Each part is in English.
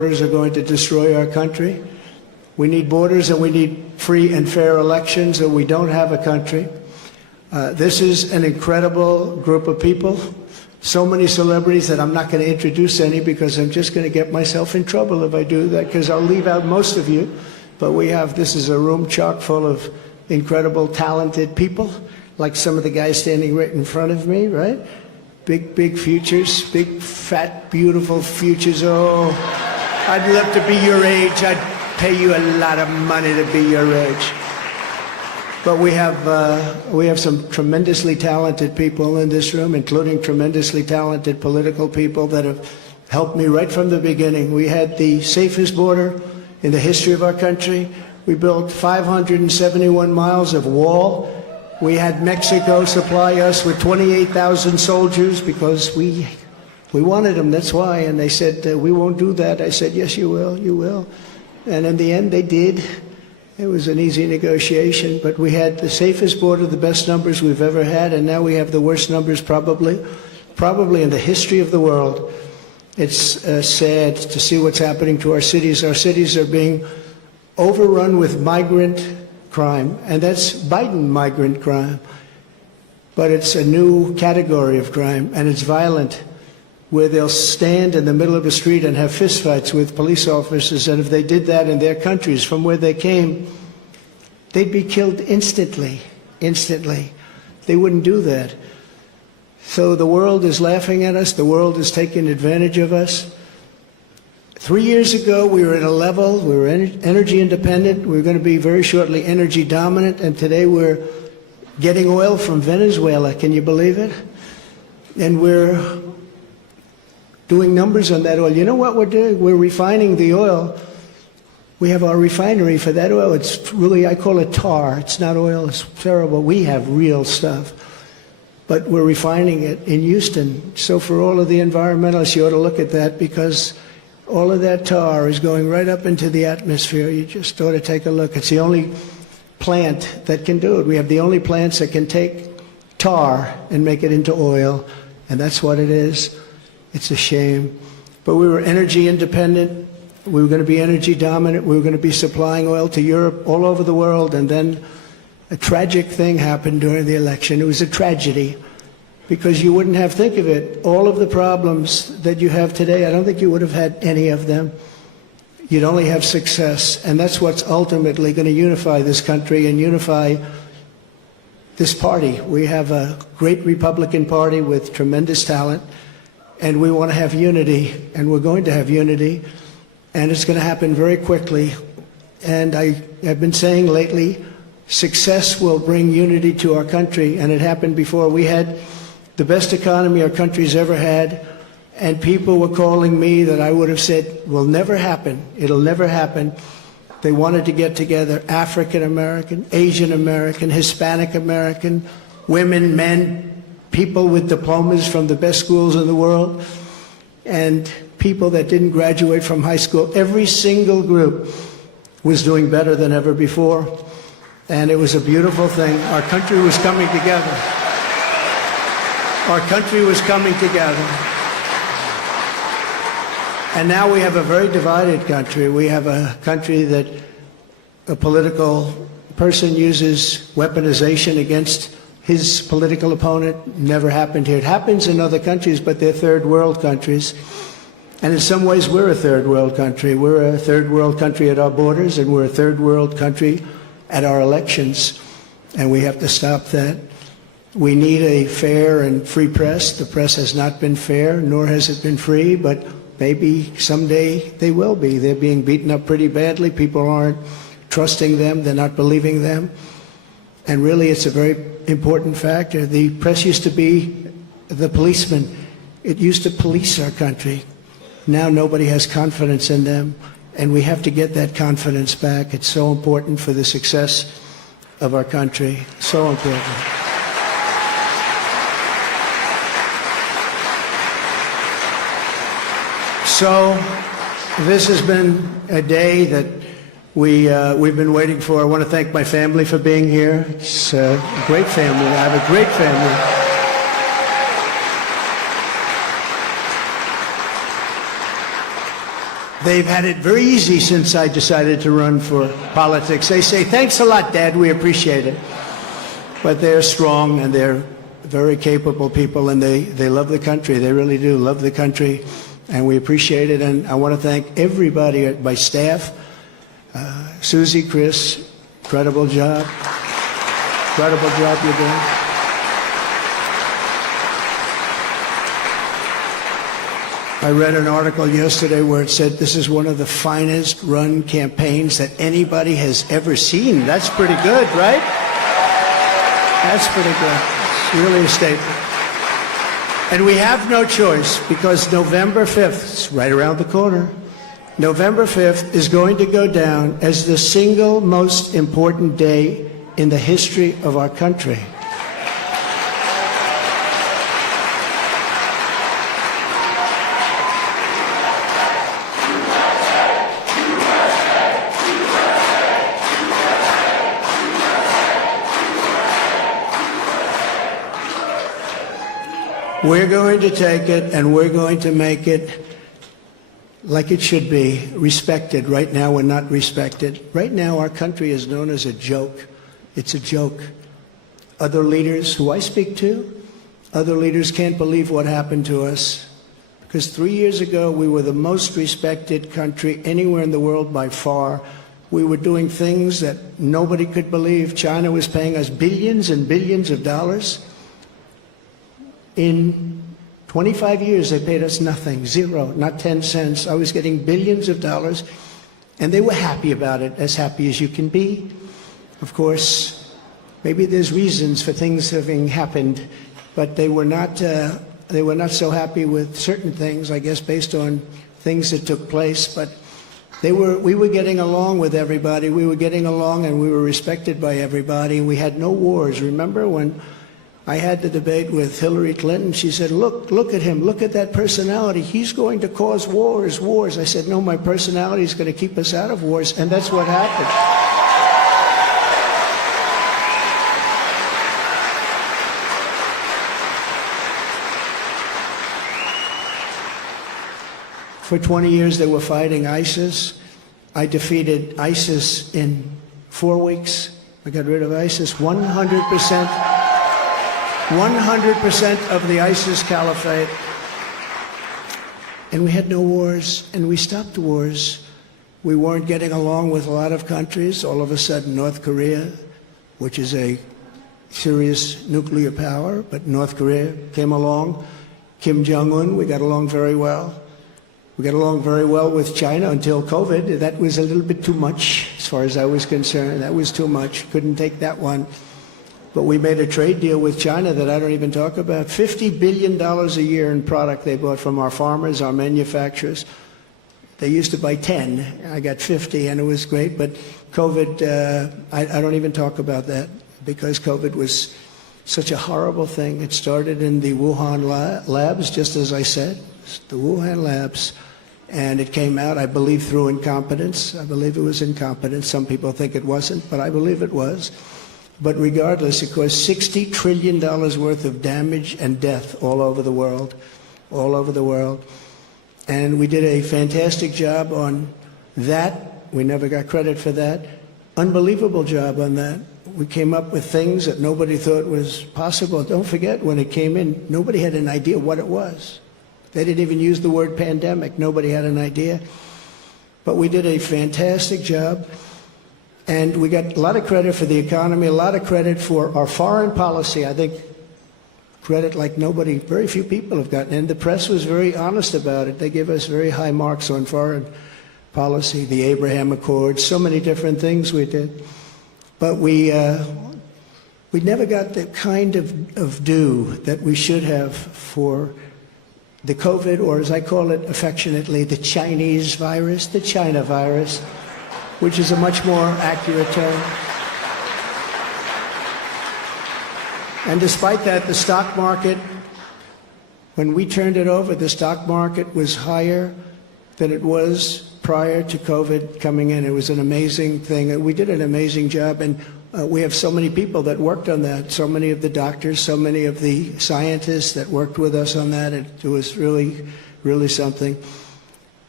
Borders are going to destroy our country. We need borders and we need free and fair elections, or we don't have a country. This is an incredible group of people. So many celebrities that I'm not going to introduce any because I'm just going to get myself in trouble if I do that, because I'll leave out most of you. But this is a room chock full of incredible, talented people, like some of the guys standing right in front of me, right? Big futures, big, fat, beautiful futures. Oh, I'd love to be your age. I'd pay you a lot of money to be your age. But we have some tremendously talented people in this room, including tremendously talented political people that have helped me right from the beginning. We had the safest border in the history of our country. We built 571 miles of wall. We had Mexico supply us with 28,000 soldiers because we wanted them, that's why. And they said, we won't do that. I said, yes, you will, you will. And in the end, they did. It was an easy negotiation, but we had the safest border, the best numbers we've ever had, and now we have the worst numbers probably in the history of the world. It's sad to see what's happening to our cities. Our cities are being overrun with migrant crime, and that's Biden migrant crime. But it's a new category of crime, and it's violent, where they'll stand in the middle of a street and have fistfights with police officers, and if they did that in their countries from where they came, they'd be killed instantly. They wouldn't do that. So the world is laughing at us. The world is taking advantage of us. 3 years ago, we were at a level, we were energy independent. We were going to be very shortly energy dominant, and today we're getting oil from Venezuela. Can you believe it? And we're doing numbers on that oil. You know what we're doing? We're refining the oil. We have our refinery for that oil. It's really, I call it tar. It's not oil. It's terrible. We have real stuff. But we're refining it in Houston. So for all of the environmentalists, you ought to look at that, because all of that tar is going right up into the atmosphere. You just ought to take a look. It's the only plant that can do it. We have the only plants that can take tar and make it into oil, and that's what it is. It's a shame. But we were energy independent. We were going to be energy dominant. We were going to be supplying oil to Europe, all over the world. And then a tragic thing happened during the election. It was a tragedy, because you wouldn't have, think of it, all of the problems that you have today, I don't think you would have had any of them. You'd only have success. And that's what's ultimately going to unify this country and unify this party. We have a great Republican Party with tremendous talent. And we want to have unity, and we're going to have unity, and it's going to happen very quickly. And I have been saying lately, success will bring unity to our country, and it happened before. We had the best economy our country's ever had, and people were calling me that I would have said will never happen. It'll never happen. They wanted to get together, African American, Asian American, Hispanic American, women, men, people with diplomas from the best schools in the world, and people that didn't graduate from high school. Every single group was doing better than ever before, and it was a beautiful thing. Our country was coming together. Our country was coming together. And now we have a very divided country. We have a country that a political person uses weaponization against his political opponent. Never happened here. It happens in other countries, but they're third world countries. And in some ways, we're a third world country. We're a third world country at our borders, and we're a third world country at our elections. And we have to stop that. We need a fair and free press. The press has not been fair, nor has it been free, but maybe someday they will be. They're being beaten up pretty badly. People aren't trusting them. They're not believing them. And really, it's a very important factor. The press used to be the policeman. It used to police our country. Now nobody has confidence in them, and we have to get that confidence back. It's so important for the success of our country. So important. So this has been a day that we've been waiting for. I want to thank my family for being here. It's a great family. I have a great family. They've had it very easy since I decided to run for politics. They say, thanks a lot, Dad, we appreciate it. But they're strong and they're very capable people, and they love the country. They really do love the country, and we appreciate it. And I want to thank everybody at my staff. Susie, Chris, incredible job. Incredible job you're doing. I read an article yesterday where it said this is one of the finest run campaigns that anybody has ever seen. That's pretty good, right? That's pretty good. It's really a statement. And we have no choice, because November 5th, it's right around the corner, November 5th is going to go down as the single most important day in the history of our country. We're going to take it and we're going to make it like it should be, respected. Right now we're not respected. Right now our country is known as a joke. It's a joke. Other leaders who I speak to, other leaders can't believe what happened to us. Because 3 years ago we were the most respected country anywhere in the world by far. We were doing things that nobody could believe. China was paying us billions and billions of dollars. In 25 years, they paid us nothing, zero, not 10 cents. I was getting billions of dollars, and they were happy about it, as happy as you can be. Of course, maybe there's reasons for things having happened, but they were not so happy with certain things, I guess, based on things that took place. But we were getting along with everybody. We were getting along, and we were respected by everybody. We had no wars. Remember when I had the debate with Hillary Clinton? She said, look at him, look at that personality. He's going to cause wars. I said, no, my personality is going to keep us out of wars, and that's what happened. For 20 years they were fighting ISIS. I defeated ISIS in 4 weeks. I got rid of ISIS 100%. 100% of the ISIS caliphate. And we had no wars, and we stopped wars. We weren't getting along with a lot of countries. All of a sudden, North Korea, which is a serious nuclear power, but North Korea came along. Kim Jong-un, we got along very well. We got along very well with China until COVID. That was a little bit too much, as far as I was concerned. That was too much. Couldn't take that one. But we made a trade deal with China that I don't even talk about. $50 billion a year in product they bought from our farmers, our manufacturers. They used to buy 10. I got 50, and it was great. But COVID, I don't even talk about that, because COVID was such a horrible thing. It started in the Wuhan labs, just as I said, the Wuhan labs. And it came out, I believe, through incompetence. I believe it was incompetence. Some people think it wasn't, but I believe it was. But regardless, it caused $60 trillion worth of damage and death all over the world, all over the world. And we did a fantastic job on that. We never got credit for that. Unbelievable job on that. We came up with things that nobody thought was possible. Don't forget, when it came in, nobody had an idea what it was. They didn't even use the word pandemic. Nobody had an idea. But we did a fantastic job. And we got a lot of credit for the economy, a lot of credit for our foreign policy. I think credit like nobody, very few people have gotten. And the press was very honest about it. They give us very high marks on foreign policy, the Abraham Accords, so many different things we did. But we never got the kind of due that we should have for the COVID, or as I call it affectionately, the Chinese virus, the China virus, which is a much more accurate term. And despite that, the stock market, when we turned it over, the stock market was higher than it was prior to COVID coming in. It was an amazing thing. We did an amazing job, and we have so many people that worked on that, so many of the doctors, so many of the scientists that worked with us on that. It was really, really something.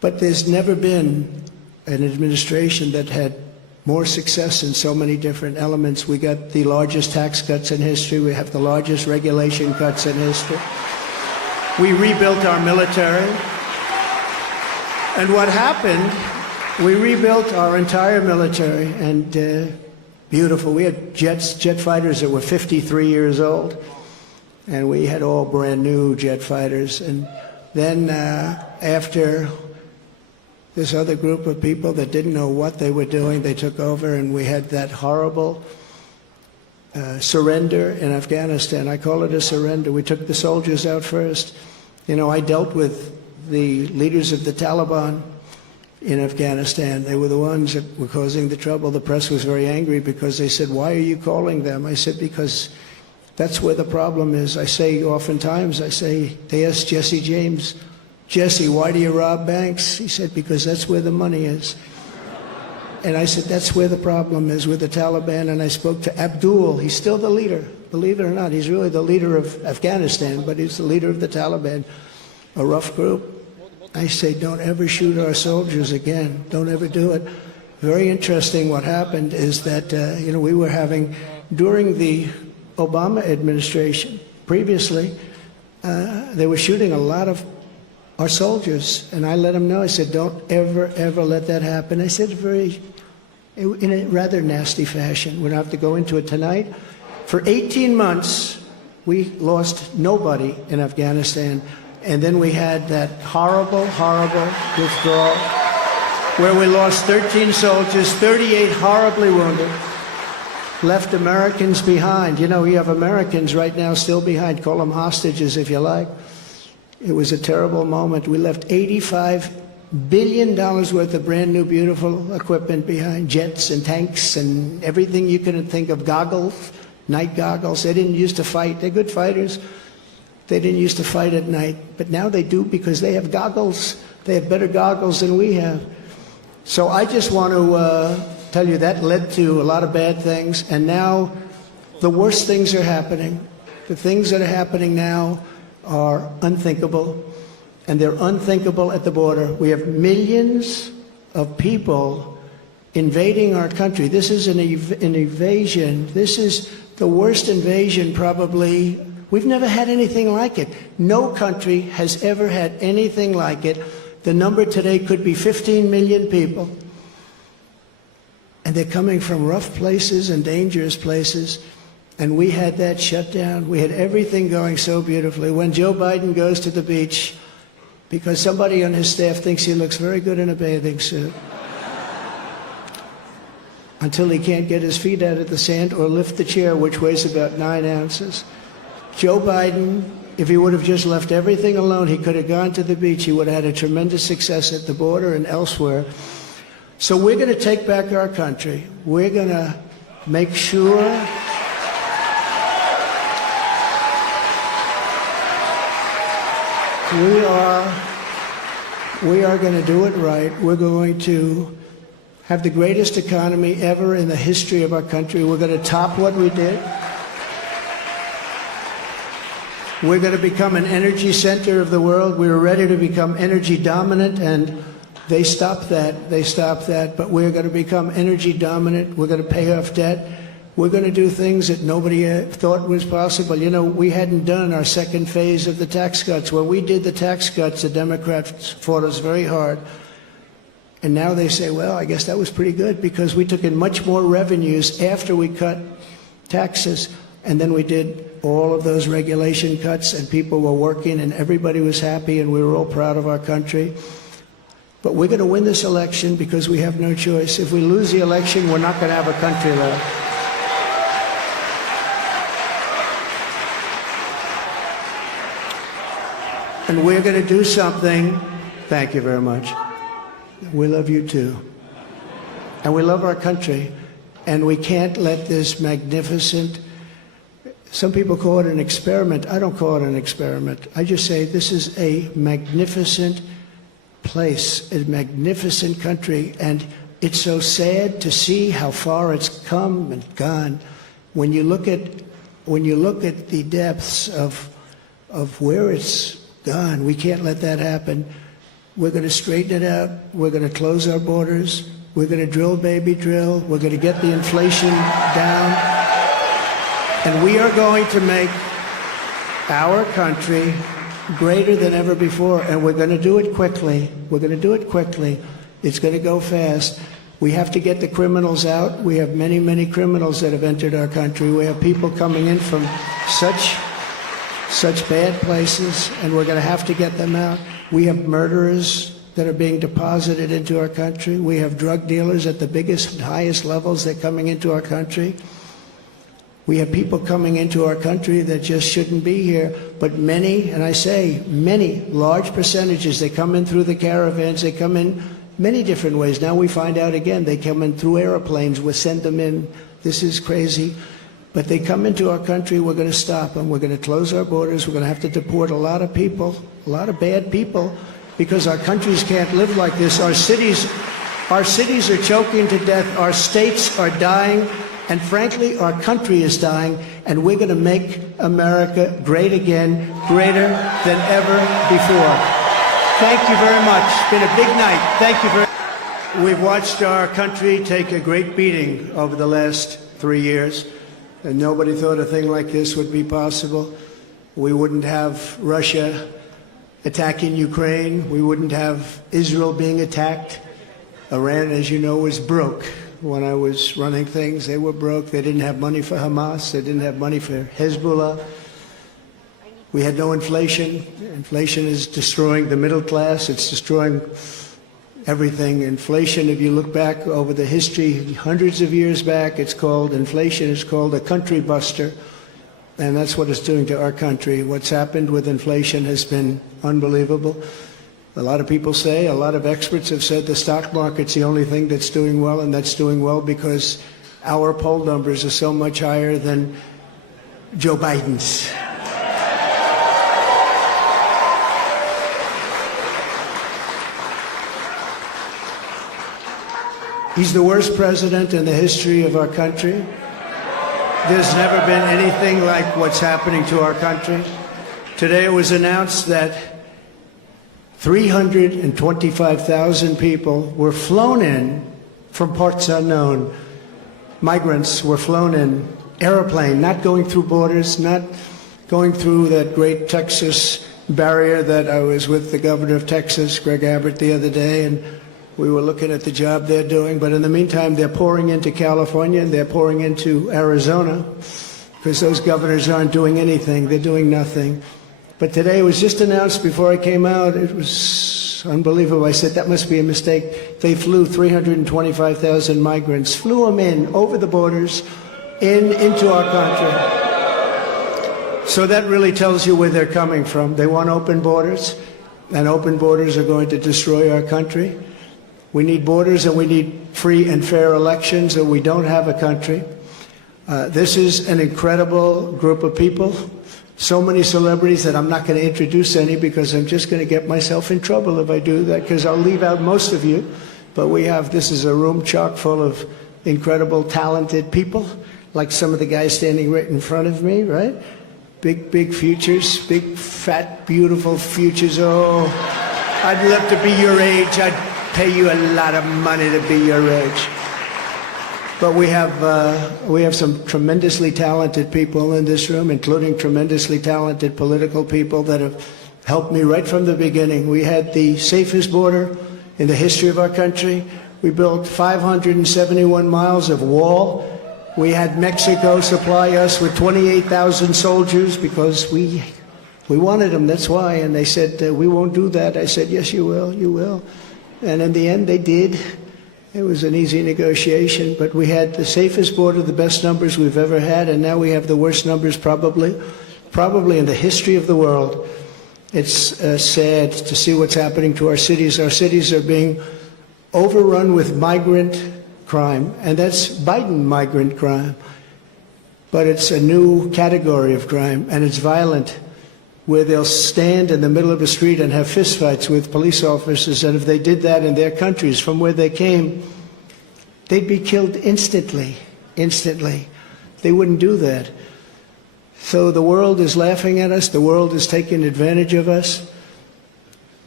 But there's never been an administration that had more success in so many different elements. We got the largest tax cuts in history. We have the largest regulation cuts in history. We rebuilt our military. And what happened, we rebuilt our entire military, and beautiful. We had jet fighters that were 53 years old, and we had all brand new jet fighters. And then after this other group of people that didn't know what they were doing, they took over, and we had that horrible surrender in Afghanistan. I call it a surrender. We took the soldiers out first. You know, I dealt with the leaders of the Taliban in Afghanistan. They were the ones that were causing the trouble. The press was very angry because they said, "Why are you calling them?" I said, "Because that's where the problem is." I say oftentimes, they asked Jesse James, "Jesse, why do you rob banks?" He said, "Because that's where the money is." And I said, that's where the problem is with the Taliban. And I spoke to Abdul. He's still the leader. Believe it or not, he's really the leader of Afghanistan, but he's the leader of the Taliban, a rough group. I say, don't ever shoot our soldiers again. Don't ever do it. Very interesting what happened is that, we were having, during the Obama administration, previously, they were shooting a lot of our soldiers. And I let them know, I said, don't ever, ever let that happen. I said in a rather nasty fashion. We don't have to go into it tonight. For 18 months, we lost nobody in Afghanistan. And then we had that horrible, horrible withdrawal where we lost 13 soldiers, 38 horribly wounded, left Americans behind. You know, we have Americans right now still behind. Call them hostages if you like. It was a terrible moment. We left $85 billion worth of brand new, beautiful equipment behind, jets and tanks and everything you can think of, goggles, night goggles. They didn't used to fight. They're good fighters. They didn't used to fight at night, but now they do because they have goggles. They have better goggles than we have. So I just want to tell you that led to a lot of bad things, and now the worst things are happening. The things that are happening now are unthinkable, and they're unthinkable at the border. We have millions of people invading our country. This is an invasion. This is the worst invasion probably. We've never had anything like it. No country has ever had anything like it. The number today could be 15 million people. And they're coming from rough places and dangerous places. And we had that shut down. We had everything going so beautifully. When Joe Biden goes to the beach, because somebody on his staff thinks he looks very good in a bathing suit, until he can't get his feet out of the sand or lift the chair, which weighs about 9 ounces. Joe Biden, if he would have just left everything alone, he could have gone to the beach. He would have had a tremendous success at the border and elsewhere. So we're going to take back our country. We're going to make sure we are going to do it right. We're going to have the greatest economy ever in the history of our country. We're going to top what we did. We're going to become an energy center of the world. We were ready to become energy dominant, and they stopped that. They stopped that. But we're going to become energy dominant. We're going to pay off debt. We're going to do things that nobody thought was possible. You know, we hadn't done our second phase of the tax cuts. When we did the tax cuts, the Democrats fought us very hard. And now they say, well, I guess that was pretty good because we took in much more revenues after we cut taxes. And then we did all of those regulation cuts, and people were working, and everybody was happy, and we were all proud of our country. But we're going to win this election because we have no choice. If we lose the election, we're not going to have a country left. And we're going to do something. Thank you very much. We love you too. And we love our country. And we can't let this magnificent, some people call it an experiment. I don't call it an experiment. I just say this is a magnificent place, a magnificent country. And it's so sad to see how far it's come and gone. When you look at the depths of where it's gone, we can't let that happen. We're going to straighten it out. We're going to close our borders. We're going to drill, baby, drill. We're going to get the inflation down. And we are going to make our country greater than ever before. And we're going to do it quickly. We're going to do it quickly. It's going to go fast. We have to get the criminals out. We have many, many criminals that have entered our country. We have people coming in from such bad places, and we're going to have to get them out. We have murderers that are being deposited into our country. We have drug dealers at the biggest, highest levels. They're coming into our country. We have people coming into our country that just shouldn't be here. But many, and I say many, large percentages, they come in through the caravans. They come in many different ways. Now we find out again, they come in through airplanes. We send them in. This is crazy. But they come into our country. We're going to stop them. We're going to close our borders. We're going to have to deport a lot of people, a lot of bad people, because our countries can't live like this. Our cities are choking to death. Our states are dying. And frankly, our country is dying. And we're going to make America great again, greater than ever before. Thank you very much. It's been a big night. Thank you very much. We've watched our country take a great beating over the last 3 years. And nobody thought a thing like this would be possible. We wouldn't have Russia attacking Ukraine. We wouldn't have Israel being attacked. Iran, as you know, was broke. When I was running things, they were broke. They didn't have money for Hamas. They didn't have money for Hezbollah. We had no inflation. Inflation is destroying the middle class. It's destroying everything. Inflation, if you look back over the history, hundreds of years back, inflation is called a country buster. And that's what it's doing to our country. What's happened with inflation has been unbelievable. A lot of people say, a lot of experts have said the stock market's the only thing that's doing well, and that's doing well because our poll numbers are so much higher than Joe Biden's. He's the worst president in the history of our country. There's never been anything like what's happening to our country. Today it was announced that 325,000 people were flown in from parts unknown. Migrants were flown in, airplane, not going through borders, not going through that great Texas barrier that I was with the governor of Texas, Greg Abbott, the other day, and we were looking at the job they're doing. But in the meantime, they're pouring into California and they're pouring into Arizona because those governors aren't doing anything. They're doing nothing. But today it was just announced before I came out. It was unbelievable. I said, that must be a mistake. They flew 325,000 migrants, flew them in over the borders into our country. So that really tells you where they're coming from. They want open borders, and open borders are going to destroy our country. We need borders and we need free and fair elections, or we don't have a country. This is an incredible group of people. So many celebrities that I'm not going to introduce any because I'm just going to get myself in trouble if I do that, because I'll leave out most of you. But this is a room chock full of incredible, talented people, like some of the guys standing right in front of me, right? Big, big futures, big, fat, beautiful futures. Oh, I'd love to be your age. I'd pay you a lot of money to be your age. But we have some tremendously talented people in this room, including tremendously talented political people that have helped me right from the beginning. We had the safest border in the history of our country. We built 571 miles of wall. We had Mexico supply us with 28,000 soldiers because we wanted them, that's why. And they said, we won't do that. I said, yes, you will, you will. And in the end, they did. It was an easy negotiation, but we had the safest border, the best numbers we've ever had, and now we have the worst numbers probably in the history of the world. It's sad to see what's happening to our cities. Our cities are being overrun with migrant crime, and that's Biden migrant crime. But it's a new category of crime, and it's violent, where they'll stand in the middle of a street and have fistfights with police officers, and if they did that in their countries from where they came, they'd be killed instantly. They wouldn't do that. So the world is laughing at us. The world is taking advantage of us.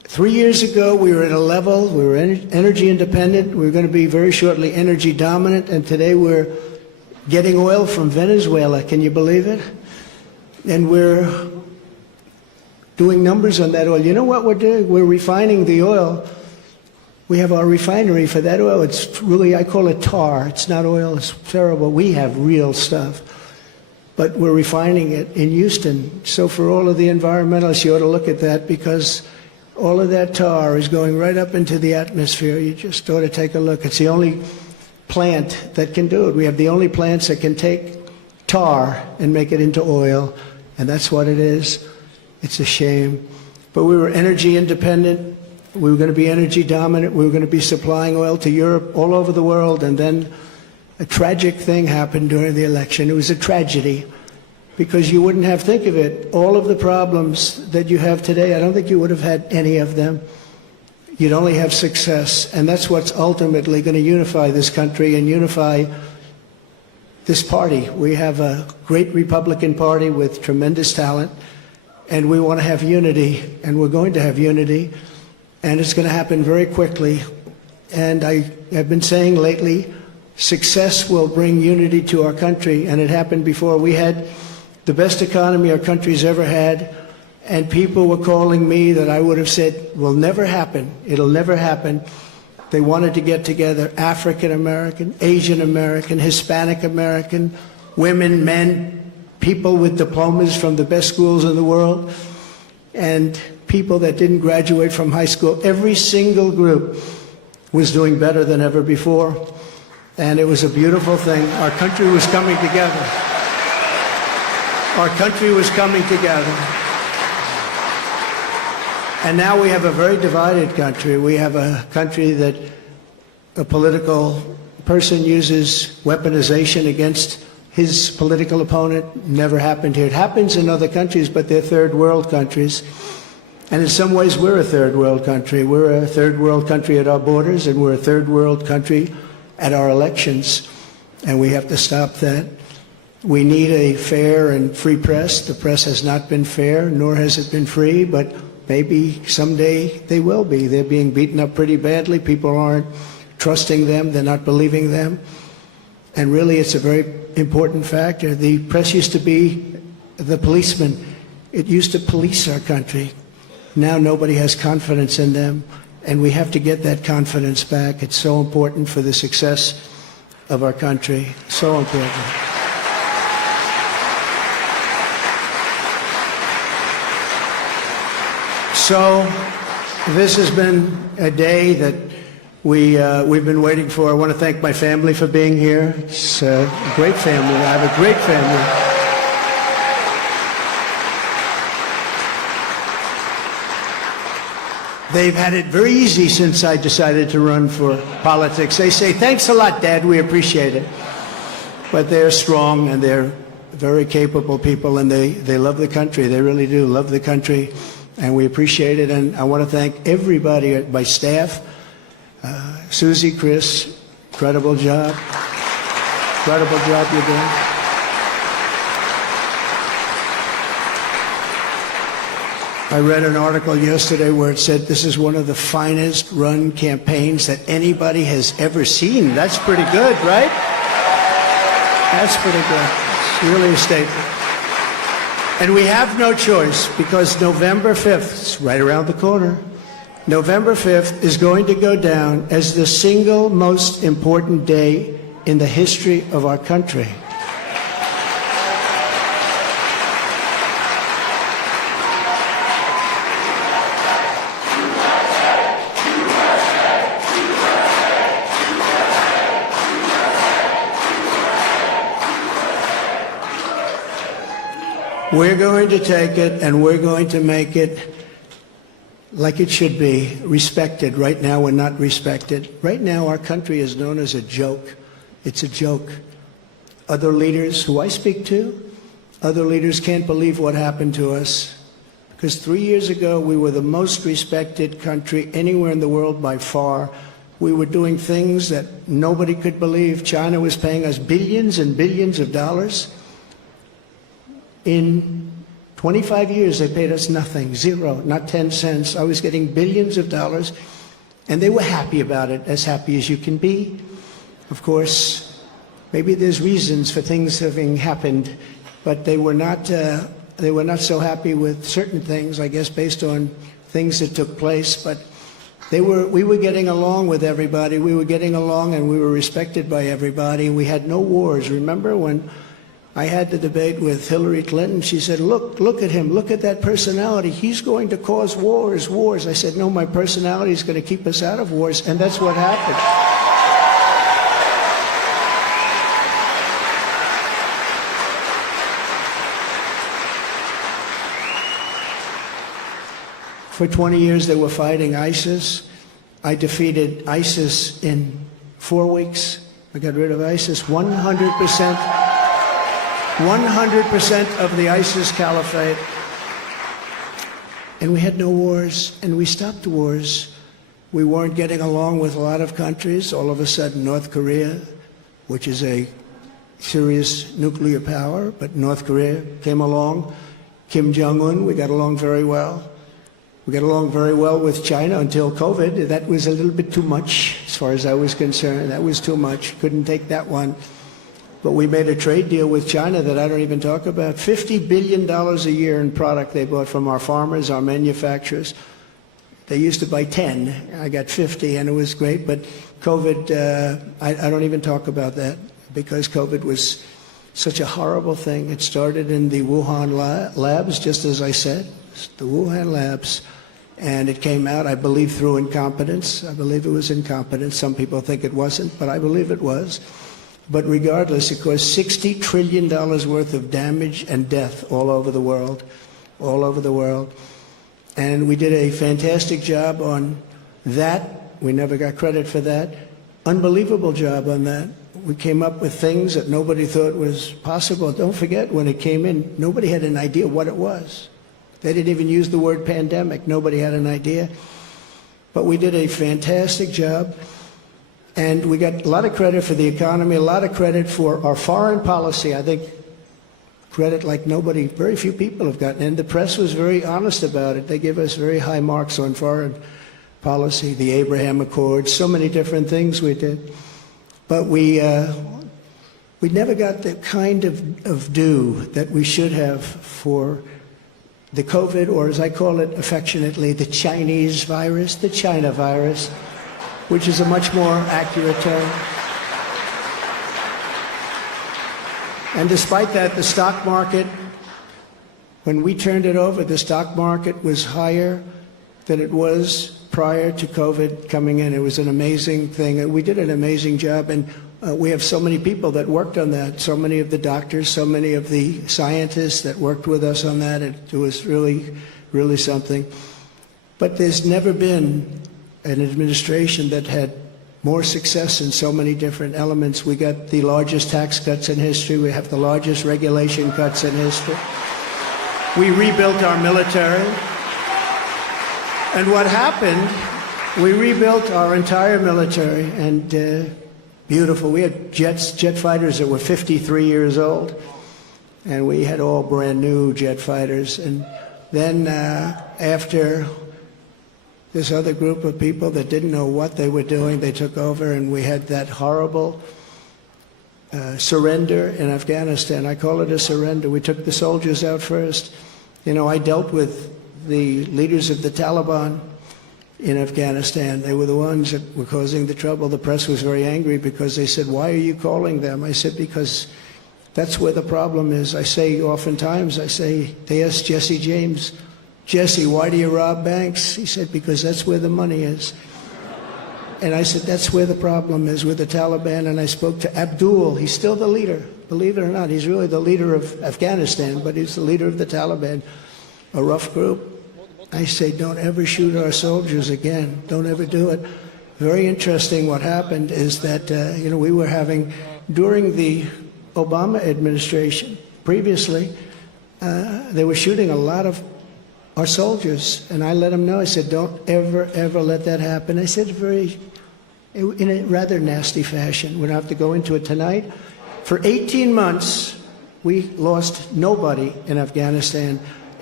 3 years ago, we were at a level, we were energy independent, we were going to be very shortly energy dominant, and today we're getting oil from Venezuela. Can you believe it? And we're doing numbers on that oil. You know what we're doing? We're refining the oil. We have our refinery for that oil. It's really, I call it tar. It's not oil. It's terrible. We have real stuff. But we're refining it in Houston. So for all of the environmentalists, you ought to look at that, because all of that tar is going right up into the atmosphere. You just ought to take a look. It's the only plant that can do it. We have the only plants that can take tar and make it into oil, and that's what it is. It's a shame. But we were energy independent. We were going to be energy dominant. We were going to be supplying oil to Europe, all over the world, and then a tragic thing happened during the election. It was a tragedy, because you wouldn't have, think of it, all of the problems that you have today, I don't think you would have had any of them. You'd only have success, and that's what's ultimately going to unify this country and unify this party. We have a great Republican Party with tremendous talent, and we want to have unity, and we're going to have unity, and it's going to happen very quickly. And I have been saying lately, success will bring unity to our country, and it happened before. We had the best economy our country's ever had, and people were calling me that I would have said will never happen. It'll never happen. They wanted to get together, African American, Asian American, Hispanic American, women, men, people with diplomas from the best schools in the world, and people that didn't graduate from high school. Every single group was doing better than ever before, and it was a beautiful thing. Our country was coming together. Our country was coming together. And now we have a very divided country. We have a country that a political person uses weaponization against his political opponent. Never happened here. It happens in other countries, but they're third world countries. And in some ways, we're a third world country. We're a third world country at our borders, and we're a third world country at our elections. And we have to stop that. We need a fair and free press. The press has not been fair, nor has it been free, but maybe someday they will be. They're being beaten up pretty badly. People aren't trusting them. They're not believing them. And really, it's a very important factor. The press used to be the policeman. It used to police our country. Now nobody has confidence in them, and we have to get that confidence back. It's so important for the success of our country. So important. So this has been a day that we've been waiting for. I want to thank my family for being here. It's a great family. I have a great family. They've had it very easy since I decided to run for politics. They say, "Thanks a lot, Dad. We appreciate it." But they're strong, and they're very capable people, and they love the country. They really do love the country. And we appreciate it, and I want to thank everybody, my staff, Susie, Chris, incredible job you're doing. I read an article yesterday where it said this is one of the finest run campaigns that anybody has ever seen. That's pretty good, right? That's pretty good. It's really a statement. And we have no choice, because November 5th, it's right around the corner, November 5th is going to go down as the single most important day in the history of our country. We're going to take it, and we're going to make it like it should be, respected. Right now, we're not respected. Right now, our country is known as a joke. It's a joke. Other leaders who I speak to, other leaders can't believe what happened to us. Because 3 years ago, we were the most respected country anywhere in the world by far. We were doing things that nobody could believe. China was paying us billions and billions of dollars. In 25 years they paid us nothing, zero, not 10 cents. I was getting billions of dollars, and they were happy about it, as happy as you can be. Of course, maybe there's reasons for things having happened, but they were not so happy with certain things, I guess, based on things that took place. But we were getting along with everybody. We were getting along, and we were respected by everybody. We had no wars. Remember when I had the debate with Hillary Clinton? She said, look at him. Look at that personality. He's going to cause wars. I said, no, my personality is going to keep us out of wars, and that's what happened. For 20 years, they were fighting ISIS. I defeated ISIS in 4 weeks. I got rid of ISIS 100%. 100% of the ISIS caliphate. And we had no wars, and we stopped wars. We weren't getting along with a lot of countries. All of a sudden, North Korea, which is a serious nuclear power, but North Korea came along. Kim Jong-un, we got along very well. We got along very well with China until COVID. That was a little bit too much, as far as I was concerned. That was too much. Couldn't take that one. But we made a trade deal with China that I don't even talk about. $50 billion a year in product they bought from our farmers, our manufacturers. They used to buy 10. I got 50, and it was great. But COVID, I don't even talk about that, because COVID was such a horrible thing. It started in the Wuhan labs, just as I said, the Wuhan labs. And it came out, I believe, through incompetence. I believe it was incompetence. Some people think it wasn't, but I believe it was. But regardless, it caused $60 trillion worth of damage and death all over the world, all over the world. And we did a fantastic job on that. We never got credit for that. Unbelievable job on that. We came up with things that nobody thought was possible. Don't forget, when it came in, nobody had an idea what it was. They didn't even use the word pandemic. Nobody had an idea. But we did a fantastic job. And we got a lot of credit for the economy, a lot of credit for our foreign policy. I think credit like nobody, very few people have gotten. And the press was very honest about it. They give us very high marks on foreign policy, the Abraham Accords, so many different things we did. But we never got the kind of due that we should have for the COVID, or as I call it affectionately, the Chinese virus, the China virus, which is a much more accurate term. And despite that, the stock market, when we turned it over, the stock market was higher than it was prior to COVID coming in. It was an amazing thing, and we did an amazing job. And we have so many people that worked on that, so many of the doctors, so many of the scientists that worked with us on that. It was really, really something. But there's never been an administration that had more success in so many different elements. We got the largest tax cuts in history. We have the largest regulation cuts in history. We rebuilt our military. And what happened, we rebuilt our entire military, and beautiful. We had jet fighters that were 53 years old, and we had all brand new jet fighters. And then after this other group of people that didn't know what they were doing, they took over, and we had that horrible surrender in Afghanistan. I call it a surrender. We took the soldiers out first. You know, I dealt with the leaders of the Taliban in Afghanistan. They were the ones that were causing the trouble. The press was very angry because they said, "Why are you calling them?" I said, "Because that's where the problem is." I say oftentimes, they asked Jesse James, "Jesse, why do you rob banks?" He said, "Because that's where the money is." And I said, that's where the problem is, with the Taliban. And I spoke to Abdul. He's still the leader, believe it or not. He's really the leader of Afghanistan, but he's the leader of the Taliban, a rough group. I say, don't ever shoot our soldiers again. Don't ever do it. Very interesting what happened is that, we were having, during the Obama administration, previously, they were shooting a lot of our soldiers. And I let them know, I said, don't ever, ever let that happen. I said in a rather nasty fashion. We don't have to go into it tonight. For 18 months, we lost nobody in Afghanistan.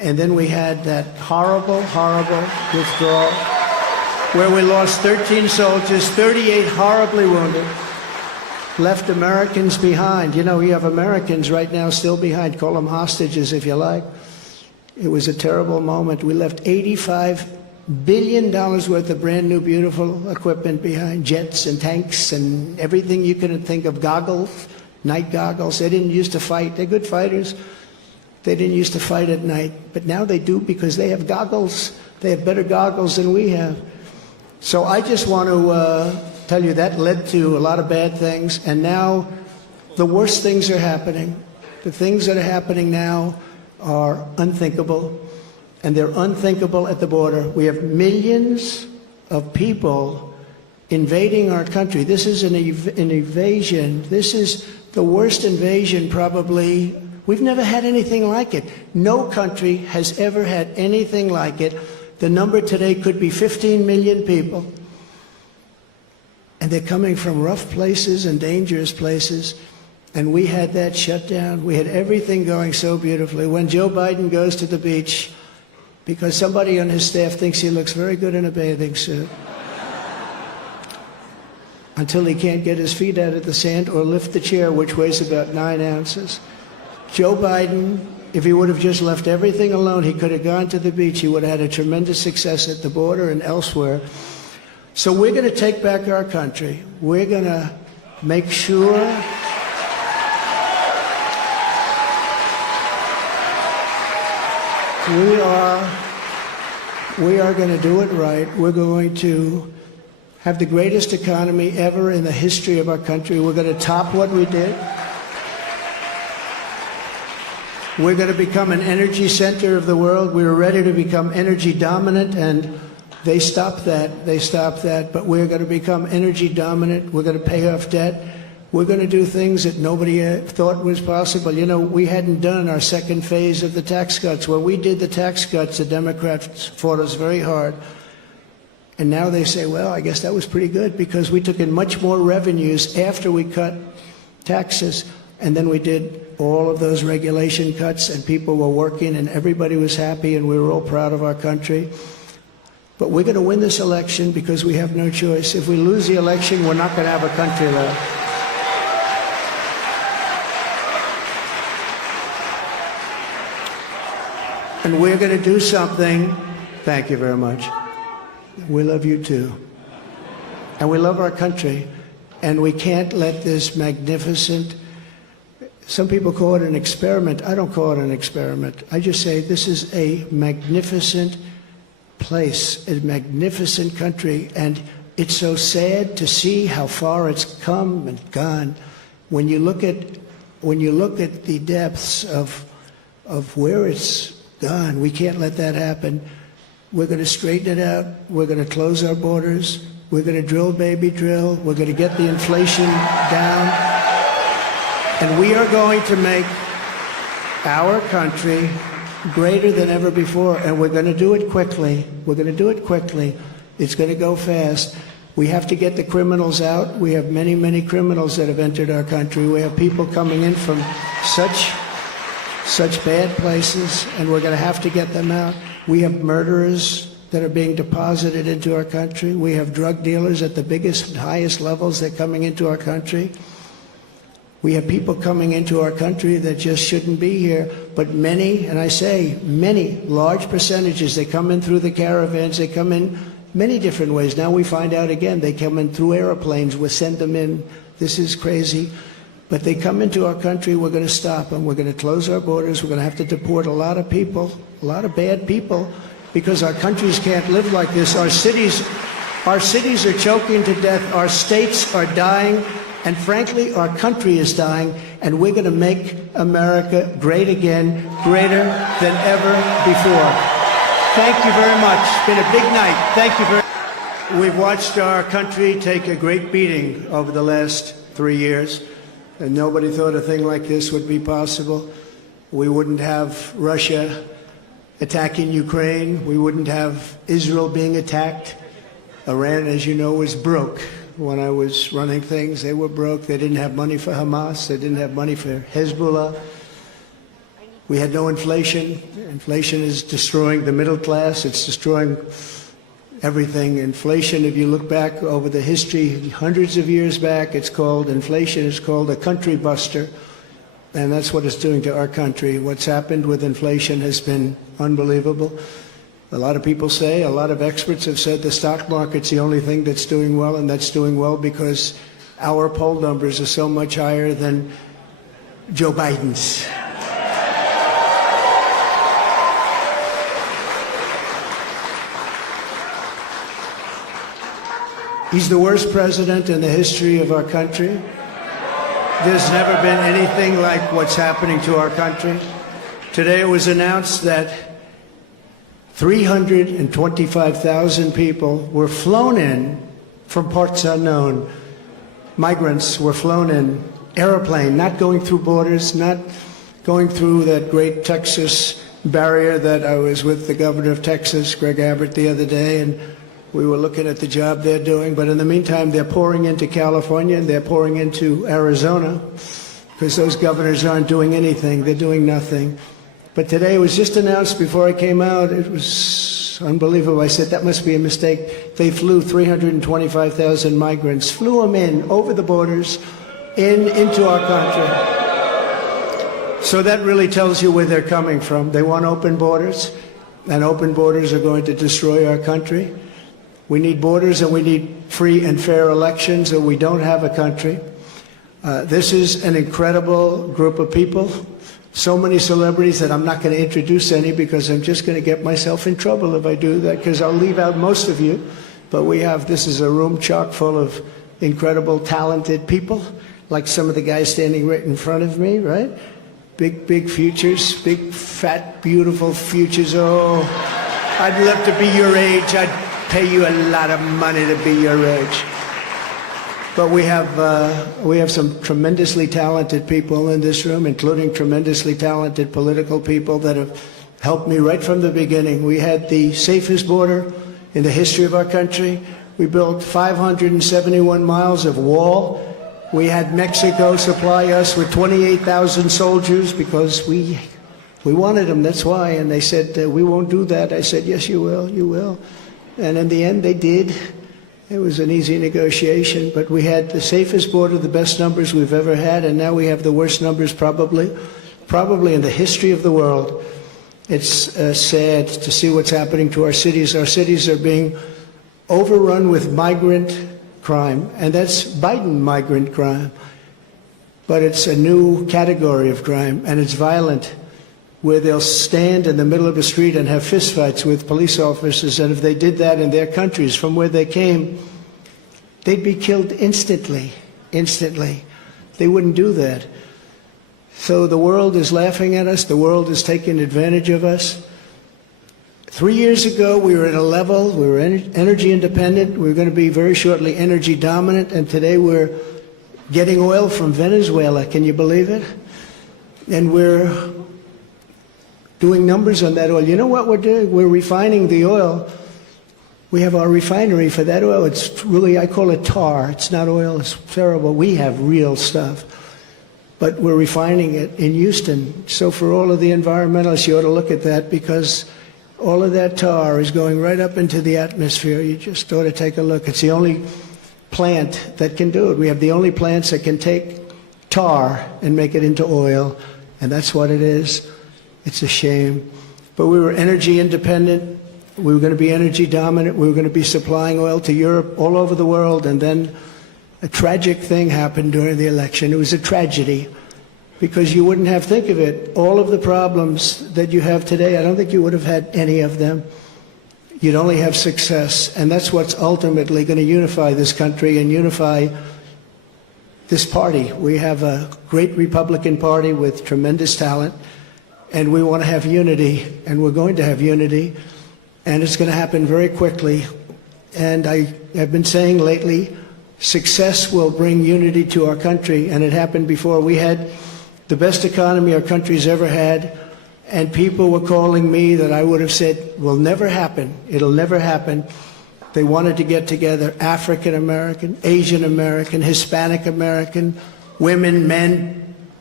And then we had that horrible, horrible withdrawal where we lost 13 soldiers, 38 horribly wounded, left Americans behind. You know, you have Americans right now still behind. Call them hostages if you like. It was a terrible moment. We left $85 billion worth of brand new, beautiful equipment behind, jets and tanks and everything you could think of, goggles, night goggles. They didn't used to fight. They're good fighters. They didn't used to fight at night, but now they do because they have goggles. They have better goggles than we have. So I just want to tell you that led to a lot of bad things, and now the worst things are happening. The things that are happening now are unthinkable, and they're unthinkable at the border. We have millions of people invading our country. This is an invasion. This is the worst invasion probably. We've never had anything like it. No country has ever had anything like it. The number today could be 15 million people. And they're coming from rough places and dangerous places. And we had that shut down. We had everything going so beautifully. When Joe Biden goes to the beach, because somebody on his staff thinks he looks very good in a bathing suit, until he can't get his feet out of the sand or lift the chair, which weighs about 9 ounces. Joe Biden, if he would have just left everything alone, he could have gone to the beach. He would have had a tremendous success at the border and elsewhere. So we're going to take back our country. We're going to make sure we are going to do it right. We're going to have the greatest economy ever in the history of our country. We're going to top what we did. We're going to become an energy center of the world. We were ready to become energy dominant, and they stopped that. They stopped that. But we're going to become energy dominant. We're going to pay off debt. We're going to do things that nobody thought was possible. You know, we hadn't done our second phase of the tax cuts. When we did the tax cuts, the Democrats fought us very hard. And now they say, well, I guess that was pretty good because we took in much more revenues after we cut taxes. And then we did all of those regulation cuts, and people were working, and everybody was happy, and we were all proud of our country. But we're going to win this election because we have no choice. If we lose the election, we're not going to have a country left. And we're going to do something. Thank you very much. We love you too. And we love our country. And we can't let this magnificent, some people call it an experiment. I don't call it an experiment. I just say this is a magnificent place, a magnificent country. And it's so sad to see how far it's come and gone. When you look at the depths of where it's gone, we can't let that happen. We're going to straighten it out. We're going to close our borders. We're going to drill, baby, drill. We're going to get the inflation down. And we are going to make our country greater than ever before. And we're going to do it quickly. We're going to do it quickly. It's going to go fast. We have to get the criminals out. We have many, many criminals that have entered our country. We have people coming in from such bad places, and we're going to have to get them out. We have murderers that are being deposited into our country. We have drug dealers at the biggest and highest levels that are coming into our country. We have people coming into our country that just shouldn't be here, but many, and I say many, large percentages, they come in through the caravans, they come in many different ways. Now we find out again, they come in through airplanes, we send them in. This is crazy. But they come into our country, we're going to stop them. We're going to close our borders. We're going to have to deport a lot of people, a lot of bad people, because our countries can't live like this. Our cities are choking to death. Our states are dying. And frankly, our country is dying. And we're going to make America great again, greater than ever before. Thank you very much. It's been a big night. Thank you very much. We've watched our country take a great beating over the last 3 years. And nobody thought a thing like this would be possible. We wouldn't have Russia attacking Ukraine. We wouldn't have Israel being attacked. Iran, as you know, was broke. When I was running things, they were broke. They didn't have money for Hamas. They didn't have money for Hezbollah. We had no inflation. Inflation is destroying the middle class. It's destroying everything. Inflation, if you look back over the history, hundreds of years back, inflation is called a country buster. And that's what it's doing to our country. What's happened with inflation has been unbelievable. A lot of people say, a lot of experts have said the stock market's the only thing that's doing well, and that's doing well because our poll numbers are so much higher than Joe Biden's. He's the worst president in the history of our country. There's never been anything like what's happening to our country. Today it was announced that 325,000 people were flown in from parts unknown. Migrants were flown in, airplane, not going through borders, not going through that great Texas barrier that I was with the governor of Texas, Greg Abbott, the other day, and we were looking at the job they're doing. But in the meantime, they're pouring into California and they're pouring into Arizona because those governors aren't doing anything. They're doing nothing. But today it was just announced before I came out. It was unbelievable. I said, that must be a mistake. They flew 325,000 migrants, flew them in over the borders into our country. So that really tells you where they're coming from. They want open borders, and open borders are going to destroy our country. We need borders and we need free and fair elections, or we don't have a country. This is an incredible group of people. So many celebrities that I'm not going to introduce any because I'm just going to get myself in trouble if I do that, because I'll leave out most of you. But this is a room chock full of incredible, talented people, like some of the guys standing right in front of me, right? Big futures, big, fat, beautiful futures. Oh, I'd love to be your age. I'd pay you a lot of money to be your age. But we have some tremendously talented people in this room, including tremendously talented political people that have helped me right from the beginning. We had the safest border in the history of our country. We built 571 miles of wall. We had Mexico supply us with 28,000 soldiers because we wanted them, that's why. And they said, we won't do that. I said, yes, you will, you will. And in the end, they did. It was an easy negotiation, but we had the safest border, the best numbers we've ever had, and now we have the worst numbers probably in the history of the world. It's sad to see what's happening to our cities. Our cities are being overrun with migrant crime, and that's Biden migrant crime. But it's a new category of crime, and it's violent, where they'll stand in the middle of a street and have fistfights with police officers, and if they did that in their countries from where they came, they'd be killed instantly. They wouldn't do that. So the world is laughing at us. The world is taking advantage of us. 3 years ago, we were at a level, we were energy independent. We were going to be very shortly energy dominant, and today we're getting oil from Venezuela. Can you believe it? And we're doing numbers on that oil. You know what we're doing? We're refining the oil. We have our refinery for that oil. It's really, I call it tar. It's not oil. It's terrible. We have real stuff. But we're refining it in Houston. So for all of the environmentalists, you ought to look at that, because all of that tar is going right up into the atmosphere. You just ought to take a look. It's the only plant that can do it. We have the only plants that can take tar and make it into oil, and that's what it is. It's a shame. But we were energy independent. We were going to be energy dominant. We were going to be supplying oil to Europe, all over the world. And then a tragic thing happened during the election. It was a tragedy, because you wouldn't have, think of it, all of the problems that you have today, I don't think you would have had any of them. You'd only have success. And that's what's ultimately going to unify this country and unify this party. We have a great Republican Party with tremendous talent. And we want to have unity, and we're going to have unity, and it's going to happen very quickly. And I have been saying lately, success will bring unity to our country, and it happened before. We had the best economy our country's ever had, and people were calling me that I would have said will never happen. It'll never happen. They wanted to get together, African American, Asian American, Hispanic American, women, men,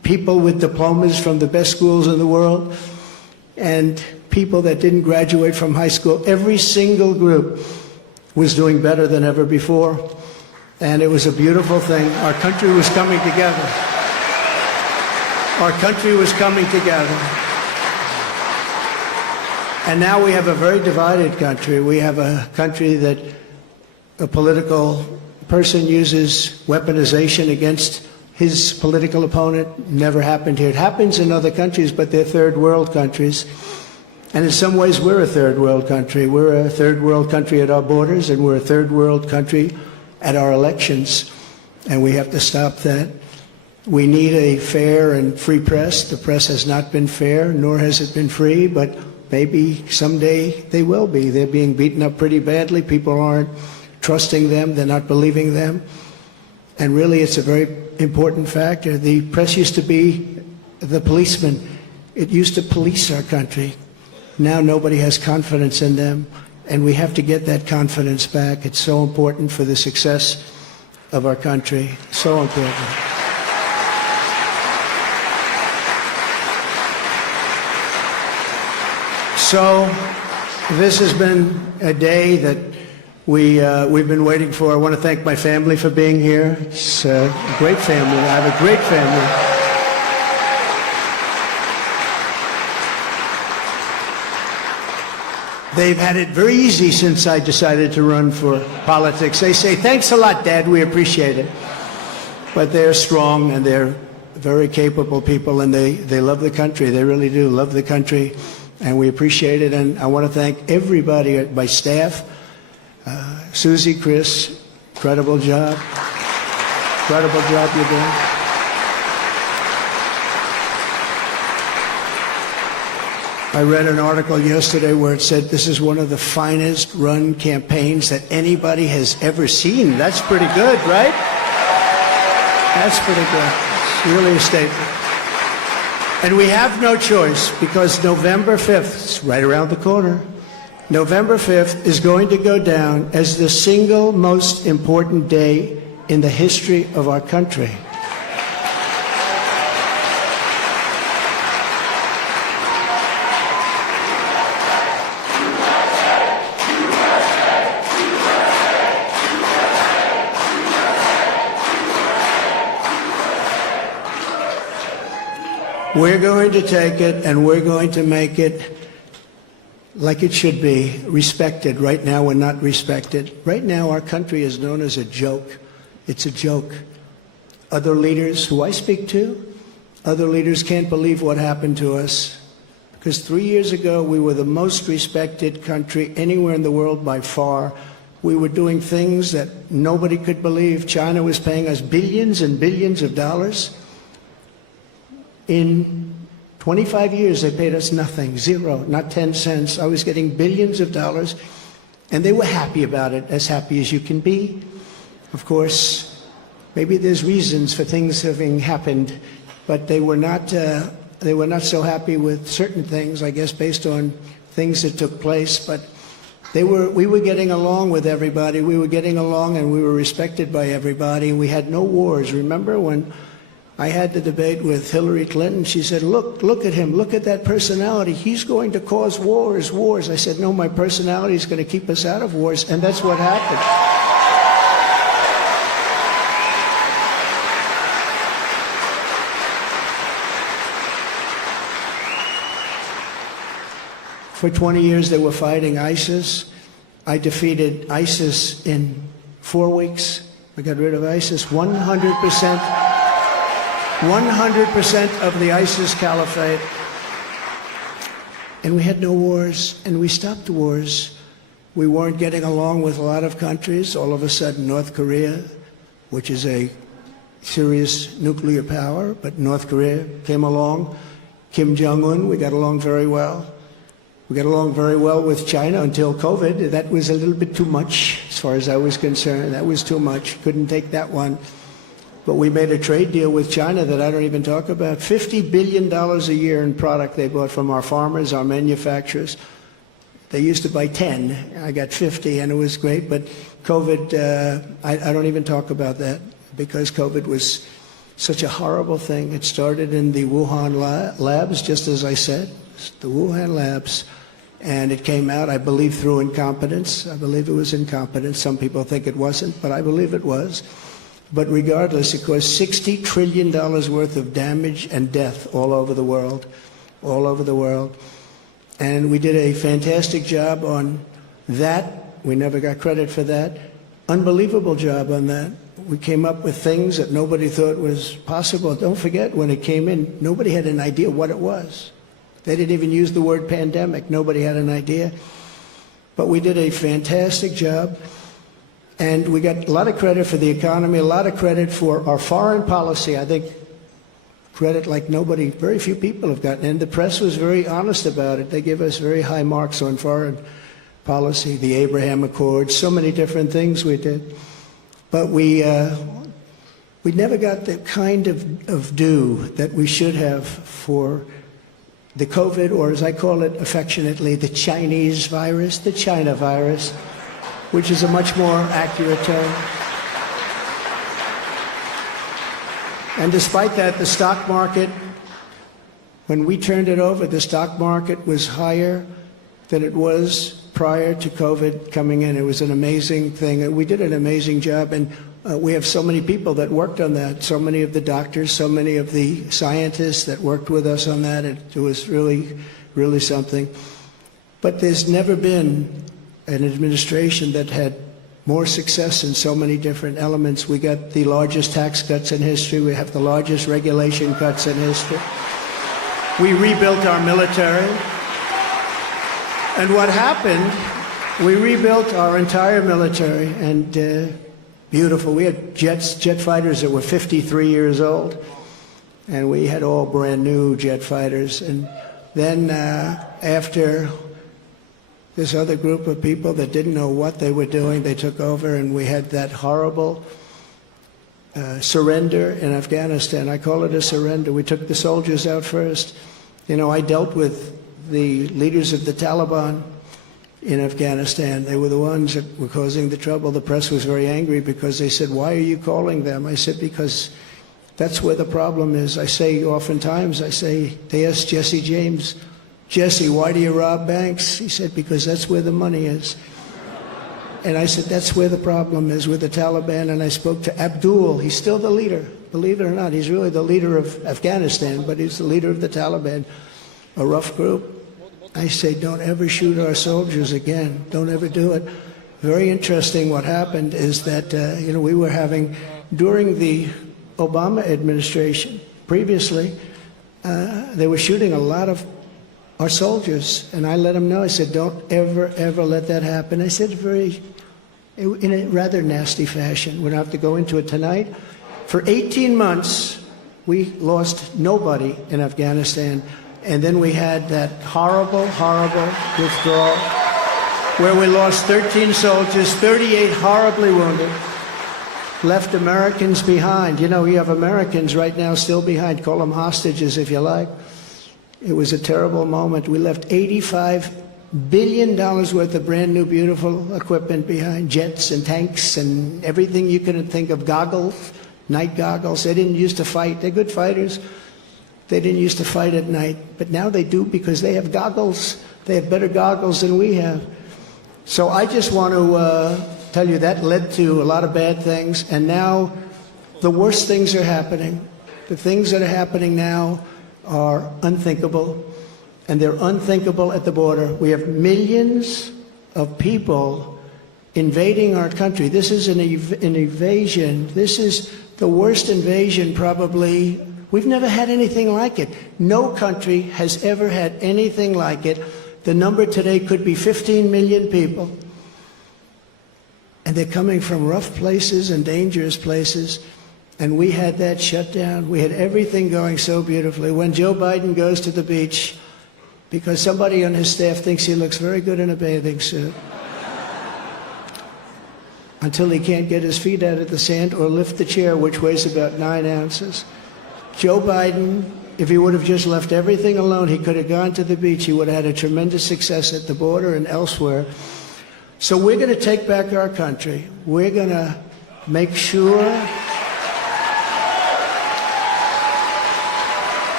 people with diplomas from the best schools in the world, and people that didn't graduate from high school. Every single group was doing better than ever before, and it was a beautiful thing. Our country was coming together. Our country was coming together. And now we have a very divided country. We have a country that a political person uses weaponization against his political opponent. Never happened here. It happens in other countries, but they're third world countries. And in some ways, we're a third world country. We're a third world country at our borders, and we're a third world country at our elections. And we have to stop that. We need a fair and free press. The press has not been fair, nor has it been free, but maybe someday they will be. They're being beaten up pretty badly. People aren't trusting them. They're not believing them. And really, it's a very important factor. The press used to be the policeman. It used to police our country. Now nobody has confidence in them, and we have to get that confidence back. It's so important for the success of our country. So important. So this has been a day that we've been waiting for. I want to thank my family for being here. It's a great family. I have a great family. They've had it very easy since I decided to run for politics. They say, thanks a lot, Dad, we appreciate it. But they're strong, and they're very capable people, and they love the country. They really do love the country, and we appreciate it. And I want to thank everybody, my staff, Susie, Chris, incredible job. Incredible job you're doing. I read an article yesterday where it said this is one of the finest run campaigns that anybody has ever seen. That's pretty good, right? That's pretty good. It's really a statement. And we have no choice, because November 5th, it's right around the corner, November 5th is going to go down as the single most important day in the history of our country. We're going to take it, and we're going to make it like it should be, respected. Right now, we're not respected. Right now, our country is known as a joke. It's a joke. Other leaders who I speak to, other leaders can't believe what happened to us. Because 3 years ago, we were the most respected country anywhere in the world by far. We were doing things that nobody could believe. China was paying us billions and billions of dollars. In 25 years, they paid us nothing, zero, not 10 cents. I was getting billions of dollars, and they were happy about it, as happy as you can be. Of course, maybe there's reasons for things having happened, but they were not so happy with certain things, I guess, based on things that took place. But we were getting along with everybody. We were getting along, and we were respected by everybody. We had no wars. Remember when I had the debate with Hillary Clinton? She said, look at him, look at that personality. He's going to cause wars. I said, no, my personality is going to keep us out of wars, and that's what happened. For 20 years, they were fighting ISIS. I defeated ISIS in 4 weeks. I got rid of ISIS 100%. 100% of the ISIS caliphate. And we had no wars, and we stopped wars. We weren't getting along with a lot of countries. All of a sudden, North Korea, which is a serious nuclear power, but North Korea came along. Kim Jong-un, we got along very well. We got along very well with China until COVID. That was a little bit too much, as far as I was concerned. That was too much. Couldn't take that one. But we made a trade deal with China that I don't even talk about. $50 billion a year in product they bought from our farmers, our manufacturers. They used to buy 10. I got 50, and it was great. But COVID, I don't even talk about that, because COVID was such a horrible thing. It started in the Wuhan labs, just as I said, the Wuhan labs. And it came out, I believe, through incompetence. I believe it was incompetence. Some people think it wasn't, but I believe it was. But regardless, it caused $60 trillion worth of damage and death all over the world, all over the world. And we did a fantastic job on that. We never got credit for that. Unbelievable job on that. We came up with things that nobody thought was possible. Don't forget, when it came in, nobody had an idea what it was. They didn't even use the word pandemic. Nobody had an idea. But we did a fantastic job. And we got a lot of credit for the economy, a lot of credit for our foreign policy. I think credit like nobody, very few people have gotten. And the press was very honest about it. They give us very high marks on foreign policy, the Abraham Accords, so many different things we did. But we never got the kind of due that we should have for the COVID, or as I call it affectionately, the Chinese virus, the China virus, which is a much more accurate term. And despite that, the stock market, when we turned it over, the stock market was higher than it was prior to COVID coming in. It was an amazing thing. We did an amazing job, and we have so many people that worked on that, so many of the doctors, so many of the scientists that worked with us on that. It was really, really something. But there's never been an administration that had more success in so many different elements. We got the largest tax cuts in history. We have the largest regulation cuts in history. We rebuilt our military. And what happened, we rebuilt our entire military, and beautiful. We had jet fighters that were 53 years old, and we had all brand new jet fighters. And then after this other group of people that didn't know what they were doing, they took over, and we had that horrible surrender in Afghanistan. I call it a surrender. We took the soldiers out first. You know, I dealt with the leaders of the Taliban in Afghanistan. They were the ones that were causing the trouble. The press was very angry because they said, "Why are you calling them?" I said, "Because that's where the problem is." I say oftentimes, they asked Jesse James, "Jesse, why do you rob banks?" He said, "Because that's where the money is." And I said, that's where the problem is, with the Taliban. And I spoke to Abdul. He's still the leader. Believe it or not, he's really the leader of Afghanistan, but he's the leader of the Taliban, a rough group. I say, don't ever shoot our soldiers again. Don't ever do it. Very interesting. What happened is that, we were having, during the Obama administration, previously, they were shooting a lot of our soldiers. And I let them know. I said, don't ever, ever let that happen. I said in a rather nasty fashion. We don't have to go into it tonight. For 18 months, we lost nobody in Afghanistan. And then we had that horrible, horrible withdrawal where we lost 13 soldiers, 38 horribly wounded, left Americans behind. You know, you have Americans right now still behind. Call them hostages if you like. It was a terrible moment. We left $85 billion worth of brand new, beautiful equipment behind, jets and tanks and everything you could think of, goggles, night goggles. They didn't used to fight. They're good fighters. They didn't used to fight at night, but now they do because they have goggles. They have better goggles than we have. So I just want to tell you that led to a lot of bad things, and now the worst things are happening. The things that are happening now are unthinkable, and they're unthinkable at the border. We have millions of people invading our country. This is an invasion. This is the worst invasion probably. We've never had anything like it. No country has ever had anything like it. The number today could be 15 million people. And they're coming from rough places and dangerous places. And we had that shut down. We had everything going so beautifully. When Joe Biden goes to the beach, because somebody on his staff thinks he looks very good in a bathing suit, until he can't get his feet out of the sand or lift the chair, which weighs about 9 ounces. Joe Biden, if he would have just left everything alone, he could have gone to the beach. He would have had a tremendous success at the border and elsewhere. So we're going to take back our country. We're going to make sure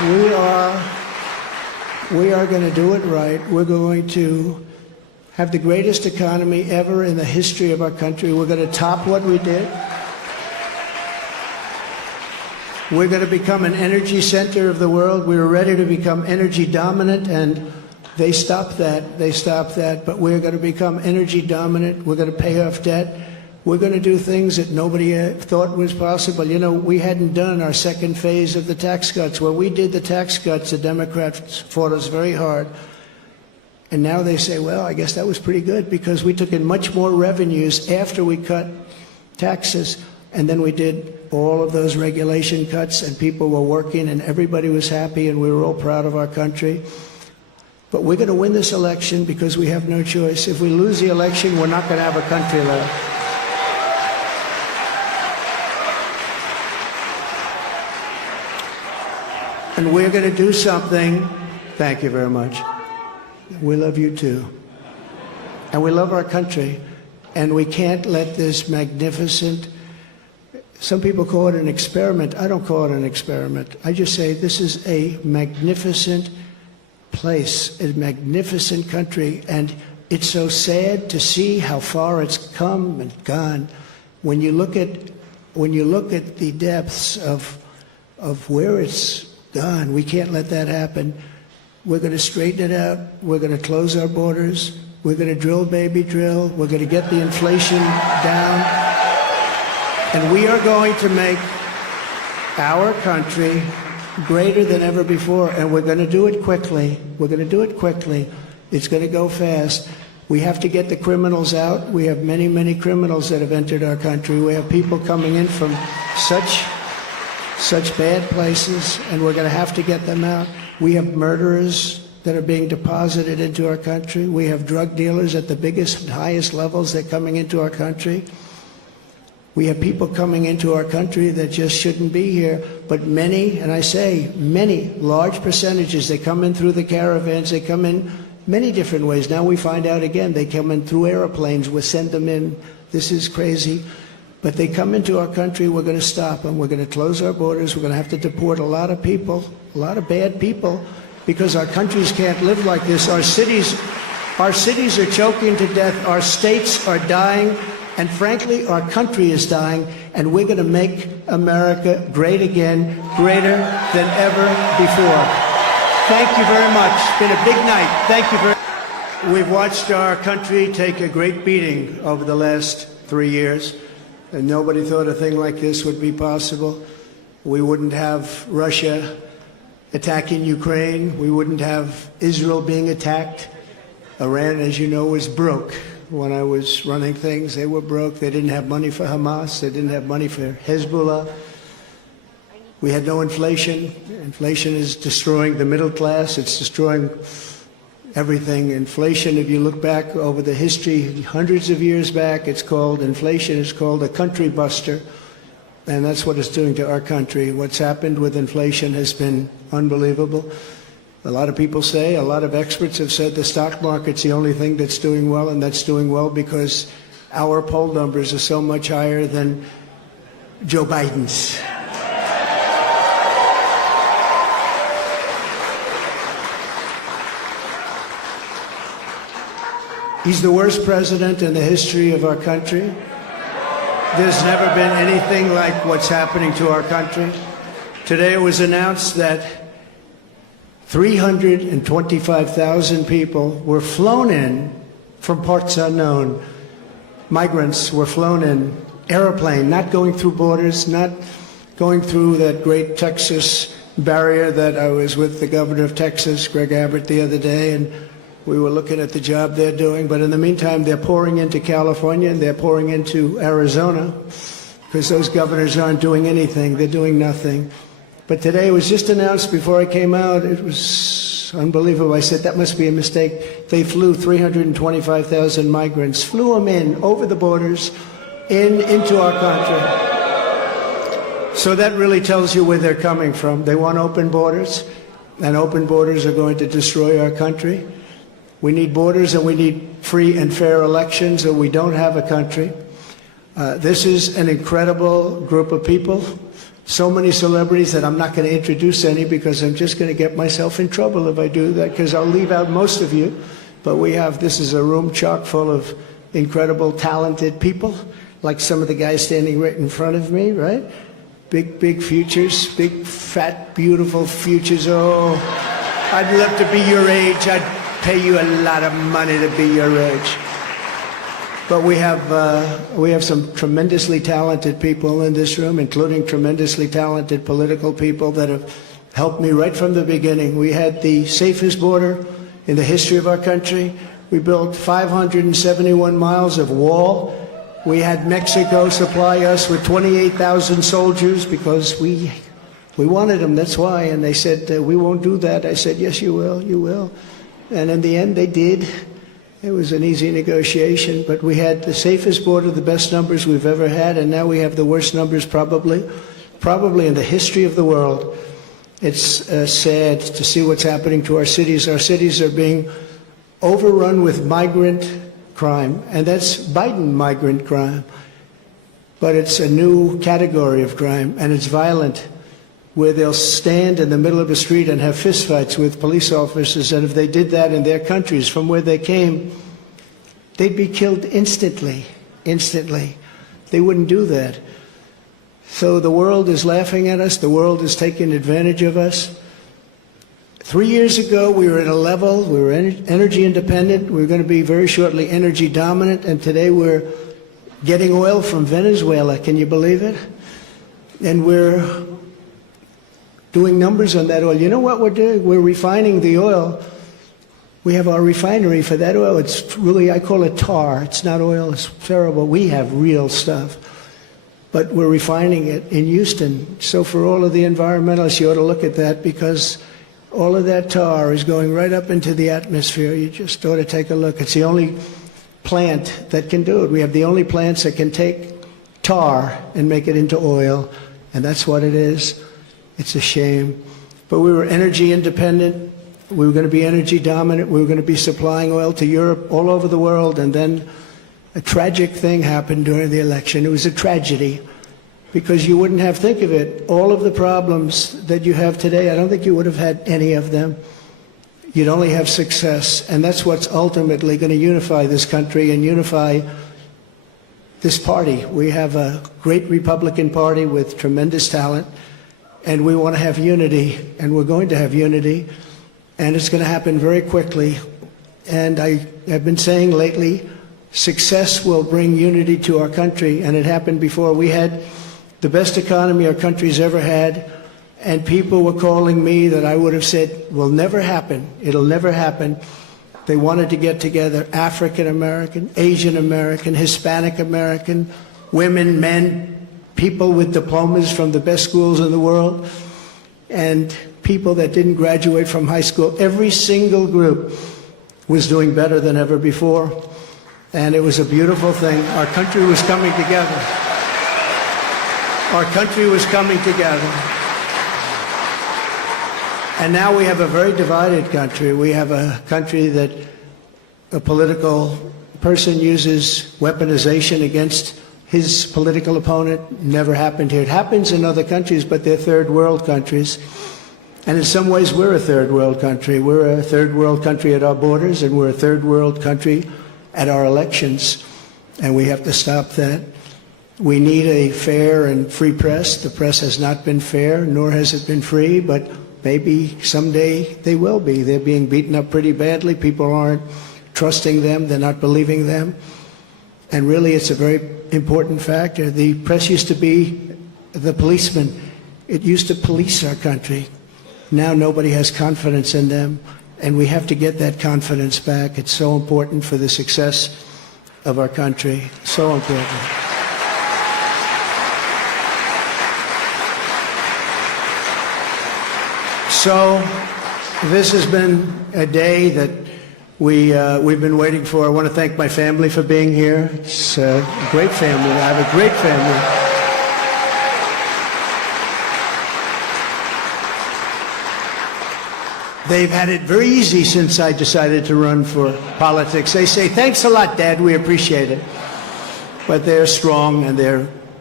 We are going to do it right. We're going to have the greatest economy ever in the history of our country. We're going to top what we did. We're going to become an energy center of the world. We were ready to become energy dominant, and they stopped that. They stopped that. But we're going to become energy dominant. We're going to pay off debt. We're going to do things that nobody thought was possible. You know, we hadn't done our second phase of the tax cuts. When we did the tax cuts, the Democrats fought us very hard. And now they say, well, I guess that was pretty good because we took in much more revenues after we cut taxes. And then we did all of those regulation cuts, and people were working, and everybody was happy, and we were all proud of our country. But we're going to win this election because we have no choice. If we lose the election, we're not going to have a country left. And we're going to do something. Thank you very much. We love you too. And we love our country. And we can't let this magnificent, some people call it an experiment. I don't call it an experiment. I just say this is a magnificent place, a magnificent country. And it's so sad to see how far it's come and gone. When you look at the depths of where it's gone, we can't let that happen. We're going to straighten it out. We're going to close our borders. We're going to drill, baby, drill. We're going to get the inflation down. And we are going to make our country greater than ever before. And we're going to do it quickly. We're going to do it quickly. It's going to go fast. We have to get the criminals out. We have many, many criminals that have entered our country. We have people coming in from such bad places, and we're going to have to get them out. We have murderers that are being deposited into our country. We have drug dealers at the biggest and highest levels. They're coming into our country. We have people coming into our country that just shouldn't be here. But many, and I say many, large percentages, they come in through the caravans. They come in many different ways. Now we find out again, they come in through airplanes. We send them in. This is crazy. But they come into our country, we're going to stop them. We're going to close our borders. We're going to have to deport a lot of people, a lot of bad people, because our countries can't live like this. Our cities are choking to death. Our states are dying. And frankly, our country is dying. And we're going to make America great again, greater than ever before. Thank you very much. It's been a big night. Thank you very much. We've watched our country take a great beating over the last 3 years. And nobody thought a thing like this would be possible. We wouldn't have Russia attacking Ukraine. We wouldn't have Israel being attacked. Iran, as you know, was broke. When I was running things, they were broke. They didn't have money for Hamas. They didn't have money for Hezbollah. We had no inflation. Inflation is destroying the middle class. It's destroying everything. Inflation, if you look back over the history, hundreds of years back, inflation is called a country buster. And that's what it's doing to our country. What's happened with inflation has been unbelievable. A lot of people say, a lot of experts have said the stock market's the only thing that's doing well, and that's doing well because our poll numbers are so much higher than Joe Biden's. He's the worst president in the history of our country. There's never been anything like what's happening to our country. Today it was announced that 325,000 people were flown in from parts unknown. Migrants were flown in, airplane, not going through borders, not going through that great Texas barrier that I was with the governor of Texas, Greg Abbott, the other day, and we were looking at the job they're doing. But in the meantime, they're pouring into California, and they're pouring into Arizona, because those governors aren't doing anything. They're doing nothing. But today it was just announced before I came out. It was unbelievable. I said, that must be a mistake. They flew 325,000 migrants, flew them in over the borders into our country. So that really tells you where they're coming from. They want open borders, and open borders are going to destroy our country. We need borders, and we need free and fair elections, or we don't have a country. This is an incredible group of people. so many celebrities that I'm not going to introduce any because I'm just going to get myself in trouble if I do that, because I'll leave out most of you. But this is a room chock full of incredible, talented people, like some of the guys standing right in front of me, right? Big futures, big, fat, beautiful futures. Oh, I'd love to be your age. I'd pay you a lot of money to be your age. But we have some tremendously talented people in this room, including tremendously talented political people that have helped me right from the beginning. We had the safest border in the history of our country. We built 571 miles of wall. We had Mexico supply us with 28,000 soldiers because we wanted them, that's why. And they said, we won't do that. I said, yes, you will, you will. And in the end, they did. It was an easy negotiation, but we had the safest border, the best numbers we've ever had, and now we have the worst numbers probably in the history of the world. It's sad to see what's happening to our cities. Our cities are being overrun with migrant crime, and that's Biden migrant crime. But it's a new category of crime, and it's violent, where they'll stand in the middle of a street and have fistfights with police officers, and if they did that in their countries from where they came, they'd be killed instantly. They wouldn't do that. So the world is laughing at us. The world is taking advantage of us. 3 years ago, we were at a level, we were energy independent. We were going to be very shortly energy dominant, and today we're getting oil from Venezuela. Can you believe it? And we're doing numbers on that oil. You know what we're doing? We're refining the oil. We have our refinery for that oil. It's really, I call it tar. It's not oil. It's terrible. We have real stuff. But we're refining it in Houston. So for all of the environmentalists, you ought to look at that, because all of that tar is going right up into the atmosphere. You just ought to take a look. It's the only plant that can do it. We have the only plants that can take tar and make it into oil, and that's what it is. It's a shame. But we were energy independent. We were going to be energy dominant. We were going to be supplying oil to Europe, all over the world, and then a tragic thing happened during the election. It was a tragedy, because you wouldn't have, think of it, all of the problems that you have today, I don't think you would have had any of them. You'd only have success, and that's what's ultimately going to unify this country and unify this party. We have a great Republican Party with tremendous talent, and we want to have unity, and we're going to have unity, and it's going to happen very quickly. And I have been saying lately, success will bring unity to our country, and it happened before. We had the best economy our country's ever had, and people were calling me that I would have said will never happen. It'll never happen. They wanted to get together, African American, Asian American, Hispanic American, women, men, people with diplomas from the best schools in the world, and people that didn't graduate from high school. Every single group was doing better than ever before, and it was a beautiful thing. Our country was coming together. Our country was coming together. And now we have a very divided country. We have a country that a political person uses weaponization against his political opponent. Never happened here. It happens in other countries, but they're third world countries. And in some ways, we're a third world country. We're a third world country at our borders, and we're a third world country at our elections. And we have to stop that. We need a fair and free press. The press has not been fair, nor has it been free, but maybe someday they will be. They're being beaten up pretty badly. People aren't trusting them. They're not believing them. And really, it's a very important factor. The press used to be the policeman. It used to police our country. Now nobody has confidence in them, and we have to get that confidence back. It's so important for the success of our country. So important. So this has been a day that we've been waiting for. I want to thank my family for being here. It's a great family. I have a great family. They've had it very easy since I decided to run for politics. They say, thanks a lot, Dad, we appreciate it. But they're strong, and they're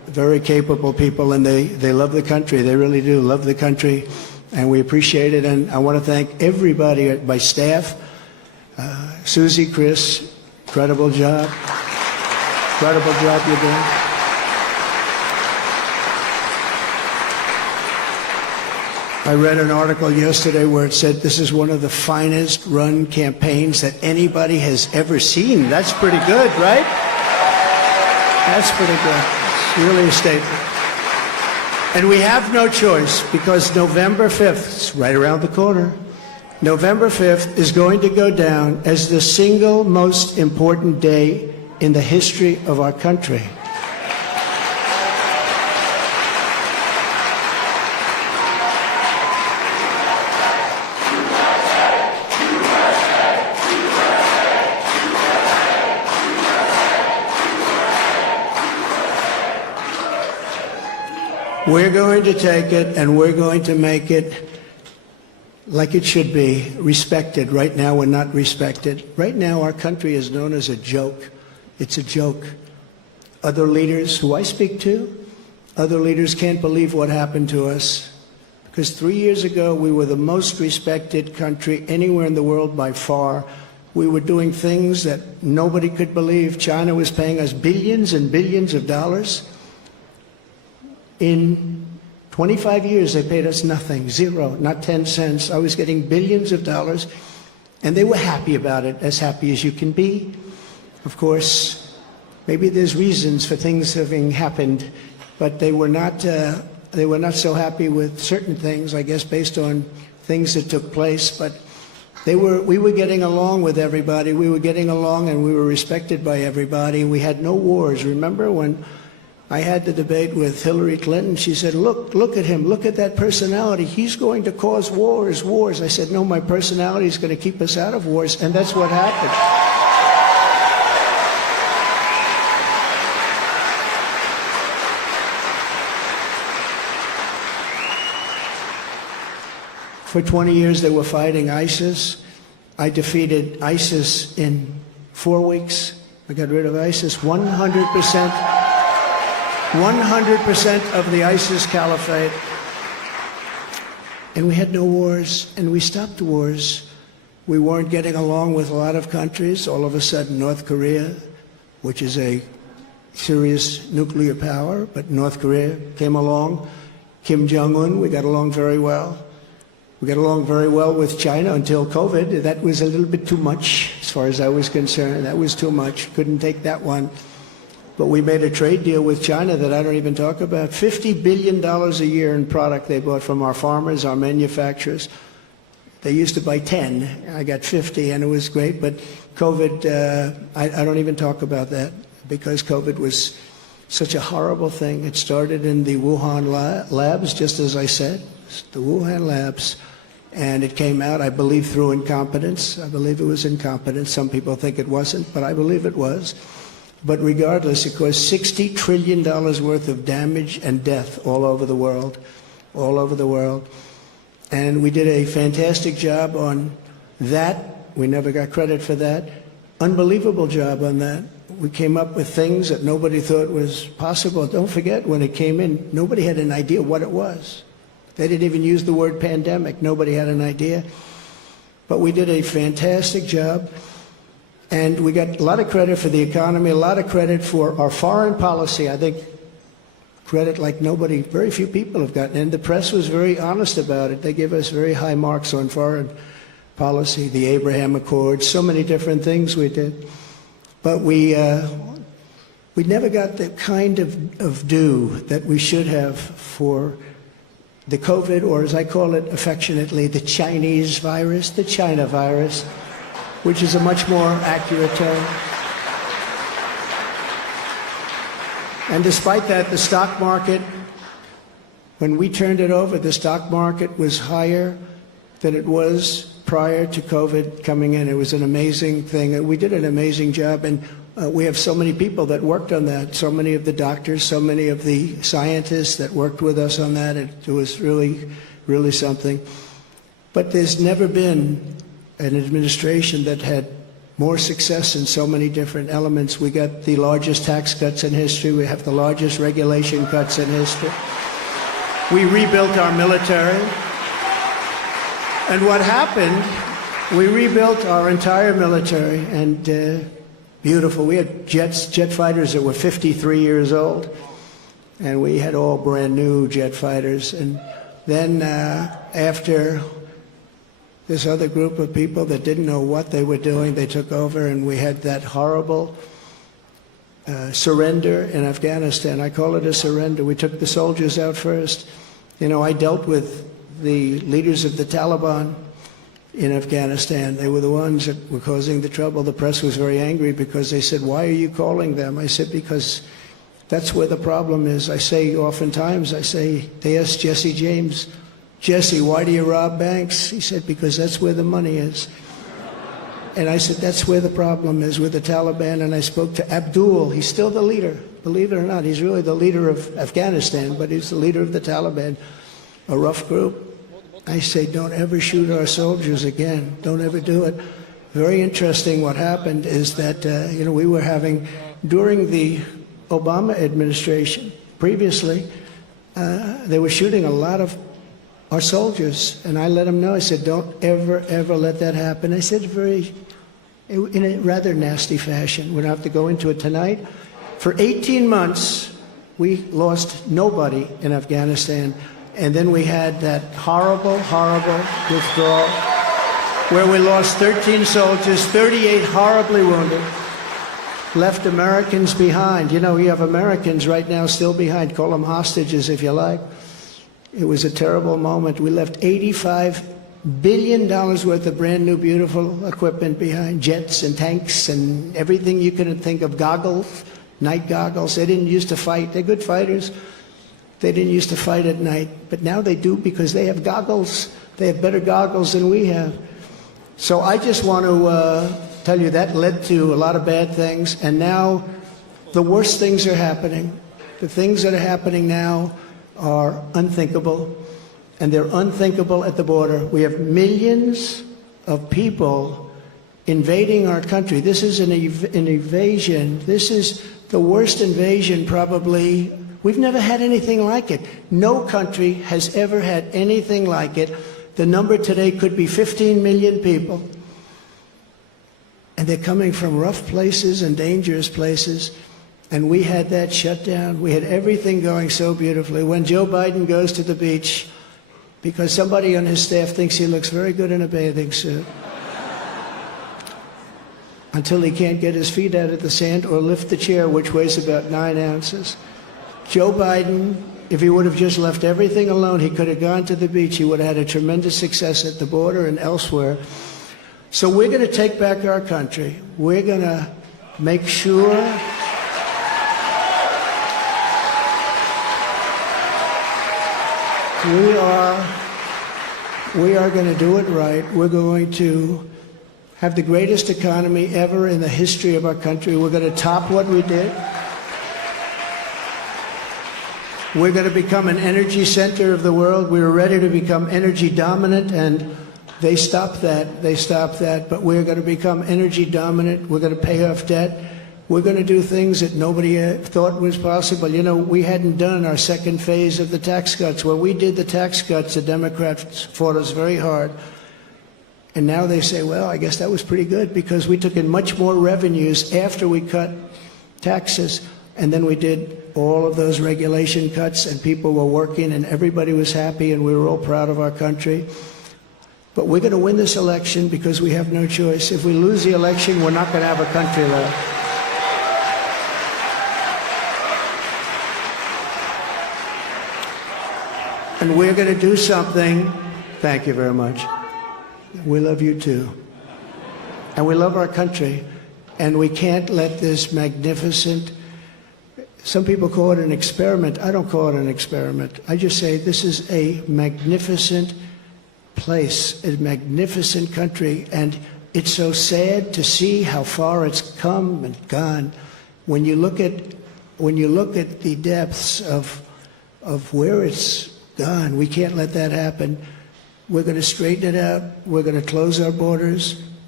very capable people, and they love the country. They really do love the country, and we appreciate it. And I want to thank everybody, my staff, Susie, Chris, incredible job. Incredible job you're doing. I read an article yesterday where it said this is one of the finest run campaigns that anybody has ever seen. That's pretty good, right? That's pretty good. It's really a statement. And we have no choice, because November 5th, it's right around the corner, November 5th is going to go down as the single most important day in the history of our country. We're going to take it and we're going to make it like it should be, respected. Right now, we're not respected. Right now, our country is known as a joke. It's a joke. Other leaders who I speak to, other leaders can't believe what happened to us. Because 3 years ago, we were the most respected country anywhere in the world by far. We were doing things that nobody could believe. China was paying us billions and billions of dollars. In 25 years, they paid us nothing, zero, not 10 cents. I was getting billions of dollars, and they were happy about it, as happy as you can be. Of course, maybe there's reasons for things having happened, but they were not so happy with certain things, I guess, based on things that took place. But we were getting along with everybody. We were getting along, and we were respected by everybody. We had no wars. Remember when I had the debate with Hillary Clinton? She said, look at him, look at that personality. He's going to cause wars. I said, no, my personality is going to keep us out of wars, and that's what happened. For 20 years, they were fighting ISIS. I defeated ISIS in 4 weeks. I got rid of ISIS 100%. 100% of the ISIS caliphate. And we had no wars, and we stopped wars. We weren't getting along with a lot of countries. All of a sudden, North Korea, which is a serious nuclear power, but North Korea came along. Kim Jong-un, we got along very well. We got along very well with China until COVID. That was a little bit too much, as far as I was concerned. That was too much. Couldn't take that one. But we made a trade deal with China that I don't even talk about. $50 billion a year in product they bought from our farmers, our manufacturers. They used to buy 10. I got 50, and it was great. But COVID, I don't even talk about that, because COVID was such a horrible thing. It started in the Wuhan labs, just as I said, the Wuhan labs. And it came out, I believe, through incompetence. I believe it was incompetence. Some people think it wasn't, but I believe it was. But regardless, it caused $60 trillion worth of damage and death all over the world, all over the world. And we did a fantastic job on that. We never got credit for that. Unbelievable job on that. We came up with things that nobody thought was possible. Don't forget, when it came in, nobody had an idea what it was. They didn't even use the word pandemic. Nobody had an idea. But we did a fantastic job. And we got a lot of credit for the economy, a lot of credit for our foreign policy. I think credit like nobody, very few people have gotten. And the press was very honest about it. They gave us very high marks on foreign policy, the Abraham Accords, so many different things we did. But we never got the kind of due that we should have for the COVID, or as I call it affectionately, the Chinese virus, the China virus, which is a much more accurate term. And despite that, the stock market, when we turned it over, the stock market was higher than it was prior to COVID coming in. It was an amazing thing. We did an amazing job, and we have so many people that worked on that, so many of the doctors, so many of the scientists that worked with us on that. It was really, really something. But there's never been an administration that had more success in so many different elements. We got the largest tax cuts in history. We have the largest regulation cuts in history. We rebuilt our military. And what happened, we rebuilt our entire military, and beautiful. We had jet fighters that were 53 years old, and we had all brand new jet fighters. And then after this other group of people that didn't know what they were doing, they took over, and we had that horrible surrender in Afghanistan. I call it a surrender. We took the soldiers out first. You know, I dealt with the leaders of the Taliban in Afghanistan. They were the ones that were causing the trouble. The press was very angry because they said, "Why are you calling them?" I said, "Because that's where the problem is." I say oftentimes, they asked Jesse James, "Jesse, why do you rob banks?" He said, "Because that's where the money is." And I said, that's where the problem is with the Taliban. And I spoke to Abdul. He's still the leader. Believe it or not, he's really the leader of Afghanistan, but he's the leader of the Taliban, a rough group. I say, don't ever shoot our soldiers again. Don't ever do it. Very interesting what happened is that, we were having, during the Obama administration, previously, they were shooting a lot of our soldiers, and I let them know. I said, don't ever, ever let that happen. I said in a rather nasty fashion. We don't have to go into it tonight. For 18 months, we lost nobody in Afghanistan, and then we had that horrible, horrible withdrawal where we lost 13 soldiers, 38 horribly wounded, left Americans behind. You know, you have Americans right now still behind. Call them hostages if you like. It was a terrible moment. We left $85 billion worth of brand new, beautiful equipment behind, jets and tanks and everything you could think of, goggles, night goggles. They didn't used to fight. They're good fighters. They didn't used to fight at night, but now they do because they have goggles. They have better goggles than we have. So I just want to tell you that led to a lot of bad things, and now the worst things are happening. The things that are happening now are unthinkable, and they're unthinkable at the border. We have millions of people invading our country. This is an invasion. This is the worst invasion probably. We've never had anything like it. No country has ever had anything like it. The number today could be 15 million people, and they're coming from rough places and dangerous places. And we had that shut down. We had everything going so beautifully. When Joe Biden goes to the beach, because somebody on his staff thinks he looks very good in a bathing suit, until he can't get his feet out of the sand or lift the chair, which weighs about 9 ounces. Joe Biden, if he would have just left everything alone, he could have gone to the beach. He would have had a tremendous success at the border and elsewhere. So we're going to take back our country. We're going to make sure we are going to do it right. We're going to have the greatest economy ever in the history of our country. We're going to top what we did. We're going to become an energy center of the world. We were ready to become energy dominant, and they stopped that. They stopped that. But we're going to become energy dominant. We're going to pay off debt. We're going to do things that nobody thought was possible. You know, we hadn't done our second phase of the tax cuts. When we did the tax cuts, the Democrats fought us very hard. And now they say, well, I guess that was pretty good because we took in much more revenues after we cut taxes. And then we did all of those regulation cuts, and people were working, and everybody was happy, and we were all proud of our country. But we're going to win this election because we have no choice. If we lose the election, we're not going to have a country left. And we're going to do something. Thank you very much. We love you too. And we love our country. And we can't let this magnificent, some people call it an experiment. I don't call it an experiment. I just say this is a magnificent place, a magnificent country. And it's so sad to see how far it's come and gone. When you look at the depths of where it's we can't let that happen. We're going to straighten it out. We're going to close our borders.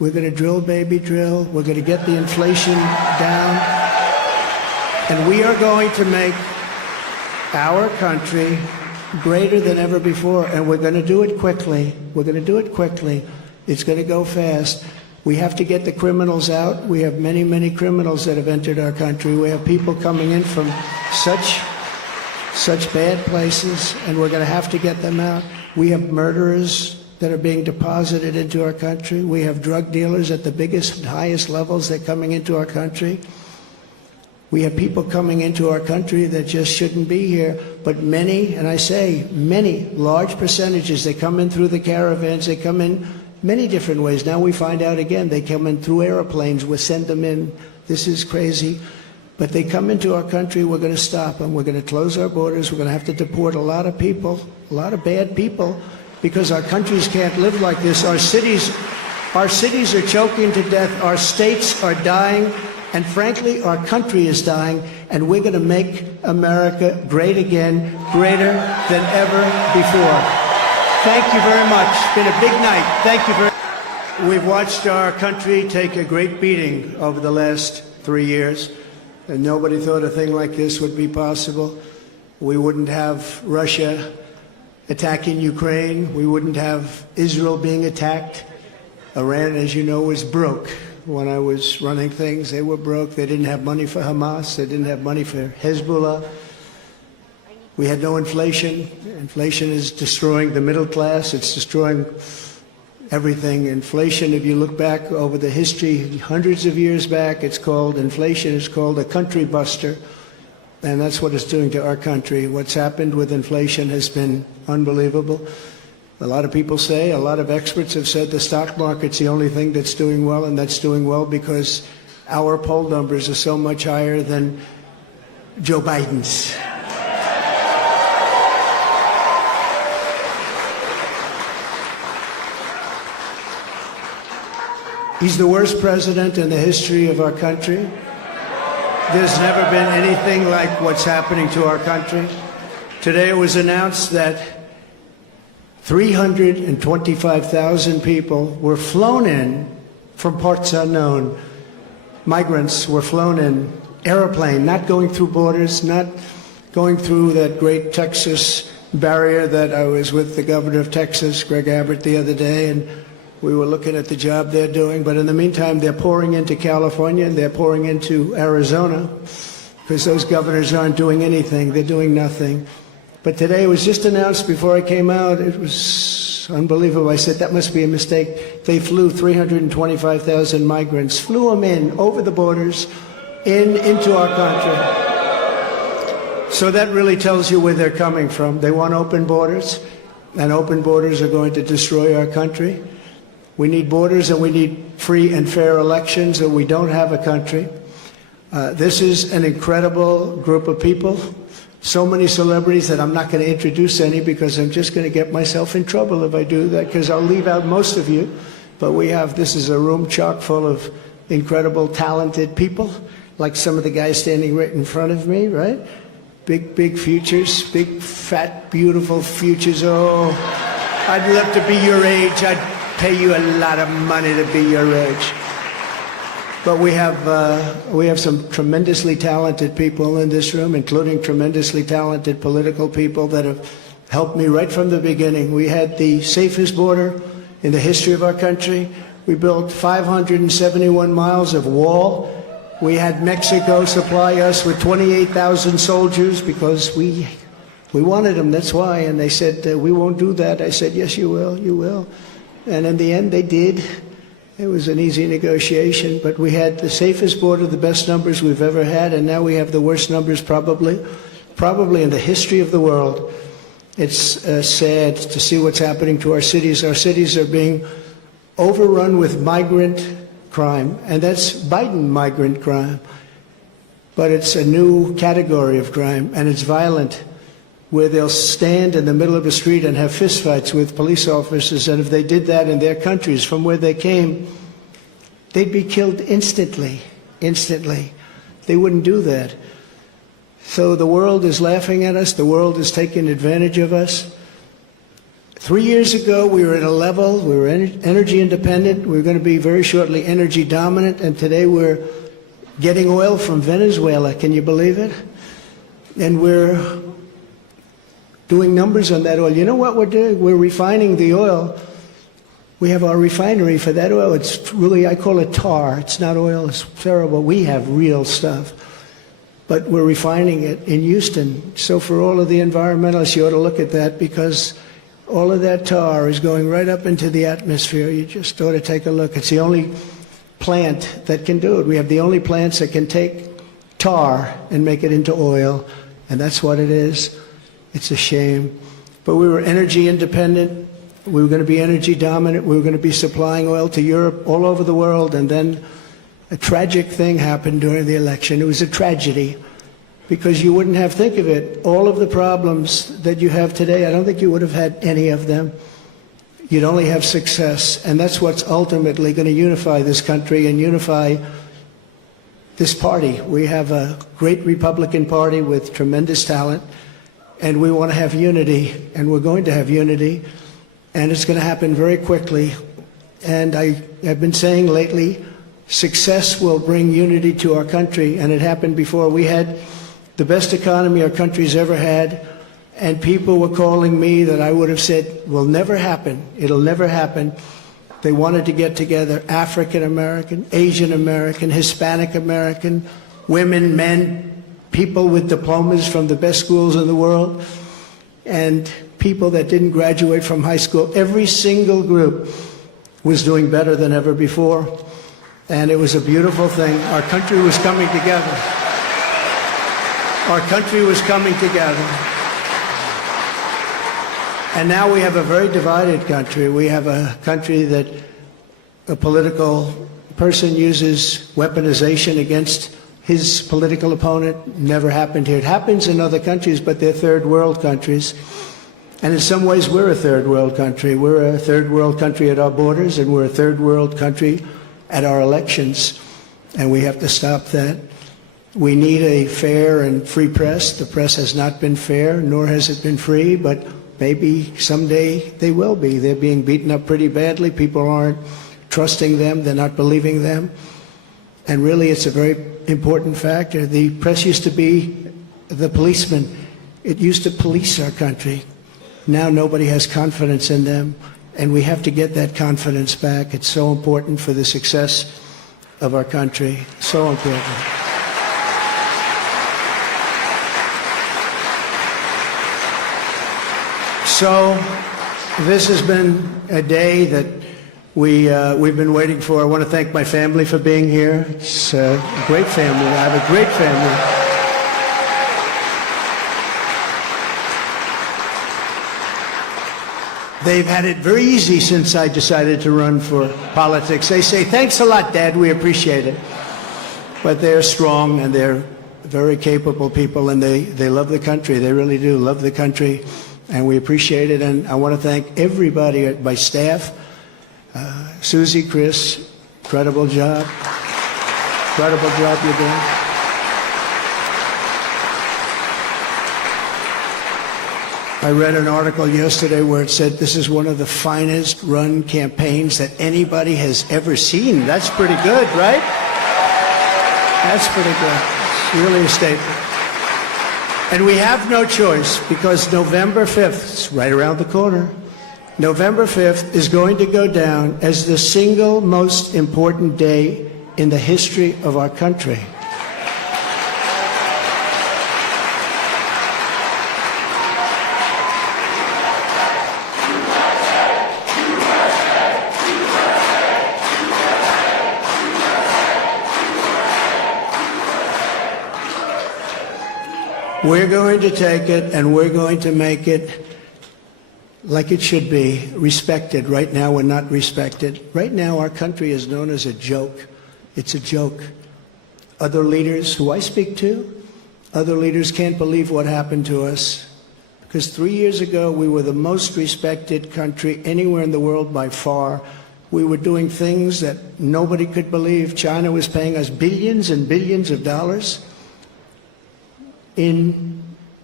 We're going to drill, baby, drill. We're going to get the inflation down. And we are going to make our country greater than ever before. And we're going to do it quickly. We're going to do it quickly. It's going to go fast. We have to get the criminals out. We have many, many criminals that have entered our country. We have people coming in from such bad places, and we're going to have to get them out. We have murderers that are being deposited into our country. We have drug dealers at the biggest and highest levels that are coming into our country. We have people coming into our country that just shouldn't be here. But many, and I say many, large percentages, they come in through the caravans, they come in many different ways. Now we find out again, they come in through airplanes, we send them in. This is crazy. But they come into our country, we're going to stop them. We're going to close our borders. We're going to have to deport a lot of people, a lot of bad people, because our countries can't live like this. Our cities are choking to death. Our states are dying. And frankly, our country is dying. And we're going to make America great again, greater than ever before. Thank you very much. It's been a big night. Thank you very much. We've watched our country take a great beating over the last 3 years. And nobody thought a thing like this would be possible. We wouldn't have Russia attacking Ukraine. We wouldn't have Israel being attacked. Iran, as you know, was broke. When I was running things, they were broke. They didn't have money for Hamas. They didn't have money for Hezbollah. We had no inflation. Inflation is destroying the middle class. It's destroying everything. Inflation, if you look back over the history, hundreds of years back, inflation is called a country buster. And that's what it's doing to our country. What's happened with inflation has been unbelievable. A lot of people say, a lot of experts have said the stock market's the only thing that's doing well, and that's doing well because our poll numbers are so much higher than Joe Biden's. He's the worst president in the history of our country. There's never been anything like what's happening to our country. Today it was announced that 325,000 people were flown in from parts unknown. Migrants were flown in, airplane, not going through borders, not going through that great Texas barrier that I was with the governor of Texas, Greg Abbott, the other day, and we were looking at the job they're doing. But in the meantime, they're pouring into California and they're pouring into Arizona because those governors aren't doing anything. They're doing nothing. But today it was just announced before I came out. It was unbelievable. I said, that must be a mistake. They flew 325,000 migrants, flew them in over the borders into our country. So that really tells you where they're coming from. They want open borders, and open borders are going to destroy our country. We need borders and we need free and fair elections, or we don't have a country. This is an incredible group of people. So many celebrities that I'm not going to introduce any because I'm just going to get myself in trouble if I do that, because I'll leave out most of you. But this is a room chock full of incredible, talented people, like some of the guys standing right in front of me, right? Big, big futures, big, fat, beautiful futures. Oh, I'd love to be your age. I'd pay you a lot of money to be your age. But we have some tremendously talented people in this room, including tremendously talented political people that have helped me right from the beginning. We had the safest border in the history of our country. We built 571 miles of wall. We had Mexico supply us with 28,000 soldiers because we wanted them, that's why. And they said, we won't do that. I said, yes, you will, you will. And in the end, they did. It was an easy negotiation, but we had the safest border, the best numbers we've ever had, and now we have the worst numbers probably in the history of the world. It's sad to see what's happening to our cities. Our cities are being overrun with migrant crime, and that's Biden migrant crime. But it's a new category of crime, and it's violent, where they'll stand in the middle of a street and have fistfights with police officers, and if they did that in their countries from where they came, they'd be killed instantly. They wouldn't do that. So the world is laughing at us. The world is taking advantage of us. 3 years ago, we were at a level, we were energy independent, we were going to be very shortly energy dominant, and today we're getting oil from Venezuela. Can you believe it? And we're doing numbers on that oil. You know what we're doing? We're refining the oil. We have our refinery for that oil. It's really, I call it tar. It's not oil. It's terrible. We have real stuff. But we're refining it in Houston. So for all of the environmentalists, you ought to look at that, because all of that tar is going right up into the atmosphere. You just ought to take a look. It's the only plant that can do it. We have the only plants that can take tar and make it into oil, and that's what it is. It's a shame. But we were energy independent. We were going to be energy dominant. We were going to be supplying oil to Europe, all over the world, and then a tragic thing happened during the election. It was a tragedy, because you wouldn't have, think of it, all of the problems that you have today, I don't think you would have had any of them. You'd only have success, and that's what's ultimately going to unify this country and unify this party. We have a great Republican Party with tremendous talent, and we want to have unity, and we're going to have unity, and it's going to happen very quickly. And I have been saying lately, success will bring unity to our country, and it happened before. We had the best economy our country's ever had, and people were calling me that I would have said will never happen. It'll never happen. They wanted to get together, African American, Asian American, Hispanic American, women, men, people with diplomas from the best schools in the world, and people that didn't graduate from high school. Every single group was doing better than ever before. And it was a beautiful thing. Our country was coming together. Our country was coming together. And now we have a very divided country. We have a country that a political person uses weaponization against his political opponent. Never happened here. It happens in other countries, but they're third world countries. And in some ways, we're a third world country. We're a third world country at our borders, and we're a third world country at our elections, and we have to stop that. We need a fair and free press. The press has not been fair, nor has it been free, but maybe someday they will be. They're being beaten up pretty badly. People aren't trusting them. They're not believing them. And really, it's a very important factor. The press used to be the policeman. It used to police our country. Now nobody has confidence in them. And we have to get that confidence back. It's so important for the success of our country. So important. So this has been a day that we've been waiting for. I want to thank my family for being here. It's a great family. I have a great family. They've had it very easy since I decided to run for politics. They say, thanks a lot, Dad, we appreciate it. But they're strong, and they're very capable people, and they love the country. They really do love the country, and we appreciate it. And I want to thank everybody at my staff. Susie, Chris, incredible job. Incredible job you're doing. I read an article yesterday where it said this is one of the finest run campaigns that anybody has ever seen. That's pretty good, right? That's pretty good. It's really a statement. And we have no choice, because November 5th, it's right around the corner, November 5th is going to go down as the single most important day in the history of our country. We're going to take it, and we're going to make it like it should be, respected. Right now, we're not respected. Right now, our country is known as a joke. It's a joke. Other leaders who I speak to, other leaders can't believe what happened to us. Because 3 years ago, we were the most respected country anywhere in the world by far. We were doing things that nobody could believe. China was paying us billions and billions of dollars. In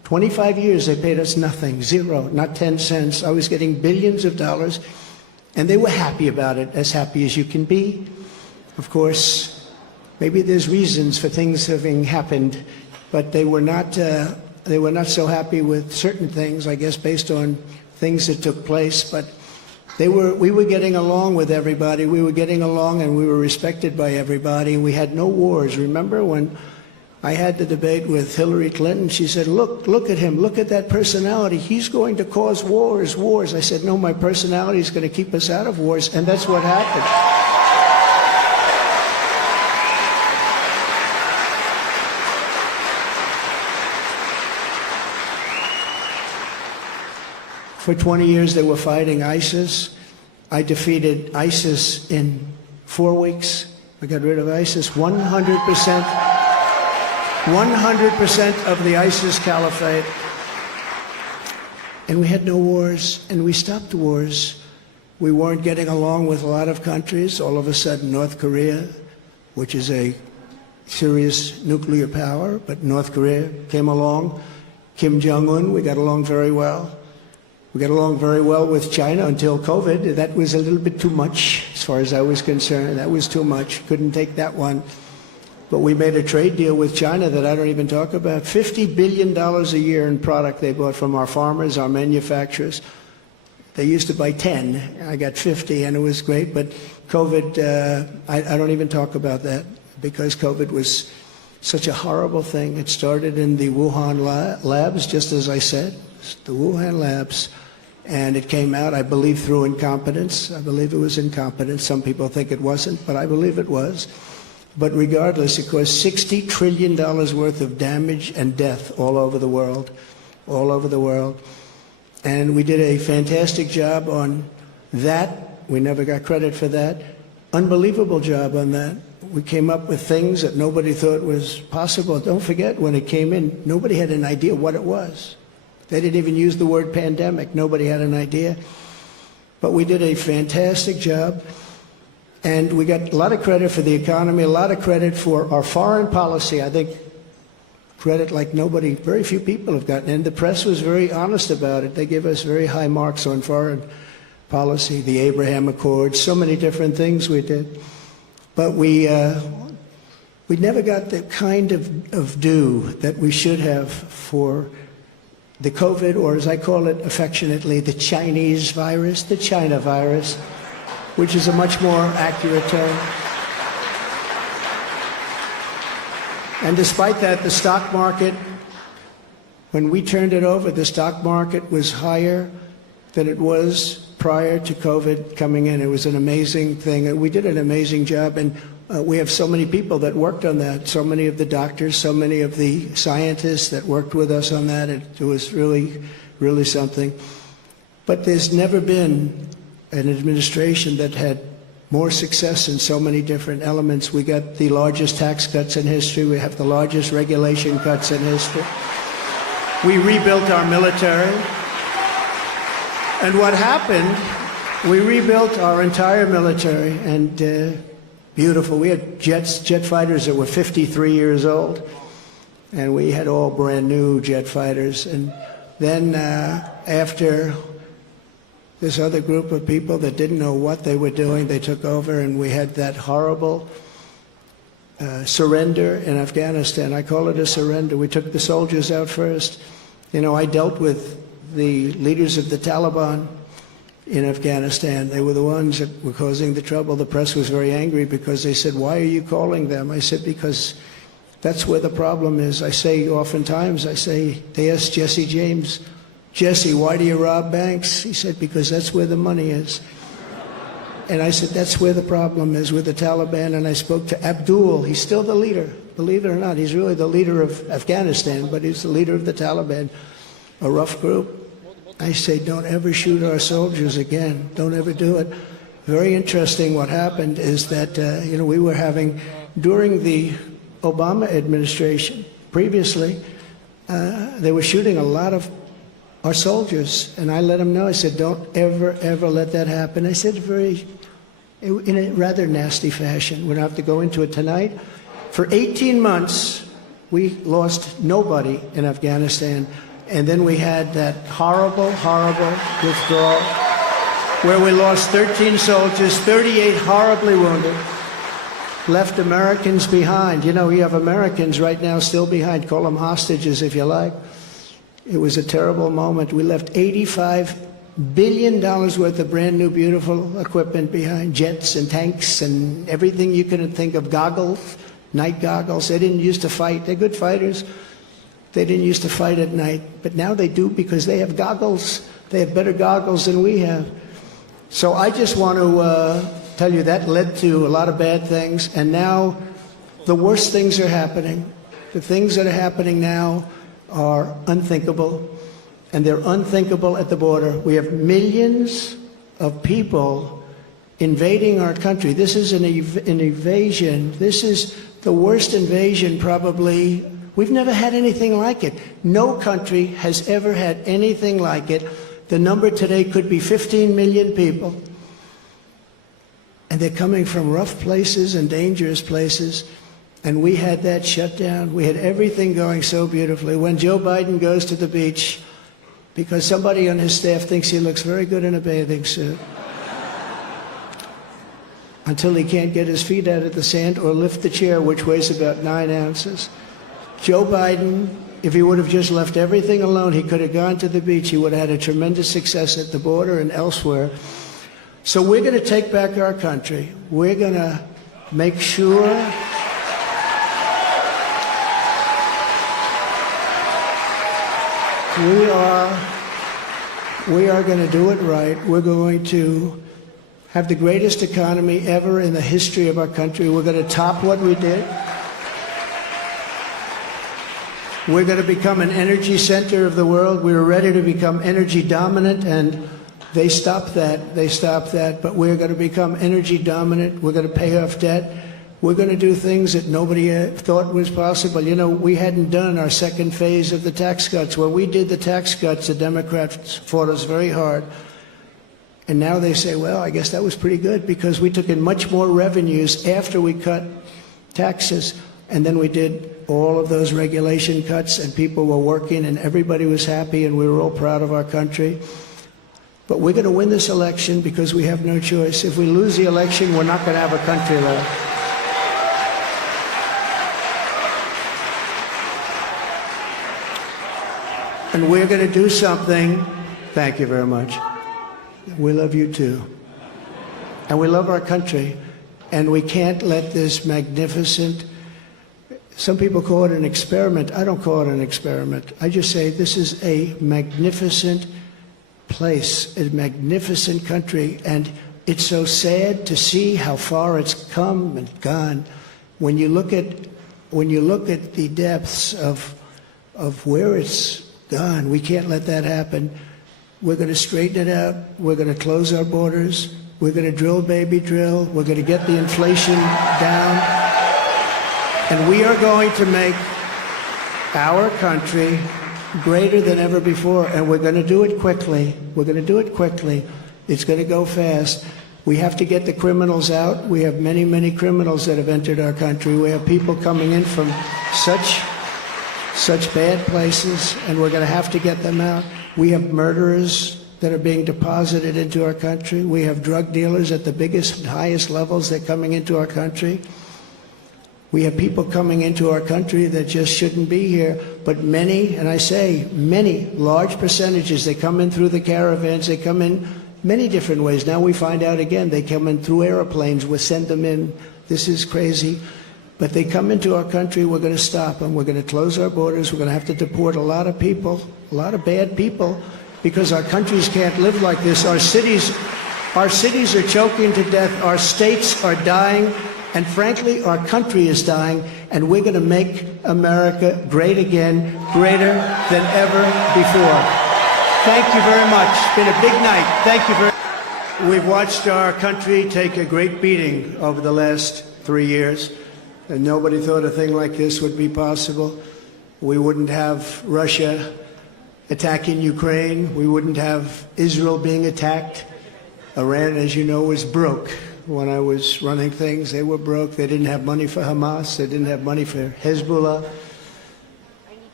25 years they paid us nothing, zero, not 10 cents. I was getting billions of dollars, and they were happy about it, as happy as you can be. Of course, maybe there's reasons for things having happened, but they were not so happy with certain things, I guess, based on things that took place. But we were getting along with everybody. We were getting along, and we were respected by everybody. We had no wars. Remember when I had the debate with Hillary Clinton? She said, look at him. Look at that personality. He's going to cause wars. I said, no, my personality is going to keep us out of wars, and that's what happened. For 20 years, they were fighting ISIS. I defeated ISIS in 4 weeks. I got rid of ISIS. 100% of the ISIS caliphate. And we had no wars, and we stopped wars. We weren't getting along with a lot of countries. All of a sudden, North Korea, which is a serious nuclear power, but North Korea came along. Kim Jong-un, we got along very well. We got along very well with China until COVID. That was a little bit too much as far as I was concerned. That was too much. Couldn't take that one. But we made a trade deal with China that I don't even talk about. $50 billion a year in product they bought from our farmers, our manufacturers. They used to buy 10. I got 50, and it was great. But COVID, I don't even talk about that because COVID was such a horrible thing. It started in the Wuhan labs, just as I said, the Wuhan labs. And it came out, I believe, through incompetence. I believe it was incompetence. Some people think it wasn't, but I believe it was. But regardless, it caused $60 trillion worth of damage and death all over the world, all over the world. And we did a fantastic job on that. We never got credit for that. Unbelievable job on that. We came up with things that nobody thought was possible. Don't forget, when it came in, nobody had an idea what it was. They didn't even use the word pandemic. Nobody had an idea. But we did a fantastic job. And we got a lot of credit for the economy, a lot of credit for our foreign policy. I think credit like nobody, very few people have gotten. And the press was very honest about it. They give us very high marks on foreign policy, the Abraham Accords, so many different things we did. But we never got the kind of due that we should have for the COVID, or as I call it affectionately, the Chinese virus, the China virus, which is a much more accurate term. And despite that, the stock market, when we turned it over, the stock market was higher than it was prior to COVID coming in. It was an amazing thing. And we did an amazing job. And we have so many people that worked on that, so many of the doctors, so many of the scientists that worked with us on that. It was really, really something. But there's never been an administration that had more success in so many different elements. We got the largest tax cuts in history. We have the largest regulation cuts in history. We rebuilt our military. And what happened, we rebuilt our entire military, and beautiful. We had jet fighters that were 53 years old, and we had all brand new jet fighters. And then after this other group of people that didn't know what they were doing, they took over, and we had that horrible surrender in Afghanistan. I call it a surrender. We took the soldiers out first. You know, I dealt with the leaders of the Taliban in Afghanistan. They were the ones that were causing the trouble. The press was very angry because they said, why are you calling them? I said, because that's where the problem is. I say oftentimes, they asked Jesse James, Jesse, why do you rob banks? He said, because that's where the money is. And I said, that's where the problem is with the Taliban. And I spoke to Abdul. He's still the leader. Believe it or not, he's really the leader of Afghanistan, but he's the leader of the Taliban, a rough group. I say, don't ever shoot our soldiers again. Don't ever do it. Very interesting what happened is that, we were having, during the Obama administration, previously, they were shooting a lot of our soldiers. And I let them know, I said, don't ever, ever let that happen. I said in a rather nasty fashion. We don't have to go into it tonight. For 18 months, we lost nobody in Afghanistan. And then we had that horrible, horrible withdrawal where we lost 13 soldiers, 38 horribly wounded, left Americans behind. You know, you have Americans right now still behind. Call them hostages if you like. It was a terrible moment. We left $85 billion worth of brand new, beautiful equipment behind, jets and tanks and everything you can think of, goggles, night goggles. They didn't used to fight. They're good fighters. They didn't used to fight at night, but now they do because they have goggles. They have better goggles than we have. So I just want to tell you that led to a lot of bad things, and now the worst things are happening. The things that are happening now are unthinkable, and they're unthinkable at the border. We have millions of people invading our country. This is an invasion. This is the worst invasion probably. We've never had anything like it. No country has ever had anything like it. The number today could be 15 million people. And they're coming from rough places and dangerous places. And we had that shut down. We had everything going so beautifully. When Joe Biden goes to the beach, because somebody on his staff thinks he looks very good in a bathing suit, until he can't get his feet out of the sand or lift the chair, which weighs about 9 ounces. Joe Biden, if he would have just left everything alone, he could have gone to the beach. He would have had a tremendous success at the border and elsewhere. So we're going to take back our country. We're going to make sure we are going to do it right. We're going to have the greatest economy ever in the history of our country. We're going to top what we did. We're going to become an energy center of the world. We were ready to become energy dominant, and they stopped that. They stopped that. But we're going to become energy dominant. We're going to pay off debt. We're going to do things that nobody thought was possible. You know, we hadn't done our second phase of the tax cuts. When we did the tax cuts, the Democrats fought us very hard. And now they say, well, I guess that was pretty good because we took in much more revenues after we cut taxes. And then we did all of those regulation cuts, and people were working, and everybody was happy, and we were all proud of our country. But we're going to win this election because we have no choice. If we lose the election, we're not going to have a country left. And we're going to do something. Thank you very much. We love you too. And we love our country. And we can't let this magnificent, some people call it an experiment. I don't call it an experiment. I just say this is a magnificent place, a magnificent country. And it's so sad to see how far it's come and gone. When you look at the depths of where it's gone, we can't let that happen. We're going to straighten it out. We're going to close our borders. We're going to drill, baby, drill. We're going to get the inflation down. And we are going to make our country greater than ever before. And we're going to do it quickly. We're going to do it quickly. It's going to go fast. We have to get the criminals out. We have many, many criminals that have entered our country. We have people coming in from such bad places, and we're going to have to get them out. We have murderers that are being deposited into our country. We have drug dealers at the biggest, highest levels. They're coming into our country. We have people coming into our country that just shouldn't be here. But many, and I say many, large percentages, they come in through the caravans. They come in many different ways. Now we find out again, they come in through airplanes. We send them in. This is crazy. But they come into our country, we're going to stop them. We're going to close our borders. We're going to have to deport a lot of people, a lot of bad people, because our countries can't live like this. Our cities are choking to death. Our states are dying. And frankly, our country is dying. And we're going to make America great again, greater than ever before. Thank you very much. It's been a big night. Thank you very much. We've watched our country take a great beating over the last 3 years. And nobody thought a thing like this would be possible. We wouldn't have Russia attacking Ukraine. We wouldn't have Israel being attacked. Iran, as you know, was broke. When I was running things, they were broke. They didn't have money for Hamas. They didn't have money for Hezbollah.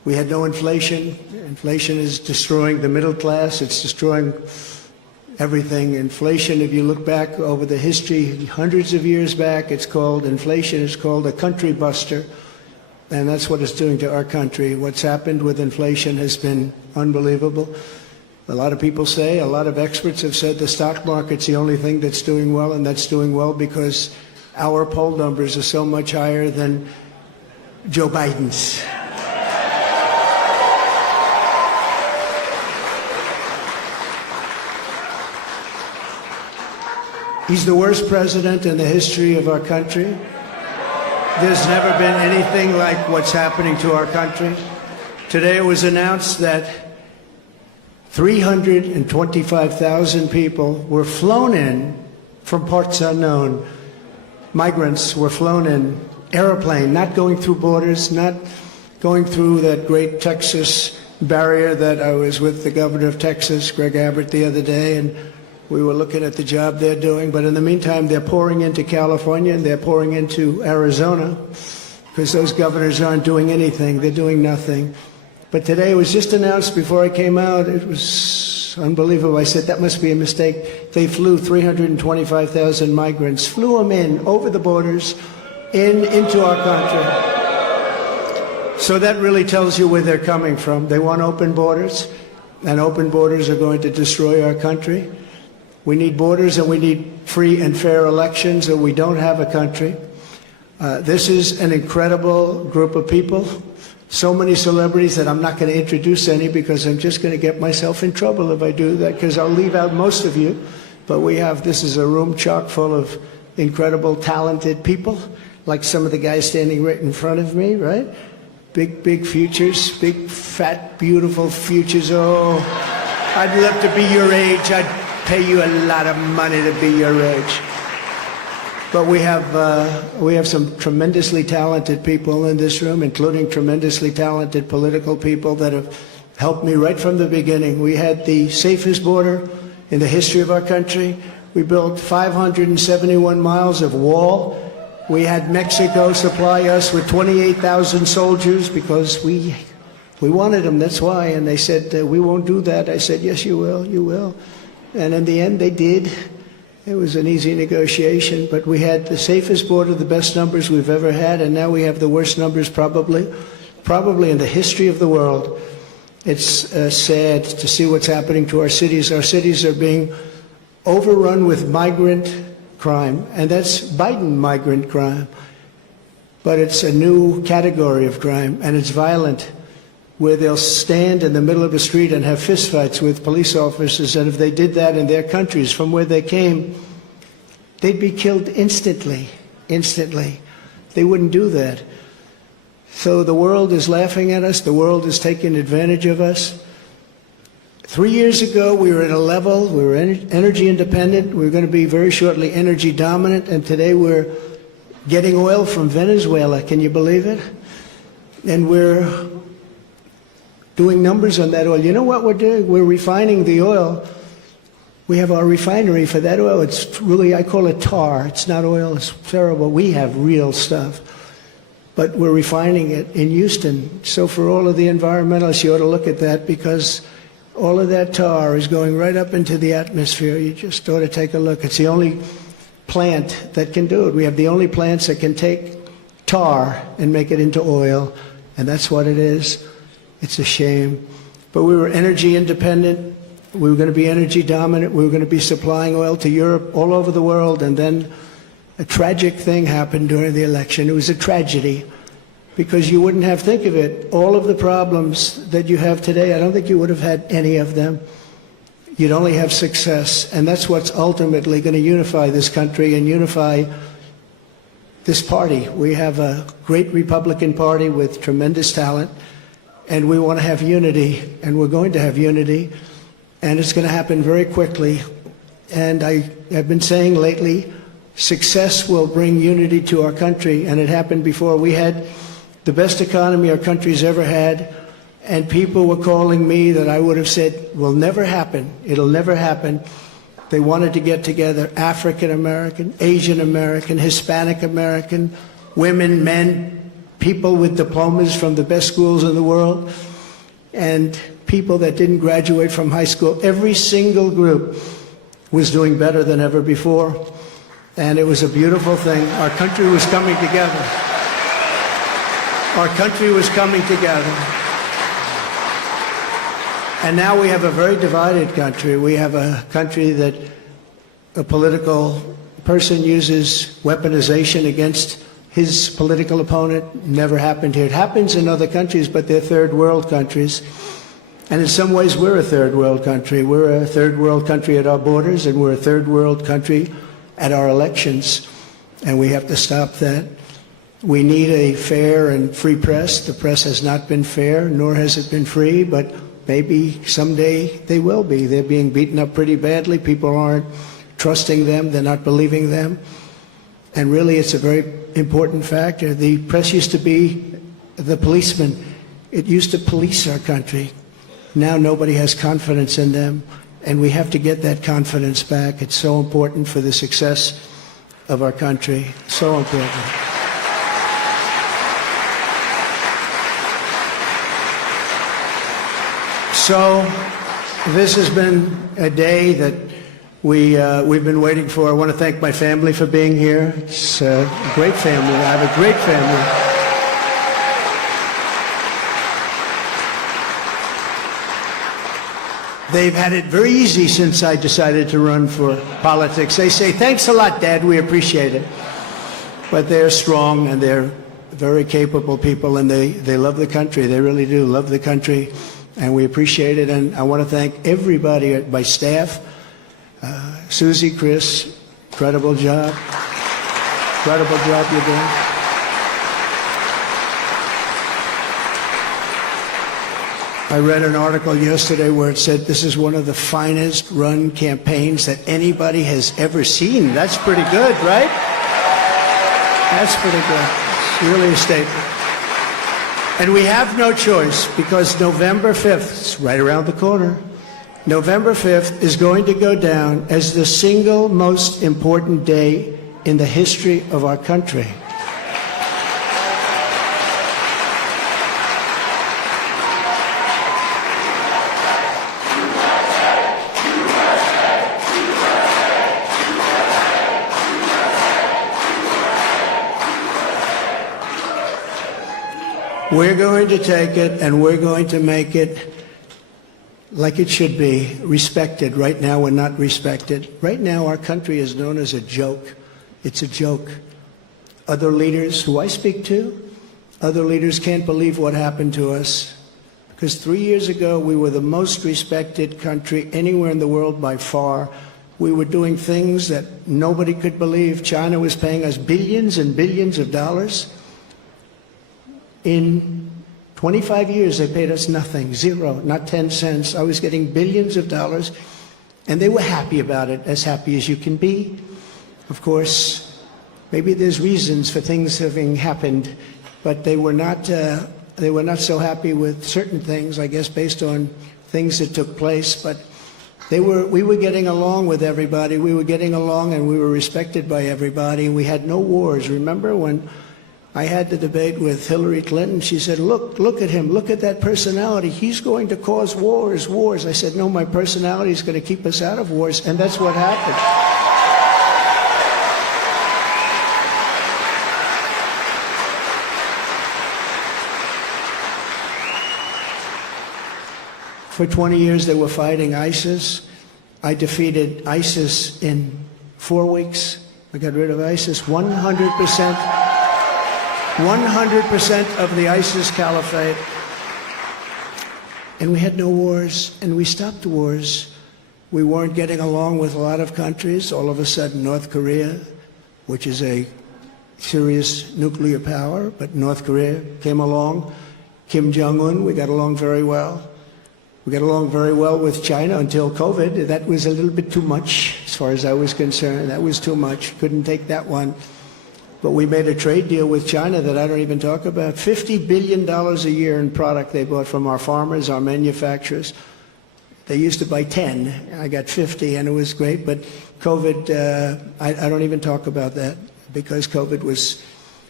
We had no inflation. Inflation is destroying the middle class. It's destroying everything. Inflation, if you look back over the history, hundreds of years back, inflation is called a country buster. And that's what it's doing to our country. What's happened with inflation has been unbelievable. A lot of people say, a lot of experts have said the stock market's the only thing that's doing well, and that's doing well because our poll numbers are so much higher than Joe Biden's. He's the worst president in the history of our country. There's never been anything like what's happening to our country. Today it was announced that 325,000 people were flown in from parts unknown. Migrants were flown in, airplane, not going through borders, not going through that great Texas barrier that I was with the governor of Texas, Greg Abbott, the other day, and we were looking at the job they're doing. But in the meantime, they're pouring into California and they're pouring into Arizona because those governors aren't doing anything. They're doing nothing. But today it was just announced before I came out. It was unbelievable. I said, that must be a mistake. They flew 325,000 migrants, flew them in over the borders into our country. So that really tells you where they're coming from. They want open borders, and open borders are going to destroy our country. We need borders and we need free and fair elections, or we don't have a country. This is an incredible group of people. So many celebrities that I'm not going to introduce any because I'm just going to get myself in trouble if I do that, because I'll leave out most of you. But this is a room chock full of incredible, talented people, like some of the guys standing right in front of me, right? Big futures, big, fat, beautiful futures. Oh, I'd love to be your age. I'd pay you a lot of money to be your age. But we have some tremendously talented people in this room, including tremendously talented political people that have helped me right from the beginning. We had the safest border in the history of our country. We built 571 miles of wall. We had Mexico supply us with 28,000 soldiers because we wanted them, that's why. And they said, we won't do that. I said, yes, you will, you will. And in the end, they did. It was an easy negotiation, but we had the safest border, the best numbers we've ever had, and now we have the worst numbers probably in the history of the world. It's sad to see what's happening to our cities. Our cities are being overrun with migrant crime, and that's Biden migrant crime. But it's a new category of crime, and it's violent, where they'll stand in the middle of a street and have fistfights with police officers, and if they did that in their countries from where they came, they'd be killed instantly. They wouldn't do that. So the world is laughing at us. The world is taking advantage of us. 3 years ago, we were at a level, we were energy independent. We were going to be very shortly energy dominant, and today we're getting oil from Venezuela. Can you believe it? And we're doing numbers on that oil. You know what we're doing? We're refining the oil. We have our refinery for that oil. It's really, I call it tar. It's not oil. It's terrible. We have real stuff. But we're refining it in Houston. So for all of the environmentalists, you ought to look at that, because all of that tar is going right up into the atmosphere. You just ought to take a look. It's the only plant that can do it. We have the only plants that can take tar and make it into oil, and that's what it is. It's a shame. But we were energy independent. We were going to be energy dominant. We were going to be supplying oil to Europe, all over the world. And then a tragic thing happened during the election. It was a tragedy, because you wouldn't have, think of it, all of the problems that you have today, I don't think you would have had any of them. You'd only have success. And that's what's ultimately going to unify this country and unify this party. We have a great Republican Party with tremendous talent. And we want to have unity, and we're going to have unity, and it's going to happen very quickly. And I've been saying lately, success will bring unity to our country, and it happened before. We had the best economy our country's ever had, and people were calling me that I would have said will never happen. It'll never happen. They wanted to get together, African American, Asian American, Hispanic American, women, men, people with diplomas from the best schools in the world, and people that didn't graduate from high school. Every single group was doing better than ever before, and it was a beautiful thing. Our country was coming together. Our country was coming together. And now we have a very divided country. We have a country that a political person uses weaponization against his political opponent. Never happened here. It happens in other countries, but they're third world countries. And in some ways, we're a third world country. We're a third world country at our borders, and we're a third world country at our elections. And we have to stop that. We need a fair and free press. The press has not been fair, nor has it been free, but maybe someday they will be. They're being beaten up pretty badly. People aren't trusting them. They're not believing them. And really, it's a very important factor. The press used to be the policeman. It used to police our country. Now nobody has confidence in them, and we have to get that confidence back. It's so important for the success of our country. So important. So this has been a day that we've been waiting for. I want to thank my family for being here. It's a great family. I have a great family. They've had it very easy since I decided to run for politics. They say, "Thanks a lot, Dad, we appreciate it." But they're strong, and they're very capable people, and they love the country. They really do love the country, and we appreciate it. And I want to thank everybody at my staff. Susie, Chris, incredible job. Incredible job you're doing. I read an article yesterday where it said this is one of the finest run campaigns that anybody has ever seen. That's pretty good, right? That's pretty good. It's really a statement. And we have no choice, because November 5th, it's right around the corner, November 5th is going to go down as the single most important day in the history of our country. We're going to take it, and we're going to make it like it should be, respected. Right now, we're not respected. Right now, our country is known as a joke. It's a joke. Other leaders who I speak to, other leaders can't believe what happened to us. Because 3 years ago, we were the most respected country anywhere in the world by far. We were doing things that nobody could believe. China was paying us billions and billions of dollars. In 25 years, they paid us nothing, zero, not 10 cents. I was getting billions of dollars, and they were happy about it, as happy as you can be. Of course, maybe there's reasons for things having happened, but they were not so happy with certain things, I guess, based on things that took place. But we were getting along with everybody. We were getting along, and we were respected by everybody. We had no wars. Remember when I had the debate with Hillary Clinton? She said, look at him, look at that personality. He's going to cause wars. I said, no, my personality is going to keep us out of wars, and that's what happened. For 20 years, they were fighting ISIS. I defeated ISIS in 4 weeks. I got rid of ISIS 100%. 100% of the ISIS caliphate. And we had no wars, and we stopped wars. We weren't getting along with a lot of countries. All of a sudden, North Korea, which is a serious nuclear power, but North Korea came along. Kim Jong-un, we got along very well. We got along very well with China until COVID. That was a little bit too much, as far as I was concerned. That was too much. Couldn't take that one. But we made a trade deal with China that I don't even talk about. $50 billion a year in product they bought from our farmers, our manufacturers. They used to buy 10. I got 50, and it was great. But COVID, I don't even talk about that, because COVID was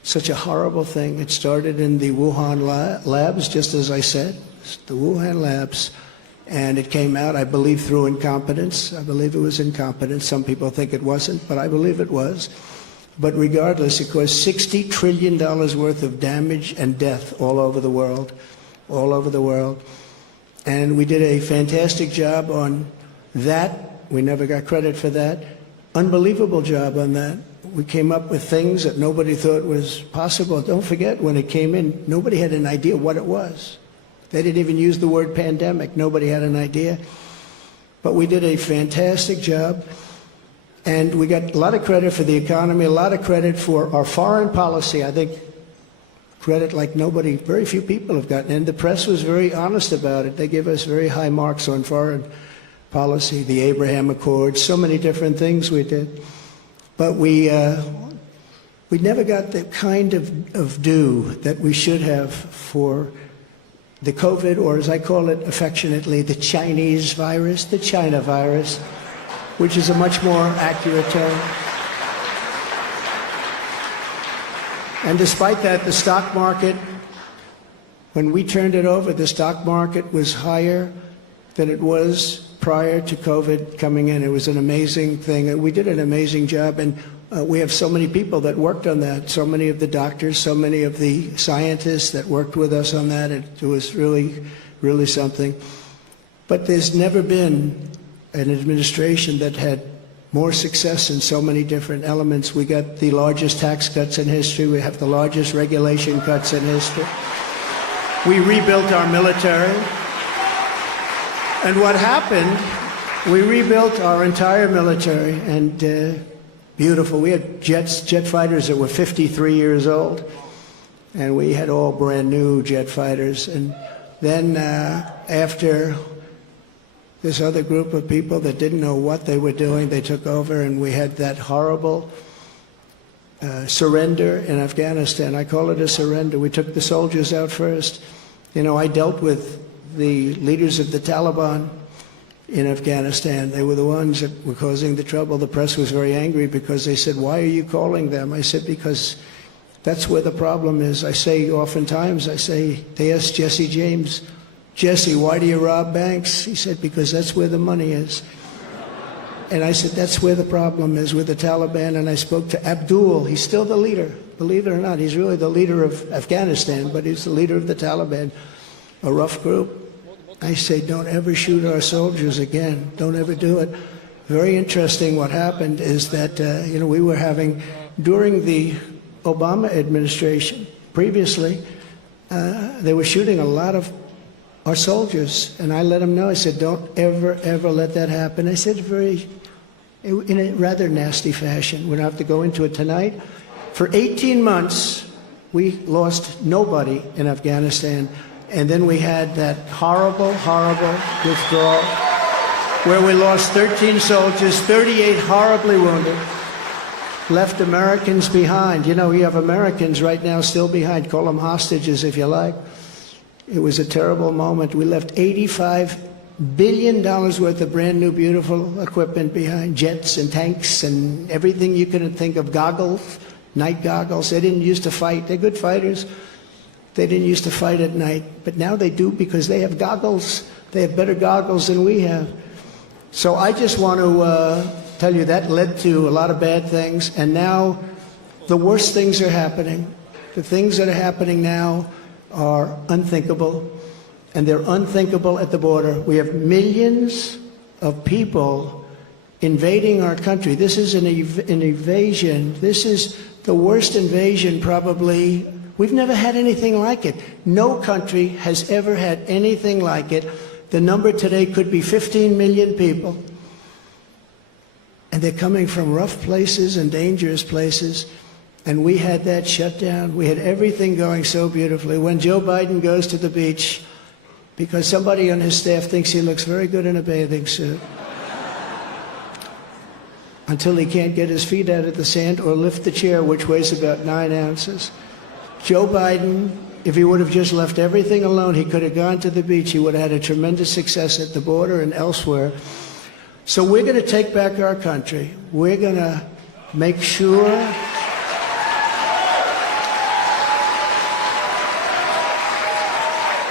such a horrible thing. It started in the Wuhan labs, just as I said, the Wuhan labs. And it came out, I believe, through incompetence. I believe it was incompetence. Some people think it wasn't, but I believe it was. But regardless, it caused $60 trillion worth of damage and death all over the world, all over the world. And we did a fantastic job on that. We never got credit for that. Unbelievable job on that. We came up with things that nobody thought was possible. Don't forget, when it came in, nobody had an idea what it was. They didn't even use the word pandemic. Nobody had an idea. But we did a fantastic job. And we got a lot of credit for the economy, a lot of credit for our foreign policy. I think credit like nobody, very few people have gotten. And the press was very honest about it. They gave us very high marks on foreign policy, the Abraham Accords, so many different things we did. But we never got the kind of due that we should have for the COVID, or as I call it affectionately, the Chinese virus, the China virus, which is a much more accurate term. And despite that, the stock market, when we turned it over, the stock market was higher than it was prior to COVID coming in. It was an amazing thing. We did an amazing job, and we have so many people that worked on that, so many of the doctors, so many of the scientists that worked with us on that. It was really, really something. But there's never been an administration that had more success in so many different elements. We got the largest tax cuts in history. We have the largest regulation cuts in history. We rebuilt our military. And what happened, we rebuilt our entire military, and beautiful. We had jet fighters that were 53 years old, and we had all brand new jet fighters. And then after this other group of people that didn't know what they were doing, they took over, and we had that horrible surrender in Afghanistan. I call it a surrender. We took the soldiers out first. You know, I dealt with the leaders of the Taliban in Afghanistan. They were the ones that were causing the trouble. The press was very angry because they said, "Why are you calling them?" I said, "Because that's where the problem is." I say oftentimes, they asked Jesse James, "Jesse, why do you rob banks?" He said, "Because that's where the money is." And I said, that's where the problem is, with the Taliban. And I spoke to Abdul. He's still the leader. Believe it or not, he's really the leader of Afghanistan, but he's the leader of the Taliban, a rough group. I say, don't ever shoot our soldiers again. Don't ever do it. Very interesting what happened is that, we were having, during the Obama administration, previously, they were shooting a lot of our soldiers. And I let them know, I said, don't ever, ever let that happen. I said in a rather nasty fashion. We don't have to go into it tonight. For 18 months, we lost nobody in Afghanistan. And then we had that horrible, horrible withdrawal where we lost 13 soldiers, 38 horribly wounded, left Americans behind. You know, we have Americans right now still behind. Call them hostages if you like. It was a terrible moment. We left $85 billion worth of brand new, beautiful equipment behind, jets and tanks and everything you could think of, goggles, night goggles. They didn't used to fight. They're good fighters. They didn't used to fight at night, but now they do because they have goggles. They have better goggles than we have. So I just want to tell you that led to a lot of bad things, and now the worst things are happening. The things that are happening now are unthinkable, and they're unthinkable at the border. We have millions of people invading our country. This is an invasion. This is the worst invasion probably. We've never had anything like it. No country has ever had anything like it. The number today could be 15 million people. And they're coming from rough places and dangerous places. And we had that shut down. We had everything going so beautifully. When Joe Biden goes to the beach, because somebody on his staff thinks he looks very good in a bathing suit, until he can't get his feet out of the sand or lift the chair, which weighs about 9 ounces. Joe Biden, if he would have just left everything alone, he could have gone to the beach. He would have had a tremendous success at the border and elsewhere. So we're going to take back our country. We're going to make sure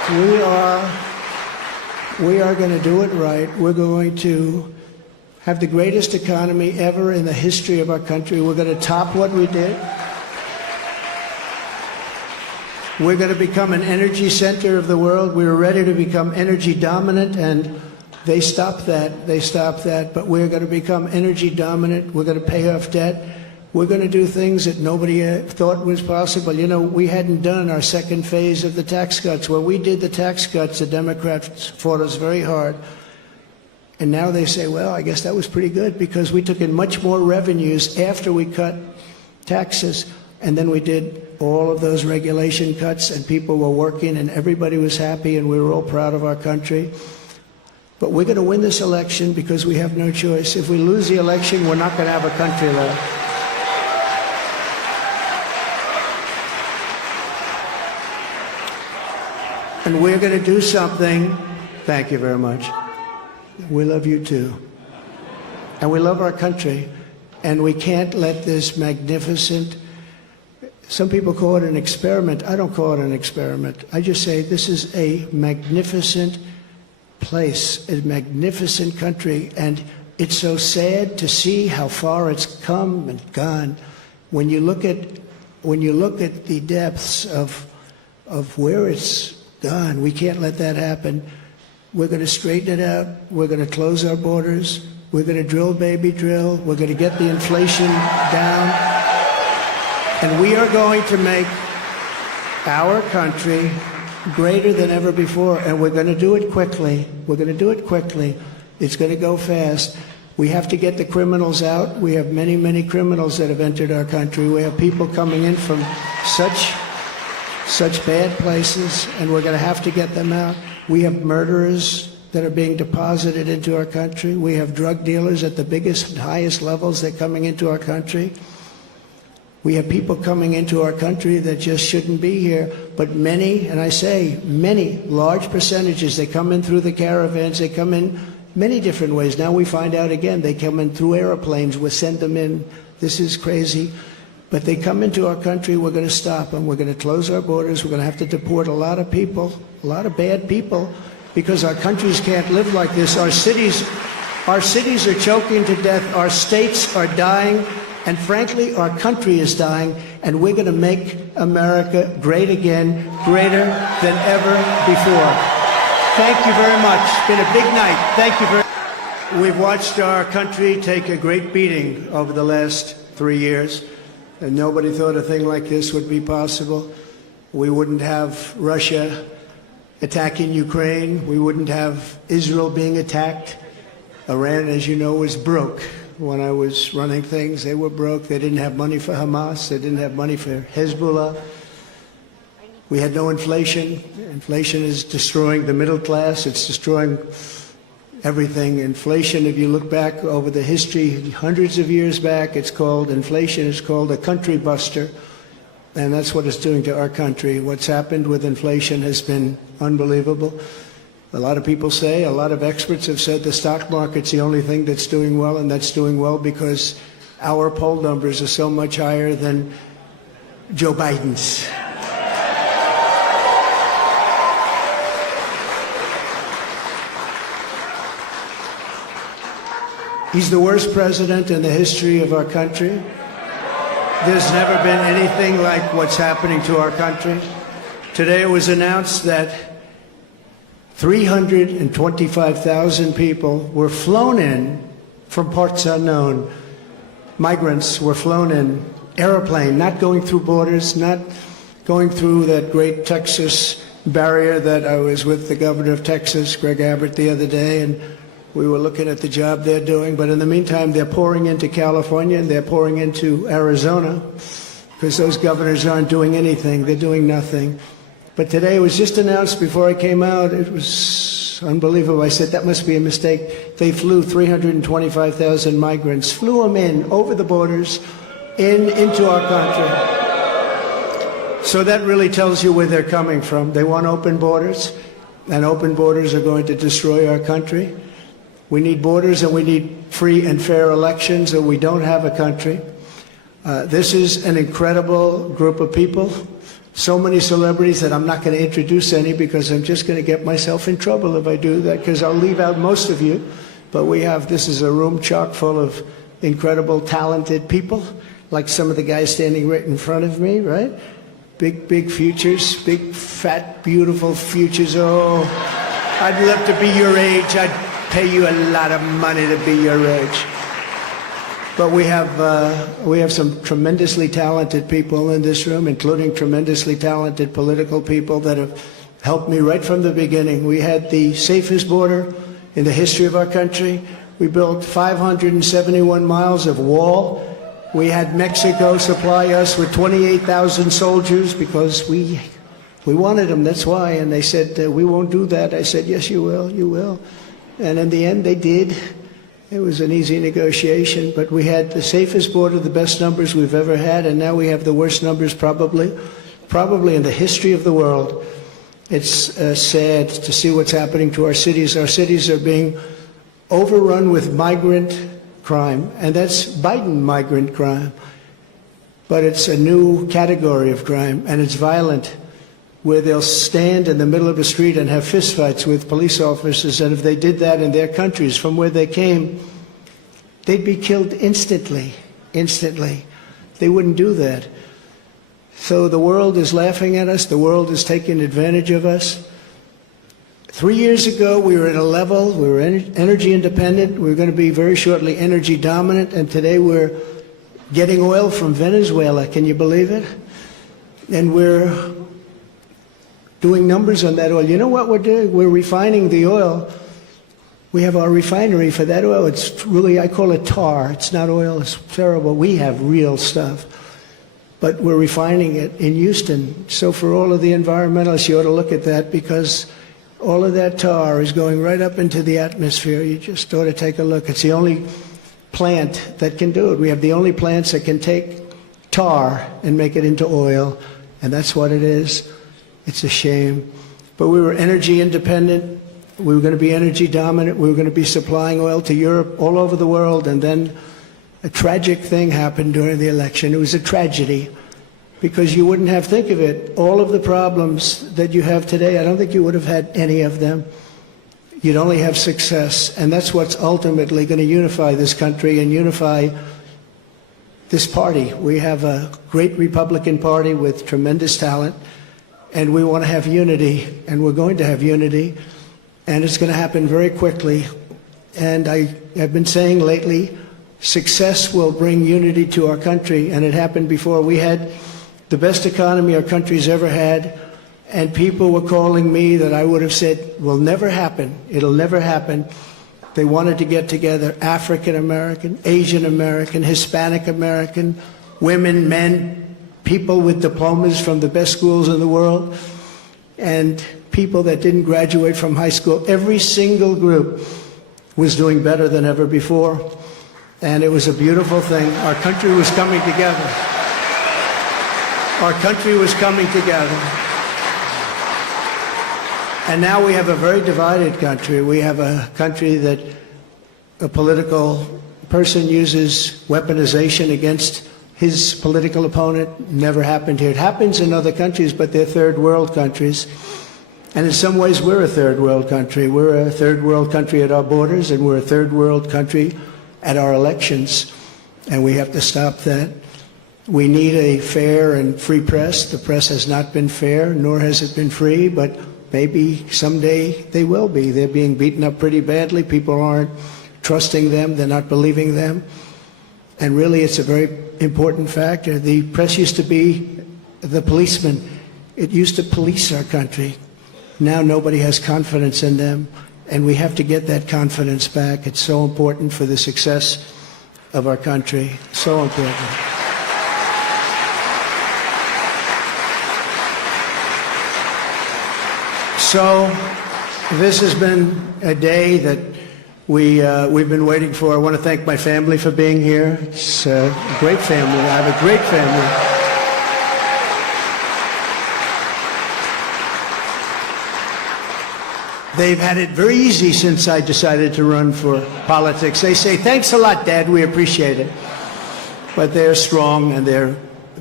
We are going to do it right. We're going to have the greatest economy ever in the history of our country. We're going to top what we did. We're going to become an energy center of the world. We were ready to become energy dominant, and they stopped that. They stopped that. But we're going to become energy dominant. We're going to pay off debt. We're going to do things that nobody thought was possible. You know, we hadn't done our second phase of the tax cuts. When we did the tax cuts, the Democrats fought us very hard. And now they say, well, I guess that was pretty good because we took in much more revenues after we cut taxes. And then we did all of those regulation cuts, and people were working, and everybody was happy, and we were all proud of our country. But we're going to win this election because we have no choice. If we lose the election, we're not going to have a country left. And we're going to do something. Thank you very much. We love you too. And we love our country. And we can't let this magnificent, some people call it an experiment. I don't call it an experiment. I just say this is a magnificent place, a magnificent country. And it's so sad to see how far it's come and gone. When you look at the depths of where it's gone, we can't let that happen. We're going to straighten it out. We're going to close our borders. We're going to drill, baby, drill. We're going to get the inflation down. And we are going to make our country greater than ever before. And we're going to do it quickly. We're going to do it quickly. It's going to go fast. We have to get the criminals out. We have many, many criminals that have entered our country. We have people coming in from such bad places, and we're going to have to get them out. We have murderers that are being deposited into our country. We have drug dealers at the biggest and highest levels that are coming into our country. We have people coming into our country that just shouldn't be here. But many, and I say many, large percentages, they come in through the caravans. They come in many different ways. Now we find out again, they come in through airplanes. We send them in. This is crazy. But they come into our country, we're going to stop them. We're going to close our borders. We're going to have to deport a lot of people, a lot of bad people, because our countries can't live like this. Our cities are choking to death. Our states are dying. And frankly, our country is dying. And we're going to make America great again, greater than ever before. Thank you very much. It's been a big night. Thank you very much. We've watched our country take a great beating over the last 3 years. And nobody thought a thing like this would be possible. We wouldn't have Russia attacking Ukraine. We wouldn't have Israel being attacked. Iran, as you know, was broke. When I was running things, they were broke. They didn't have money for Hamas. They didn't have money for Hezbollah. We had no inflation. Inflation is destroying the middle class. It's destroying everything. Inflation, if you look back over the history, hundreds of years back, inflation is called a country buster. And that's what it's doing to our country. What's happened with inflation has been unbelievable. A lot of people say, a lot of experts have said the stock market's the only thing that's doing well, and that's doing well because our poll numbers are so much higher than Joe Biden's. He's the worst president in the history of our country. There's never been anything like what's happening to our country. Today it was announced that 325,000 people were flown in from parts unknown. Migrants were flown in, airplane, not going through borders, not going through that great Texas barrier that I was with the governor of Texas, Greg Abbott, the other day, and we were looking at the job they're doing. But in the meantime, they're pouring into California and they're pouring into Arizona because those governors aren't doing anything. They're doing nothing. But today it was just announced before I came out. It was unbelievable. I said, that must be a mistake. They flew 325,000 migrants, flew them in over the borders into our country. So that really tells you where they're coming from. They want open borders, and open borders are going to destroy our country. We need borders and we need free and fair elections, or we don't have a country. This is an incredible group of people, so many celebrities that I'm not going to introduce any because I'm just going to get myself in trouble if I do that, because I'll leave out most of you. But this is a room chock full of incredible, talented people, like some of the guys standing right in front of me, right? Big futures, big, fat, beautiful futures. Oh, I'd love to be your age. I'd pay you a lot of money to be your age. But we have some tremendously talented people in this room, including tremendously talented political people that have helped me right from the beginning. We had the safest border in the history of our country. We built 571 miles of wall. We had Mexico supply us with 28,000 soldiers because we wanted them, that's why. And they said, we won't do that. I said, yes, you will, you will. And in the end, they did. It was an easy negotiation, but we had the safest border, the best numbers we've ever had, and now we have the worst numbers probably in the history of the world. It's sad to see what's happening to our cities. Our cities are being overrun with migrant crime, and that's Biden migrant crime. But it's a new category of crime, and it's violent, where they'll stand in the middle of a street and have fistfights with police officers, and if they did that in their countries from where they came, they'd be killed instantly. They wouldn't do that. So the world is laughing at us. The world is taking advantage of us. 3 years ago, we were at a level, we were energy independent. We were going to be very shortly energy dominant, and today we're getting oil from Venezuela. Can you believe it? And we're doing numbers on that oil. You know what we're doing? We're refining the oil. We have our refinery for that oil. It's really, I call it tar. It's not oil. It's terrible. We have real stuff. But we're refining it in Houston. So for all of the environmentalists, you ought to look at that, because all of that tar is going right up into the atmosphere. You just ought to take a look. It's the only plant that can do it. We have the only plants that can take tar and make it into oil, and that's what it is. It's a shame. But we were energy independent. We were going to be energy dominant. We were going to be supplying oil to Europe, all over the world. And then a tragic thing happened during the election. It was a tragedy, because you wouldn't have, think of it, all of the problems that you have today, I don't think you would have had any of them. You'd only have success. And that's what's ultimately going to unify this country and unify this party. We have a great Republican Party with tremendous talent. And we want to have unity, and we're going to have unity, and it's going to happen very quickly. And I have been saying lately, success will bring unity to our country, and it happened before. We had the best economy our country's ever had, and people were calling me that I would have said will never happen. It'll never happen. They wanted to get together, African American, Asian American, Hispanic American, women, men, people with diplomas from the best schools in the world, and people that didn't graduate from high school. Every single group was doing better than ever before, and it was a beautiful thing. Our country was coming together. Our country was coming together. And now we have a very divided country. We have a country that a political person uses weaponization against his political opponent. Never happened here. It happens in other countries, but they're third world countries. And in some ways, we're a third world country. We're a third world country at our borders, and we're a third world country at our elections. And we have to stop that. We need a fair and free press. The press has not been fair, nor has it been free, but maybe someday they will be. They're being beaten up pretty badly. People aren't trusting them. They're not believing them. And really, it's a very important factor. The press used to be the policeman. It used to police our country. Now nobody has confidence in them, and we have to get that confidence back. It's so important for the success of our country. So important. So this has been a day that we've been waiting for. I want to thank my family for being here. It's a great family. I have a great family. They've had it very easy since I decided to run for politics. They say, thanks a lot, Dad, we appreciate it. But they're strong, and they're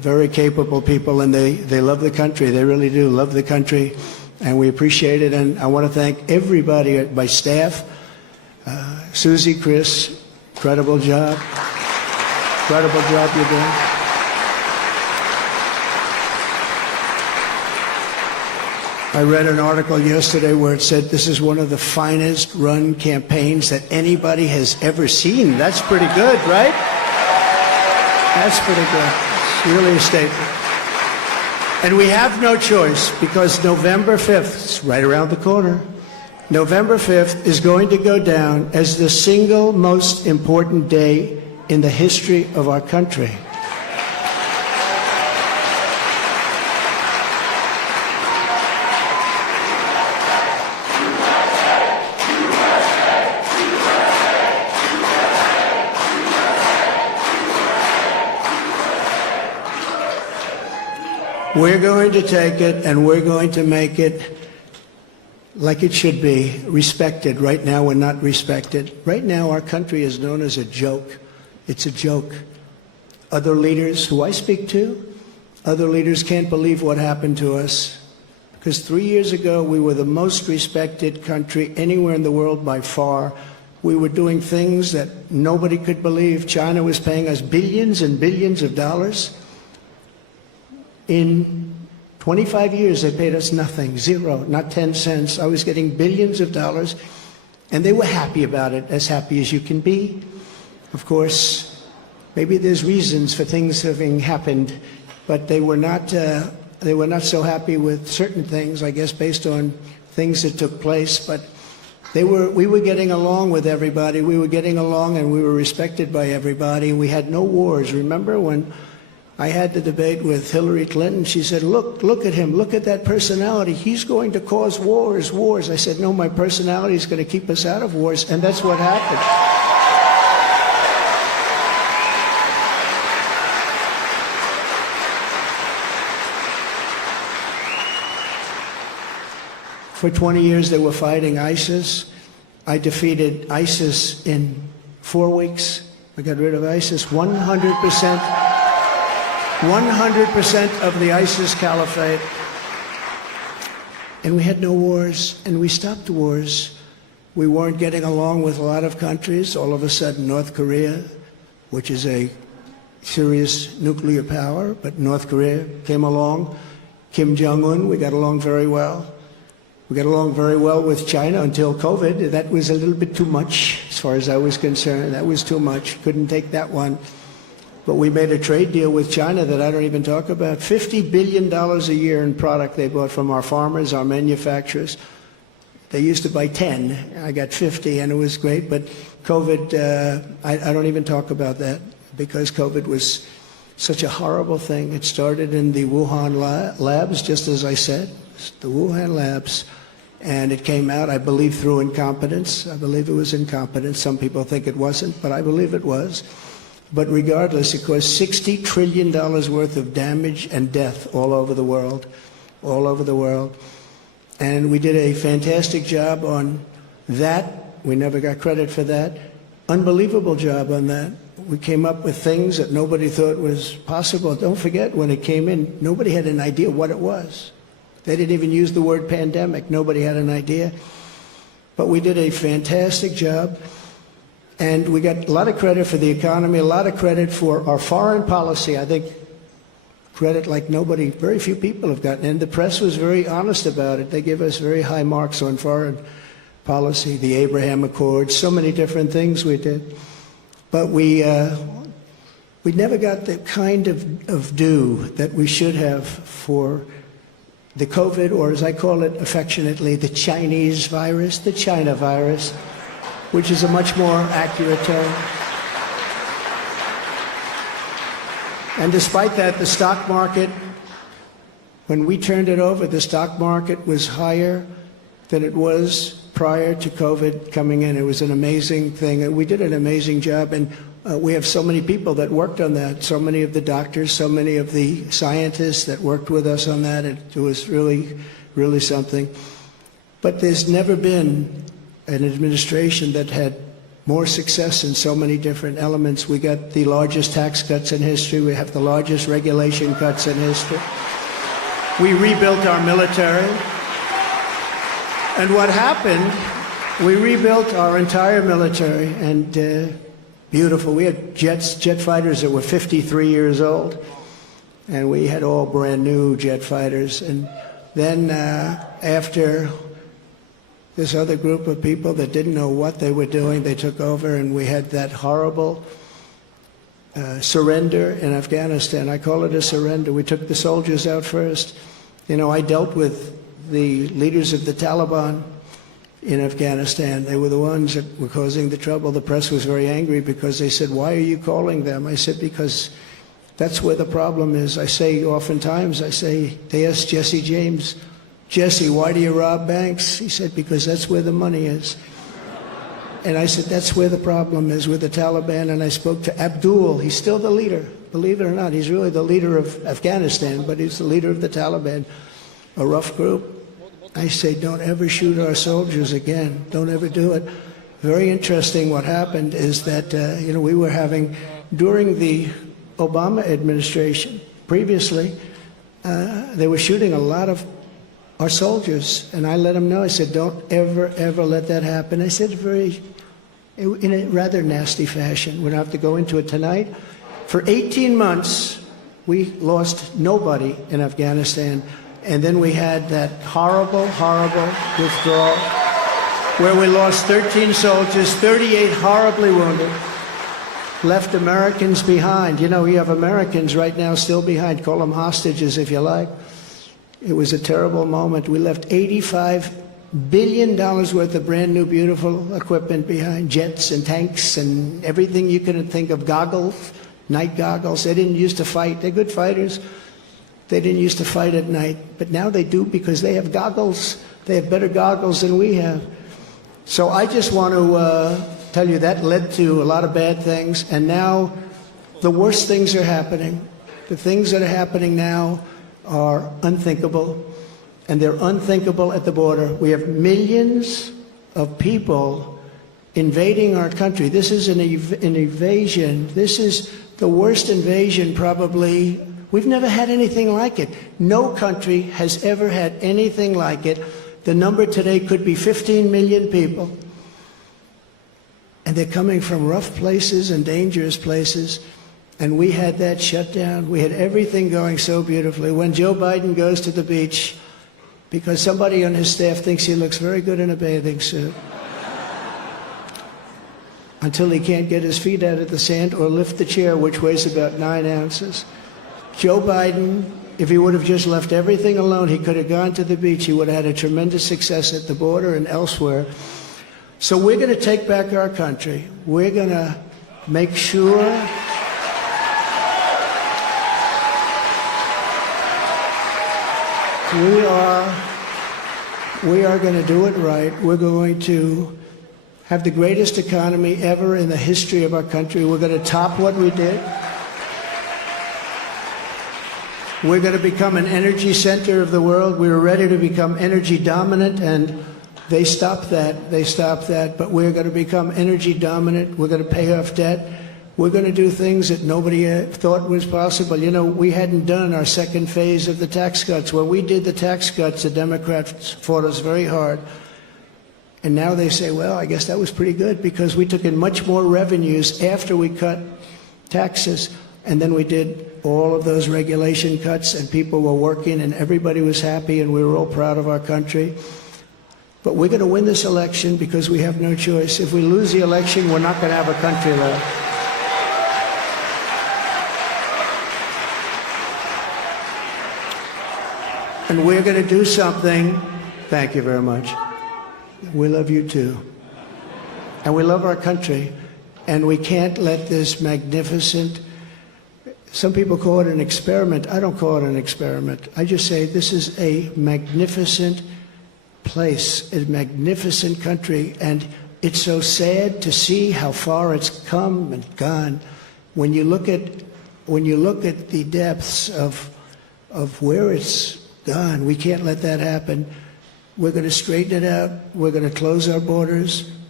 very capable people, and they love the country. They really do love the country, and we appreciate it. And I want to thank everybody at my staff. Susie, Chris, incredible job. Incredible job you're doing. I read an article yesterday where it said this is one of the finest run campaigns that anybody has ever seen. That's pretty good, right? That's pretty good. It's really a statement. And we have no choice, because November 5th, it's right around the corner, November 5th is going to go down as the single most important day in the history of our country. We're going to take it and we're going to make it like it should be, respected. Right now we're not respected. Right now our country is known as a joke. It's a joke. Other leaders who I speak to, other leaders can't believe what happened to us. Because 3 years ago we were the most respected country anywhere in the world by far. We were doing things that nobody could believe. China was paying us billions and billions of dollars. In 25 years, they paid us nothing, zero, not 10 cents. I was getting billions of dollars, and they were happy about it, as happy as you can be. Of course, maybe there's reasons for things having happened, but they were not so happy with certain things, I guess, based on things that took place. But we were getting along with everybody. We were getting along, and we were respected by everybody. We had no wars. Remember when I had the debate with Hillary Clinton? She said, look at him, look at that personality. He's going to cause wars. I said, no, my personality is going to keep us out of wars, and that's what happened. For 20 years they were fighting ISIS. I defeated ISIS in 4 weeks. I got rid of ISIS 100%. 100% of the ISIS caliphate. And we had no wars, and we stopped wars. We weren't getting along with a lot of countries. All of a sudden, North Korea, which is a serious nuclear power, but North Korea came along. Kim Jong-un, we got along very well. We got along very well with China until COVID. That was a little bit too much, as far as I was concerned. That was too much. Couldn't take that one. But we made a trade deal with China that I don't even talk about. $50 billion a year in product they bought from our farmers, our manufacturers. They used to buy 10. I got 50, and it was great. But COVID, I don't even talk about that, because COVID was such a horrible thing. It started in the Wuhan labs, just as I said, the Wuhan labs. And it came out, I believe, through incompetence. I believe it was incompetence. Some people think it wasn't, but I believe it was. But regardless, it caused $60 trillion worth of damage and death all over the world, all over the world. And we did a fantastic job on that. We never got credit for that. Unbelievable job on that. We came up with things that nobody thought was possible. Don't forget, when it came in, nobody had an idea what it was. They didn't even use the word pandemic. Nobody had an idea. But we did a fantastic job. And we got a lot of credit for the economy, a lot of credit for our foreign policy. I think credit like nobody, very few people have gotten. And the press was very honest about it. They give us very high marks on foreign policy, the Abraham Accords, so many different things we did. But we never got the kind of due that we should have for the COVID, or as I call it affectionately, the Chinese virus, the China virus, which is a much more accurate term. And despite that, the stock market, when we turned it over, the stock market was higher than it was prior to COVID coming in. It was an amazing thing. And we did an amazing job. And we have so many people that worked on that, so many of the doctors, so many of the scientists that worked with us on that. It was really, really something. But there's never been an administration that had more success in so many different elements. We got the largest tax cuts in history. We have the largest regulation cuts in history. We rebuilt our military. And what happened, we rebuilt our entire military, and beautiful. We had jet fighters that were 53 years old, and we had all brand new jet fighters. And then after this other group of people that didn't know what they were doing, they took over, and we had that horrible surrender in Afghanistan. I call it a surrender. We took the soldiers out first. You know, I dealt with the leaders of the Taliban in Afghanistan. They were the ones that were causing the trouble. The press was very angry because they said, "Why are you calling them?" I said, "Because that's where the problem is." I say oftentimes, they asked Jesse James, "Jesse, why do you rob banks?" He said, "Because that's where the money is." And I said, that's where the problem is with the Taliban. And I spoke to Abdul. He's still the leader. Believe it or not, he's really the leader of Afghanistan, but he's the leader of the Taliban, a rough group. I say, don't ever shoot our soldiers again. Don't ever do it. Very interesting what happened is that, we were having, during the Obama administration, previously, they were shooting a lot of our soldiers. And I let them know, I said, don't ever, ever let that happen. I said in a rather nasty fashion. We don't have to go into it tonight. For 18 months, we lost nobody in Afghanistan. And then we had that horrible, horrible withdrawal where we lost 13 soldiers, 38 horribly wounded, left Americans behind. You know, we have Americans right now still behind. Call them hostages if you like. It was a terrible moment. We left $85 billion worth of brand new, beautiful equipment behind, jets and tanks and everything you can think of, goggles, night goggles. They didn't used to fight. They're good fighters. They didn't used to fight at night, but now they do because they have goggles. They have better goggles than we have. So I just want to tell you that led to a lot of bad things, and now the worst things are happening. The things that are happening now are unthinkable, and they're unthinkable at the border. We have millions of people invading our country. This is an invasion. This is the worst invasion probably. We've never had anything like it. No country has ever had anything like it. The number today could be 15 million people. And they're coming from rough places and dangerous places. And we had that shut down. We had everything going so beautifully. When Joe Biden goes to the beach, because somebody on his staff thinks he looks very good in a bathing suit, until he can't get his feet out of the sand or lift the chair, which weighs about 9 ounces. Joe Biden, if he would have just left everything alone, he could have gone to the beach. He would have had a tremendous success at the border and elsewhere. So we're going to take back our country. We're going to make sure we are going to do it right. We're going to have the greatest economy ever in the history of our country. We're going to top what we did. We're going to become an energy center of the world. We were ready to become energy dominant, and they stopped that. They stopped that. But we're going to become energy dominant. We're going to pay off debt. We're going to do things that nobody thought was possible. You know, we hadn't done our second phase of the tax cuts. When we did the tax cuts, the Democrats fought us very hard. And now they say, well, I guess that was pretty good because we took in much more revenues after we cut taxes. And then we did all of those regulation cuts, and people were working, and everybody was happy, and we were all proud of our country. But we're going to win this election because we have no choice. If we lose the election, we're not going to have a country left. And we're going to do something. Thank you very much. We love you too. And we love our country. And we can't let this magnificent, some people call it an experiment. I don't call it an experiment. I just say this is a magnificent place, a magnificent country. And it's so sad to see how far it's come and gone. When you look at the depths of where it's gone, we can't let that happen. We're going to straighten it out. We're going to close our borders.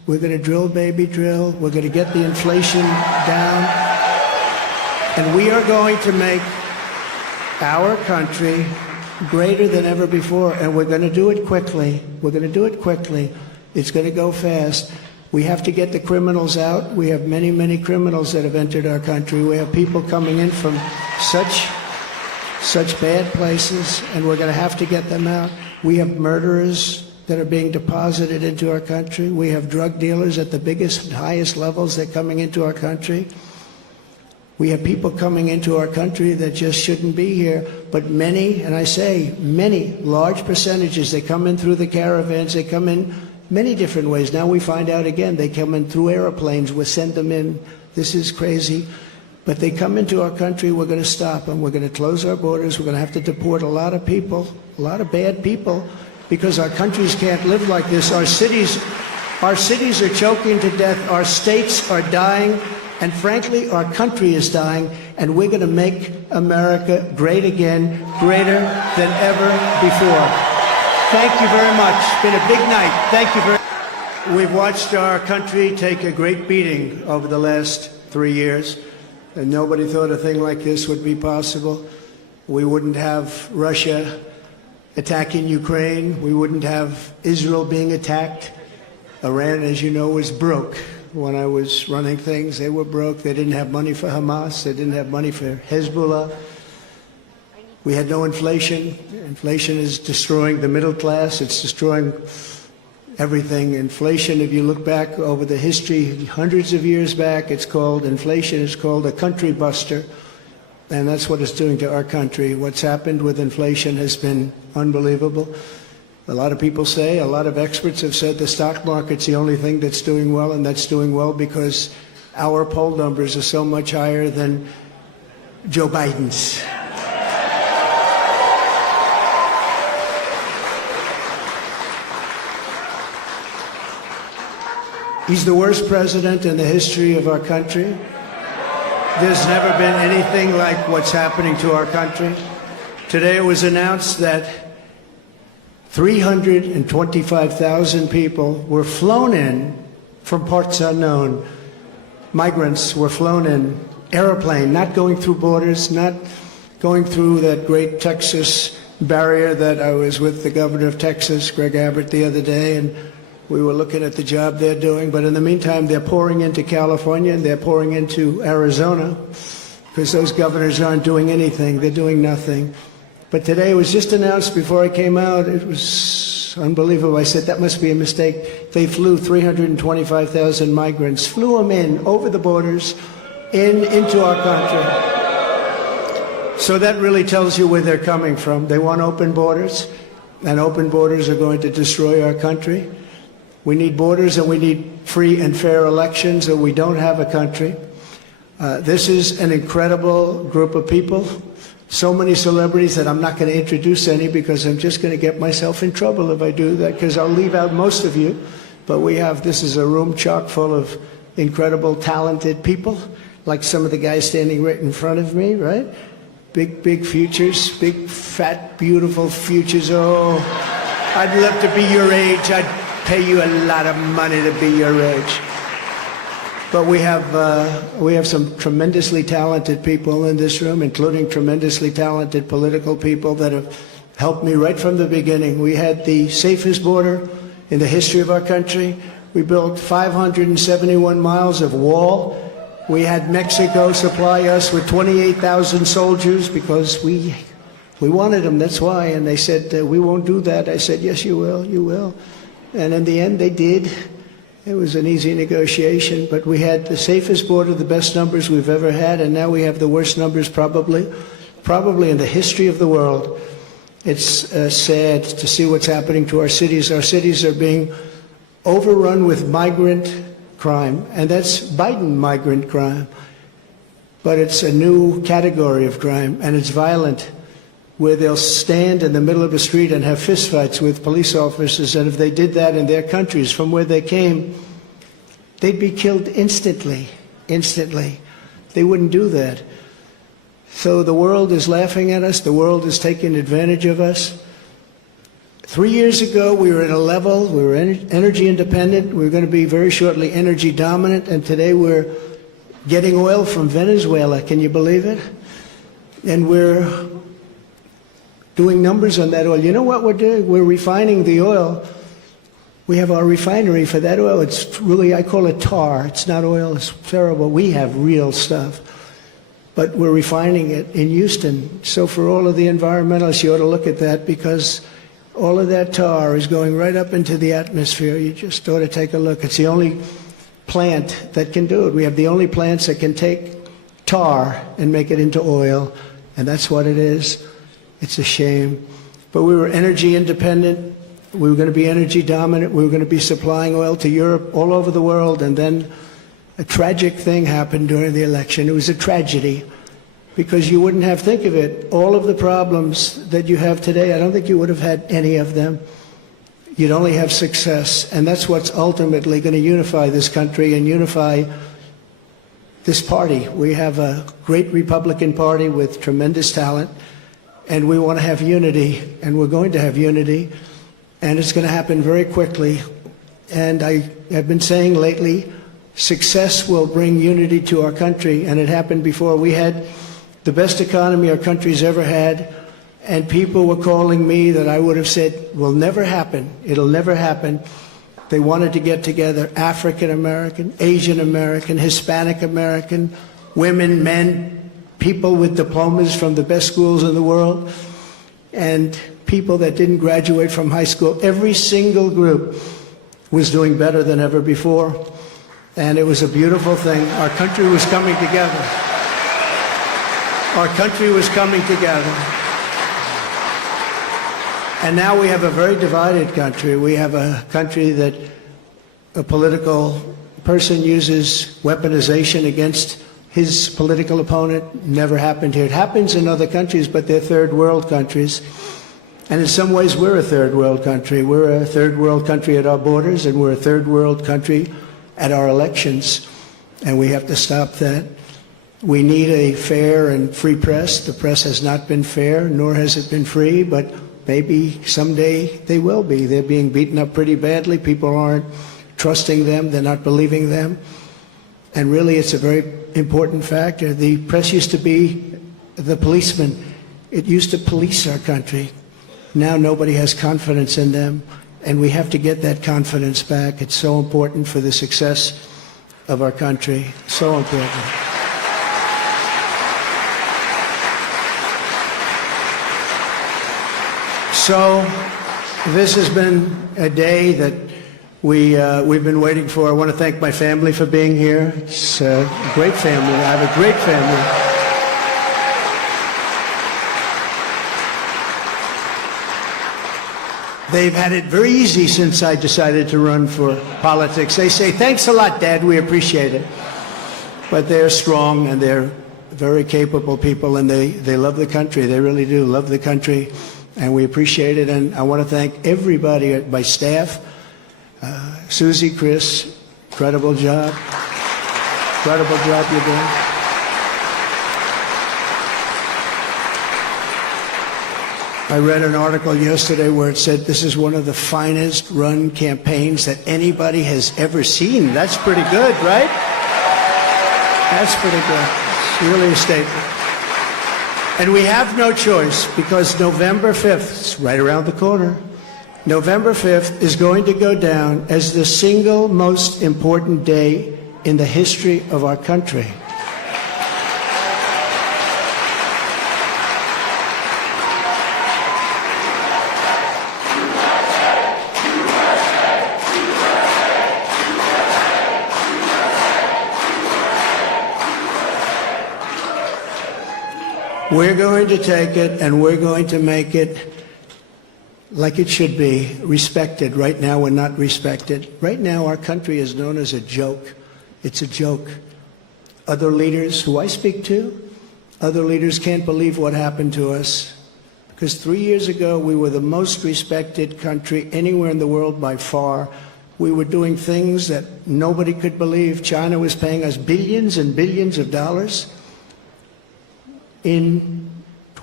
We're going to drill, baby, drill. We're going to get the inflation down. And we are going to make our country greater than ever before. And we're going to do it quickly. We're going to do it quickly. It's going to go fast. We have to get the criminals out. We have many, many criminals that have entered our country. We have people coming in from such bad places, and we're going to have to get them out. We have murderers that are being deposited into our country. We have drug dealers at the biggest, highest levels. They're coming into our country. We have people coming into our country that just shouldn't be here. But many, and I say many, large percentages, they come in through the caravans. They come in many different ways. Now we find out again, they come in through airplanes. We send them in. This is crazy. But they come into our country, we're going to stop them. We're going to close our borders. We're going to have to deport a lot of people, a lot of bad people, because our countries can't live like this. Our cities are choking to death. Our states are dying. And frankly, our country is dying. And we're going to make America great again, greater than ever before. Thank you very much. It's been a big night. Thank you very much. We've watched our country take a great beating over the last 3 years. And nobody thought a thing like this would be possible. We wouldn't have Russia attacking Ukraine. We wouldn't have Israel being attacked. Iran, as you know, was broke. When I was running things, they were broke. They didn't have money for Hamas. They didn't have money for Hezbollah. We had no inflation. Inflation is destroying the middle class. It's destroying everything. Inflation, if you look back over the history, hundreds of years back, inflation is called a country buster. And that's what it's doing to our country. What's happened with inflation has been unbelievable. A lot of people say, a lot of experts have said the stock market's the only thing that's doing well, and that's doing well because our poll numbers are so much higher than Joe Biden's. He's the worst president in the history of our country. There's never been anything like what's happening to our country. Today it was announced that 325,000 people were flown in from parts unknown. Migrants were flown in, airplane, not going through borders, not going through that great Texas barrier that I was with the governor of Texas, Greg Abbott, the other day, and we were looking at the job they're doing. But in the meantime, they're pouring into California and they're pouring into Arizona because those governors aren't doing anything. They're doing nothing. But today it was just announced before I came out. It was unbelievable. I said, that must be a mistake. They flew 325,000 migrants, flew them in over the borders into our country. So that really tells you where they're coming from. They want open borders, and open borders are going to destroy our country. We need borders and we need free and fair elections, or we don't have a country. This is an incredible group of people. So many celebrities that I'm not going to introduce any because I'm just going to get myself in trouble if I do that, because I'll leave out most of you. But this is a room chock full of incredible, talented people, like some of the guys standing right in front of me, right? Big, big futures, big, fat, beautiful futures. Oh, I'd love to be your age. I'd pay you a lot of money to be your age. But we have some tremendously talented people in this room, including tremendously talented political people that have helped me right from the beginning. We had the safest border in the history of our country. We built 571 miles of wall. We had Mexico supply us with 28,000 soldiers because we wanted them, that's why. And they said, we won't do that. I said, yes, you will, you will. And in the end, they did. It was an easy negotiation, but we had the safest border, the best numbers we've ever had, and now we have the worst numbers probably in the history of the world. It's sad to see what's happening to our cities. Our cities are being overrun with migrant crime, and that's Biden migrant crime. But it's a new category of crime, and it's violent, where they'll stand in the middle of a street and have fistfights with police officers, and if they did that in their countries from where they came, they'd be killed instantly. They wouldn't do that. So the world is laughing at us. The world is taking advantage of us. 3 years ago, we were at a level, we were energy independent, we were going to be very shortly energy dominant, and today we're getting oil from Venezuela. Can you believe it? And we're doing numbers on that oil. You know what we're doing? We're refining the oil. We have our refinery for that oil. It's really, I call it tar. It's not oil. It's terrible. We have real stuff. But we're refining it in Houston. So for all of the environmentalists, you ought to look at that, because all of that tar is going right up into the atmosphere. You just ought to take a look. It's the only plant that can do it. We have the only plants that can take tar and make it into oil, and that's what it is. It's a shame. But we were energy independent. We were going to be energy dominant. We were going to be supplying oil to Europe, all over the world, and then a tragic thing happened during the election. It was a tragedy, because you wouldn't have, think of it, all of the problems that you have today, I don't think you would have had any of them. You'd only have success, and that's what's ultimately going to unify this country and unify this party. We have a great Republican Party with tremendous talent, and we want to have unity, and we're going to have unity, and it's going to happen very quickly. And I have been saying lately, success will bring unity to our country, and it happened before. We had the best economy our country's ever had, and people were calling me that I would have said will never happen. It'll never happen. They wanted to get together African American, Asian American, Hispanic American, women, men, people with diplomas from the best schools in the world, and people that didn't graduate from high school. Every single group was doing better than ever before, and it was a beautiful thing. Our country was coming together. Our country was coming together. And now we have a very divided country. We have a country that a political person uses weaponization against his political opponent. Never happened here. It happens in other countries, but they're third world countries. And in some ways, we're a third world country. We're a third world country at our borders, and we're a third world country at our elections. And we have to stop that. We need a fair and free press. The press has not been fair, nor has it been free, but maybe someday they will be. They're being beaten up pretty badly. People aren't trusting them. They're not believing them. And really, it's a very important factor. The press used to be the policeman. It used to police our country. Now nobody has confidence in them, and we have to get that confidence back. It's so important for the success of our country. So important. So this has been a day that we've been waiting for. I want to thank my family for being here. It's a great family. I have a great family. They've had it very easy since I decided to run for politics. They say, "Thanks a lot, Dad. We appreciate it." But they're strong, and they're very capable people, and they love the country. They really do love the country, and we appreciate it. And I want to thank everybody at my staff. Susie, Chris, incredible job. Incredible job you're doing. I read an article yesterday where it said this is one of the finest run campaigns that anybody has ever seen. That's pretty good, right? That's pretty good. It's really a statement. And we have no choice, because November 5th, it's right around the corner, November 5th is going to go down as the single most important day in the history of our country. We're going to take it, and we're going to make it like it should be, respected. Right now, we're not respected. Right now, our country is known as a joke. It's a joke. Other leaders who I speak to, other leaders can't believe what happened to us. Because 3 years ago, we were the most respected country anywhere in the world by far. We were doing things that nobody could believe. China was paying us billions and billions of dollars. In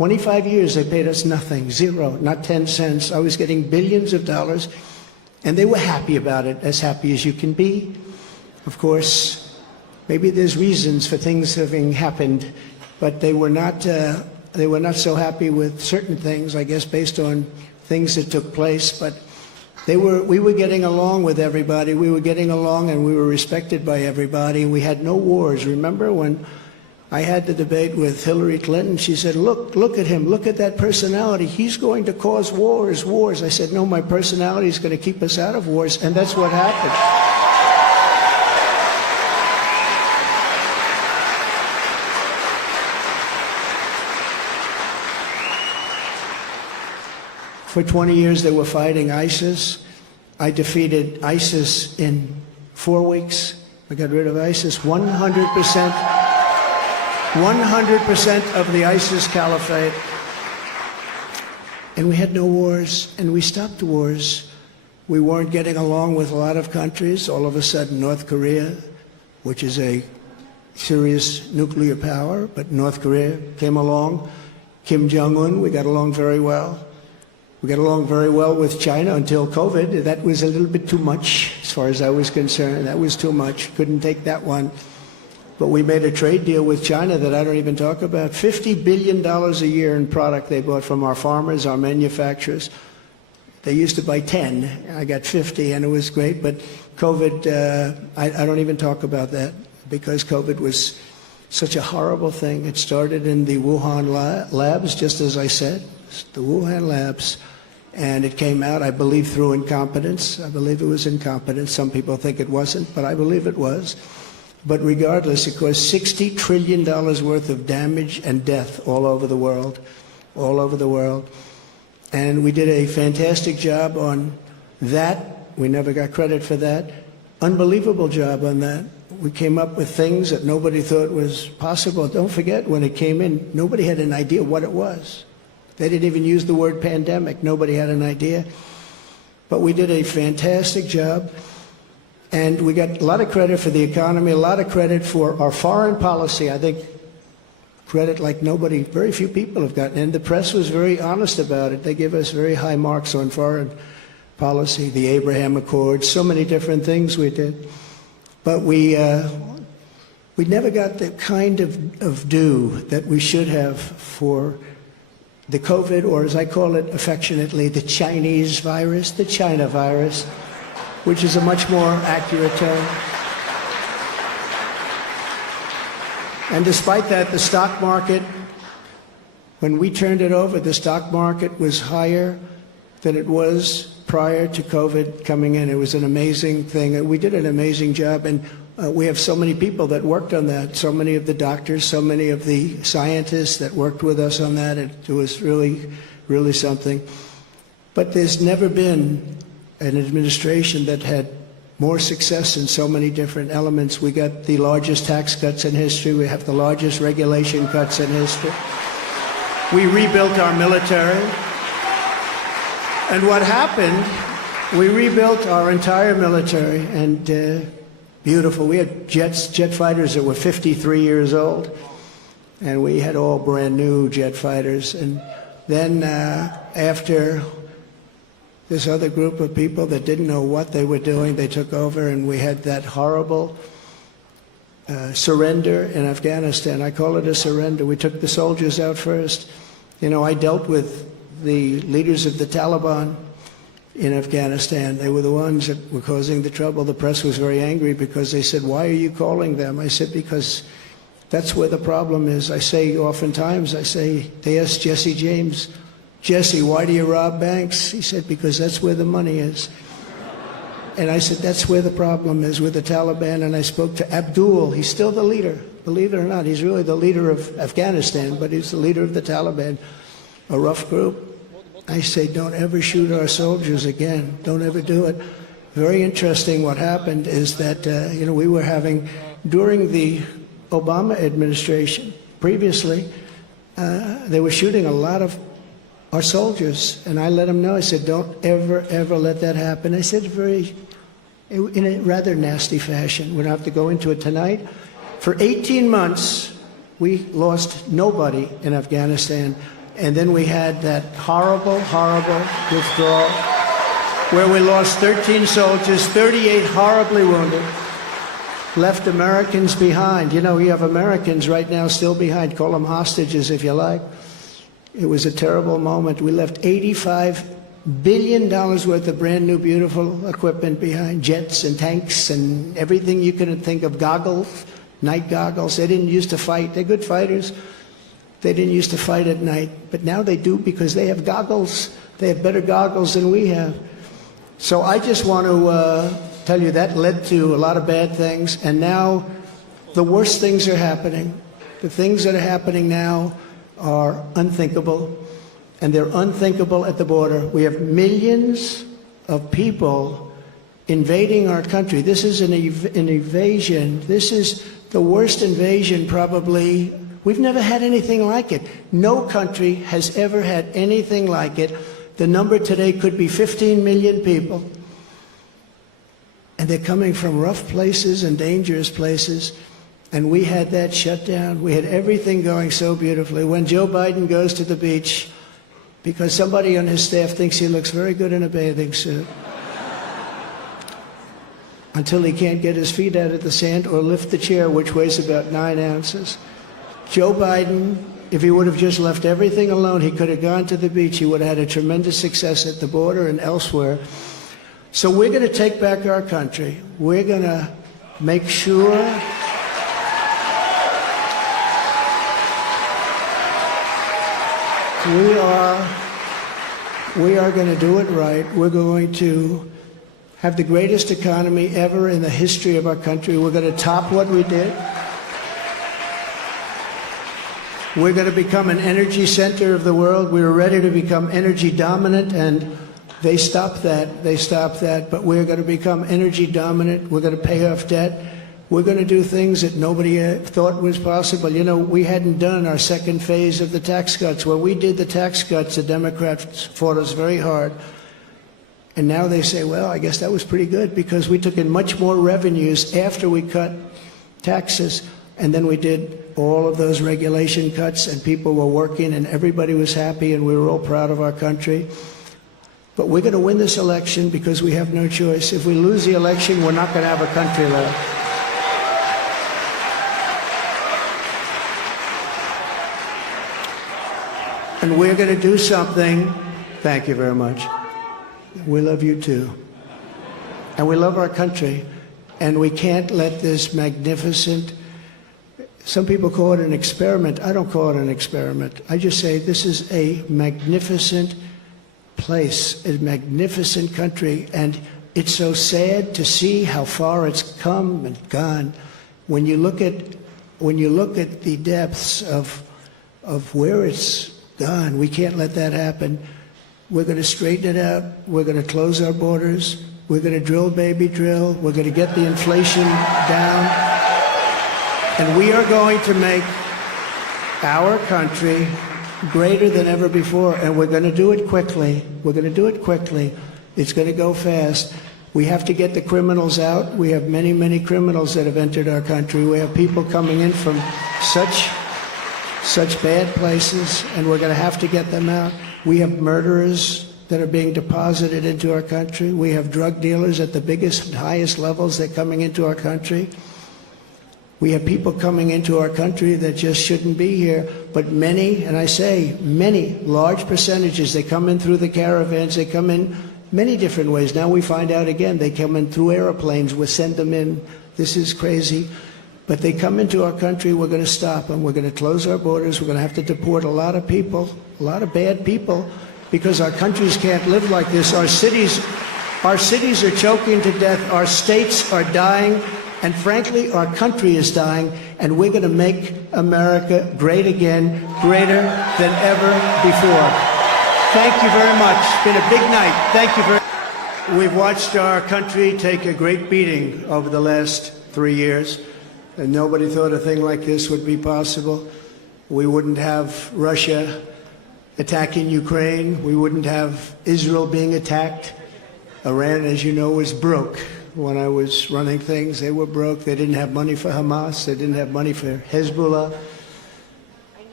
25 years they paid us nothing, zero, not 10 cents. I was getting billions of dollars, and they were happy about it, as happy as you can be. Of course, maybe there's reasons for things having happened, but they were not so happy with certain things, I guess, based on things that took place. But we were getting along with everybody. We were getting along, and we were respected by everybody. We had no wars. Remember when I had the debate with Hillary Clinton? She said, look at him, look at that personality. He's going to cause wars. I said, no, my personality is going to keep us out of wars, and that's what happened. For 20 years, they were fighting ISIS. I defeated ISIS in 4 weeks. I got rid of ISIS 100%. 100% of the ISIS caliphate. And we had no wars, and we stopped wars. We weren't getting along with a lot of countries. All of a sudden, North Korea, which is a serious nuclear power, but North Korea came along. Kim Jong-un, we got along very well. We got along very well with China until COVID. That was a little bit too much, as far as I was concerned. That was too much. Couldn't take that one. But we made a trade deal with China that I don't even talk about. $50 billion a year in product they bought from our farmers, our manufacturers. They used to buy 10. I got 50, and it was great. But COVID, I don't even talk about that, because COVID was such a horrible thing. It started in the Wuhan labs, just as I said, the Wuhan labs. And it came out, I believe, through incompetence. I believe it was incompetence. Some people think it wasn't, but I believe it was. But regardless, it caused $60 trillion worth of damage and death all over the world, all over the world. And we did a fantastic job on that. We never got credit for that. Unbelievable job on that. We came up with things that nobody thought was possible. Don't forget, when it came in, nobody had an idea what it was. They didn't even use the word pandemic. Nobody had an idea. But we did a fantastic job. And we got a lot of credit for the economy, a lot of credit for our foreign policy. I think credit like nobody, very few people have gotten. And the press was very honest about it. They give us very high marks on foreign policy, the Abraham Accords, so many different things we did. But we never got the kind of due that we should have for the COVID, or as I call it affectionately, the Chinese virus, the China virus, which is a much more accurate term. And despite that, the stock market, when we turned it over, the stock market was higher than it was prior to COVID coming in. It was an amazing thing. We did an amazing job, and we have so many people that worked on that, so many of the doctors, so many of the scientists that worked with us on that. It was really, really something. But there's never been an administration that had more success in so many different elements. We got the largest tax cuts in history. We have the largest regulation cuts in history. We rebuilt our military. And what happened, we rebuilt our entire military, and beautiful. We had jet fighters that were 53 years old, and we had all brand new jet fighters. And then after this other group of people that didn't know what they were doing, they took over, and we had that horrible surrender in Afghanistan. I call it a surrender. We took the soldiers out first. You know, I dealt with the leaders of the Taliban in Afghanistan. They were the ones that were causing the trouble. The press was very angry because they said, why are you calling them? I said, because that's where the problem is. I say oftentimes, they asked Jesse James, Jesse, why do you rob banks? He said, because that's where the money is. And I said, that's where the problem is with the Taliban. And I spoke to Abdul. He's still the leader. Believe it or not, he's really the leader of Afghanistan, but he's the leader of the Taliban, a rough group. I say, don't ever shoot our soldiers again. Don't ever do it. Very interesting what happened is that, we were having, during the Obama administration, previously, they were shooting a lot of our soldiers. And I let them know, I said, don't ever, ever let that happen. I said in a rather nasty fashion. We don't have to go into it tonight. For 18 months, we lost nobody in Afghanistan. And then we had that horrible, horrible withdrawal where we lost 13 soldiers, 38 horribly wounded, left Americans behind. You know, you have Americans right now still behind. Call them hostages if you like. It was a terrible moment. We left $85 billion worth of brand new, beautiful equipment behind, jets and tanks and everything you could think of, goggles, night goggles. They didn't used to fight. They're good fighters. They didn't used to fight at night, but now they do because they have goggles. They have better goggles than we have. So I just want to tell you that led to a lot of bad things, and now the worst things are happening. The things that are happening now are unthinkable, and they're unthinkable at the border. We have millions of people invading our country. This is an invasion. This is the worst invasion probably. We've never had anything like it. No country has ever had anything like it. The number today could be 15 million people. And they're coming from rough places and dangerous places. And we had that shut down. We had everything going so beautifully. When Joe Biden goes to the beach, because somebody on his staff thinks he looks very good in a bathing suit, until he can't get his feet out of the sand or lift the chair, which weighs about 9 ounces. Joe Biden, if he would have just left everything alone, he could have gone to the beach. He would have had a tremendous success at the border and elsewhere. So we're going to take back our country. We're going to make sure we are going to do it right. We're going to have the greatest economy ever in the history of our country. We're going to top what we did. We're going to become an energy center of the world. We were ready to become energy dominant, and they stopped that. They stopped that. But we're going to become energy dominant. We're going to pay off debt. We're going to do things that nobody thought was possible. You know, we hadn't done our second phase of the tax cuts. When we did the tax cuts, the Democrats fought us very hard. And now they say, well, I guess that was pretty good because we took in much more revenues after we cut taxes. And then we did all of those regulation cuts, and people were working, and everybody was happy, and we were all proud of our country. But we're going to win this election because we have no choice. If we lose the election, we're not going to have a country left. And we're going to do something. Thank you very much. We love you too. And we love our country. And we can't let this magnificent, some people call it an experiment. I don't call it an experiment. I just say this is a magnificent place, a magnificent country. And it's so sad to see how far it's come and gone. When you look at the depths of where it's gone, we can't let that happen. We're going to straighten it out. We're going to close our borders. We're going to drill, baby, drill. We're going to get the inflation down. And we are going to make our country greater than ever before. And we're going to do it quickly. We're going to do it quickly. It's going to go fast. We have to get the criminals out. We have many, many criminals that have entered our country. We have people coming in from such bad places, and we're going to have to get them out. We have murderers that are being deposited into our country. We have drug dealers at the biggest and highest levels that are coming into our country. We have people coming into our country that just shouldn't be here, but many, and I say many, large percentages, they come in through the caravans, they come in many different ways. Now we find out again, they come in through airplanes, we send them in. This is crazy. But they come into our country, we're going to stop them. We're going to close our borders. We're going to have to deport a lot of people, a lot of bad people, because our countries can't live like this. Our cities are choking to death. Our states are dying. And frankly, our country is dying. And we're going to make America great again, greater than ever before. Thank you very much. It's been a big night. Thank you very much. We've watched our country take a great beating over the last 3 years. And nobody thought a thing like this would be possible. We wouldn't have Russia attacking Ukraine. We wouldn't have Israel being attacked. Iran, as you know, was broke. When I was running things, they were broke. They didn't have money for Hamas. They didn't have money for Hezbollah.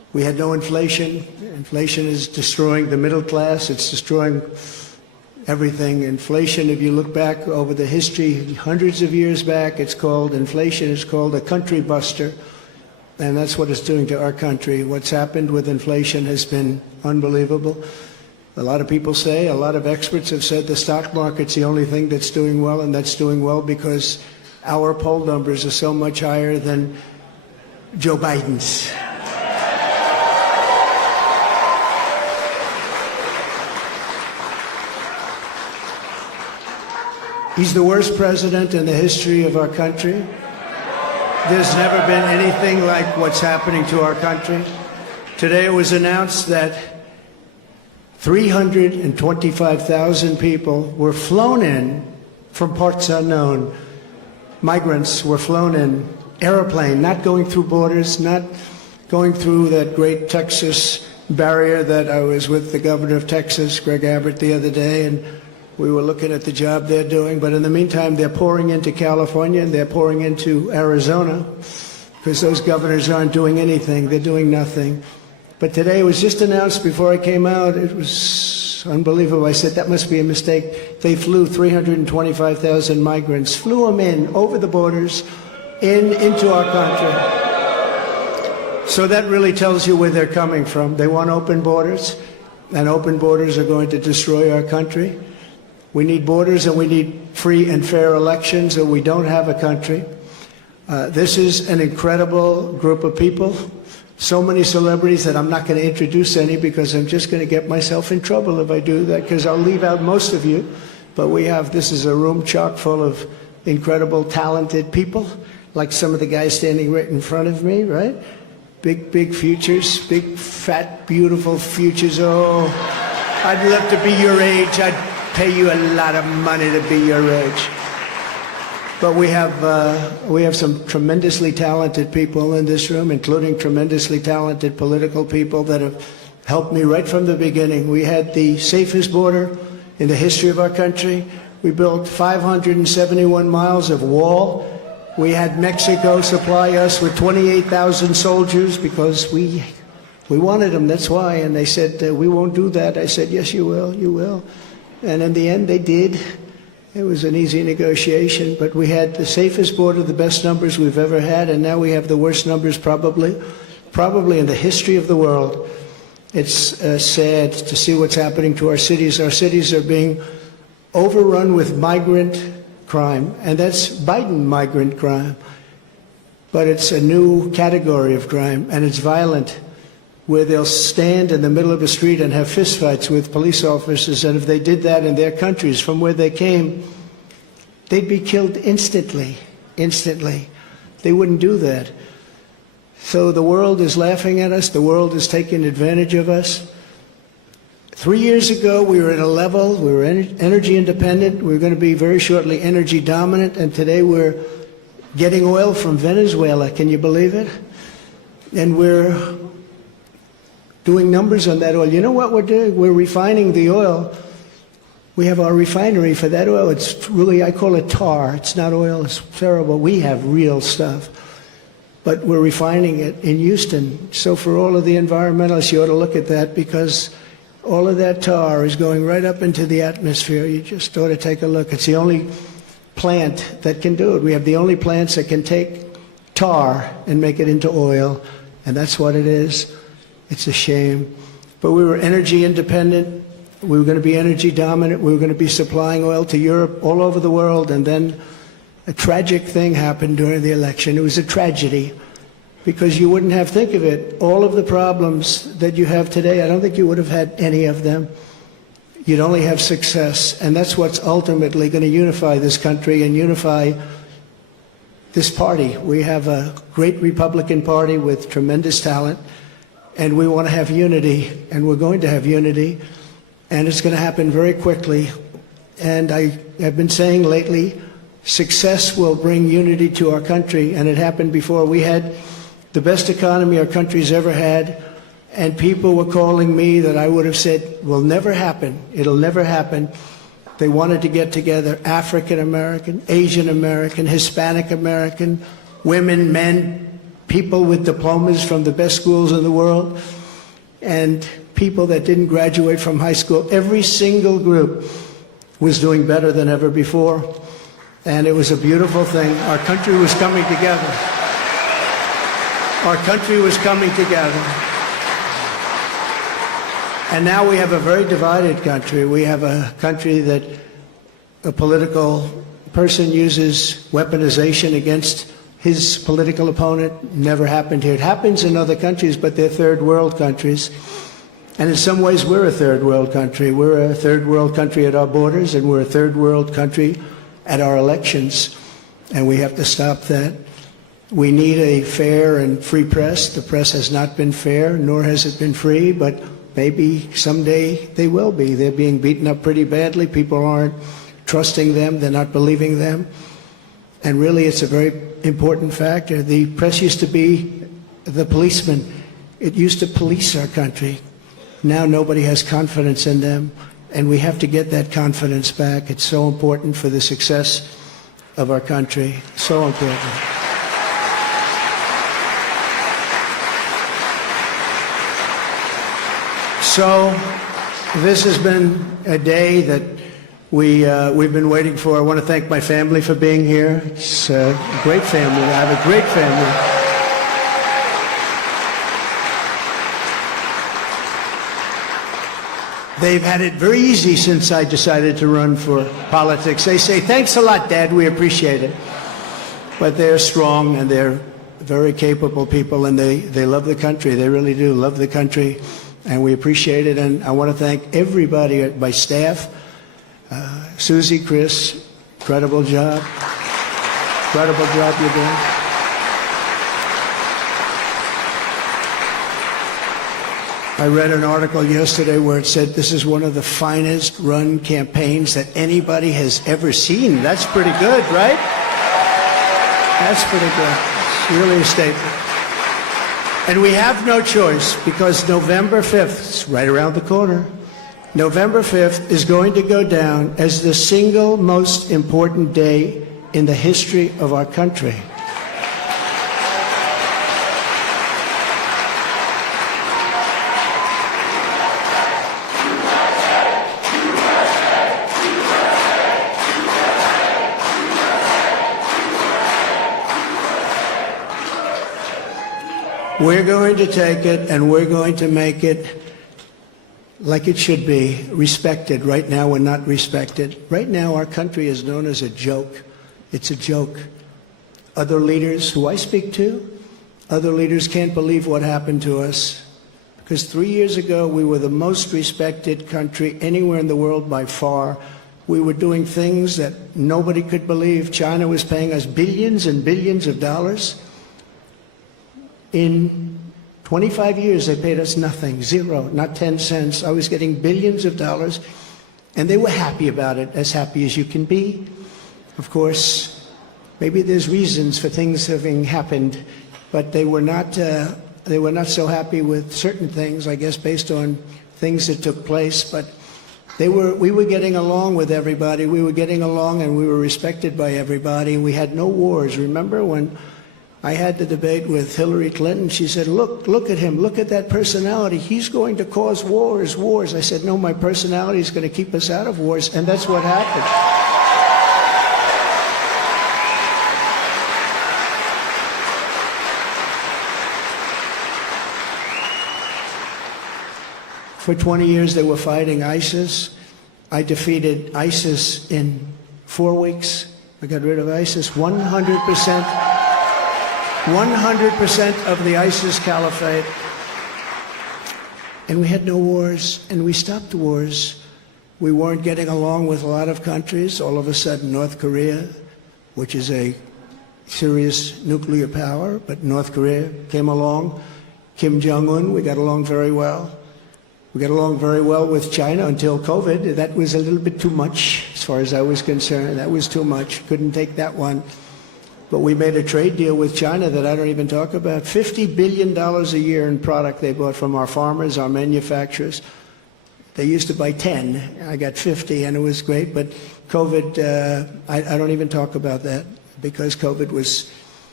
We had no inflation. Inflation is destroying the middle class. It's destroying everything. Inflation, if you look back over the history, hundreds of years back, inflation is called a country buster. And that's what it's doing to our country. What's happened with inflation has been unbelievable. A lot of people say, a lot of experts have said the stock market's the only thing that's doing well, and that's doing well because our poll numbers are so much higher than Joe Biden's. He's the worst president in the history of our country. There's never been anything like what's happening to our country. Today it was announced that 325,000 people were flown in from parts unknown. Migrants were flown in, airplane, not going through borders, not going through that great Texas barrier that I was with the governor of Texas, Greg Abbott, the other day, and we were looking at the job they're doing. But in the meantime, they're pouring into California and they're pouring into Arizona because those governors aren't doing anything. They're doing nothing. But today it was just announced before I came out. It was unbelievable. I said, that must be a mistake. They flew 325,000 migrants, flew them in over the borders into our country. So that really tells you where they're coming from. They want open borders, and open borders are going to destroy our country. We need borders and we need free and fair elections, or we don't have a country. This is an incredible group of people. So many celebrities that I'm not going to introduce any because I'm just going to get myself in trouble if I do that, because I'll leave out most of you. But this is a room chock full of incredible, talented people, like some of the guys standing right in front of me, right? Big, big futures, big, fat, beautiful futures. Oh, I'd love to be your age. I'd pay you a lot of money to be your age. But we have some tremendously talented people in this room, including tremendously talented political people that have helped me right from the beginning. We had the safest border in the history of our country. We built 571 miles of wall. We had Mexico supply us with 28,000 soldiers because we wanted them, that's why. And they said, we won't do that. I said, yes, you will, you will. And in the end, they did. It was an easy negotiation, but we had the safest border, the best numbers we've ever had, and now we have the worst numbers probably in the history of the world. It's sad to see what's happening to our cities. Our cities are being overrun with migrant crime, and that's Biden migrant crime. But it's a new category of crime, and it's violent, where they'll stand in the middle of a street and have fistfights with police officers, and if they did that in their countries from where they came, they'd be killed instantly. They wouldn't do that. So the world is laughing at us. The world is taking advantage of us. 3 years ago, we were at a level, we were energy independent. We were going to be very shortly energy dominant, and today we're getting oil from Venezuela. Can you believe it? And we're doing numbers on that oil. You know what we're doing? We're refining the oil. We have our refinery for that oil. It's really, I call it tar. It's not oil. It's terrible. We have real stuff. But we're refining it in Houston. So for all of the environmentalists, you ought to look at that, because all of that tar is going right up into the atmosphere. You just ought to take a look. It's the only plant that can do it. We have the only plants that can take tar and make it into oil, and that's what it is. It's a shame. But we were energy independent. We were going to be energy dominant. We were going to be supplying oil to Europe, all over the world. And then a tragic thing happened during the election. It was a tragedy, because you wouldn't have, think of it, all of the problems that you have today, I don't think you would have had any of them. You'd only have success. And that's what's ultimately going to unify this country and unify this party. We have a great Republican Party with tremendous talent. And we want to have unity, and we're going to have unity, and it's going to happen very quickly. And I have been saying lately, success will bring unity to our country, and it happened before. We had the best economy our country's ever had, and people were calling me that I would have said will never happen. It'll never happen. They wanted to get together, African American, Asian American, Hispanic American, women, men, people with diplomas from the best schools in the world, and people that didn't graduate from high school. Every single group was doing better than ever before, and it was a beautiful thing. Our country was coming together. Our country was coming together. And now we have a very divided country. We have a country that a political person uses weaponization against his political opponent. Never happened here. It happens in other countries, but they're third world countries. And in some ways, we're a third world country. We're a third world country at our borders, and we're a third world country at our elections. And we have to stop that. We need a fair and free press. The press has not been fair, nor has it been free, but maybe someday they will be. They're being beaten up pretty badly. People aren't trusting them. They're not believing them. And really, it's a very important factor. The press used to be the policeman. It used to police our country. Now nobody has confidence in them, and we have to get that confidence back. It's so important for the success of our country. So important. So this has been a day that we've been waiting for. I want to thank my family for being here. It's a great family. I have a great family. They've had it very easy since I decided to run for politics. They say, thanks a lot, Dad, we appreciate it. But they're strong, and they're very capable people, and they love the country. They really do love the country, and we appreciate it. And I want to thank everybody at my staff. Susie, Chris, incredible job. Incredible job you're doing. I read an article yesterday where it said this is one of the finest run campaigns that anybody has ever seen. That's pretty good, right? That's pretty good. It's really a statement. And we have no choice, because November 5th, it's right around the corner, November 5th is going to go down as the single most important day in the history of our country. We're going to take it, and we're going to make it like it should be, respected. Right now, we're not respected. Right now, our country is known as a joke. It's a joke. Other leaders who I speak to, other leaders can't believe what happened to us. Because 3 years ago, we were the most respected country anywhere in the world by far. We were doing things that nobody could believe. China was paying us billions and billions of dollars. In 25 years, they paid us nothing, zero, not 10 cents. I was getting billions of dollars, and they were happy about it, as happy as you can be. Of course, maybe there's reasons for things having happened, but they were not so happy with certain things, I guess, based on things that took place. But we were getting along with everybody. We were getting along, and we were respected by everybody. We had no wars. Remember when I had the debate with Hillary Clinton? She said, look at him, look at that personality. He's going to cause wars. I said, no, my personality is going to keep us out of wars, and that's what happened. For 20 years, they were fighting ISIS. I defeated ISIS in 4 weeks. I got rid of ISIS 100%. 100% of the ISIS caliphate. And we had no wars, and we stopped wars. We weren't getting along with a lot of countries. All of a sudden, North Korea, which is a serious nuclear power, but North Korea came along. Kim Jong-un, we got along very well. We got along very well with China until COVID. That was a little bit too much, as far as I was concerned. That was too much. Couldn't take that one. But we made a trade deal with China that I don't even talk about. $50 billion a year in product they bought from our farmers, our manufacturers. They used to buy 10. I got 50, and it was great. But COVID, I don't even talk about that, because COVID was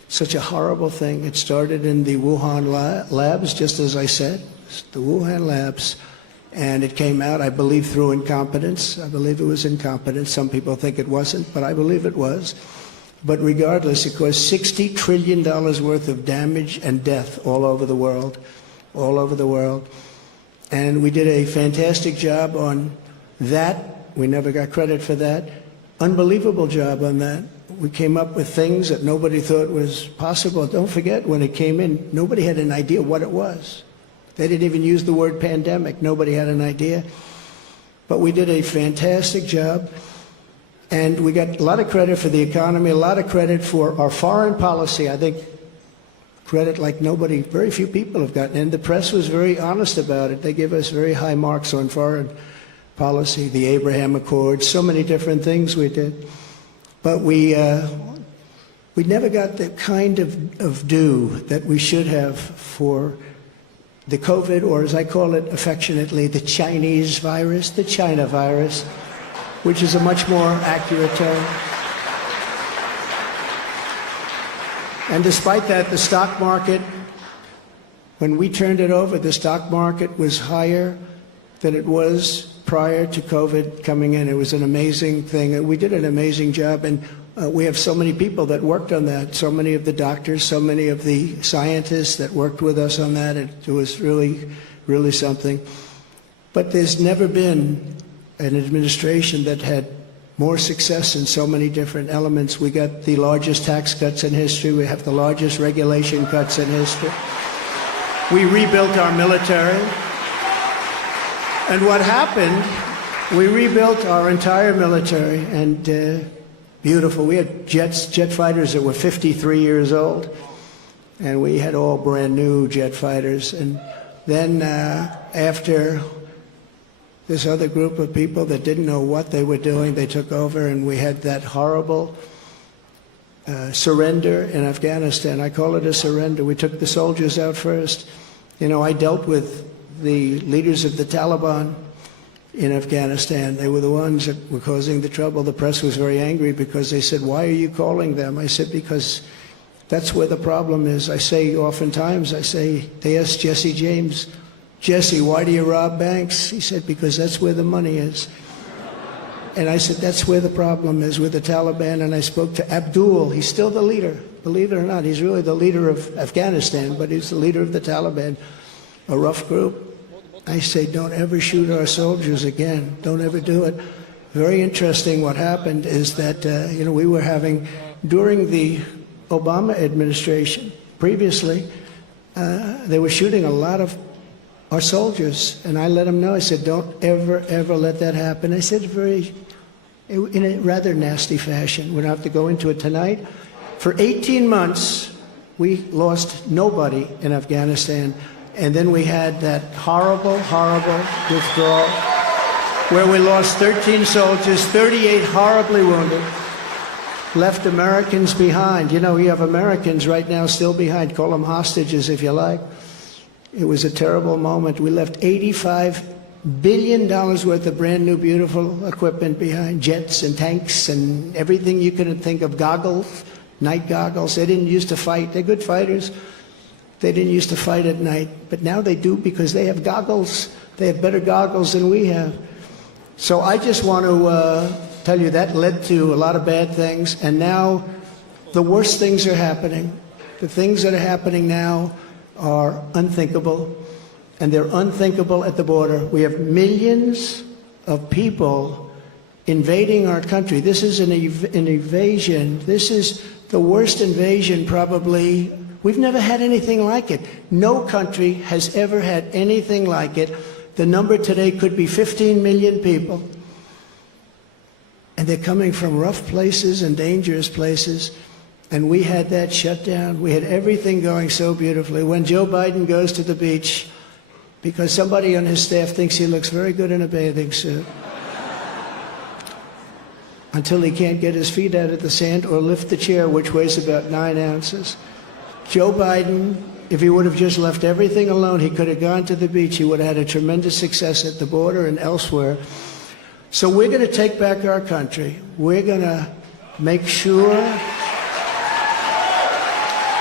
such a horrible thing. It started in the Wuhan labs, just as I said, the Wuhan labs, and it came out, I believe, through incompetence. I believe it was incompetence. Some people think it wasn't, but I believe it was. But regardless, it caused $60 trillion worth of damage and death all over the world, all over the world. And we did a fantastic job on that. We never got credit for that. Unbelievable job on that. We came up with things that nobody thought was possible. Don't forget, when it came in, nobody had an idea what it was. They didn't even use the word pandemic. Nobody had an idea. But we did a fantastic job. And we got a lot of credit for the economy, a lot of credit for our foreign policy. I think credit like nobody, very few people have gotten. And the press was very honest about it. They give us very high marks on foreign policy, the Abraham Accords, so many different things we did. But we never got the kind of due that we should have for the COVID, or as I call it affectionately, the Chinese virus, the China virus, which is a much more accurate term. And despite that, the stock market, when we turned it over, the stock market was higher than it was prior to COVID coming in. It was an amazing thing. We did an amazing job, and we have so many people that worked on that, so many of the doctors, so many of the scientists that worked with us on that. It was really, really something. But there's never been an administration that had more success in so many different elements. We got the largest tax cuts in history. We have the largest regulation cuts in history. We rebuilt our military. And what happened, we rebuilt our entire military, and beautiful. We had jet fighters that were 53 years old, and we had all brand new jet fighters. And then after this other group of people that didn't know what they were doing, they took over, and we had that horrible surrender in Afghanistan. I call it a surrender. We took the soldiers out first. You know, I dealt with the leaders of the Taliban in Afghanistan. They were the ones that were causing the trouble. The press was very angry because they said, "Why are you calling them?" I said, "Because that's where the problem is." I say oftentimes, they asked Jesse James, "Jesse, why do you rob banks?" He said, "Because that's where the money is." And I said, that's where the problem is, with the Taliban. And I spoke to Abdul. He's still the leader. Believe it or not, he's really the leader of Afghanistan, but he's the leader of the Taliban, a rough group. I say, don't ever shoot our soldiers again. Don't ever do it. Very interesting. What happened is that, we were having, during the Obama administration, previously, they were shooting a lot of our soldiers. And I let them know, I said, don't ever, ever let that happen. I said in a rather nasty fashion. We don't have to go into it tonight. For 18 months, we lost nobody in Afghanistan. And then we had that horrible, horrible withdrawal where we lost 13 soldiers, 38 horribly wounded, left Americans behind. You know, you have Americans right now still behind. Call them hostages if you like. It was a terrible moment. We left $85 billion worth of brand new, beautiful equipment behind, jets and tanks and everything you could think of, goggles, night goggles. They didn't used to fight. They're good fighters. They didn't used to fight at night, but now they do because they have goggles. They have better goggles than we have. So I just want to tell you that led to a lot of bad things, and now the worst things are happening. The things that are happening now are unthinkable, and they're unthinkable at the border. We have millions of people invading our country. This is an invasion. This is the worst invasion probably. We've never had anything like it. No country has ever had anything like it. The number today could be 15 million people. And they're coming from rough places and dangerous places. And we had that shut down. We had everything going so beautifully. When Joe Biden goes to the beach, because somebody on his staff thinks he looks very good in a bathing suit, until he can't get his feet out of the sand or lift the chair, which weighs about 9 ounces. Joe Biden, if he would have just left everything alone, he could have gone to the beach. He would have had a tremendous success at the border and elsewhere. So we're going to take back our country. We're going to make sure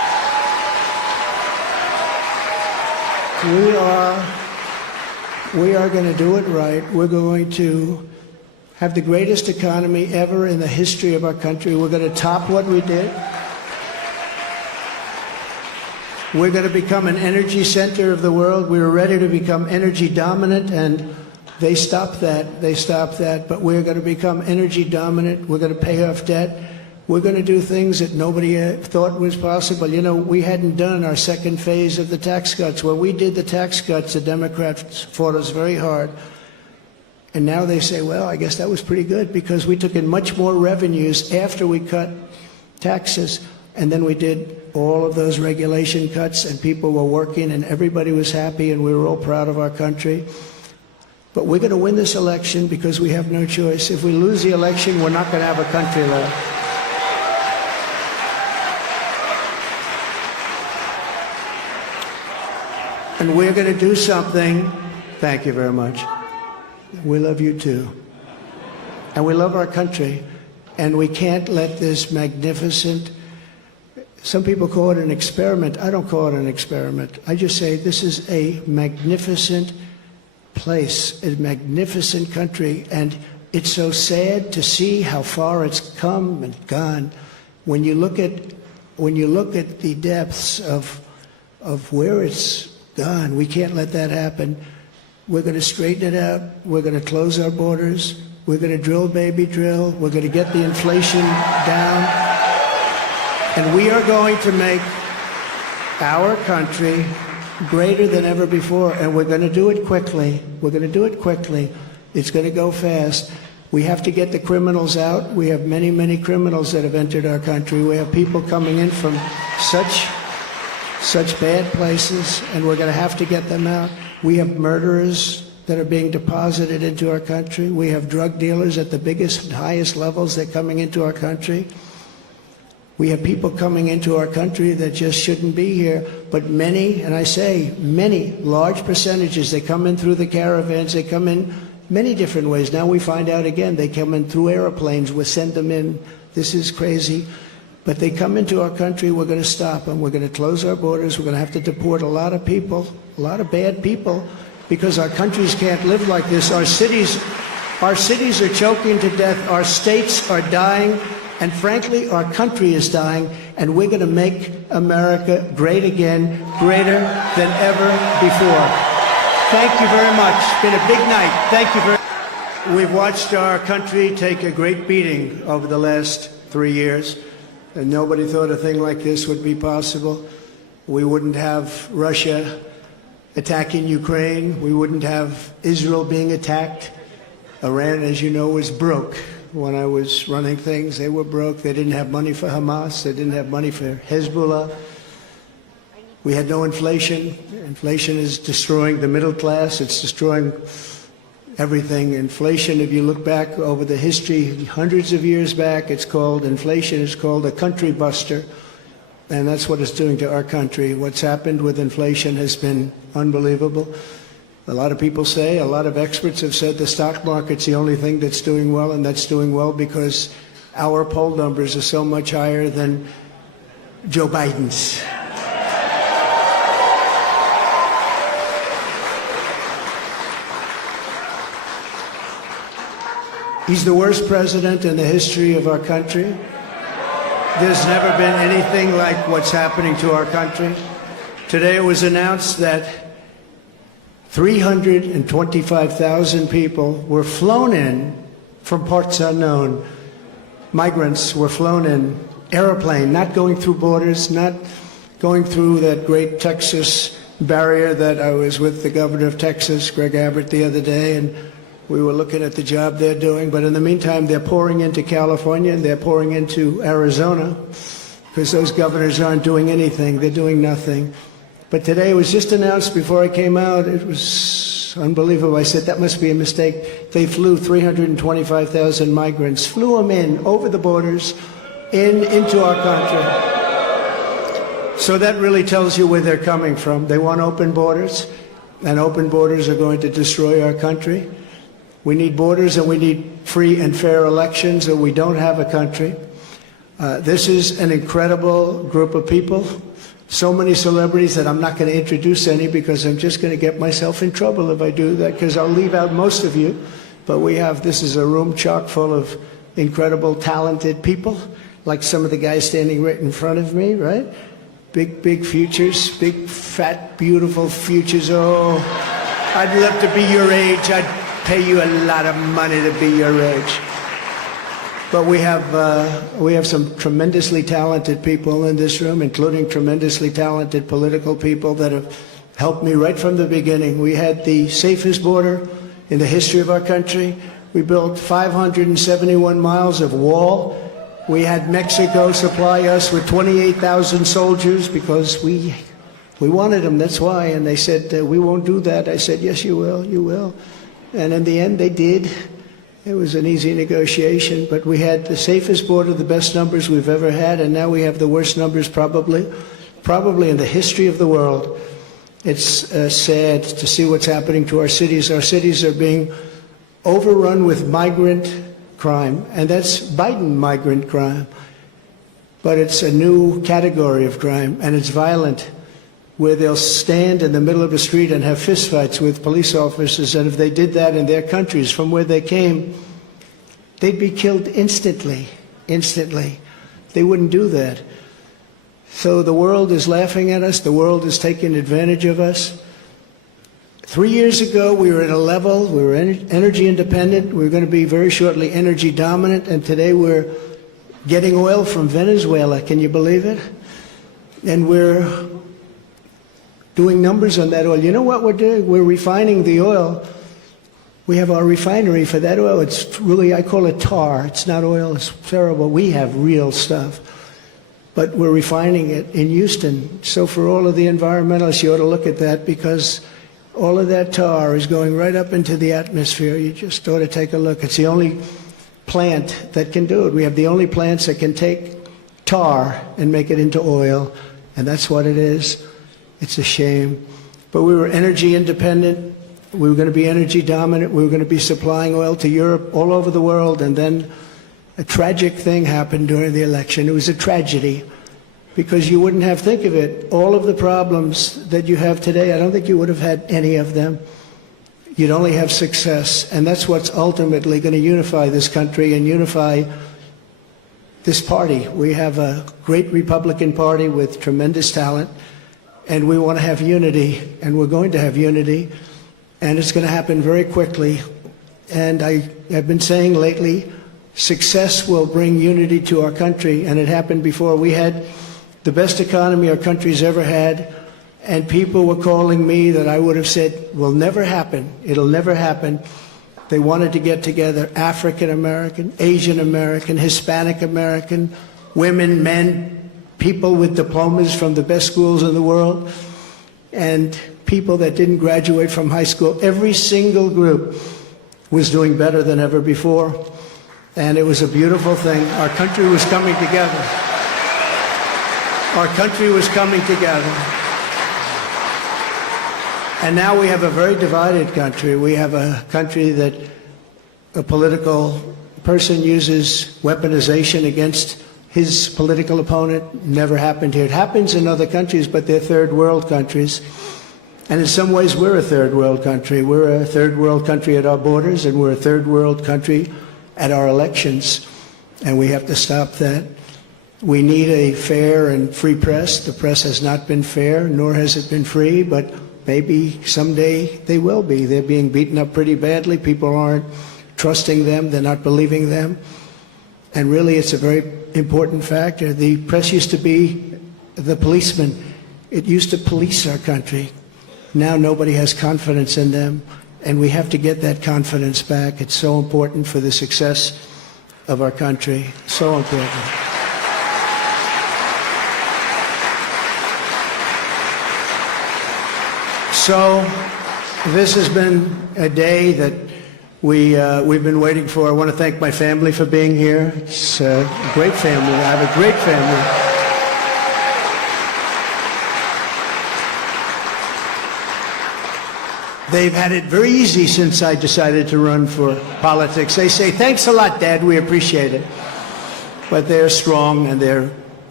We are going to do it right. We're going to have the greatest economy ever in the history of our country. We're going to top what we did. We're going to become an energy center of the world. We were ready to become energy dominant, and they stopped that. They stopped that. But we're going to become energy dominant. We're going to pay off debt. We're going to do things that nobody thought was possible. You know, we hadn't done our second phase of the tax cuts. When we did the tax cuts, the Democrats fought us very hard. And now they say, well, I guess that was pretty good because we took in much more revenues after we cut taxes. And then we did all of those regulation cuts, and people were working, and everybody was happy, and we were all proud of our country. But we're going to win this election because we have no choice. If we lose the election, we're not going to have a country left. And we're going to do something. Thank you very much. We love you too. And we love our country. And we can't let this magnificent, some people call it an experiment. I don't call it an experiment. I just say this is a magnificent place, a magnificent country. And it's so sad to see how far it's come and gone. When you look at the depths of where it's gone, we can't let that happen. We're going to straighten it out. We're going to close our borders. We're going to drill, baby, drill. We're going to get the inflation down. And we are going to make our country greater than ever before. And we're going to do it quickly. We're going to do it quickly. It's going to go fast. We have to get the criminals out. We have many, many criminals that have entered our country. We have people coming in from such bad places, and we're going to have to get them out. We have murderers that are being deposited into our country. We have drug dealers at the biggest, highest levels. They're coming into our country. We have people coming into our country that just shouldn't be here. But many, and I say many, large percentages, they come in through the caravans. They come in many different ways. Now we find out again, they come in through airplanes. We send them in. This is crazy. But they come into our country, we're going to stop them. We're going to close our borders. We're going to have to deport a lot of people, a lot of bad people, because our countries can't live like this. Our cities are choking to death. Our states are dying. And frankly, our country is dying. And we're going to make America great again, greater than ever before. Thank you very much. It's been a big night. Thank you very much. We've watched our country take a great beating over the last 3 years. And nobody thought a thing like this would be possible. We wouldn't have Russia attacking Ukraine. We wouldn't have Israel being attacked. Iran, as you know, was broke. When I was running things, they were broke. They didn't have money for Hamas. They didn't have money for Hezbollah. We had no inflation. Inflation is destroying the middle class. It's destroying everything. Inflation, if you look back over the history, hundreds of years back, inflation is called a country buster. And that's what it's doing to our country. What's happened with inflation has been unbelievable. A lot of people say, a lot of experts have said the stock market's the only thing that's doing well, and that's doing well because our poll numbers are so much higher than Joe Biden's. He's the worst president in the history of our country. There's never been anything like what's happening to our country. Today it was announced that 325,000 people were flown in from parts unknown. Migrants were flown in, airplane, not going through borders, not going through that great Texas barrier that I was with the governor of Texas, Greg Abbott, the other day, and we were looking at the job they're doing. But in the meantime, they're pouring into California and they're pouring into Arizona because those governors aren't doing anything. They're doing nothing. But today it was just announced before I came out. It was unbelievable. I said, that must be a mistake. They flew 325,000 migrants, flew them in over the borders into our country. So that really tells you where they're coming from. They want open borders, and open borders are going to destroy our country. We need borders and we need free and fair elections, or we don't have a country. This is an incredible group of people. so many celebrities that I'm not going to introduce any because I'm just going to get myself in trouble if I do that, because I'll leave out most of you. But this is a room chock full of incredible, talented people, like some of the guys standing right in front of me, right? Big futures, big, fat, beautiful futures. Oh, I'd love to be your age. I'd pay you a lot of money to be your age. But we have some tremendously talented people in this room, including tremendously talented political people that have helped me right from the beginning. We had the safest border in the history of our country. We built 571 miles of wall. We had Mexico supply us with 28,000 soldiers because we wanted them, that's why. And they said, we won't do that. I said, yes, you will, you will. And in the end, they did. It was an easy negotiation, but we had the safest border, the best numbers we've ever had, and now we have the worst numbers probably in the history of the world. It's sad to see what's happening to our cities. Our cities are being overrun with migrant crime, and that's Biden migrant crime. But it's a new category of crime, and it's violent, where they'll stand in the middle of a street and have fistfights with police officers, and if they did that in their countries from where they came, they'd be killed instantly. They wouldn't do that. So the world is laughing at us. The world is taking advantage of us. 3 years ago, we were at a level, we were energy independent. We were going to be very shortly energy dominant, and today we're getting oil from Venezuela. Can you believe it? And we're doing numbers on that oil. You know what we're doing? We're refining the oil. We have our refinery for that oil. It's really, I call it tar. It's not oil. It's terrible. We have real stuff. But we're refining it in Houston. So for all of the environmentalists, you ought to look at that, because all of that tar is going right up into the atmosphere. You just ought to take a look. It's the only plant that can do it. We have the only plants that can take tar and make it into oil, and that's what it is. It's a shame. But we were energy independent. We were going to be energy dominant. We were going to be supplying oil to Europe, all over the world. And then a tragic thing happened during the election. It was a tragedy, because you wouldn't have, think of it, all of the problems that you have today, I don't think you would have had any of them. You'd only have success. And that's what's ultimately going to unify this country and unify this party. We have a great Republican Party with tremendous talent. And we want to have unity, and we're going to have unity, and it's going to happen very quickly. And I've been saying lately, success will bring unity to our country, and it happened before. We had the best economy our country's ever had, and people were calling me that I would have said will never happen. It'll never happen. They wanted to get together, African American, Asian American, Hispanic American, women, men, people with diplomas from the best schools in the world, and people that didn't graduate from high school. Every single group was doing better than ever before, and it was a beautiful thing. Our country was coming together. Our country was coming together. And now we have a very divided country. We have a country that a political person uses weaponization against his political opponent. Never happened here. It happens in other countries, but they're third world countries. And in some ways, we're a third world country. We're a third world country at our borders, and we're a third world country at our elections. And we have to stop that. We need a fair and free press. The press has not been fair, nor has it been free, but maybe someday they will be. They're being beaten up pretty badly. People aren't trusting them. They're not believing them. And really, it's a very important factor. The press used to be the policeman. It used to police our country. Now nobody has confidence in them, and we have to get that confidence back. It's so important for the success of our country. So important. So this has been a day that we've been waiting for. I want to thank my family for being here. It's a great family. I have a great family. They've had it very easy since I decided to run for politics. They say, thanks a lot, Dad, we appreciate it. But they're strong, and they're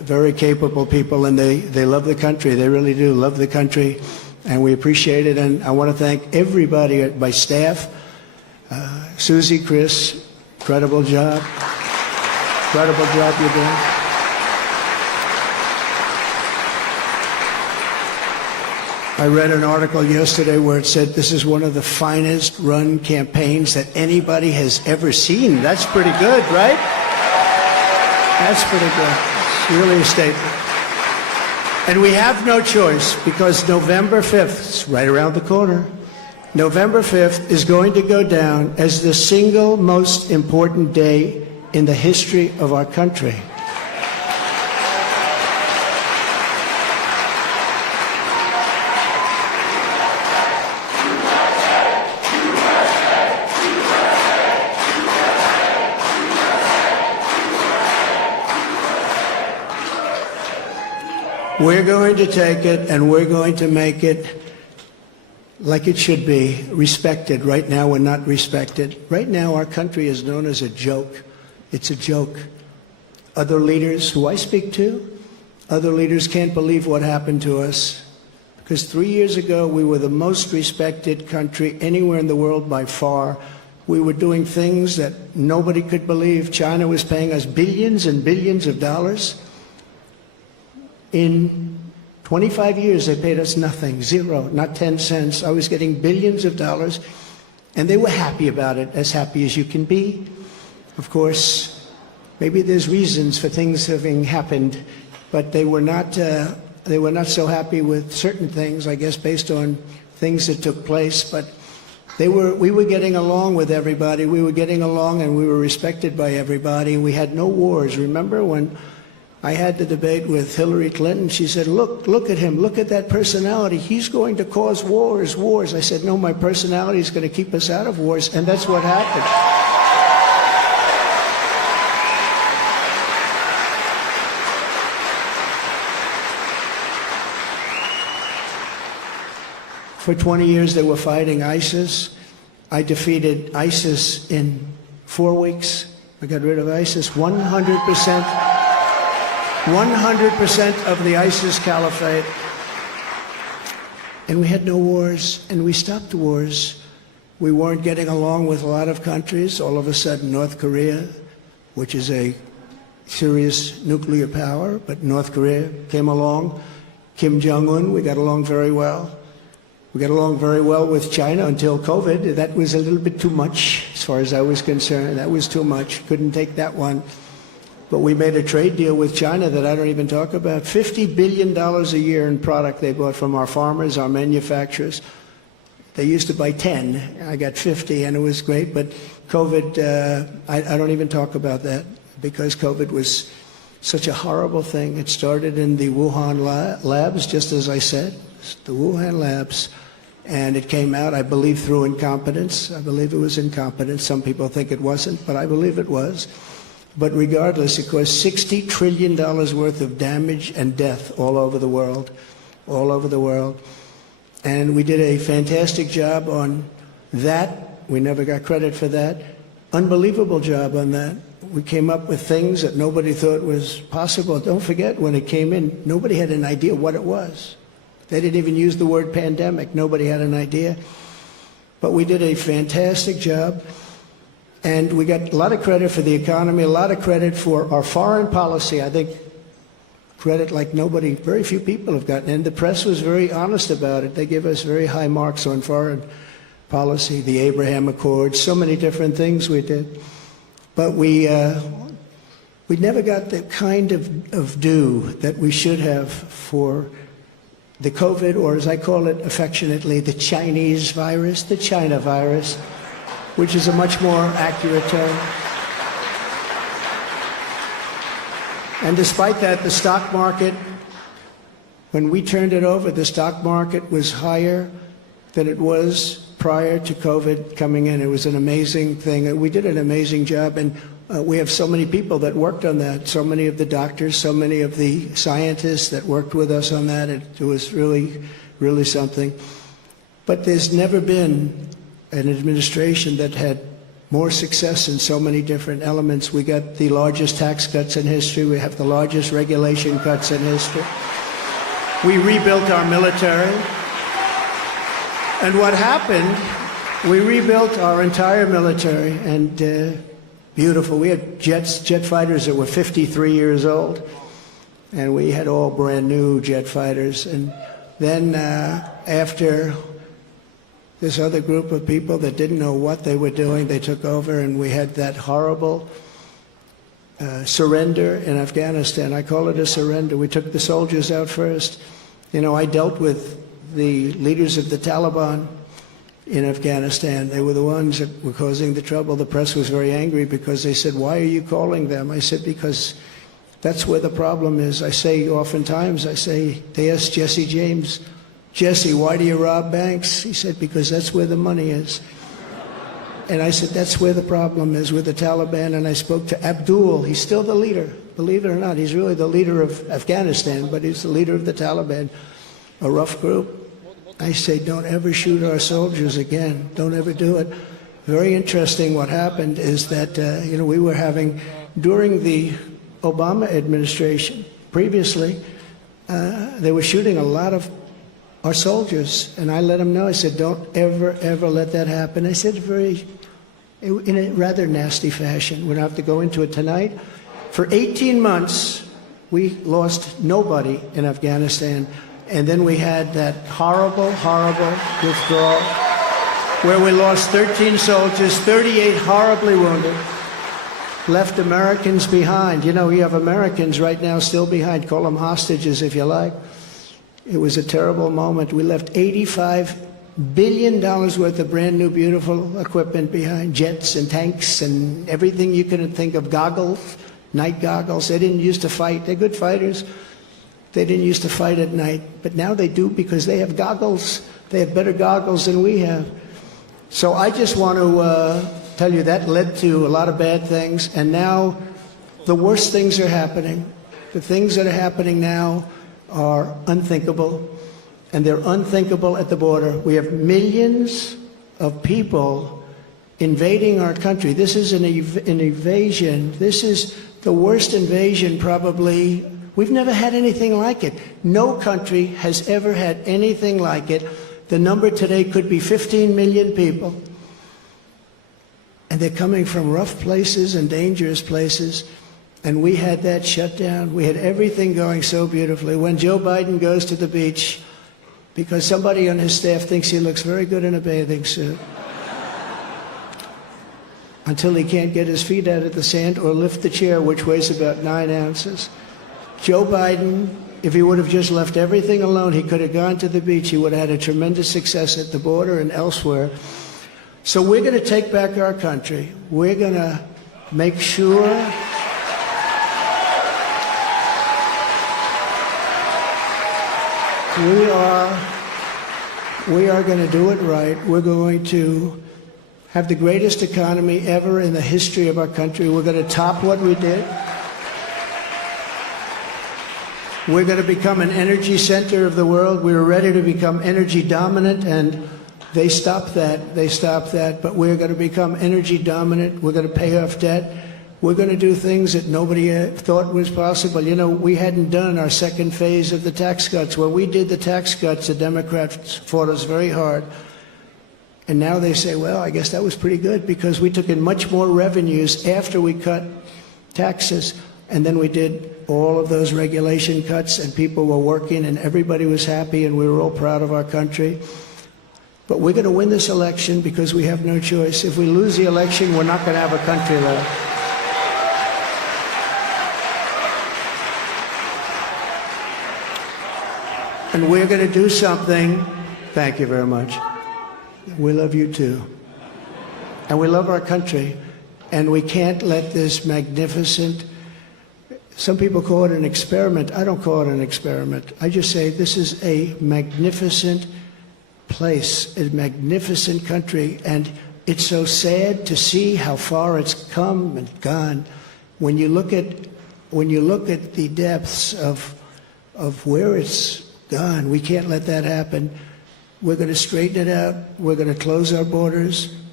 very capable people, and they love the country. They really do love the country, and we appreciate it. And I want to thank everybody at my staff. Susie, Chris, incredible job. Incredible job you're doing. I read an article yesterday where it said this is one of the finest run campaigns that anybody has ever seen. That's pretty good, right? That's pretty good. It's really a statement. And we have no choice, because November 5th, it's right around the corner, November 5th is going to go down as the single most important day in the history of our country. We're going to take it and we're going to make it like it should be, respected. Right now we're not respected. Right now our country is known as a joke. It's a joke. Other leaders who I speak to, other leaders can't believe what happened to us. Because 3 years ago we were the most respected country anywhere in the world by far. We were doing things that nobody could believe. China was paying us billions and billions of dollars. In 25 years, they paid us nothing, zero, not 10 cents. I was getting billions of dollars, and they were happy about it, as happy as you can be. Of course, maybe there's reasons for things having happened, but they were not so happy with certain things, I guess, based on things that took place. But we were getting along with everybody. We were getting along, and we were respected by everybody. We had no wars. Remember when I had the debate with Hillary Clinton? She said, look at him, look at that personality. He's going to cause wars. I said, no, my personality is going to keep us out of wars, and that's what happened. For 20 years they were fighting ISIS. I defeated ISIS in 4 weeks. I got rid of ISIS 100%. 100% of the ISIS caliphate. And we had no wars, and we stopped wars. We weren't getting along with a lot of countries. All of a sudden, North Korea, which is a serious nuclear power, but North Korea came along. Kim Jong-un, we got along very well. We got along very well with China until COVID. That was a little bit too much, as far as I was concerned. That was too much. Couldn't take that one. But we made a trade deal with China that I don't even talk about. $50 billion a year in product they bought from our farmers, our manufacturers. They used to buy 10. I got 50, and it was great. But COVID, I don't even talk about that, because COVID was such a horrible thing. It started in the Wuhan labs, just as I said, the Wuhan labs. And it came out, I believe, through incompetence. I believe it was incompetence. Some people think it wasn't, but I believe it was. But regardless, it caused $60 trillion worth of damage and death all over the world, all over the world. And we did a fantastic job on that. We never got credit for that. Unbelievable job on that. We came up with things that nobody thought was possible. Don't forget, when it came in, nobody had an idea what it was. They didn't even use the word pandemic. Nobody had an idea. But we did a fantastic job. And we got a lot of credit for the economy, a lot of credit for our foreign policy. I think credit like nobody, very few people have gotten. And the press was very honest about it. They give us very high marks on foreign policy, the Abraham Accords, so many different things we did. But we never got the kind of due that we should have for the COVID, or as I call it affectionately, the Chinese virus, the China virus, which is a much more accurate term. And despite that, the stock market, when we turned it over, the stock market was higher than it was prior to COVID coming in. It was an amazing thing. We did an amazing job, and we have so many people that worked on that, so many of the doctors, so many of the scientists that worked with us on that. It was really, really something. But there's never been an administration that had more success in so many different elements. We got the largest tax cuts in history. We have the largest regulation cuts in history. We rebuilt our military. And what happened, we rebuilt our entire military, and beautiful. We had jet fighters that were 53 years old, and we had all brand new jet fighters. And then after this other group of people that didn't know what they were doing, they took over, and we had that horrible surrender in Afghanistan. I call it a surrender. We took the soldiers out first. You know, I dealt with the leaders of the Taliban in Afghanistan. They were the ones that were causing the trouble. The press was very angry because they said, "Why are you calling them?" I said, "Because that's where the problem is." I say oftentimes, they asked Jesse James, "Jesse, why do you rob banks?" He said, "Because that's where the money is." And I said, that's where the problem is, with the Taliban. And I spoke to Abdul. He's still the leader. Believe it or not, he's really the leader of Afghanistan, but he's the leader of the Taliban, a rough group. I say, don't ever shoot our soldiers again. Don't ever do it. Very interesting what happened is that, we were having, during the Obama administration, previously, they were shooting a lot of our soldiers. And I let them know, I said, don't ever, ever let that happen. I said in a rather nasty fashion. We don't have to go into it tonight. For 18 months, we lost nobody in Afghanistan. And then we had that horrible, horrible withdrawal where we lost 13 soldiers, 38 horribly wounded, left Americans behind. You know, we have Americans right now still behind. Call them hostages if you like. It was a terrible moment. We left $85 billion worth of brand new, beautiful equipment behind, jets and tanks and everything you could think of, goggles, night goggles. They didn't used to fight. They're good fighters. They didn't used to fight at night, but now they do because they have goggles. They have better goggles than we have. So I just want to tell you that led to a lot of bad things, and now the worst things are happening. The things that are happening now are unthinkable, and they're unthinkable at the border. We have millions of people invading our country. This is an invasion. This is the worst invasion probably. We've never had anything like it. No country has ever had anything like it. The number today could be 15 million people. And they're coming from rough places and dangerous places. And we had that shut down. We had everything going so beautifully. When Joe Biden goes to the beach, because somebody on his staff thinks he looks very good in a bathing suit, until he can't get his feet out of the sand or lift the chair, which weighs about 9 ounces. Joe Biden, if he would have just left everything alone, he could have gone to the beach. He would have had a tremendous success at the border and elsewhere. So we're going to take back our country. We're going to make sure we are going to do it right. We're going to have the greatest economy ever in the history of our country. We're going to top what we did. We're going to become an energy center of the world. We were ready to become energy dominant, and they stopped that. They stopped that. But we're going to become energy dominant. We're going to pay off debt. We're going to do things that nobody thought was possible. You know, we hadn't done our second phase of the tax cuts. When we did the tax cuts, the Democrats fought us very hard. And now they say, well, I guess that was pretty good because we took in much more revenues after we cut taxes. And then we did all of those regulation cuts, and people were working, and everybody was happy, and we were all proud of our country. But we're going to win this election because we have no choice. If we lose the election, we're not going to have a country left. And we're going to do something. Thank you very much. We love you too. And we love our country. And we can't let this magnificent, some people call it an experiment. I don't call it an experiment. I just say this is a magnificent place, a magnificent country. And it's so sad to see how far it's come and gone. When you look at the depths of where it's gone, we can't let that happen. We're going to straighten it out. We're going to close our borders.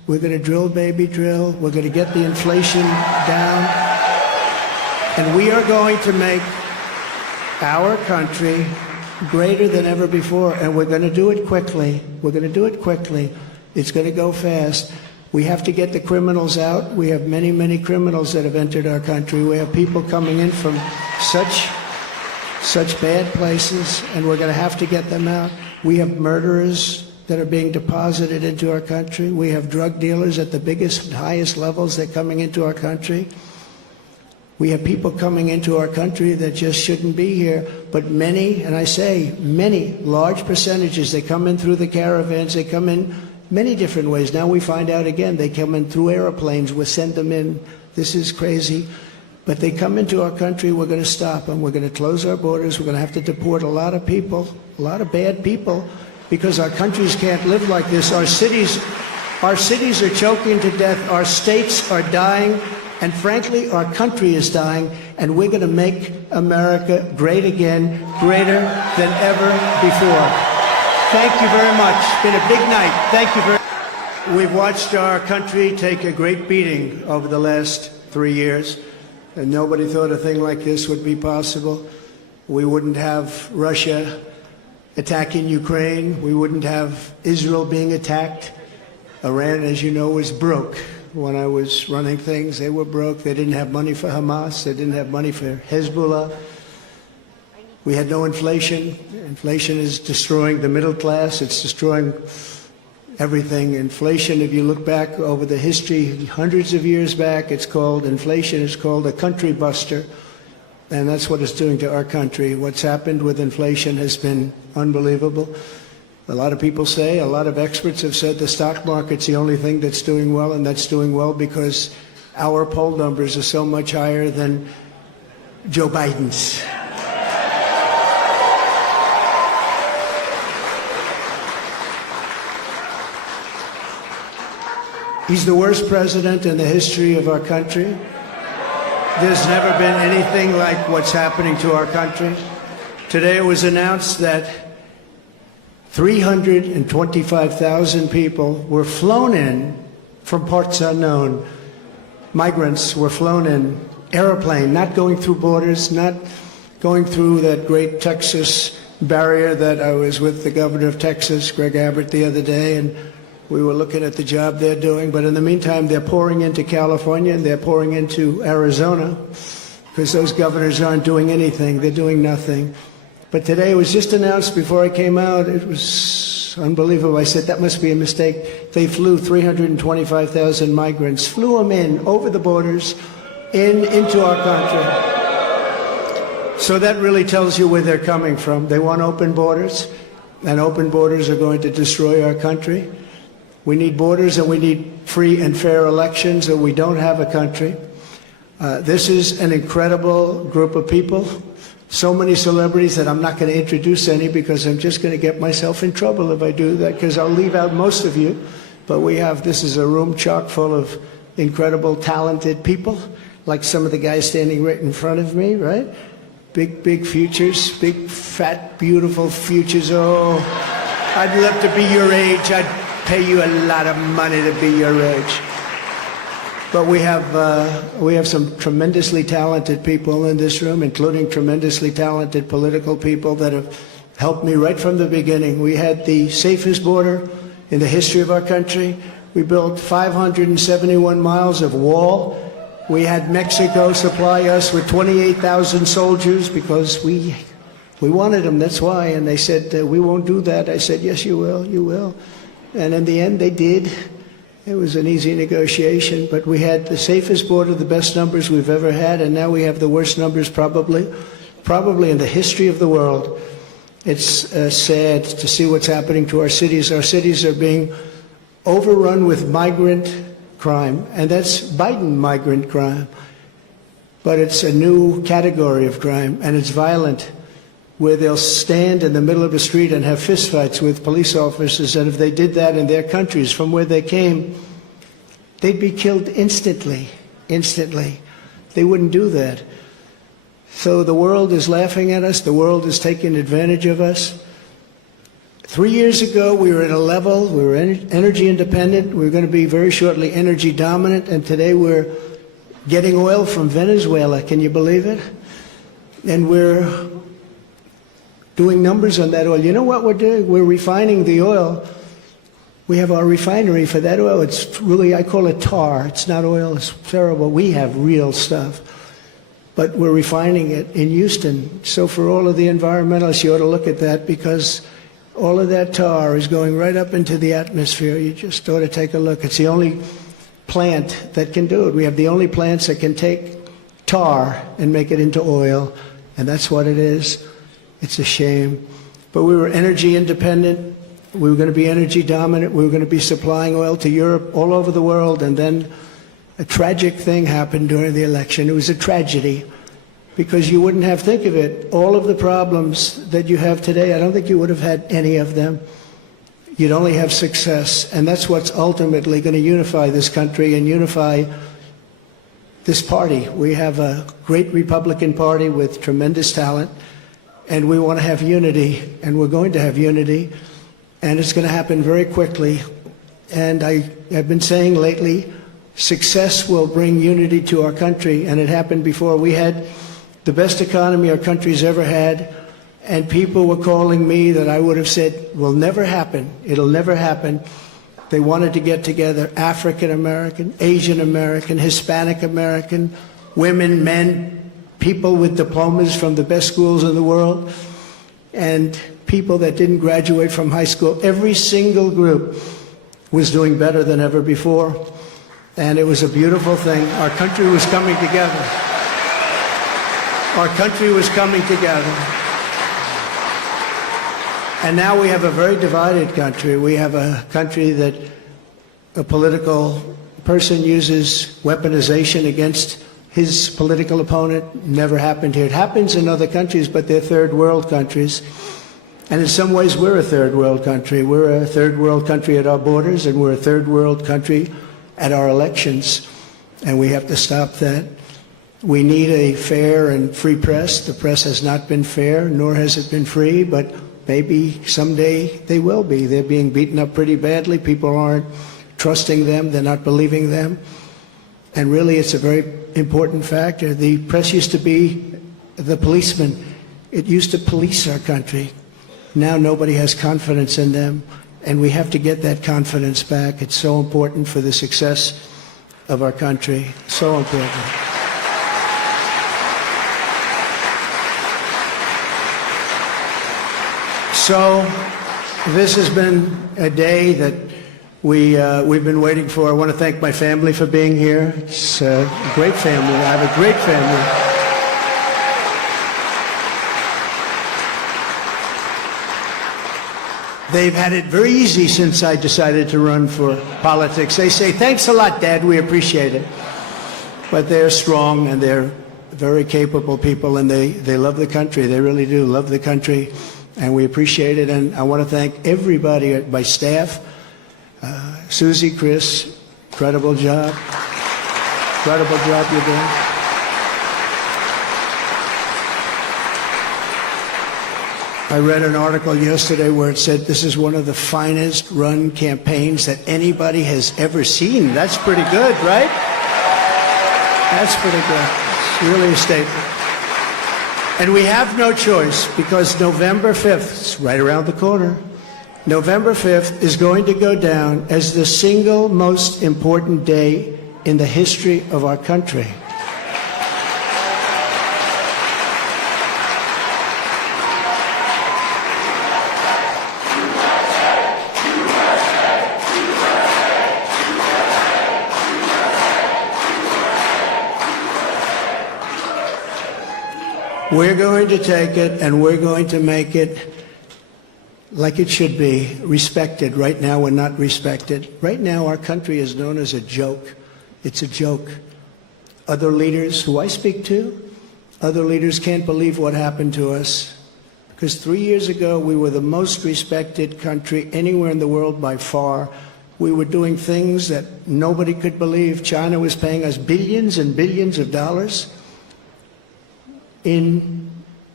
We're going to drill, baby, drill. We're going to get the inflation down. And we are going to make our country greater than ever before. And we're going to do it quickly. We're going to do it quickly. It's going to go fast. We have to get the criminals out. We have many, many criminals that have entered our country. We have people coming in from such bad places, and we're going to have to get them out. We have murderers that are being deposited into our country. We have drug dealers at the biggest, highest levels that are coming into our country. We have people coming into our country that just shouldn't be here, but many, and I say many, large percentages, they come in through the caravans, they come in many different ways. Now we find out again, they come in through airplanes, we send them in. This is crazy. But they come into our country, we're going to stop them. We're going to close our borders. We're going to have to deport a lot of people, a lot of bad people, because our countries can't live like this. Our cities are choking to death. Our states are dying. And frankly, our country is dying. And we're going to make America great again, greater than ever before. Thank you very much. It's been a big night. Thank you very much. We've watched our country take a great beating over the last 3 years. And nobody thought a thing like this would be possible. We wouldn't have Russia attacking Ukraine. We wouldn't have Israel being attacked. Iran, as you know, was broke. When I was running things, they were broke. They didn't have money for Hamas. They didn't have money for Hezbollah. We had no inflation. Inflation is destroying the middle class. It's destroying everything. Inflation, if you look back over the history, hundreds of years back, it's called, inflation is called a country buster. And that's what it's doing to our country. What's happened with inflation has been unbelievable. A lot of people say, a lot of experts have said the stock market's the only thing that's doing well, and that's doing well because our poll numbers are so much higher than Joe Biden's. He's the worst president in the history of our country. There's never been anything like what's happening to our country. Today it was announced that 325,000 people were flown in from parts unknown. Migrants were flown in, airplane, not going through borders, not going through that great Texas barrier that I was with the governor of Texas, Greg Abbott, the other day, and we were looking at the job they're doing. But in the meantime, they're pouring into California and they're pouring into Arizona because those governors aren't doing anything. They're doing nothing. But today it was just announced before I came out. It was unbelievable. I said, that must be a mistake. They flew 325,000 migrants, flew them in over the borders into our country. So that really tells you where they're coming from. They want open borders, and open borders are going to destroy our country. We need borders and we need free and fair elections, or we don't have a country. This is an incredible group of people. So many celebrities that I'm not going to introduce any because I'm just going to get myself in trouble if I do that, because I'll leave out most of you. But this is a room chock full of incredible, talented people, like some of the guys standing right in front of me, right? Big, big futures, big, fat, beautiful futures. Oh, I'd love to be your age. I'd pay you a lot of money to be your age. But we have some tremendously talented people in this room, including tremendously talented political people that have helped me right from the beginning. We had the safest border in the history of our country. We built 571 miles of wall. We had Mexico supply us with 28,000 soldiers because we wanted them, that's why. And they said, we won't do that. I said, yes, you will, you will. And in the end, they did. It was an easy negotiation, but we had the safest border, the best numbers we've ever had, and now we have the worst numbers probably in the history of the world. It's sad to see what's happening to our cities. Our cities are being overrun with migrant crime, and that's Biden migrant crime. But it's a new category of crime, and it's violent, where they'll stand in the middle of the street and have fistfights with police officers, and if they did that in their countries from where they came, they'd be killed instantly. They wouldn't do that. So the world is laughing at us. The world is taking advantage of us. 3 years ago, we were at a level, we were energy independent, we were going to be very shortly energy dominant, and today we're getting oil from Venezuela. Can you believe it? And we're doing numbers on that oil. You know what we're doing? We're refining the oil. We have our refinery for that oil. It's really, I call it tar. It's not oil. It's terrible. We have real stuff. But we're refining it in Houston. So for all of the environmentalists, you ought to look at that, because all of that tar is going right up into the atmosphere. You just ought to take a look. It's the only plant that can do it. We have the only plants that can take tar and make it into oil, and that's what it is. It's a shame. But we were energy independent. We were going to be energy dominant. We were going to be supplying oil to Europe, all over the world, and then a tragic thing happened during the election. It was a tragedy, because you wouldn't have, think of it, all of the problems that you have today, I don't think you would have had any of them. You'd only have success, and that's what's ultimately going to unify this country and unify this party. We have a great Republican Party with tremendous talent, and we want to have unity, and we're going to have unity, and it's going to happen very quickly. And I have been saying lately, success will bring unity to our country, and it happened before. We had the best economy our country's ever had, and people were calling me that I would have said will never happen. It'll never happen. They wanted to get together, African American, Asian American, Hispanic American, women, men, people with diplomas from the best schools in the world, and people that didn't graduate from high school. Every single group was doing better than ever before, and it was a beautiful thing. Our country was coming together. Our country was coming together. And now we have a very divided country. We have a country that a political person uses weaponization against his political opponent. Never happened here. It happens in other countries, but they're third world countries. And in some ways, we're a third world country. We're a third world country at our borders, and we're a third world country at our elections. And we have to stop that. We need a fair and free press. The press has not been fair, nor has it been free, but maybe someday they will be. They're being beaten up pretty badly. People aren't trusting them. They're not believing them. And really, it's a very important factor. The press used to be the policeman. It used to police our country. Now nobody has confidence in them, and we have to get that confidence back. It's so important for the success of our country. So important. So this has been a day that we've been waiting for. I want to thank my family for being here. It's a great family. I have a great family. They've had it very easy since I decided to run for politics. They say, thanks a lot, Dad, we appreciate it. But they're strong, and they're very capable people, and they love the country. They really do love the country, and we appreciate it. And I want to thank everybody, my staff, Susie, Chris, incredible job. Incredible job you're doing. I read an article yesterday where it said this is one of the finest run campaigns that anybody has ever seen. That's pretty good, right? That's pretty good. It's really a statement. And we have no choice, because November 5th, it's right around the corner, November 5th is going to go down as the single most important day in the history of our country. We're going to take it, and we're going to make it like it should be, respected. Right now, we're not respected. Right now, our country is known as a joke. It's a joke. Other leaders who I speak to, other leaders can't believe what happened to us. Because 3 years ago, we were the most respected country anywhere in the world by far. We were doing things that nobody could believe. China was paying us billions and billions of dollars. In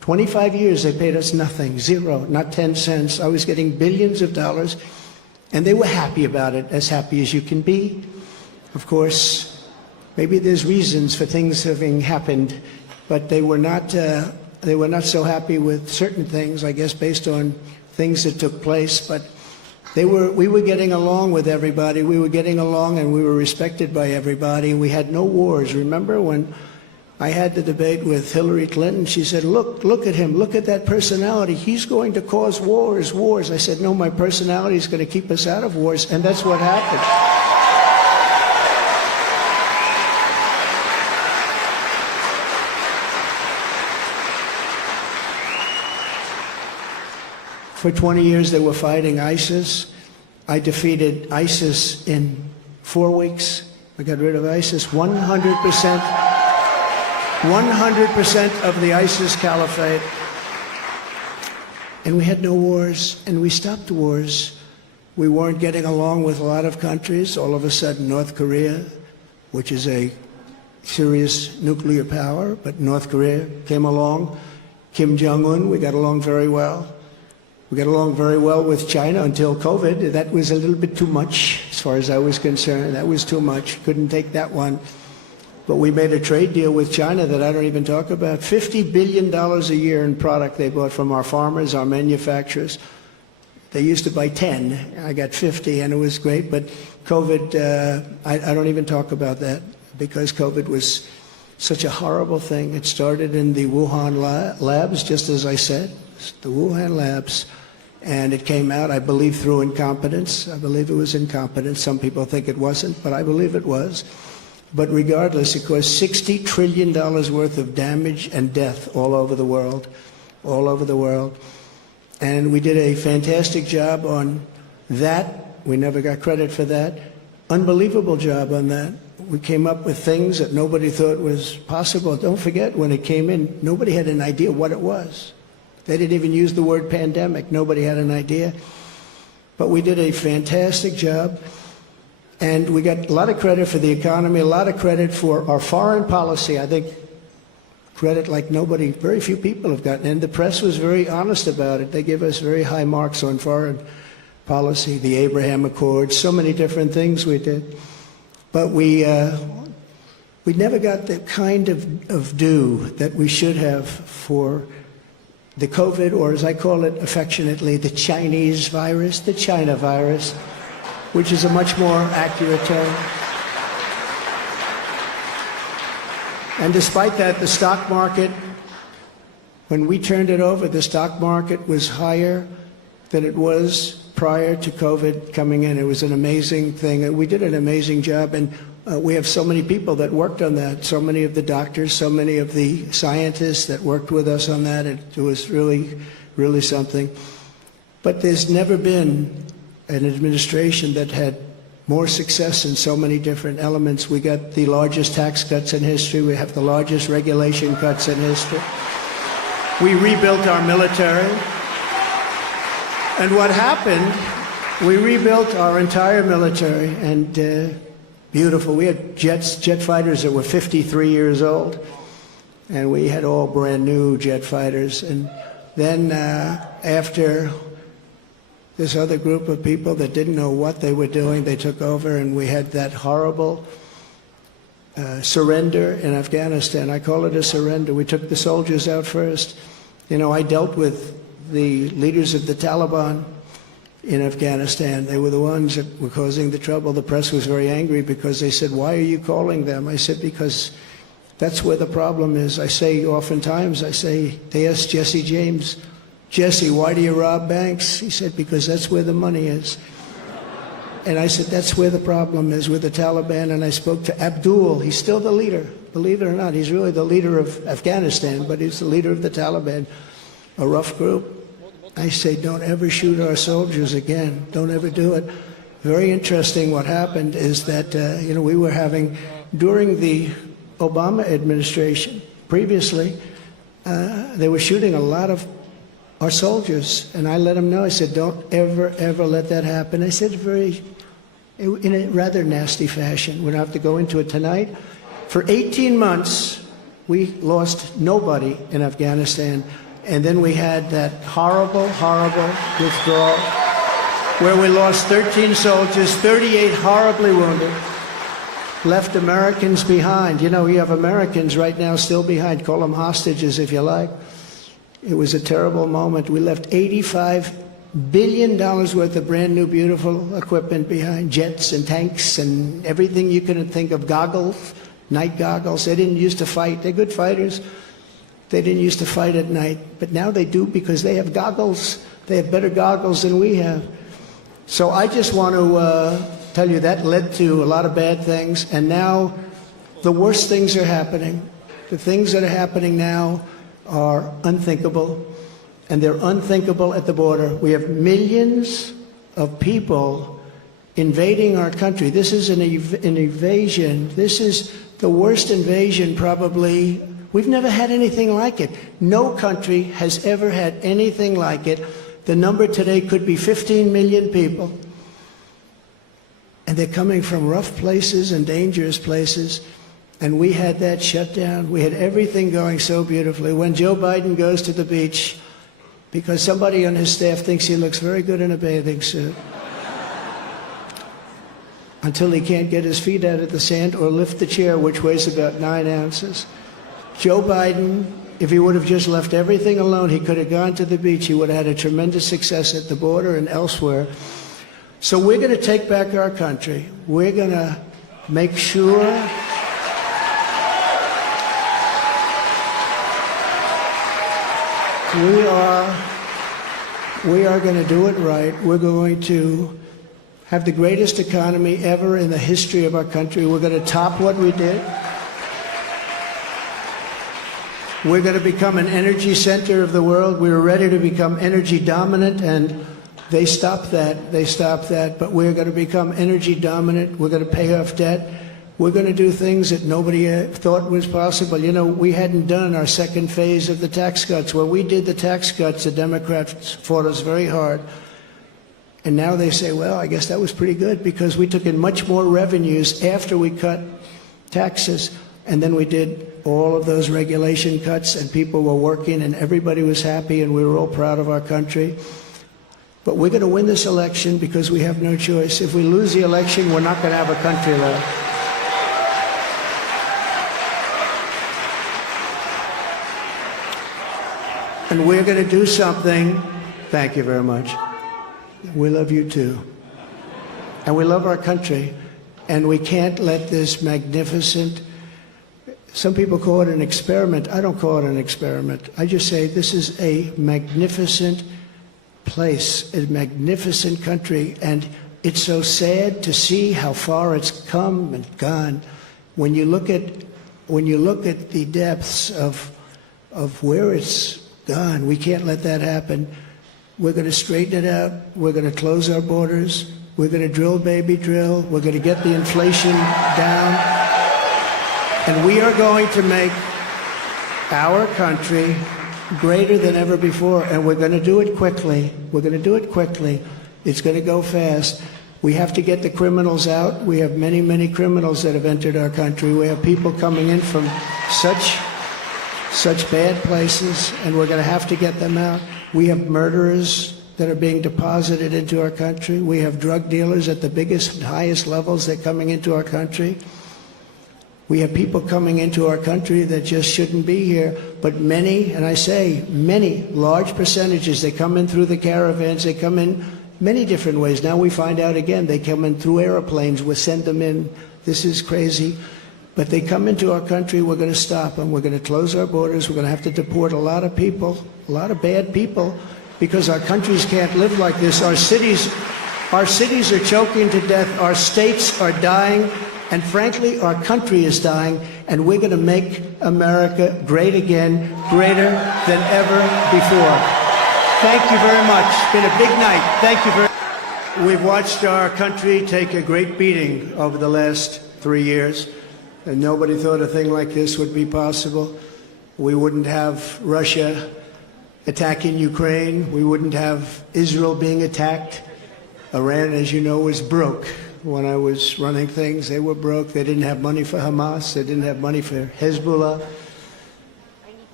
25 years they paid us nothing, zero, not 10 cents. I was getting billions of dollars, and they were happy about it, as happy as you can be. Of course, maybe there's reasons for things having happened, but they were not so happy with certain things, I guess, based on things that took place. But we were getting along with everybody. We were getting along, and we were respected by everybody. We had no wars. Remember when I had the debate with Hillary Clinton? She said, look at him. Look at that personality. He's going to cause wars. I said, no, my personality is going to keep us out of wars, and that's what happened. For 20 years, they were fighting ISIS. I defeated ISIS in 4 weeks. I got rid of ISIS. 100% of the ISIS caliphate. And we had no wars, and we stopped wars. We weren't getting along with a lot of countries. All of a sudden, North Korea, which is a serious nuclear power, but North Korea came along. Kim Jong-un, we got along very well. We got along very well with China until COVID. That was a little bit too much, as far as I was concerned. That was too much. Couldn't take that one. But we made a trade deal with China that I don't even talk about. $50 billion a year in product they bought from our farmers, our manufacturers. They used to buy 10. I got 50, and it was great. But COVID, I don't even talk about that, because COVID was such a horrible thing. It started in the Wuhan labs, just as I said, the Wuhan labs. And it came out, I believe, through incompetence. I believe it was incompetence. Some people think it wasn't, but I believe it was. But regardless, it caused $60 trillion worth of damage and death all over the world, all over the world. And we did a fantastic job on that. We never got credit for that. Unbelievable job on that. We came up with things that nobody thought was possible. Don't forget, when it came in, nobody had an idea what it was. They didn't even use the word pandemic. Nobody had an idea. But we did a fantastic job. And we got a lot of credit for the economy, a lot of credit for our foreign policy. I think credit like nobody, very few people have gotten. And the press was very honest about it. They give us very high marks on foreign policy, the Abraham Accords, so many different things we did. But we never got the kind of due that we should have for the COVID, or as I call it affectionately, the Chinese virus, the China virus, which is a much more accurate term. And despite that, the stock market, when we turned it over, the stock market was higher than it was prior to COVID coming in. It was an amazing thing. We did an amazing job, and we have so many people that worked on that, so many of the doctors, so many of the scientists that worked with us on that. It was really, really something. But there's never been an administration that had more success in so many different elements. We got the largest tax cuts in history. We have the largest regulation cuts in history. We rebuilt our military. And what happened, we rebuilt our entire military, and beautiful. We had jet fighters that were 53 years old, and we had all brand new jet fighters. And then after this other group of people that didn't know what they were doing, they took over, and we had that horrible surrender in Afghanistan. I call it a surrender. We took the soldiers out first. You know, I dealt with the leaders of the Taliban in Afghanistan. They were the ones that were causing the trouble. The press was very angry because they said, "Why are you calling them?" I said, "Because that's where the problem is." I say oftentimes, they asked Jesse James, "Jesse, why do you rob banks?" He said, "Because that's where the money is." And I said, that's where the problem is, with the Taliban. And I spoke to Abdul. He's still the leader. Believe it or not, he's really the leader of Afghanistan, but he's the leader of the Taliban, a rough group. I say, don't ever shoot our soldiers again. Don't ever do it. Very interesting what happened is that, we were having, during the Obama administration, previously, they were shooting a lot of our soldiers. And I let them know, I said, don't ever, ever let that happen. I said in a rather nasty fashion. We don't have to go into it tonight. For 18 months, we lost nobody in Afghanistan. And then we had that horrible, horrible withdrawal where we lost 13 soldiers, 38 horribly wounded, left Americans behind. You know, we have Americans right now still behind. Call them hostages if you like. It was a terrible moment. We left $85 billion worth of brand new, beautiful equipment behind, jets and tanks and everything you could think of, goggles, night goggles. They didn't used to fight. They're good fighters. They didn't used to fight at night, but now they do because they have goggles. They have better goggles than we have. So I just want to tell you that led to a lot of bad things, and now the worst things are happening. The things that are happening now are unthinkable, and they're unthinkable at the border. We have millions of people invading our country. This is an invasion. This is the worst invasion probably. We've never had anything like it. No country has ever had anything like it. The number today could be 15 million people. And they're coming from rough places and dangerous places. And we had that shut down. We had everything going so beautifully. When Joe Biden goes to the beach, because somebody on his staff thinks he looks very good in a bathing suit, until he can't get his feet out of the sand or lift the chair, which weighs about 9 ounces. Joe Biden, if he would have just left everything alone, he could have gone to the beach. He would have had a tremendous success at the border and elsewhere. So we're going to take back our country. We're going to make sure we are going to do it right. We're going to have the greatest economy ever in the history of our country. We're going to top what we did. We're going to become an energy center of the world. We were ready to become energy dominant, and they stopped that. They stopped that. But we're going to become energy dominant. We're going to pay off debt. We're going to do things that nobody thought was possible. You know, we hadn't done our second phase of the tax cuts. When we did the tax cuts, the Democrats fought us very hard. And now they say, well, I guess that was pretty good because we took in much more revenues after we cut taxes. And then we did all of those regulation cuts, and people were working, and everybody was happy, and we were all proud of our country. But we're going to win this election because we have no choice. If we lose the election, we're not going to have a country left. And we're going to do something. Thank you very much. We love you too. And we love our country. And we can't let this magnificent, some people call it an experiment. I don't call it an experiment. I just say this is a magnificent place, a magnificent country. And it's so sad to see how far it's come and gone. When you look at the depths of where it's gone, we can't let that happen. We're going to straighten it out. We're going to close our borders. We're going to drill, baby, drill. We're going to get the inflation down. And we are going to make our country greater than ever before. And we're going to do it quickly. We're going to do it quickly. It's going to go fast. We have to get the criminals out. We have many, many criminals that have entered our country. We have people coming in from such bad places, and we're going to have to get them out. We have murderers that are being deposited into our country. We have drug dealers at the biggest, highest levels. They're coming into our country. We have people coming into our country that just shouldn't be here. But many, and I say many, large percentages, they come in through the caravans. They come in many different ways. Now we find out again, they come in through airplanes. We send them in. This is crazy. But they come into our country, we're going to stop them. We're going to close our borders. We're going to have to deport a lot of people, a lot of bad people, because our countries can't live like this. Our cities are choking to death. Our states are dying. And frankly, our country is dying. And we're going to make America great again, greater than ever before. Thank you very much. It's been a big night. Thank you very much. We've watched our country take a great beating over the last 3 years. And nobody thought a thing like this would be possible. We wouldn't have Russia attacking Ukraine. We wouldn't have Israel being attacked. Iran, as you know, was broke. When I was running things, they were broke. They didn't have money for Hamas. They didn't have money for Hezbollah.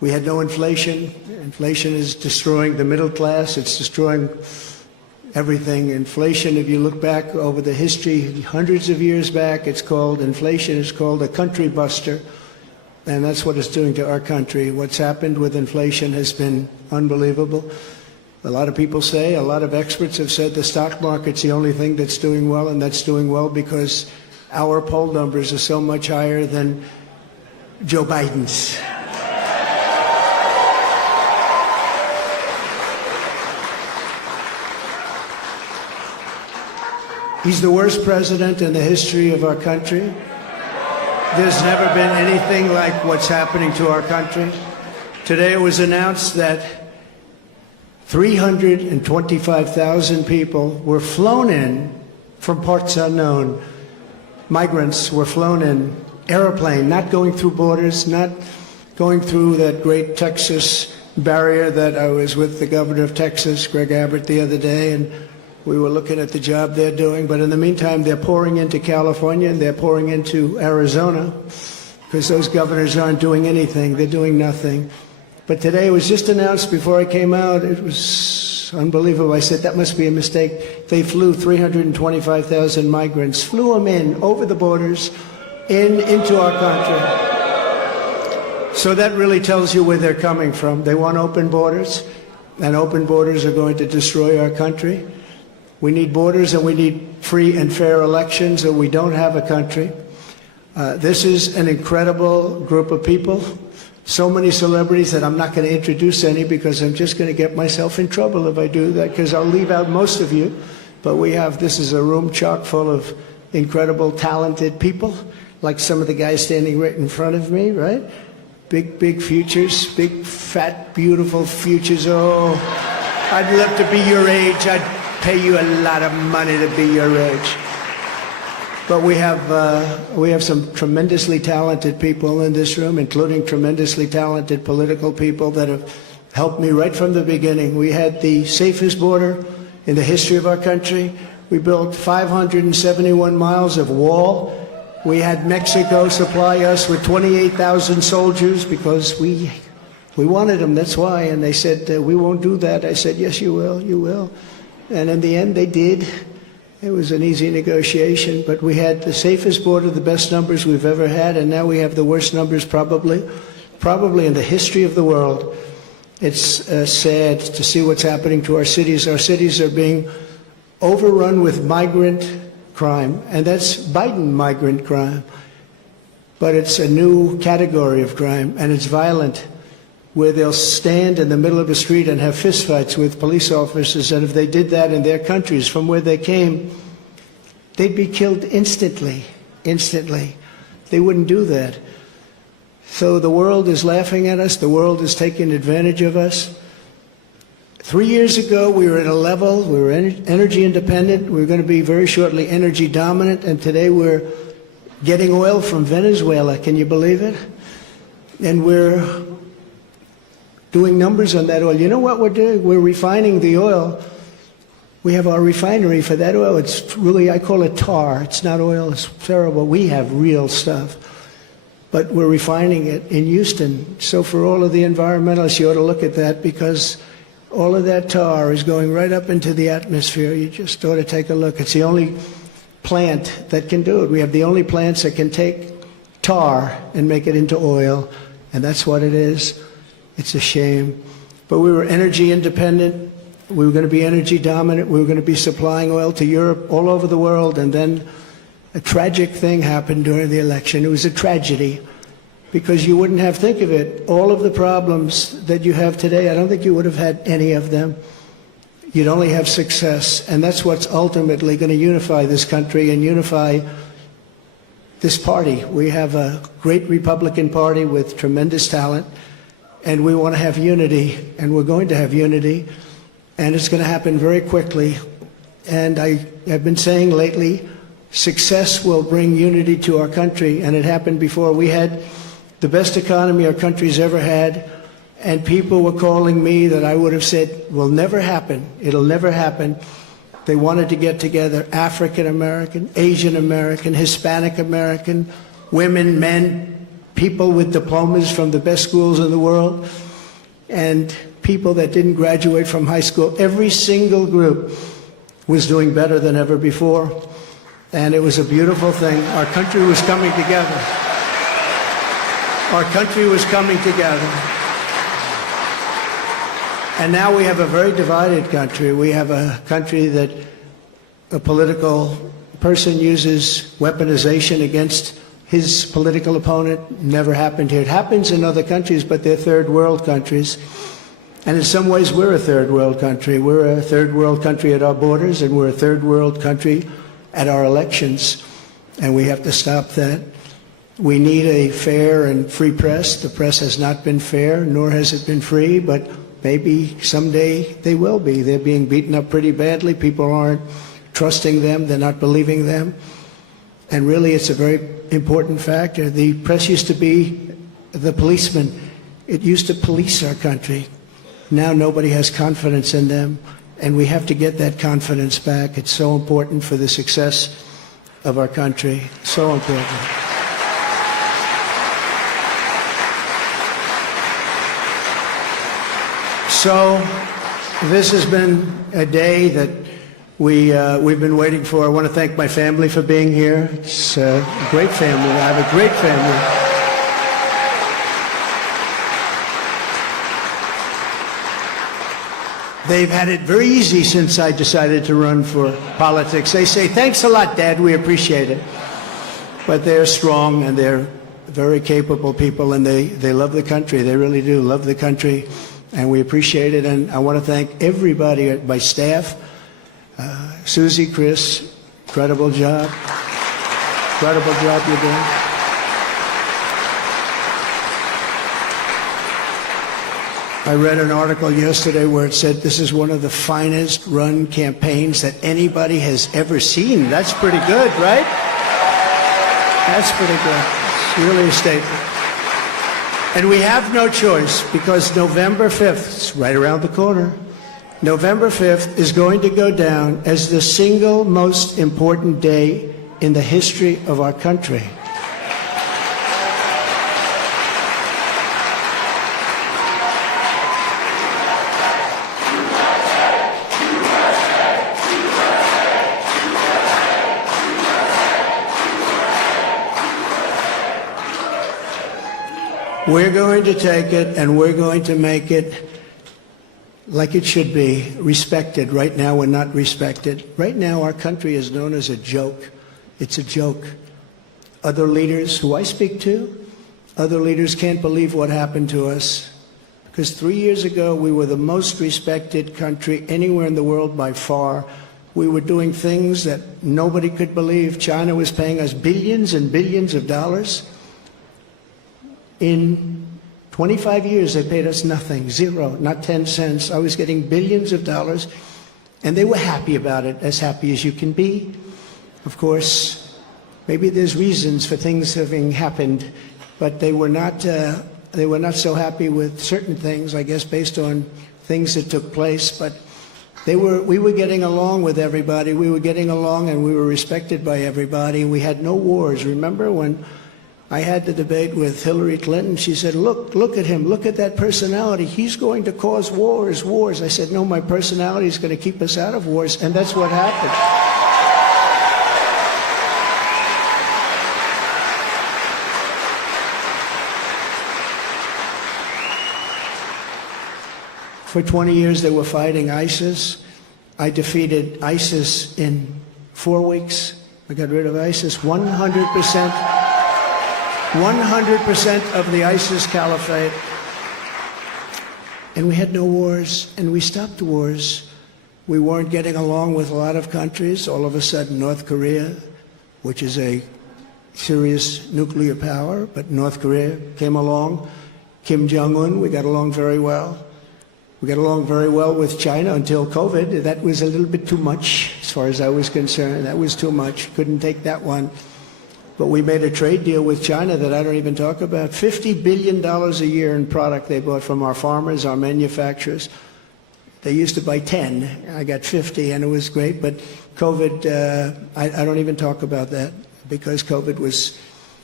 We had no inflation. Inflation is destroying the middle class. It's destroying everything. Inflation, if you look back over the history, hundreds of years back, inflation is called a country buster. And that's what it's doing to our country. What's happened with inflation has been unbelievable. A lot of people say, a lot of experts have said the stock market's the only thing that's doing well, and that's doing well because our poll numbers are so much higher than Joe Biden's. He's the worst president in the history of our country. There's never been anything like what's happening to our country. Today it was announced that 325,000 people were flown in from parts unknown. Migrants were flown in, airplane, not going through borders, not going through that great Texas barrier that I was with the governor of Texas, Greg Abbott, the other day, and we were looking at the job they're doing. But in the meantime, they're pouring into California and they're pouring into Arizona because those governors aren't doing anything. They're doing nothing. But today it was just announced before I came out. It was unbelievable. I said, that must be a mistake. They flew 325,000 migrants, flew them in over the borders into our country. So that really tells you where they're coming from. They want open borders, and open borders are going to destroy our country. We need borders and we need free and fair elections, or we don't have a country. This is an incredible group of people. So many celebrities that I'm not going to introduce any because I'm just going to get myself in trouble if I do that, because I'll leave out most of you. But this is a room chock full of incredible, talented people, like some of the guys standing right in front of me, right? Big futures, big, fat, beautiful futures. Oh, I'd love to be your age. I'd pay you a lot of money to be your age. But we have some tremendously talented people in this room, including tremendously talented political people that have helped me right from the beginning. We had the safest border in the history of our country. We built 571 miles of wall. We had Mexico supply us with 28,000 soldiers because we wanted them, that's why. And they said, we won't do that. I said, yes, you will, you will. And in the end, they did. It was an easy negotiation, but we had the safest border, the best numbers we've ever had, and now we have the worst numbers probably in the history of the world. It's sad to see what's happening to our cities. Our cities are being overrun with migrant crime, and that's Biden migrant crime. But it's a new category of crime, and it's violent, where they'll stand in the middle of a street and have fistfights with police officers, and if they did that in their countries from where they came, they'd be killed instantly. They wouldn't do that. So the world is laughing at us. The world is taking advantage of us. 3 years ago, we were at a level, we were energy independent. We were going to be very shortly energy dominant, and today we're getting oil from Venezuela. Can you believe it? And we're doing numbers on that oil. You know what we're doing? We're refining the oil. We have our refinery for that oil. It's really, I call it tar. It's not oil. It's terrible. We have real stuff. But we're refining it in Houston. So for all of the environmentalists, you ought to look at that, because all of that tar is going right up into the atmosphere. You just ought to take a look. It's the only plant that can do it. We have the only plants that can take tar and make it into oil, and that's what it is. It's a shame. But we were energy independent. We were going to be energy dominant. We were going to be supplying oil to Europe, all over the world. And then a tragic thing happened during the election. It was a tragedy, because you wouldn't have, think of it, all of the problems that you have today, I don't think you would have had any of them. You'd only have success. And that's what's ultimately going to unify this country and unify this party. We have a great Republican Party with tremendous talent. And we want to have unity, and we're going to have unity, and it's going to happen very quickly. And I've been saying lately, success will bring unity to our country, and it happened before. We had the best economy our country's ever had, and people were calling me that I would have said will never happen. It'll never happen. They wanted to get together, African American, Asian American, Hispanic American, women, men, people with diplomas from the best schools in the world, and people that didn't graduate from high school. Every single group was doing better than ever before, and it was a beautiful thing. Our country was coming together. Our country was coming together. And now we have a very divided country. We have a country that a political person uses weaponization against his political opponent. Never happened here. It happens in other countries, but they're third world countries. And in some ways, we're a third world country. We're a third world country at our borders, and we're a third world country at our elections. And we have to stop that. We need a fair and free press. The press has not been fair, nor has it been free, but maybe someday they will be. They're being beaten up pretty badly. People aren't trusting them. They're not believing them. And really, it's a very important factor. The press used to be the policeman. It used to police our country. Now nobody has confidence in them, and we have to get that confidence back. It's so important for the success of our country. So important. So this has been a day that we've been waiting for. I want to thank my family for being here. It's a great family. I have a great family. They've had it very easy since I decided to run for politics. They say, thanks a lot, Dad, we appreciate it. But they're strong, and they're very capable people, and they love the country. They really do love the country, and we appreciate it. And I want to thank everybody, my staff, Susie, Chris, incredible job. Incredible job you're doing. I read an article yesterday where it said this is one of the finest run campaigns that anybody has ever seen. That's pretty good, right? That's pretty good. It's really a statement. And we have no choice, because November 5th, it's right around the corner, November 5th is going to go down as the single most important day in the history of our country. We're going to take it, and we're going to make it like it should be, respected. Right now, we're not respected. Right now, our country is known as a joke. It's a joke. Other leaders who I speak to, other leaders can't believe what happened to us. Because 3 years ago, we were the most respected country anywhere in the world by far. We were doing things that nobody could believe. China was paying us billions and billions of dollars. In 25 years, they paid us nothing, zero, not 10 cents. I was getting billions of dollars, and they were happy about it, as happy as you can be. Of course, maybe there's reasons for things having happened, but they were not so happy with certain things, I guess, based on things that took place. But we were getting along with everybody. We were getting along, and we were respected by everybody. We had no wars. Remember when I had the debate with Hillary Clinton? She said, look at him, look at that personality. He's going to cause wars. I said, no, my personality is going to keep us out of wars, and that's what happened. For 20 years, they were fighting ISIS. I defeated ISIS in 4 weeks. I got rid of ISIS 100%. 100% of the ISIS caliphate. And we had no wars, and we stopped wars. We weren't getting along with a lot of countries. All of a sudden, North Korea, which is a serious nuclear power, but North Korea came along. Kim Jong-un, we got along very well. We got along very well with China until COVID. That was a little bit too much, as far as I was concerned. That was too much. Couldn't take that one. But we made a trade deal with China that I don't even talk about. $50 billion a year in product they bought from our farmers, our manufacturers. They used to buy 10. I got 50, and it was great. But COVID, I don't even talk about that, because COVID was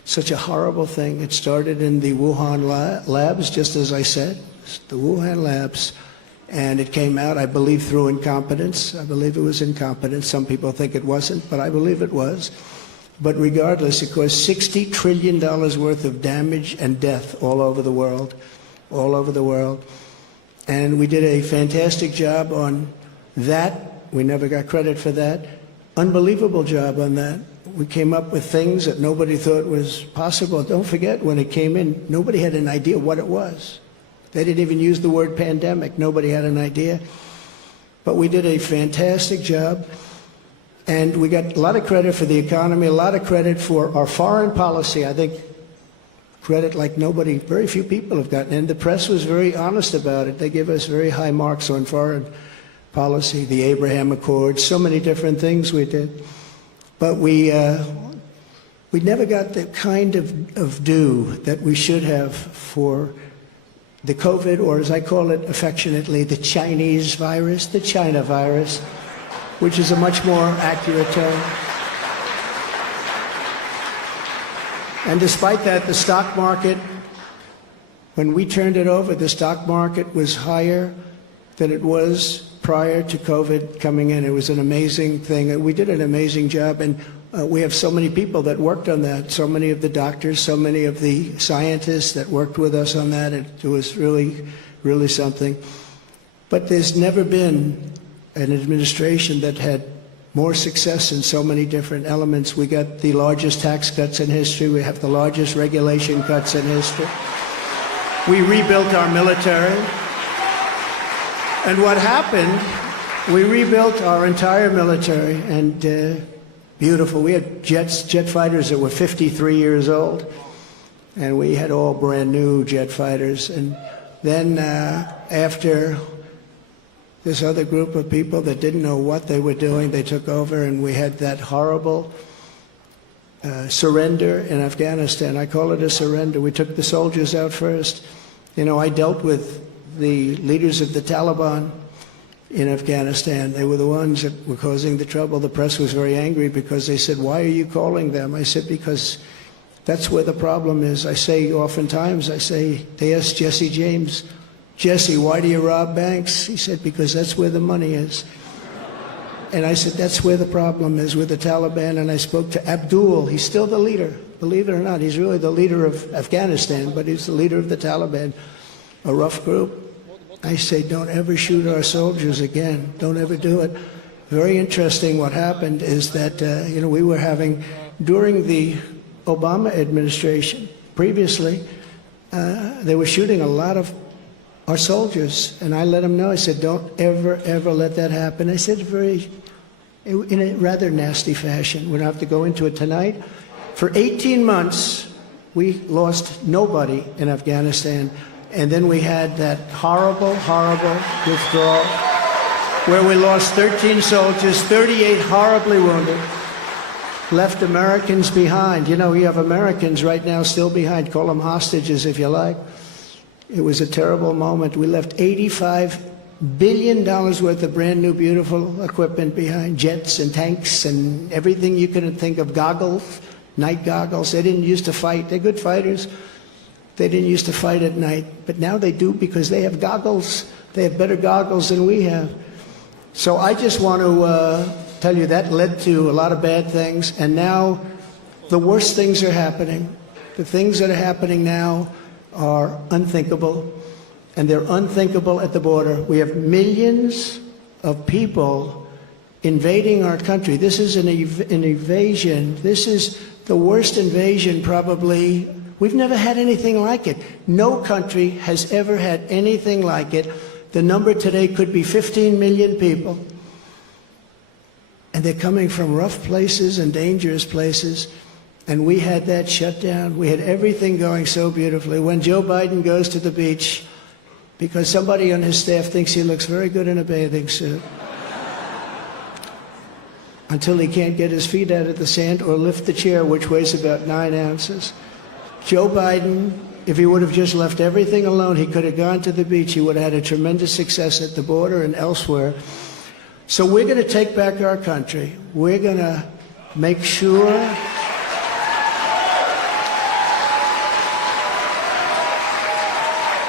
such a horrible thing. It started in the Wuhan labs, just as I said, the Wuhan labs, and it came out, I believe, through incompetence. I believe it was incompetence. Some people think it wasn't, but I believe it was. But regardless, it caused $60 trillion worth of damage and death all over the world, all over the world. And we did a fantastic job on that. We never got credit for that. Unbelievable job on that. We came up with things that nobody thought was possible. Don't forget, when it came in, nobody had an idea what it was. They didn't even use the word pandemic. Nobody had an idea. But we did a fantastic job. And we got a lot of credit for the economy, a lot of credit for our foreign policy. I think credit like nobody, very few people have gotten. And the press was very honest about it. They give us very high marks on foreign policy, the Abraham Accords, so many different things we did. But we never got the kind of due that we should have for the COVID, or as I call it affectionately, the Chinese virus, the China virus, which is a much more accurate term. And despite that, the stock market, when we turned it over, the stock market was higher than it was prior to COVID coming in. It was an amazing thing. We did an amazing job, and we have so many people that worked on that, so many of the doctors, so many of the scientists that worked with us on that. It was really, really something. But there's never been an administration that had more success in so many different elements. We got the largest tax cuts in history. We have the largest regulation cuts in history. We rebuilt our military. And what happened, we rebuilt our entire military, and beautiful. We had jet fighters that were 53 years old, and we had all brand new jet fighters. And then after this other group of people that didn't know what they were doing, they took over, and we had that horrible surrender in Afghanistan. I call it a surrender. We took the soldiers out first. You know, I dealt with the leaders of the Taliban in Afghanistan. They were the ones that were causing the trouble. The press was very angry because they said, "Why are you calling them?" I said, "Because that's where the problem is." I say oftentimes, they asked Jesse James, "Jesse, why do you rob banks?" He said, "Because that's where the money is." And I said, that's where the problem is, with the Taliban. And I spoke to Abdul. He's still the leader. Believe it or not, he's really the leader of Afghanistan, but he's the leader of the Taliban, a rough group. I say, don't ever shoot our soldiers again. Don't ever do it. Very interesting what happened is that, we were having, during the Obama administration, previously, they were shooting a lot of our soldiers. And I let them know, I said, don't ever, ever let that happen. I said in a rather nasty fashion. We don't have to go into it tonight. For 18 months, we lost nobody in Afghanistan. And then we had that horrible, horrible withdrawal where we lost 13 soldiers, 38 horribly wounded, left Americans behind. You know, we have Americans right now still behind. Call them hostages if you like. It was a terrible moment. We left $85 billion worth of brand new, beautiful equipment behind, jets and tanks and everything you could think of, goggles, night goggles. They didn't used to fight. They're good fighters. They didn't used to fight at night, but now they do because they have goggles. They have better goggles than we have. So I just want to tell you that led to a lot of bad things, and now the worst things are happening. The things that are happening now are unthinkable, and they're unthinkable at the border. We have millions of people invading our country. This is an invasion. This is the worst invasion probably. We've never had anything like it. No country has ever had anything like it. The number today could be 15 million people. And they're coming from rough places and dangerous places. And we had that shut down. We had everything going so beautifully. When Joe Biden goes to the beach, because somebody on his staff thinks he looks very good in a bathing suit, until he can't get his feet out of the sand or lift the chair, which weighs about 9 ounces. Joe Biden, if he would have just left everything alone, he could have gone to the beach. He would have had a tremendous success at the border and elsewhere. So we're going to take back our country. We're going to make sure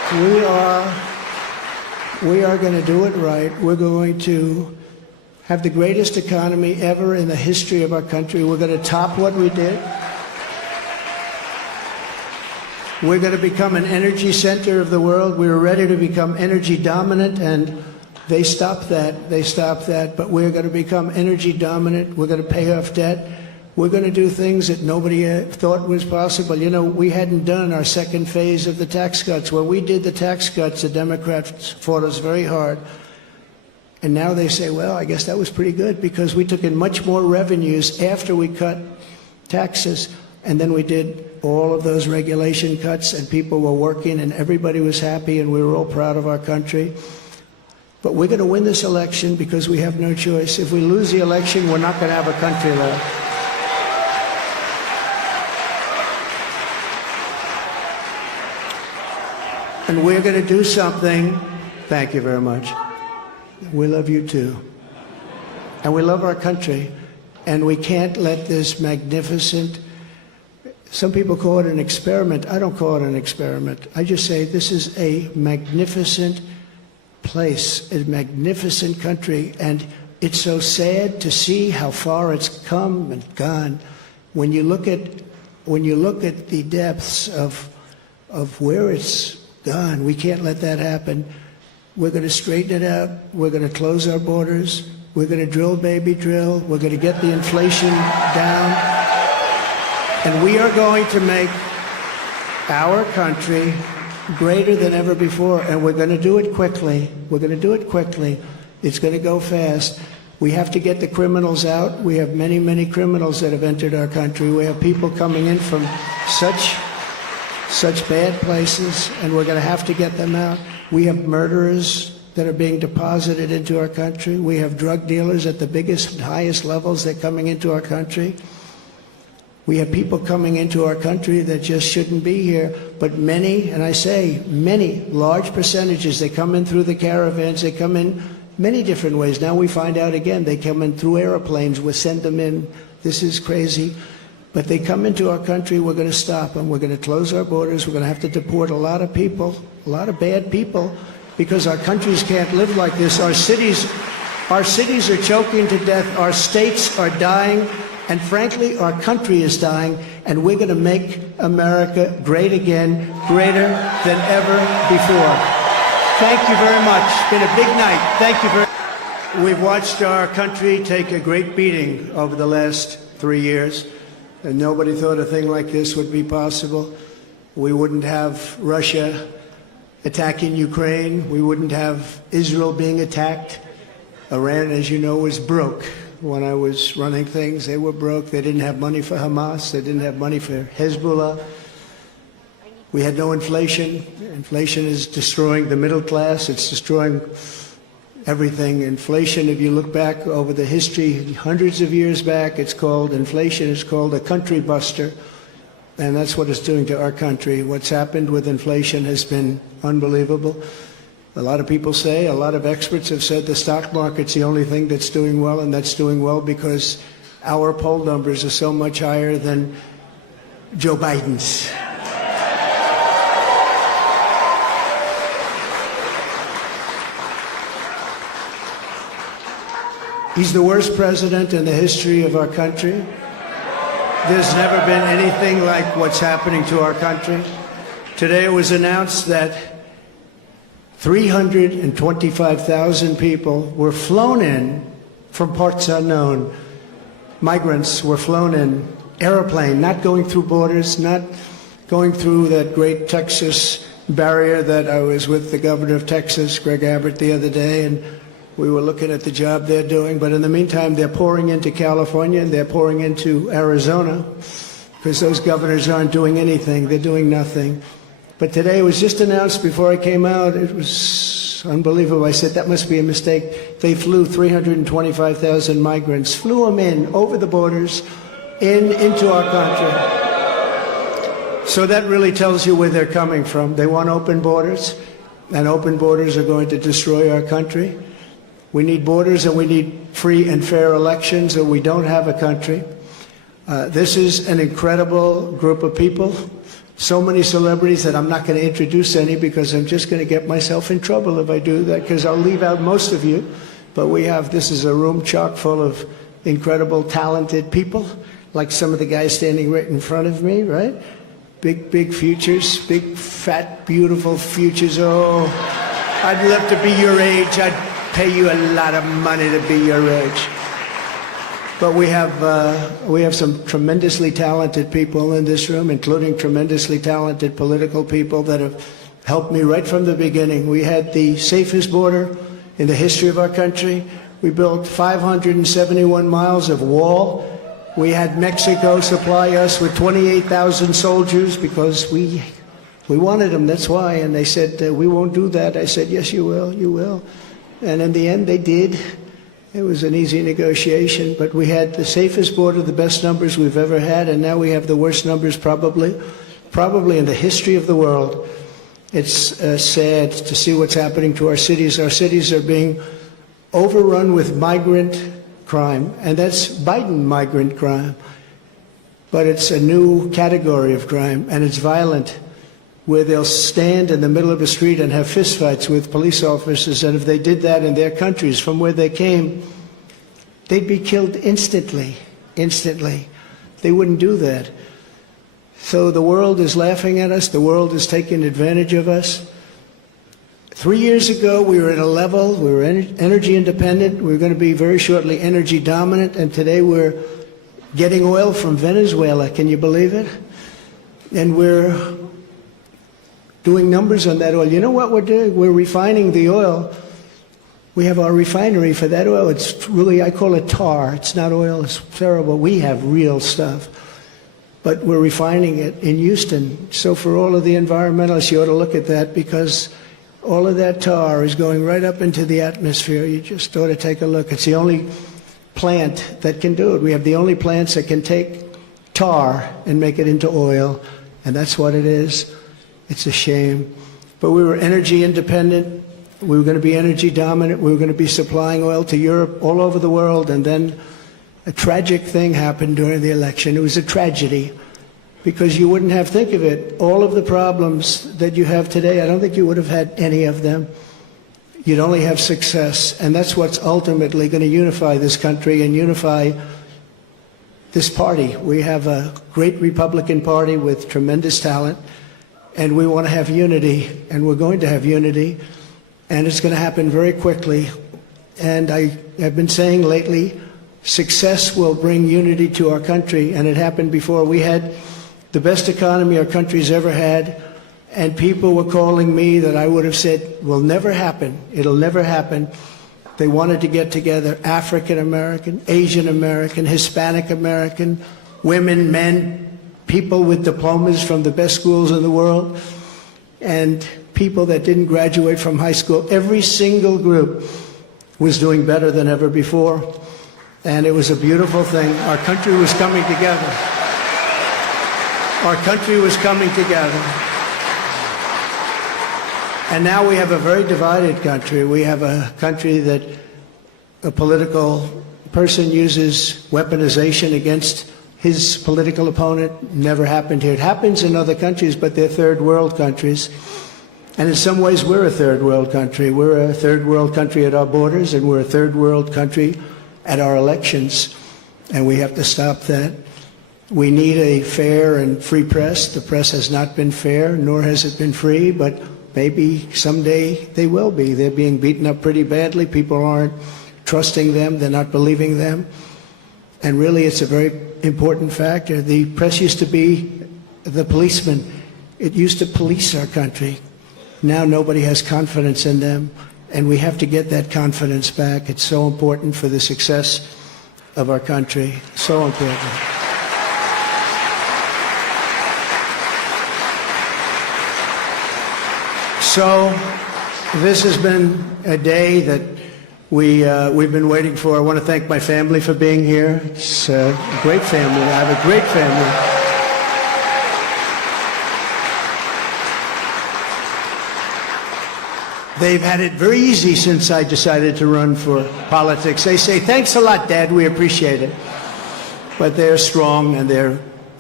We are going to do it right. We're going to have the greatest economy ever in the history of our country. We're going to top what we did. We're going to become an energy center of the world. We were ready to become energy dominant, and they stopped that. They stopped that. But we're going to become energy dominant. We're going to pay off debt. We're going to do things that nobody thought was possible. You know, we hadn't done our second phase of the tax cuts. When we did the tax cuts, the Democrats fought us very hard. And now they say, well, I guess that was pretty good because we took in much more revenues after we cut taxes. And then we did all of those regulation cuts, and people were working, and everybody was happy, and we were all proud of our country. But we're going to win this election because we have no choice. If we lose the election, we're not going to have a country left. And we're going to do something. Thank you very much. We love you too. And we love our country. And we can't let this magnificent, some people call it an experiment. I don't call it an experiment. I just say this is a magnificent place, a magnificent country. And it's so sad to see how far it's come and gone. When you look at the depths of where it's gone, we can't let that happen. We're going to straighten it out. We're going to close our borders. We're going to drill, baby, drill. We're going to get the inflation down. And we are going to make our country greater than ever before. And we're going to do it quickly. We're going to do it quickly. It's going to go fast. We have to get the criminals out. We have many, many criminals that have entered our country. We have people coming in from such bad places, and we're going to have to get them out. We have murderers that are being deposited into our country. We have drug dealers at the biggest and highest levels that are coming into our country. We have people coming into our country that just shouldn't be here. But many, and I say many, large percentages, they come in through the caravans. They come in many different ways. Now we find out again, they come in through airplanes. We send them in. This is crazy. But they come into our country, we're going to stop them. We're going to close our borders. We're going to have to deport a lot of people, a lot of bad people, because our countries can't live like this. Our cities are choking to death. Our states are dying. And frankly, our country is dying. And we're going to make America great again, greater than ever before. Thank you very much. It's been a big night. Thank you very much. We've watched our country take a great beating over the last 3 years. And nobody thought a thing like this would be possible. We wouldn't have Russia attacking Ukraine. We wouldn't have Israel being attacked. Iran, as you know, was broke. When I was running things, they were broke. They didn't have money for Hamas. They didn't have money for Hezbollah. We had no inflation. Inflation is destroying the middle class. It's destroying everything. Inflation, if you look back over the history, hundreds of years back, inflation is called a country buster. And that's what it's doing to our country. What's happened with inflation has been unbelievable. A lot of people say, a lot of experts have said the stock market's the only thing that's doing well, and that's doing well because our poll numbers are so much higher than Joe Biden's. He's the worst president in the history of our country. There's never been anything like what's happening to our country. Today it was announced that 325,000 people were flown in from parts unknown. Migrants were flown in, airplane, not going through borders, not going through that great Texas barrier that I was with the governor of Texas, Greg Abbott, the other day, and we were looking at the job they're doing. But in the meantime, they're pouring into California and they're pouring into Arizona because those governors aren't doing anything. They're doing nothing. But today it was just announced before I came out. It was unbelievable. I said, that must be a mistake. They flew 325,000 migrants, flew them in over the borders into our country. So that really tells you where they're coming from. They want open borders, and open borders are going to destroy our country. We need borders and we need free and fair elections, or we don't have a country. This is an incredible group of people, so many celebrities that I'm not going to introduce any because I'm just going to get myself in trouble if I do that, because I'll leave out most of you. But this is a room chock full of incredible, talented people, like some of the guys standing right in front of me, right? Big futures, big, fat, beautiful futures. Oh, I'd love to be your age. I'd pay you a lot of money to be your age. But we have some tremendously talented people in this room, including tremendously talented political people that have helped me right from the beginning. We had the safest border in the history of our country. We built 571 miles of wall. We had Mexico supply us with 28,000 soldiers because we wanted them, that's why. And they said, we won't do that. I said, yes, you will, you will. And in the end, they did. It was an easy negotiation, but we had the safest border, the best numbers we've ever had, and now we have the worst numbers probably in the history of the world. It's sad to see what's happening to our cities. Our cities are being overrun with migrant crime, and that's Biden migrant crime. But it's a new category of crime, and it's violent, where they'll stand in the middle of the street and have fistfights with police officers, and if they did that in their countries from where they came, they'd be killed instantly. They wouldn't do that. So the world is laughing at us. The world is taking advantage of us. 3 years ago, we were at a level, we were energy independent. We were going to be very shortly energy dominant, and today we're getting oil from Venezuela. Can you believe it? And we're doing numbers on that oil. You know what we're doing? We're refining the oil. We have our refinery for that oil. It's really, I call it tar. It's not oil. It's terrible. We have real stuff. But we're refining it in Houston. So for all of the environmentalists, you ought to look at that, because all of that tar is going right up into the atmosphere. You just ought to take a look. It's the only plant that can do it. We have the only plants that can take tar and make it into oil, and that's what it is. It's a shame. But we were energy independent. We were going to be energy dominant. We were going to be supplying oil to Europe, all over the world. And then a tragic thing happened during the election. It was a tragedy, because you wouldn't have, think of it, all of the problems that you have today, I don't think you would have had any of them. You'd only have success. And that's what's ultimately going to unify this country and unify this party. We have a great Republican Party with tremendous talent. And we want to have unity, and we're going to have unity, and it's going to happen very quickly. And I have been saying lately, success will bring unity to our country, and it happened before. We had the best economy our country's ever had, and people were calling me that I would have said will never happen. It'll never happen. They wanted to get together, African American, Asian American, Hispanic American, women, men, people with diplomas from the best schools in the world, and people that didn't graduate from high school. Every single group was doing better than ever before, and it was a beautiful thing. Our country was coming together. Our country was coming together. And now we have a very divided country. We have a country that a political person uses weaponization against his political opponent. Never happened here. It happens in other countries, but they're third world countries. And in some ways, we're a third world country. We're a third world country at our borders, and we're a third world country at our elections. And we have to stop that. We need a fair and free press. The press has not been fair, nor has it been free, but maybe someday they will be. They're being beaten up pretty badly. People aren't trusting them. They're not believing them. And really, it's a very important factor. The press used to be the policeman. It used to police our country. Now nobody has confidence in them, and we have to get that confidence back. It's so important for the success of our country. So important. So this has been a day that we've been waiting for. I want to thank my family for being here. It's a great family. I have a great family. They've had it very easy since I decided to run for politics. They say, thanks a lot, Dad. We appreciate it. But they're strong, and they're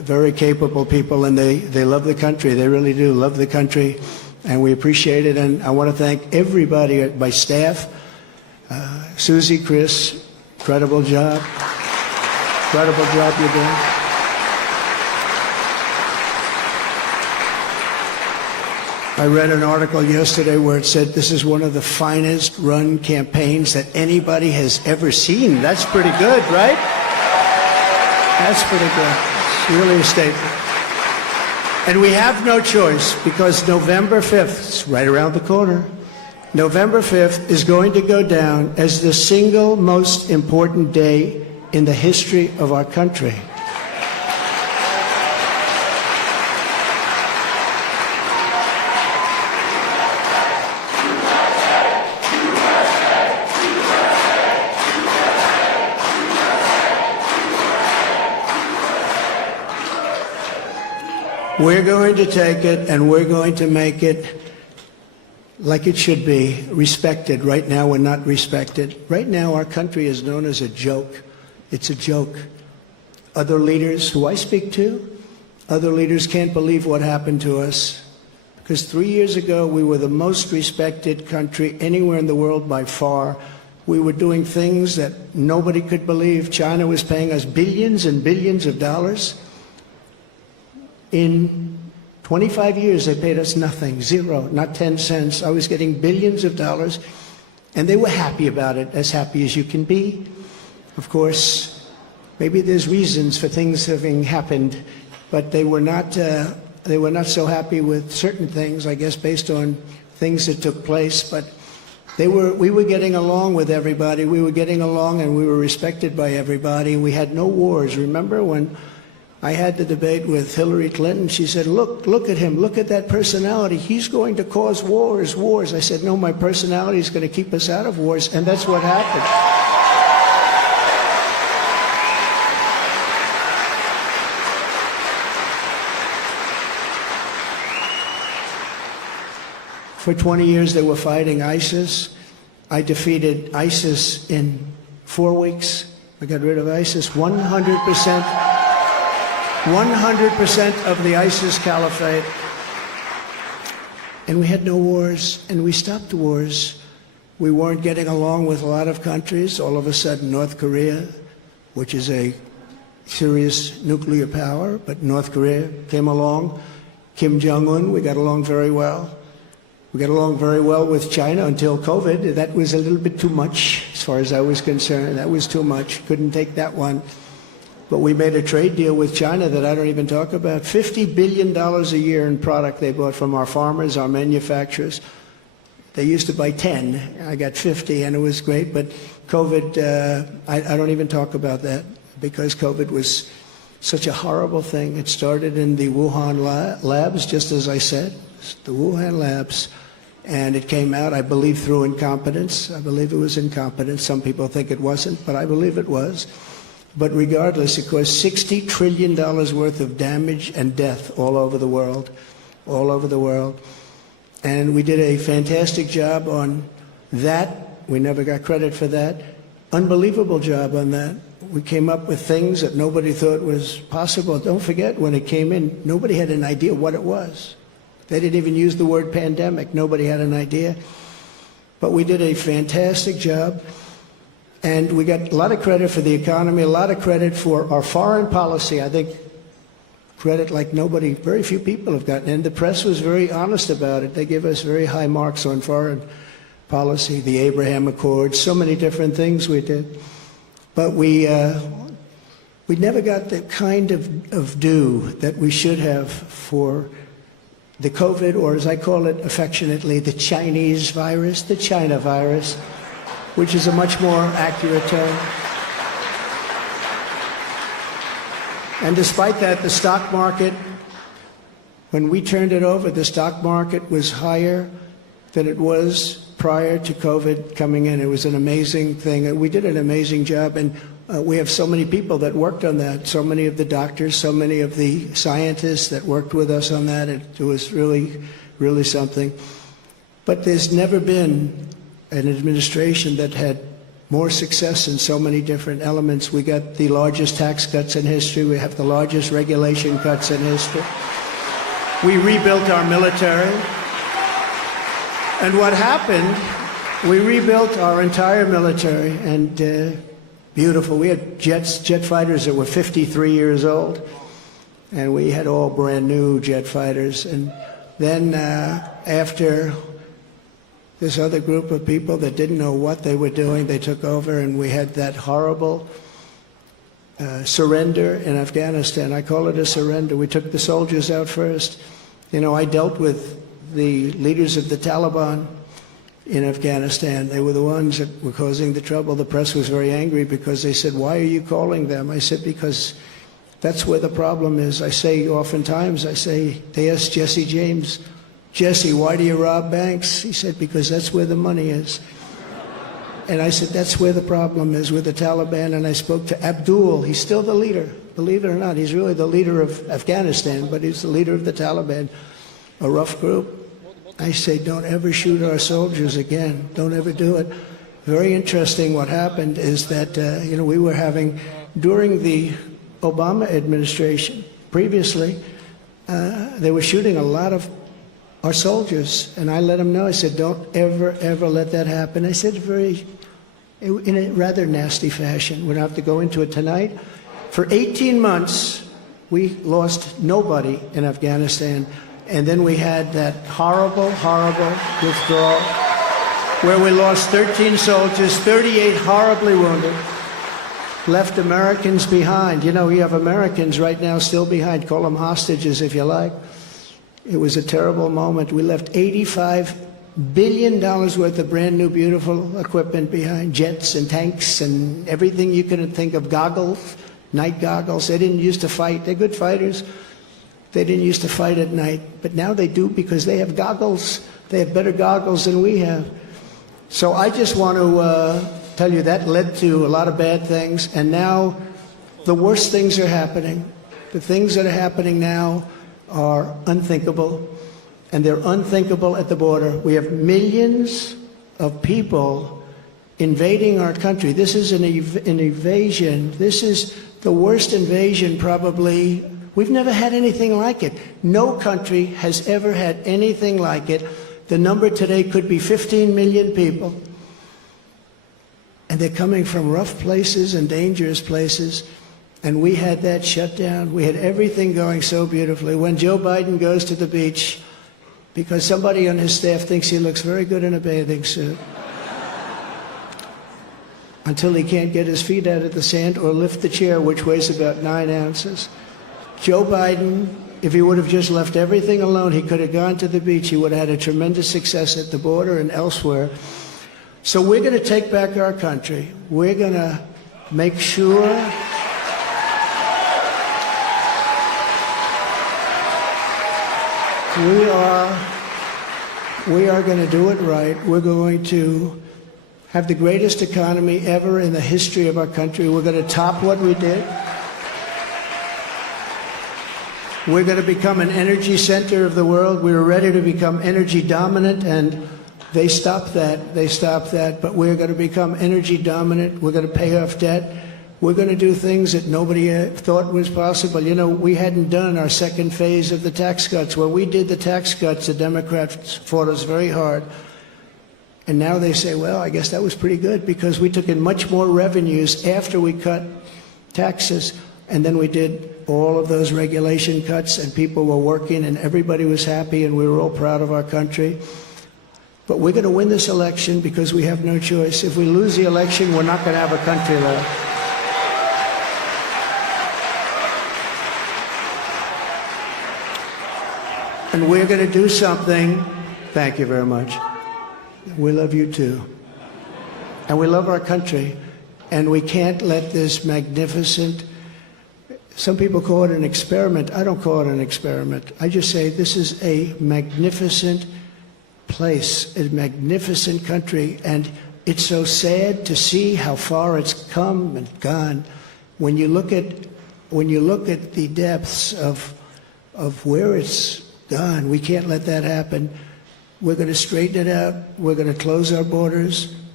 very capable people, and they love the country. They really do love the country, and we appreciate it. And I want to thank everybody, my staff, Susie, Chris, incredible job. Incredible job you're doing. I read an article yesterday where it said this is one of the finest run campaigns that anybody has ever seen. That's pretty good, right? That's pretty good. It's really a statement. And we have no choice, because November 5th, it's right around the corner, November 5th is going to go down as the single most important day in the history of our country. We're going to take it and we're going to make it like it should be, respected. Right now we're not respected. Right now our country is known as a joke. It's a joke. Other leaders who I speak to, other leaders can't believe what happened to us. Because 3 years ago we were the most respected country anywhere in the world by far. We were doing things that nobody could believe. China was paying us billions and billions of dollars. In 25 years, they paid us nothing, zero, not 10 cents. I was getting billions of dollars, and they were happy about it, as happy as you can be. Of course, maybe there's reasons for things having happened, but they were not so happy with certain things, I guess, based on things that took place. But we were getting along with everybody. We were getting along, and we were respected by everybody. We had no wars. Remember when I had the debate with Hillary Clinton? She said, look at him, look at that personality. He's going to cause wars. I said, no, my personality is going to keep us out of wars, and that's what happened. For 20 years they were fighting ISIS. I defeated ISIS in 4 weeks. I got rid of ISIS 100%. 100% of the ISIS caliphate. And we had no wars, and we stopped wars. We weren't getting along with a lot of countries. All of a sudden, North Korea, which is a serious nuclear power, but North Korea came along. Kim Jong-un, we got along very well. We got along very well with China until COVID. That was a little bit too much, as far as I was concerned. That was too much. Couldn't take that one. But we made a trade deal with China that I don't even talk about. $50 billion a year in product they bought from our farmers, our manufacturers. They used to buy 10. I got 50, and it was great. But COVID, I don't even talk about that, because COVID was such a horrible thing. It started in the Wuhan labs, just as I said, the Wuhan labs. And it came out, I believe, through incompetence. I believe it was incompetence. Some people think it wasn't, but I believe it was. But regardless, it caused $60 trillion worth of damage and death all over the world, all over the world. And we did a fantastic job on that. We never got credit for that. Unbelievable job on that. We came up with things that nobody thought was possible. Don't forget, when it came in, nobody had an idea what it was. They didn't even use the word pandemic. Nobody had an idea. But we did a fantastic job. And we got a lot of credit for the economy, a lot of credit for our foreign policy. I think credit like nobody, very few people have gotten. And the press was very honest about it. They give us very high marks on foreign policy, the Abraham Accords, so many different things we did. But we never got the kind of due that we should have for the COVID, or as I call it affectionately, the Chinese virus, the China virus, which is a much more accurate term. And despite that, the stock market, when we turned it over, the stock market was higher than it was prior to COVID coming in. It was an amazing thing. We did an amazing job, and we have so many people that worked on that, so many of the doctors, so many of the scientists that worked with us on that. It was really, really something. But there's never been an administration that had more success in so many different elements. We got the largest tax cuts in history. We have the largest regulation cuts in history. We rebuilt our military. And what happened, we rebuilt our entire military, and beautiful. We had jet fighters that were 53 years old, and we had all brand new jet fighters. And then after this other group of people that didn't know what they were doing, they took over, and we had that horrible surrender in Afghanistan. I call it a surrender. We took the soldiers out first. You know, I dealt with the leaders of the Taliban in Afghanistan. They were the ones that were causing the trouble. The press was very angry because they said, "Why are you calling them?" I said, "Because that's where the problem is." I say oftentimes, they asked Jesse James, "Jesse, why do you rob banks?" He said, "Because that's where the money is." And I said, that's where the problem is, with the Taliban. And I spoke to Abdul. He's still the leader. Believe it or not, he's really the leader of Afghanistan, but he's the leader of the Taliban, a rough group. I say, don't ever shoot our soldiers again. Don't ever do it. Very interesting what happened is that, we were having, during the Obama administration, previously, they were shooting a lot of our soldiers, and I let them know. I said, don't ever, ever let that happen. I said in a rather nasty fashion. We don't have to go into it tonight. For 18 months, we lost nobody in Afghanistan, and then we had that horrible, horrible withdrawal where we lost 13 soldiers, 38 horribly wounded, left Americans behind. You know, we have Americans right now still behind. Call them hostages if you like. It was a terrible moment. We left $85 billion worth of brand new, beautiful equipment behind, jets and tanks and everything you could think of, goggles, night goggles. They didn't used to fight. They're good fighters. They didn't used to fight at night, but now they do because they have goggles. They have better goggles than we have. So I just want to tell you that led to a lot of bad things, and now the worst things are happening. The things that are happening now are unthinkable, and they're unthinkable at the border. We have millions of people invading our country. This is an invasion. This is the worst invasion probably. We've never had anything like it. No country has ever had anything like it. The number today could be 15 million people, and they're coming from rough places and dangerous places. And we had that shut down. We had everything going so beautifully. When Joe Biden goes to the beach, because somebody on his staff thinks he looks very good in a bathing suit, until he can't get his feet out of the sand or lift the chair, which weighs about 9 ounces. Joe Biden, if he would have just left everything alone, he could have gone to the beach. He would have had a tremendous success at the border and elsewhere. So we're going to take back our country. We're going to make sure we are going to do it right. We're going to have the greatest economy ever in the history of our country. We're going to top what we did. We're going to become an energy center of the world. We were ready to become energy dominant, and they stopped that. They stopped that. But we're going to become energy dominant. We're going to pay off debt. We're going to do things that nobody thought was possible. You know, we hadn't done our second phase of the tax cuts. When we did the tax cuts, the Democrats fought us very hard. And now they say, well, I guess that was pretty good because we took in much more revenues after we cut taxes. And then we did all of those regulation cuts, and people were working, and everybody was happy, and we were all proud of our country. But we're going to win this election because we have no choice. If we lose the election, we're not going to have a country left. And we're going to do something. Thank you very much. We love you too. And we love our country. And we can't let this magnificent, some people call it an experiment. I don't call it an experiment. I just say this is a magnificent place, a magnificent country. And it's so sad to see how far it's come and gone. When you look at the depths of where it's gone, we can't let that happen. We're going to straighten it out. We're going to close our borders.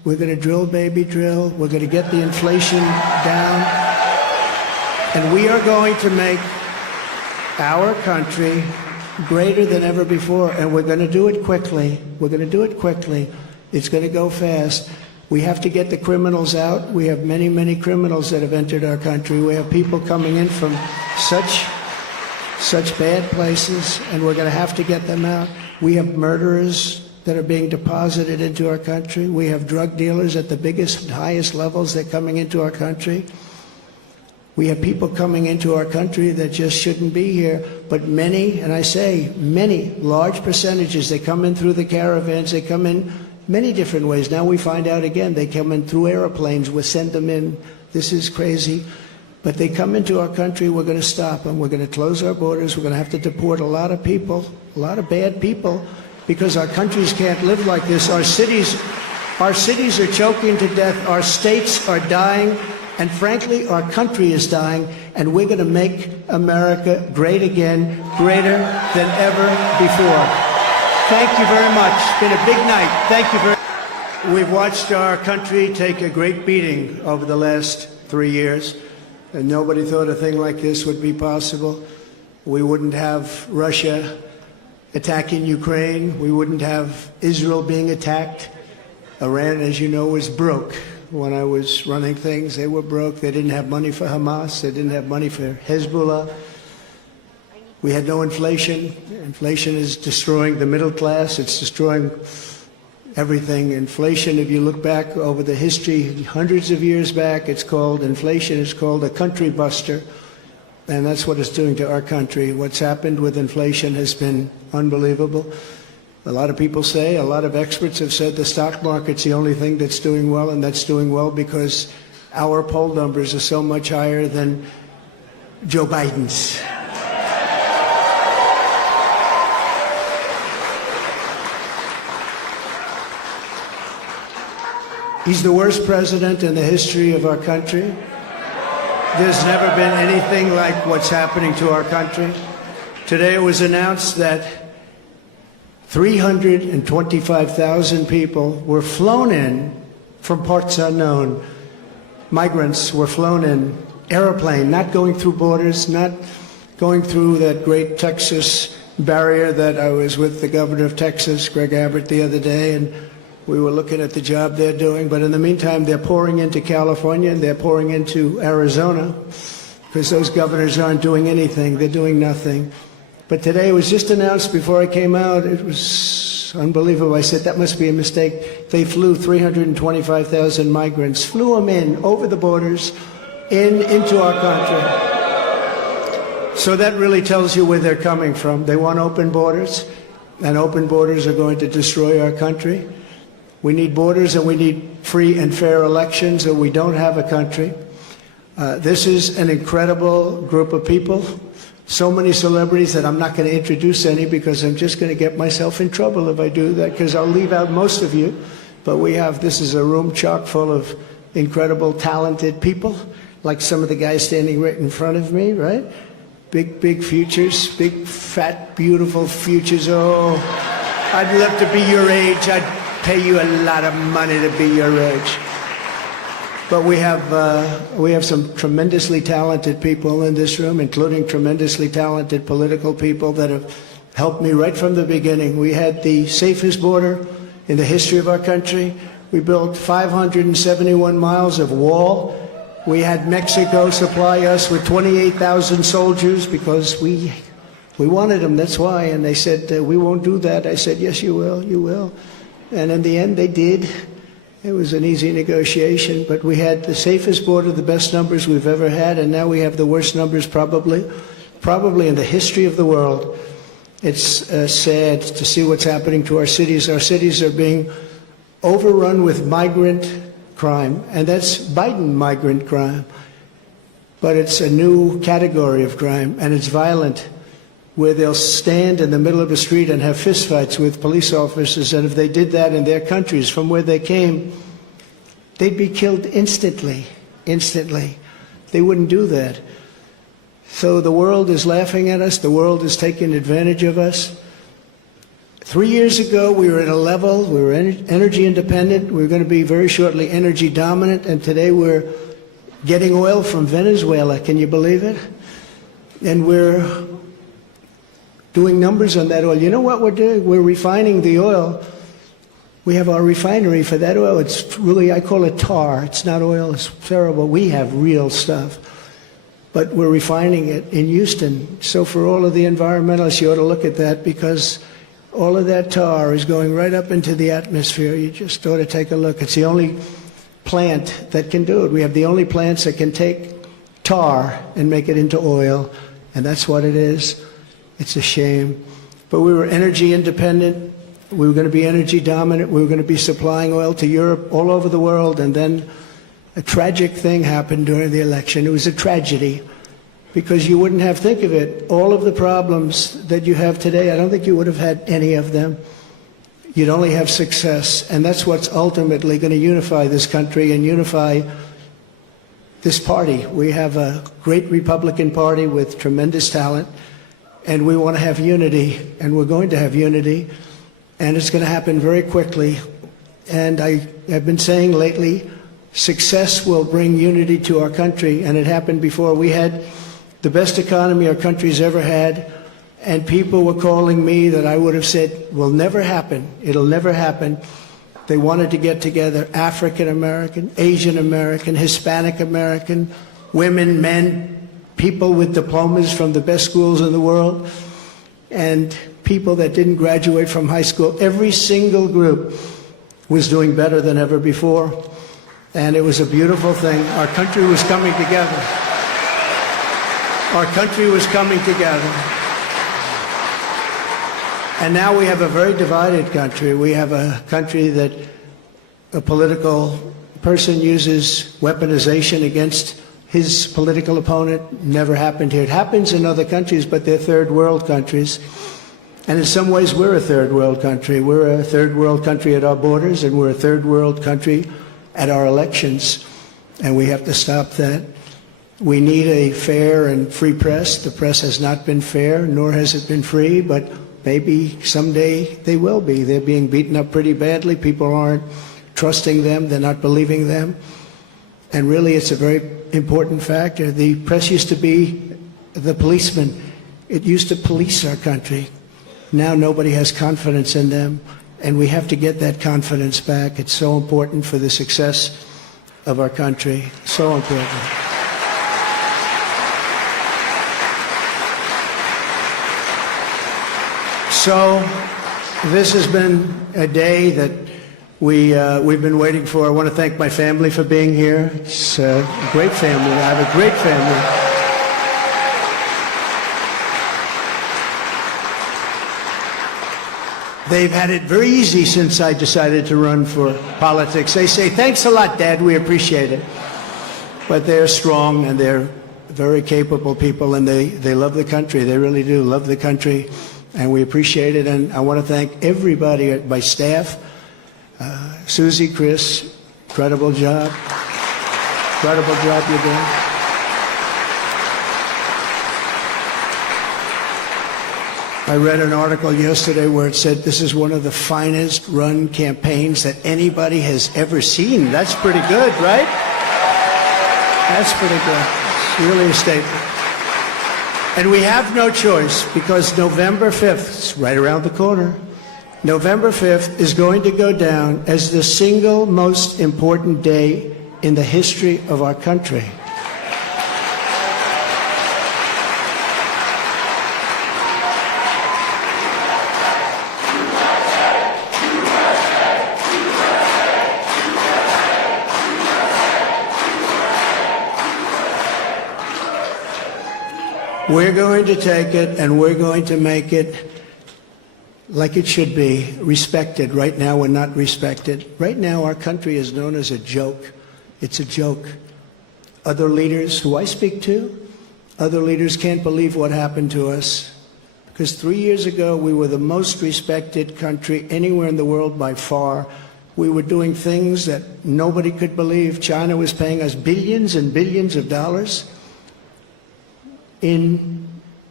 We're going to drill, baby, drill. We're going to get the inflation down. And we are going to make our country greater than ever before. And we're going to do it quickly. We're going to do it quickly. It's going to go fast. We have to get the criminals out. We have many, many criminals that have entered our country. We have people coming in from such bad places, and we're going to have to get them out. We have murderers that are being deposited into our country. We have drug dealers at the biggest, highest levels. They're coming into our country. We have people coming into our country that just shouldn't be here. But many, and I say many, large percentages, they come in through the caravans. They come in many different ways. Now we find out again, they come in through airplanes. We send them in. This is crazy. But they come into our country, we're going to stop them. We're going to close our borders. We're going to have to deport a lot of people, a lot of bad people, because our countries can't live like this. Our cities are choking to death. Our states are dying. And frankly, our country is dying. And we're going to make America great again, greater than ever before. Thank you very much. It's been a big night. Thank you very much. We've watched our country take a great beating over the last 3 years. And nobody thought a thing like this would be possible. We wouldn't have Russia attacking Ukraine. We wouldn't have Israel being attacked. Iran, as you know, was broke. When I was running things, they were broke. They didn't have money for Hamas. They didn't have money for Hezbollah. We had no inflation. Inflation is destroying the middle class. It's destroying everything. Inflation, if you look back over the history, hundreds of years back, it's called inflation. It's called a country buster. And that's what it's doing to our country. What's happened with inflation has been unbelievable. A lot of people say, a lot of experts have said the stock market's the only thing that's doing well, and that's doing well because our poll numbers are so much higher than Joe Biden's. He's the worst president in the history of our country. There's never been anything like what's happening to our country. Today it was announced that 325,000 people were flown in from parts unknown. Migrants were flown in, airplane, not going through borders, not going through that great Texas barrier that I was with the governor of Texas, Greg Abbott, the other day, and we were looking at the job they're doing. But in the meantime, they're pouring into California and they're pouring into Arizona because those governors aren't doing anything. They're doing nothing. But today it was just announced before I came out. It was unbelievable. I said, that must be a mistake. They flew 325,000 migrants, flew them in over the borders into our country. So that really tells you where they're coming from. They want open borders, and open borders are going to destroy our country. We need borders and we need free and fair elections, or we don't have a country. This is an incredible group of people. So many celebrities that I'm not going to introduce any because I'm just going to get myself in trouble if I do that, because I'll leave out most of you. But this is a room chock full of incredible, talented people, like some of the guys standing right in front of me, right? Big futures, big, fat, beautiful futures. Oh, I'd love to be your age. I'd pay you a lot of money to be your age. But we have some tremendously talented people in this room, including tremendously talented political people that have helped me right from the beginning. We had the safest border in the history of our country. We built 571 miles of wall. We had Mexico supply us with 28,000 soldiers because we wanted them, that's why. And they said, we won't do that. I said, yes, you will, you will. And in the end, they did. It was an easy negotiation, but we had the safest border, the best numbers we've ever had, and now we have the worst numbers probably in the history of the world. It's sad to see what's happening to our cities. Our cities are being overrun with migrant crime, and that's Biden migrant crime. But it's a new category of crime, and it's violent, where they'll stand in the middle of a street and have fistfights with police officers, and if they did that in their countries from where they came, they'd be killed instantly. They wouldn't do that. So the world is laughing at us. The world is taking advantage of us. 3 years ago, we were at a level, we were energy independent, we were going to be very shortly energy dominant, and today we're getting oil from Venezuela. Can you believe it? And we're doing numbers on that oil. You know what we're doing? We're refining the oil. We have our refinery for that oil. It's really, I call it tar. It's not oil. It's terrible. We have real stuff. But we're refining it in Houston. So for all of the environmentalists, you ought to look at that, because all of that tar is going right up into the atmosphere. You just ought to take a look. It's the only plant that can do it. We have the only plants that can take tar and make it into oil, and that's what it is. It's a shame. But we were energy independent. We were going to be energy dominant. We were going to be supplying oil to Europe, all over the world, and then a tragic thing happened during the election. It was a tragedy, because you wouldn't have, think of it, all of the problems that you have today, I don't think you would have had any of them. You'd only have success, and that's what's ultimately going to unify this country and unify this party. We have a great Republican Party with tremendous talent, and we want to have unity, and we're going to have unity, and it's going to happen very quickly. And I have been saying lately, success will bring unity to our country, and it happened before. We had the best economy our country's ever had, and people were calling me that I would have said will never happen. It'll never happen. They wanted to get together, African American, Asian American, Hispanic American, women, men, people with diplomas from the best schools in the world, and people that didn't graduate from high school. Every single group was doing better than ever before, and it was a beautiful thing. Our country was coming together. Our country was coming together. And now we have a very divided country. We have a country that a political person uses weaponization against his political opponent. Never happened here. It happens in other countries, but they're third world countries. And in some ways, we're a third world country. We're a third world country at our borders, and we're a third world country at our elections. And we have to stop that. We need a fair and free press. The press has not been fair, nor has it been free, but maybe someday they will be. They're being beaten up pretty badly. People aren't trusting them. They're not believing them. And really, it's a very important factor. The press used to be the policeman. It used to police our country. Now nobody has confidence in them, and we have to get that confidence back. It's so important for the success of our country. So important. So this has been a day that we've been waiting for. I want to thank my family for being here. It's a great family. I have a great family. They've had it very easy since I decided to run for politics. They say, "Thanks a lot, Dad. We appreciate it." But they're strong, and they're very capable people, and they love the country. They really do love the country. And we appreciate it, and I want to thank everybody at my staff. Susie, Chris, incredible job. Incredible job you're doing. I read an article yesterday where it said this is one of the finest run campaigns that anybody has ever seen. That's pretty good, right? That's pretty good. It's really a statement. And we have no choice, because November 5th, it's right around the corner, November 5th is going to go down as the single most important day in the history of our country. We're going to take it, and we're going to make it like it should be, respected. Right now, we're not respected. Right now, our country is known as a joke. It's a joke. Other leaders who I speak to, other leaders can't believe what happened to us. Because 3 years ago, we were the most respected country anywhere in the world by far. We were doing things that nobody could believe. China was paying us billions and billions of dollars in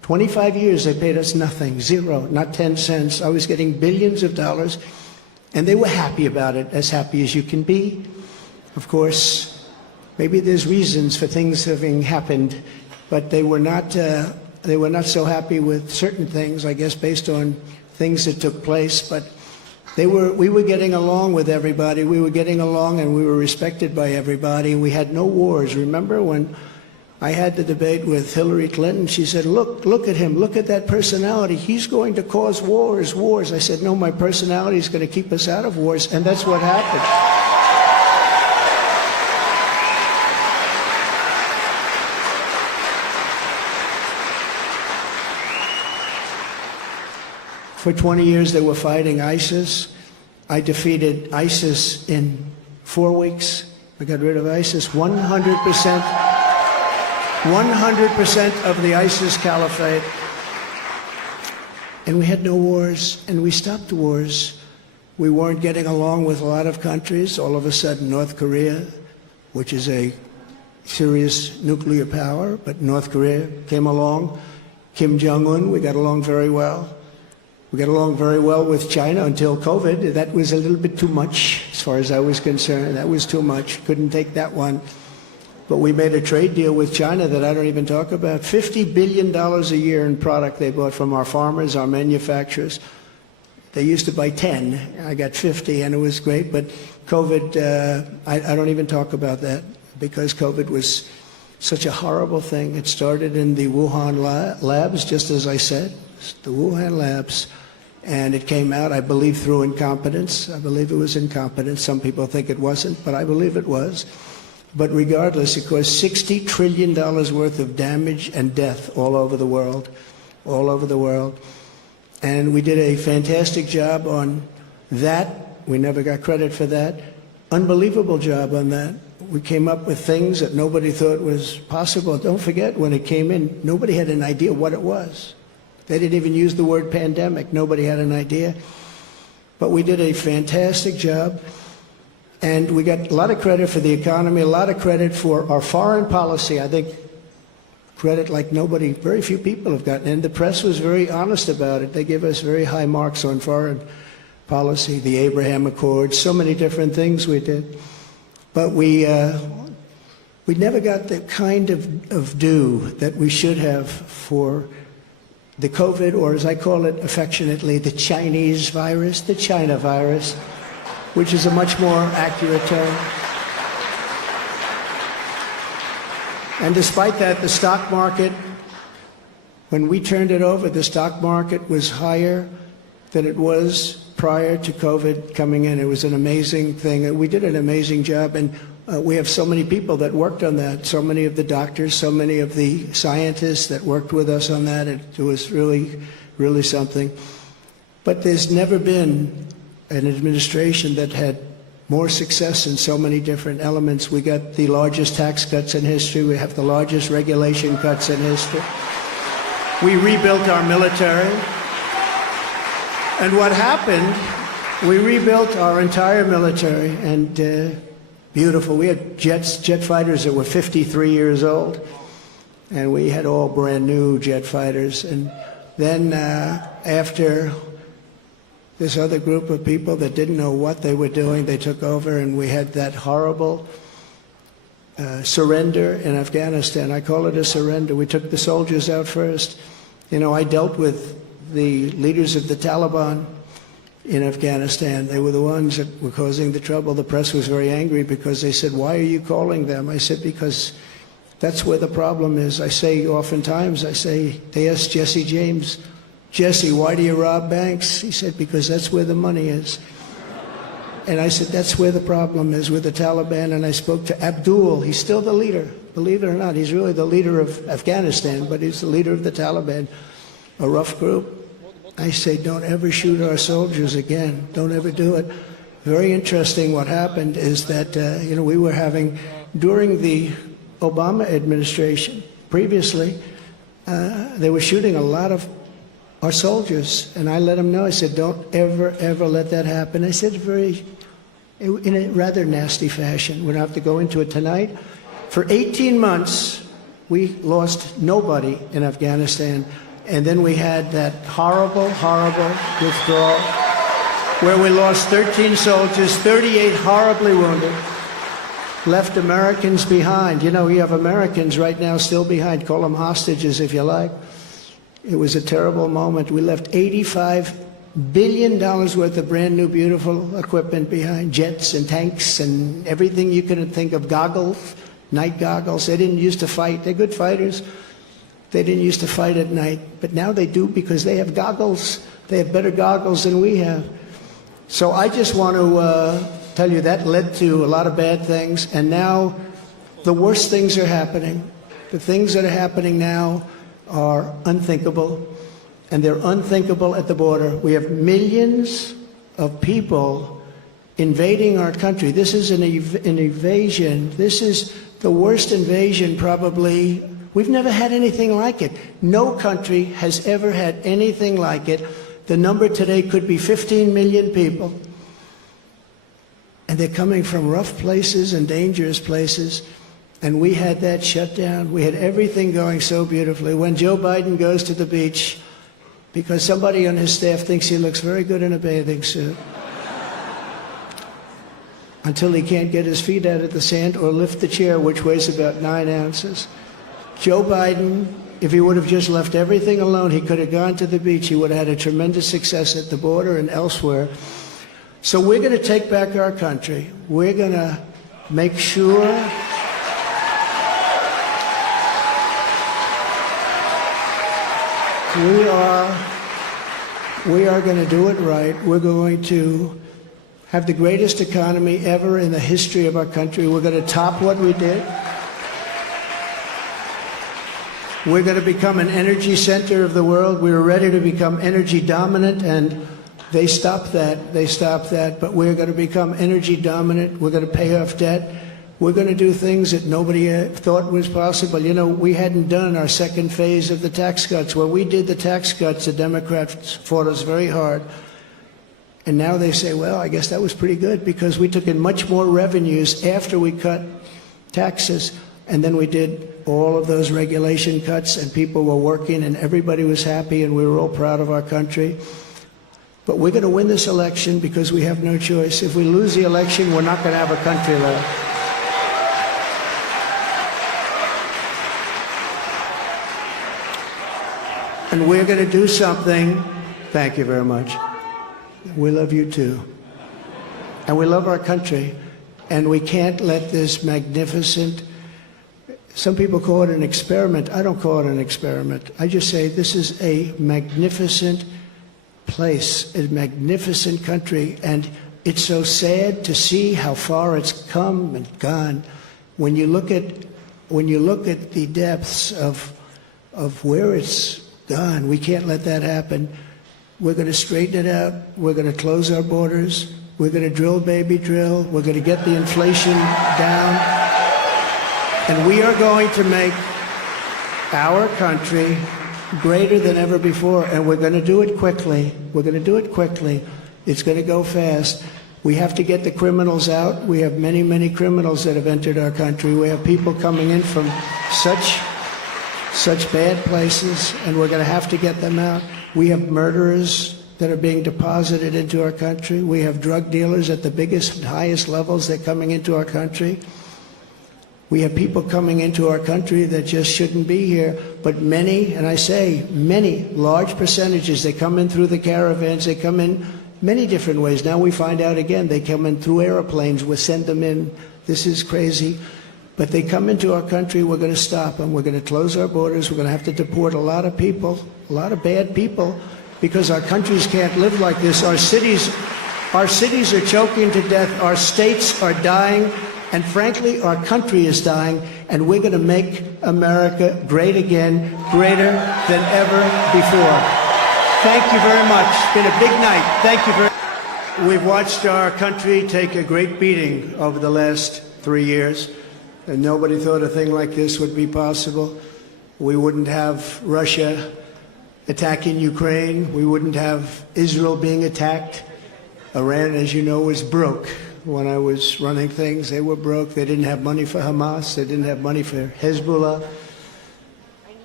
25 years they paid us nothing, zero, not 10 cents. I was getting billions of dollars, and they were happy about it, as happy as you can be. Of course, maybe there's reasons for things having happened, but they were not so happy with certain things, I guess, based on things that took place. But we were getting along with everybody. We were getting along, and we were respected by everybody. We had no wars. Remember when I had the debate with Hillary Clinton? She said, look at him, look at that personality. He's going to cause wars. I said, no, my personality is going to keep us out of wars, and that's what happened. For 20 years they were fighting ISIS. I defeated ISIS in 4 weeks. I got rid of ISIS 100%. 100% of the ISIS caliphate. And we had no wars, and we stopped wars. We weren't getting along with a lot of countries. All of a sudden, North Korea, which is a serious nuclear power, but North Korea came along. Kim Jong-un, we got along very well. We got along very well with China until COVID. That was a little bit too much, as far as I was concerned. That was too much. Couldn't take that one. But we made a trade deal with China that I don't even talk about. $50 billion a year in product they bought from our farmers, our manufacturers. They used to buy 10. I got 50, and it was great. But COVID, I don't even talk about that, because COVID was such a horrible thing. It started in the Wuhan labs, just as I said, the Wuhan labs. And it came out, I believe, through incompetence. I believe it was incompetence. Some people think it wasn't, but I believe it was. But regardless, it caused $60 trillion worth of damage and death all over the world, all over the world. And we did a fantastic job on that. We never got credit for that. Unbelievable job on that. We came up with things that nobody thought was possible. Don't forget, when it came in, nobody had an idea what it was. They didn't even use the word pandemic. Nobody had an idea. But we did a fantastic job. And we got a lot of credit for the economy, a lot of credit for our foreign policy. I think credit like nobody, very few people have gotten. And the press was very honest about it. They give us very high marks on foreign policy, the Abraham Accords, so many different things we did. But we never got the kind of due that we should have for the COVID, or as I call it affectionately, the Chinese virus, the China virus, which is a much more accurate term. And despite that, the stock market, when we turned it over, the stock market was higher than it was prior to COVID coming in. It was an amazing thing. We did an amazing job, and we have so many people that worked on that, so many of the doctors, so many of the scientists that worked with us on that. It was really, really something. But there's never been an administration that had more success in so many different elements. We got the largest tax cuts in history. We have the largest regulation cuts in history. We rebuilt our military. And what happened, we rebuilt our entire military, and beautiful. We had jet fighters that were 53 years old, and we had all brand new jet fighters. And then after this other group of people that didn't know what they were doing, they took over, and we had that horrible surrender in Afghanistan. I call it a surrender. We took the soldiers out first. You know, I dealt with the leaders of the Taliban in Afghanistan. They were the ones that were causing the trouble. The press was very angry because they said, "Why are you calling them?" I said, "Because that's where the problem is." I say oftentimes, they asked Jesse James, "Jesse, why do you rob banks?" He said, "Because that's where the money is." And I said, that's where the problem is, with the Taliban. And I spoke to Abdul. He's still the leader. Believe it or not, he's really the leader of Afghanistan, but he's the leader of the Taliban, a rough group. I say, don't ever shoot our soldiers again. Don't ever do it. Very interesting what happened is that, we were having, during the Obama administration, previously, they were shooting a lot of our soldiers, and I let them know. I said, don't ever, ever let that happen. I said in a rather nasty fashion. We don't have to go into it tonight. For 18 months, we lost nobody in Afghanistan. And then we had that horrible, horrible withdrawal where we lost 13 soldiers, 38 horribly wounded, left Americans behind. You know, you have Americans right now still behind. Call them hostages if you like. It was a terrible moment. We left $85 billion worth of brand new, beautiful equipment behind, jets and tanks and everything you could think of, goggles, night goggles. They didn't used to fight. They're good fighters. They didn't used to fight at night, but now they do because they have goggles. They have better goggles than we have. So I just want to tell you that led to a lot of bad things, and now the worst things are happening. The things that are happening now are unthinkable, and they're unthinkable at the border. We have millions of people invading our country. This is an invasion. This is the worst invasion probably. We've never had anything like it. No country has ever had anything like it. The number today could be 15 million people. And they're coming from rough places and dangerous places. And we had that shut down. We had everything going so beautifully. When Joe Biden goes to the beach, because somebody on his staff thinks he looks very good in a bathing suit, until he can't get his feet out of the sand or lift the chair, which weighs about 9 ounces. Joe Biden, if he would have just left everything alone, he could have gone to the beach. He would have had a tremendous success at the border and elsewhere. So we're going to take back our country. We're going to make sure we are going to do it right. We're going to have the greatest economy ever in the history of our country. We're going to top what we did. We're going to become an energy center of the world. We were ready to become energy dominant, and they stopped that. They stopped that. But we're going to become energy dominant. We're going to pay off debt. We're going to do things that nobody thought was possible. You know, we hadn't done our second phase of the tax cuts. When we did the tax cuts, the Democrats fought us very hard. And now they say, well, I guess that was pretty good because we took in much more revenues after we cut taxes. And then we did all of those regulation cuts, and people were working, and everybody was happy, and we were all proud of our country. But we're going to win this election because we have no choice. If we lose the election, we're not going to have a country left. And we're going to do something. Thank you very much. We love you too. And we love our country. And we can't let this magnificent, some people call it an experiment. I don't call it an experiment. I just say this is a magnificent place, a magnificent country. And it's so sad to see how far it's come and gone. When you look at the depths of where it's gone, we can't let that happen. We're going to straighten it out. We're going to close our borders. We're going to drill, baby, drill. We're going to get the inflation down. And we are going to make our country greater than ever before. And we're going to do it quickly. We're going to do it quickly. It's going to go fast. We have to get the criminals out. We have many, many criminals that have entered our country. We have people coming in from such bad places, and we're going to have to get them out. We have murderers that are being deposited into our country. We have drug dealers at the biggest and highest levels that are coming into our country. We have people coming into our country that just shouldn't be here, but many, and I say many, large percentages, they come in through the caravans, they come in many different ways. Now we find out again, they come in through airplanes, we send them in. This is crazy. But they come into our country, we're going to stop them. We're going to close our borders. We're going to have to deport a lot of people, a lot of bad people, because our countries can't live like this. Our cities are choking to death. Our states are dying. And frankly, our country is dying. And we're going to make America great again, greater than ever before. Thank you very much. It's been a big night. Thank you very much. We've watched our country take a great beating over the last 3 years. And nobody thought a thing like this would be possible. We wouldn't have Russia attacking Ukraine. We wouldn't have Israel being attacked. Iran, as you know, was broke. When I was running things, they were broke. They didn't have money for Hamas. They didn't have money for Hezbollah.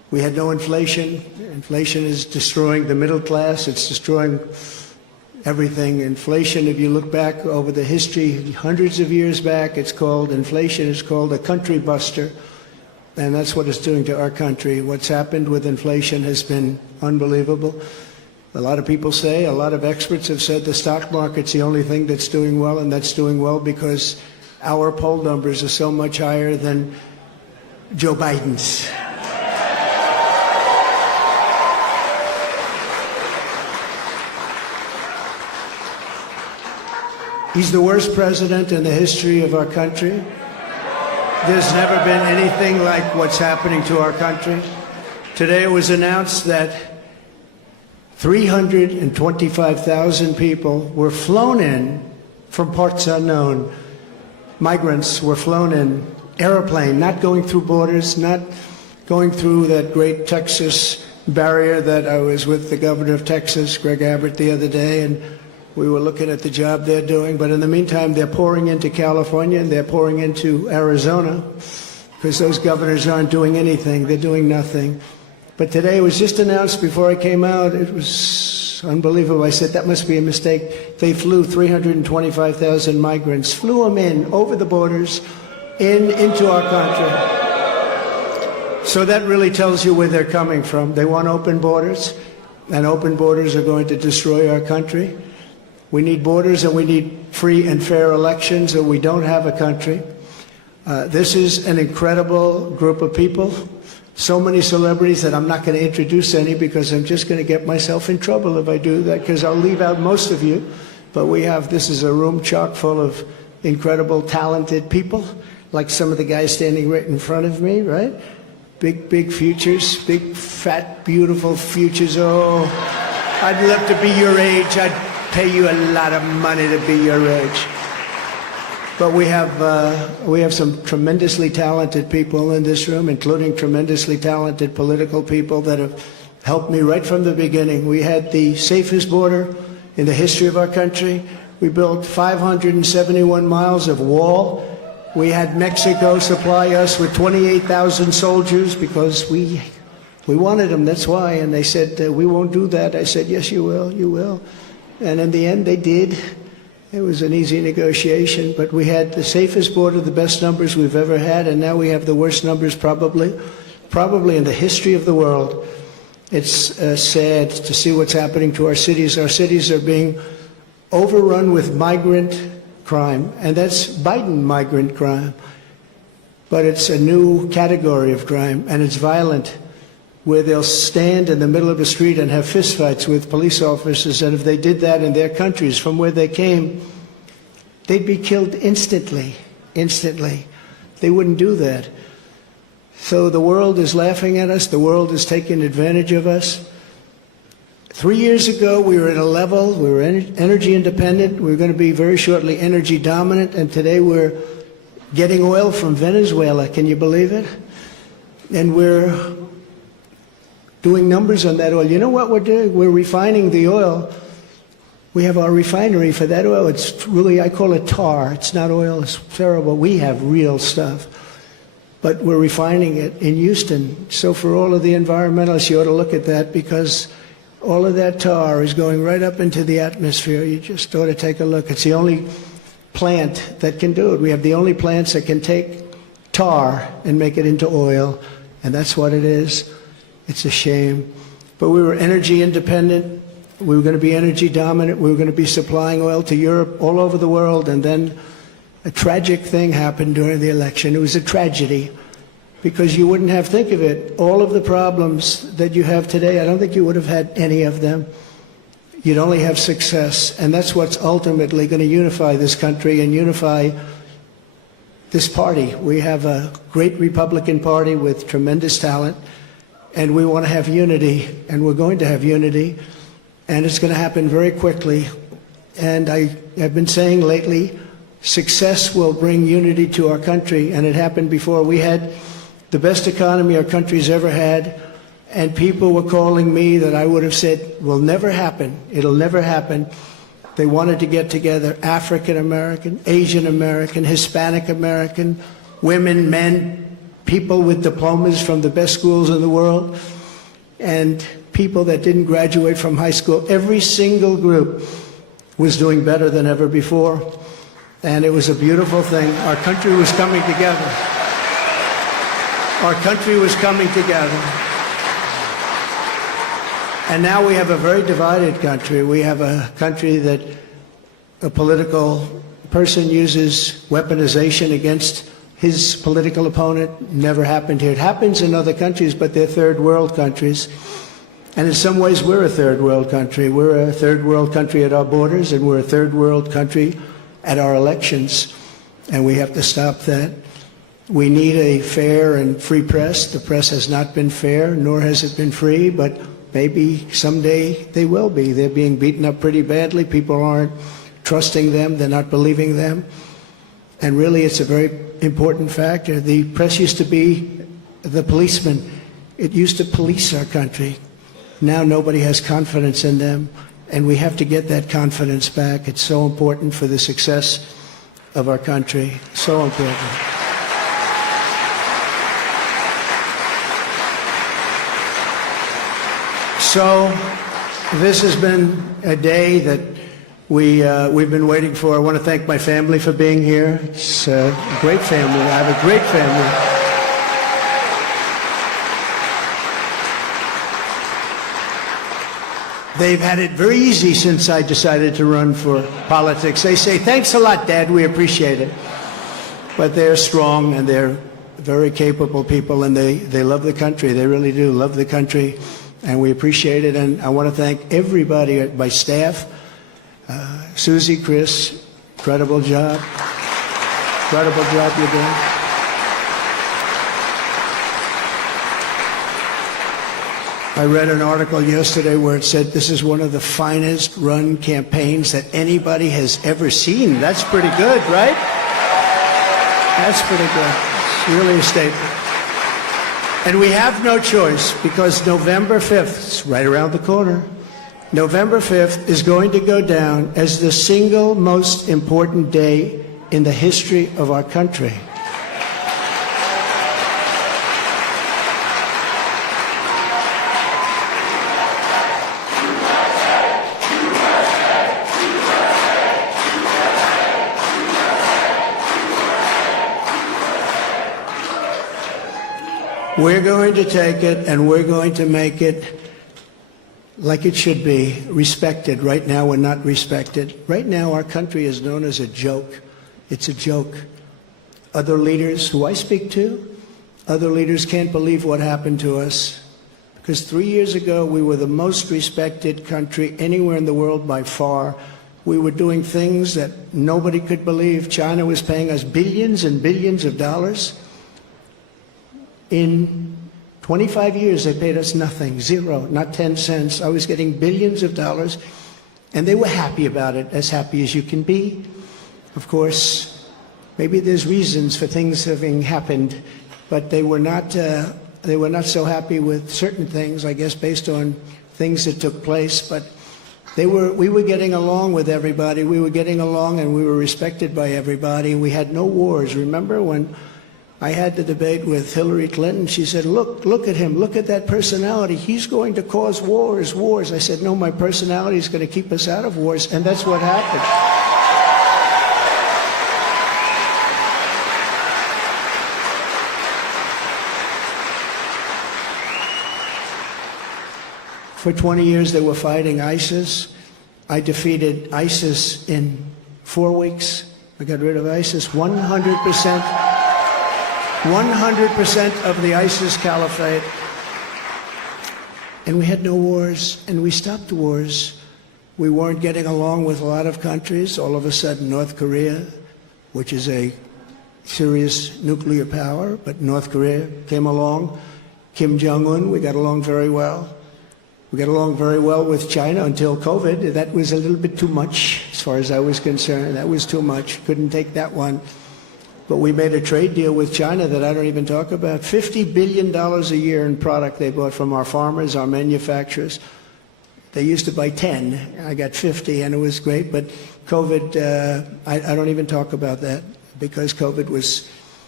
We had no inflation. Inflation is destroying the middle class. It's destroying everything. Inflation, if you look back over the history, hundreds of years back, inflation is called a country buster. And that's what it's doing to our country. What's happened with inflation has been unbelievable. A lot of people say, a lot of experts have said the stock market's the only thing that's doing well, and that's doing well because our poll numbers are so much higher than Joe Biden's. He's the worst president in the history of our country. There's never been anything like what's happening to our country. Today it was announced that 325,000 people were flown in from parts unknown. Migrants were flown in, airplane, not going through borders, not going through that great Texas barrier that I was with the governor of Texas, Greg Abbott, the other day, and we were looking at the job they're doing. But in the meantime, they're pouring into California and they're pouring into Arizona because those governors aren't doing anything. They're doing nothing. But today it was just announced before I came out. It was unbelievable. I said, that must be a mistake. They flew 325,000 migrants, flew them in over the borders into our country. So that really tells you where they're coming from. They want open borders, and open borders are going to destroy our country. We need borders and we need free and fair elections, or we don't have a country. This is an incredible group of people. So many celebrities that I'm not going to introduce any because I'm just going to get myself in trouble if I do that, because I'll leave out most of you. But this is a room chock full of incredible, talented people, like some of the guys standing right in front of me, right? Big, big futures, big, fat, beautiful futures. Oh, I'd love to be your age. I'd pay you a lot of money to be your age. But we have some tremendously talented people in this room, including tremendously talented political people that have helped me right from the beginning. We had the safest border in the history of our country. We built 571 miles of wall. We had Mexico supply us with 28,000 soldiers because we wanted them, that's why. And they said, we won't do that. I said, yes, you will, you will. And in the end, they did. It was an easy negotiation, but we had the safest border, the best numbers we've ever had, and now we have the worst numbers probably in the history of the world. It's sad to see what's happening to our cities. Our cities are being overrun with migrant crime, and that's Biden migrant crime. But it's a new category of crime, and it's violent, where they'll stand in the middle of the street and have fistfights with police officers, and if they did that in their countries from where they came, they'd be killed instantly. They wouldn't do that. So the world is laughing at us. The world is taking advantage of us. 3 years ago, we were at a level, we were energy independent. We were going to be very shortly energy dominant, and today we're getting oil from Venezuela. Can you believe it? And we're doing numbers on that oil. You know what we're doing? We're refining the oil. We have our refinery for that oil. It's really, I call it tar. It's not oil. It's terrible. We have real stuff. But we're refining it in Houston. So for all of the environmentalists, you ought to look at that, because all of that tar is going right up into the atmosphere. You just ought to take a look. It's the only plant that can do it. We have the only plants that can take tar and make it into oil, and that's what it is. It's a shame. But we were energy independent. We were going to be energy dominant. We were going to be supplying oil to Europe, all over the world. And then a tragic thing happened during the election. It was a tragedy, because you wouldn't have, think of it, all of the problems that you have today, I don't think you would have had any of them. You'd only have success. And that's what's ultimately going to unify this country and unify this party. We have a great Republican Party with tremendous talent. And we want to have unity, and we're going to have unity, and it's going to happen very quickly. And I have been saying lately, success will bring unity to our country, and it happened before. We had the best economy our country's ever had, and people were calling me that I would have said will never happen. It'll never happen. They wanted to get together, African American, Asian American, Hispanic American, women, men, people with diplomas from the best schools in the world, and people that didn't graduate from high school. Every single group was doing better than ever before, and it was a beautiful thing. Our country was coming together. Our country was coming together. And now we have a very divided country. We have a country that a political person uses weaponization against his political opponent. Never happened here. It happens in other countries, but they're third world countries. And in some ways, we're a third world country. We're a third world country at our borders, and we're a third world country at our elections. And we have to stop that. We need a fair and free press. The press has not been fair, nor has it been free, but maybe someday they will be. They're being beaten up pretty badly. People aren't trusting them. They're not believing them. And really, it's a very important factor. The press used to be the policeman. It used to police our country. Now nobody has confidence in them, and we have to get that confidence back. It's so important for the success of our country. So important. So this has been a day that we've been waiting for. I want to thank my family for being here. It's a great family. I have a great family. They've had it very easy since I decided to run for politics. They say, thanks a lot, Dad, we appreciate it. But they're strong, and they're very capable people, and they love the country. They really do love the country, and we appreciate it. And I want to thank everybody, my staff, Susie, Chris, incredible job. Incredible job you're doing. I read an article yesterday where it said this is one of the finest run campaigns that anybody has ever seen. That's pretty good, right? That's pretty good. It's really a statement. And we have no choice, because November 5th, it's right around the corner, November 5th is going to go down as the single most important day in the history of our country. We're going to take it, and we're going to make it like it should be, respected. Right now, we're not respected. Right now, our country is known as a joke. It's a joke. Other leaders who I speak to, other leaders can't believe what happened to us. Because 3 years ago, we were the most respected country anywhere in the world by far. We were doing things that nobody could believe. China was paying us billions and billions of dollars. In 25 years, they paid us nothing, zero, not 10 cents. I was getting billions of dollars, and they were happy about it, as happy as you can be. Of course, maybe there's reasons for things having happened, but they were not so happy with certain things, I guess, based on things that took place. But we were getting along with everybody. We were getting along, and we were respected by everybody. We had no wars. Remember when I had the debate with Hillary Clinton? She said, look at him, look at that personality. He's going to cause wars. I said, no, my personality is going to keep us out of wars, and that's what happened. For 20 years, they were fighting ISIS. I defeated ISIS in 4 weeks. I got rid of ISIS 100%. 100% of the ISIS caliphate. And we had no wars, and we stopped wars. We weren't getting along with a lot of countries. All of a sudden, North Korea, which is a serious nuclear power, but North Korea came along. Kim Jong-un, we got along very well. We got along very well with China until COVID. That was a little bit too much, as far as I was concerned. That was too much. Couldn't take that one. But we made a trade deal with China that I don't even talk about. $50 billion a year in product they bought from our farmers, our manufacturers. They used to buy 10. I got 50, and it was great. But COVID, I don't even talk about that, because COVID was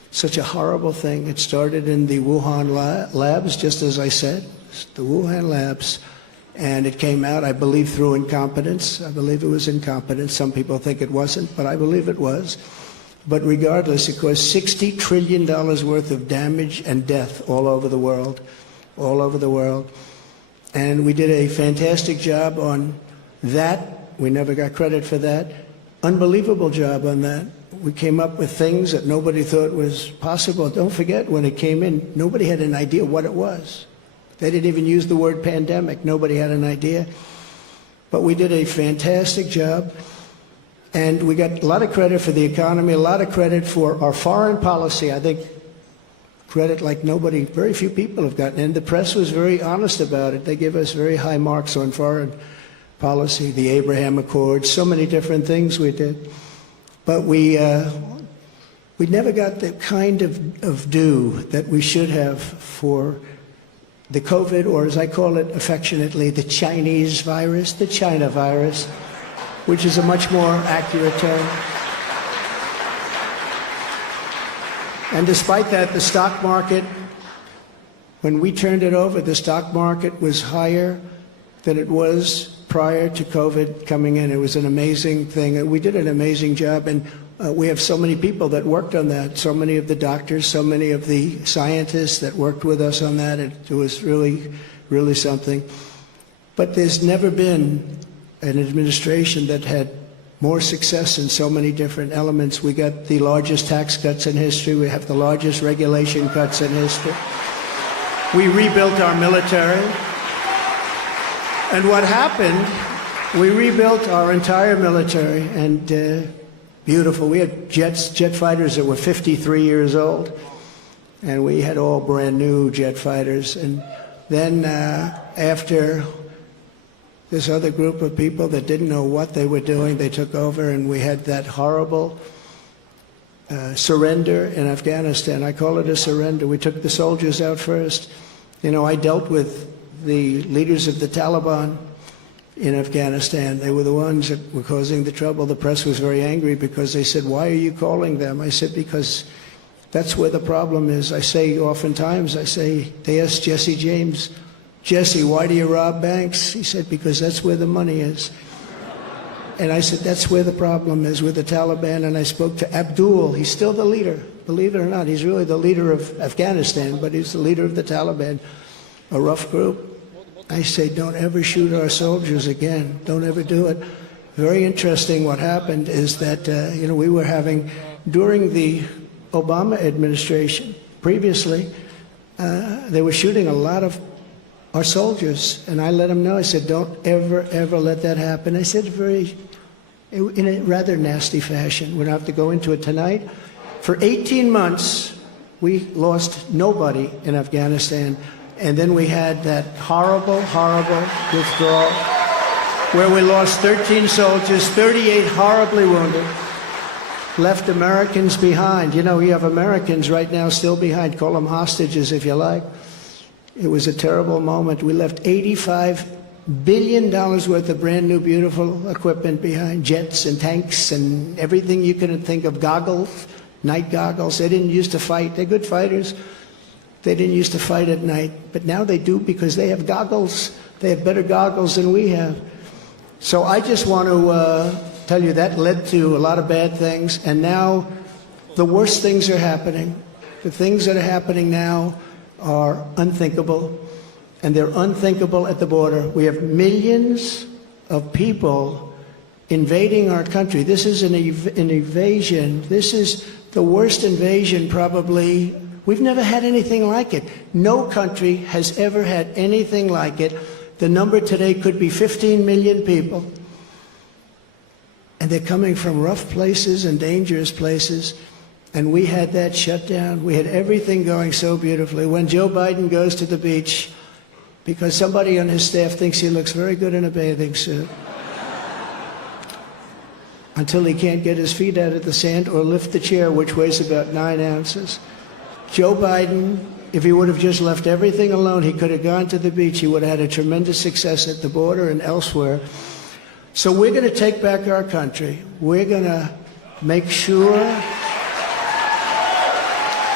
such a horrible thing. It started in the Wuhan labs, just as I said, the Wuhan labs, and it came out, I believe, through incompetence. I believe it was incompetence. Some people think it wasn't, but I believe it was. But regardless, it caused $60 trillion worth of damage and death all over the world, all over the world. And we did a fantastic job on that. We never got credit for that. Unbelievable job on that. We came up with things that nobody thought was possible. Don't forget, when it came in, nobody had an idea what it was. They didn't even use the word pandemic. Nobody had an idea. But we did a fantastic job. And we got a lot of credit for the economy, a lot of credit for our foreign policy. I think credit like nobody, very few people have gotten. And the press was very honest about it. They give us very high marks on foreign policy, the Abraham Accords, so many different things we did. But we never got the kind of due that we should have for the COVID, or as I call it affectionately, the Chinese virus, the China virus, which is a much more accurate term. And despite that, the stock market, when we turned it over, the stock market was higher than it was prior to COVID coming in. It was an amazing thing. We did an amazing job, and we have so many people that worked on that, so many of the doctors, so many of the scientists that worked with us on that. It was really, really something. But there's never been an administration that had more success in so many different elements. We got the largest tax cuts in history. We have the largest regulation cuts in history. We rebuilt our military. And what happened, we rebuilt our entire military, and beautiful. We had jet fighters that were 53 years old, and we had all brand new jet fighters. And then after this other group of people that didn't know what they were doing, they took over, and we had that horrible surrender in Afghanistan. I call it a surrender. We took the soldiers out first. You know, I dealt with the leaders of the Taliban in Afghanistan. They were the ones that were causing the trouble. The press was very angry because they said, "Why are you calling them?" I said, "Because that's where the problem is." I say oftentimes, they asked Jesse James, "Jesse, why do you rob banks?" He said, "Because that's where the money is." And I said, that's where the problem is, with the Taliban. And I spoke to Abdul. He's still the leader, believe it or not. He's really the leader of Afghanistan, but he's the leader of the Taliban, a rough group. I say, don't ever shoot our soldiers again. Don't ever do it. Very interesting what happened is that, we were having, during the Obama administration, previously, they were shooting a lot of our soldiers. And I let them know, I said, don't ever, ever let that happen. I said in a rather nasty fashion. We don't have to go into it tonight. For 18 months, we lost nobody in Afghanistan. And then we had that horrible, horrible withdrawal where we lost 13 soldiers, 38 horribly wounded, left Americans behind. You know, we have Americans right now still behind. Call them hostages if you like. It was a terrible moment. We left $85 billion worth of brand new, beautiful equipment behind, jets and tanks and everything you could think of, goggles, night goggles. They didn't used to fight. They're good fighters. They didn't used to fight at night, but now they do because they have goggles. They have better goggles than we have. So I just want to tell you that led to a lot of bad things, and now the worst things are happening. The things that are happening now are unthinkable, and they're unthinkable at the border. We have millions of people invading our country. This is an invasion. This is the worst invasion probably. We've never had anything like it. No country has ever had anything like it. The number today could be 15 million people. And they're coming from rough places and dangerous places. And we had that shut down. We had everything going so beautifully. When Joe Biden goes to the beach, because somebody on his staff thinks he looks very good in a bathing suit, until he can't get his feet out of the sand or lift the chair, which weighs about 9 ounces. Joe Biden, if he would have just left everything alone, he could have gone to the beach. He would have had a tremendous success at the border and elsewhere. So we're going to take back our country. We're going to make sure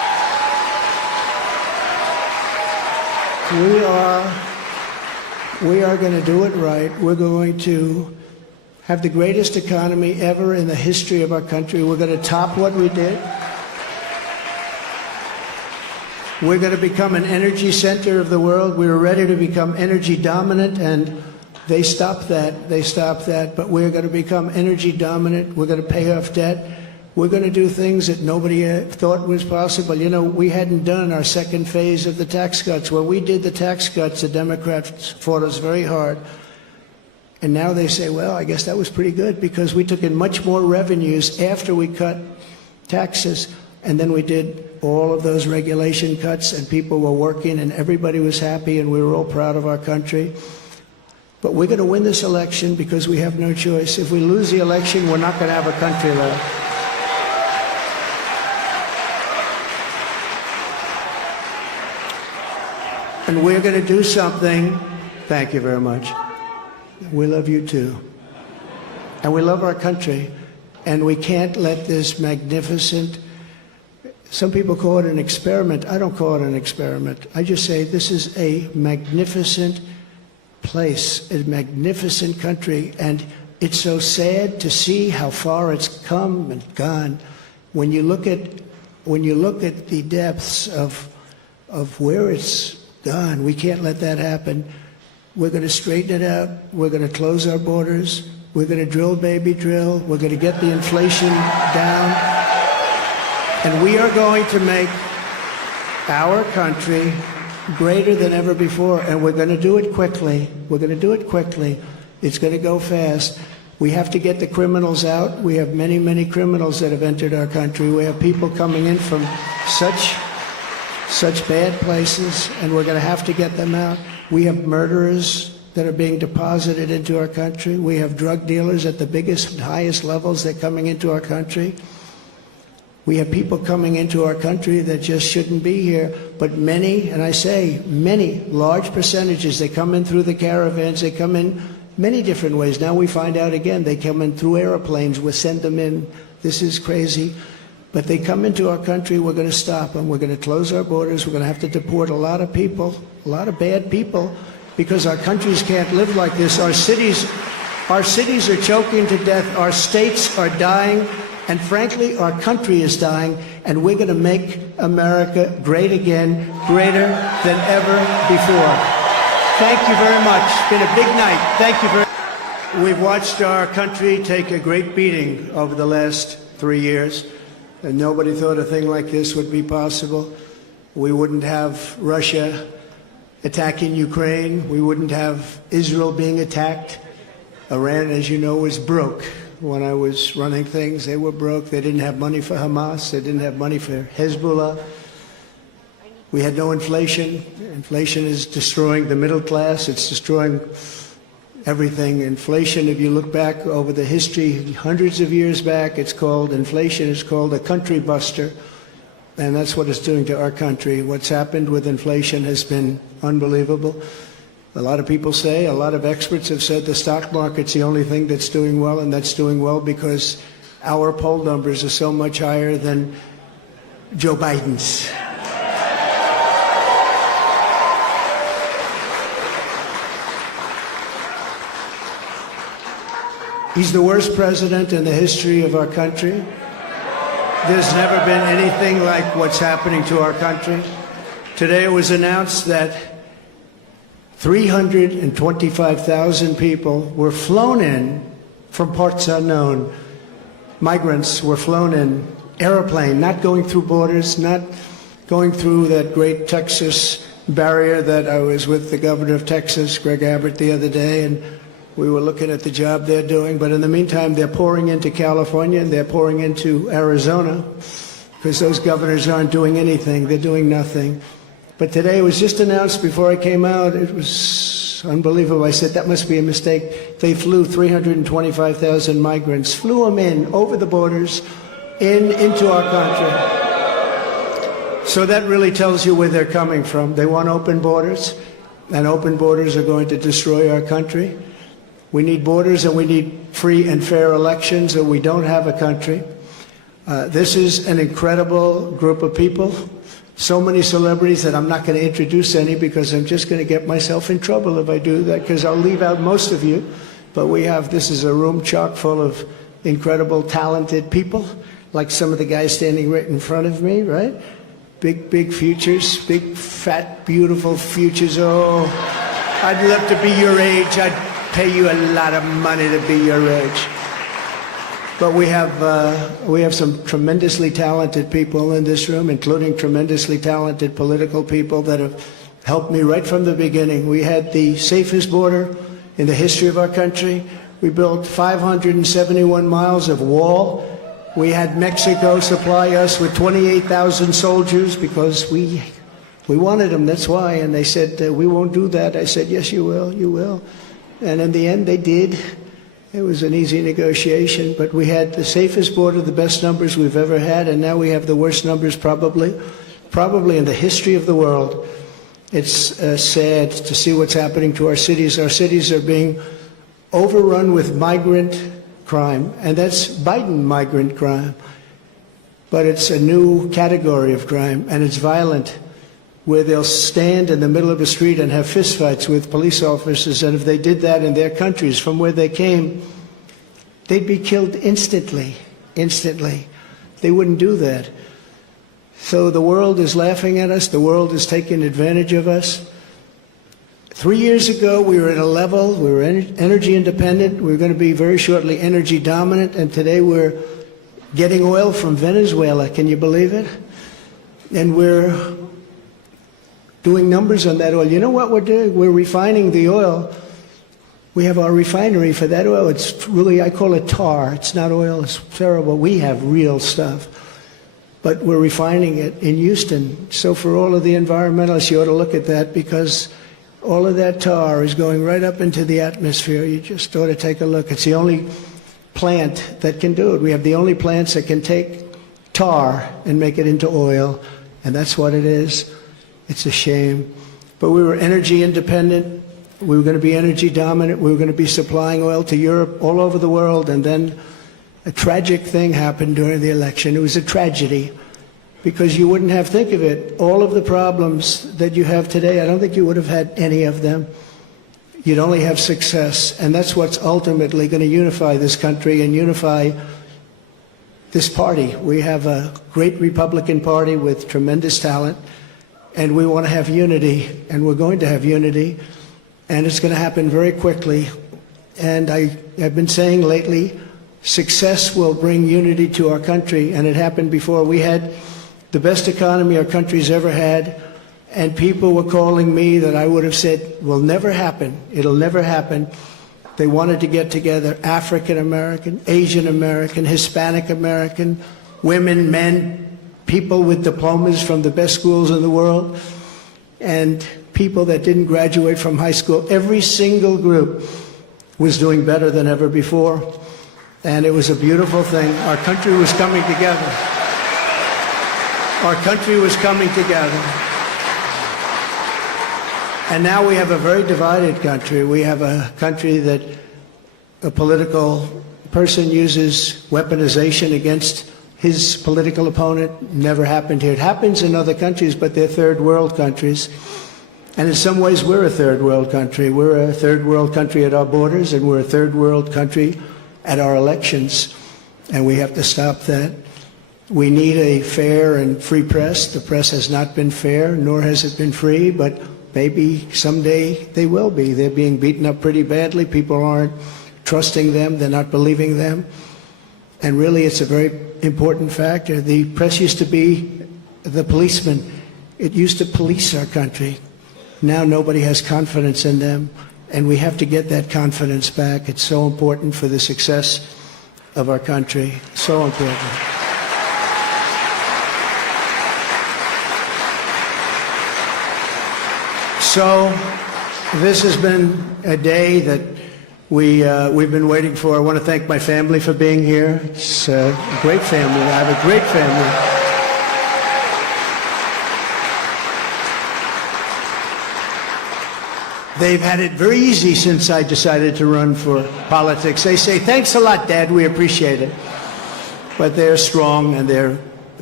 We are going to do it right. We're going to have the greatest economy ever in the history of our country. We're going to top what we did. We're going to become an energy center of the world. We were ready to become energy dominant, and they stopped that. They stopped that. But we're going to become energy dominant. We're going to pay off debt. We're going to do things that nobody thought was possible. You know, we hadn't done our second phase of the tax cuts. When we did the tax cuts, the Democrats fought us very hard. And now they say, well, I guess that was pretty good because we took in much more revenues after we cut taxes. And then we did all of those regulation cuts, and people were working, and everybody was happy, and we were all proud of our country. But we're going to win this election because we have no choice. If we lose the election, we're not going to have a country left. And we're going to do something. Thank you very much. We love you too. And we love our country. And we can't let this magnificent, some people call it an experiment. I don't call it an experiment. I just say this is a magnificent place, a magnificent country. And it's so sad to see how far it's come and gone. When you look at the depths of where it's gone, we can't let that happen. We're going to straighten it out. We're going to close our borders. We're going to drill, baby, drill. We're going to get the inflation down. And we are going to make our country greater than ever before. And we're going to do it quickly. We're going to do it quickly. It's going to go fast. We have to get the criminals out. We have many, many criminals that have entered our country. We have people coming in from such bad places, and we're going to have to get them out. We have murderers that are being deposited into our country. We have drug dealers at the biggest, highest levels that are coming into our country. We have people coming into our country that just shouldn't be here. But many, and I say many, large percentages, they come in through the caravans. They come in many different ways. Now we find out again, they come in through airplanes. We send them in. This is crazy. But they come into our country, we're going to stop them. We're going to close our borders. We're going to have to deport a lot of people, a lot of bad people, because our countries can't live like this. Our cities are choking to death. Our states are dying. And frankly, our country is dying. And we're going to make America great again, greater than ever before. Thank you very much. It's been a big night. Thank you very much. We've watched our country take a great beating over the last 3 years. And nobody thought a thing like this would be possible. We wouldn't have Russia attacking Ukraine. We wouldn't have Israel being attacked. Iran, as you know, was broke. When I was running things, they were broke. They didn't have money for Hamas. They didn't have money for Hezbollah. We had no inflation. Inflation is destroying the middle class. It's destroying everything. Inflation, if you look back over the history, hundreds of years back, inflation is called a country buster. And that's what it's doing to our country. What's happened with inflation has been unbelievable. A lot of people say, a lot of experts have said the stock market's the only thing that's doing well, and that's doing well because our poll numbers are so much higher than Joe Biden's. He's the worst president in the history of our country. There's never been anything like what's happening to our country. Today it was announced that 325,000 people were flown in from parts unknown. Migrants were flown in, airplane, not going through borders, not going through that great Texas barrier that I was with the governor of Texas, Greg Abbott, the other day, and we were looking at the job they're doing. But in the meantime, they're pouring into California and they're pouring into Arizona because those governors aren't doing anything. They're doing nothing. But today it was just announced before I came out. It was unbelievable. I said, that must be a mistake. They flew 325,000 migrants, flew them in over the borders into our country. So that really tells you where they're coming from. They want open borders, and open borders are going to destroy our country. We need borders and we need free and fair elections, or we don't have a country. This is an incredible group of people. so many celebrities that I'm not going to introduce any because I'm just going to get myself in trouble if I do that, because I'll leave out most of you. But this is a room chock full of incredible, talented people, like some of the guys standing right in front of me, right? Big futures, big, fat, beautiful futures. Oh, I'd love to be your age. I'd pay you a lot of money to be your age. But we have some tremendously talented people in this room, including tremendously talented political people that have helped me right from the beginning. We had the safest border in the history of our country. We built 571 miles of wall. We had Mexico supply us with 28,000 soldiers because we wanted them, that's why. And they said, we won't do that. I said, yes, you will, you will. And in the end, they did. It was an easy negotiation, but we had the safest border, the best numbers we've ever had, and now we have the worst numbers probably in the history of the world. It's sad to see what's happening to our cities. Our cities are being overrun with migrant crime, and that's Biden migrant crime. But it's a new category of crime, and it's violent, where they'll stand in the middle of a street and have fistfights with police officers, and if they did that in their countries from where they came, they'd be killed instantly. They wouldn't do that. So the world is laughing at us. The world is taking advantage of us. 3 years ago, we were at a level, we were energy independent. We were going to be very shortly energy dominant, and today we're getting oil from Venezuela. Can you believe it? And we're doing numbers on that oil. You know what we're doing? We're refining the oil. We have our refinery for that oil. It's really, I call it tar. It's not oil. It's terrible. We have real stuff. But we're refining it in Houston. So for all of the environmentalists, you ought to look at that, because all of that tar is going right up into the atmosphere. You just ought to take a look. It's the only plant that can do it. We have the only plants that can take tar and make it into oil, and that's what it is. It's a shame. But we were energy independent. We were going to be energy dominant. We were going to be supplying oil to Europe, all over the world. And then a tragic thing happened during the election. It was a tragedy, because you wouldn't have, think of it, all of the problems that you have today, I don't think you would have had any of them. You'd only have success. And that's what's ultimately going to unify this country and unify this party. We have a great Republican Party with tremendous talent. And we want to have unity, and we're going to have unity, and it's going to happen very quickly. And I've been saying lately, success will bring unity to our country, and it happened before. We had the best economy our country's ever had, and people were calling me that I would have said will never happen. It'll never happen. They wanted to get together, African American, Asian American, Hispanic American, women, men, people with diplomas from the best schools in the world, and people that didn't graduate from high school. Every single group was doing better than ever before, and it was a beautiful thing. Our country was coming together. Our country was coming together. And now we have a very divided country. We have a country that a political person uses weaponization against his political opponent. Never happened here. It happens in other countries, but they're third world countries. And in some ways, we're a third world country. We're a third world country at our borders, and we're a third world country at our elections. And we have to stop that. We need a fair and free press. The press has not been fair, nor has it been free, but maybe someday they will be. They're being beaten up pretty badly. People aren't trusting them. They're not believing them. And really, it's a very important factor. The press used to be the policeman. It used to police our country. Now nobody has confidence in them, and we have to get that confidence back. It's so important for the success of our country. So important. So this has been a day that we've been waiting for. I want to thank my family for being here. It's a great family. I have a great family. They've had it very easy since I decided to run for politics. They say, thanks a lot, Dad, we appreciate it. But they're strong, and they're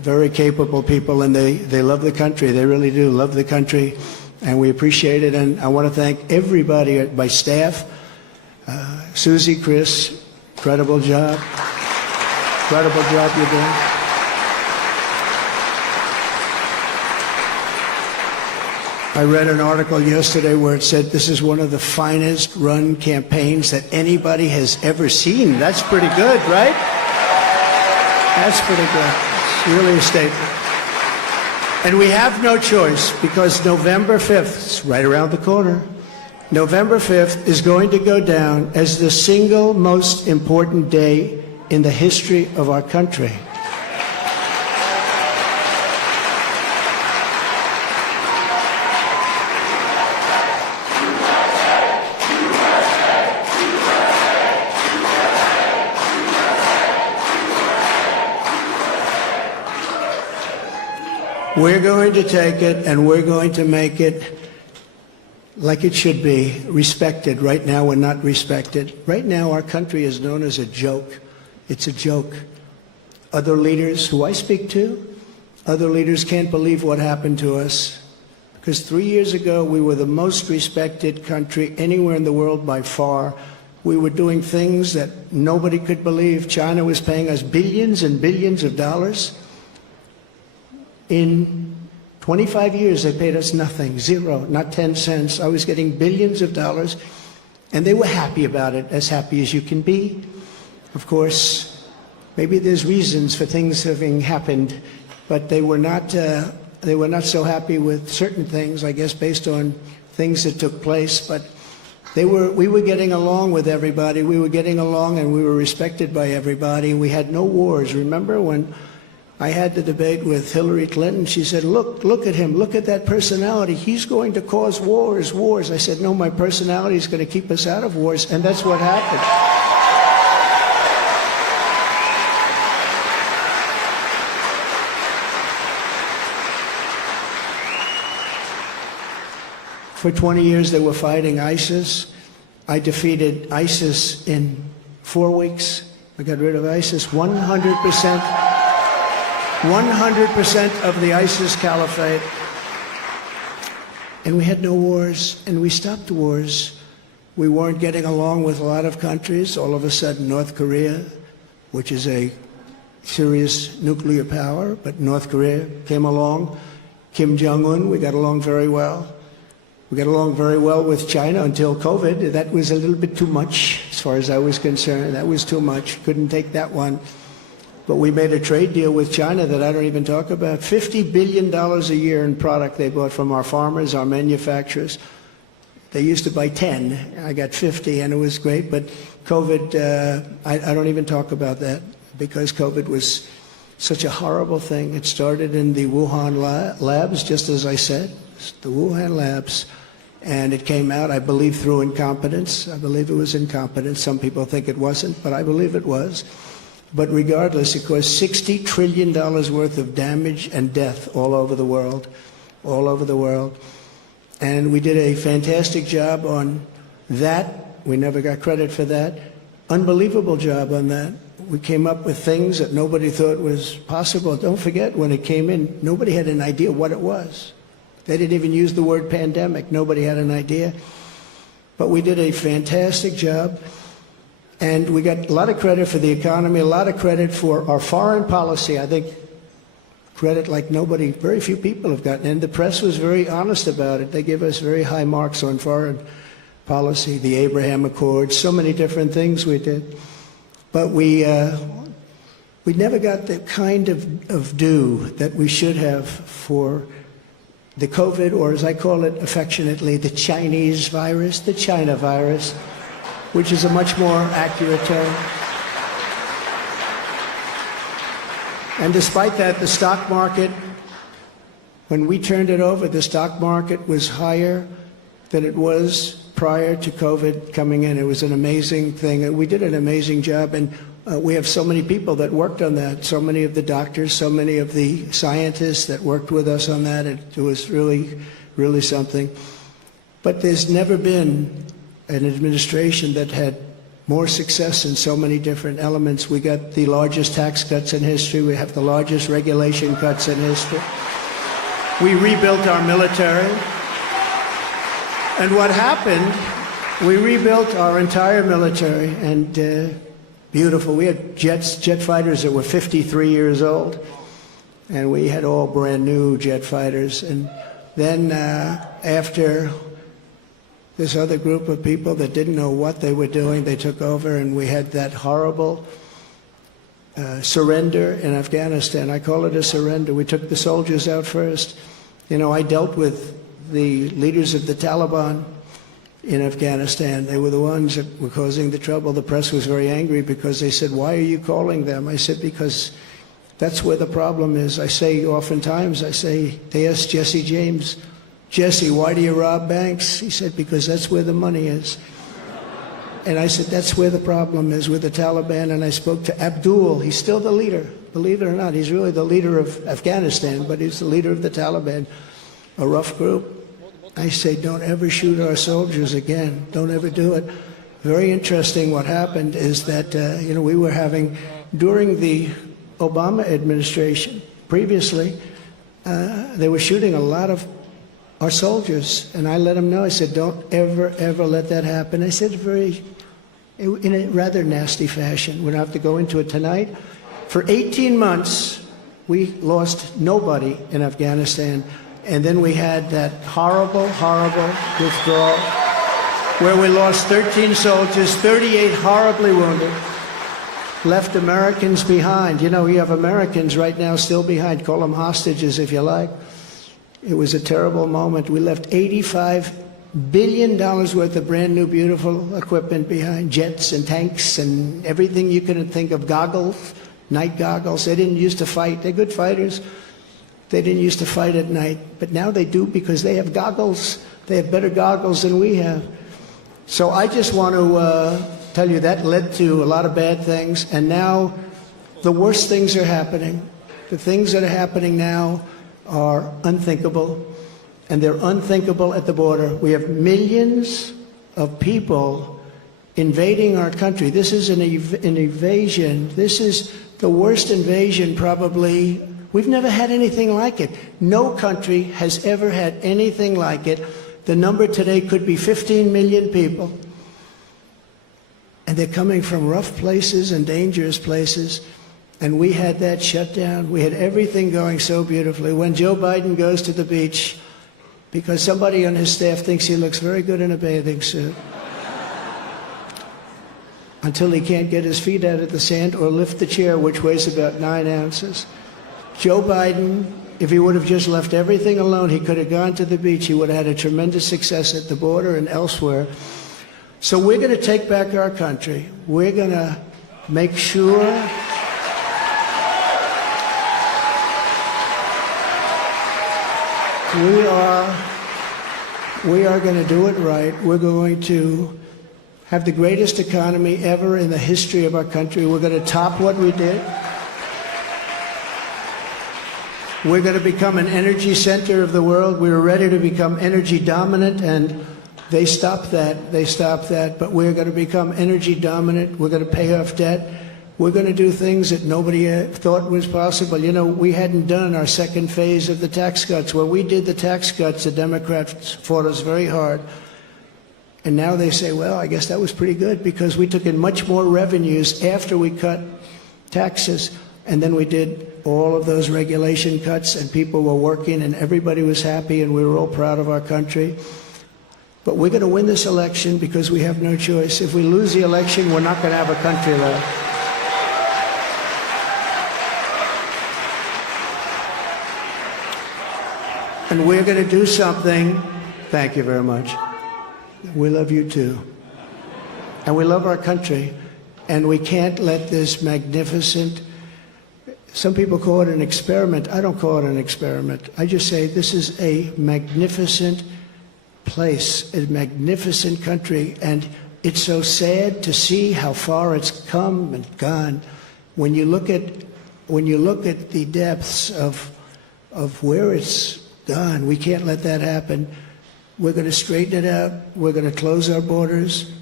very capable people, and they love the country. They really do love the country, and we appreciate it. And I want to thank everybody at my staff. Susie, Chris, incredible job. Incredible job you're doing. I read an article yesterday where it said this is one of the finest run campaigns that anybody has ever seen. That's pretty good, right? That's pretty good. It's really a statement. And we have no choice, because November 5th, it's right around the corner, November 5th is going to go down as the single most important day in the history of our country. We're going to take it and we're going to make it like it should be, respected. Right now we're not respected. Right now our country is known as a joke. It's a joke. Other leaders who I speak to, other leaders can't believe what happened to us. Because 3 years ago we were the most respected country anywhere in the world by far. We were doing things that nobody could believe. China was paying us billions and billions of dollars. In 25 years, they paid us nothing, zero, not 10 cents. I was getting billions of dollars, and they were happy about it, as happy as you can be. Of course, maybe there's reasons for things having happened, but they were not so happy with certain things, I guess, based on things that took place. But we were getting along with everybody. We were getting along, and we were respected by everybody. We had no wars. Remember when I had the debate with Hillary Clinton? She said, look at him, look at that personality. He's going to cause wars. I said, no, my personality is going to keep us out of wars, and that's what happened. For 20 years, they were fighting ISIS. I defeated ISIS in 4 weeks. I got rid of ISIS 100%. 100% of the ISIS caliphate. And we had no wars, and we stopped wars. We weren't getting along with a lot of countries. All of a sudden, North Korea, which is a serious nuclear power, but North Korea came along. Kim Jong-un, we got along very well. We got along very well with China until COVID. That was a little bit too much, as far as I was concerned. That was too much. Couldn't take that one. But we made a trade deal with China that I don't even talk about. $50 billion a year in product they bought from our farmers, our manufacturers. They used to buy 10. I got 50, and it was great. But COVID, I don't even talk about that, because COVID was such a horrible thing. It started in the Wuhan labs, just as I said, the Wuhan labs. And it came out, I believe, through incompetence. I believe it was incompetence. Some people think it wasn't, but I believe it was. But regardless, it caused $60 trillion worth of damage and death all over the world, all over the world. And we did a fantastic job on that. We never got credit for that. Unbelievable job on that. We came up with things that nobody thought was possible. Don't forget, when it came in, nobody had an idea what it was. They didn't even use the word pandemic. Nobody had an idea. But we did a fantastic job. And we got a lot of credit for the economy, a lot of credit for our foreign policy. I think credit like nobody, very few people have gotten. And the press was very honest about it. They gave us very high marks on foreign policy, the Abraham Accords, so many different things we did. But we never got the kind of due that we should have for the COVID, or as I call it affectionately, the Chinese virus, the China virus, which is a much more accurate term. And despite that, the stock market, when we turned it over, the stock market was higher than it was prior to COVID coming in. It was an amazing thing. We did an amazing job, and we have so many people that worked on that, so many of the doctors, so many of the scientists that worked with us on that. It was really, really something. But there's never been an administration that had more success in so many different elements. We got the largest tax cuts in history. We have the largest regulation cuts in history. We rebuilt our military. And what happened, we rebuilt our entire military, and beautiful. We had jet fighters that were 53 years old, and we had all brand new jet fighters. And then after this other group of people that didn't know what they were doing, they took over, and we had that horrible surrender in Afghanistan. I call it a surrender. We took the soldiers out first. You know, I dealt with the leaders of the Taliban in Afghanistan. They were the ones that were causing the trouble. The press was very angry because they said, "Why are you calling them?" I said, "Because that's where the problem is." I say oftentimes, they asked Jesse James, "Jesse, why do you rob banks?" He said, "Because that's where the money is." And I said, that's where the problem is, with the Taliban. And I spoke to Abdul. He's still the leader. Believe it or not, he's really the leader of Afghanistan, but he's the leader of the Taliban, a rough group. I say, don't ever shoot our soldiers again. Don't ever do it. Very interesting what happened is that, we were having, during the Obama administration, previously, they were shooting a lot of our soldiers, and I let them know. I said, don't ever, ever let that happen. I said in a rather nasty fashion. We don't have to go into it tonight. For 18 months, we lost nobody in Afghanistan, and then we had that horrible, horrible withdrawal where we lost 13 soldiers, 38 horribly wounded, left Americans behind. You know, you have Americans right now still behind. Call them hostages if you like. It was a terrible moment. We left $85 billion worth of brand new, beautiful equipment behind, jets and tanks and everything you can think of, goggles, night goggles. They didn't used to fight. They're good fighters. They didn't used to fight at night, but now they do because they have goggles. They have better goggles than we have. So I just want to tell you that led to a lot of bad things, and now the worst things are happening. The things that are happening now are unthinkable, and they're unthinkable at the border. We have millions of people invading our country. This is an invasion. This is the worst invasion probably. We've never had anything like it. No country has ever had anything like it. The number today could be 15 million people, and they're coming from rough places and dangerous places. And we had that shut down. We had everything going so beautifully. When Joe Biden goes to the beach, because somebody on his staff thinks he looks very good in a bathing suit, until he can't get his feet out of the sand or lift the chair, which weighs about 9 ounces. Joe Biden, if he would have just left everything alone, he could have gone to the beach. He would have had a tremendous success at the border and elsewhere. So we're going to take back our country. We're going to make sure we are going to do it right. We're going to have the greatest economy ever in the history of our country. We're going to top what we did. We're going to become an energy center of the world. We were ready to become energy dominant, and they stopped that. They stopped that. But we're going to become energy dominant. We're going to pay off debt. We're going to do things that nobody thought was possible. You know, we hadn't done our second phase of the tax cuts. When we did the tax cuts, the Democrats fought us very hard. And now they say, well, I guess that was pretty good because we took in much more revenues after we cut taxes. And then we did all of those regulation cuts, and people were working, and everybody was happy, and we were all proud of our country. But we're going to win this election because we have no choice. If we lose the election, we're not going to have a country left. And we're going to do something. Thank you very much. We love you too. And we love our country. And we can't let this magnificent, some people call it an experiment. I don't call it an experiment. I just say this is a magnificent place, a magnificent country. And it's so sad to see how far it's come and gone. When you look at the depths of where it's gone, we can't let that happen. We're going to straighten it out. We're going to close our borders.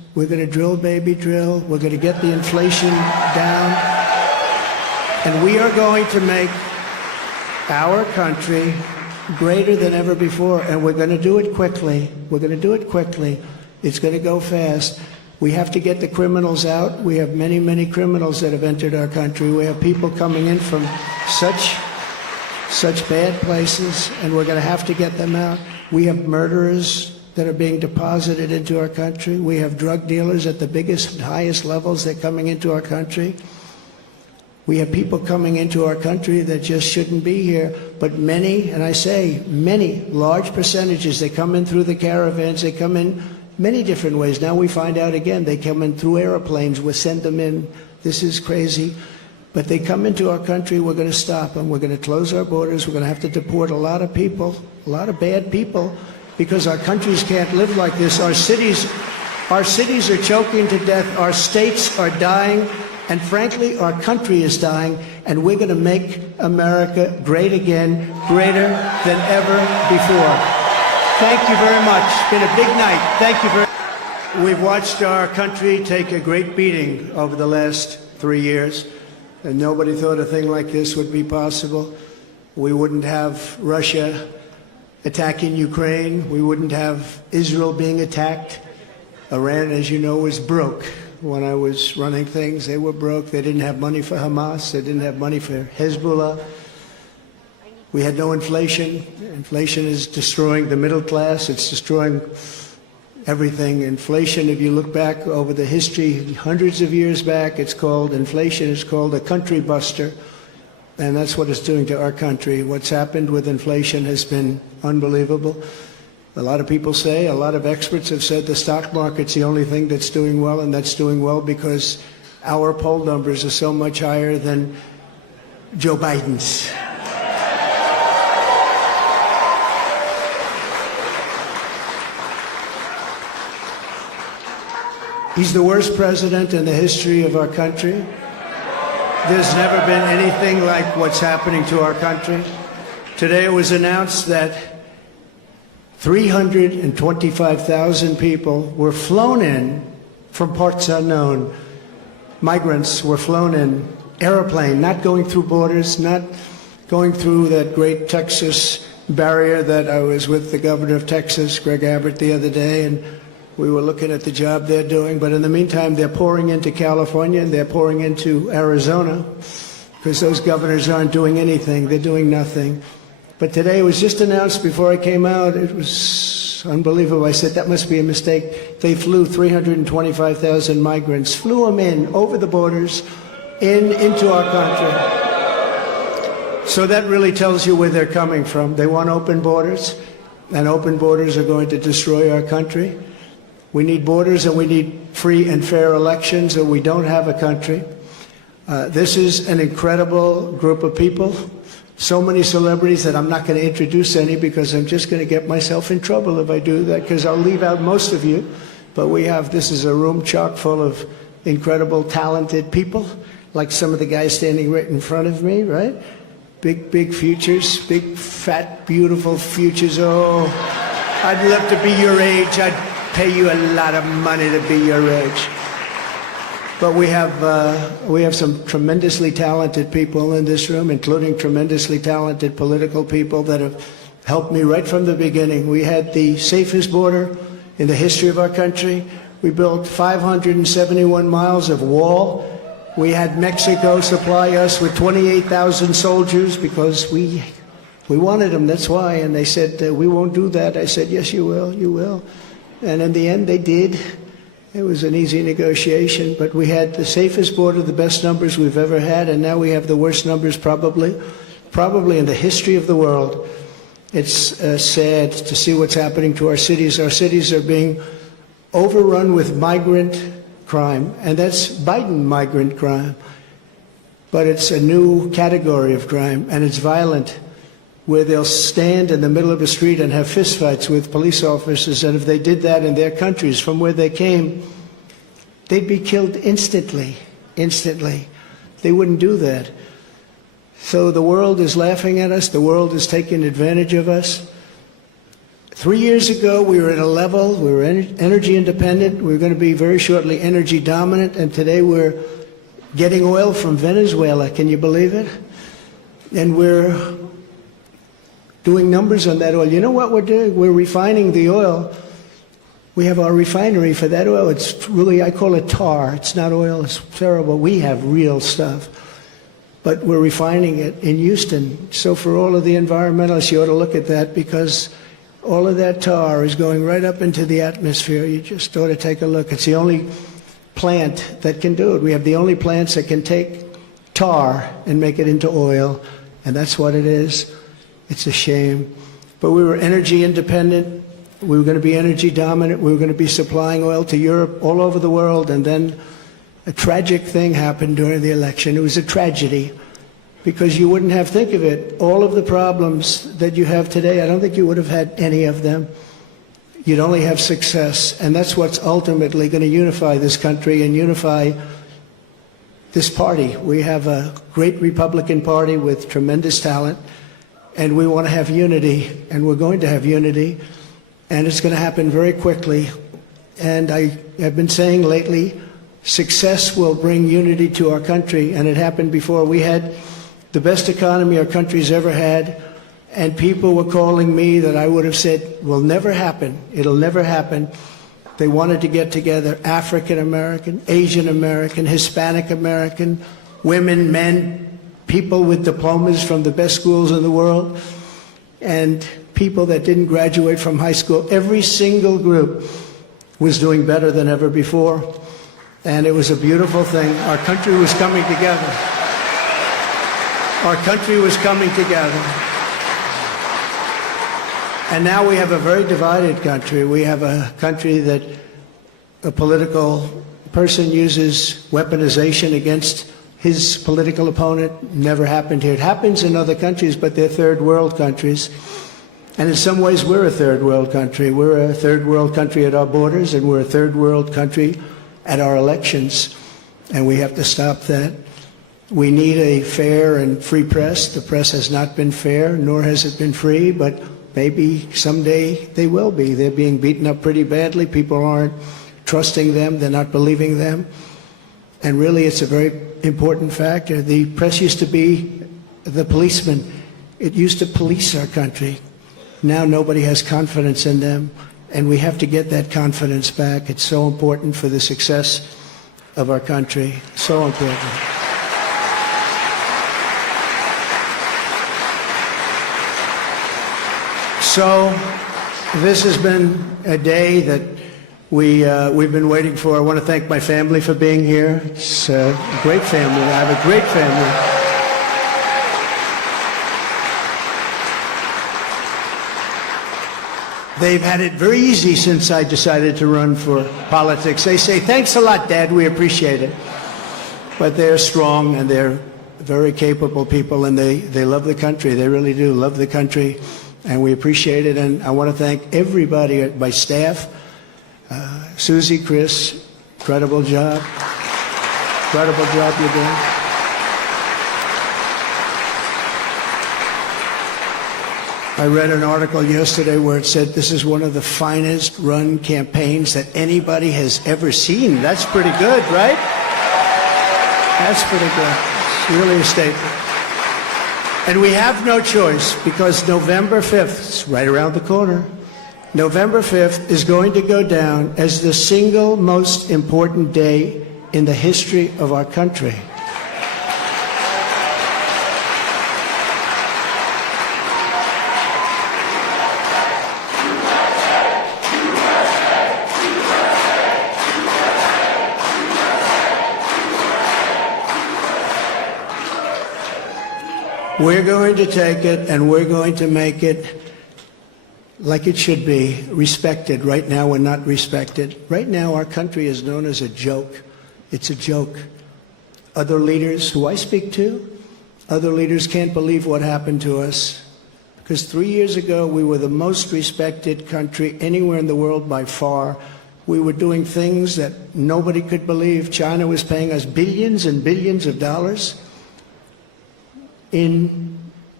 We're going to drill, baby, drill. We're going to get the inflation down. And we are going to make our country greater than ever before. And we're going to do it quickly. We're going to do it quickly. It's going to go fast. We have to get the criminals out. We have many, many criminals that have entered our country. We have people coming in from such bad places, and we're going to have to get them out. We have murderers that are being deposited into our country. We have drug dealers at the biggest, highest levels that are coming into our country. We have people coming into our country that just shouldn't be here. But many, and I say many, large percentages, they come in through the caravans. They come in many different ways. Now we find out again, they come in through airplanes. We send them in. This is crazy. But they come into our country, we're going to stop them. We're going to close our borders. We're going to have to deport a lot of people, a lot of bad people, because our countries can't live like this. Our cities are choking to death. Our states are dying. And frankly, our country is dying. And we're going to make America great again, greater than ever before. Thank you very much. It's been a big night. Thank you very much. We've watched our country take a great beating over the last 3 years. And nobody thought a thing like this would be possible. We wouldn't have Russia attacking Ukraine. We wouldn't have Israel being attacked. Iran, as you know, was broke. When I was running things, they were broke. They didn't have money for Hamas. They didn't have money for Hezbollah. We had no inflation. Inflation is destroying the middle class. It's destroying everything. Inflation, if you look back over the history, hundreds of years back, inflation is called a country buster. And that's what it's doing to our country. What's happened with inflation has been unbelievable. A lot of people say, a lot of experts have said the stock market's the only thing that's doing well, and that's doing well because our poll numbers are so much higher than Joe Biden's. He's the worst president in the history of our country. There's never been anything like what's happening to our country. Today it was announced that 325,000 people were flown in from parts unknown. Migrants were flown in, airplane, not going through borders, not going through that great Texas barrier that I was with the governor of Texas, Greg Abbott, the other day, and we were looking at the job they're doing. But in the meantime, they're pouring into California and they're pouring into Arizona because those governors aren't doing anything. They're doing nothing. But today it was just announced before I came out. It was unbelievable. I said, that must be a mistake. They flew 325,000 migrants, flew them in over the borders into our country. So that really tells you where they're coming from. They want open borders, and open borders are going to destroy our country. We need borders and we need free and fair elections, or we don't have a country. This is an incredible group of people. So many celebrities that I'm not going to introduce any because I'm just going to get myself in trouble if I do that, because I'll leave out most of you. But this is a room chock full of incredible, talented people, like some of the guys standing right in front of me, right? Big, big futures, big, fat, beautiful futures. Oh, I'd love to be your age. I'd pay you a lot of money to be your age. But we have some tremendously talented people in this room, including tremendously talented political people that have helped me right from the beginning. We had the safest border in the history of our country. We built 571 miles of wall. We had Mexico supply us with 28,000 soldiers because we wanted them, that's why. And they said, we won't do that. I said, yes, you will, you will. And in the end, they did. It was an easy negotiation, but we had the safest border, the best numbers we've ever had, and now we have the worst numbers probably in the history of the world. It's sad to see what's happening to our cities. Our cities are being overrun with migrant crime, and that's Biden migrant crime. But it's a new category of crime, and it's violent, where they'll stand in the middle of a street and have fistfights with police officers, and if they did that in their countries from where they came, they'd be killed instantly. They wouldn't do that. So the world is laughing at us. The world is taking advantage of us. 3 years ago, we were at a level, we were energy independent, we were going to be very shortly energy dominant, and today we're getting oil from Venezuela. Can you believe it? And we're doing numbers on that oil. You know what we're doing? We're refining the oil. We have our refinery for that oil. It's really, I call it tar. It's not oil. It's terrible. We have real stuff. But we're refining it in Houston. So for all of the environmentalists, you ought to look at that, because all of that tar is going right up into the atmosphere. You just ought to take a look. It's the only plant that can do it. We have the only plants that can take tar and make it into oil, and that's what it is. It's a shame. But we were energy independent. We were going to be energy dominant. We were going to be supplying oil to Europe, all over the world, and then a tragic thing happened during the election. It was a tragedy, because you wouldn't have, think of it, all of the problems that you have today, I don't think you would have had any of them. You'd only have success, and that's what's ultimately going to unify this country and unify this party. We have a great Republican Party with tremendous talent, and we want to have unity, and we're going to have unity, and it's going to happen very quickly. And I have been saying lately, success will bring unity to our country, and it happened before. We had the best economy our country's ever had, and people were calling me that I would have said will never happen. It'll never happen. They wanted to get together, African American, Asian American, Hispanic American, women, men, people with diplomas from the best schools in the world, and people that didn't graduate from high school. Every single group was doing better than ever before, and it was a beautiful thing. Our country was coming together. Our country was coming together. And now we have a very divided country. We have a country that a political person uses weaponization against his political opponent. Never happened here. It happens in other countries, but they're third world countries. And in some ways, we're a third world country. We're a third world country at our borders, and we're a third world country at our elections. And we have to stop that. We need a fair and free press. The press has not been fair, nor has it been free, but maybe someday they will be. They're being beaten up pretty badly. People aren't trusting them. They're not believing them. And really, it's a very important factor. The press used to be the policeman. It used to police our country. Now nobody has confidence in them, and we have to get that confidence back. It's so important for the success of our country. So important. So this has been a day that we've been waiting for. I want to thank my family for being here. It's a great family. I have a great family. They've had it very easy since I decided to run for politics. They say, thanks a lot, Dad, we appreciate it. But they're strong, and they're very capable people, and they love the country. They really do love the country, and we appreciate it. And I want to thank everybody, my staff, Susie, Chris, incredible job. Incredible job you're doing. I read an article yesterday where it said this is one of the finest run campaigns that anybody has ever seen. That's pretty good, right? That's pretty good. It's really a statement. And we have no choice, because November 5th is right around the corner. November 5th is going to go down as the single most important day in the history of our country. We're going to take it, and we're going to make it like it should be, respected. Right now, we're not respected. Right now, our country is known as a joke. It's a joke. Other leaders who I speak to, other leaders can't believe what happened to us. Because 3 years ago, we were the most respected country anywhere in the world by far. We were doing things that nobody could believe. China was paying us billions and billions of dollars. In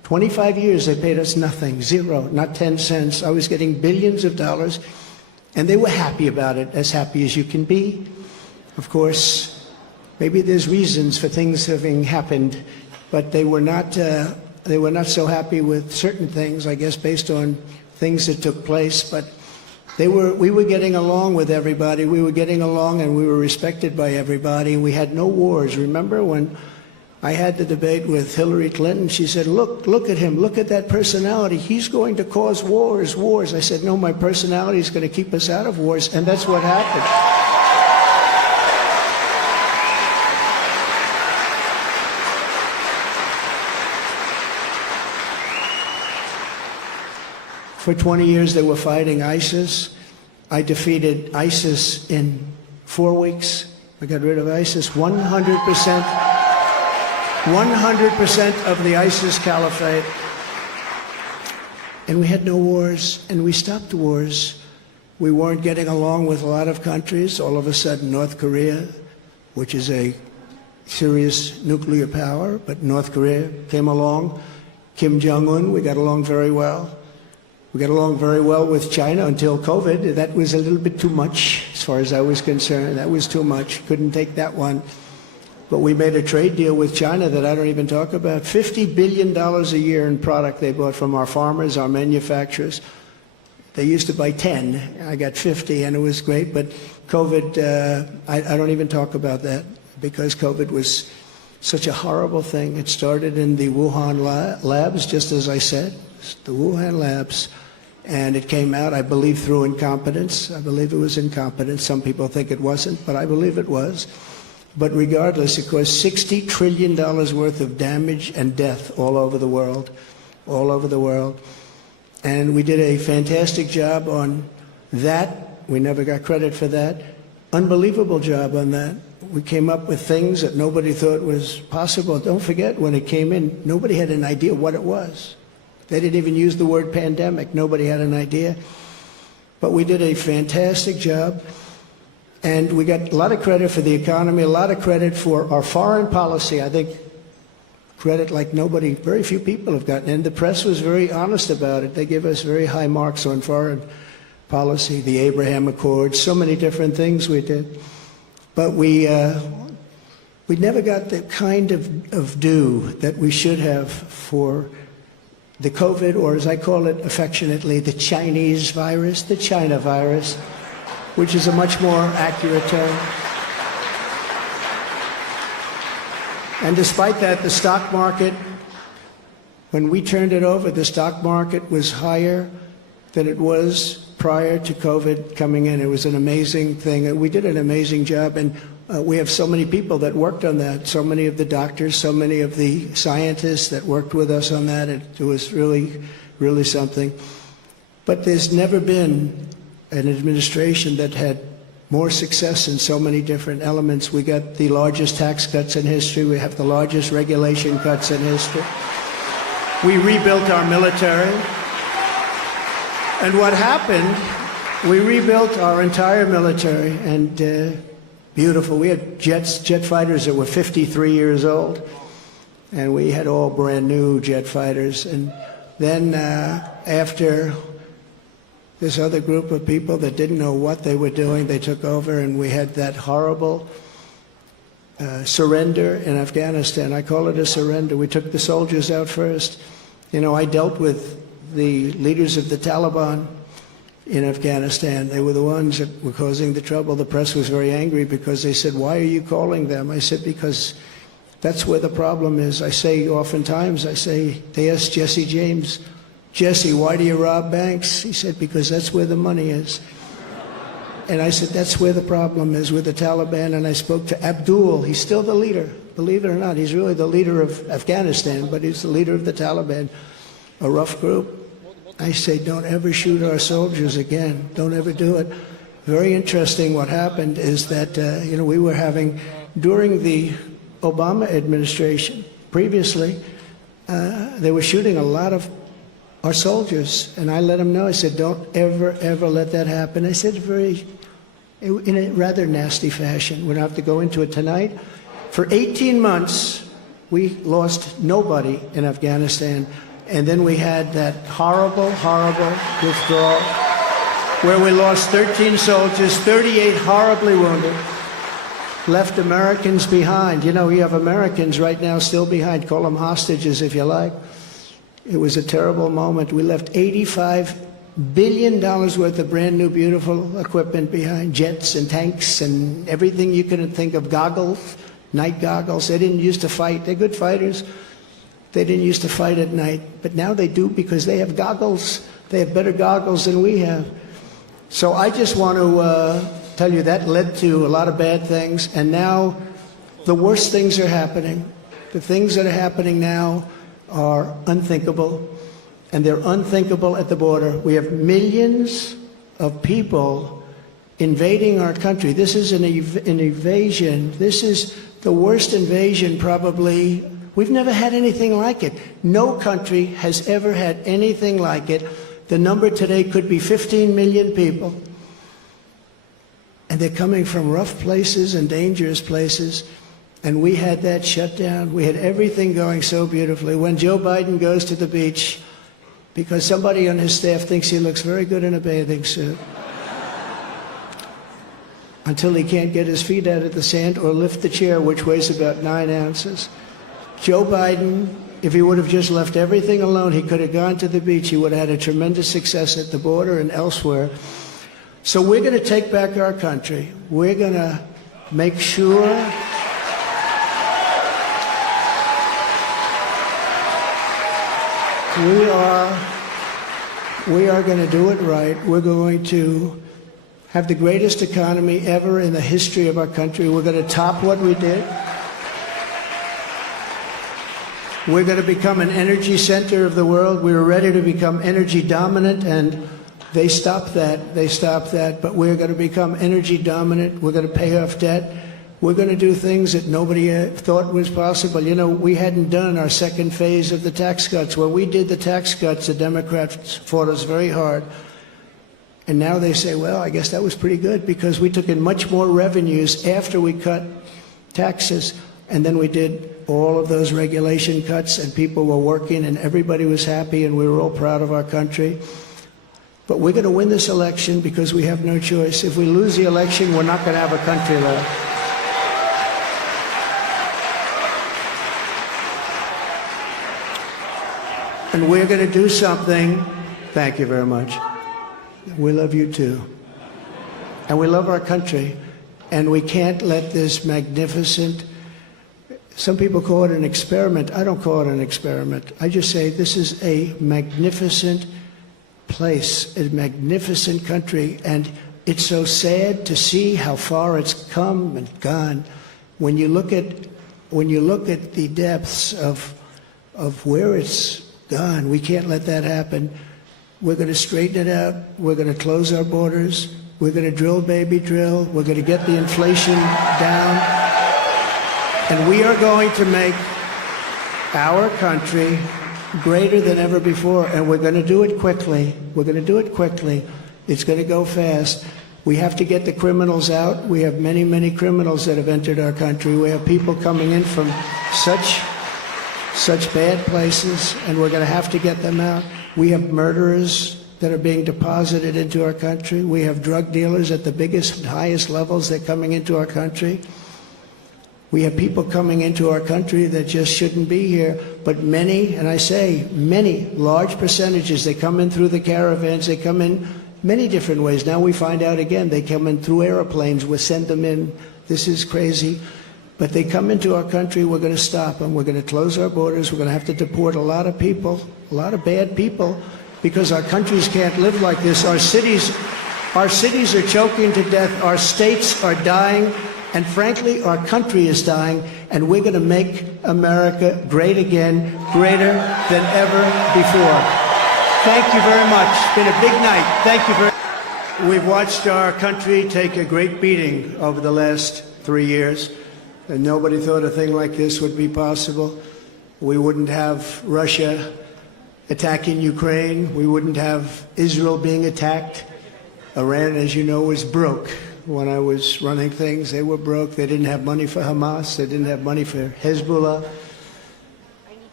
25 years they paid us nothing, zero, not 10 cents. I was getting billions of dollars, and they were happy about it, as happy as you can be. Of course, maybe there's reasons for things having happened, but they were not so happy with certain things, I guess, based on things that took place. But we were getting along with everybody. We were getting along, and we were respected by everybody. We had no wars. Remember when I had the debate with Hillary Clinton? She said, look at him. Look at that personality. He's going to cause wars. I said, no, my personality is going to keep us out of wars, and that's what happened. For 20 years, they were fighting ISIS. I defeated ISIS in 4 weeks. I got rid of ISIS 100%. 100% of the ISIS caliphate. And we had no wars, and we stopped wars. We weren't getting along with a lot of countries. All of a sudden, North Korea, which is a serious nuclear power, but North Korea came along. Kim Jong-un, we got along very well. We got along very well with China until COVID. That was a little bit too much, as far as I was concerned. That was too much. Couldn't take that one. But we made a trade deal with China that I don't even talk about. $50 billion a year in product they bought from our farmers, our manufacturers. They used to buy 10. I got 50, and it was great. But COVID, I don't even talk about that, because COVID was such a horrible thing. It started in the Wuhan labs, just as I said, the Wuhan labs. And it came out, I believe, through incompetence. I believe it was incompetence. Some people think it wasn't, but I believe it was. But regardless, it caused $60 trillion worth of damage and death all over the world, all over the world. And we did a fantastic job on that. We never got credit for that. Unbelievable job on that. We came up with things that nobody thought was possible. Don't forget, when it came in, nobody had an idea what it was. They didn't even use the word pandemic. Nobody had an idea. But we did a fantastic job. And we got a lot of credit for the economy, a lot of credit for our foreign policy. I think credit like nobody, very few people have gotten. And the press was very honest about it. They give us very high marks on foreign policy, the Abraham Accords, so many different things we did. But we never got the kind of due that we should have for the COVID, or as I call it affectionately, the Chinese virus, the China virus, which is a much more accurate term. And despite that, the stock market, when we turned it over, the stock market was higher than it was prior to COVID coming in. It was an amazing thing. We did an amazing job, and we have so many people that worked on that, so many of the doctors, so many of the scientists that worked with us on that. It was really, really something. But there's never been an administration that had more success in so many different elements. We got the largest tax cuts in history. We have the largest regulation cuts in history. We rebuilt our military. And what happened, we rebuilt our entire military, and beautiful. We had jet fighters that were 53 years old, and we had all brand new jet fighters. And then after this other group of people that didn't know what they were doing, they took over, and we had that horrible surrender in Afghanistan. I call it a surrender. We took the soldiers out first. You know, I dealt with the leaders of the Taliban in Afghanistan. They were the ones that were causing the trouble. The press was very angry because they said, "Why are you calling them?" I said, "Because that's where the problem is." I say oftentimes, they asked Jesse James, "Jesse, why do you rob banks?" He said, "Because that's where the money is." And I said, that's where the problem is, with the Taliban. And I spoke to Abdul. He's still the leader. Believe it or not, he's really the leader of Afghanistan, but he's the leader of the Taliban, a rough group. I say, don't ever shoot our soldiers again. Don't ever do it. Very interesting what happened is that, we were having, during the Obama administration, previously, they were shooting a lot of our soldiers. And I let them know, I said, don't ever, ever let that happen. I said in a rather nasty fashion. We don't have to go into it tonight. For 18 months, we lost nobody in Afghanistan. And then we had that horrible, horrible withdrawal where we lost 13 soldiers, 38 horribly wounded, left Americans behind. You know, you have Americans right now still behind. Call them hostages if you like. It was a terrible moment. We left $85 billion worth of brand new, beautiful equipment behind, jets and tanks and everything you could think of, goggles, night goggles. They didn't used to fight. They're good fighters. They didn't used to fight at night, but now they do because they have goggles. They have better goggles than we have. So I just want to tell you that led to a lot of bad things, and now the worst things are happening. The things that are happening now are unthinkable, and they're unthinkable at the border. We have millions of people invading our country. This is an invasion. This is the worst invasion probably. We've never had anything like it. No country has ever had anything like it. The number today could be 15 million people. And they're coming from rough places and dangerous places. And we had that shut down. We had everything going so beautifully. When Joe Biden goes to the beach, because somebody on his staff thinks he looks very good in a bathing suit, until he can't get his feet out of the sand or lift the chair, which weighs about 9 ounces. Joe Biden, if he would have just left everything alone, he could have gone to the beach. He would have had a tremendous success at the border and elsewhere. So we're going to take back our country. We're going to make sure we are going to do it right. We're going to have the greatest economy ever in the history of our country. We're going to top what we did. We're going to become an energy center of the world. We were ready to become energy dominant, and they stopped that. They stopped that. But we're going to become energy dominant. We're going to pay off debt. We're going to do things that nobody thought was possible. You know, we hadn't done our second phase of the tax cuts. When we did the tax cuts, the Democrats fought us very hard. And now they say, well, I guess that was pretty good because we took in much more revenues after we cut taxes. And then we did all of those regulation cuts, and people were working, and everybody was happy, and we were all proud of our country. But we're going to win this election because we have no choice. If we lose the election, we're not going to have a country left. And we're going to do something. Thank you very much. We love you too. And we love our country. And we can't let this magnificent, some people call it an experiment. I don't call it an experiment. I just say this is a magnificent place, a magnificent country. And it's so sad to see how far it's come and gone. When you look at the depths of where it's gone, we can't let that happen. We're going to straighten it out. We're going to close our borders. We're going to drill, baby, drill. We're going to get the inflation down. And we are going to make our country greater than ever before. And we're going to do it quickly. We're going to do it quickly. It's going to go fast. We have to get the criminals out. We have many, many criminals that have entered our country. We have people coming in from such bad places, and we're going to have to get them out. We have murderers that are being deposited into our country. We have drug dealers at the biggest, highest levels that are coming into our country. We have people coming into our country that just shouldn't be here, but many, and I say many, large percentages, they come in through the caravans, they come in many different ways. Now we find out again, they come in through airplanes, we send them in. This is crazy. But they come into our country, we're going to stop them. We're going to close our borders. We're going to have to deport a lot of people, a lot of bad people, because our countries can't live like this. Our cities are choking to death. Our states are dying. And frankly, our country is dying. And we're going to make America great again, greater than ever before. Thank you very much. It's been a big night. Thank you very much. We've watched our country take a great beating over the last 3 years. And nobody thought a thing like this would be possible. We wouldn't have Russia attacking Ukraine. We wouldn't have Israel being attacked. Iran, as you know, was broke. When I was running things, they were broke. They didn't have money for Hamas. They didn't have money for Hezbollah.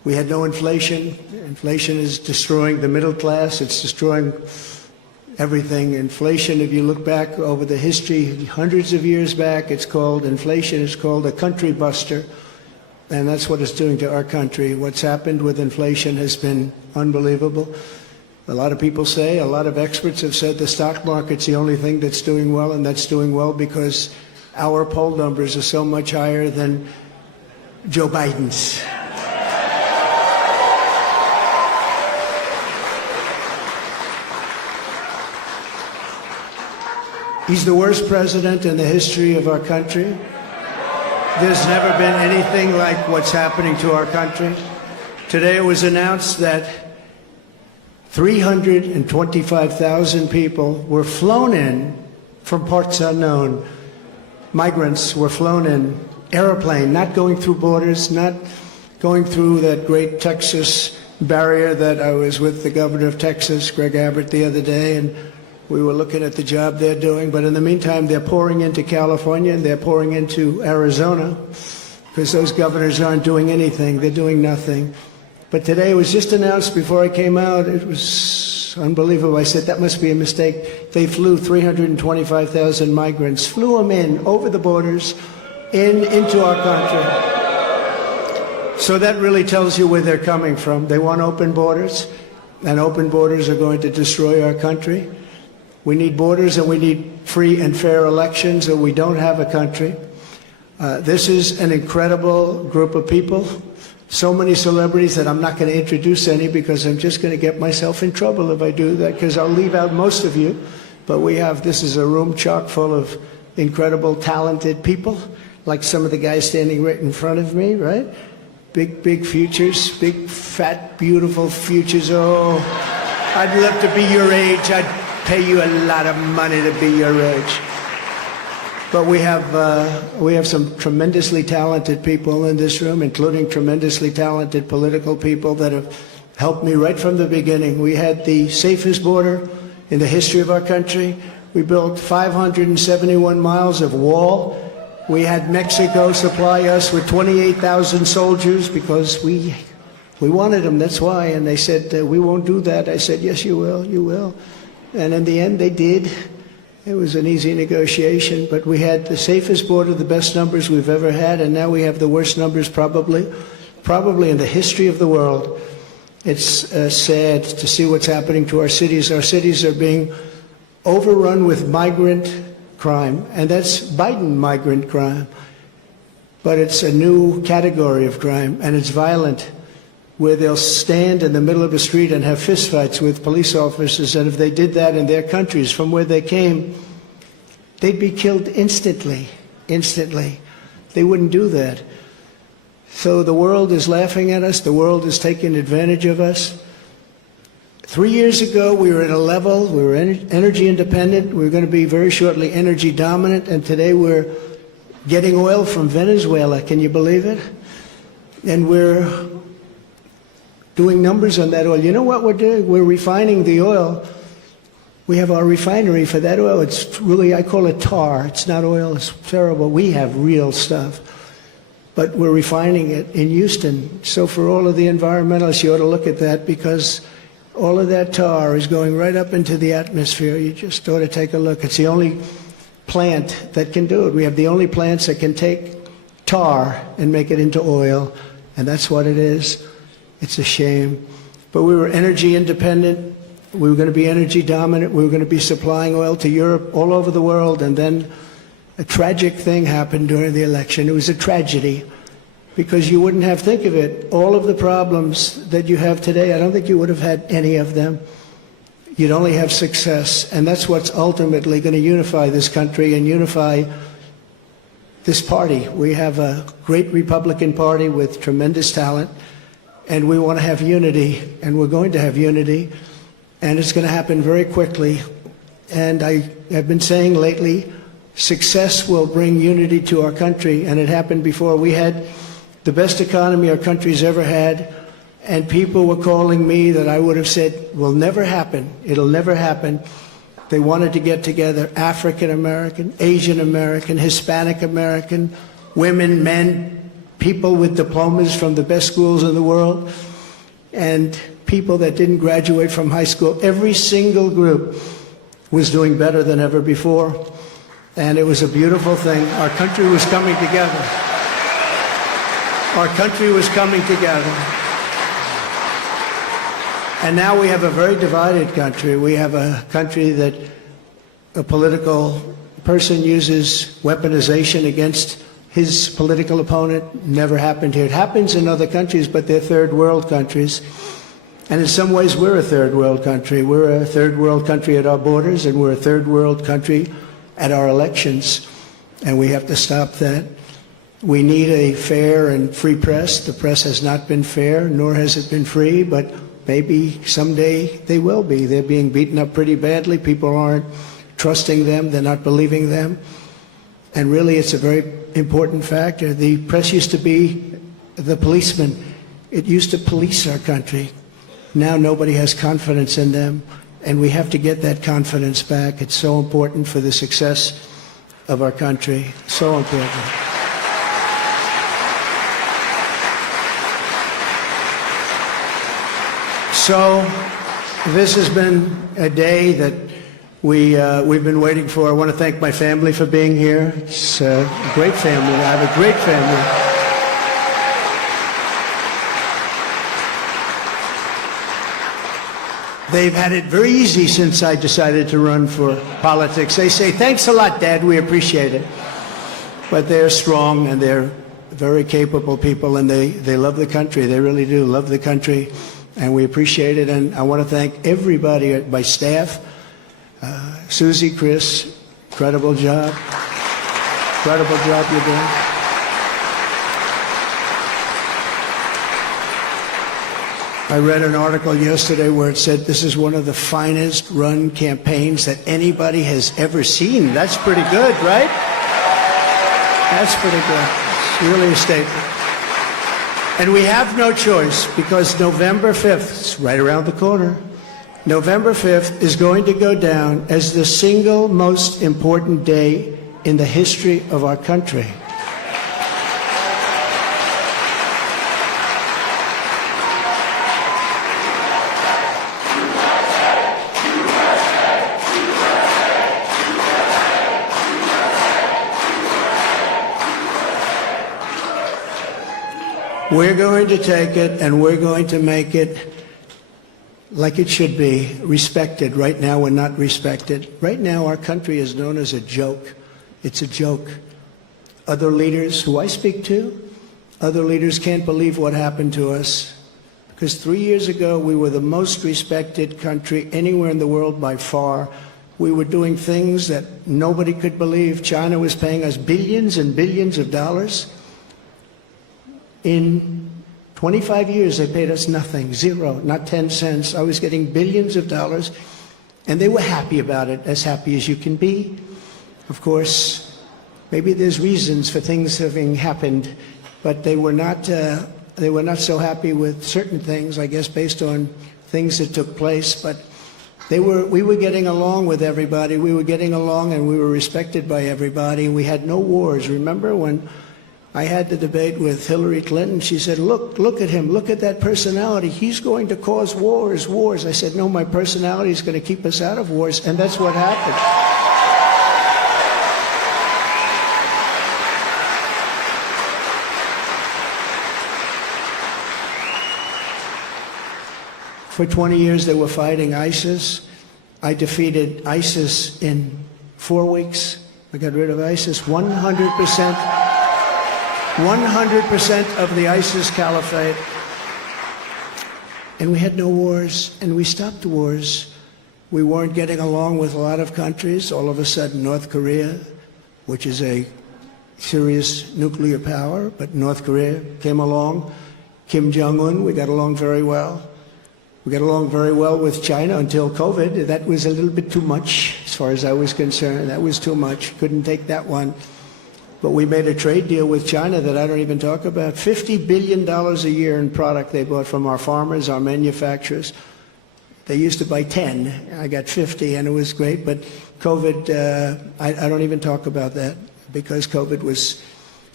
We had no inflation. Inflation is destroying the middle class. It's destroying everything. Inflation, if you look back over the history, hundreds of years back, inflation is called a country buster. And that's what it's doing to our country. What's happened with inflation has been unbelievable. A lot of people say, a lot of experts have said the stock market's the only thing that's doing well, and that's doing well because our poll numbers are so much higher than Joe Biden's. He's the worst president in the history of our country. There's never been anything like what's happening to our country. Today it was announced that 325,000 people were flown in from parts unknown. Migrants were flown in, airplane, not going through borders, not going through that great Texas barrier that I was with the governor of Texas, Greg Abbott, the other day, and we were looking at the job they're doing. But in the meantime, they're pouring into California and they're pouring into Arizona because those governors aren't doing anything. They're doing nothing. But today it was just announced before I came out. It was unbelievable. I said, that must be a mistake. They flew 325,000 migrants, flew them in over the borders into our country. So that really tells you where they're coming from. They want open borders, and open borders are going to destroy our country. We need borders and we need free and fair elections, or we don't have a country. This is an incredible group of people. So many celebrities that I'm not going to introduce any because I'm just going to get myself in trouble if I do that, because I'll leave out most of you. But this is a room chock full of incredible, talented people, like some of the guys standing right in front of me, right? Big futures, big, fat, beautiful futures. Oh, I'd love to be your age. I'd pay you a lot of money to be your age. But we have some tremendously talented people in this room, including tremendously talented political people that have helped me right from the beginning. We had the safest border in the history of our country. We built 571 miles of wall. We had Mexico supply us with 28,000 soldiers because we wanted them, that's why. And they said, we won't do that. I said, yes, you will, you will. And in the end, they did. It was an easy negotiation, but we had the safest border, the best numbers we've ever had, and now we have the worst numbers probably in the history of the world. It's sad to see what's happening to our cities. Our cities are being overrun with migrant crime, and that's Biden migrant crime. But it's a new category of crime, and it's violent, where they'll stand in the middle of a street and have fistfights with police officers, and if they did that in their countries from where they came, they'd be killed instantly. They wouldn't do that. So the world is laughing at us. The world is taking advantage of us. 3 years ago, we were at a level, we were energy independent. We were going to be very shortly energy dominant, and today we're getting oil from Venezuela. Can you believe it? And we're doing numbers on that oil. You know what we're doing? We're refining the oil. We have our refinery for that oil. It's really, I call it tar. It's not oil. It's terrible. We have real stuff. But we're refining it in Houston. So for all of the environmentalists, you ought to look at that, because all of that tar is going right up into the atmosphere. You just ought to take a look. It's the only plant that can do it. We have the only plants that can take tar and make it into oil, and that's what it is. It's a shame. But we were energy independent. We were going to be energy dominant. We were going to be supplying oil to Europe, all over the world. And then a tragic thing happened during the election. It was a tragedy, because you wouldn't have, think of it, all of the problems that you have today, I don't think you would have had any of them. You'd only have success. And that's what's ultimately going to unify this country and unify this party. We have a great Republican Party with tremendous talent. And we want to have unity, and we're going to have unity, and it's going to happen very quickly. And I have been saying lately, success will bring unity to our country, and it happened before. We had the best economy our country's ever had, and people were calling me that I would have said will never happen. It'll never happen. They wanted to get together, African American, Asian American, Hispanic American, women, men, people with diplomas from the best schools in the world, and people that didn't graduate from high school. Every single group was doing better than ever before, and it was a beautiful thing. Our country was coming together. Our country was coming together. And now we have a very divided country. We have a country that a political person uses weaponization against his political opponent. Never happened here. It happens in other countries, but they're third world countries. And in some ways, we're a third world country. We're a third world country at our borders, and we're a third world country at our elections. And we have to stop that. We need a fair and free press. The press has not been fair, nor has it been free, but maybe someday they will be. They're being beaten up pretty badly. People aren't trusting them. They're not believing them. And really, it's a very important factor. The press used to be the policeman. It used to police our country. Now nobody has confidence in them, and we have to get that confidence back. It's so important for the success of our country. So important. So this has been a day that we've been waiting for. I want to thank my family for being here. It's a great family. I have a great family. They've had it very easy since I decided to run for politics. They say, thanks a lot, Dad, we appreciate it. But they're strong, and they're very capable people, and they love the country. They really do love the country, and we appreciate it. And I want to thank everybody at my staff. Susie, Chris, incredible job. Incredible job you're doing. I read an article yesterday where it said this is one of the finest run campaigns that anybody has ever seen. That's pretty good, right? That's pretty good. It's really a statement. And we have no choice, because November 5th, it's right around the corner, November 5th is going to go down as the single most important day in the history of our country. We're going to take it, and we're going to make it like it should be, respected. Right now, we're not respected. Right now, our country is known as a joke. It's a joke. Other leaders who I speak to, other leaders can't believe what happened to us. Because 3 years ago, we were the most respected country anywhere in the world by far. We were doing things that nobody could believe. China was paying us billions and billions of dollars. In 25 years, they paid us nothing, zero, not 10 cents. I was getting billions of dollars, and they were happy about it, as happy as you can be. Of course, maybe there's reasons for things having happened, but they were not so happy with certain things, I guess, based on things that took place. But we were getting along with everybody. We were getting along, and we were respected by everybody. We had no wars. Remember when I had the debate with Hillary Clinton? She said, look at him, look at that personality. He's going to cause wars. I said, no, my personality is going to keep us out of wars, and that's what happened. For 20 years, they were fighting ISIS. I defeated ISIS in 4 weeks. I got rid of ISIS 100%. 100% of the ISIS caliphate. And we had no wars, and we stopped wars. We weren't getting along with a lot of countries. All of a sudden, North Korea, which is a serious nuclear power, but North Korea came along. Kim Jong-un, we got along very well. We got along very well with China until COVID. That was a little bit too much, as far as I was concerned. That was too much. Couldn't take that one. But we made a trade deal with China that I don't even talk about. $50 billion a year in product they bought from our farmers, our manufacturers. They used to buy 10. I got 50, and it was great. But COVID, I don't even talk about that, because COVID was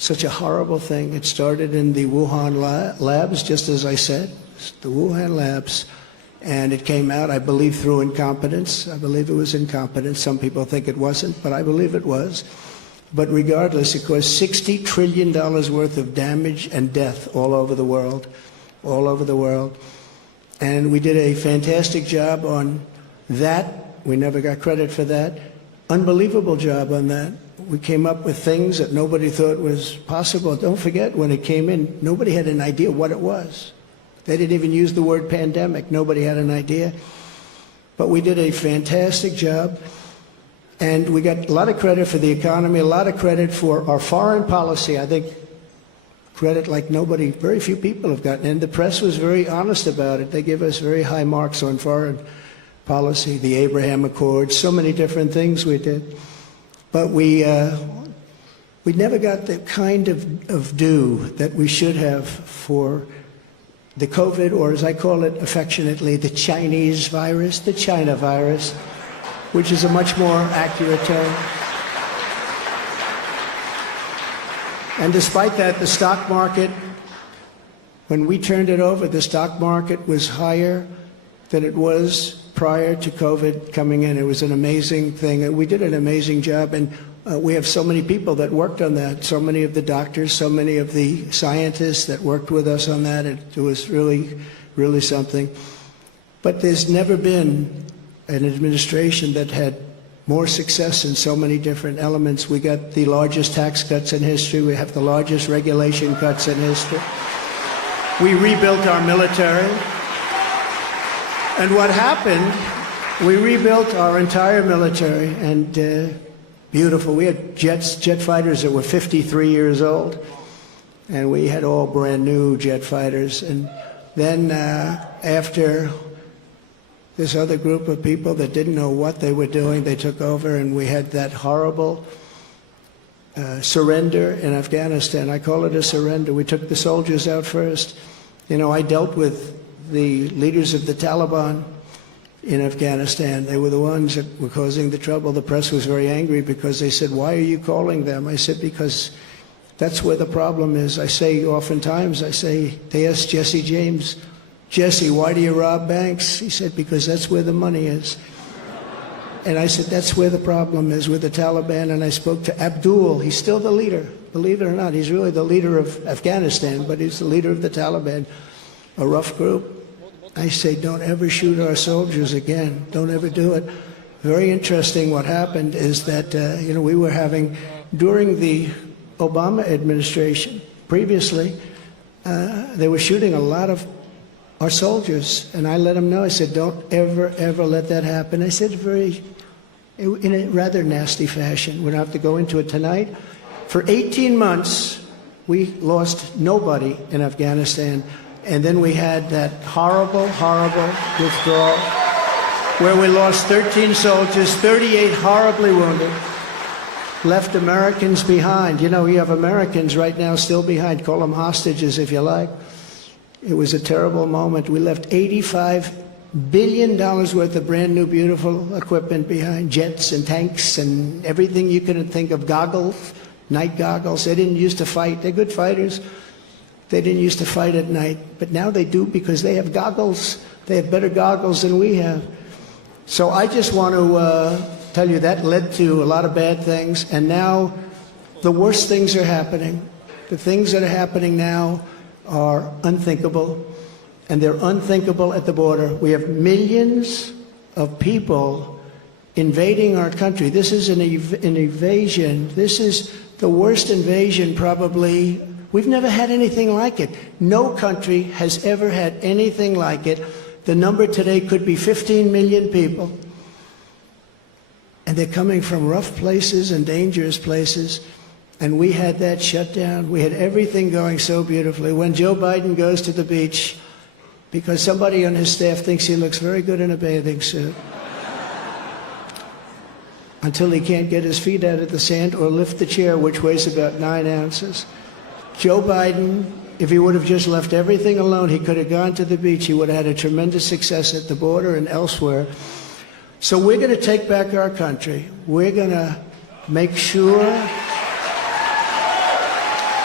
such a horrible thing. It started in the Wuhan labs, just as I said, the Wuhan labs. And it came out, I believe, through incompetence. I believe it was incompetence. Some people think it wasn't, but I believe it was. But regardless, it caused $60 trillion worth of damage and death all over the world, all over the world. And we did a fantastic job on that. We never got credit for that. Unbelievable job on that. We came up with things that nobody thought was possible. Don't forget, when it came in, nobody had an idea what it was. They didn't even use the word pandemic. Nobody had an idea. But we did a fantastic job. And we got a lot of credit for the economy, a lot of credit for our foreign policy. I think credit like nobody, very few people have gotten. And the press was very honest about it. They give us very high marks on foreign policy, the Abraham Accords, so many different things we did. But we never got the kind of due that we should have for the COVID, or as I call it affectionately, the Chinese virus, the China virus, which is a much more accurate term. And despite that, the stock market, when we turned it over, the stock market was higher than it was prior to COVID coming in. It was an amazing thing. We did an amazing job, and we have so many people that worked on that, so many of the doctors, so many of the scientists that worked with us on that. It was really, really something. But there's never been an administration that had more success in so many different elements. We got the largest tax cuts in history. We have the largest regulation cuts in history. We rebuilt our military. And what happened, we rebuilt our entire military, and beautiful. We had jet fighters that were 53 years old, and we had all brand new jet fighters. And then after this other group of people that didn't know what they were doing, they took over, and we had that horrible surrender in Afghanistan. I call it a surrender. We took the soldiers out first. You know, I dealt with the leaders of the Taliban in Afghanistan. They were the ones that were causing the trouble. The press was very angry because they said, "Why are you calling them?" I said, "Because that's where the problem is." I say oftentimes, they asked Jesse James, "Jesse, why do you rob banks?" He said, "Because that's where the money is." And I said, that's where the problem is, with the Taliban. And I spoke to Abdul. He's still the leader. Believe it or not, he's really the leader of Afghanistan, but he's the leader of the Taliban, a rough group. I say, don't ever shoot our soldiers again. Don't ever do it. Very interesting what happened is that, we were having, during the Obama administration, previously, they were shooting a lot of our soldiers. And I let them know, I said, don't ever, ever let that happen. I said in a rather nasty fashion. We don't have to go into it tonight. For 18 months, we lost nobody in Afghanistan. And then we had that horrible, horrible withdrawal where we lost 13 soldiers, 38 horribly wounded, left Americans behind. You know, you have Americans right now still behind. Call them hostages if you like. It was a terrible moment. We left $85 billion worth of brand new, beautiful equipment behind, jets and tanks and everything you could think of, goggles, night goggles. They didn't used to fight. They're good fighters. They didn't used to fight at night, but now they do because they have goggles. They have better goggles than we have. So I just want to tell you that led to a lot of bad things, and now the worst things are happening. The things that are happening now are unthinkable, and they're unthinkable at the border. We have millions of people invading our country. This is an invasion. This is the worst invasion probably. We've never had anything like it. No country has ever had anything like it. The number today could be 15 million people. And they're coming from rough places and dangerous places. And we had that shut down. We had everything going so beautifully. When Joe Biden goes to the beach, because somebody on his staff thinks he looks very good in a bathing suit, until he can't get his feet out of the sand or lift the chair, which weighs about 9 ounces. Joe Biden, if he would have just left everything alone, he could have gone to the beach. He would have had a tremendous success at the border and elsewhere. So we're going to take back our country. We're going to make sure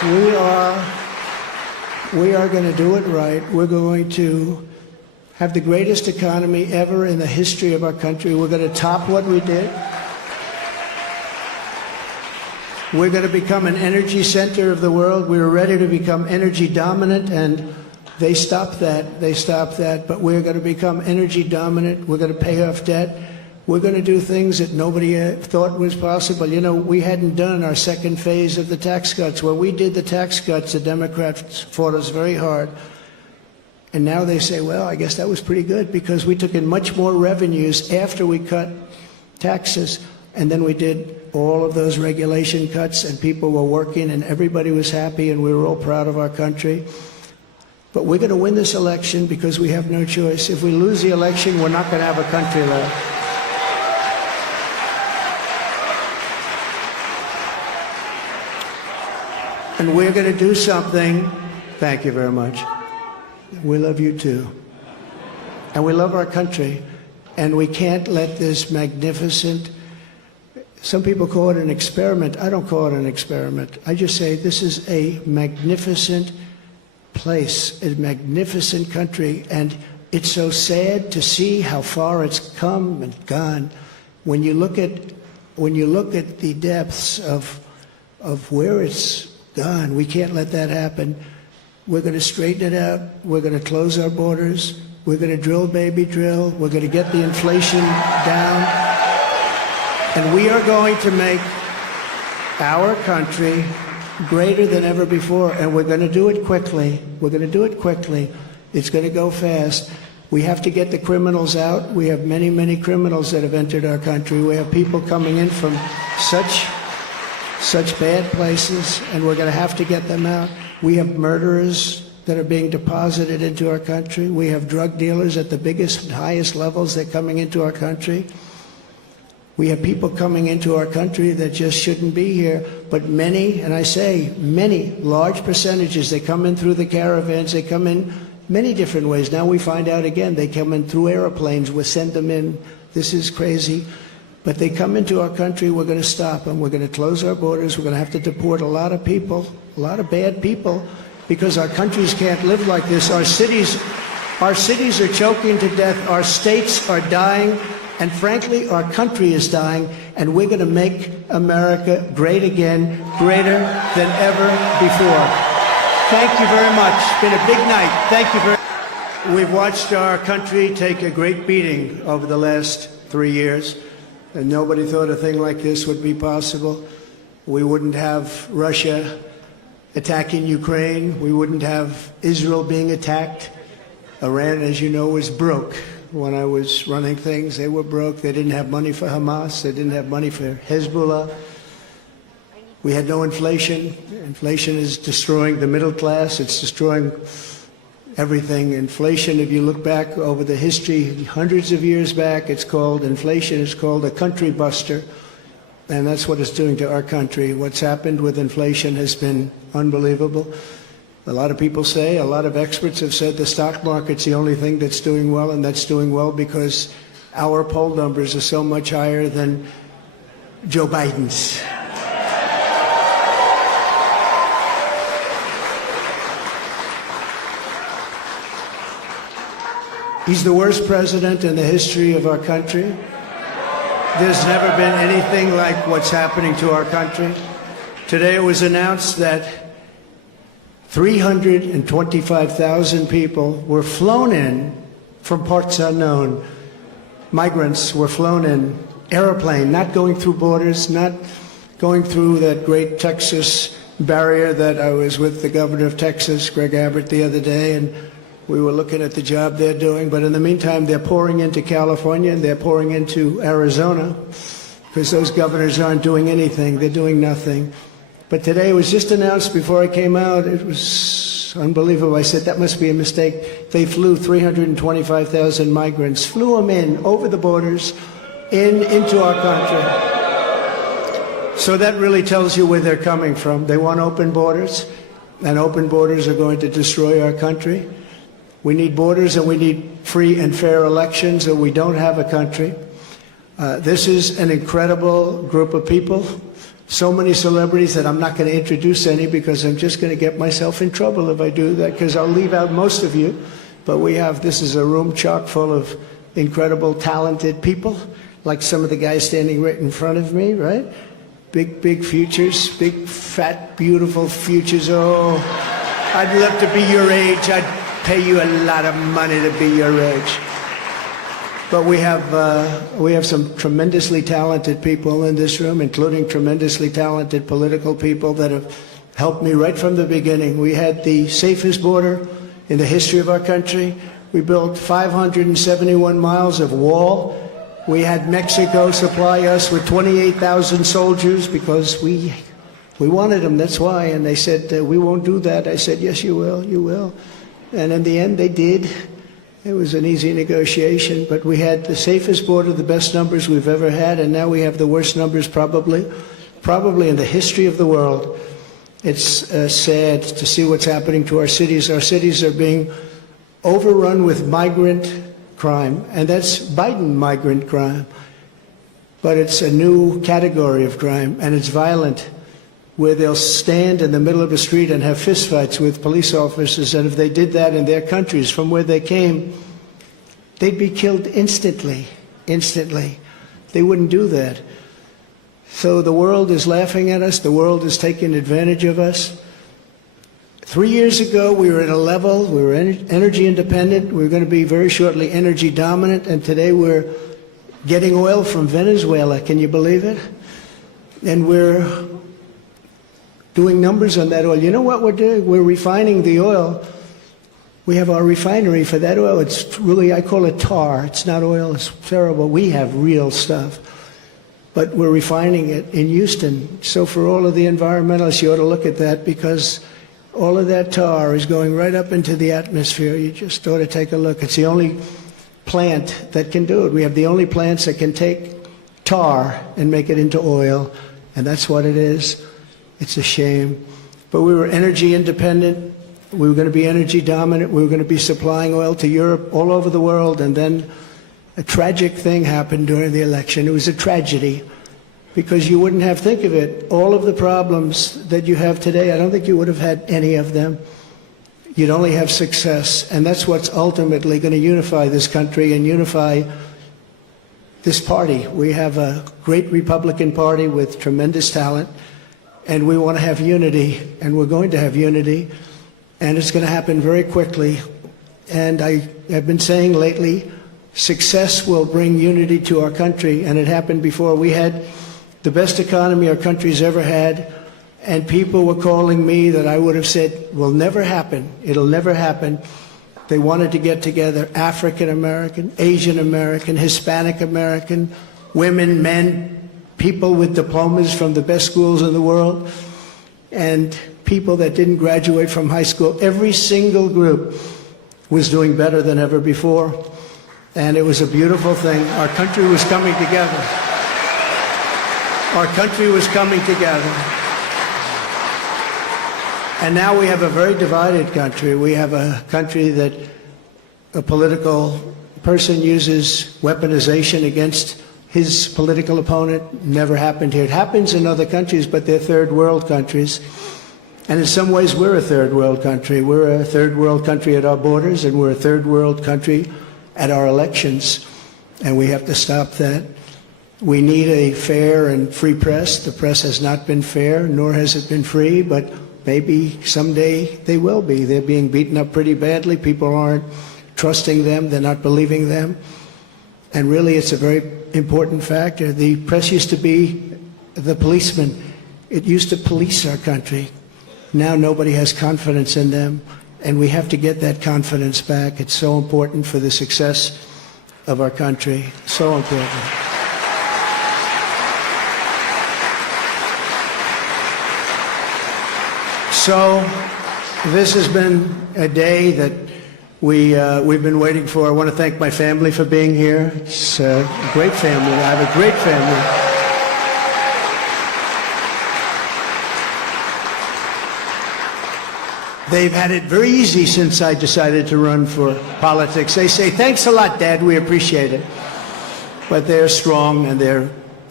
We are going to do it right. We're going to have the greatest economy ever in the history of our country. We're going to top what we did. We're going to become an energy center of the world. We were ready to become energy dominant, and they stopped that. They stopped that. But we're going to become energy dominant. We're going to pay off debt. We're going to do things that nobody thought was possible. You know, we hadn't done our second phase of the tax cuts. When we did the tax cuts, the Democrats fought us very hard. And now they say, well, I guess that was pretty good because we took in much more revenues after we cut taxes. And then we did all of those regulation cuts, and people were working, and everybody was happy, and we were all proud of our country. But we're going to win this election because we have no choice. If we lose the election, we're not going to have a country left. And we're going to do something. Thank you very much. We love you too. And we love our country. And we can't let this magnificent, some people call it an experiment. I don't call it an experiment. I just say this is a magnificent place, a magnificent country. And it's so sad to see how far it's come and gone. When you look at the depths of where it's gone, we can't let that happen. We're going to straighten it out. We're going to close our borders. We're going to drill, baby, drill. We're going to get the inflation down. And we are going to make our country greater than ever before. And we're going to do it quickly. We're going to do it quickly. It's going to go fast. We have to get the criminals out. We have many, many criminals that have entered our country. We have people coming in from such bad places, and we're going to have to get them out. We have murderers that are being deposited into our country. We have drug dealers at the biggest and highest levels. They're coming into our country. We have people coming into our country that just shouldn't be here. But many, and I say many, large percentages, they come in through the caravans. They come in many different ways. Now we find out again, they come in through airplanes. We send them in. This is crazy. But they come into our country, we're going to stop them. We're going to close our borders. We're going to have to deport a lot of people, a lot of bad people, because our countries can't live like this. Our cities are choking to death. Our states are dying. And frankly, our country is dying. And we're going to make America great again, greater than ever before. Thank you very much. It's been a big night. Thank you very much. We've watched our country take a great beating over the last 3 years. And nobody thought a thing like this would be possible. We wouldn't have Russia attacking Ukraine. We wouldn't have Israel being attacked. Iran, as you know, was broke. When I was running things, they were broke. They didn't have money for Hamas. They didn't have money for Hezbollah. We had no inflation. Inflation is destroying the middle class. It's destroying everything. Inflation, if you look back over the history, hundreds of years back, inflation is called a country buster. And that's what it's doing to our country. What's happened with inflation has been unbelievable. A lot of people say, a lot of experts have said the stock market's the only thing that's doing well, and that's doing well because our poll numbers are so much higher than Joe Biden's. He's the worst president in the history of our country. There's never been anything like what's happening to our country. Today it was announced that 325,000 people were flown in from parts unknown. Migrants were flown in, airplane, not going through borders, not going through that great Texas barrier that I was with the governor of Texas, Greg Abbott, the other day, and we were looking at the job they're doing. But in the meantime, they're pouring into California and they're pouring into Arizona because those governors aren't doing anything. They're doing nothing. But today it was just announced before I came out. It was unbelievable. I said, that must be a mistake. They flew 325,000 migrants, flew them in over the borders into our country. So that really tells you where they're coming from. They want open borders, and open borders are going to destroy our country. We need borders and we need free and fair elections, or we don't have a country. This is an incredible group of people. so many celebrities that I'm not going to introduce any because I'm just going to get myself in trouble if I do that, because I'll leave out most of you. But this is a room chock full of incredible, talented people, like some of the guys standing right in front of me, right? Big futures, big, fat, beautiful futures. Oh, I'd love to be your age. I'd pay you a lot of money to be your age. But we have some tremendously talented people in this room, including tremendously talented political people that have helped me right from the beginning. We had the safest border in the history of our country. We built 571 miles of wall. We had Mexico supply us with 28,000 soldiers because we wanted them, that's why. And they said, we won't do that. I said, yes, you will, you will. And in the end, they did. It was an easy negotiation, but we had the safest border, the best numbers we've ever had, and now we have the worst numbers probably in the history of the world. It's sad to see what's happening to our cities. Our cities are being overrun with migrant crime, and that's Biden migrant crime. But it's a new category of crime, and it's violent, where they'll stand in the middle of a street and have fistfights with police officers, and if they did that in their countries from where they came, they'd be killed instantly. They wouldn't do that. So the world is laughing at us. The world is taking advantage of us. 3 years ago, we were at a level, we were energy independent. We were going to be very shortly energy dominant, and today we're getting oil from Venezuela. Can you believe it? And we're doing numbers on that oil. You know what we're doing? We're refining the oil. We have our refinery for that oil. It's really, I call it tar. It's not oil. It's terrible. We have real stuff. But we're refining it in Houston. So for all of the environmentalists, you ought to look at that, because all of that tar is going right up into the atmosphere. You just ought to take a look. It's the only plant that can do it. We have the only plants that can take tar and make it into oil, and that's what it is. It's a shame. But we were energy independent. We were going to be energy dominant. We were going to be supplying oil to Europe, all over the world. And then a tragic thing happened during the election. It was a tragedy, because you wouldn't have, think of it, all of the problems that you have today, I don't think you would have had any of them. You'd only have success. And that's what's ultimately going to unify this country and unify this party. We have a great Republican Party with tremendous talent. And we want to have unity, and we're going to have unity, and it's going to happen very quickly. And I have been saying lately, success will bring unity to our country, and it happened before. We had the best economy our country's ever had, and people were calling me that I would have said will never happen. It'll never happen. They wanted to get together, African American, Asian American, Hispanic American, women, men, people with diplomas from the best schools in the world, and people that didn't graduate from high school. Every single group was doing better than ever before, and it was a beautiful thing. Our country was coming together. Our country was coming together. And now we have a very divided country. We have a country that a political person uses weaponization against his political opponent. Never happened here. It happens in other countries, but they're third world countries. And in some ways, we're a third world country. We're a third world country at our borders, and we're a third world country at our elections. And we have to stop that. We need a fair and free press. The press has not been fair, nor has it been free, but maybe someday they will be. They're being beaten up pretty badly. People aren't trusting them. They're not believing them. And really, it's a very important factor. The press used to be the policeman. It used to police our country. Now nobody has confidence in them, and we have to get that confidence back. It's so important for the success of our country. So important. So this has been a day that we've been waiting for. I want to thank my family for being here. It's a great family. I have a great family. They've had it very easy since I decided to run for politics. They say, thanks a lot, Dad, we appreciate it. But they're strong, and they're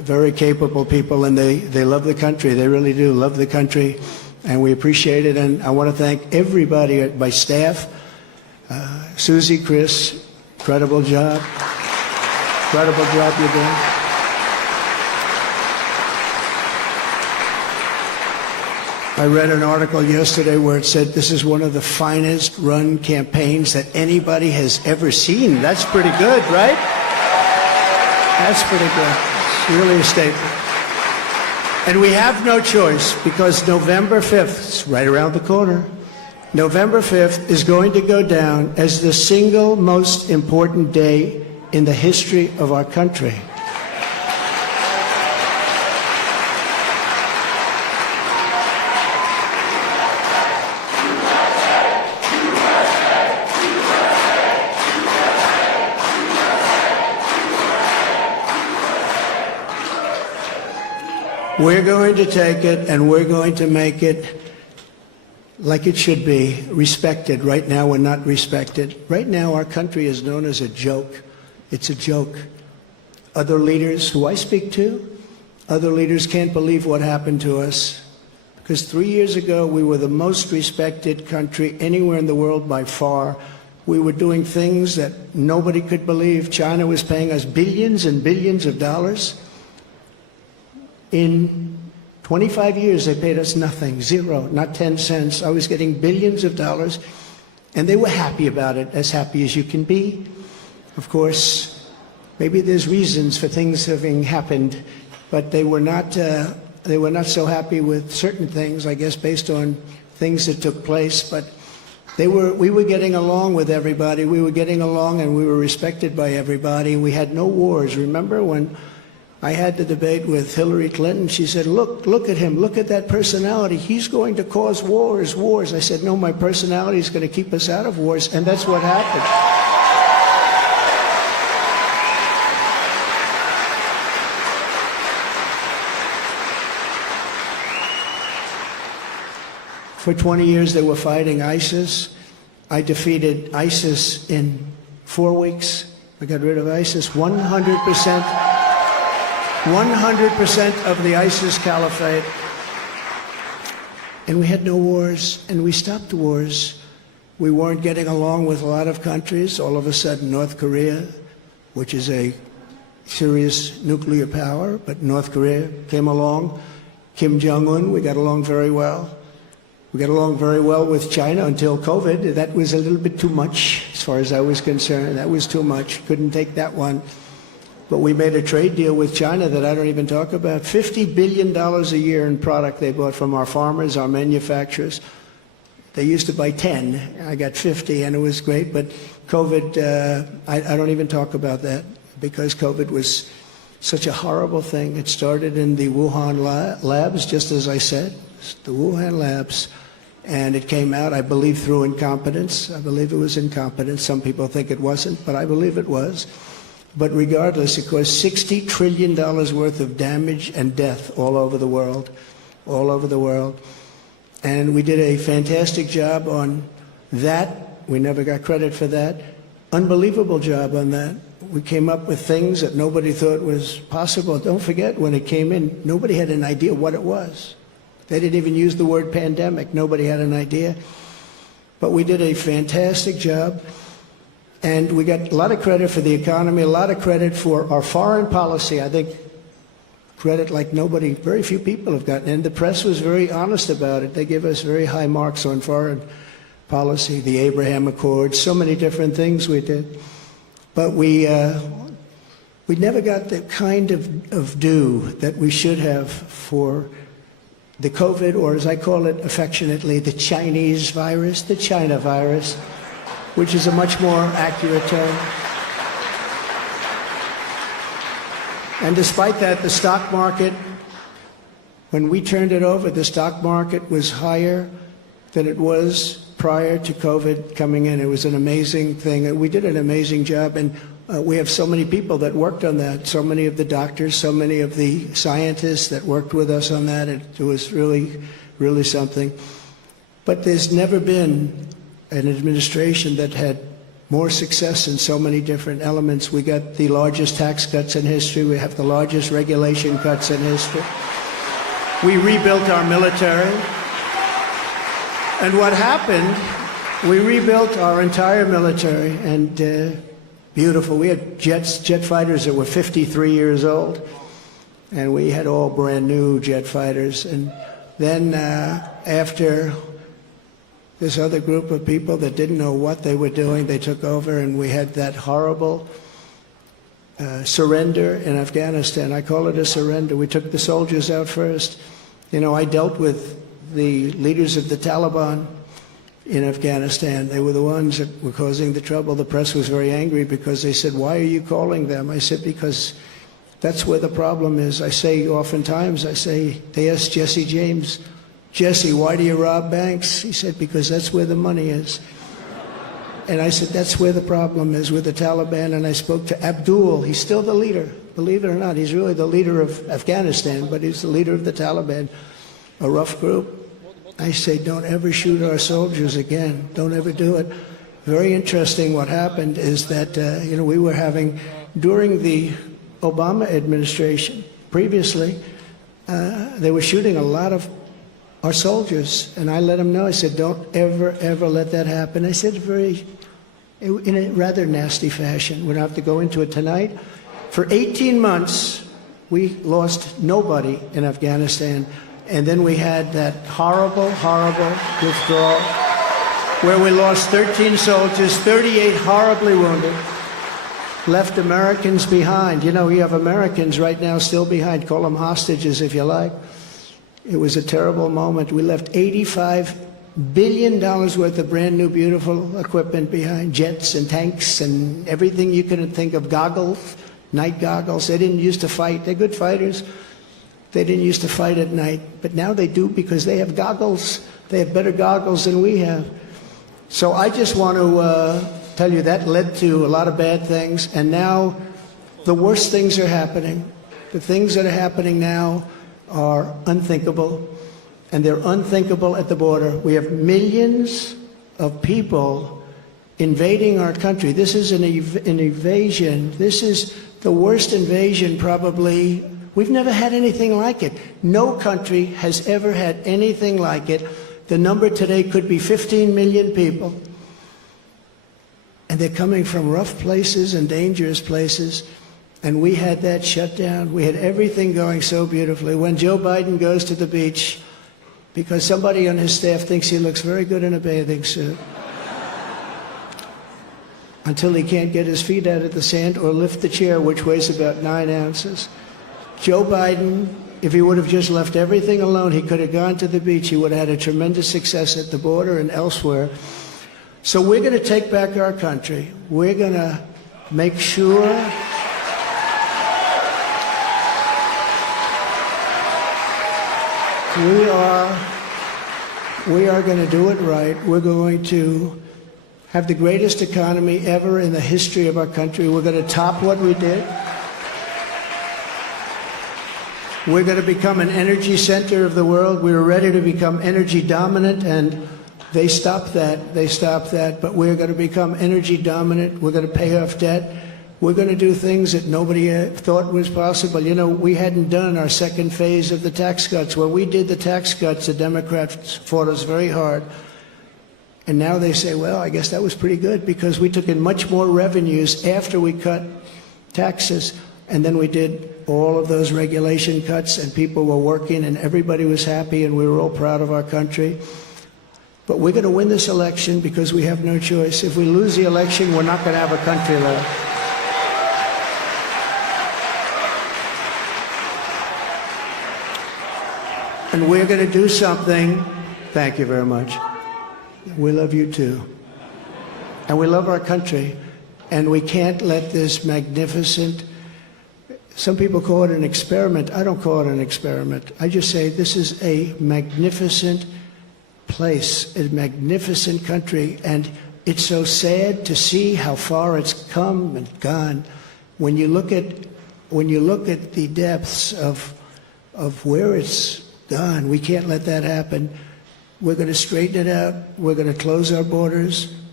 very capable people, and they love the country. They really do love the country, and we appreciate it. And I want to thank everybody, my staff, Susie, Chris, incredible job. Incredible job you're doing. I read an article yesterday where it said this is one of the finest run campaigns that anybody has ever seen. That's pretty good, right? That's pretty good. It's really a statement. And we have no choice, because November 5th, it's right around the corner, November 5th is going to go down as the single most important day in the history of our country. We're going to take it and we're going to make it like it should be, respected. Right now we're not respected. Right now our country is known as a joke. It's a joke. Other leaders who I speak to, other leaders can't believe what happened to us. Because 3 years ago we were the most respected country anywhere in the world by far. We were doing things that nobody could believe. China was paying us billions and billions of dollars. In 25 years, they paid us nothing, zero, not 10 cents. I was getting billions of dollars, and they were happy about it, as happy as you can be. Of course, maybe there's reasons for things having happened, but they were not so happy with certain things, I guess, based on things that took place. But we were getting along with everybody. We were getting along, and we were respected by everybody. We had no wars. Remember when I had the debate with Hillary Clinton? She said, look at him, look at that personality. He's going to cause wars. I said, no, my personality is going to keep us out of wars, and that's what happened. For 20 years they were fighting ISIS. I defeated ISIS in 4 weeks. I got rid of ISIS 100%. 100% of the ISIS caliphate. And we had no wars, and we stopped the wars. We weren't getting along with a lot of countries. All of a sudden, North Korea, which is a serious nuclear power, but North Korea came along. Kim Jong-un, we got along very well. We got along very well with China until COVID. That was a little bit too much, as far as I was concerned. That was too much. Couldn't take that one. But we made a trade deal with China that I don't even talk about. $50 billion a year in product they bought from our farmers, our manufacturers. They used to buy 10. I got 50, and it was great. But COVID, I don't even talk about that, because COVID was such a horrible thing. It started in the Wuhan labs, just as I said, the Wuhan labs. And it came out, I believe, through incompetence. I believe it was incompetence. Some people think it wasn't, but I believe it was. But regardless, it caused $60 trillion worth of damage and death all over the world, all over the world. And we did a fantastic job on that. We never got credit for that. Unbelievable job on that. We came up with things that nobody thought was possible. Don't forget, when it came in, nobody had an idea what it was. They didn't even use the word pandemic. Nobody had an idea. But we did a fantastic job. And we got a lot of credit for the economy, a lot of credit for our foreign policy. I think credit like nobody, very few people have gotten. And the press was very honest about it. They give us very high marks on foreign policy, the Abraham Accords, so many different things we did. But we never got the kind of due that we should have for the COVID, or as I call it affectionately, the Chinese virus, the China virus, which is a much more accurate term. And despite that, the stock market, when we turned it over, the stock market was higher than it was prior to COVID coming in. It was an amazing thing. We did an amazing job, and we have so many people that worked on that, so many of the doctors, so many of the scientists that worked with us on that. It was really, really something. But there's never been an administration that had more success in so many different elements. We got the largest tax cuts in history. We have the largest regulation cuts in history. We rebuilt our military. And what happened, we rebuilt our entire military, and beautiful. We had jet fighters that were 53 years old, and we had all brand new jet fighters. And then after this other group of people that didn't know what they were doing, they took over, and we had that horrible surrender in Afghanistan. I call it a surrender. We took the soldiers out first. You know, I dealt with the leaders of the Taliban in Afghanistan. They were the ones that were causing the trouble. The press was very angry because they said, "Why are you calling them?" I said, "Because that's where the problem is." I say oftentimes, they asked Jesse James, "Jesse, why do you rob banks?" He said, "Because that's where the money is." And I said, that's where the problem is, with the Taliban. And I spoke to Abdul. He's still the leader. Believe it or not, he's really the leader of Afghanistan, but he's the leader of the Taliban, a rough group. I say, don't ever shoot our soldiers again. Don't ever do it. Very interesting what happened is that, we were having, during the Obama administration, previously, they were shooting a lot of our soldiers, and I let them know. I said, don't ever, ever let that happen. I said in a rather nasty fashion. We don't have to go into it tonight. For 18 months, we lost nobody in Afghanistan, and then we had that horrible, horrible withdrawal where we lost 13 soldiers, 38 horribly wounded, left Americans behind. You know, we have Americans right now still behind. Call them hostages if you like. It was a terrible moment. We left $85 billion worth of brand new, beautiful equipment behind, jets and tanks and everything you can think of, goggles, night goggles. They didn't used to fight. They're good fighters. They didn't used to fight at night, but now they do because they have goggles. They have better goggles than we have. So I just want to tell you that led to a lot of bad things, and now the worst things are happening. The things that are happening now are unthinkable, and they're unthinkable at the border. We have millions of people invading our country. This is an invasion. This is the worst invasion probably. We've never had anything like it. No country has ever had anything like it. The number today could be 15 million people. And they're coming from rough places and dangerous places. And we had that shut down. We had everything going so beautifully. When Joe Biden goes to the beach, because somebody on his staff thinks he looks very good in a bathing suit, until he can't get his feet out of the sand or lift the chair, which weighs about 9 ounces. Joe Biden, if he would have just left everything alone, he could have gone to the beach. He would have had a tremendous success at the border and elsewhere. So we're going to take back our country. We're going to make sure we are going to do it right. We're going to have the greatest economy ever in the history of our country. We're going to top what we did. We're going to become an energy center of the world. We were ready to become energy dominant, and they stopped that. They stopped that. But we're going to become energy dominant. We're going to pay off debt. We're going to do things that nobody thought was possible. You know, we hadn't done our second phase of the tax cuts. When we did the tax cuts, the Democrats fought us very hard. And now they say, well, I guess that was pretty good because we took in much more revenues after we cut taxes. And then we did all of those regulation cuts, and people were working, and everybody was happy, and we were all proud of our country. But we're going to win this election because we have no choice. If we lose the election, we're not going to have a country left. And we're going to do something. Thank you very much. We love you too. And we love our country. And we can't let this magnificent, some people call it an experiment. I don't call it an experiment. I just say this is a magnificent place, a magnificent country. And it's so sad to see how far it's come and gone. When you look at the depths of where it's gone, we can't let that happen. We're going to straighten it out. We're going to close our borders.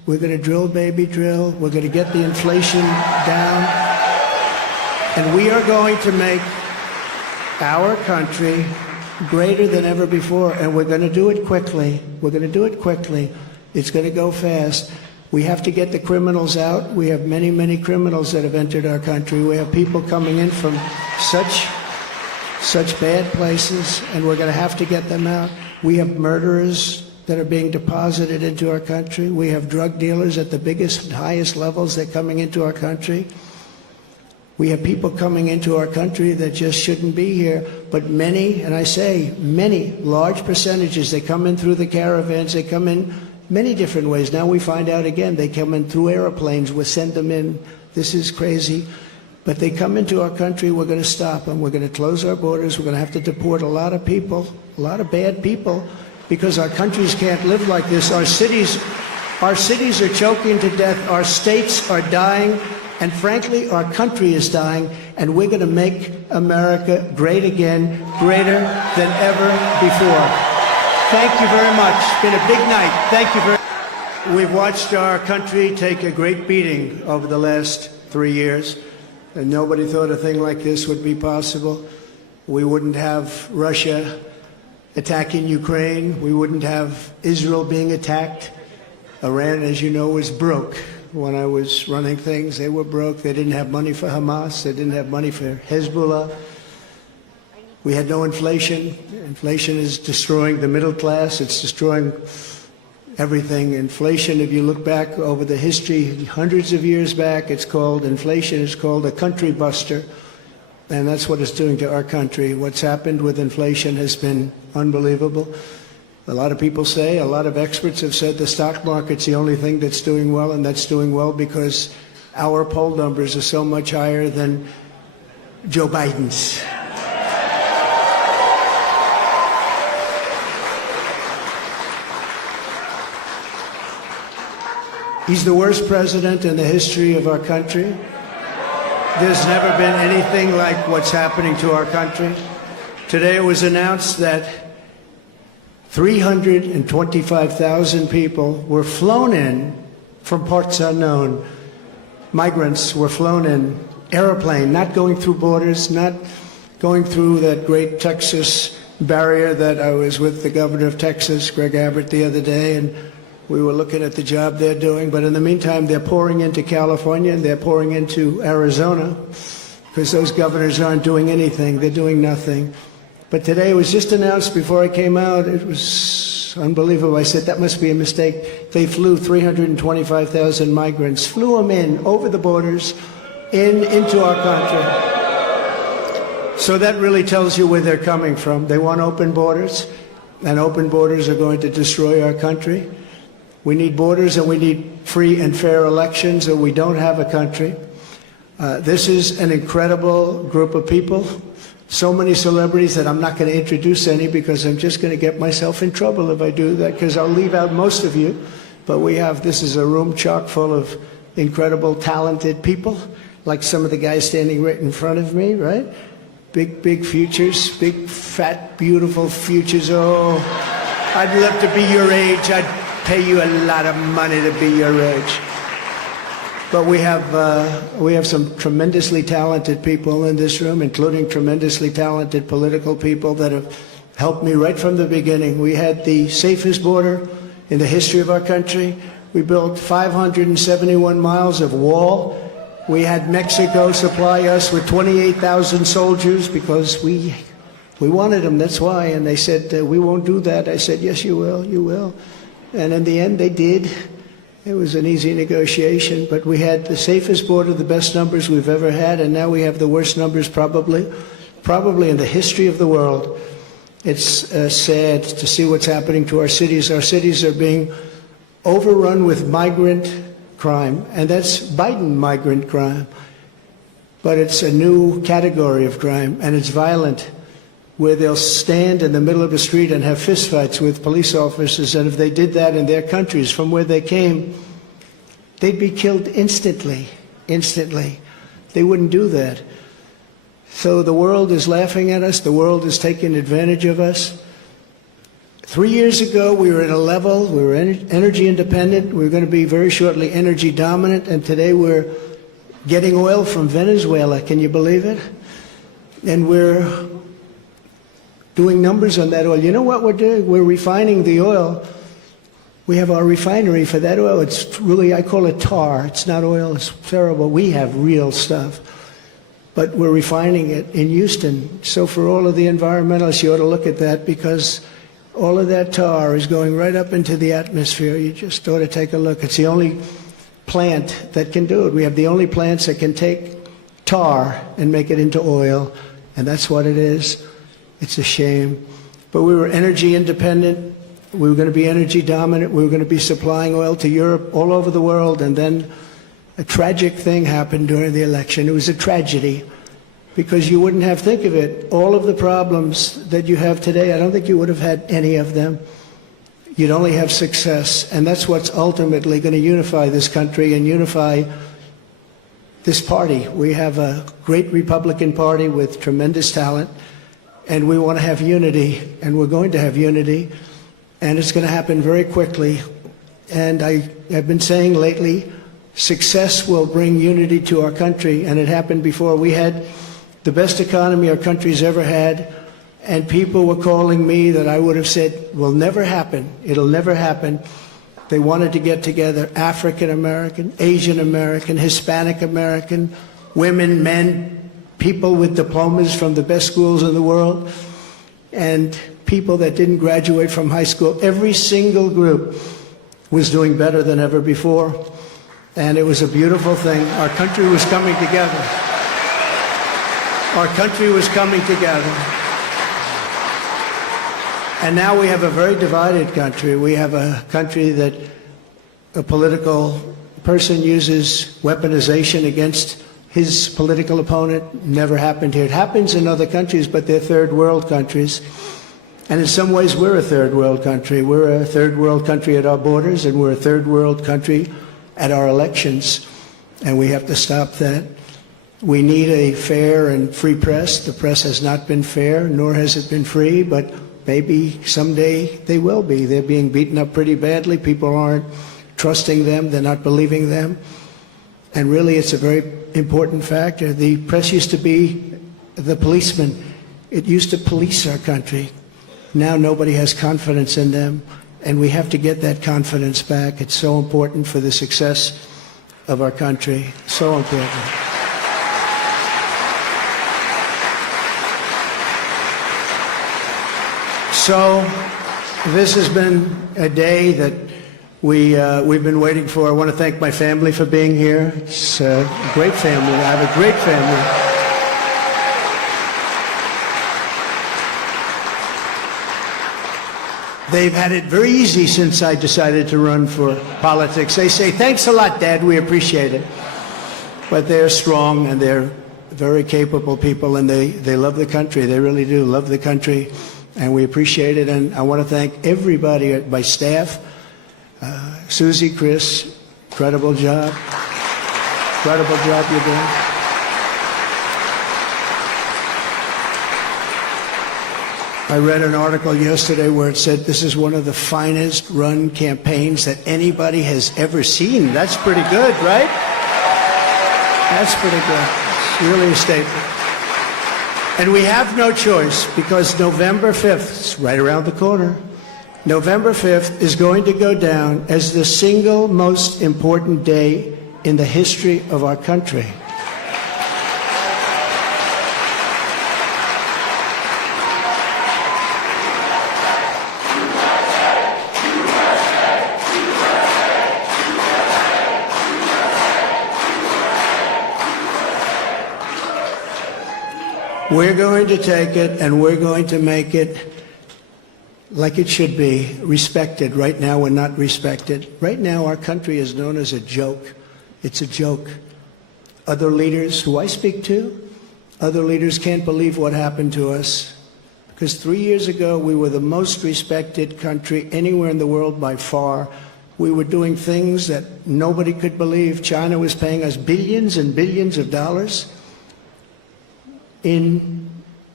We're going to drill, baby, drill. We're going to get the inflation down. And we are going to make our country greater than ever before. And we're going to do it quickly. We're going to do it quickly. It's going to go fast. We have to get the criminals out. We have many, many criminals that have entered our country. We have people coming in from such bad places, and we're going to have to get them out. We have murderers that are being deposited into our country. We have drug dealers at the biggest, highest levels that are coming into our country. We have people coming into our country that just shouldn't be here. But many, and I say many, large percentages, they come in through the caravans, they come in many different ways. Now we find out again, they come in through airplanes, we send them in. This is crazy. But they come into our country, we're going to stop them. We're going to close our borders. We're going to have to deport a lot of people, a lot of bad people, because our countries can't live like this. Our cities are choking to death. Our states are dying. And frankly, our country is dying. And we're going to make America great again, greater than ever before. Thank you very much. It's been a big night. Thank you very much. We've watched our country take a great beating over the last 3 years. And nobody thought a thing like this would be possible. We wouldn't have Russia attacking Ukraine. We wouldn't have Israel being attacked. Iran, as you know, was broke. When I was running things, they were broke. They didn't have money for Hamas. They didn't have money for Hezbollah. We had no inflation. Inflation is destroying the middle class. It's destroying everything. Inflation, if you look back over the history, hundreds of years back, inflation is called a country buster. And that's what it's doing to our country. What's happened with inflation has been unbelievable. A lot of people say, a lot of experts have said the stock market's the only thing that's doing well, and that's doing well because our poll numbers are so much higher than Joe Biden's. He's the worst president in the history of our country. There's never been anything like what's happening to our country. Today it was announced that 325,000 people were flown in from parts unknown. Migrants were flown in, airplane, not going through borders, not going through that great Texas barrier that I was with the governor of Texas, Greg Abbott, the other day, and we were looking at the job they're doing. But in the meantime, they're pouring into California and they're pouring into Arizona because those governors aren't doing anything. They're doing nothing. But today it was just announced before I came out. It was unbelievable. I said, that must be a mistake. They flew 325,000 migrants, flew them in over the borders into our country. So that really tells you where they're coming from. They want open borders, and open borders are going to destroy our country. We need borders and we need free and fair elections, or we don't have a country. This is an incredible group of people. So many celebrities that I'm not going to introduce any because I'm just going to get myself in trouble if I do that, because I'll leave out most of you. But this is a room chock full of incredible, talented people, like some of the guys standing right in front of me, right? Big futures, big, fat, beautiful futures. Oh, I'd love to be your age. I'd pay you a lot of money to be your age. But we have some tremendously talented people in this room, including tremendously talented political people that have helped me right from the beginning. We had the safest border in the history of our country. We built 571 miles of wall. We had Mexico supply us with 28,000 soldiers because we wanted them, that's why. And they said, we won't do that. I said, yes, you will, you will. And in the end, they did. It was an easy negotiation, but we had the safest border, the best numbers we've ever had, and now we have the worst numbers probably in the history of the world. It's sad to see what's happening to our cities. Our cities are being overrun with migrant crime, and that's Biden migrant crime. But it's a new category of crime, and it's violent, where they'll stand in the middle of the street and have fistfights with police officers, and if they did that in their countries from where they came, they'd be killed instantly. They wouldn't do that. So the world is laughing at us. The world is taking advantage of us. 3 years ago, we were at a level, we were energy independent, we were going to be very shortly energy dominant, and today we're getting oil from Venezuela. Can you believe it? And we're doing numbers on that oil. You know what we're doing? We're refining the oil. We have our refinery for that oil. It's really, I call it tar. It's not oil. It's terrible. We have real stuff. But we're refining it in Houston. So for all of the environmentalists, you ought to look at that, because all of that tar is going right up into the atmosphere. You just ought to take a look. It's the only plant that can do it. We have the only plants that can take tar and make it into oil, and that's what it is. It's a shame. But we were energy independent. We were going to be energy dominant. We were going to be supplying oil to Europe, all over the world, and then a tragic thing happened during the election. It was a tragedy, because you wouldn't have, think of it, all of the problems that you have today, I don't think you would have had any of them. You'd only have success, and that's what's ultimately going to unify this country and unify this party. We have a great Republican Party with tremendous talent, and we want to have unity, and we're going to have unity, and it's going to happen very quickly. And I have been saying lately, success will bring unity to our country, and it happened before. We had the best economy our country's ever had, and people were calling me that I would have said will never happen. It'll never happen. They wanted to get together, African American, Asian American, Hispanic American, women, men, people with diplomas from the best schools in the world, and people that didn't graduate from high school. Every single group was doing better than ever before. And it was a beautiful thing. Our country was coming together. Our country was coming together. And now we have a very divided country. We have a country that a political person uses weaponization against his political opponent. Never happened here. It happens in other countries, but they're third world countries. And in some ways, we're a third world country. We're a third world country at our borders, and we're a third world country at our elections, and we have to stop that. We need a fair and free press. The press has not been fair, nor has it been free, but maybe someday they will be. They're being beaten up pretty badly. People aren't trusting them. They're not believing them. And really, it's a very important factor. The press used to be the policeman. It used to police our country. Now nobody has confidence in them. And we have to get that confidence back. It's so important for the success of our country. So important. So this has been a day that we've been waiting for. I want to thank my family for being here. It's a great family. I have a great family. They've had it very easy since I decided to run for politics. They say, thanks a lot, Dad, we appreciate it. But they're strong, and they're very capable people, and they love the country. They really do love the country, and we appreciate it. And I want to thank everybody at my staff. Susie, Chris, incredible job. Incredible job you're doing. I read an article yesterday where it said this is one of the finest run campaigns that anybody has ever seen. That's pretty good, right? That's pretty good. It's really a statement. And we have no choice, because November 5th, it's right around the corner, November 5th is going to go down as the single most important day in the history of our country. We're going to take it, and we're going to make it like it should be, respected. Right now, we're not respected. Right now, our country is known as a joke. It's a joke. Other leaders who I speak to, other leaders can't believe what happened to us. Because 3 years ago, we were the most respected country anywhere in the world by far. We were doing things that nobody could believe. China was paying us billions and billions of dollars in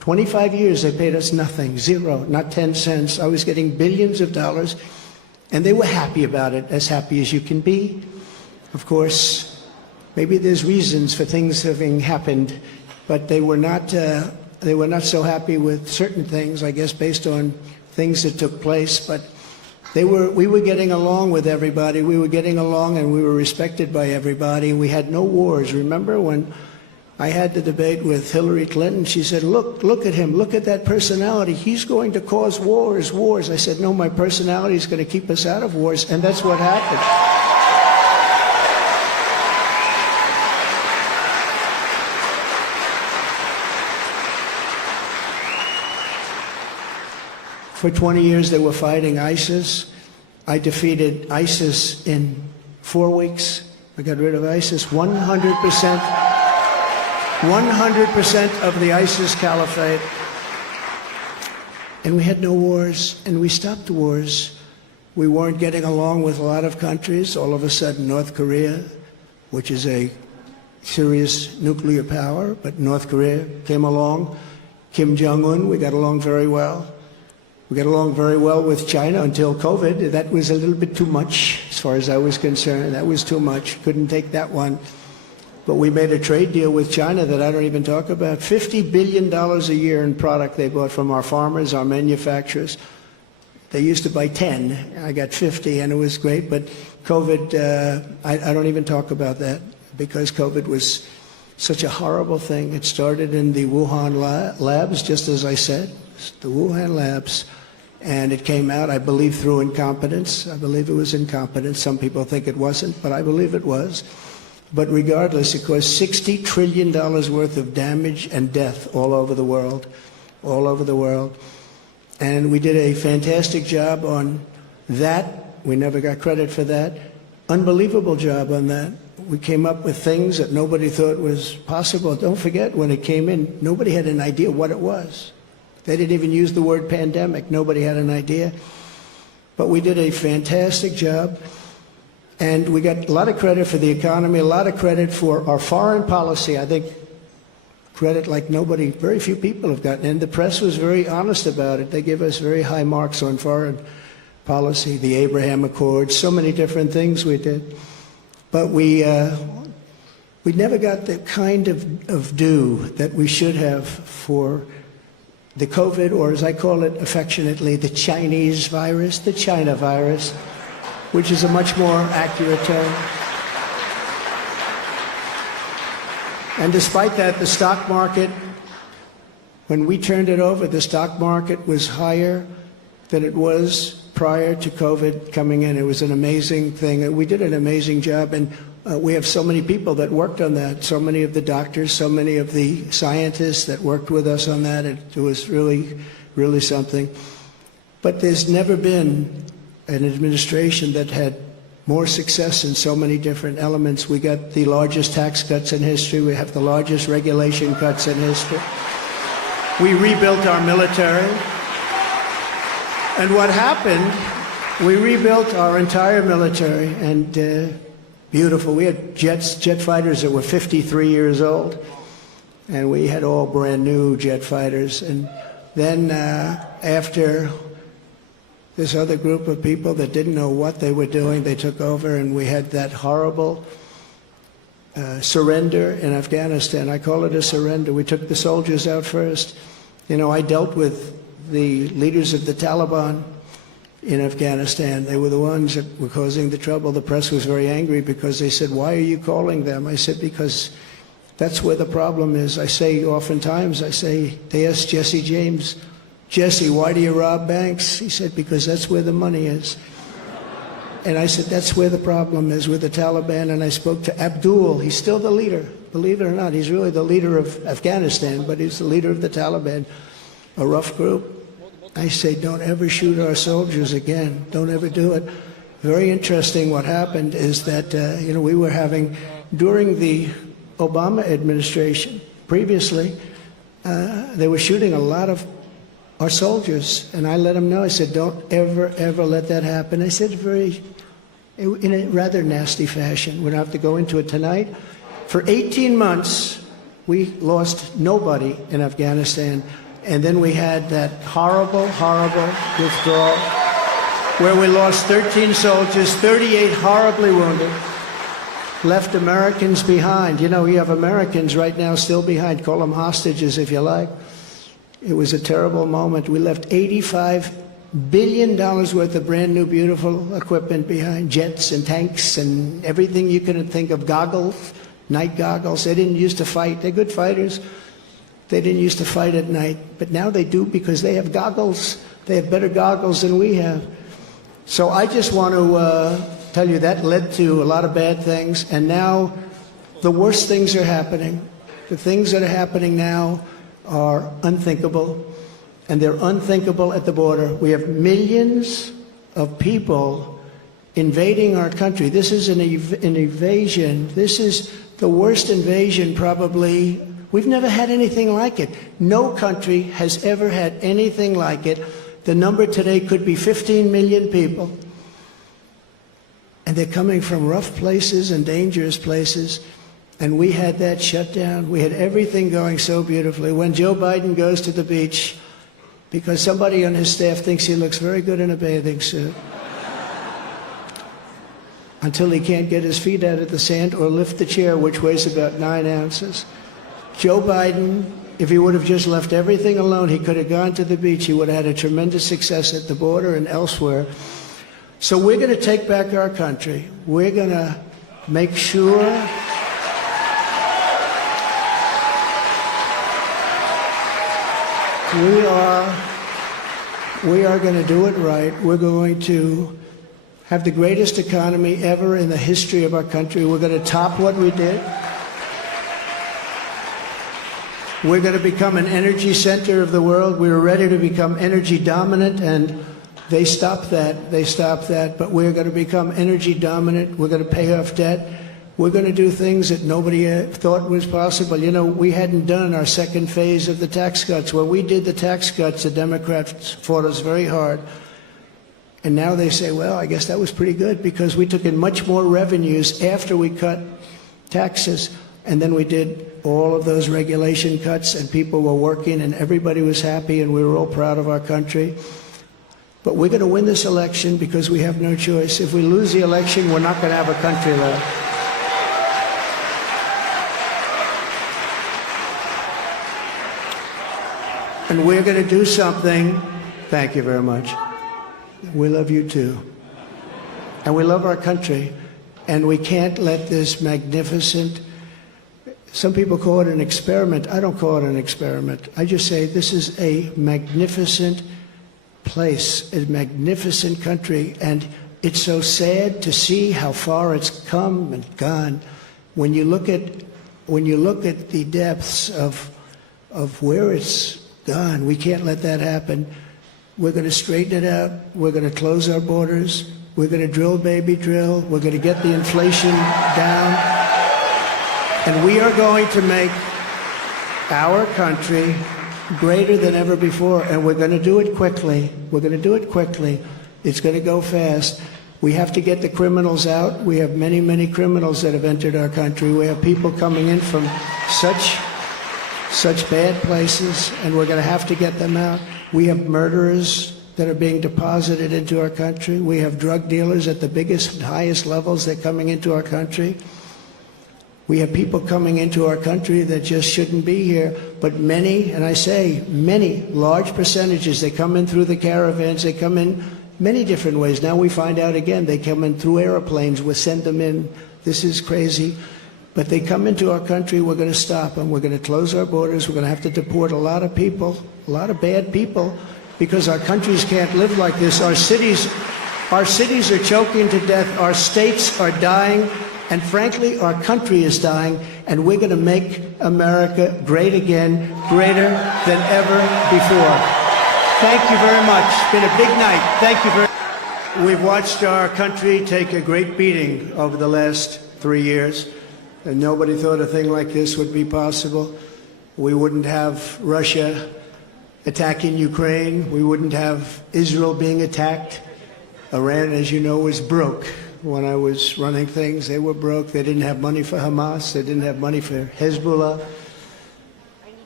25 years they paid us nothing, zero, not 10 cents. I was getting billions of dollars, and they were happy about it, as happy as you can be. Of course, maybe there's reasons for things having happened, but they were not so happy with certain things, I guess, based on things that took place. But we were getting along with everybody. We were getting along, and we were respected by everybody. We had no wars. Remember when I had the debate with Hillary Clinton? She said, look at him, look at that personality. He's going to cause wars. I said, no, my personality is going to keep us out of wars, and that's what happened. For 20 years they were fighting ISIS. I defeated ISIS in 4 weeks. I got rid of ISIS 100%. 100% of the ISIS caliphate. And we had no wars, and we stopped wars. We weren't getting along with a lot of countries. All of a sudden, North Korea, which is a serious nuclear power, but North Korea came along. Kim Jong-un, we got along very well. We got along very well with China until COVID. That was a little bit too much, as far as I was concerned. That was too much. Couldn't take that one. But we made a trade deal with China that I don't even talk about. $50 billion a year in product they bought from our farmers, our manufacturers. They used to buy 10. I got 50, and it was great. But COVID, I don't even talk about that, because COVID was such a horrible thing. It started in the Wuhan labs, just as I said, the Wuhan labs. And it came out, I believe, through incompetence. I believe it was incompetence. Some people think it wasn't, but I believe it was. But regardless, it caused $60 trillion worth of damage and death all over the world, all over the world. And we did a fantastic job on that. We never got credit for that. Unbelievable job on that. We came up with things that nobody thought was possible. Don't forget, when it came in, nobody had an idea what it was. They didn't even use the word pandemic. Nobody had an idea. But we did a fantastic job. And we got a lot of credit for the economy, a lot of credit for our foreign policy. I think credit like nobody, very few people have gotten. And the press was very honest about it. They give us very high marks on foreign policy, the Abraham Accords, so many different things we did. But we never got the kind of due that we should have for the COVID, or as I call it affectionately, the Chinese virus, the China virus, which is a much more accurate term. And despite that, the stock market, when we turned it over, the stock market was higher than it was prior to COVID coming in. It was an amazing thing. We did an amazing job, and we have so many people that worked on that, so many of the doctors, so many of the scientists that worked with us on that. It was really, really something. But there's never been an administration that had more success in so many different elements. We got the largest tax cuts in history. We have the largest regulation cuts in history. We rebuilt our military. And what happened, we rebuilt our entire military, and beautiful. We had jet fighters that were 53 years old, and we had all brand new jet fighters. And then after this other group of people that didn't know what they were doing, they took over, and we had that horrible surrender in Afghanistan. I call it a surrender. We took the soldiers out first. You know, I dealt with the leaders of the Taliban in Afghanistan. They were the ones that were causing the trouble. The press was very angry because they said, "Why are you calling them?" I said, "Because that's where the problem is." I say oftentimes, they asked Jesse James, "Jesse, why do you rob banks?" He said, "Because that's where the money is." And I said, that's where the problem is, with the Taliban. And I spoke to Abdul. He's still the leader. Believe it or not, he's really the leader of Afghanistan, but he's the leader of the Taliban, a rough group. I say, don't ever shoot our soldiers again. Don't ever do it. Very interesting what happened is that, we were having, during the Obama administration, previously, they were shooting a lot of our soldiers. And I let them know, I said, don't ever, ever let that happen. I said in a rather nasty fashion. We don't have to go into it tonight. For 18 months, we lost nobody in Afghanistan. And then we had that horrible, horrible withdrawal where we lost 13 soldiers, 38 horribly wounded, left Americans behind. You know, you have Americans right now still behind. Call them hostages if you like. It was a terrible moment. We left $85 billion worth of brand new, beautiful equipment behind, jets and tanks and everything you can think of, goggles, night goggles. They didn't used to fight. They're good fighters. They didn't used to fight at night, but now they do because they have goggles. They have better goggles than we have. So I just want to tell you that led to a lot of bad things, and now the worst things are happening. The things that are happening now are unthinkable, and they're unthinkable at the border. We have millions of people invading our country. This is an invasion. This is the worst invasion probably. We've never had anything like it. No country has ever had anything like it. The number today could be 15 million people. And they're coming from rough places and dangerous places. And we had that shut down. We had everything going so beautifully. When Joe Biden goes to the beach, because somebody on his staff thinks he looks very good in a bathing suit, until he can't get his feet out of the sand or lift the chair, which weighs about 9 ounces. Joe Biden, if he would have just left everything alone, he could have gone to the beach. He would have had a tremendous success at the border and elsewhere. So we're going to take back our country. We're going to make sure we are going to do it right. We're going to have the greatest economy ever in the history of our country. We're going to top what we did. We're going to become an energy center of the world. We were ready to become energy dominant, and they stopped that. They stopped that. But we're going to become energy dominant. We're going to pay off debt. We're going to do things that nobody thought was possible. You know, we hadn't done our second phase of the tax cuts. When we did the tax cuts, the Democrats fought us very hard. And now they say, well, I guess that was pretty good because we took in much more revenues after we cut taxes. And then we did all of those regulation cuts, and people were working, and everybody was happy, and we were all proud of our country. But we're going to win this election because we have no choice. If we lose the election, we're not going to have a country left. And we're going to do something. Thank you very much. We love you too. And we love our country. And we can't let this magnificent, some people call it an experiment. I don't call it an experiment. I just say this is a magnificent place, a magnificent country. And it's so sad to see how far it's come and gone. When you look at the depths of where it's gone, we can't let that happen. We're going to straighten it out. We're going to close our borders. We're going to drill, baby, drill. We're going to get the inflation down. And we are going to make our country greater than ever before. And we're going to do it quickly. We're going to do it quickly. It's going to go fast. We have to get the criminals out. We have many, many criminals that have entered our country. We have people coming in from such bad places, and we're going to have to get them out. We have murderers that are being deposited into our country. We have drug dealers at the biggest and highest levels that are coming into our country. We have people coming into our country that just shouldn't be here, but many, and I say many, large percentages, they come in through the caravans, they come in many different ways. Now we find out again, they come in through airplanes, we send them in. This is crazy. But they come into our country, we're going to stop them. We're going to close our borders. We're going to have to deport a lot of people, a lot of bad people, because our countries can't live like this. Our cities are choking to death. Our states are dying. And frankly, our country is dying. And we're going to make America great again, greater than ever before. Thank you very much. It's been a big night. Thank you very much. We've watched our country take a great beating over the last 3 years. And nobody thought a thing like this would be possible. We wouldn't have Russia attacking Ukraine. We wouldn't have Israel being attacked. Iran, as you know, was broke. When I was running things, they were broke. They didn't have money for Hamas. They didn't have money for Hezbollah.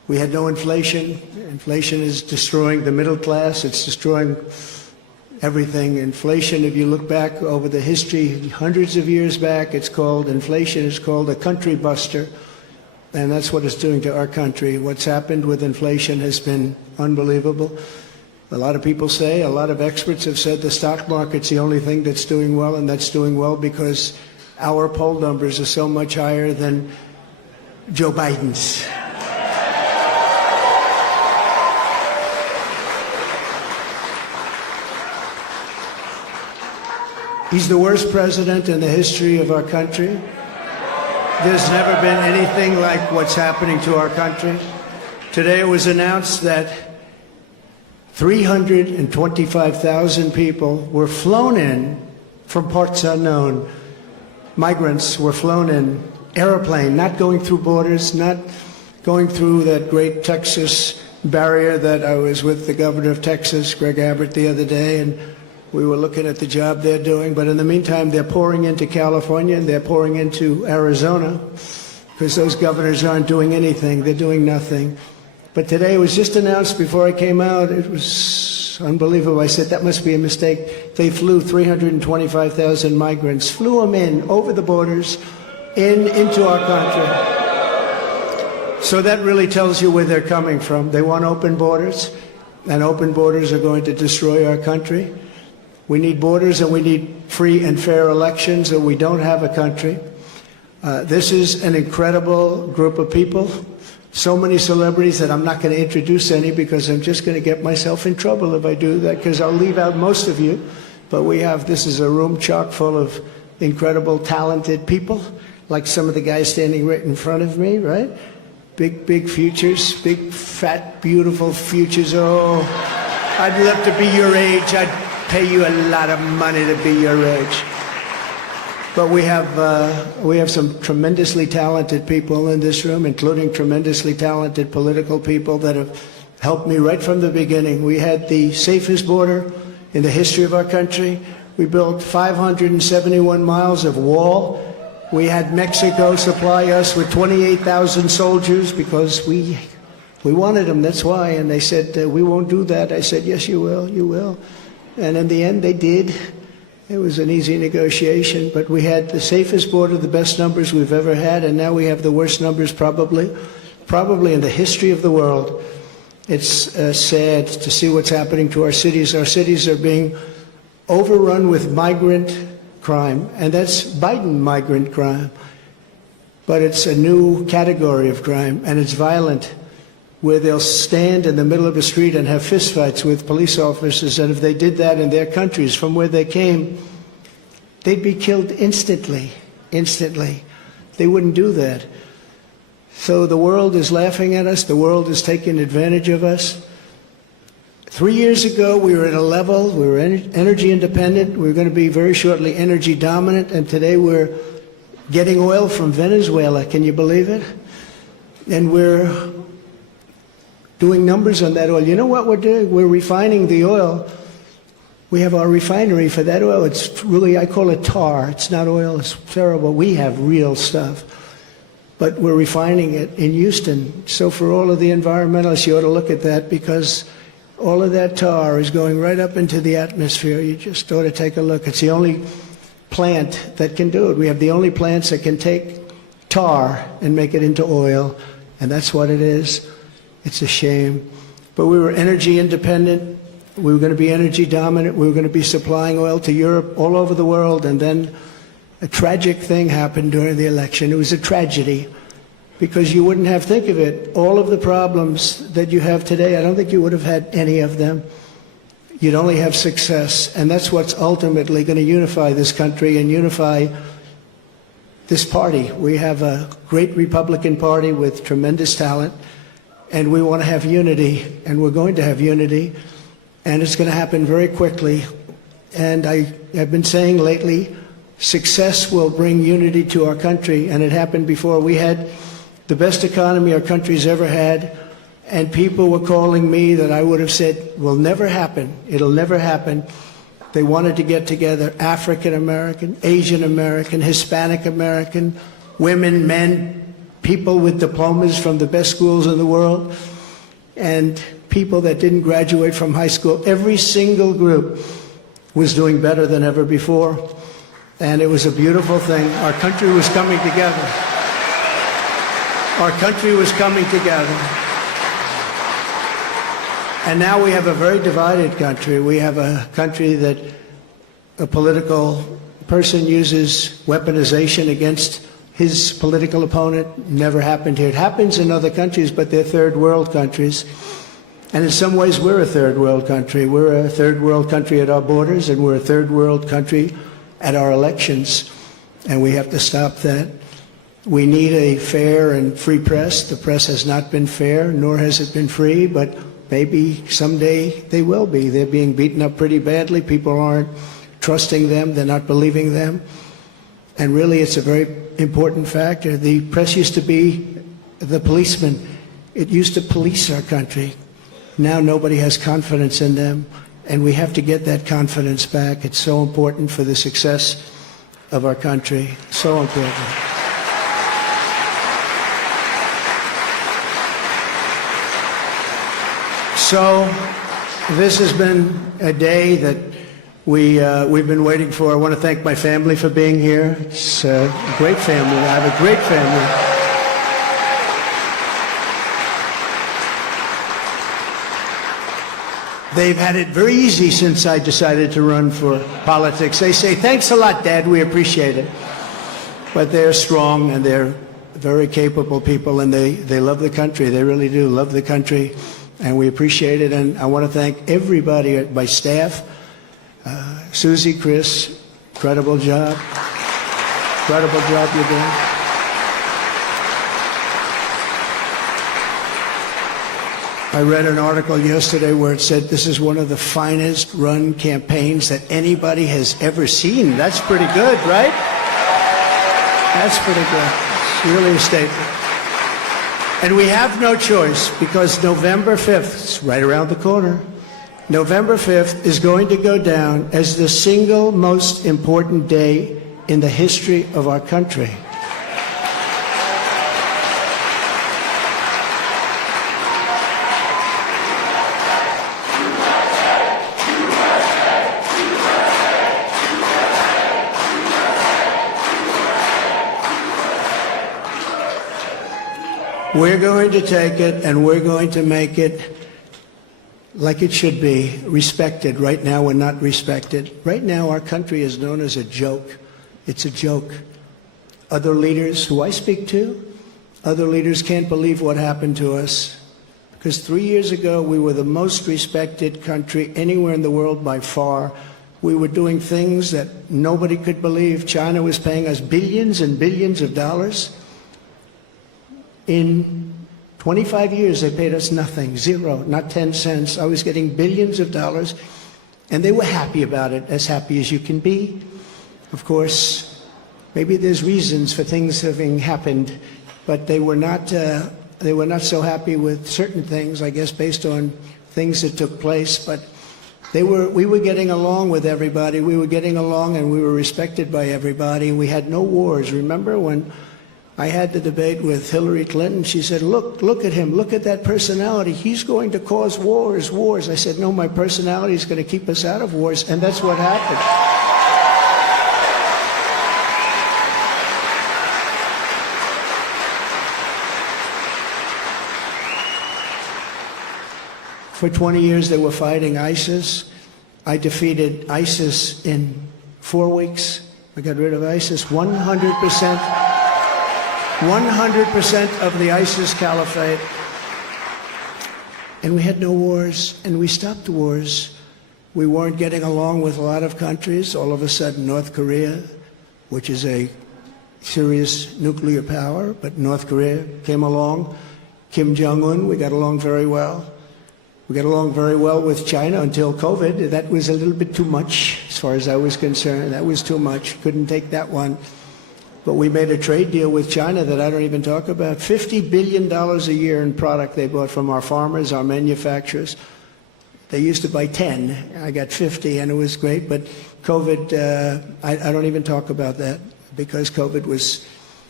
We had no inflation. Inflation is destroying the middle class. It's destroying everything. Inflation, if you look back over the history, hundreds of years back, inflation is called a country buster. And that's what it's doing to our country. What's happened with inflation has been unbelievable. A lot of people say, a lot of experts have said the stock market's the only thing that's doing well, and that's doing well because our poll numbers are so much higher than Joe Biden's. He's the worst president in the history of our country. There's never been anything like what's happening to our country. Today it was announced that 325,000 people were flown in from parts unknown. Migrants were flown in, airplane, not going through borders, not going through that great Texas barrier that I was with the governor of Texas, Greg Abbott, the other day, and we were looking at the job they're doing. But in the meantime, they're pouring into California and they're pouring into Arizona because those governors aren't doing anything. They're doing nothing. But today it was just announced before I came out. It was unbelievable. I said, that must be a mistake. They flew 325,000 migrants, flew them in over the borders into our country. So that really tells you where they're coming from. They want open borders, and open borders are going to destroy our country. We need borders and we need free and fair elections, or we don't have a country. This is an incredible group of people. So many celebrities that I'm not going to introduce any because I'm just going to get myself in trouble if I do that, because I'll leave out most of you. But this is a room chock full of incredible, talented people, like some of the guys standing right in front of me, right? Big, big futures, big, fat, beautiful futures. Oh, I'd love to be your age. I'd pay you a lot of money to be your age. But we have some tremendously talented people in this room, including tremendously talented political people that have helped me right from the beginning. We had the safest border in the history of our country. We built 571 miles of wall. We had Mexico supply us with 28,000 soldiers because we wanted them, that's why. And they said, we won't do that. I said, yes, you will, you will. And in the end, they did. It was an easy negotiation, but we had the safest border, the best numbers we've ever had, and now we have the worst numbers probably in the history of the world. It's sad to see what's happening to our cities. Our cities are being overrun with migrant crime, and that's Biden migrant crime. But it's a new category of crime, and it's violent, where they'll stand in the middle of the street and have fistfights with police officers, and if they did that in their countries from where they came, they'd be killed instantly. They wouldn't do that. So the world is laughing at us. The world is taking advantage of us. 3 years ago, we were at a level, we were energy independent. We were going to be very shortly energy dominant, and today we're getting oil from Venezuela. Can you believe it? And we're doing numbers on that oil. You know what we're doing? We're refining the oil. We have our refinery for that oil. It's really, I call it tar. It's not oil. It's terrible. We have real stuff. But we're refining it in Houston. So for all of the environmentalists, you ought to look at that, because all of that tar is going right up into the atmosphere. You just ought to take a look. It's the only plant that can do it. We have the only plants that can take tar and make it into oil, and that's what it is. It's a shame. But we were energy independent. We were going to be energy dominant. We were going to be supplying oil to Europe, all over the world. And then a tragic thing happened during the election. It was a tragedy, because you wouldn't have, think of it, all of the problems that you have today, I don't think you would have had any of them. You'd only have success. And that's what's ultimately going to unify this country and unify this party. We have a great Republican Party with tremendous talent. And we want to have unity, and we're going to have unity, and it's going to happen very quickly. And I have been saying lately, success will bring unity to our country, and it happened before. We had the best economy our country's ever had, and people were calling me that I would have said will never happen. It'll never happen. They wanted to get together, African American, Asian American, Hispanic American, women, men, people with diplomas from the best schools in the world, and people that didn't graduate from high school. Every single group was doing better than ever before, and it was a beautiful thing. Our country was coming together. Our country was coming together. And now we have a very divided country. We have a country that a political person uses weaponization against his political opponent. Never happened here. It happens in other countries, but they're third world countries. And in some ways, we're a third world country. We're a third world country at our borders, and we're a third world country at our elections. And we have to stop that. We need a fair and free press. The press has not been fair, nor has it been free, but maybe someday they will be. They're being beaten up pretty badly. People aren't trusting them. They're not believing them. And really, it's a very important factor. The press used to be the policeman. It used to police our country. Now nobody has confidence in them, and we have to get that confidence back. It's so important for the success of our country. So important. So this has been a day that we've been waiting for. I want to thank my family for being here. It's a great family. I have a great family. They've had it very easy since I decided to run for politics. They say, thanks a lot, Dad, we appreciate it. But they're strong, and they're very capable people, and they love the country. They really do love the country, and we appreciate it. And I want to thank everybody, my staff, Susie, Chris, incredible job. Incredible job you're doing. I read an article yesterday where it said this is one of the finest run campaigns that anybody has ever seen. That's pretty good, right? That's pretty good. It's really a statement. And we have no choice, because November 5th, it's right around the corner, November 5th is going to go down as the single most important day in the history of our country. We're going to take it, and we're going to make it like it should be, respected. Right now, we're not respected. Right now, our country is known as a joke. It's a joke. Other leaders who I speak to, other leaders can't believe what happened to us. Because 3 years ago, we were the most respected country anywhere in the world by far. We were doing things that nobody could believe. China was paying us billions and billions of dollars. In 25 years, they paid us nothing, zero, not 10 cents. I was getting billions of dollars, and they were happy about it, as happy as you can be. Of course, maybe there's reasons for things having happened, but they were not so happy with certain things, I guess, based on things that took place. But we were getting along with everybody. We were getting along, and we were respected by everybody. We had no wars. Remember when I had the debate with Hillary Clinton? She said, look at him, look at that personality. He's going to cause wars. I said, no, my personality is going to keep us out of wars, and that's what happened. For 20 years, they were fighting ISIS. I defeated ISIS in 4 weeks. I got rid of ISIS 100%. 100% of the ISIS caliphate. And we had no wars, and we stopped the wars. We weren't getting along with a lot of countries. All of a sudden, North Korea, which is a serious nuclear power, but North Korea came along. Kim Jong-un, we got along very well. We got along very well with China until COVID. That was a little bit too much, as far as I was concerned. That was too much. Couldn't take that one. But we made a trade deal with China that I don't even talk about. $50 billion a year in product they bought from our farmers, our manufacturers. They used to buy 10. I got 50, and it was great. But COVID, I don't even talk about that, because COVID was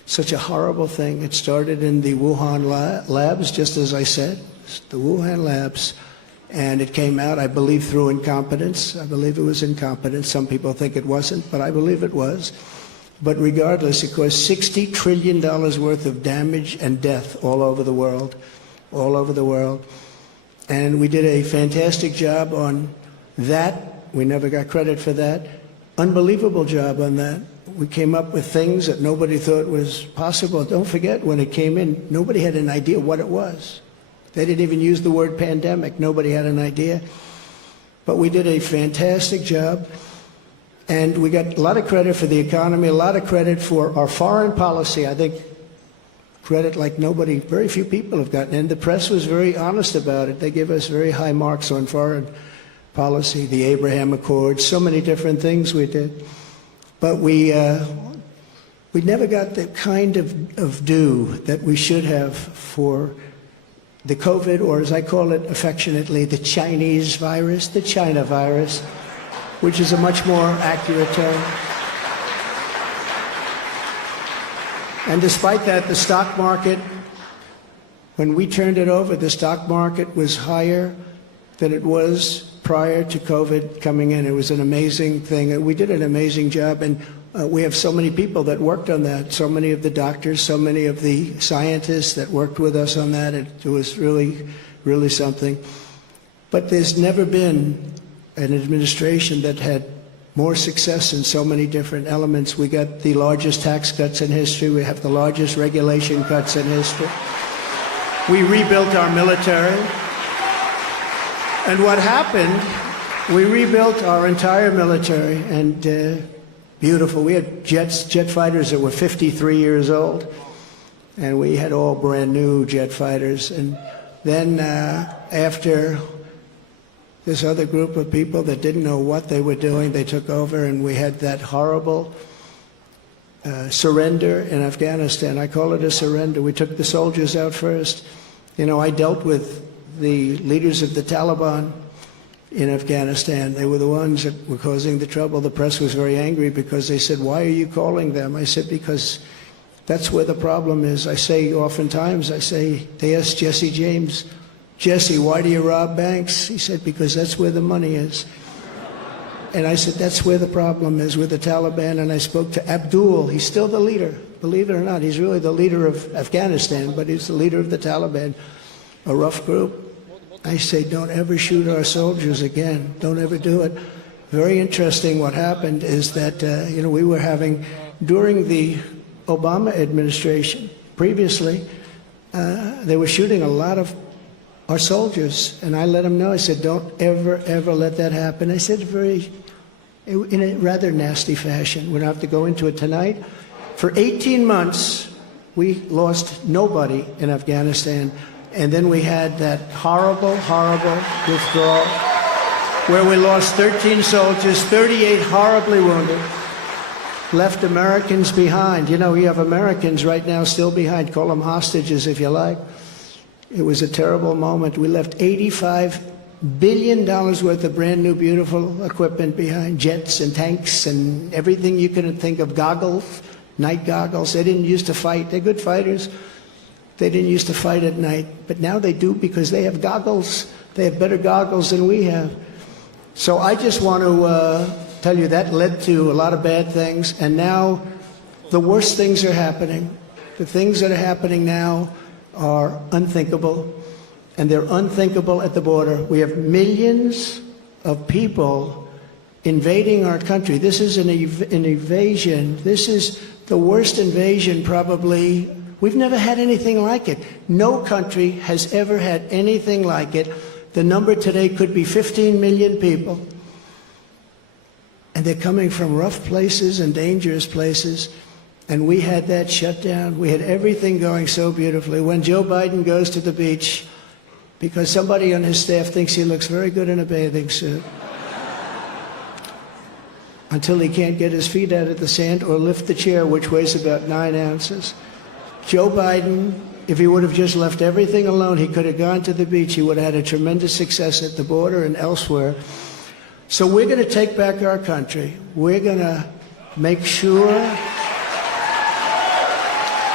such a horrible thing. It started in the Wuhan labs, just as I said, the Wuhan labs. And it came out, I believe, through incompetence. I believe it was incompetence. Some people think it wasn't, but I believe it was. But regardless, it caused $60 trillion worth of damage and death all over the world, all over the world. And we did a fantastic job on that. We never got credit for that. Unbelievable job on that. We came up with things that nobody thought was possible. Don't forget, when it came in, nobody had an idea what it was. They didn't even use the word pandemic. Nobody had an idea. But we did a fantastic job. And we got a lot of credit for the economy, a lot of credit for our foreign policy. I think credit like nobody, very few people have gotten. And the press was very honest about it. They give us very high marks on foreign policy, the Abraham Accords, so many different things we did. But we never got the kind of due that we should have for the COVID, or as I call it affectionately, the Chinese virus, the China virus, which is a much more accurate term. And despite that, the stock market, when we turned it over, the stock market was higher than it was prior to COVID coming in. It was an amazing thing. We did an amazing job, and we have so many people that worked on that, so many of the doctors, so many of the scientists that worked with us on that. It was really, really something. But there's never been an administration that had more success in so many different elements. We got the largest tax cuts in history. We have the largest regulation cuts in history. We rebuilt our military. And what happened, we rebuilt our entire military, and beautiful. We had jet fighters that were 53 years old, and we had all brand new jet fighters. And then after this other group of people that didn't know what they were doing, they took over, and we had that horrible surrender in Afghanistan. I call it a surrender. We took the soldiers out first. You know, I dealt with the leaders of the Taliban in Afghanistan. They were the ones that were causing the trouble. The press was very angry because they said, "Why are you calling them?" I said, "Because that's where the problem is." I say oftentimes, they asked Jesse James, "Jesse, why do you rob banks?" He said, "Because that's where the money is." And I said, that's where the problem is, with the Taliban. And I spoke to Abdul. He's still the leader. Believe it or not, he's really the leader of Afghanistan, but he's the leader of the Taliban, a rough group. I say, don't ever shoot our soldiers again. Don't ever do it. Very interesting what happened is that, we were having, during the Obama administration, previously, they were shooting a lot of our soldiers. And I let them know, I said, don't ever, ever let that happen. I said in a rather nasty fashion. We don't have to go into it tonight. For 18 months, we lost nobody in Afghanistan. And then we had that horrible, horrible withdrawal where we lost 13 soldiers, 38 horribly wounded, left Americans behind. You know, you have Americans right now still behind. Call them hostages if you like. It was a terrible moment. We left $85 billion worth of brand new, beautiful equipment behind, jets and tanks and everything you can think of, goggles, night goggles. They didn't used to fight. They're good fighters. They didn't used to fight at night, but now they do because they have goggles. They have better goggles than we have. So I just want to tell you that led to a lot of bad things, and now the worst things are happening. The things that are happening now are unthinkable, and they're unthinkable at the border. We have millions of people invading our country. This is an invasion. This is the worst invasion probably. We've never had anything like it. No country has ever had anything like it. The number today could be 15 million people. And they're coming from rough places and dangerous places. And we had that shut down. We had everything going so beautifully. When Joe Biden goes to the beach, because somebody on his staff thinks he looks very good in a bathing suit, until he can't get his feet out of the sand or lift the chair, which weighs about 9 ounces. Joe Biden, if he would have just left everything alone, he could have gone to the beach. He would have had a tremendous success at the border and elsewhere. So we're going to take back our country. We're going to make sure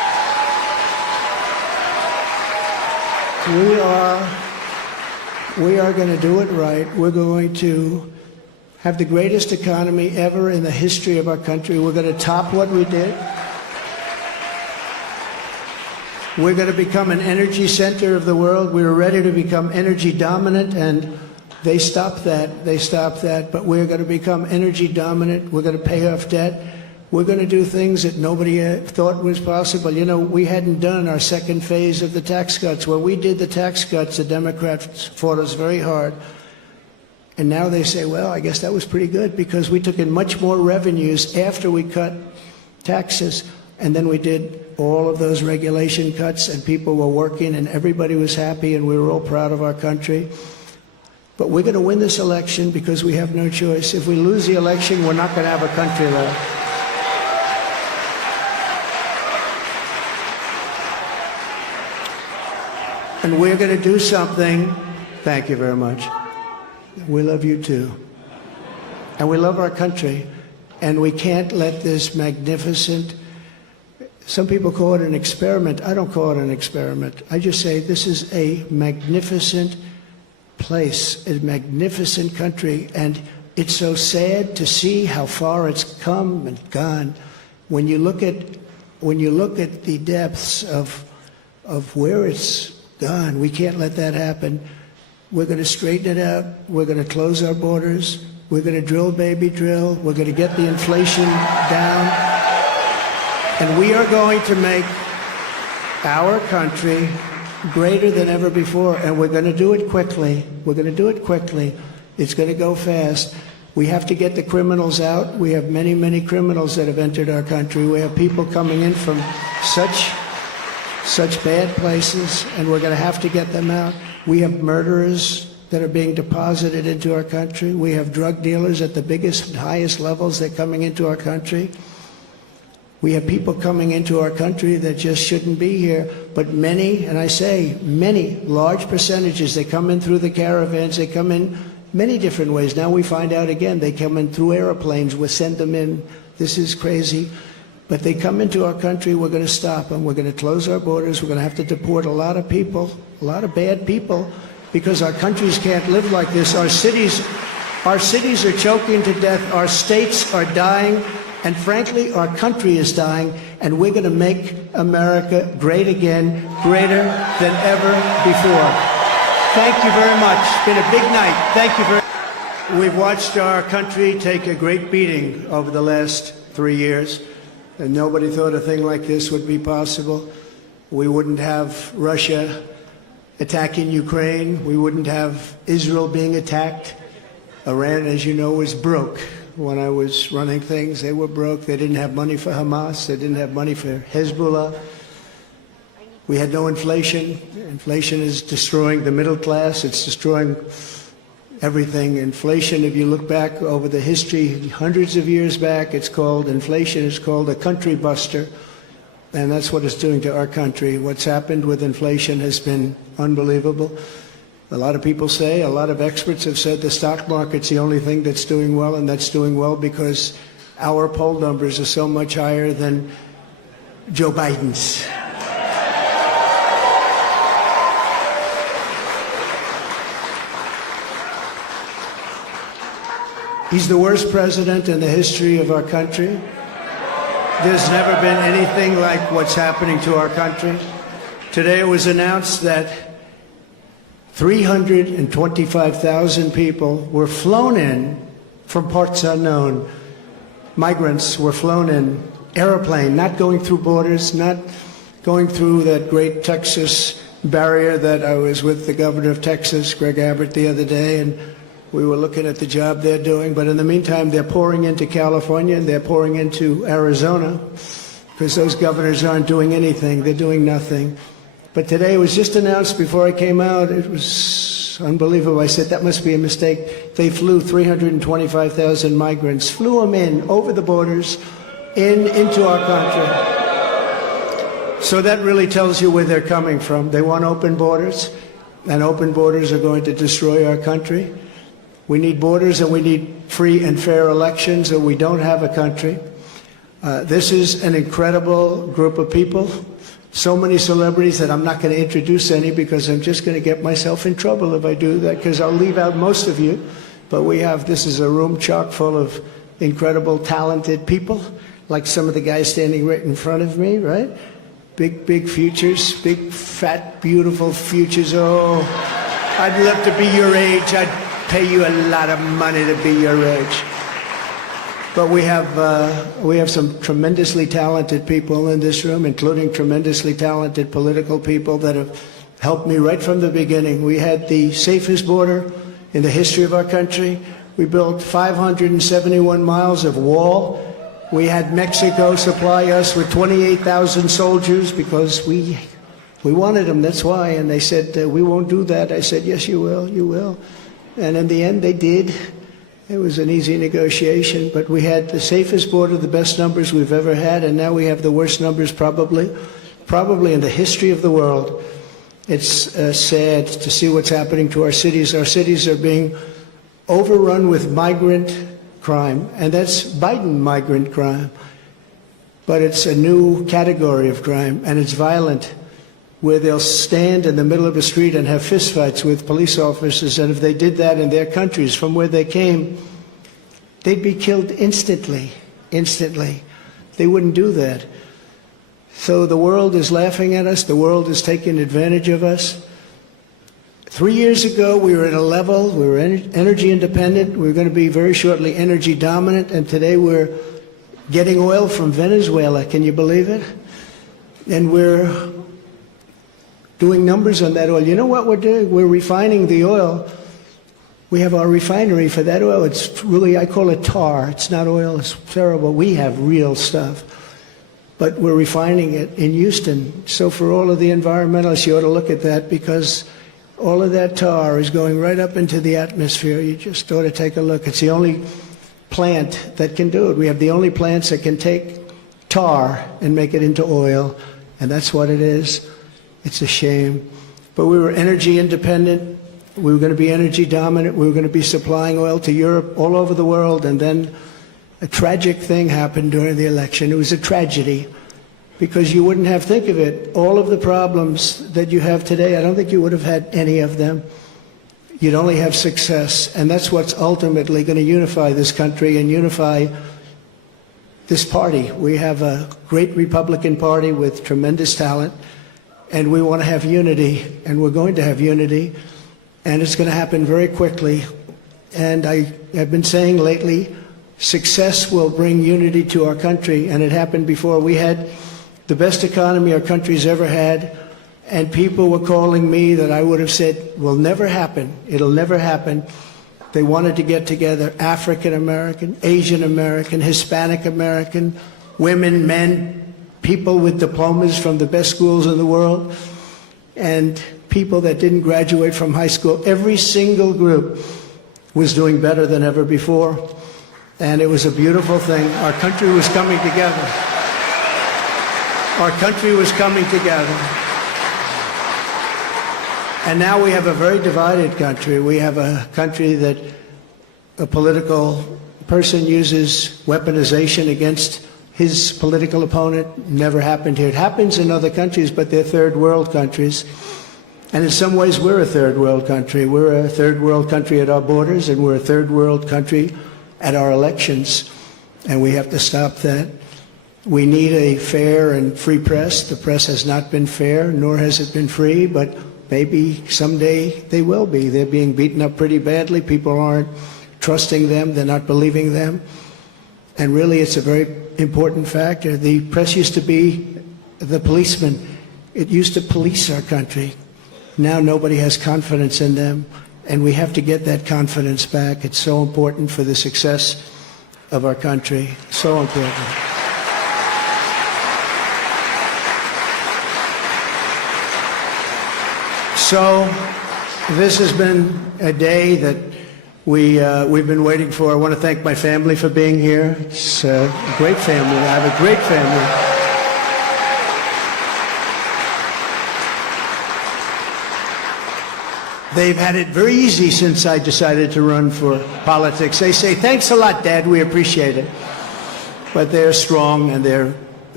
We are going to do it right. We're going to have the greatest economy ever in the history of our country. We're going to top what we did. We're going to become an energy center of the world. We were ready to become energy dominant, and they stopped that. They stopped that. But we're going to become energy dominant. We're going to pay off debt. We're going to do things that nobody thought was possible. You know, we hadn't done our second phase of the tax cuts. When we did the tax cuts, the Democrats fought us very hard. And now they say, well, I guess that was pretty good because we took in much more revenues after we cut taxes. And then we did all of those regulation cuts, and people were working, and everybody was happy, and we were all proud of our country. But we're going to win this election because we have no choice. If we lose the election, we're not going to have a country left. And we're going to do something. Thank you very much. We love you too. And we love our country. And we can't let this magnificent, some people call it an experiment. I don't call it an experiment. I just say this is a magnificent place, a magnificent country. And it's so sad to see how far it's come and gone. When you look at the depths of where it's gone, we can't let that happen. We're going to straighten it out. We're going to close our borders. We're going to drill, baby, drill. We're going to get the inflation down. And we are going to make our country greater than ever before. And we're going to do it quickly. We're going to do it quickly. It's going to go fast. We have to get the criminals out. We have many, many criminals that have entered our country. We have people coming in from such bad places, and we're going to have to get them out. We have murderers that are being deposited into our country. We have drug dealers at the biggest and highest levels that are coming into our country. We have people coming into our country that just shouldn't be here. But many, and I say many, large percentages, they come in through the caravans. They come in many different ways. Now we find out again, they come in through airplanes. We send them in. This is crazy. But they come into our country, we're going to stop them. We're going to close our borders. We're going to have to deport a lot of people, a lot of bad people, because our countries can't live like this. Our cities are choking to death. Our states are dying. And frankly, our country is dying. And we're going to make America great again, greater than ever before. Thank you very much. It's been a big night. Thank you very much. We've watched our country take a great beating over the last 3 years. And nobody thought a thing like this would be possible. We wouldn't have Russia attacking Ukraine. We wouldn't have Israel being attacked. Iran, as you know, was broke. When I was running things, they were broke. They didn't have money for Hamas. They didn't have money for Hezbollah. We had no inflation. Inflation is destroying the middle class. It's destroying everything. Inflation, if you look back over the history, hundreds of years back, inflation is called a country buster. And that's what it's doing to our country. What's happened with inflation has been unbelievable. A lot of people say, a lot of experts have said the stock market's the only thing that's doing well, and that's doing well because our poll numbers are so much higher than Joe Biden's. He's the worst president in the history of our country. There's never been anything like what's happening to our country. Today it was announced that 325,000 people were flown in from parts unknown. Migrants were flown in, airplane, not going through borders, not going through that great Texas barrier that I was with the governor of Texas, Greg Abbott, the other day, and we were looking at the job they're doing. But in the meantime, they're pouring into California and they're pouring into Arizona because those governors aren't doing anything. They're doing nothing. But today it was just announced before I came out. It was unbelievable. I said, that must be a mistake. They flew 325,000 migrants, flew them in over the borders into our country. So that really tells you where they're coming from. They want open borders, and open borders are going to destroy our country. We need borders and we need free and fair elections, or we don't have a country. This is an incredible group of people. so many celebrities that I'm not going to introduce any because I'm just going to get myself in trouble if I do that, because I'll leave out most of you. But this is a room chock full of incredible, talented people, like some of the guys standing right in front of me, right? Big futures, big, fat, beautiful futures. Oh, I'd love to be your age. I'd pay you a lot of money to be your age. But we have some tremendously talented people in this room, including tremendously talented political people that have helped me right from the beginning. We had the safest border in the history of our country. We built 571 miles of wall. We had Mexico supply us with 28,000 soldiers because we wanted them, that's why. And they said, we won't do that. I said, yes, you will, you will. And in the end, they did. It was an easy negotiation, but we had the safest border, the best numbers we've ever had, and now we have the worst numbers probably in the history of the world. It's sad to see what's happening to our cities. Our cities are being overrun with migrant crime, and that's Biden migrant crime. But it's a new category of crime, and it's violent, where they'll stand in the middle of a street and have fistfights with police officers, and if they did that in their countries from where they came, they'd be killed instantly. They wouldn't do that. So the world is laughing at us. The world is taking advantage of us. 3 years ago, we were at a level, we were energy independent. We were going to be very shortly energy dominant, and today we're getting oil from Venezuela. Can you believe it? And we're doing numbers on that oil. You know what we're doing? We're refining the oil. We have our refinery for that oil. It's really, I call it tar. It's not oil. It's terrible. We have real stuff. But we're refining it in Houston. So for all of the environmentalists, you ought to look at that, because all of that tar is going right up into the atmosphere. You just ought to take a look. It's the only plant that can do it. We have the only plants that can take tar and make it into oil, and that's what it is. It's a shame. But we were energy independent. We were going to be energy dominant. We were going to be supplying oil to Europe, all over the world. And then a tragic thing happened during the election. It was a tragedy, because you wouldn't have, think of it, all of the problems that you have today, I don't think you would have had any of them. You'd only have success. And that's what's ultimately going to unify this country and unify this party. We have a great Republican Party with tremendous talent. And we want to have unity, and we're going to have unity, and it's going to happen very quickly. And I have been saying lately, success will bring unity to our country, and it happened before. We had the best economy our country's ever had, and people were calling me that I would have said will never happen. It'll never happen. They wanted to get together, African American, Asian American, Hispanic American, women, men, people with diplomas from the best schools in the world, and people that didn't graduate from high school. Every single group was doing better than ever before, and it was a beautiful thing. Our country was coming together. Our country was coming together. And now we have a very divided country. We have a country that a political person uses weaponization against his political opponent. Never happened here. It happens in other countries, but they're third world countries. And in some ways, we're a third world country. We're a third world country at our borders, and we're a third world country at our elections. And we have to stop that. We need a fair and free press. The press has not been fair, nor has it been free, but maybe someday they will be. They're being beaten up pretty badly. People aren't trusting them. They're not believing them. And really, it's a very important factor. The press used to be the policeman. It used to police our country. Now nobody has confidence in them, and we have to get that confidence back. It's so important for the success of our country. So important. So this has been a day that we've been waiting for. I want to thank my family for being here. It's a great family. I have a great family. They've had it very easy since I decided to run for politics. They say, thanks a lot, Dad, we appreciate it. But they're strong, and they're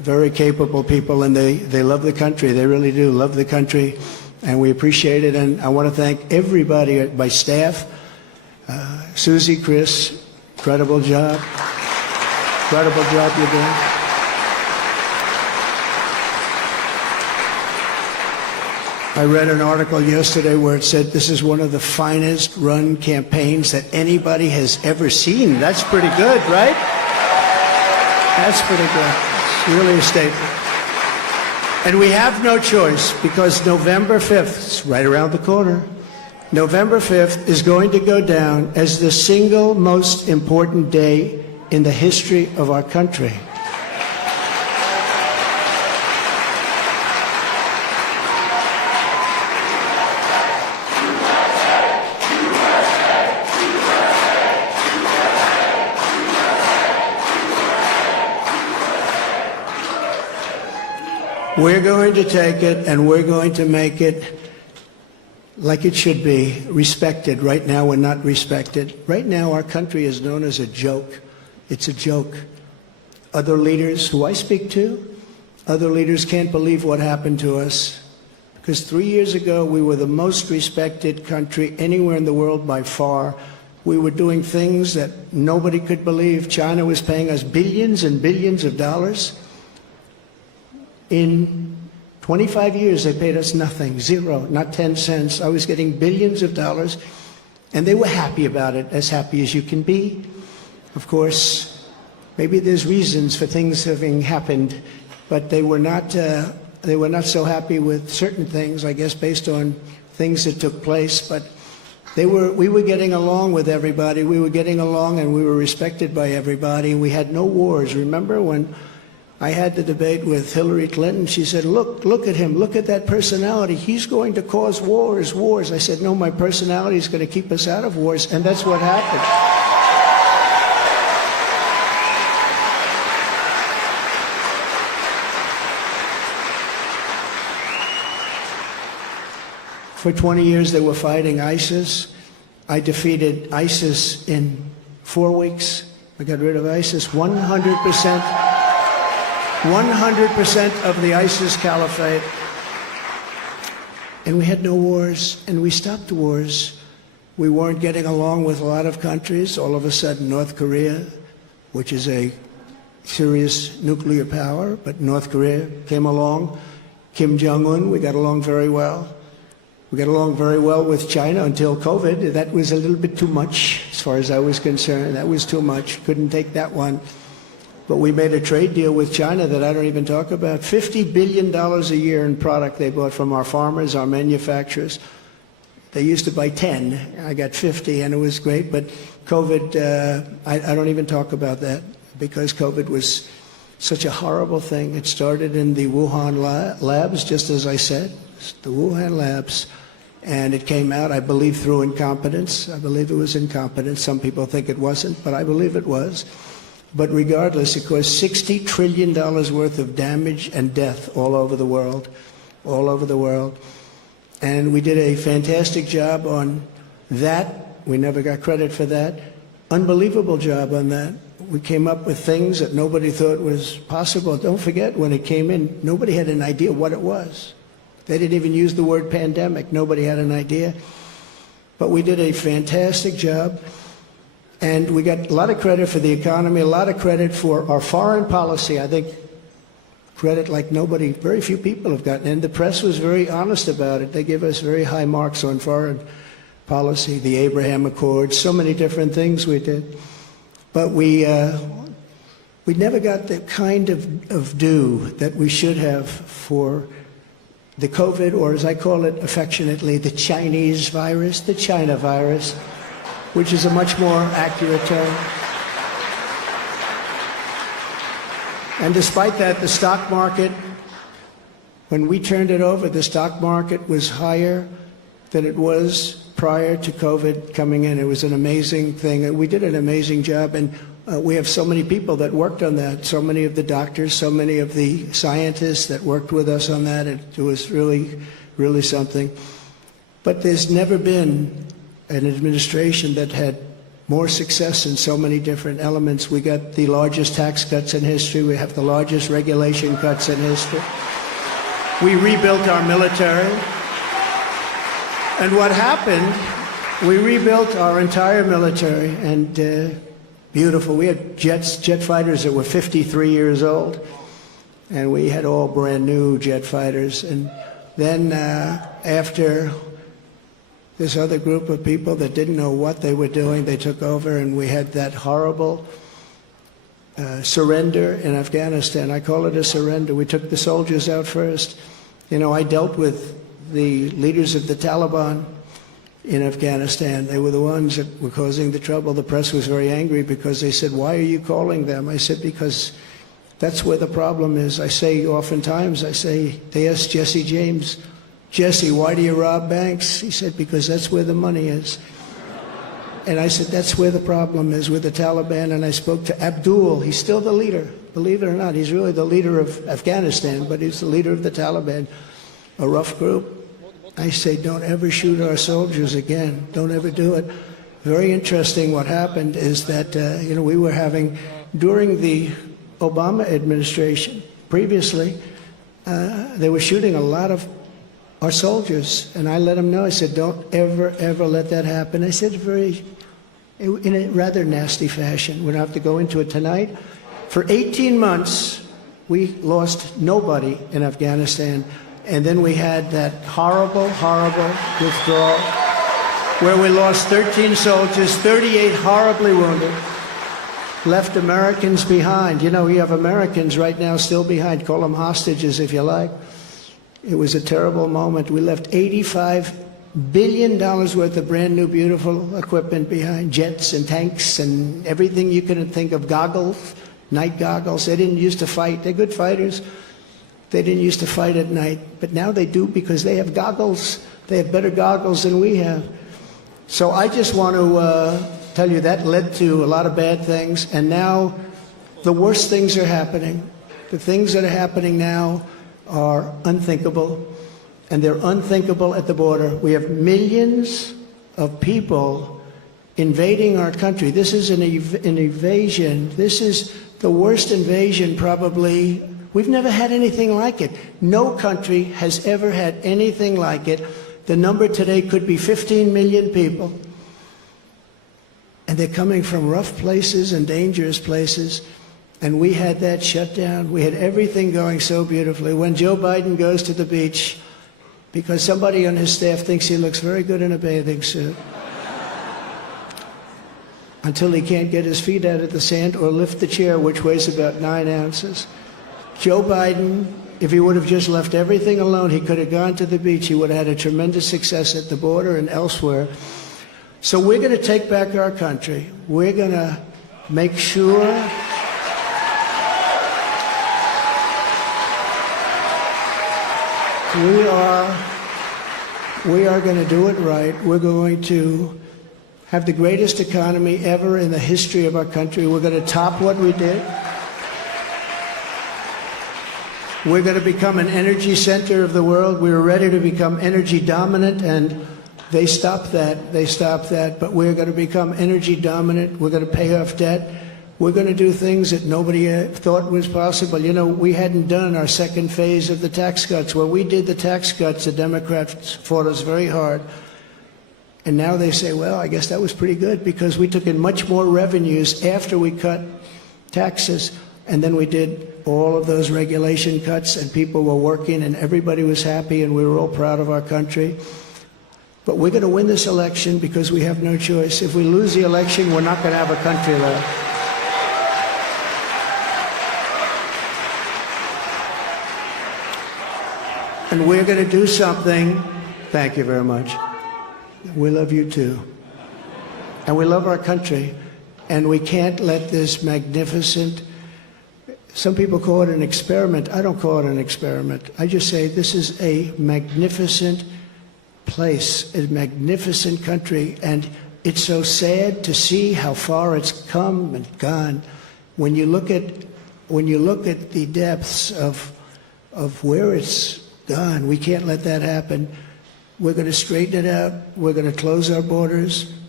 very capable people, and they love the country. They really do love the country, and we appreciate it. And I want to thank everybody, my staff, Susie, Chris, incredible job. Incredible job you're doing. I read an article yesterday where it said this is one of the finest run campaigns that anybody has ever seen. That's pretty good, right? That's pretty good. It's really a statement. And we have no choice, because November 5th, it's right around the corner, November 5th is going to go down as the single most important day in the history of our country. We're going to take it and we're going to make it like it should be, respected. Right now we're not respected. Right now our country is known as a joke. It's a joke. Other leaders who I speak to, other leaders can't believe what happened to us. Because 3 years ago we were the most respected country anywhere in the world by far. We were doing things that nobody could believe. China was paying us billions and billions of dollars. In 25 years, they paid us nothing, zero, not 10 cents. I was getting billions of dollars, and they were happy about it, as happy as you can be. Of course, maybe there's reasons for things having happened, but they were not so happy with certain things, I guess, based on things that took place. But we were getting along with everybody. We were getting along, and we were respected by everybody. We had no wars. Remember when I had the debate with Hillary Clinton? She said, look at him, look at that personality. He's going to cause wars. I said, no, my personality is going to keep us out of wars, and that's what happened. For 20 years they were fighting ISIS. I defeated ISIS in 4 weeks. I got rid of ISIS 100%. 100% of the ISIS caliphate. And we had no wars, and we stopped wars. We weren't getting along with a lot of countries. All of a sudden, North Korea, which is a serious nuclear power, but North Korea came along. Kim Jong-un, we got along very well. We got along very well with China until COVID. That was a little bit too much, as far as I was concerned. That was too much. Couldn't take that one. But we made a trade deal with China that I don't even talk about. $50 billion a year in product they bought from our farmers, our manufacturers. They used to buy 10. I got 50, and it was great. But COVID, I don't even talk about that, because COVID was such a horrible thing. It started in the Wuhan labs, just as I said, the Wuhan labs. And it came out, I believe, through incompetence. I believe it was incompetence. Some people think it wasn't, but I believe it was. But regardless, it caused $60 trillion worth of damage and death all over the world, all over the world. And we did a fantastic job on that. We never got credit for that. Unbelievable job on that. We came up with things that nobody thought was possible. Don't forget, when it came in, nobody had an idea what it was. They didn't even use the word pandemic. Nobody had an idea. But we did a fantastic job. And we got a lot of credit for the economy, a lot of credit for our foreign policy. I think credit like nobody, very few people have gotten. And the press was very honest about it. They give us very high marks on foreign policy, the Abraham Accords, so many different things we did. But we never got the kind of due that we should have for the COVID, or as I call it affectionately, the Chinese virus, the China virus, which is a much more accurate term. And despite that, the stock market, when we turned it over, the stock market was higher than it was prior to COVID coming in. It was an amazing thing. And we did an amazing job. And we have so many people that worked on that, so many of the doctors, so many of the scientists that worked with us on that. It was really, really something. But there's never been an administration that had more success in so many different elements. We got the largest tax cuts in history. We have the largest regulation cuts in history. We rebuilt our military. And what happened, we rebuilt our entire military, and beautiful. We had jet fighters that were 53 years old, and we had all brand new jet fighters. And then after this other group of people that didn't know what they were doing, they took over, and we had that horrible surrender in Afghanistan. I call it a surrender. We took the soldiers out first. You know, I dealt with the leaders of the Taliban in Afghanistan. They were the ones that were causing the trouble. The press was very angry because they said, "Why are you calling them?" I said, "Because that's where the problem is." I say oftentimes, they asked Jesse James, "Jesse, why do you rob banks?" He said, "Because that's where the money is." And I said, that's where the problem is with the Taliban. And I spoke to Abdul. He's still the leader. Believe it or not, he's really the leader of Afghanistan, but he's the leader of the Taliban, a rough group. I say, don't ever shoot our soldiers again. Don't ever do it. Very interesting what happened is that, we were having, during the Obama administration, previously, they were shooting a lot of our soldiers. And I let them know, I said, don't ever, ever let that happen. I said in a rather nasty fashion. We don't have to go into it tonight. For 18 months, we lost nobody in Afghanistan. And then we had that horrible, horrible withdrawal where we lost 13 soldiers, 38 horribly wounded, left Americans behind. You know, we have Americans right now still behind. Call them hostages if you like. It was a terrible moment. We left $85 billion worth of brand new, beautiful equipment behind, jets and tanks and everything you can think of, goggles, night goggles. They didn't used to fight. They're good fighters. They didn't used to fight at night, but now they do because they have goggles. They have better goggles than we have. So I just want to tell you that led to a lot of bad things, and now the worst things are happening. The things that are happening now are unthinkable, and they're unthinkable at the border. We have millions of people invading our country. This is an invasion. This is the worst invasion probably. We've never had anything like it. No country has ever had anything like it. The number today could be 15 million people. And they're coming from rough places and dangerous places. And we had that shut down. We had everything going so beautifully. When Joe Biden goes to the beach, because somebody on his staff thinks he looks very good in a bathing suit, until he can't get his feet out of the sand or lift the chair, which weighs about 9 ounces. Joe Biden, if he would have just left everything alone, he could have gone to the beach. He would have had a tremendous success at the border and elsewhere. So we're going to take back our country. We're going to make sure we are going to do it right. We're going to have the greatest economy ever in the history of our country. We're going to top what we did. We're going to become an energy center of the world. We were ready to become energy dominant, and they stopped that. They stopped that. But we're going to become energy dominant. We're going to pay off debt. We're going to do things that nobody thought was possible. You know, we hadn't done our second phase of the tax cuts. When we did the tax cuts, the Democrats fought us very hard. And now they say, well, I guess that was pretty good because we took in much more revenues after we cut taxes. And then we did all of those regulation cuts, and people were working, and everybody was happy, and we were all proud of our country. But we're going to win this election because we have no choice. If we lose the election, we're not going to have a country left. And we're going to do something. Thank you very much. We love you too. And we love our country. And we can't let this magnificent, some people call it an experiment. I don't call it an experiment. I just say this is a magnificent place, a magnificent country. And it's so sad to see how far it's come and gone. When you look at the depths of where it's gone, we can't let that happen. We're going to straighten it out. We're going to close our borders.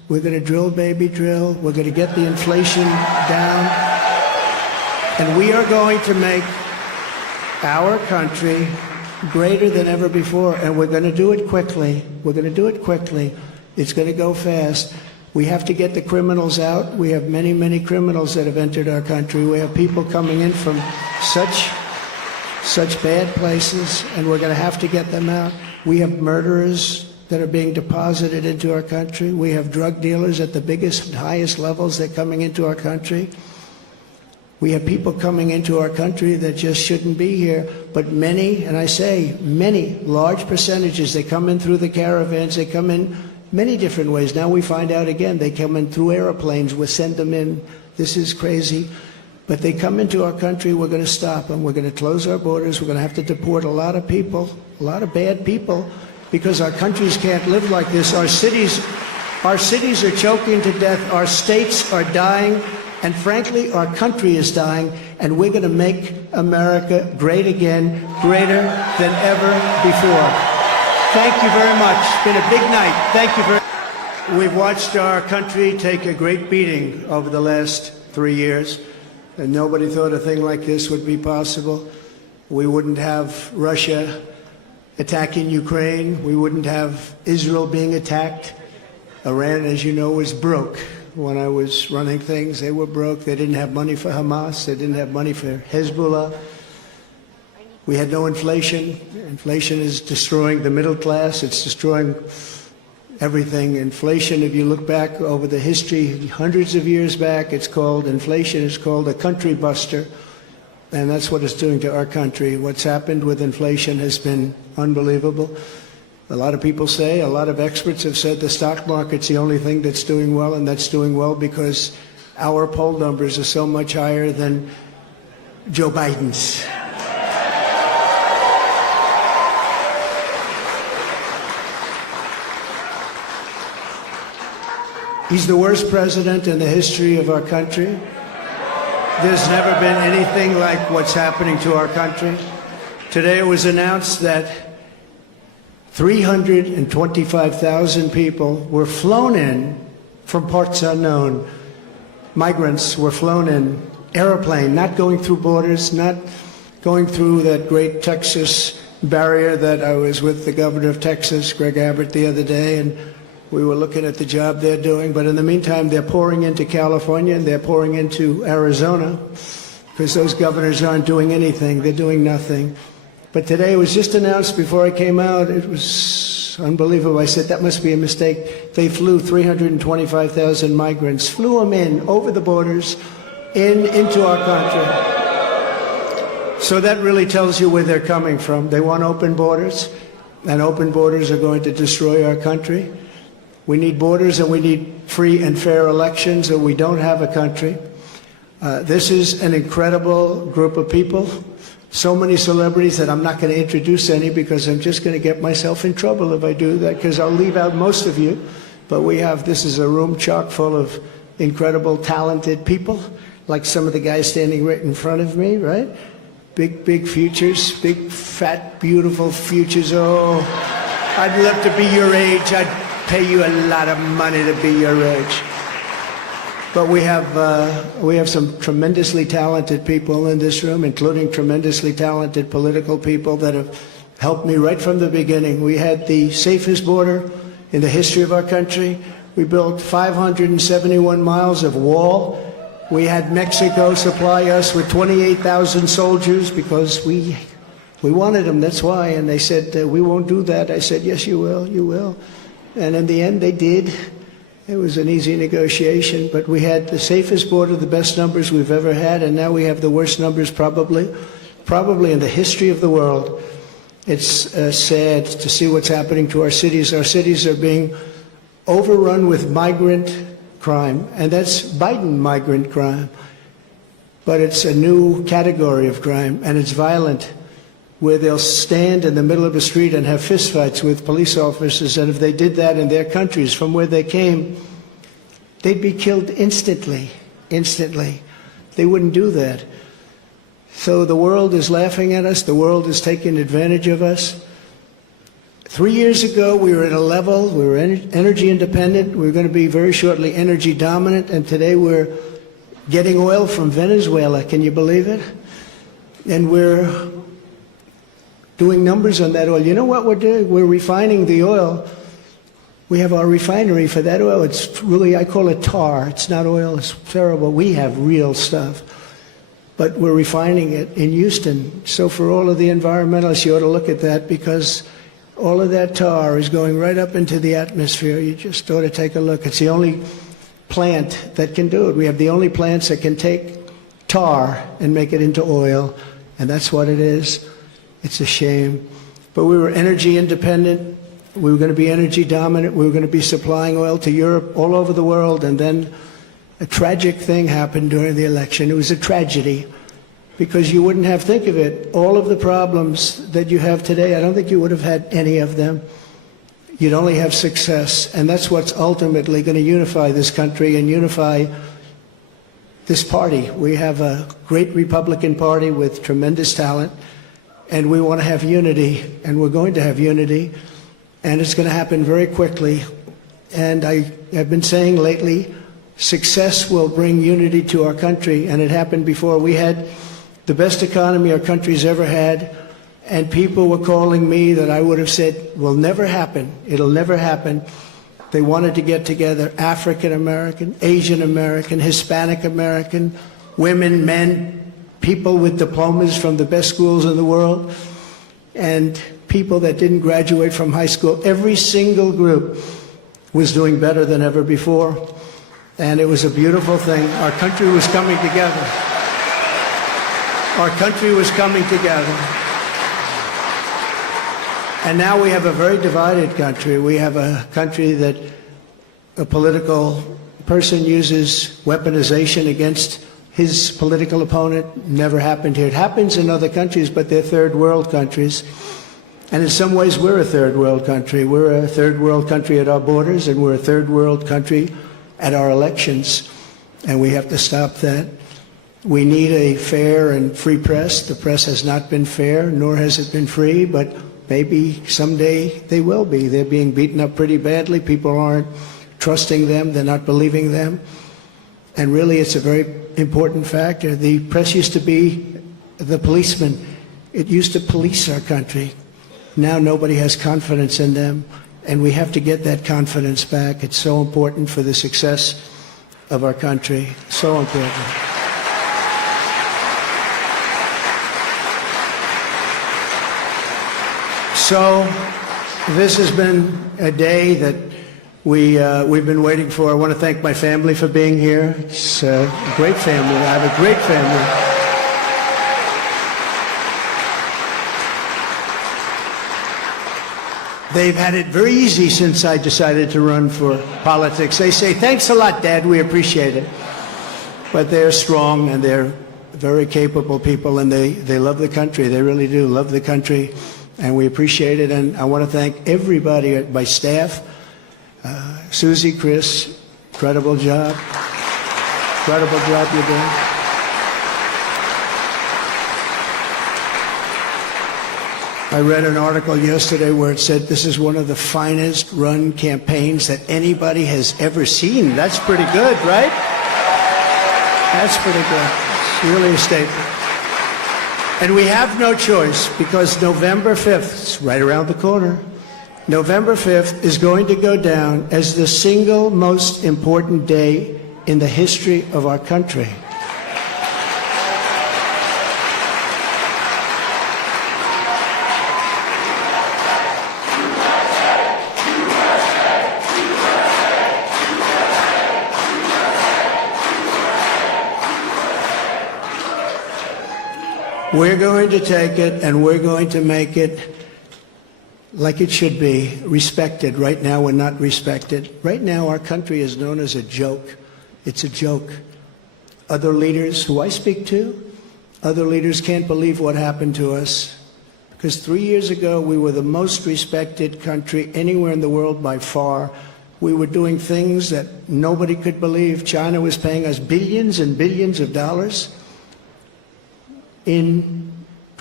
We're going to drill, baby, drill. We're going to get the inflation down. And we are going to make our country greater than ever before. And we're going to do it quickly. We're going to do it quickly. It's going to go fast. We have to get the criminals out. We have many, many criminals that have entered our country. We have people coming in from such bad places, and we're going to have to get them out. We have murderers that are being deposited into our country. We have drug dealers at the biggest, highest levels that are coming into our country. We have people coming into our country that just shouldn't be here. But many, and I say many, large percentages, they come in through the caravans. They come in many different ways. Now we find out again, they come in through airplanes. We send them in. This is crazy. But they come into our country, we're going to stop them. We're going to close our borders. We're going to have to deport a lot of people, a lot of bad people, because our countries can't live like this. Our cities are choking to death. Our states are dying. And frankly, our country is dying. And we're going to make America great again, greater than ever before. Thank you very much. It's been a big night. Thank you very much. We've watched our country take a great beating over the last 3 years. And nobody thought a thing like this would be possible. We wouldn't have Russia attacking Ukraine. We wouldn't have Israel being attacked. Iran, as you know, was broke. When I was running things, they were broke. They didn't have money for Hamas. They didn't have money for Hezbollah. We had no inflation. Inflation is destroying the middle class. It's destroying everything. Inflation, if you look back over the history, hundreds of years back, inflation is called a country buster. And that's what it's doing to our country. What's happened with inflation has been unbelievable. A lot of people say, a lot of experts have said the stock market's the only thing that's doing well, and that's doing well because our poll numbers are so much higher than Joe Biden's. He's the worst president in the history of our country. There's never been anything like what's happening to our country. Today it was announced that 325,000 people were flown in from parts unknown. Migrants were flown in, airplane, not going through borders, not going through that great Texas barrier that I was with the governor of Texas, Greg Abbott, the other day, and we were looking at the job they're doing. But in the meantime, they're pouring into California and they're pouring into Arizona because those governors aren't doing anything. They're doing nothing. But today it was just announced before I came out. It was unbelievable. I said, that must be a mistake. They flew 325,000 migrants, flew them in over the borders into our country. So that really tells you where they're coming from. They want open borders, and open borders are going to destroy our country. We need borders and we need free and fair elections, or we don't have a country. This is an incredible group of people. So many celebrities that I'm not going to introduce any because I'm just going to get myself in trouble if I do that, because I'll leave out most of you. But this is a room chock full of incredible, talented people, like some of the guys standing right in front of me, right? Big, big futures, big, fat, beautiful futures. Oh, I'd love to be your age. I'd pay you a lot of money to be your age. But we have some tremendously talented people in this room, including tremendously talented political people that have helped me right from the beginning. We had the safest border in the history of our country. We built 571 miles of wall. We had Mexico supply us with 28,000 soldiers because we wanted them, that's why. And they said, we won't do that. I said, yes, you will, you will. And in the end, they did. It was an easy negotiation, but we had the safest border, the best numbers we've ever had, and now we have the worst numbers probably in the history of the world. It's sad to see what's happening to our cities. Our cities are being overrun with migrant crime, and that's Biden migrant crime. But it's a new category of crime, and it's violent, where they'll stand in the middle of the street and have fistfights with police officers, and if they did that in their countries from where they came, they'd be killed instantly. They wouldn't do that. So the world is laughing at us. The world is taking advantage of us. 3 years ago, we were at a level, we were energy independent, we were going to be very shortly energy dominant, and today we're getting oil from Venezuela. Can you believe it? And we're doing numbers on that oil. You know what we're doing? We're refining the oil. We have our refinery for that oil. It's really, I call it tar. It's not oil. It's terrible. We have real stuff. But we're refining it in Houston. So for all of the environmentalists, you ought to look at that, because all of that tar is going right up into the atmosphere. You just ought to take a look. It's the only plant that can do it. We have the only plants that can take tar and make it into oil, and that's what it is. It's a shame. But we were energy independent. We were going to be energy dominant. We were going to be supplying oil to Europe, all over the world, and then a tragic thing happened during the election. It was a tragedy, because you wouldn't have, think of it, all of the problems that you have today, I don't think you would have had any of them. You'd only have success, and that's what's ultimately going to unify this country and unify this party. We have a great Republican Party with tremendous talent, and we want to have unity, and we're going to have unity, and it's going to happen very quickly. And I have been saying lately, success will bring unity to our country, and it happened before. We had the best economy our country's ever had, and people were calling me that I would have said will never happen. It'll never happen. They wanted to get together, African American, Asian American, Hispanic American, women, men, people with diplomas from the best schools in the world, and people that didn't graduate from high school. Every single group was doing better than ever before, and it was a beautiful thing. Our country was coming together. Our country was coming together. And now we have a very divided country. We have a country that a political person uses weaponization against his political opponent. Never happened here. It happens in other countries, but they're third world countries. And in some ways, we're a third world country. We're a third world country at our borders, and we're a third world country at our elections. And we have to stop that. We need a fair and free press. The press has not been fair, nor has it been free, but maybe someday they will be. They're being beaten up pretty badly. People aren't trusting them. They're not believing them. And really, it's a very important factor. The press used to be the policeman. It used to police our country. Now nobody has confidence in them, and we have to get that confidence back. It's so important for the success of our country. So important. So this has been a day that we've been waiting for. I want to thank my family for being here. It's a great family. I have a great family. They've had it very easy since I decided to run for politics. They say, "Thanks a lot, Dad. We appreciate it." But they're strong, and they're very capable people, and they love the country. They really do love the country. And we appreciate it, and I want to thank everybody at my staff. Susie, Chris, incredible job. Incredible job you're doing. I read an article yesterday where it said this is one of the finest run campaigns that anybody has ever seen. That's pretty good, right? That's pretty good. It's really a statement. And we have no choice, because November 5th, it's right around the corner, November 5th is going to go down as the single most important day in the history of our country. We're going to take it, and we're going to make it like it should be, respected. Right now, we're not respected. Right now, our country is known as a joke. It's a joke. Other leaders who I speak to, other leaders can't believe what happened to us. Because 3 years ago, we were the most respected country anywhere in the world by far. We were doing things that nobody could believe. China was paying us billions and billions of dollars. In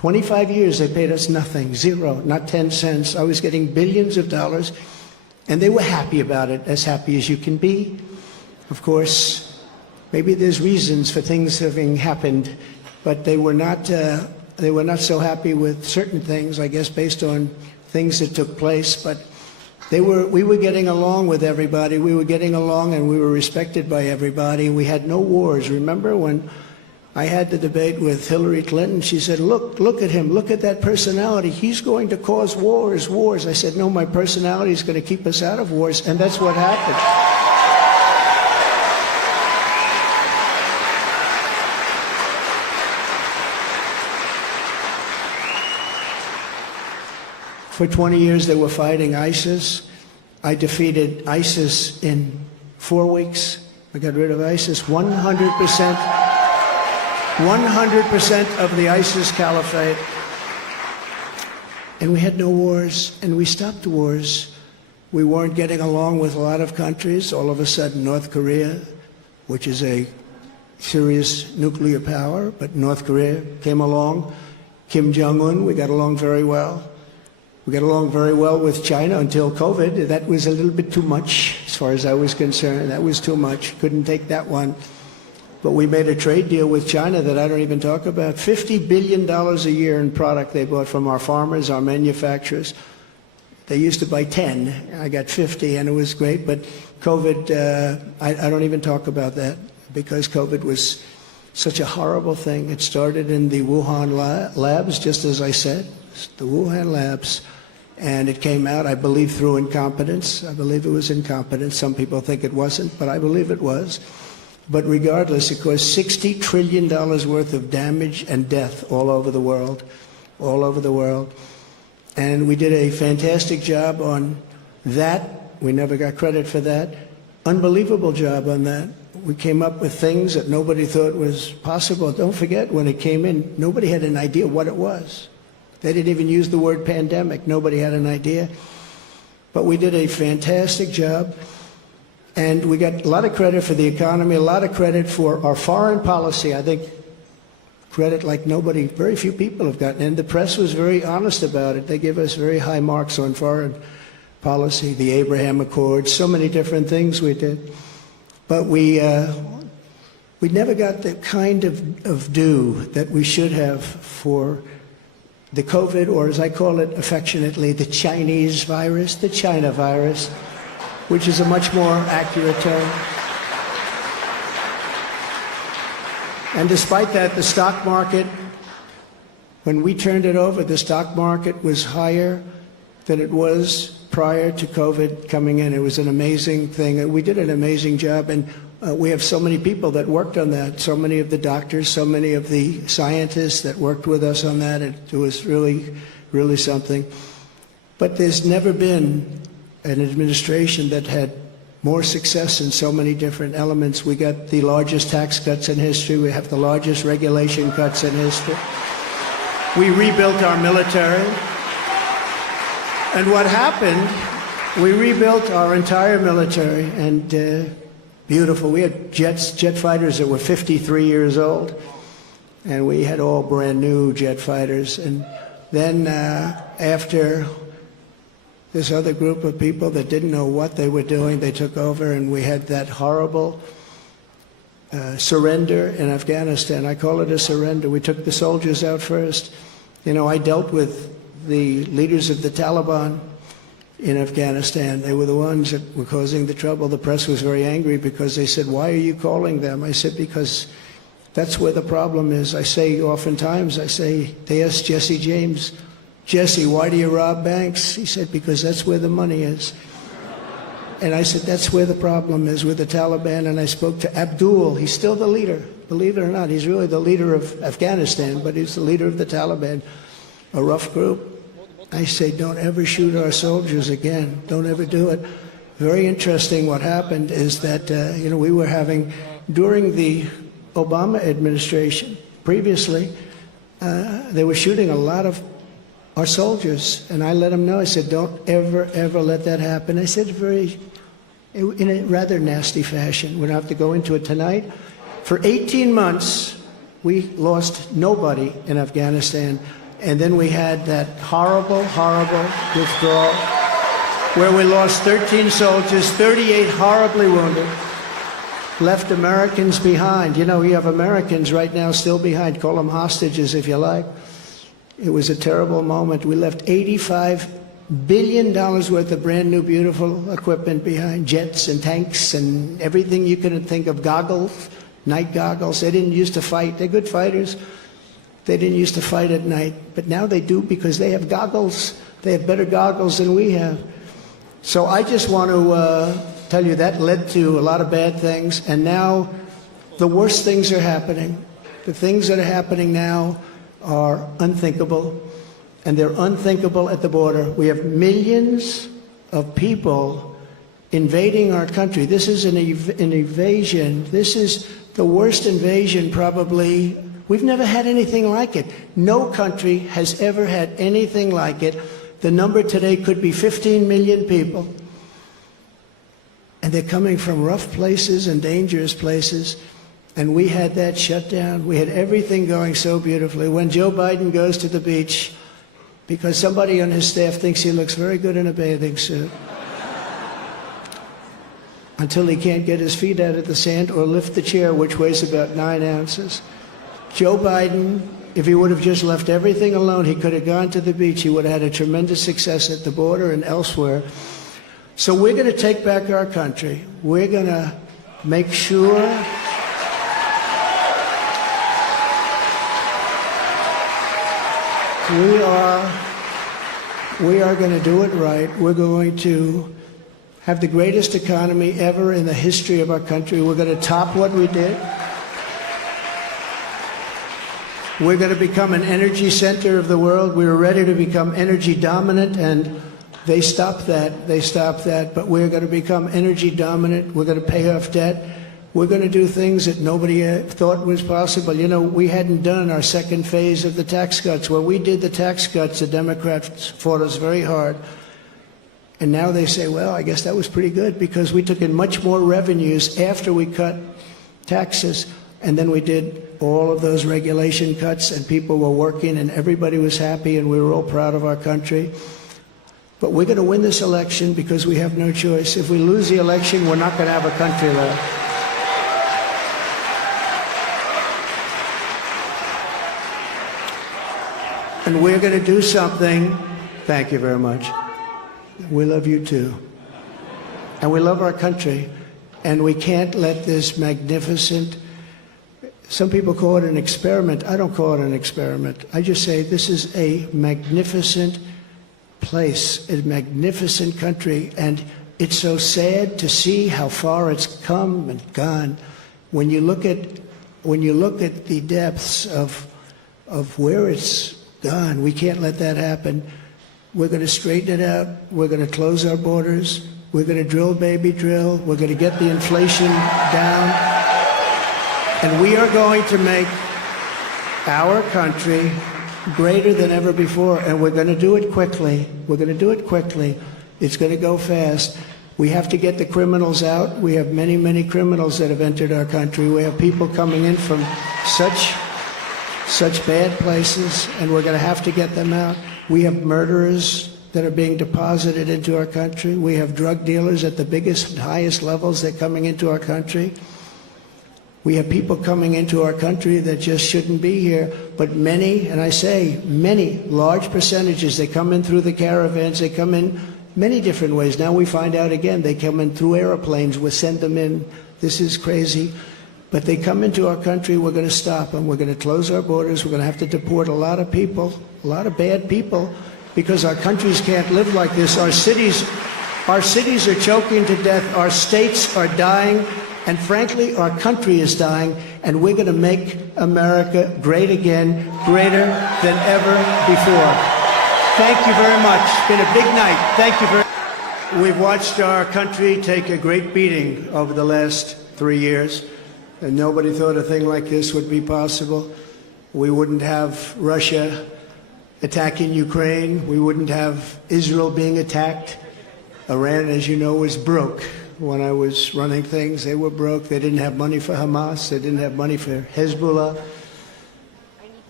25 years they paid us nothing, zero, not 10 cents. I was getting billions of dollars, and they were happy about it, as happy as you can be. Of course, maybe there's reasons for things having happened, but they were not so happy with certain things, I guess, based on things that took place. But we were getting along with everybody. We were getting along, and we were respected by everybody. We had no wars. Remember when I had the debate with Hillary Clinton? She said, look at him, look at that personality. He's going to cause wars. I said, no, my personality is going to keep us out of wars, and that's what happened. For 20 years they were fighting ISIS. I defeated ISIS in 4 weeks. I got rid of ISIS 100%. 100% of the ISIS caliphate. And we had no wars, and we stopped wars. We weren't getting along with a lot of countries. All of a sudden, North Korea, which is a serious nuclear power, but North Korea came along. Kim Jong-un, we got along very well. We got along very well with China until COVID. That was a little bit too much, as far as I was concerned. That was too much. Couldn't take that one. But we made a trade deal with China that I don't even talk about. $50 billion a year in product they bought from our farmers, our manufacturers. They used to buy 10. I got 50, and it was great. But COVID, I don't even talk about that, because COVID was such a horrible thing. It started in the Wuhan labs, just as I said, the Wuhan labs. And it came out, I believe, through incompetence. I believe it was incompetence. Some people think it wasn't, but I believe it was. But regardless, it caused $60 trillion worth of damage and death all over the world, all over the world. And we did a fantastic job on that. We never got credit for that. Unbelievable job on that. We came up with things that nobody thought was possible. Don't forget, when it came in, nobody had an idea what it was. They didn't even use the word pandemic. Nobody had an idea. But we did a fantastic job. And we got a lot of credit for the economy, a lot of credit for our foreign policy. I think credit like nobody, very few people have gotten. And the press was very honest about it. They give us very high marks on foreign policy, the Abraham Accords, so many different things we did. But we never got the kind of due that we should have for the COVID, or as I call it affectionately, the Chinese virus, the China virus, which is a much more accurate term. And despite that, the stock market, when we turned it over, the stock market was higher than it was prior to COVID coming in. It was an amazing thing. We did an amazing job, and we have so many people that worked on that, so many of the doctors, so many of the scientists that worked with us on that. It was really, really something. But there's never been an administration that had more success in so many different elements. We got the largest tax cuts in history. We have the largest regulation cuts in history. We rebuilt our military. And what happened, we rebuilt our entire military, and beautiful. We had jet fighters that were 53 years old, and we had all brand new jet fighters. And then after this other group of people that didn't know what they were doing, they took over, and we had that horrible surrender in Afghanistan. I call it a surrender. We took the soldiers out first. You know, I dealt with the leaders of the Taliban in Afghanistan. They were the ones that were causing the trouble. The press was very angry because they said, "Why are you calling them?" I said, "Because that's where the problem is." I say oftentimes, they asked Jesse James, "Jesse, why do you rob banks?" He said, "Because that's where the money is." And I said, that's where the problem is, with the Taliban. And I spoke to Abdul. He's still the leader. Believe it or not, he's really the leader of Afghanistan, but he's the leader of the Taliban, a rough group. I say, don't ever shoot our soldiers again. Don't ever do it. Very interesting what happened is that, we were having, during the Obama administration, previously, they were shooting a lot of our soldiers, and I let them know. I said, don't ever, ever let that happen. I said in a rather nasty fashion. We don't have to go into it tonight. For 18 months, we lost nobody in Afghanistan, And then we had that horrible, horrible withdrawal where we lost 13 soldiers, 38 horribly wounded, left Americans behind. You know, you have Americans right now still behind. Call them hostages if you like. It was a terrible moment. We left $85 billion worth of brand new, beautiful equipment behind, jets and tanks and everything you can think of, goggles, night goggles. They didn't used to fight. They're good fighters. They didn't used to fight at night, but now they do because they have goggles. They have better goggles than we have. So I just want to tell you that led to a lot of bad things, and now the worst things are happening. The things that are happening now are unthinkable, and they're unthinkable at the border. We have millions of people invading our country. This is an invasion. This is the worst invasion probably. We've never had anything like it. No country has ever had anything like it. The number today could be 15 million people. And they're coming from rough places and dangerous places. And we had that shut down. We had everything going so beautifully. When Joe Biden goes to the beach, because somebody on his staff thinks he looks very good in a bathing suit, until he can't get his feet out of the sand or lift the chair, which weighs about 9 ounces. Joe Biden, if he would have just left everything alone, he could have gone to the beach. He would have had a tremendous success at the border and elsewhere. So we're going to take back our country. We're going to make sure we are going to do it right. We're going to have the greatest economy ever in the history of our country. We're going to top what we did. We're going to become an energy center of the world. We were ready to become energy dominant, and they stopped that. They stopped that. But we're going to become energy dominant. We're going to pay off debt. We're going to do things that nobody thought was possible. You know, we hadn't done our second phase of the tax cuts. When we did the tax cuts, the Democrats fought us very hard. And now they say, well, I guess that was pretty good because we took in much more revenues after we cut taxes. And then we did all of those regulation cuts, and people were working, and everybody was happy, and we were all proud of our country. But we're going to win this election because we have no choice. If we lose the election, we're not going to have a country left. And we're going to do something. Thank you very much. We love you too. And we love our country. And we can't let this magnificent, some people call it an experiment. I don't call it an experiment. I just say this is a magnificent place, a magnificent country. And it's so sad to see how far it's come and gone. When you look at the depths of where it's gone, we can't let that happen. We're going to straighten it out. We're going to close our borders. We're going to drill, baby, drill. We're going to get the inflation down. And we are going to make our country greater than ever before. And we're going to do it quickly. We're going to do it quickly. It's going to go fast. We have to get the criminals out. We have many, many criminals that have entered our country. We have people coming in from such bad places, and we're going to have to get them out. We have murderers that are being deposited into our country. We have drug dealers at the biggest and highest levels that are coming into our country. We have people coming into our country that just shouldn't be here, but many, and I say many, large percentages, they come in through the caravans, they come in many different ways. Now we find out again, they come in through airplanes, we send them in. This is crazy. But they come into our country, we're going to stop them. We're going to close our borders. We're going to have to deport a lot of people, a lot of bad people, because our countries can't live like this. Our cities are choking to death. Our states are dying. And frankly, our country is dying. And we're going to make America great again, greater than ever before. Thank you very much. It's been a big night. Thank you very much. We've watched our country take a great beating over the last 3 years. And nobody thought a thing like this would be possible. We wouldn't have Russia attacking Ukraine. We wouldn't have Israel being attacked. Iran, as you know, was broke. When I was running things, they were broke. They didn't have money for Hamas. They didn't have money for Hezbollah.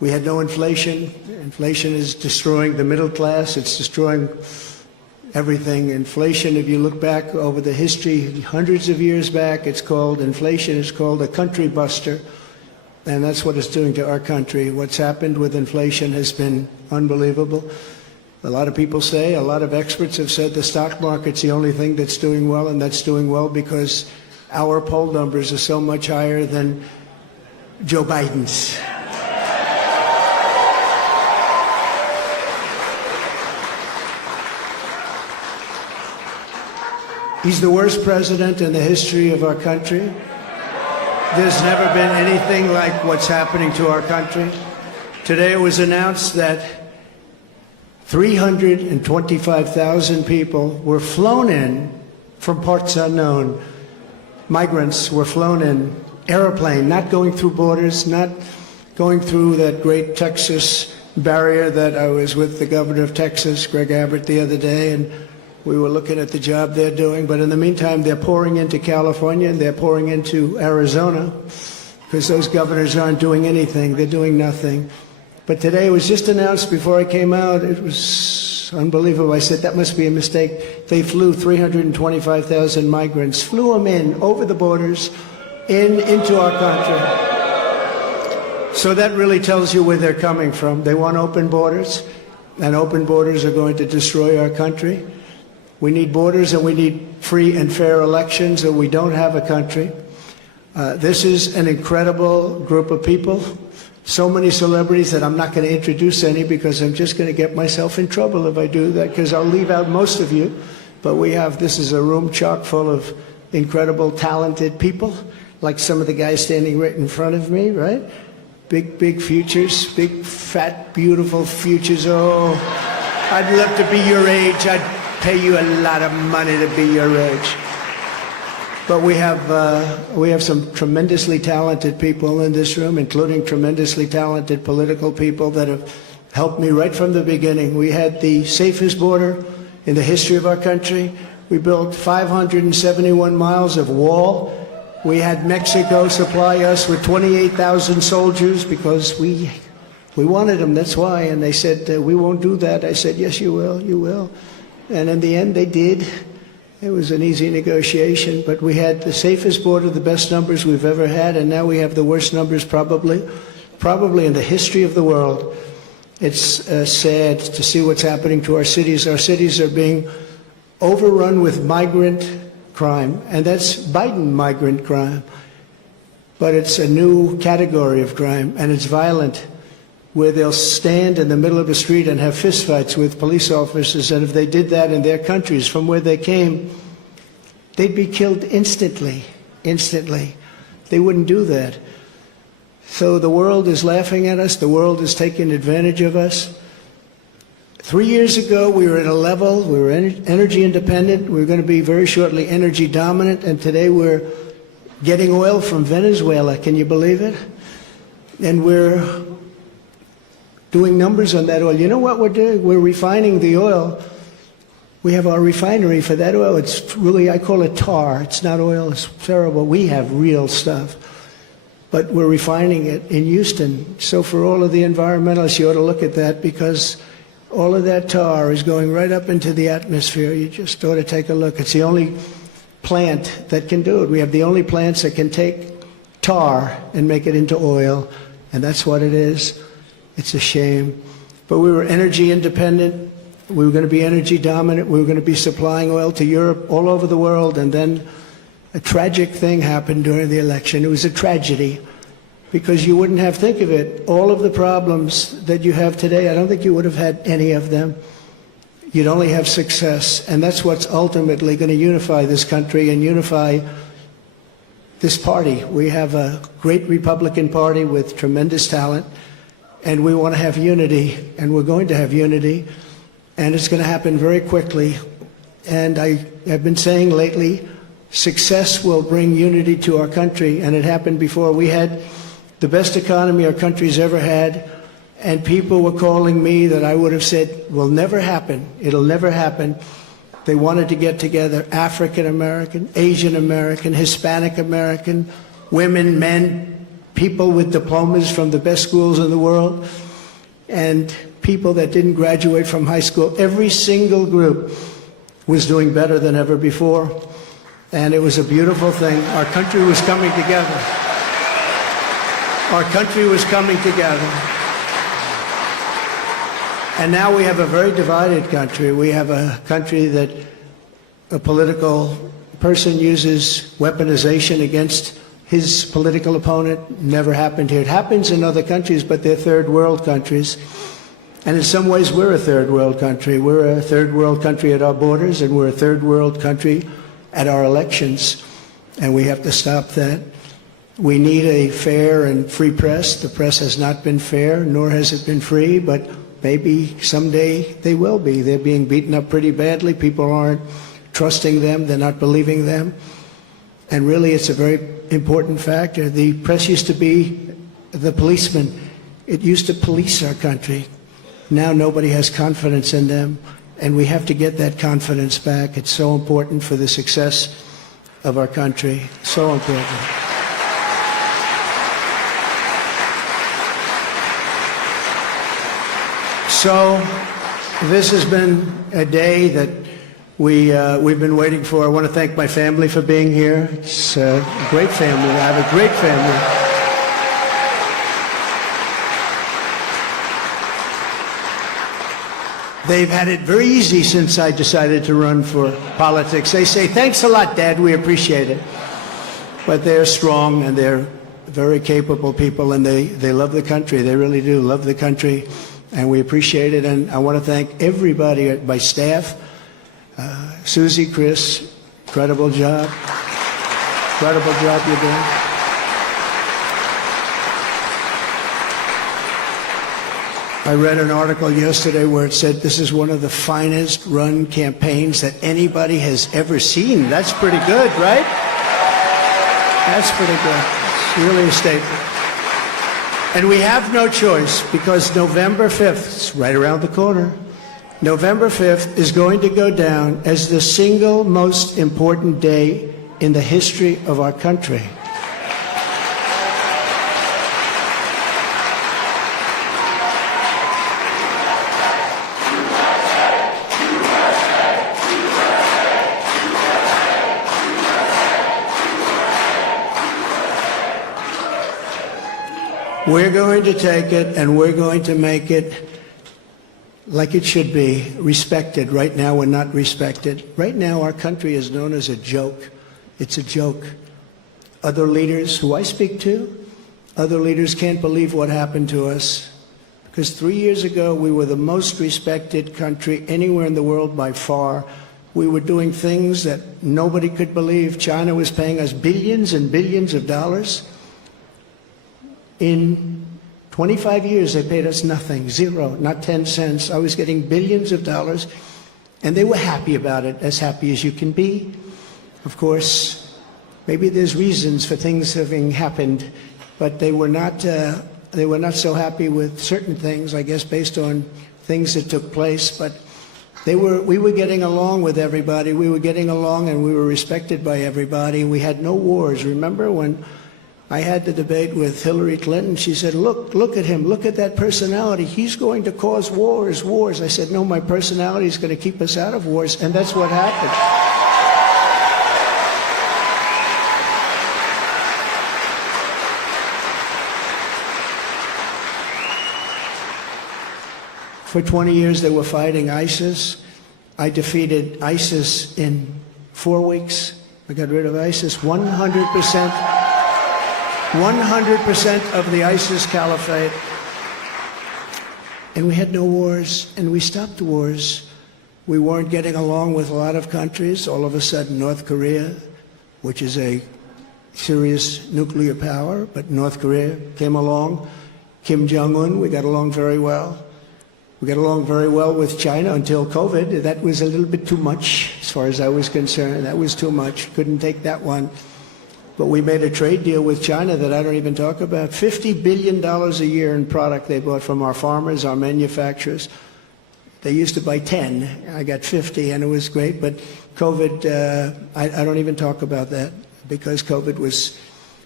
We had no inflation. Inflation is destroying the middle class. It's destroying everything. Inflation, if you look back over the history, hundreds of years back, inflation is called a country buster. And that's what it's doing to our country. What's happened with inflation has been unbelievable. A lot of people say, a lot of experts have said the stock market's the only thing that's doing well, and that's doing well because our poll numbers are so much higher than Joe Biden's. He's the worst president in the history of our country. There's never been anything like what's happening to our country. Today it was announced that 325,000 people were flown in from parts unknown. Migrants were flown in, airplane, not going through borders, not going through that great Texas barrier that I was with the governor of Texas, Greg Abbott, the other day, and we were looking at the job they're doing. But in the meantime, they're pouring into California and they're pouring into Arizona because those governors aren't doing anything. They're doing nothing. But today it was just announced before I came out. It was unbelievable. I said, that must be a mistake. They flew 325,000 migrants, flew them in over the borders into our country. So that really tells you where they're coming from. They want open borders, and open borders are going to destroy our country. We need borders and we need free and fair elections, or we don't have a country. This is an incredible group of people. So many celebrities that I'm not going to introduce any because I'm just going to get myself in trouble if I do that, because I'll leave out most of you. But this is a room chock full of incredible, talented people, like some of the guys standing right in front of me, right? Big futures, big, fat, beautiful futures. Oh, I'd love to be your age. I'd pay you a lot of money to be your age. But we have some tremendously talented people in this room, including tremendously talented political people that have helped me right from the beginning. We had the safest border in the history of our country. We built 571 miles of wall. We had Mexico supply us with 28,000 soldiers because we wanted them, that's why. And they said, we won't do that. I said, yes, you will, you will. And in the end, they did. It was an easy negotiation, but we had the safest border, the best numbers we've ever had, and now we have the worst numbers probably in the history of the world. It's sad to see what's happening to our cities. Our cities are being overrun with migrant crime, and that's Biden migrant crime. But it's a new category of crime, and it's violent, where they'll stand in the middle of a street and have fistfights with police officers, and if they did that in their countries from where they came, they'd be killed instantly. They wouldn't do that. So the world is laughing at us. The world is taking advantage of us. 3 years ago, we were at a level, we were energy independent. We were going to be very shortly energy dominant, and today we're getting oil from Venezuela. Can you believe it? And we're doing numbers on that oil. You know what we're doing? We're refining the oil. We have our refinery for that oil. It's really, I call it tar. It's not oil. It's terrible. We have real stuff. But we're refining it in Houston. So for all of the environmentalists, you ought to look at that, because all of that tar is going right up into the atmosphere. You just ought to take a look. It's the only plant that can do it. We have the only plants that can take tar and make it into oil, and that's what it is. It's a shame. But we were energy independent. We were going to be energy dominant. We were going to be supplying oil to Europe, all over the world. And then a tragic thing happened during the election. It was a tragedy, because you wouldn't have, think of it, all of the problems that you have today, I don't think you would have had any of them. You'd only have success. And that's what's ultimately going to unify this country and unify this party. We have a great Republican Party with tremendous talent. And we want to have unity, and we're going to have unity, and it's going to happen very quickly. And I have been saying lately, success will bring unity to our country, and it happened before. We had the best economy our country's ever had, and people were calling me that I would have said will never happen. It'll never happen. They wanted to get together, African American, Asian American, Hispanic American, women, men, people with diplomas from the best schools in the world, and people that didn't graduate from high school. Every single group was doing better than ever before, and it was a beautiful thing. Our country was coming together. Our country was coming together. And now we have a very divided country. We have a country that a political person uses weaponization against his political opponent. Never happened here. It happens in other countries, but they're third world countries. And in some ways, we're a third world country. We're a third world country at our borders, and we're a third world country at our elections. And we have to stop that. We need a fair and free press. The press has not been fair, nor has it been free, but maybe someday they will be. They're being beaten up pretty badly. People aren't trusting them. They're not believing them. And really, it's a very important factor. The press used to be the policeman. It used to police our country. Now nobody has confidence in them, and we have to get that confidence back. It's so important for the success of our country. So important. So this has been a day that we've been waiting for. I want to thank my family for being here. It's a great family. I have a great family. They've had it very easy since I decided to run for politics. They say, "Thanks a lot, Dad. We appreciate it." But they're strong, and they're very capable people, and they love the country. They really do love the country. And we appreciate it. And I want to thank everybody at my staff. Susie, Chris, incredible job. Incredible job you're doing. I read an article yesterday where it said this is one of the finest run campaigns that anybody has ever seen. That's pretty good, right? That's pretty good. It's really a statement. And we have no choice, because November 5th, it's right around the corner, November 5th is going to go down as the single most important day in the history of our country. We're going to take it, and we're going to make it like it should be, respected. Right now, we're not respected. Right now, our country is known as a joke. It's a joke. Other leaders who I speak to, other leaders can't believe what happened to us. Because 3 years ago, we were the most respected country anywhere in the world by far. We were doing things that nobody could believe. China was paying us billions and billions of dollars. In 25 years, they paid us nothing, zero, not 10 cents. I was getting billions of dollars, and they were happy about it, as happy as you can be. Of course, maybe there's reasons for things having happened, but they were not so happy with certain things, I guess, based on things that took place. But we were getting along with everybody. We were getting along, and we were respected by everybody. We had no wars. Remember when I had the debate with Hillary Clinton? She said, look at him, look at that personality. He's going to cause wars. I said, no, my personality is going to keep us out of wars, and that's what happened. For 20 years, they were fighting ISIS. I defeated ISIS in 4 weeks. I got rid of ISIS 100%. 100% of the ISIS caliphate. And we had no wars, and we stopped wars. We weren't getting along with a lot of countries. All of a sudden, North Korea, which is a serious nuclear power, but North Korea came along. Kim Jong-un, we got along very well. We got along very well with China until COVID. That was a little bit too much, as far as I was concerned. That was too much. Couldn't take that one. But we made a trade deal with China that I don't even talk about. $50 billion a year in product they bought from our farmers, our manufacturers. They used to buy 10. I got 50, and it was great. But COVID, I don't even talk about that, because COVID was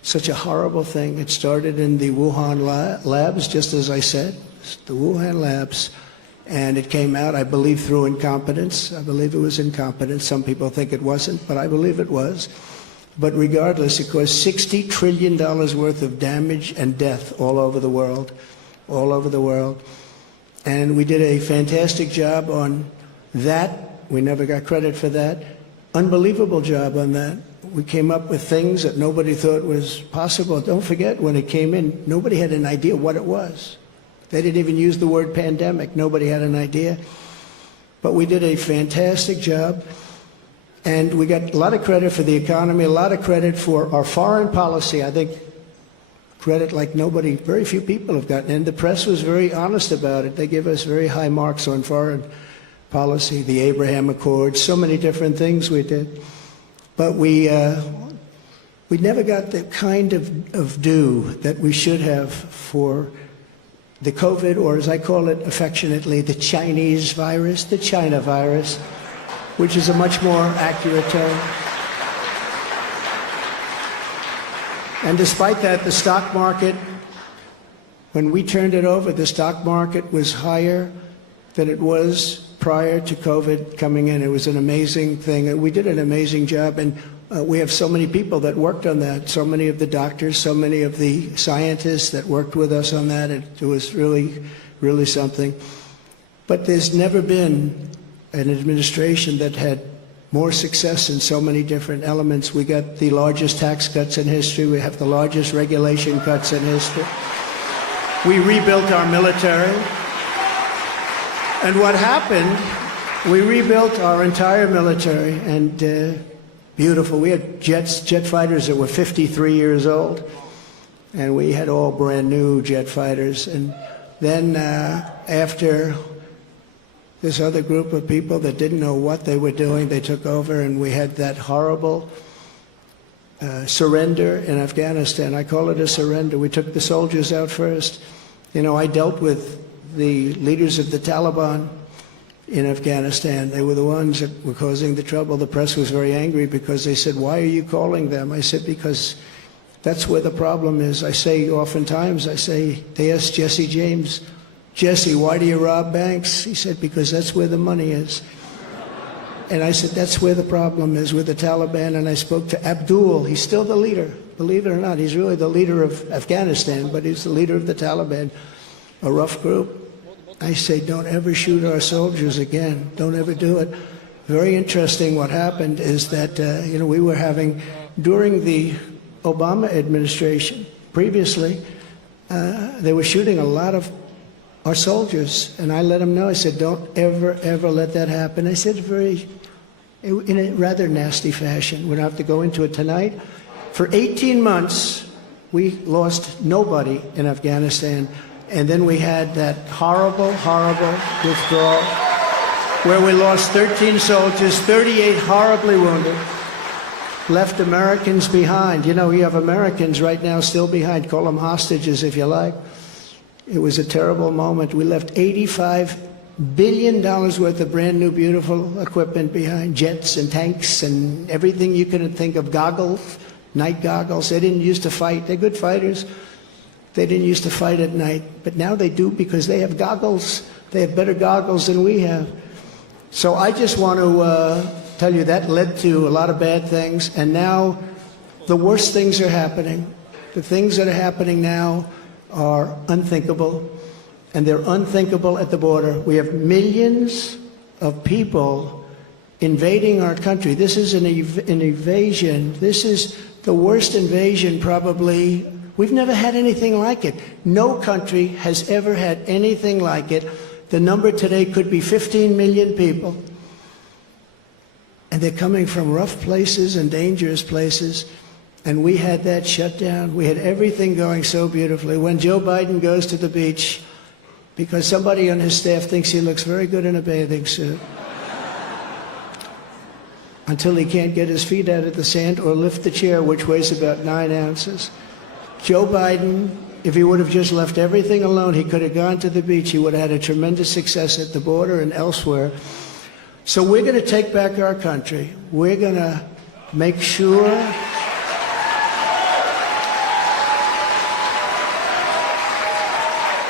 such a horrible thing. It started in the Wuhan labs, just as I said, the Wuhan labs, and it came out, I believe, through incompetence. I believe it was incompetence. Some people think it wasn't, but I believe it was. But regardless, it caused $60 trillion worth of damage and death all over the world, all over the world. And we did a fantastic job on that. We never got credit for that. Unbelievable job on that. We came up with things that nobody thought was possible. Don't forget, when it came in, nobody had an idea what it was. They didn't even use the word pandemic. Nobody had an idea. But we did a fantastic job. And we got a lot of credit for the economy, a lot of credit for our foreign policy. I think credit like nobody, very few people have gotten. And the press was very honest about it. They give us very high marks on foreign policy, the Abraham Accords, so many different things we did. But we never got the kind of due that we should have for the COVID, or as I call it affectionately, the Chinese virus, the China virus, which is a much more accurate term. And despite that, the stock market, when we turned it over, the stock market was higher than it was prior to COVID coming in. It was an amazing thing. We did an amazing job, and we have so many people that worked on that, so many of the doctors, so many of the scientists that worked with us on that. It was really, really something. But there's never been an administration that had more success in so many different elements. We got the largest tax cuts in history. We have the largest regulation cuts in history. We rebuilt our military. And what happened, we rebuilt our entire military, and beautiful. We had jet fighters that were 53 years old, and we had all brand new jet fighters. And then after this other group of people that didn't know what they were doing, they took over, and we had that horrible surrender in Afghanistan. I call it a surrender. We took the soldiers out first. You know, I dealt with the leaders of the Taliban in Afghanistan. They were the ones that were causing the trouble. The press was very angry because they said, "Why are you calling them?" I said, "Because that's where the problem is." I say oftentimes, they asked Jesse James, "Jesse, why do you rob banks?" He said, "Because that's where the money is." And I said, that's where the problem is, with the Taliban. And I spoke to Abdul. He's still the leader. Believe it or not, he's really the leader of Afghanistan, but he's the leader of the Taliban, a rough group. I say, don't ever shoot our soldiers again. Don't ever do it. Very interesting. What happened is that, we were having, during the Obama administration, previously, they were shooting a lot of our soldiers. And I let them know, I said, don't ever, ever let that happen. I said in a rather nasty fashion. We don't have to go into it tonight. For 18 months, we lost nobody in Afghanistan. And then we had that horrible, horrible withdrawal where we lost 13 soldiers, 38 horribly wounded, left Americans behind. You know, you have Americans right now still behind. Call them hostages if you like. It was a terrible moment. We left $85 billion worth of brand new, beautiful equipment behind, jets and tanks and everything you can think of, goggles, night goggles. They didn't used to fight. They're good fighters. They didn't used to fight at night, but now they do because they have goggles. They have better goggles than we have. So I just want to tell you that led to a lot of bad things, and now the worst things are happening. The things that are happening now are unthinkable, and they're unthinkable at the border. We have millions of people invading our country. This is an invasion. This is the worst invasion probably. We've never had anything like it. No country has ever had anything like it. The number today could be 15 million people. And they're coming from rough places and dangerous places. And we had that shut down. We had everything going so beautifully. When Joe Biden goes to the beach, because somebody on his staff thinks he looks very good in a bathing suit, until he can't get his feet out of the sand or lift the chair, which weighs about 9 ounces. Joe Biden, if he would have just left everything alone, he could have gone to the beach. He would have had a tremendous success at the border and elsewhere. So we're going to take back our country. We're going to make sure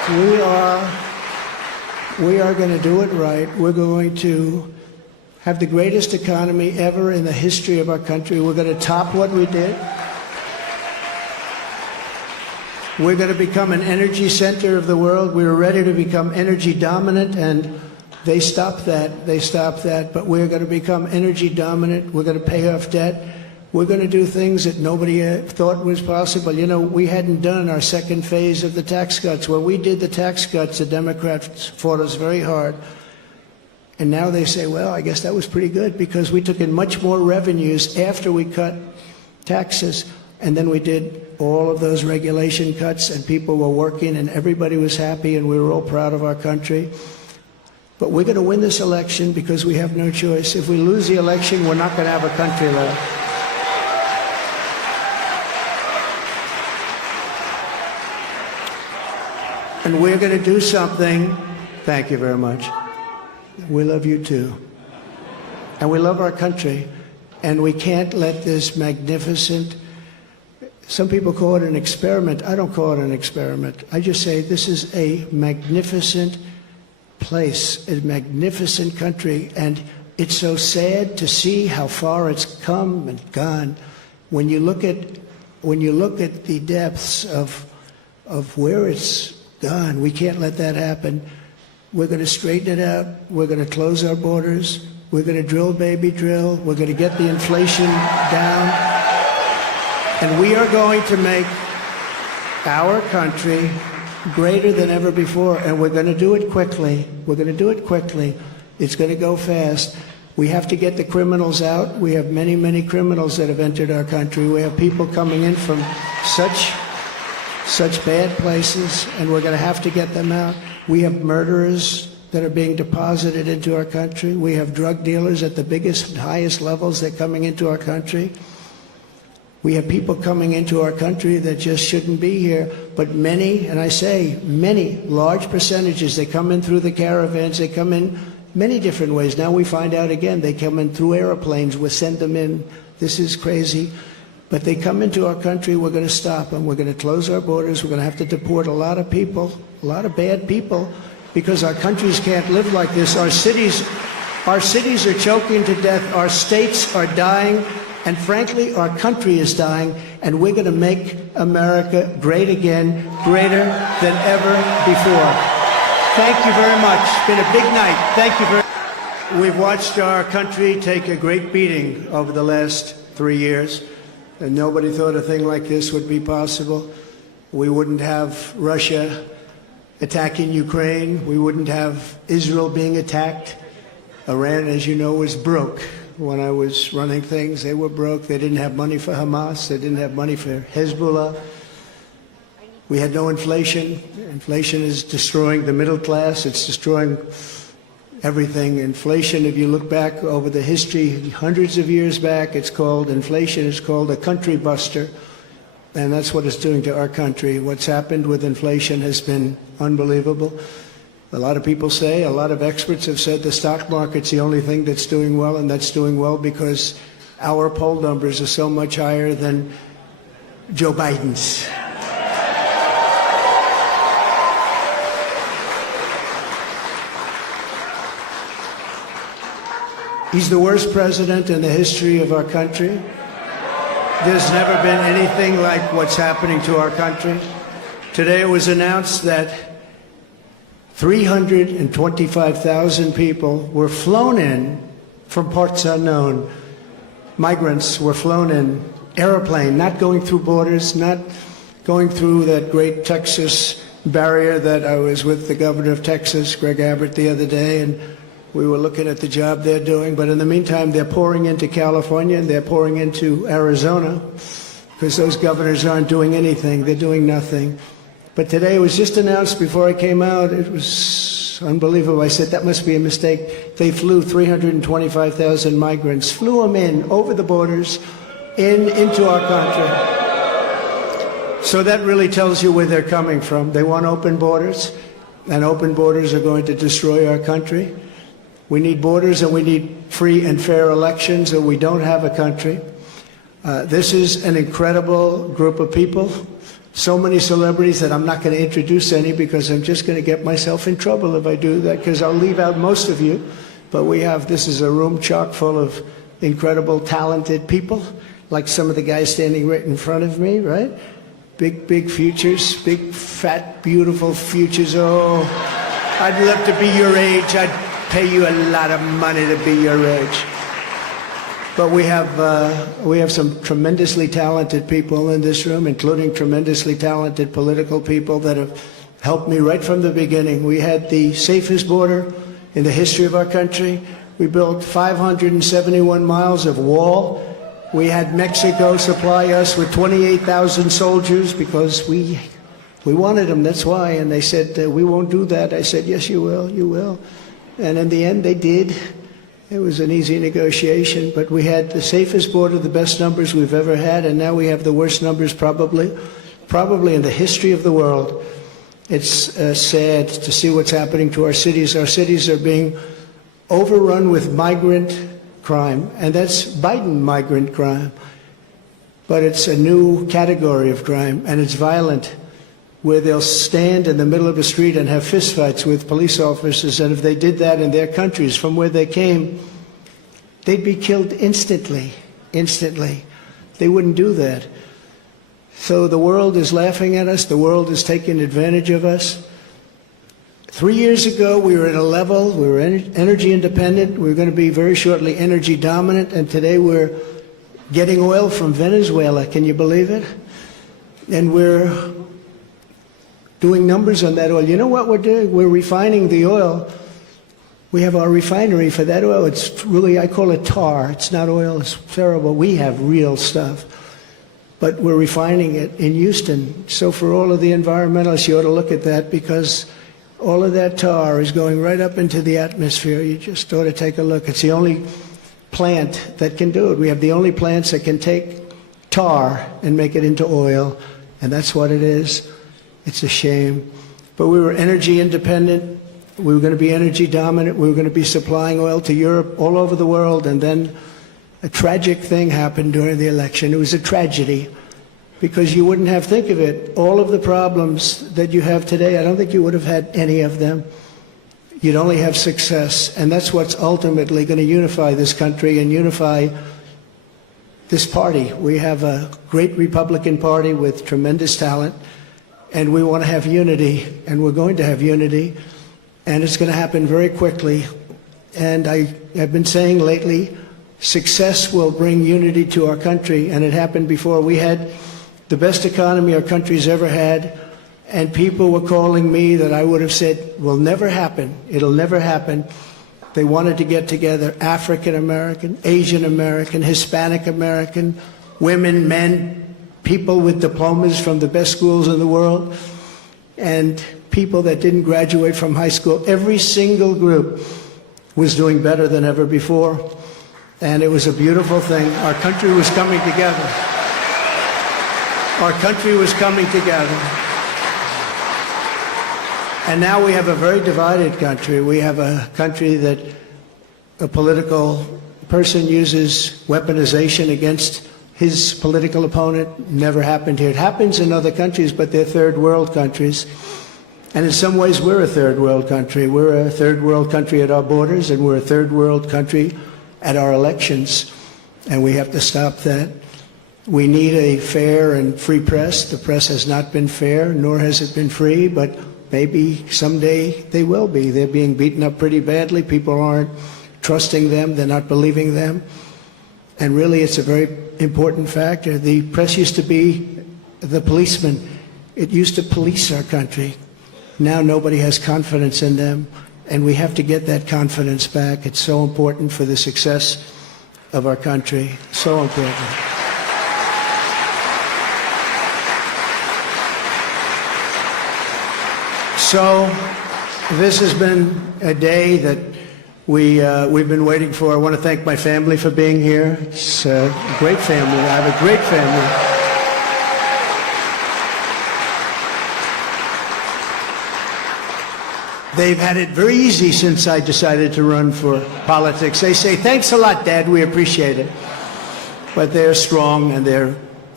We are going to do it right. We're going to have the greatest economy ever in the history of our country. We're going to top what we did. We're going to become an energy center of the world. We were ready to become energy dominant, and they stopped that. They stopped that. But we're going to become energy dominant. We're going to pay off debt. We're going to do things that nobody thought was possible. You know, we hadn't done our second phase of the tax cuts. When we did the tax cuts, the Democrats fought us very hard. And now they say, well, I guess that was pretty good because we took in much more revenues after we cut taxes. And then we did all of those regulation cuts, and people were working, and everybody was happy, and we were all proud of our country. But we're going to win this election because we have no choice. If we lose the election, we're not going to have a country left. And we're going to do something. Thank you very much. We love you too. And we love our country. And we can't let this magnificent, some people call it an experiment. I don't call it an experiment. I just say this is a magnificent place, a magnificent country. And it's so sad to see how far it's come and gone. When you look at the depths of where it's gone, we can't let that happen. We're going to straighten it out. We're going to close our borders. We're going to drill, baby, drill. We're going to get the inflation down. And we are going to make our country greater than ever before. And we're going to do it quickly. We're going to do it quickly. It's going to go fast. We have to get the criminals out. We have many, many criminals that have entered our country. We have people coming in from such bad places, and we're going to have to get them out. We have murderers that are being deposited into our country. We have drug dealers at the biggest, highest levels that are coming into our country. We have people coming into our country that just shouldn't be here. But many, and I say many, large percentages, they come in through the caravans. They come in many different ways. Now we find out again, they come in through airplanes. We send them in. This is crazy. But they come into our country, we're going to stop them. We're going to close our borders. We're going to have to deport a lot of people, a lot of bad people, because our countries can't live like this. Our cities are choking to death. Our states are dying. And frankly, our country is dying. And we're going to make America great again, greater than ever before. Thank you very much. It's been a big night. Thank you very much. We've watched our country take a great beating over the last 3 years. And nobody thought a thing like this would be possible. We wouldn't have Russia attacking Ukraine. We wouldn't have Israel being attacked. Iran, as you know, was broke. When I was running things, they were broke. They didn't have money for Hamas. They didn't have money for Hezbollah. We had no inflation. Inflation is destroying the middle class. It's destroying everything. Inflation, if you look back over the history, hundreds of years back, inflation is called a country buster. And that's what it's doing to our country. What's happened with inflation has been unbelievable. A lot of people say, a lot of experts have said the stock market's the only thing that's doing well, and that's doing well because our poll numbers are so much higher than Joe Biden's. He's the worst president in the history of our country. There's never been anything like what's happening to our country. Today it was announced that 325,000 people were flown in from parts unknown. Migrants were flown in, airplane, not going through borders, not going through that great Texas barrier that I was with the governor of Texas, Greg Abbott, the other day, and we were looking at the job they're doing. But in the meantime, they're pouring into California and they're pouring into Arizona because those governors aren't doing anything. They're doing nothing. But today it was just announced before I came out. It was unbelievable. I said, that must be a mistake. They flew 325,000 migrants, flew them in over the borders into our country. So that really tells you where they're coming from. They want open borders, and open borders are going to destroy our country. We need borders and we need free and fair elections, or we don't have a country. This is an incredible group of people. so many celebrities that I'm not going to introduce any because I'm just going to get myself in trouble if I do that, because I'll leave out most of you. But this is a room chock full of incredible, talented people, like some of the guys standing right in front of me, right? Big futures, big, fat, beautiful futures. Oh, I'd love to be your age. I'd pay you a lot of money to be your age. But we have some tremendously talented people in this room, including tremendously talented political people that have helped me right from the beginning. We had the safest border in the history of our country. We built 571 miles of wall. We had Mexico supply us with 28,000 soldiers because we wanted them, that's why. And they said, we won't do that. I said, yes, you will, you will. And in the end, they did. It was an easy negotiation, but we had the safest border, the best numbers we've ever had, and now we have the worst numbers probably in the history of the world. It's sad to see what's happening to our cities. Our cities are being overrun with migrant crime, and that's Biden migrant crime. But it's a new category of crime, and it's violent, where they'll stand in the middle of the street and have fistfights with police officers, and if they did that in their countries from where they came, they'd be killed instantly. They wouldn't do that. So the world is laughing at us. The world is taking advantage of us. 3 years ago, we were at a level, we were energy independent. We were going to be very shortly energy dominant, and today we're getting oil from Venezuela. Can you believe it? And we're doing numbers on that oil. You know what we're doing? We're refining the oil. We have our refinery for that oil. It's really, I call it tar. It's not oil. It's terrible. We have real stuff. But we're refining it in Houston. So for all of the environmentalists, you ought to look at that, because all of that tar is going right up into the atmosphere. You just ought to take a look. It's the only plant that can do it. We have the only plants that can take tar and make it into oil, and that's what it is. It's a shame. But we were energy independent. We were going to be energy dominant. We were going to be supplying oil to Europe, all over the world. And then a tragic thing happened during the election. It was a tragedy, because you wouldn't have, think of it, all of the problems that you have today, I don't think you would have had any of them. You'd only have success. And that's what's ultimately going to unify this country and unify this party. We have a great Republican Party with tremendous talent. And we want to have unity, and we're going to have unity, and it's going to happen very quickly. And I have been saying lately, success will bring unity to our country, and it happened before. We had the best economy our country's ever had, and people were calling me that I would have said will never happen. It'll never happen. They wanted to get together, African American, Asian American, Hispanic American, women, men, people with diplomas from the best schools in the world, and people that didn't graduate from high school. Every single group was doing better than ever before, and it was a beautiful thing. Our country was coming together. Our country was coming together. And now we have a very divided country. We have a country that a political person uses weaponization against his political opponent. Never happened here. It happens in other countries, but they're third world countries. And in some ways, we're a third world country. We're a third world country at our borders, and we're a third world country at our elections. And we have to stop that. We need a fair and free press. The press has not been fair, nor has it been free, but maybe someday they will be. They're being beaten up pretty badly. People aren't trusting them. They're not believing them. And really, it's a very important factor. The press used to be the policeman. It used to police our country. Now nobody has confidence in them, and we have to get that confidence back. It's so important for the success of our country. So important. So this has been a day that we've been waiting for. I want to thank my family for being here. It's a great family. I have a great family. They've had it very easy since I decided to run for politics. They say, thanks a lot, Dad, we appreciate it. But they're strong, and they're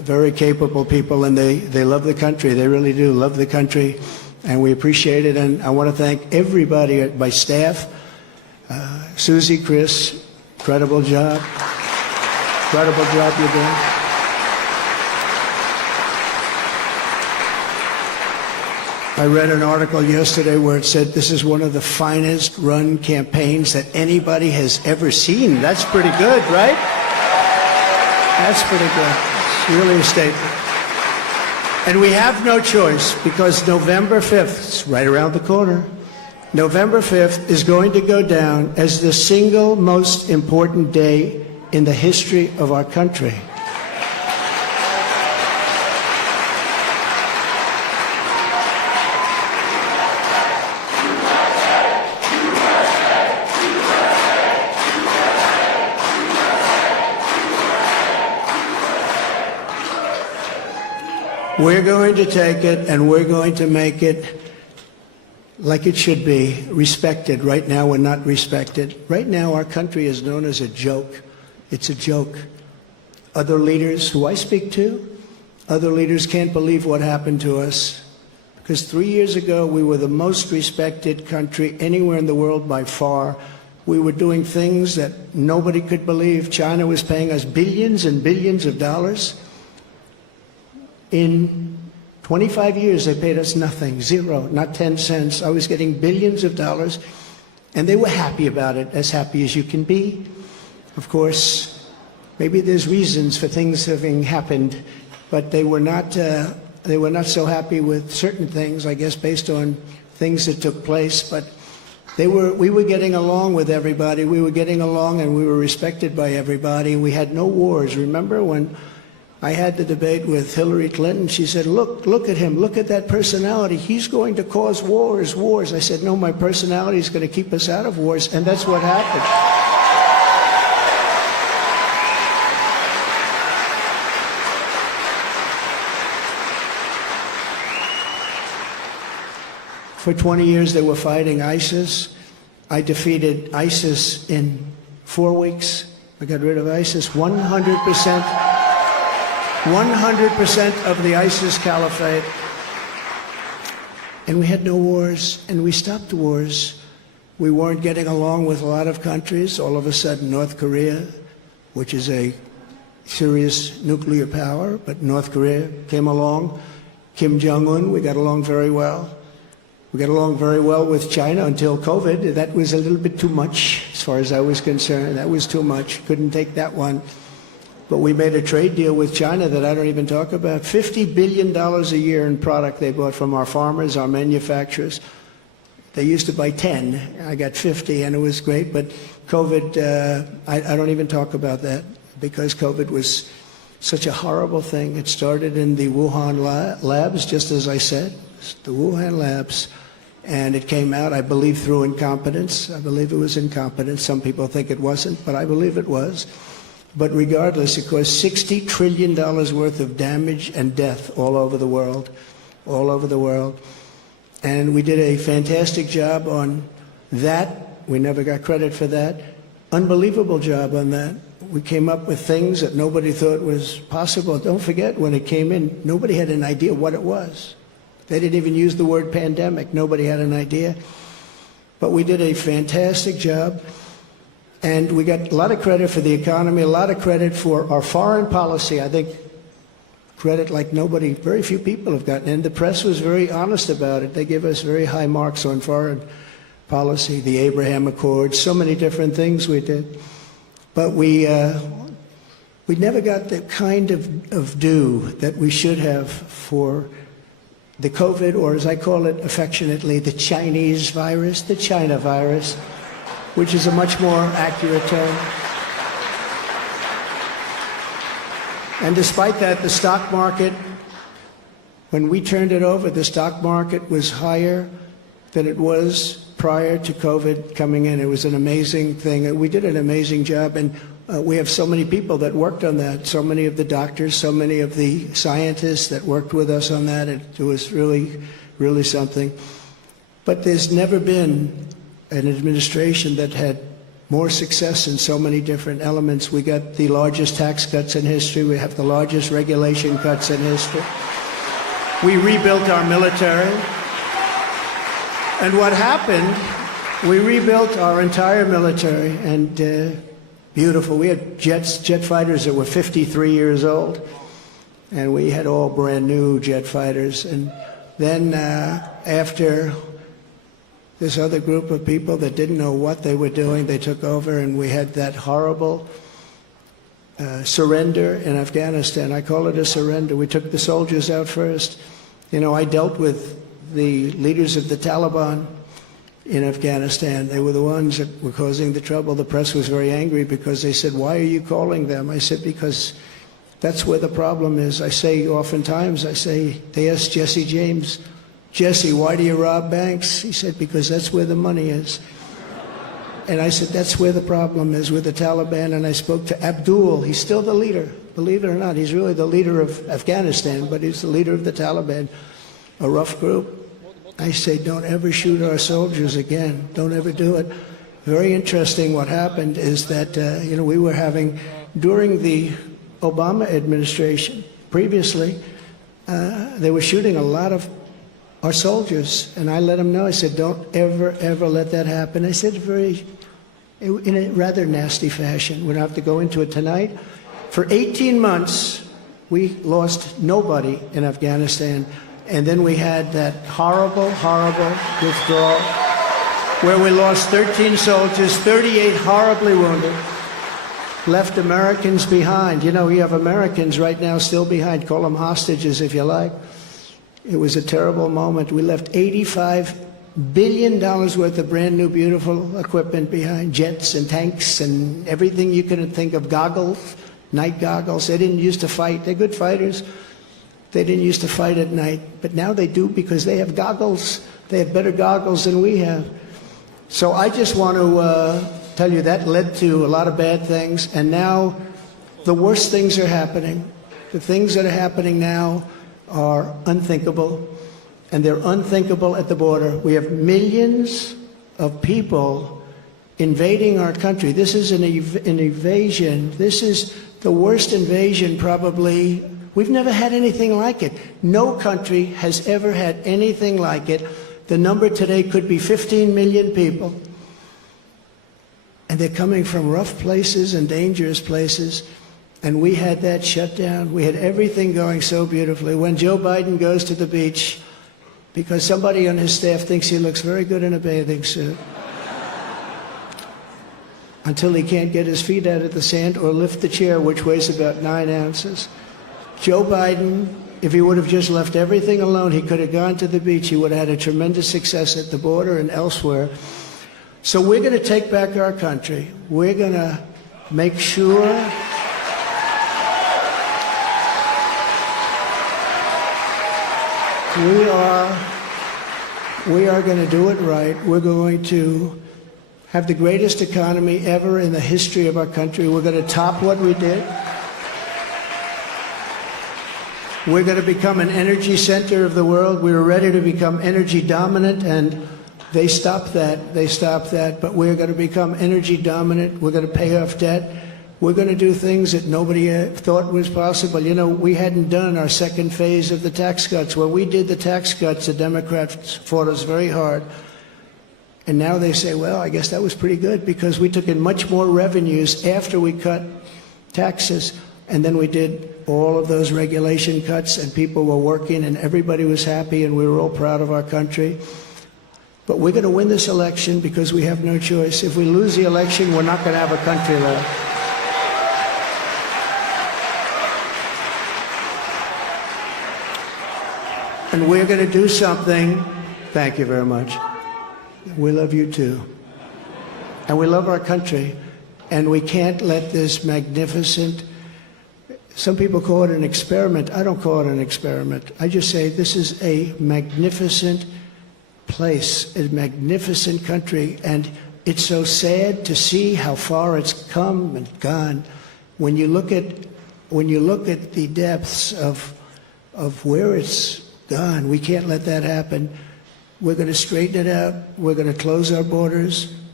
very capable people, and they love the country. They really do love the country, and we appreciate it. And I want to thank everybody, my staff, Susie, Chris, incredible job. Incredible job you're doing. I read an article yesterday where it said this is one of the finest run campaigns that anybody has ever seen. That's pretty good, right? That's pretty good. It's really a statement. And we have no choice, because November 5th, it's right around the corner, November 5th is going to go down as the single most important day in the history of our country. We're going to take it and we're going to make it like it should be, respected. Right now we're not respected. Right now our country is known as a joke. It's a joke. Other leaders who I speak to, other leaders can't believe what happened to us. Because 3 years ago we were the most respected country anywhere in the world by far. We were doing things that nobody could believe. China was paying us billions and billions of dollars. In 25 years, they paid us nothing, zero, not 10 cents. I was getting billions of dollars, and they were happy about it, as happy as you can be. Of course, maybe there's reasons for things having happened, but they were not so happy with certain things, I guess, based on things that took place. But we were getting along with everybody. We were getting along, and we were respected by everybody. We had no wars. Remember when I had the debate with Hillary Clinton? She said, look at him, look at that personality. He's going to cause wars. I said, no, my personality is going to keep us out of wars, and that's what happened. For 20 years they were fighting ISIS. I defeated ISIS in 4 weeks. I got rid of ISIS 100%. 100% of the ISIS caliphate. And we had no wars, and we stopped wars. We weren't getting along with a lot of countries. All of a sudden, North Korea, which is a serious nuclear power, but North Korea came along. Kim Jong-un, we got along very well. We got along very well with China until COVID. That was a little bit too much, as far as I was concerned. That was too much. Couldn't take that one. But we made a trade deal with China that I don't even talk about. $50 billion a year in product they bought from our farmers, our manufacturers. They used to buy 10. I got 50, and it was great. But COVID, I don't even talk about that, because COVID was such a horrible thing. It started in the Wuhan labs, just as I said, the Wuhan labs. And it came out, I believe, through incompetence. I believe it was incompetence. Some people think it wasn't, but I believe it was. But regardless, it caused $60 trillion worth of damage and death all over the world, all over the world. And we did a fantastic job on that. We never got credit for that. Unbelievable job on that. We came up with things that nobody thought was possible. Don't forget, when it came in, nobody had an idea what it was. They didn't even use the word pandemic. Nobody had an idea. But we did a fantastic job. And we got a lot of credit for the economy, a lot of credit for our foreign policy. I think credit like nobody, very few people have gotten. And the press was very honest about it. They gave us very high marks on foreign policy, the Abraham Accords, so many different things we did. But we never got the kind of due that we should have for the COVID, or as I call it affectionately, the Chinese virus, the China virus, which is a much more accurate term. And despite that, the stock market, when we turned it over, the stock market was higher than it was prior to COVID coming in. It was an amazing thing. We did an amazing job, and we have so many people that worked on that, so many of the doctors, so many of the scientists that worked with us on that. It was really, really something. But there's never been an administration that had more success in so many different elements. We got the largest tax cuts in history. We have the largest regulation cuts in history. We rebuilt our military. And what happened, we rebuilt our entire military, and beautiful. We had jet fighters that were 53 years old, and we had all brand new jet fighters. And then after this other group of people that didn't know what they were doing, they took over, and we had that horrible surrender in Afghanistan. I call it a surrender. We took the soldiers out first. You know, I dealt with the leaders of the Taliban in Afghanistan. They were the ones that were causing the trouble. The press was very angry because they said, "Why are you calling them?" I said, "Because that's where the problem is." I say oftentimes, they asked Jesse James, "Jesse, why do you rob banks?" He said, "Because that's where the money is." And I said, that's where the problem is with the Taliban. And I spoke to Abdul. He's still the leader. Believe it or not, he's really the leader of Afghanistan, but he's the leader of the Taliban, a rough group. I say, don't ever shoot our soldiers again. Don't ever do it. Very interesting what happened is that, we were having, during the Obama administration, previously, they were shooting a lot of our soldiers, and I let them know. I said, don't ever, ever let that happen. I said in a rather nasty fashion. We don't have to go into it tonight. For 18 months, we lost nobody in Afghanistan, and then we had that horrible, horrible withdrawal where we lost 13 soldiers, 38 horribly wounded, left Americans behind. You know, you have Americans right now still behind. Call them hostages if you like. It was a terrible moment. We left $85 billion worth of brand new, beautiful equipment behind, jets and tanks and everything you can think of, goggles, night goggles. They didn't used to fight. They're good fighters. They didn't used to fight at night, but now they do because they have goggles. They have better goggles than we have. So I just want to tell you that led to a lot of bad things, and now the worst things are happening. The things that are happening now are unthinkable, and they're unthinkable at the border. We have millions of people invading our country. This is an invasion. This is the worst invasion probably. We've never had anything like it. No country has ever had anything like it. The number today could be 15 million people. And they're coming from rough places and dangerous places. And we had that shut down. We had everything going so beautifully. When Joe Biden goes to the beach, because somebody on his staff thinks he looks very good in a bathing suit, until he can't get his feet out of the sand or lift the chair, which weighs about 9 ounces. Joe Biden, if he would have just left everything alone, he could have gone to the beach. He would have had a tremendous success at the border and elsewhere. So we're going to take back our country. We're going to make sure we are going to do it right. We're going to have the greatest economy ever in the history of our country. We're going to top what we did. We're going to become an energy center of the world. We were ready to become energy dominant, and they stopped that. They stopped that. But we're going to become energy dominant. We're going to pay off debt. We're going to do things that nobody thought was possible. You know, we hadn't done our second phase of the tax cuts. When we did the tax cuts, the Democrats fought us very hard. And now they say, well, I guess that was pretty good because we took in much more revenues after we cut taxes. And then we did all of those regulation cuts, and people were working, and everybody was happy, and we were all proud of our country. But we're going to win this election because we have no choice. If we lose the election, we're not going to have a country left. And we're going to do something. Thank you very much. We love you too. And we love our country. And we can't let this magnificent, some people call it an experiment. I don't call it an experiment. I just say this is a magnificent place, a magnificent country. And it's so sad to see how far it's come and gone. When you look at the depths of where it's gone, we can't let that happen. We're going to straighten it out. We're going to close our borders.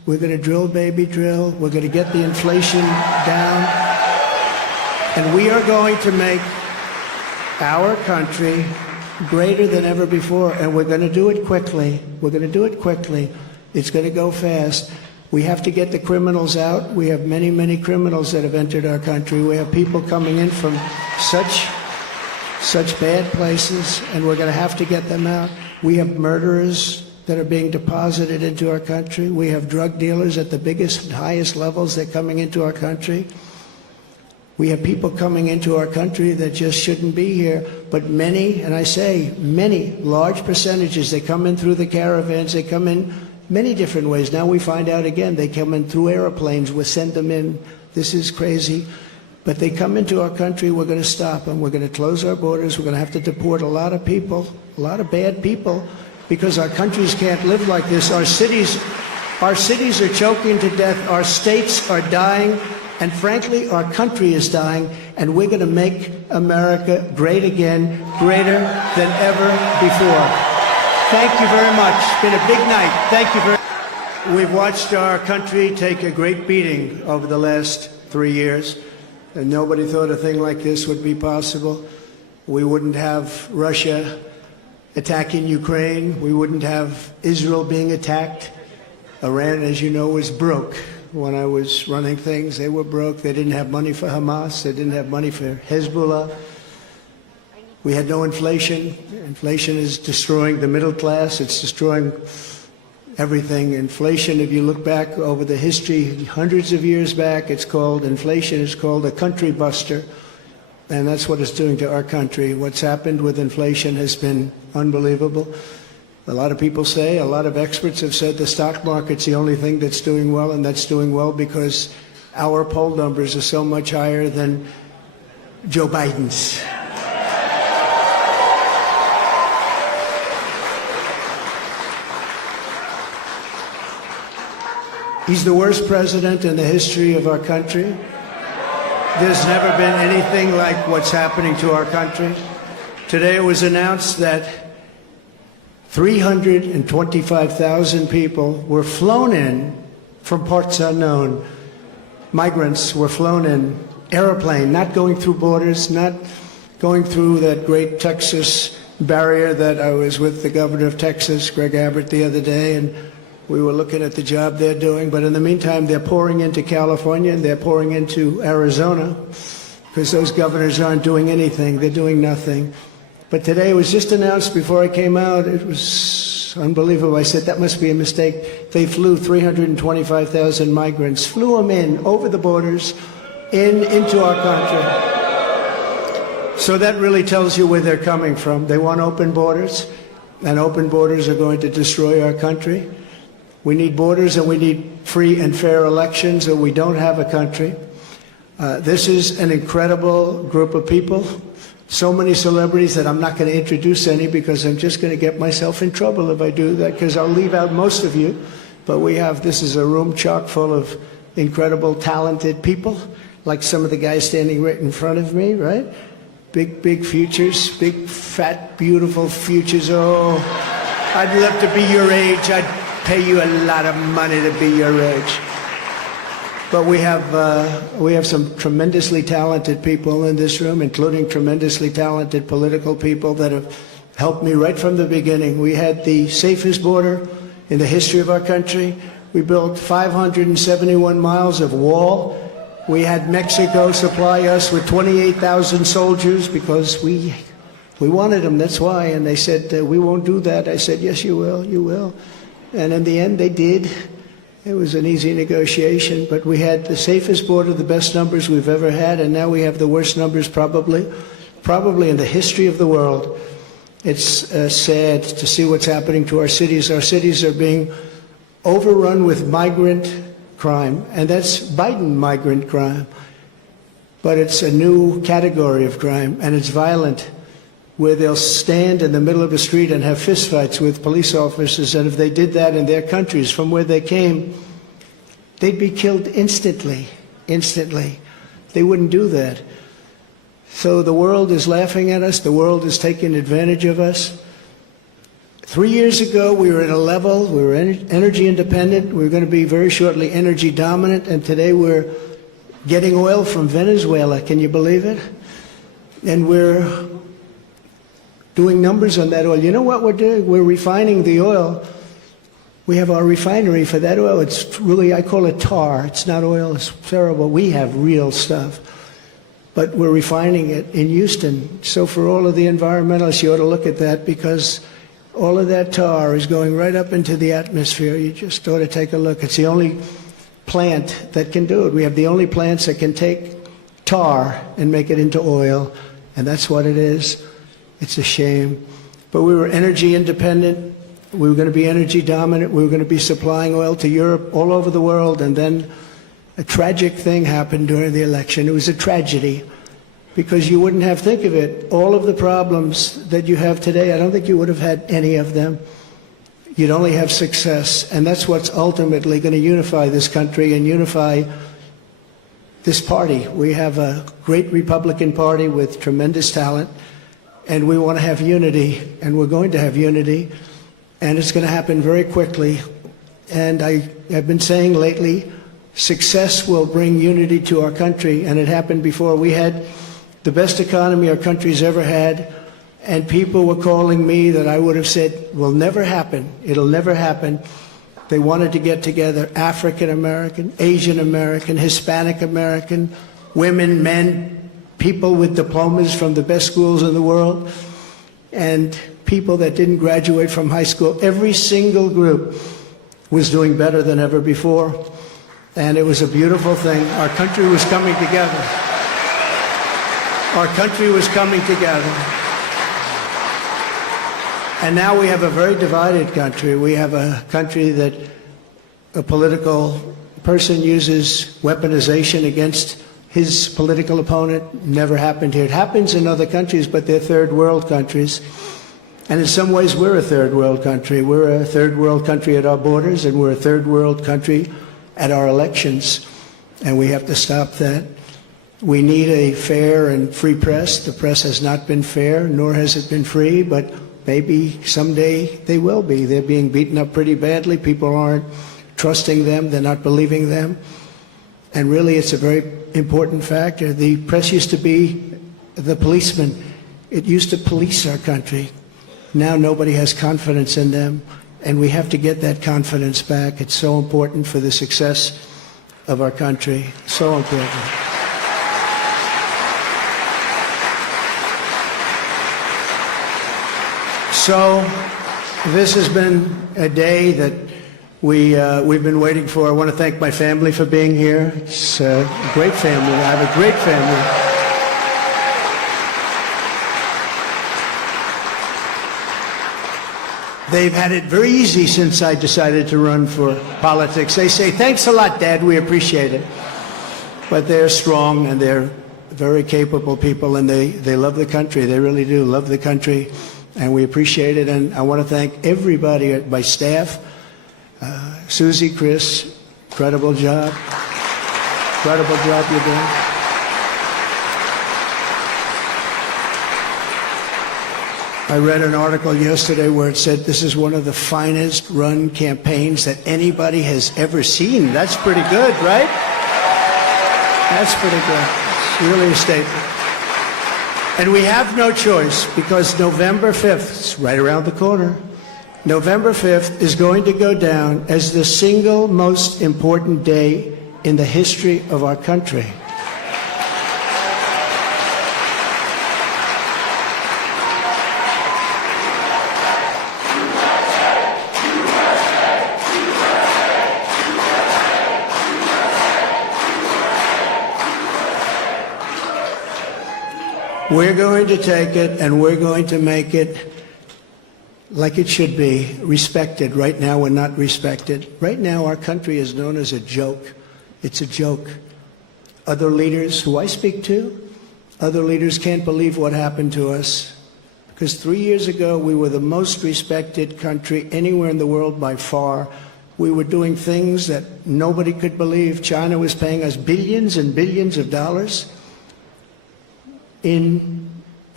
We're going to drill, baby, drill. We're going to get the inflation down. And we are going to make our country greater than ever before. And we're going to do it quickly. We're going to do it quickly. It's going to go fast. We have to get the criminals out. We have many, many criminals that have entered our country. We have people coming in from such bad places, and we're going to have to get them out. We have murderers that are being deposited into our country. We have drug dealers at the biggest and highest levels that are coming into our country. We have people coming into our country that just shouldn't be here. But many, and I say many, large percentages, they come in through the caravans, they come in many different ways. Now we find out again, they come in through airplanes, we send them in. This is crazy. But they come into our country, we're going to stop them. We're going to close our borders. We're going to have to deport a lot of people, a lot of bad people, because our countries can't live like this. Our cities are choking to death. Our states are dying. And frankly, our country is dying. And we're going to make America great again, greater than ever before. Thank you very much. It's been a big night. Thank you very much. We've watched our country take a great beating over the last 3 years. And nobody thought a thing like this would be possible. We wouldn't have Russia attacking Ukraine. We wouldn't have Israel being attacked. Iran, as you know, was broke. When I was running things, they were broke. They didn't have money for Hamas. They didn't have money for Hezbollah. We had no inflation. Inflation is destroying the middle class. It's destroying everything. Inflation, if you look back over the history, hundreds of years back, inflation is called a country buster. And that's what it's doing to our country. What's happened with inflation has been unbelievable. A lot of people say, a lot of experts have said the stock market's the only thing that's doing well, and that's doing well because our poll numbers are so much higher than Joe Biden's. He's the worst president in the history of our country. There's never been anything like what's happening to our country. Today it was announced that 325,000 people were flown in from parts unknown. Migrants were flown in, airplane, not going through borders, not going through that great Texas barrier that I was with the governor of Texas, Greg Abbott, the other day, and we were looking at the job they're doing. But in the meantime, they're pouring into California and they're pouring into Arizona because those governors aren't doing anything. They're doing nothing. But today it was just announced before I came out. It was unbelievable. I said, that must be a mistake. They flew 325,000 migrants, flew them in over the borders into our country. So that really tells you where they're coming from. They want open borders, and open borders are going to destroy our country. We need borders and we need free and fair elections, or we don't have a country. This is an incredible group of people. So many celebrities that I'm not going to introduce any because I'm just going to get myself in trouble if I do that, because I'll leave out most of you. But this is a room chock full of incredible, talented people, like some of the guys standing right in front of me, right? Big, big futures, big, fat, beautiful futures. Oh, I'd love to be your age. I'd pay you a lot of money to be your age. But we have some tremendously talented people in this room, including tremendously talented political people that have helped me right from the beginning. We had the safest border in the history of our country. We built 571 miles of wall. We had Mexico supply us with 28,000 soldiers because we wanted them, that's why. And they said, we won't do that. I said, yes, you will, you will. And in the end, they did. It was an easy negotiation, but we had the safest border, the best numbers we've ever had, and now we have the worst numbers probably in the history of the world. It's sad to see what's happening to our cities. Our cities are being overrun with migrant crime, and that's Biden migrant crime. But it's a new category of crime, and it's violent, where they'll stand in the middle of a street and have fistfights with police officers, and if they did that in their countries from where they came, they'd be killed instantly. They wouldn't do that. So the world is laughing at us. The world is taking advantage of us. 3 years ago, we were at a level, we were energy independent, we were going to be very shortly energy dominant, and today we're getting oil from Venezuela. Can you believe it? And we're doing numbers on that oil. You know what we're doing? We're refining the oil. We have our refinery for that oil. It's really, I call it tar. It's not oil. It's terrible. We have real stuff. But we're refining it in Houston. So for all of the environmentalists, you ought to look at that, because all of that tar is going right up into the atmosphere. You just ought to take a look. It's the only plant that can do it. We have the only plants that can take tar and make it into oil, and that's what it is. It's a shame. But we were energy independent. We were going to be energy dominant. We were going to be supplying oil to Europe, all over the world, and then a tragic thing happened during the election. It was a tragedy, because you wouldn't have, think of it, all of the problems that you have today, I don't think you would have had any of them. You'd only have success, and that's what's ultimately going to unify this country and unify this party. We have a great Republican Party with tremendous talent, and we want to have unity, and we're going to have unity, and it's going to happen very quickly. And I have been saying lately, success will bring unity to our country, and it happened before. We had the best economy our country's ever had, and people were calling me that I would have said will never happen. It'll never happen. They wanted to get together, African American, Asian American, Hispanic American, women, men, people with diplomas from the best schools in the world, and people that didn't graduate from high school. Every single group was doing better than ever before, and it was a beautiful thing. Our country was coming together. Our country was coming together. And now we have a very divided country. We have a country that a political person uses weaponization against his political opponent. Never happened here. It happens in other countries, but they're third world countries. And in some ways, we're a third world country. We're a third world country at our borders, and we're a third world country at our elections. And we have to stop that. We need a fair and free press. The press has not been fair, nor has it been free, but maybe someday they will be. They're being beaten up pretty badly. People aren't trusting them. They're not believing them. And really, it's a very important factor. The press used to be the policeman. It used to police our country. Now nobody has confidence in them, and we have to get that confidence back. It's so important for the success of our country. So important. So this has been a day that we've been waiting for. I want to thank my family for being here. It's a great family. I have a great family. They've had it very easy since I decided to run for politics. They say, thanks a lot, Dad, we appreciate it. But they're strong, and they're very capable people, and they love the country. They really do love the country, and we appreciate it. And I want to thank everybody at my staff. Susie, Chris, incredible job. Incredible job you're doing. I read an article yesterday where it said this is one of the finest run campaigns that anybody has ever seen. That's pretty good, right? That's pretty good. It's really a statement. And we have no choice, because November 5th, it's right around the corner, November 5th is going to go down as the single most important day in the history of our country. We're going to take it, and we're going to make it like it should be, respected. Right now, we're not respected. Right now, our country is known as a joke. It's a joke. Other leaders who I speak to, other leaders can't believe what happened to us. Because 3 years ago, we were the most respected country anywhere in the world by far. We were doing things that nobody could believe. China was paying us billions and billions of dollars in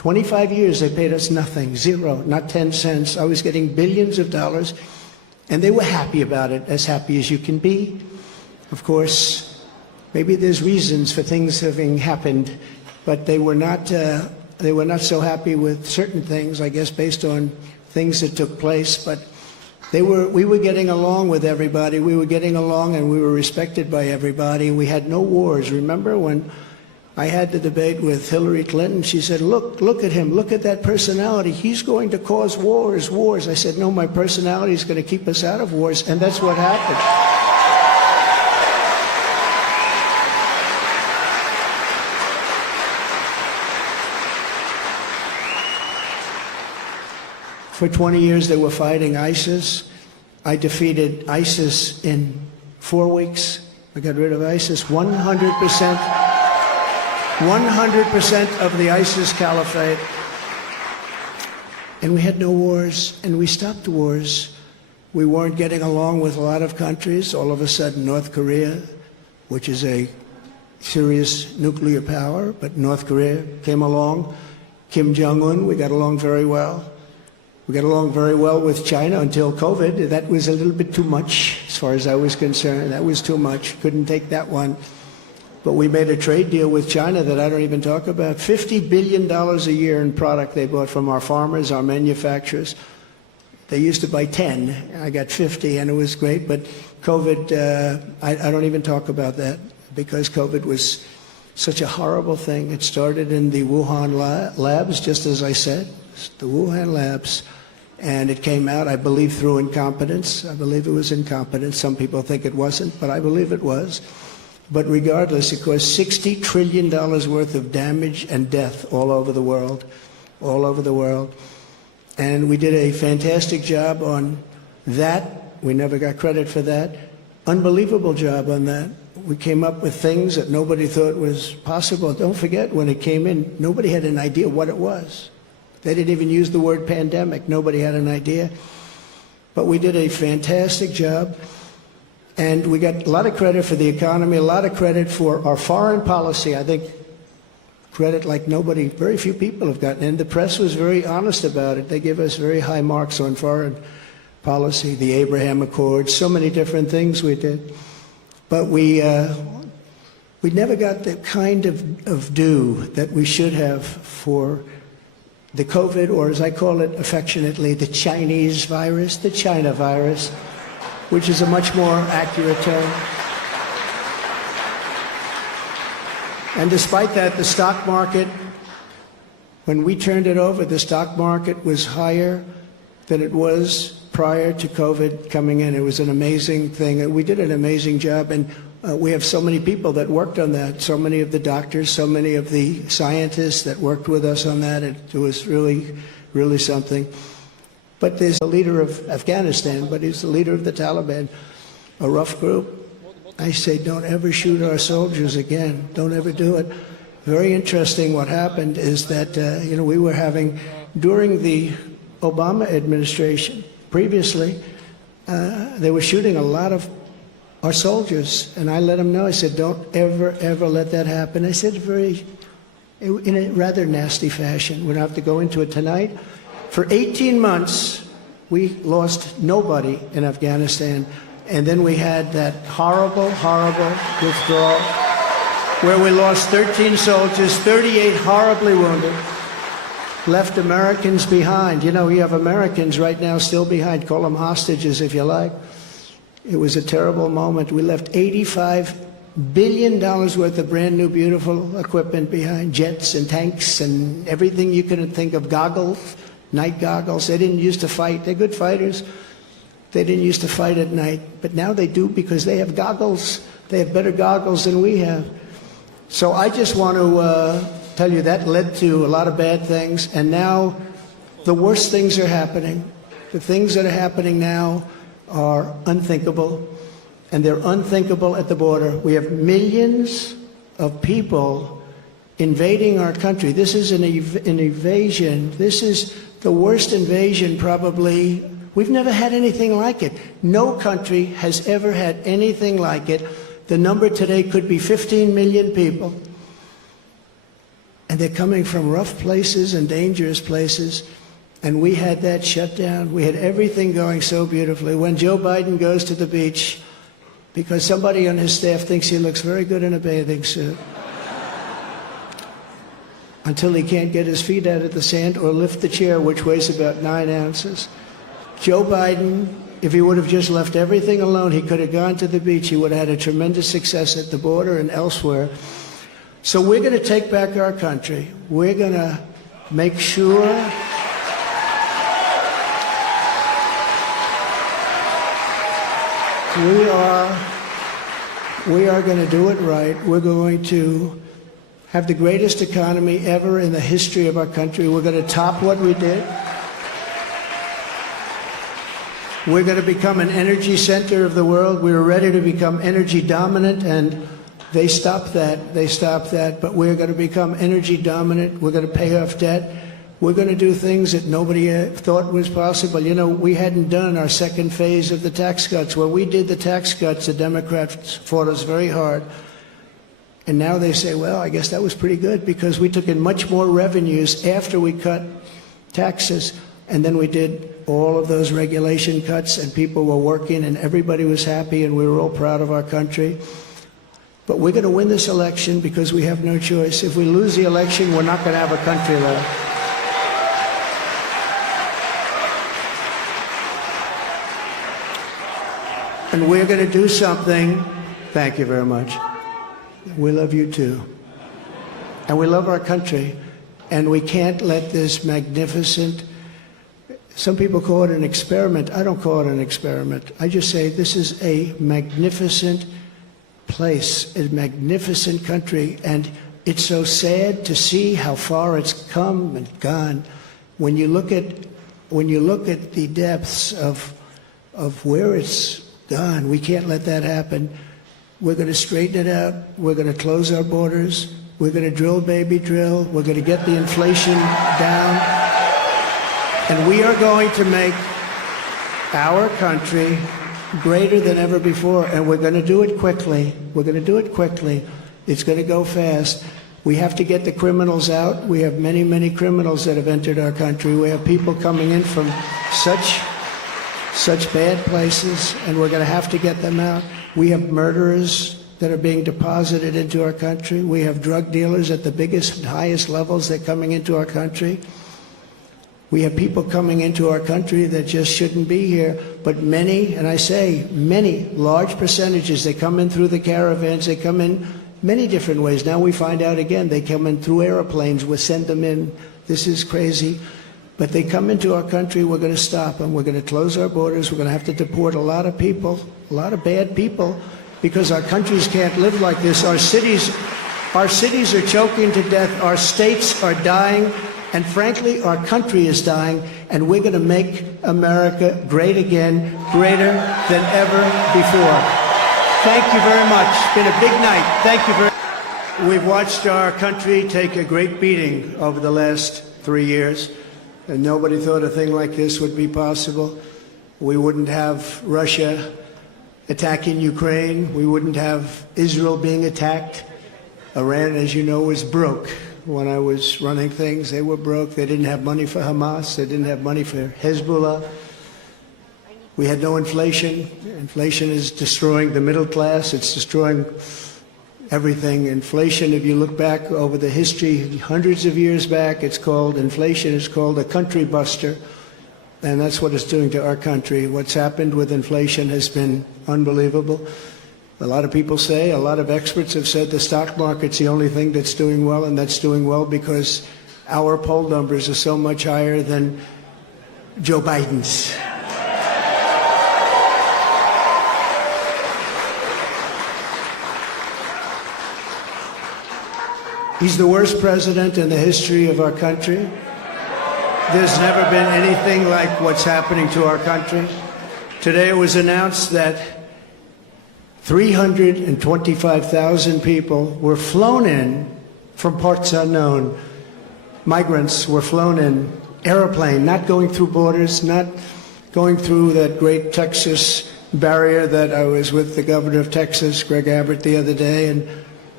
25 years they paid us nothing, zero, not 10 cents. I was getting billions of dollars, and they were happy about it, as happy as you can be. Of course, maybe there's reasons for things having happened, but they were not so happy with certain things, I guess, based on things that took place. But we were getting along with everybody. We were getting along, and we were respected by everybody. We had no wars. Remember when I had the debate with Hillary Clinton? She said, look at him. Look at that personality. He's going to cause wars. I said, no, my personality is going to keep us out of wars. And that's what happened. For 20 years, they were fighting ISIS. I defeated ISIS in 4 weeks. I got rid of ISIS 100%. 100% of the ISIS caliphate. And we had no wars, and we stopped wars. We weren't getting along with a lot of countries. All of a sudden, North Korea, which is a serious nuclear power, but North Korea came along. Kim Jong-un, we got along very well. We got along very well with China until COVID. That was a little bit too much, as far as I was concerned. That was too much. Couldn't take that one. But we made a trade deal with China that I don't even talk about. $50 billion a year in product they bought from our farmers, our manufacturers. They used to buy 10. I got 50, and it was great. But COVID, I don't even talk about that, because COVID was such a horrible thing. It started in the Wuhan labs, just as I said, the Wuhan labs. And it came out, I believe, through incompetence. I believe it was incompetence. Some people think it wasn't, but I believe it was. But regardless, it caused $60 trillion worth of damage and death all over the world, all over the world. And we did a fantastic job on that. We never got credit for that. Unbelievable job on that. We came up with things that nobody thought was possible. Don't forget, when it came in, nobody had an idea what it was. They didn't even use the word pandemic. Nobody had an idea. But we did a fantastic job. And we got a lot of credit for the economy, a lot of credit for our foreign policy. I think credit like nobody, very few people have gotten. And the press was very honest about it. They give us very high marks on foreign policy, the Abraham Accords, so many different things we did. But we never got the kind of due that we should have for the COVID, or as I call it affectionately, the Chinese virus, the China virus, which is a much more accurate term. And despite that, the stock market, when we turned it over, the stock market was higher than it was prior to COVID coming in. It was an amazing thing. We did an amazing job, and we have so many people that worked on that, so many of the doctors, so many of the scientists that worked with us on that. It was really, really something. But there's a leader of Afghanistan, but he's the leader of the Taliban, a rough group. I say, don't ever shoot our soldiers again. Don't ever do it. Very interesting what happened is that, we were having, during the Obama administration, previously, they were shooting a lot of our soldiers. And I let them know, I said, don't ever, ever let that happen. I said in a rather nasty fashion. We don't have to go into it tonight. For 18 months, we lost nobody in Afghanistan. And then we had that horrible, horrible withdrawal where we lost 13 soldiers, 38 horribly wounded, left Americans behind. You have Americans right now still behind. Call them hostages if you like. It was a terrible moment. We left $85 billion worth of brand new, beautiful equipment behind, jets and tanks and everything you could think of, goggles. Night goggles. They didn't used to fight. They're good fighters. They didn't used to fight at night. But now they do because they have goggles. They have better goggles than we have. So I just want to tell you that led to a lot of bad things. And now the worst things are happening. The things that are happening now are unthinkable. And they're unthinkable at the border. We have millions of people invading our country. This is an invasion. This is the worst invasion probably. We've never had anything like it. No country has ever had anything like it. The number today could be 15 million people. and they're coming from rough places and dangerous places. And we had that shut down. We had everything going so beautifully. When Joe Biden goes to the beach, because somebody on his staff thinks he looks very good in a bathing suit, until he can't get his feet out of the sand or lift the chair, which weighs about 9 ounces. Joe Biden, if he would have just left everything alone, he could have gone to the beach. He would have had a tremendous success at the border and elsewhere. So we're going to take back our country. We're going to make sure we are going to do it right. We're going to have the greatest economy ever in the history of our country. We're going to top what we did. We're going to become an energy center of the world. We were ready to become energy dominant, and they stopped that. They stopped that. But we're going to become energy dominant. We're going to pay off debt. We're going to do things that nobody thought was possible. You know, we hadn't done our second phase of the tax cuts. When we did the tax cuts, the Democrats fought us very hard. And now they say, well, I guess that was pretty good because we took in much more revenues after we cut taxes. And then we did all of those regulation cuts, and people were working, and everybody was happy, and we were all proud of our country. But we're going to win this election because we have no choice. If we lose the election, we're not going to have a country left. And we're going to do something. Thank you very much. We love you too. And we love our country. And we can't let this magnificent, some people call it an experiment. I don't call it an experiment. I just say this is a magnificent place, a magnificent country. And it's so sad to see how far it's come and gone. When you look at the depths of where it's gone, we can't let that happen. We're going to straighten it out. We're going to close our borders. We're going to drill, baby, drill. We're going to get the inflation down. And we are going to make our country greater than ever before. And we're going to do it quickly. We're going to do it quickly. It's going to go fast. We have to get the criminals out. We have many, many criminals that have entered our country. We have people coming in from such bad places, and we're going to have to get them out. We have murderers that are being deposited into our country. We have drug dealers at the biggest and highest levels that are coming into our country. We have people coming into our country that just shouldn't be here. But many, and I say many, large percentages, they come in through the caravans. They come in many different ways. Now we find out again, they come in through airplanes. We send them in. This is crazy. But they come into our country, we're going to stop them. We're going to close our borders. We're going to have to deport a lot of people, a lot of bad people, because our countries can't live like this. Our cities are choking to death. Our states are dying. And frankly, our country is dying. And we're going to make America great again, greater than ever before. Thank you very much. It's been a big night. Thank you very much. We've watched our country take a great beating over the last 3 years. And nobody thought a thing like this would be possible. We wouldn't have Russia attacking Ukraine. We wouldn't have Israel being attacked. Iran, as you know, was broke. When I was running things, they were broke. They didn't have money for Hamas. They didn't have money for Hezbollah. We had no inflation. Inflation is destroying the middle class. It's destroying everything. Inflation, if you look back over the history, hundreds of years back, inflation is called a country buster. And that's what it's doing to our country. What's happened with inflation has been unbelievable. A lot of people say, a lot of experts have said the stock market's the only thing that's doing well, and that's doing well because our poll numbers are so much higher than Joe Biden's. He's the worst president in the history of our country. There's never been anything like what's happening to our country. Today it was announced that 325,000 people were flown in from parts unknown. Migrants were flown in, airplane, not going through borders, not going through that great Texas barrier that I was with the governor of Texas, Greg Abbott, the other day, and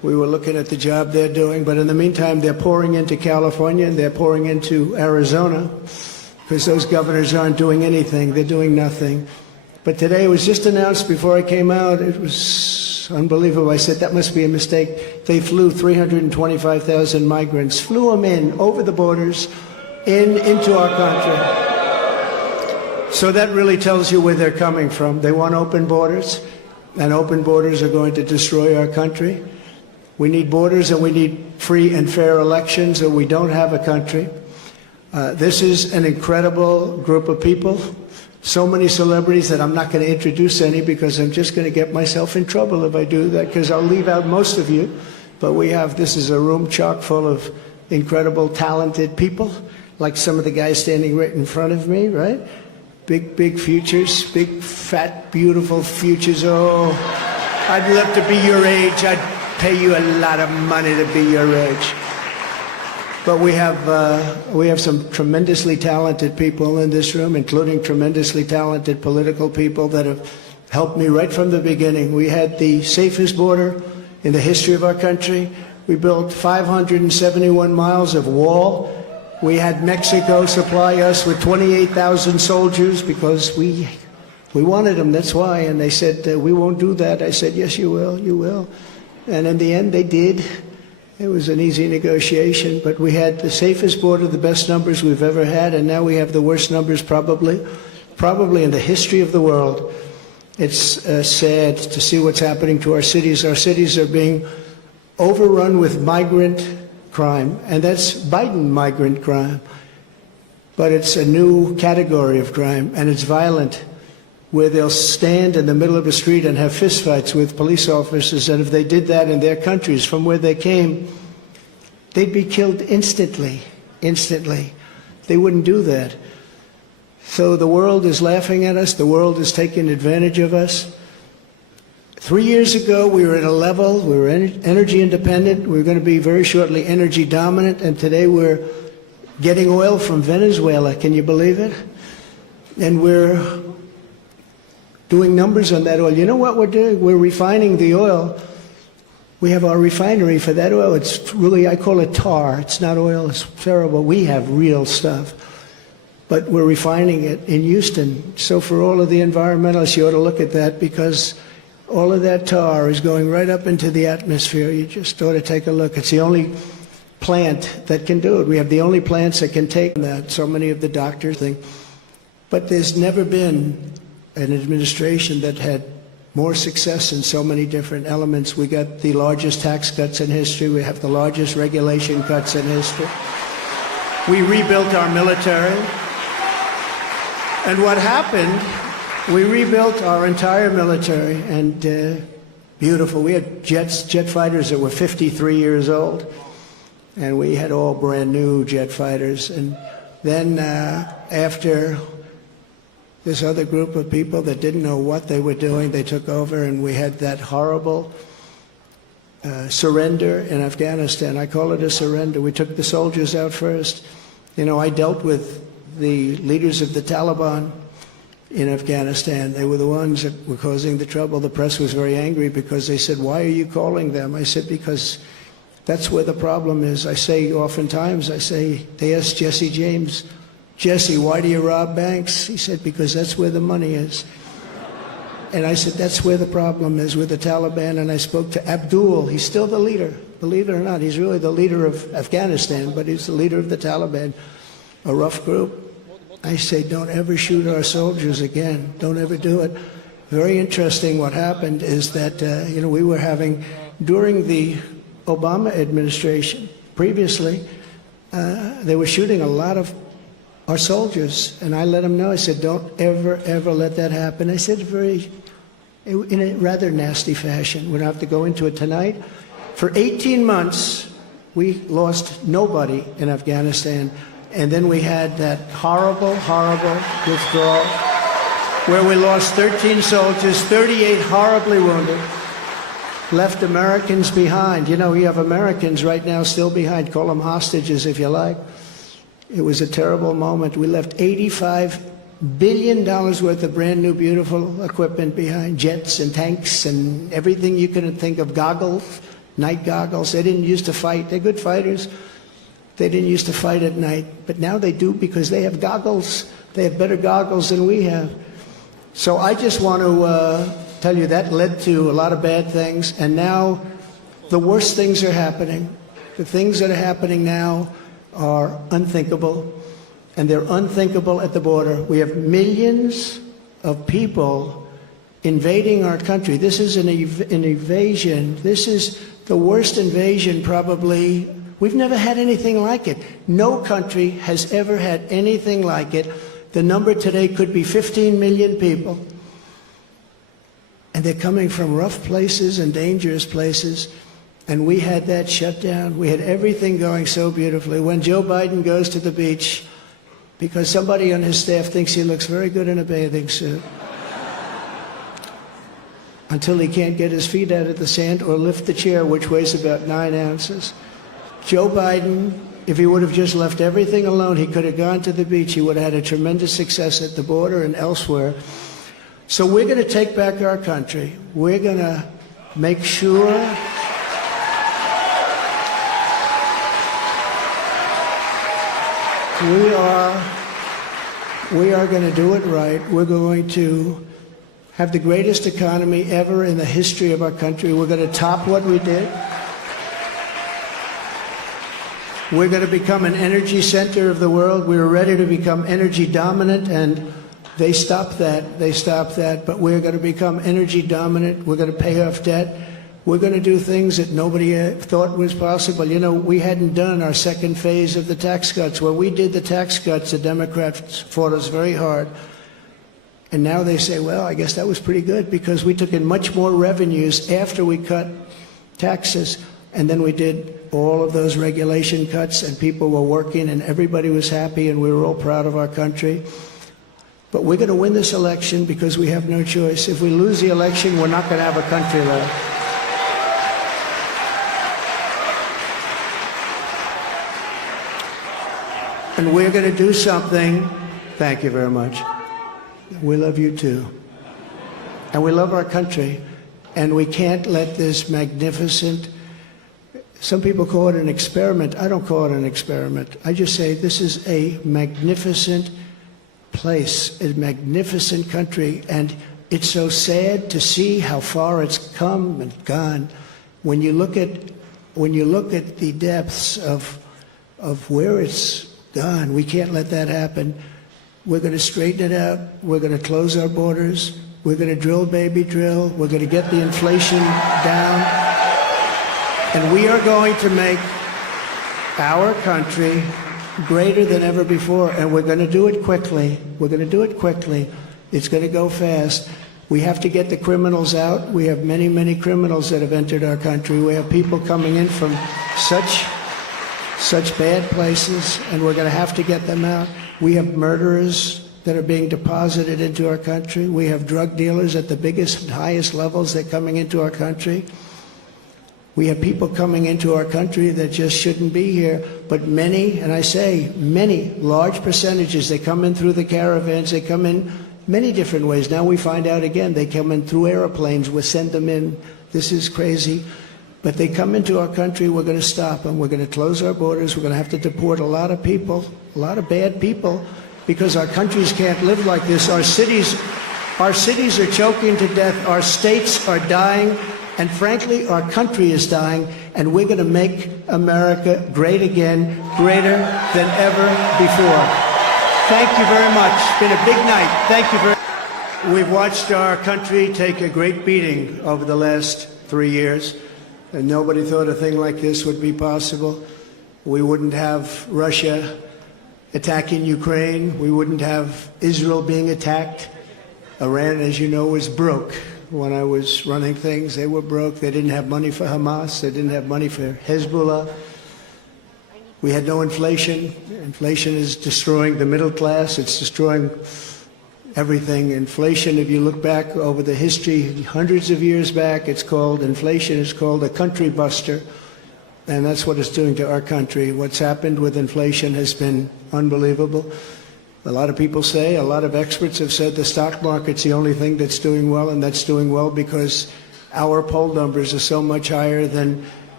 We were looking at the job they're doing, but in the meantime, they're pouring into California and they're pouring into Arizona because those governors aren't doing anything. They're doing nothing. But today it was just announced before I came out. It was unbelievable. I said, that must be a mistake. They flew 325,000 migrants, flew them in over the borders into our country. So that really tells you where they're coming from. They want open borders, and open borders are going to destroy our country. We need borders and we need free and fair elections, or we don't have a country. This is an incredible group of people. So many celebrities that I'm not going to introduce any because I'm just going to get myself in trouble if I do that, because I'll leave out most of you. But this is a room chock full of incredible, talented people, like some of the guys standing right in front of me, right? Big futures, big, fat, beautiful futures. Oh, I'd love to be your age. I'd pay you a lot of money to be your age. But we have some tremendously talented people in this room, including tremendously talented political people that have helped me right from the beginning. We had the safest border in the history of our country. We built 571 miles of wall. We had Mexico supply us with 28,000 soldiers because we wanted them, that's why. And they said, we won't do that. I said, yes, you will, you will. And in the end, they did. It was an easy negotiation, but we had the safest border, the best numbers we've ever had, and now we have the worst numbers probably in the history of the world. It's sad to see what's happening to our cities. Our cities are being overrun with migrant crime, and that's Biden migrant crime. But it's a new category of crime, and it's violent, where they'll stand in the middle of a street and have fistfights with police officers, and if they did that in their countries from where they came, they'd be killed instantly. They wouldn't do that. So the world is laughing at us. The world is taking advantage of us. 3 years ago, we were at a level, we were energy independent. We were going to be very shortly energy dominant, and today we're getting oil from Venezuela. Can you believe it? And we're doing numbers on that oil. You know what we're doing? We're refining the oil. We have our refinery for that oil. It's really, I call it tar. It's not oil. It's terrible. We have real stuff. But we're refining it in Houston. So for all of the environmentalists, you ought to look at that, because all of that tar is going right up into the atmosphere. You just ought to take a look. It's the only plant that can do it. We have the only plants that can take that. So many of the doctors think. But there's never been an administration that had more success in so many different elements. We got the largest tax cuts in history. We have the largest regulation cuts in history. We rebuilt our military. And what happened, we rebuilt our entire military, and beautiful. We had jet fighters that were 53 years old, and we had all brand new jet fighters. And then after this other group of people that didn't know what they were doing, they took over, and we had that horrible surrender in Afghanistan. I call it a surrender. We took the soldiers out first. You know, I dealt with the leaders of the Taliban in Afghanistan. They were the ones that were causing the trouble. The press was very angry because they said, why are you calling them? I said, because that's where the problem is. I say oftentimes, they asked Jesse James, Jesse, why do you rob banks? He said, because that's where the money is. And I said, that's where the problem is, with the Taliban. And I spoke to Abdul. He's still the leader. Believe it or not, he's really the leader of Afghanistan, but he's the leader of the Taliban, a rough group. I say, don't ever shoot our soldiers again. Don't ever do it. Very interesting. What happened is that, we were having, during the Obama administration, previously, they were shooting a lot of our soldiers, and I let them know. I said, don't ever let that happen. I said in a rather nasty fashion. We don't have to go into it tonight. For 18 months, we lost nobody in Afghanistan, and then we had that horrible withdrawal where we lost 13 soldiers, 38 horribly wounded, left Americans behind. You know, we have Americans right now still behind. Call them hostages if you like. It was a terrible moment. We left $85 billion worth of brand new, beautiful equipment behind, jets and tanks and everything you can think of, goggles, night goggles. They didn't used to fight. They're good fighters. They didn't used to fight at night, but now they do because they have goggles. They have better goggles than we have. So I just want to tell you that led to a lot of bad things, and now the worst things are happening. The things that are happening now are unthinkable, and they're unthinkable at the border. We have millions of people invading our country. This is an invasion. This is the worst invasion probably. We've never had anything like it. No country has ever had anything like it. The number today could be 15 million people. And they're coming from rough places and dangerous places. And we had that shut down. We had everything going so beautifully. When Joe Biden goes to the beach, because somebody on his staff thinks he looks very good in a bathing suit, until he can't get his feet out of the sand or lift the chair, which weighs about 9 ounces. Joe Biden, if he would have just left everything alone, he could have gone to the beach. He would have had a tremendous success at the border and elsewhere. So we're going to take back our country. We're going to make sure we are going to do it right. We're going to have the greatest economy ever in the history of our country. We're going to top what we did. We're going to become an energy center of the world. We were ready to become energy dominant, and they stopped that. They stopped that. But we're going to become energy dominant. We're going to pay off debt. We're going to do things that nobody thought was possible. You know, we hadn't done our second phase of the tax cuts. When we did the tax cuts, the Democrats fought us very hard. And now they say, well, I guess that was pretty good because we took in much more revenues after we cut taxes. And then we did all of those regulation cuts, and people were working, and everybody was happy, and we were all proud of our country. But we're going to win this election because we have no choice. If we lose the election, we're not going to have a country left. And we're going to do something. Thank you very much. We love you too. And we love our country. And we can't let this magnificent, some people call it an experiment. I don't call it an experiment. I just say this is a magnificent place, a magnificent country. And it's so sad to see how far it's come and gone. When you look at the depths of where it's gone, we can't let that happen. We're going to straighten it out. We're going to close our borders. We're going to drill, baby, drill. We're going to get the inflation down. And we are going to make our country greater than ever before. And we're going to do it quickly. We're going to do it quickly. It's going to go fast. We have to get the criminals out. We have many, many criminals that have entered our country. We have people coming in from such bad places, and we're going to have to get them out. We have murderers that are being deposited into our country. We have drug dealers at the biggest and highest levels that are coming into our country. We have people coming into our country that just shouldn't be here. But many, and I say many, large percentages, they come in through the caravans. They come in many different ways. Now we find out again, they come in through airplanes. We send them in. This is crazy. But they come into our country, we're going to stop them. We're going to close our borders. We're going to have to deport a lot of people, a lot of bad people, because our countries can't live like this. Our cities are choking to death. Our states are dying. And frankly, our country is dying. And we're going to make America great again, greater than ever before. Thank you very much. It's been a big night. Thank you very much. We've watched our country take a great beating over the last 3 years. And nobody thought a thing like this would be possible. We wouldn't have Russia attacking Ukraine. We wouldn't have Israel being attacked. Iran, as you know, was broke. When I was running things, they were broke. They didn't have money for Hamas. They didn't have money for Hezbollah. We had no inflation. Inflation is destroying the middle class. It's destroying everything. Inflation, if you look back over the history, hundreds of years back, inflation is called a country buster. And that's what it's doing to our country. What's happened with inflation has been unbelievable. A lot of people say, a lot of experts have said the stock market's the only thing that's doing well, and that's doing well because our poll numbers are so much higher than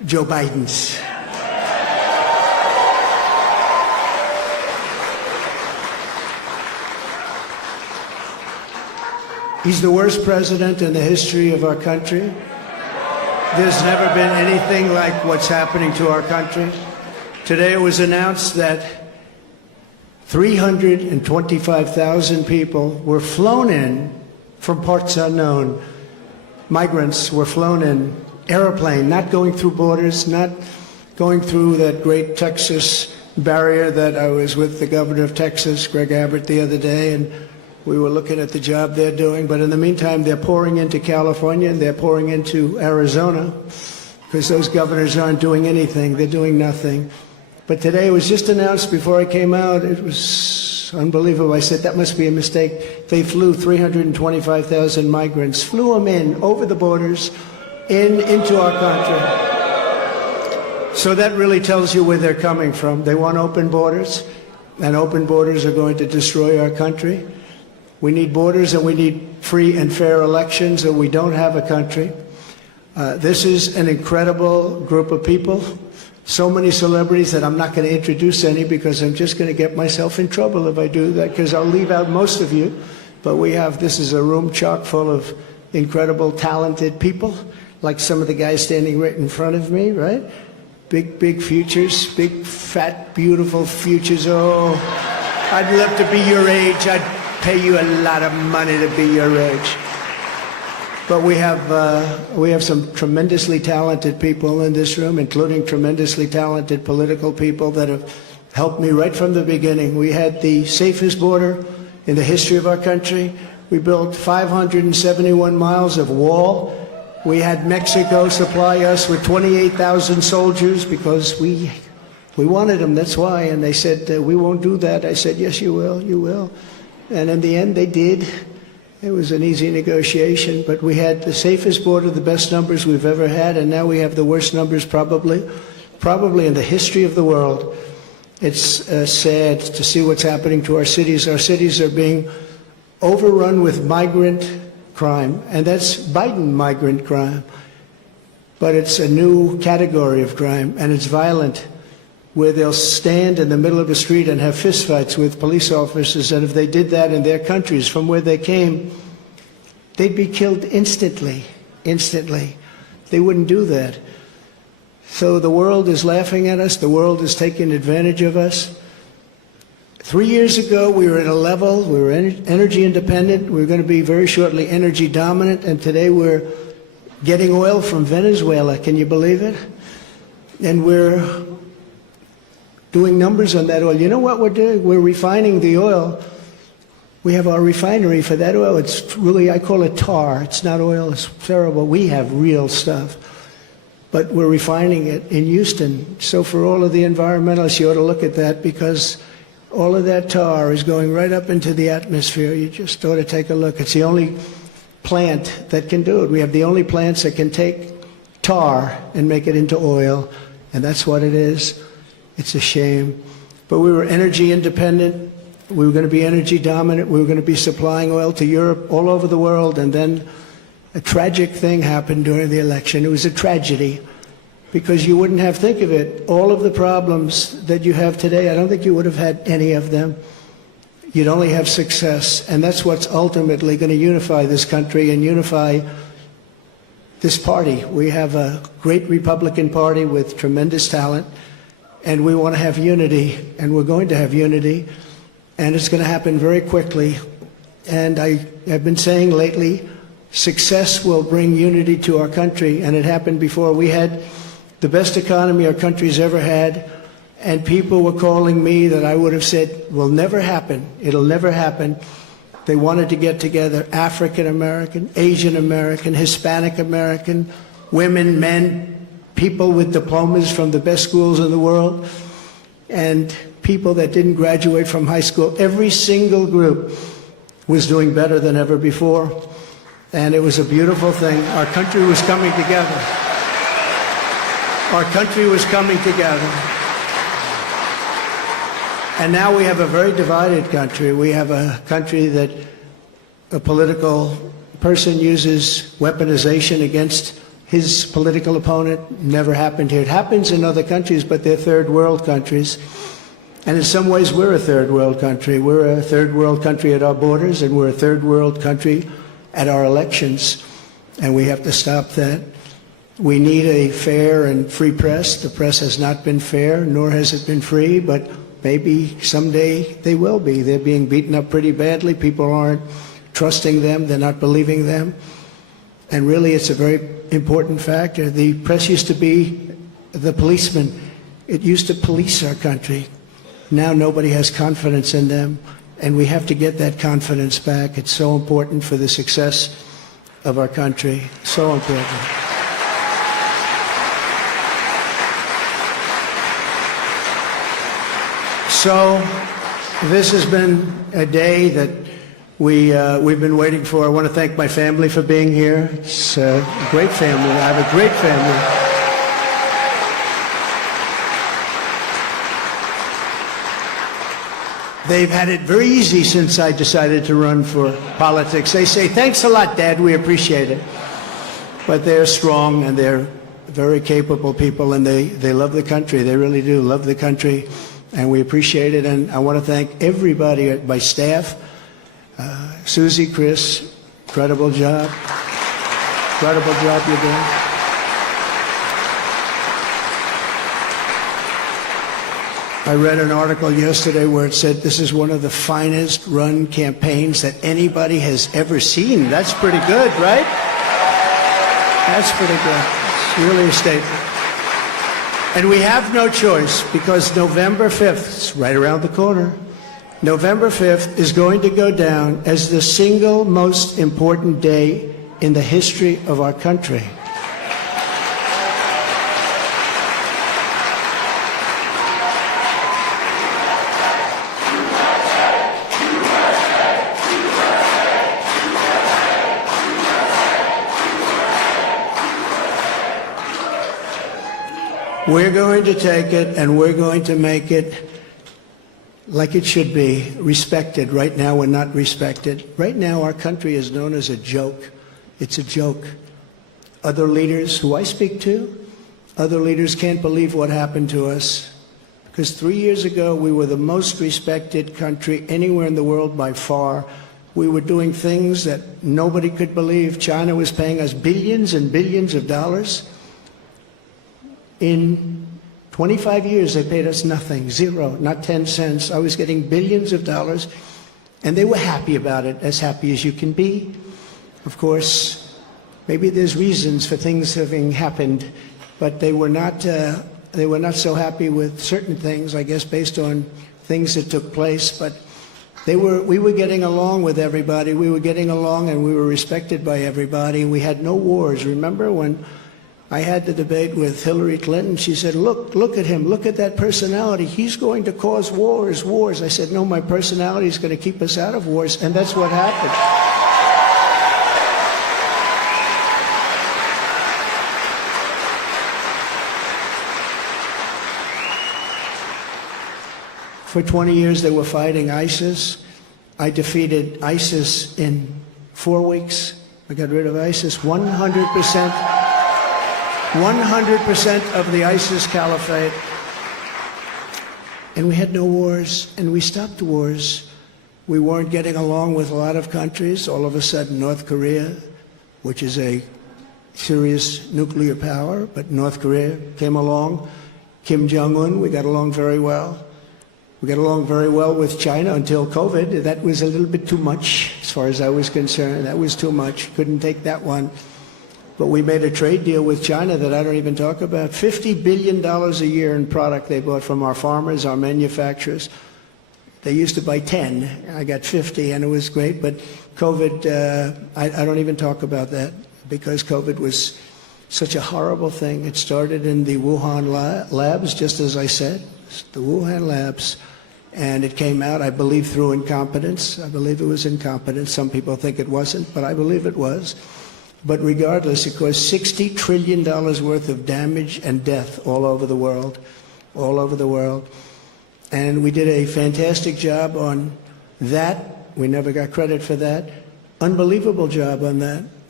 Joe Biden's. He's the worst president in the history of our country. There's never been anything like what's happening to our country. Today it was announced that 325,000 people were flown in from parts unknown. Migrants were flown in airplane, not going through borders, not going through that great Texas barrier that I was with the governor of Texas, Greg Abbott, the other day, and we were looking at the job they're doing. But in the meantime, they're pouring into California and they're pouring into Arizona because those governors aren't doing anything. They're doing nothing. But today it was just announced before I came out. It was unbelievable. I said, that must be a mistake. They flew 325,000 migrants, flew them in over the borders, into our country. So that really tells you where they're coming from. They want open borders, and open borders are going to destroy our country. We need borders and we need free and fair elections, or we don't have a country. This is an incredible group of people. So many celebrities that I'm not going to introduce any because I'm just going to get myself in trouble if I do that, because I'll leave out most of you. But this is a room chock full of incredible, talented people, like some of the guys standing right in front of me, right? Big futures, big, fat, beautiful futures. Oh, I'd love to be your age. I'd pay you a lot of money to be your age. But we have some tremendously talented people in this room, including tremendously talented political people that have helped me right from the beginning. We had the safest border in the history of our country. We built 571 miles of wall. We had Mexico supply us with 28,000 soldiers because we wanted them, that's why. And they said, we won't do that. I said, yes, you will, you will. And in the end, they did. It was an easy negotiation, but we had the safest border, the best numbers we've ever had, and now we have the worst numbers probably in the history of the world. It's sad to see what's happening to our cities. Our cities are being overrun with migrant crime, and that's Biden migrant crime. But it's a new category of crime, and it's violent, where they'll stand in the middle of the street and have fistfights with police officers, and if they did that in their countries from where they came, they'd be killed instantly. They wouldn't do that. So the world is laughing at us. The world is taking advantage of us. 3 years ago, we were at a level, we were energy independent. We were going to be very shortly energy dominant, and today we're getting oil from Venezuela. Can you believe it? And we're doing numbers on that oil. You know what we're doing? We're refining the oil. We have our refinery for that oil. It's really, I call it tar. It's not oil. It's terrible. We have real stuff. But we're refining it in Houston. So for all of the environmentalists, you ought to look at that, because all of that tar is going right up into the atmosphere. You just ought to take a look. It's the only plant that can do it. We have the only plants that can take tar and make it into oil, and that's what it is. It's a shame. But we were energy independent. We were going to be energy dominant. We were going to be supplying oil to Europe, all over the world. And then a tragic thing happened during the election. It was a tragedy, because you wouldn't have, think of it, all of the problems that you have today, I don't think you would have had any of them. You'd only have success. And that's what's ultimately going to unify this country and unify this party. We have a great Republican Party with tremendous talent. And we want to have unity, and we're going to have unity, and it's going to happen very quickly. And I've been saying lately, success will bring unity to our country, and it happened before. We had the best economy our country's ever had, and people were calling me that I would have said will never happen. It'll never happen. They wanted to get together, African American, Asian American, Hispanic American, women, men, people with diplomas from the best schools in the world, and people that didn't graduate from high school. Every single group was doing better than ever before, and it was a beautiful thing. Our country was coming together. Our country was coming together. And now we have a very divided country. We have a country that a political person uses weaponization against his political opponent. Never happened here. It happens in other countries, but they're third world countries. And in some ways, we're a third world country. We're a third world country at our borders, and we're a third world country at our elections. And we have to stop that. We need a fair and free press. The press has not been fair, nor has it been free, but maybe someday they will be. They're being beaten up pretty badly. People aren't trusting them. They're not believing them. And really, it's a very important factor. The press used to be the policeman. It used to police our country. Now nobody has confidence in them, and we have to get that confidence back. It's so important for the success of our country. So important. So this has been a day that we've been waiting for. I want to thank my family for being here. It's a great family. I have a great family. They've had it very easy since I decided to run for politics. They say, thanks a lot, Dad, we appreciate it. But they're strong, and they're very capable people, and they love the country. They really do love the country, and we appreciate it. And I want to thank everybody at my staff. Susie, Chris, incredible job. Incredible job you're doing. I read an article yesterday where it said this is one of the finest run campaigns that anybody has ever seen. That's pretty good, right? That's pretty good. It's really a statement. And we have no choice, because November 5th, it's right around the corner, November 5th is going to go down as the single most important day in the history of our country. We're going to take it, and we're going to make it like it should be, respected. Right now, we're not respected. Right now, our country is known as a joke. It's a joke. Other leaders who I speak to, other leaders can't believe what happened to us. Because 3 years ago, we were the most respected country anywhere in the world by far. We were doing things that nobody could believe. China was paying us billions and billions of dollars. In 25 years, they paid us nothing, zero, not 10 cents. I was getting billions of dollars, and they were happy about it, as happy as you can be. Of course, maybe there's reasons for things having happened, but they were not so happy with certain things, I guess, based on things that took place. But we were getting along with everybody. We were getting along, and we were respected by everybody. We had no wars. Remember when I had the debate with Hillary Clinton? She said, look at him, look at that personality. He's going to cause wars. I said, no, my personality is going to keep us out of wars, and that's what happened. For 20 years, they were fighting ISIS. I defeated ISIS in 4 weeks. I got rid of ISIS 100%. 100% of the ISIS caliphate. And we had no wars, and we stopped wars. We weren't getting along with a lot of countries. All of a sudden, North Korea, which is a serious nuclear power, but North Korea came along. Kim Jong-un, we got along very well. We got along very well with China until COVID. That was a little bit too much, as far as I was concerned. That was too much. Couldn't take that one. But we made a trade deal with China that I don't even talk about. $50 billion a year in product they bought from our farmers, our manufacturers. They used to buy 10. I got 50, and it was great. But COVID, I don't even talk about that, because COVID was such a horrible thing. It started in the Wuhan labs, just as I said, the Wuhan labs. And it came out, I believe, through incompetence. I believe it was incompetence. Some people think it wasn't, but I believe it was. But regardless, it caused $60 trillion worth of damage and death all over the world, all over the world. And we did a fantastic job on that. We never got credit for that. Unbelievable job on that.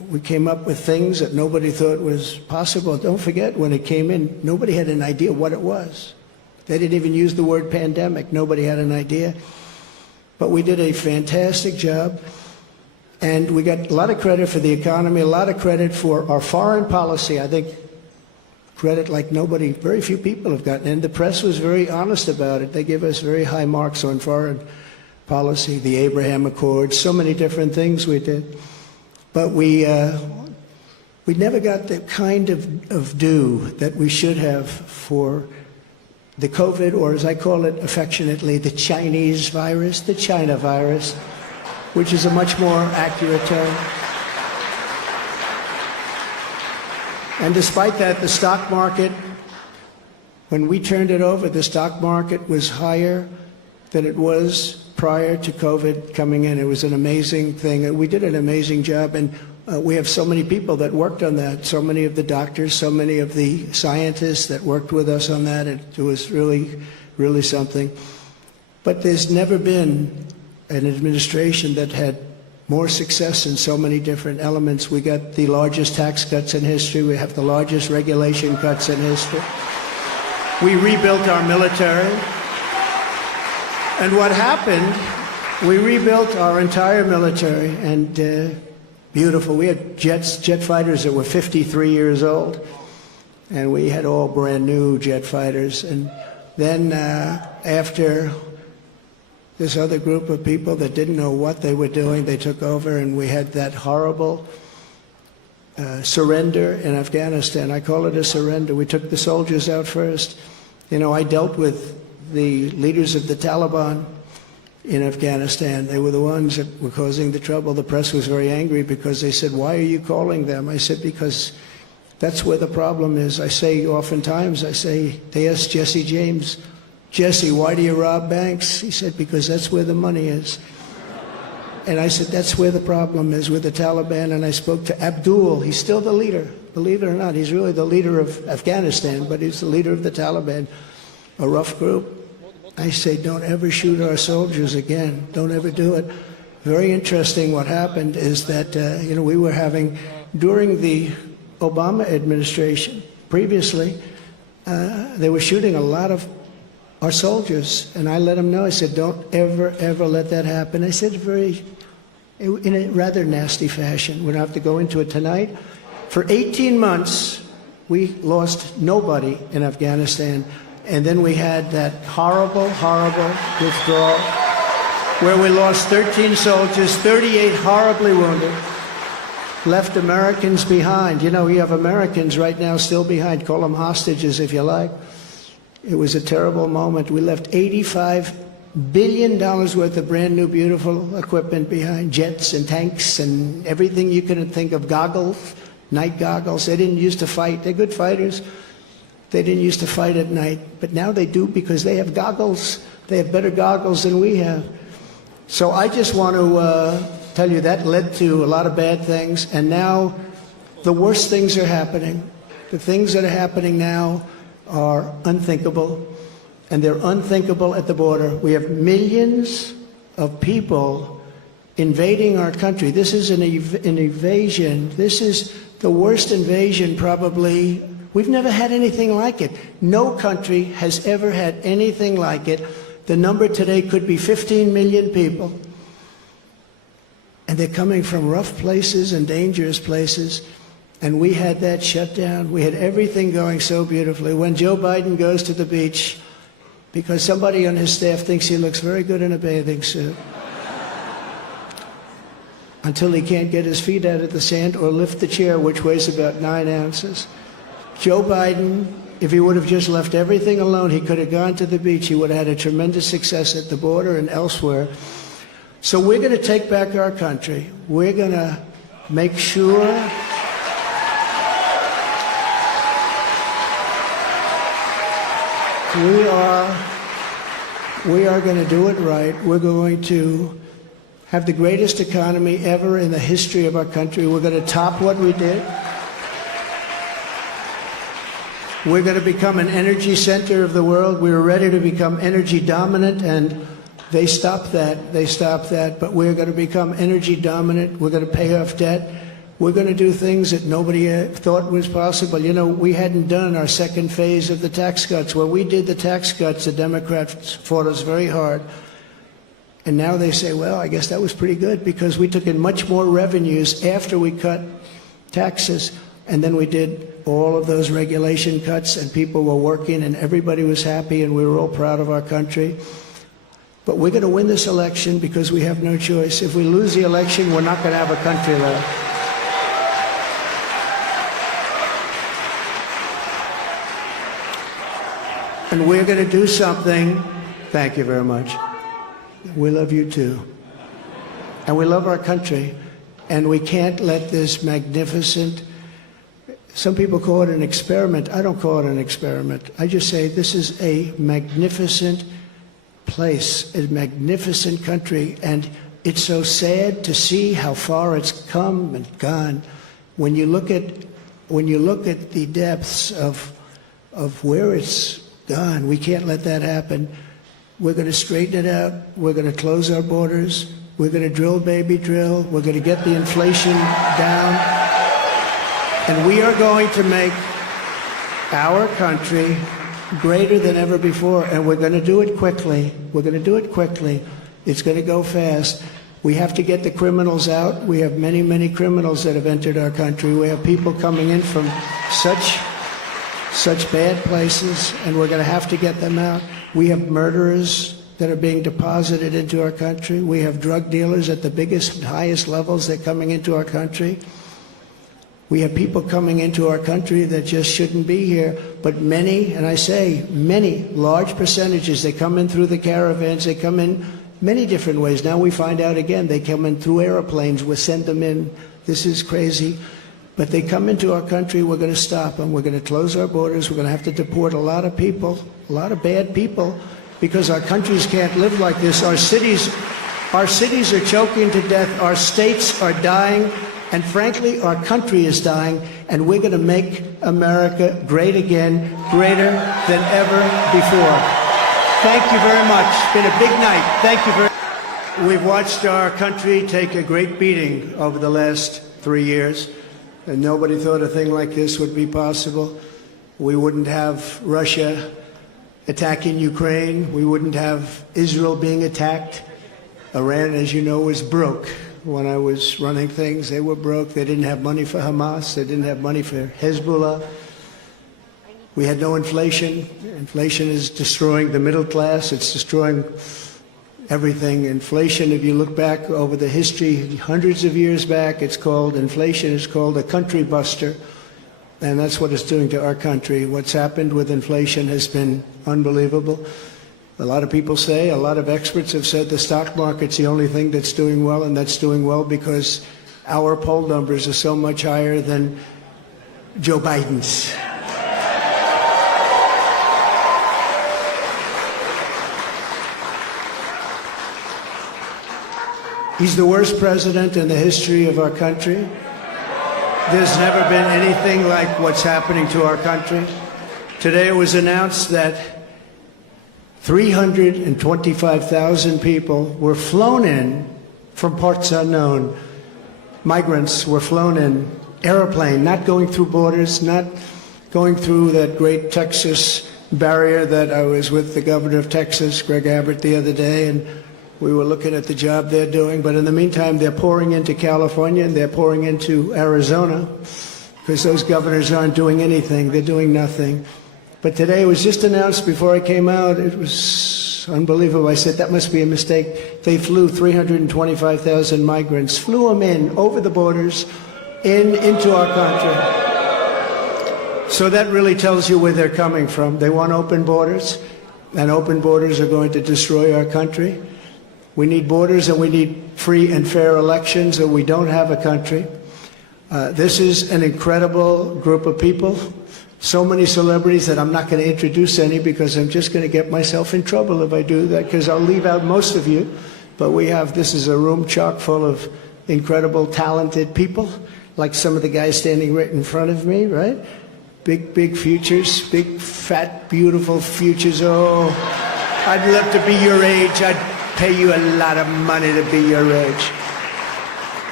We came up with things that nobody thought was possible. Don't forget, when it came in, nobody had an idea what it was. They didn't even use the word pandemic. Nobody had an idea. But we did a fantastic job. And we got a lot of credit for the economy, a lot of credit for our foreign policy. I think credit like nobody, very few people have gotten. And the press was very honest about it. They gave us very high marks on foreign policy, the Abraham Accords, so many different things we did. But we never got the kind of due that we should have for the COVID, or as I call it affectionately, the Chinese virus, the China virus, which is a much more accurate term. And despite that, the stock market, when we turned it over, the stock market was higher than it was prior to COVID coming in. It was an amazing thing. And we did an amazing job. And we have so many people that worked on that, so many of the doctors, so many of the scientists that worked with us on that. It was really, really something. But there's never been an administration that had more success in so many different elements. We got the largest tax cuts in history. We have the largest regulation cuts in history. We rebuilt our military. And what happened, we rebuilt our entire military, and beautiful. We had jet fighters that were 53 years old, and we had all brand new jet fighters. And then after this other group of people that didn't know what they were doing, they took over, and we had that horrible surrender in Afghanistan. I call it a surrender. We took the soldiers out first. You know, I dealt with the leaders of the Taliban in Afghanistan. They were the ones that were causing the trouble. The press was very angry because they said, "Why are you calling them?" I said, "Because that's where the problem is." I say oftentimes, they asked Jesse James, "Jesse, why do you rob banks?" He said, "Because that's where the money is." And I said, that's where the problem is, with the Taliban. And I spoke to Abdul. He's still the leader. Believe it or not, he's really the leader of Afghanistan, but he's the leader of the Taliban, a rough group. I say, don't ever shoot our soldiers again. Don't ever do it. Very interesting what happened is that, we were having, during the Obama administration, previously, they were shooting a lot of our soldiers, and I let them know. I said, don't ever, ever let that happen. I said in a rather nasty fashion. We don't have to go into it tonight. For 18 months, we lost nobody in Afghanistan, and then we had that horrible, horrible withdrawal where we lost 13 soldiers, 38 horribly wounded, left Americans behind. You know, you have Americans right now still behind. Call them hostages if you like. It was a terrible moment. We left $85 billion worth of brand new, beautiful equipment behind, jets and tanks and everything you could think of, goggles, night goggles. They didn't used to fight. They're good fighters. They didn't used to fight at night, but now they do because they have goggles. They have better goggles than we have. So I just want to tell you that led to a lot of bad things, and now the worst things are happening. The things that are happening now are unthinkable, and they're unthinkable at the border. We have millions of people invading our country. This is an invasion. This is the worst invasion probably. We've never had anything like it. No country has ever had anything like it. The number today could be 15 million people. And they're coming from rough places and dangerous places. And we had that shut down. We had everything going so beautifully. When Joe Biden goes to the beach, because somebody on his staff thinks he looks very good in a bathing suit, until he can't get his feet out of the sand or lift the chair, which weighs about 9 ounces. Joe Biden, if he would have just left everything alone, he could have gone to the beach. He would have had a tremendous success at the border and elsewhere. So we're going to take back our country. We're going to make sure we are going to do it right. We're going to have the greatest economy ever in the history of our country. We're going to top what we did. We're going to become an energy center of the world. We were ready to become energy dominant, and they stopped that. They stopped that. But we're going to become energy dominant. We're going to pay off debt. We're going to do things that nobody thought was possible. You know, we hadn't done our second phase of the tax cuts. When we did the tax cuts, the Democrats fought us very hard. And now they say, well, I guess that was pretty good because we took in much more revenues after we cut taxes. And then we did all of those regulation cuts, and people were working, and everybody was happy, and we were all proud of our country. But we're going to win this election because we have no choice. If we lose the election, we're not going to have a country left. And we're going to do something. Thank you very much. We love you too. And we love our country. And we can't let this magnificent, some people call it an experiment. I don't call it an experiment. I just say this is a magnificent place, a magnificent country. And it's so sad to see how far it's come and gone. When you look at the depths of where it's gone, we can't let that happen. We're going to straighten it out. We're going to close our borders. We're going to drill, baby, drill. We're going to get the inflation down. And we are going to make our country greater than ever before. And we're going to do it quickly. We're going to do it quickly. It's going to go fast. We have to get the criminals out. We have many, many criminals that have entered our country. We have people coming in from such bad places, and we're going to have to get them out. We have murderers that are being deposited into our country. We have drug dealers at the biggest and highest levels that are coming into our country. We have people coming into our country that just shouldn't be here. But many, and I say many, large percentages, they come in through the caravans. They come in many different ways. Now we find out again, they come in through airplanes. We send them in. This is crazy. But they come into our country, we're going to stop them. We're going to close our borders. We're going to have to deport a lot of people, a lot of bad people, because our countries can't live like this. Our cities are choking to death. Our states are dying. And frankly, our country is dying. And we're going to make America great again, greater than ever before. Thank you very much. It's been a big night. Thank you very much. We've watched our country take a great beating over the last 3 years. And nobody thought a thing like this would be possible. We wouldn't have Russia attacking Ukraine. We wouldn't have Israel being attacked. Iran, as you know, was broke. When I was running things, they were broke. They didn't have money for Hamas. They didn't have money for Hezbollah. We had no inflation. Inflation is destroying the middle class. It's destroying everything. Inflation, if you look back over the history, hundreds of years back, inflation is called a country buster. And that's what it's doing to our country. What's happened with inflation has been unbelievable. A lot of people say, a lot of experts have said the stock market's the only thing that's doing well, and that's doing well because our poll numbers are so much higher than Joe Biden's. He's the worst president in the history of our country. There's never been anything like what's happening to our country. Today it was announced that 325,000 people were flown in from parts unknown. Migrants were flown in, airplane, not going through borders, not going through that great Texas barrier that I was with the governor of Texas, Greg Abbott, the other day, and we were looking at the job they're doing. But in the meantime, they're pouring into California and they're pouring into Arizona because those governors aren't doing anything. They're doing nothing. But today it was just announced before I came out. It was unbelievable. I said, that must be a mistake. They flew 325,000 migrants, flew them in over the borders into our country. So that really tells you where they're coming from. They want open borders, and open borders are going to destroy our country. We need borders and we need free and fair elections, or we don't have a country. This is an incredible group of people. So many celebrities that I'm not going to introduce any because I'm just going to get myself in trouble if I do that, because I'll leave out most of you. But this is a room chock full of incredible, talented people, like some of the guys standing right in front of me, right? Big, big futures, big, fat, beautiful futures. Oh, I'd love to be your age. I'd pay you a lot of money to be your age.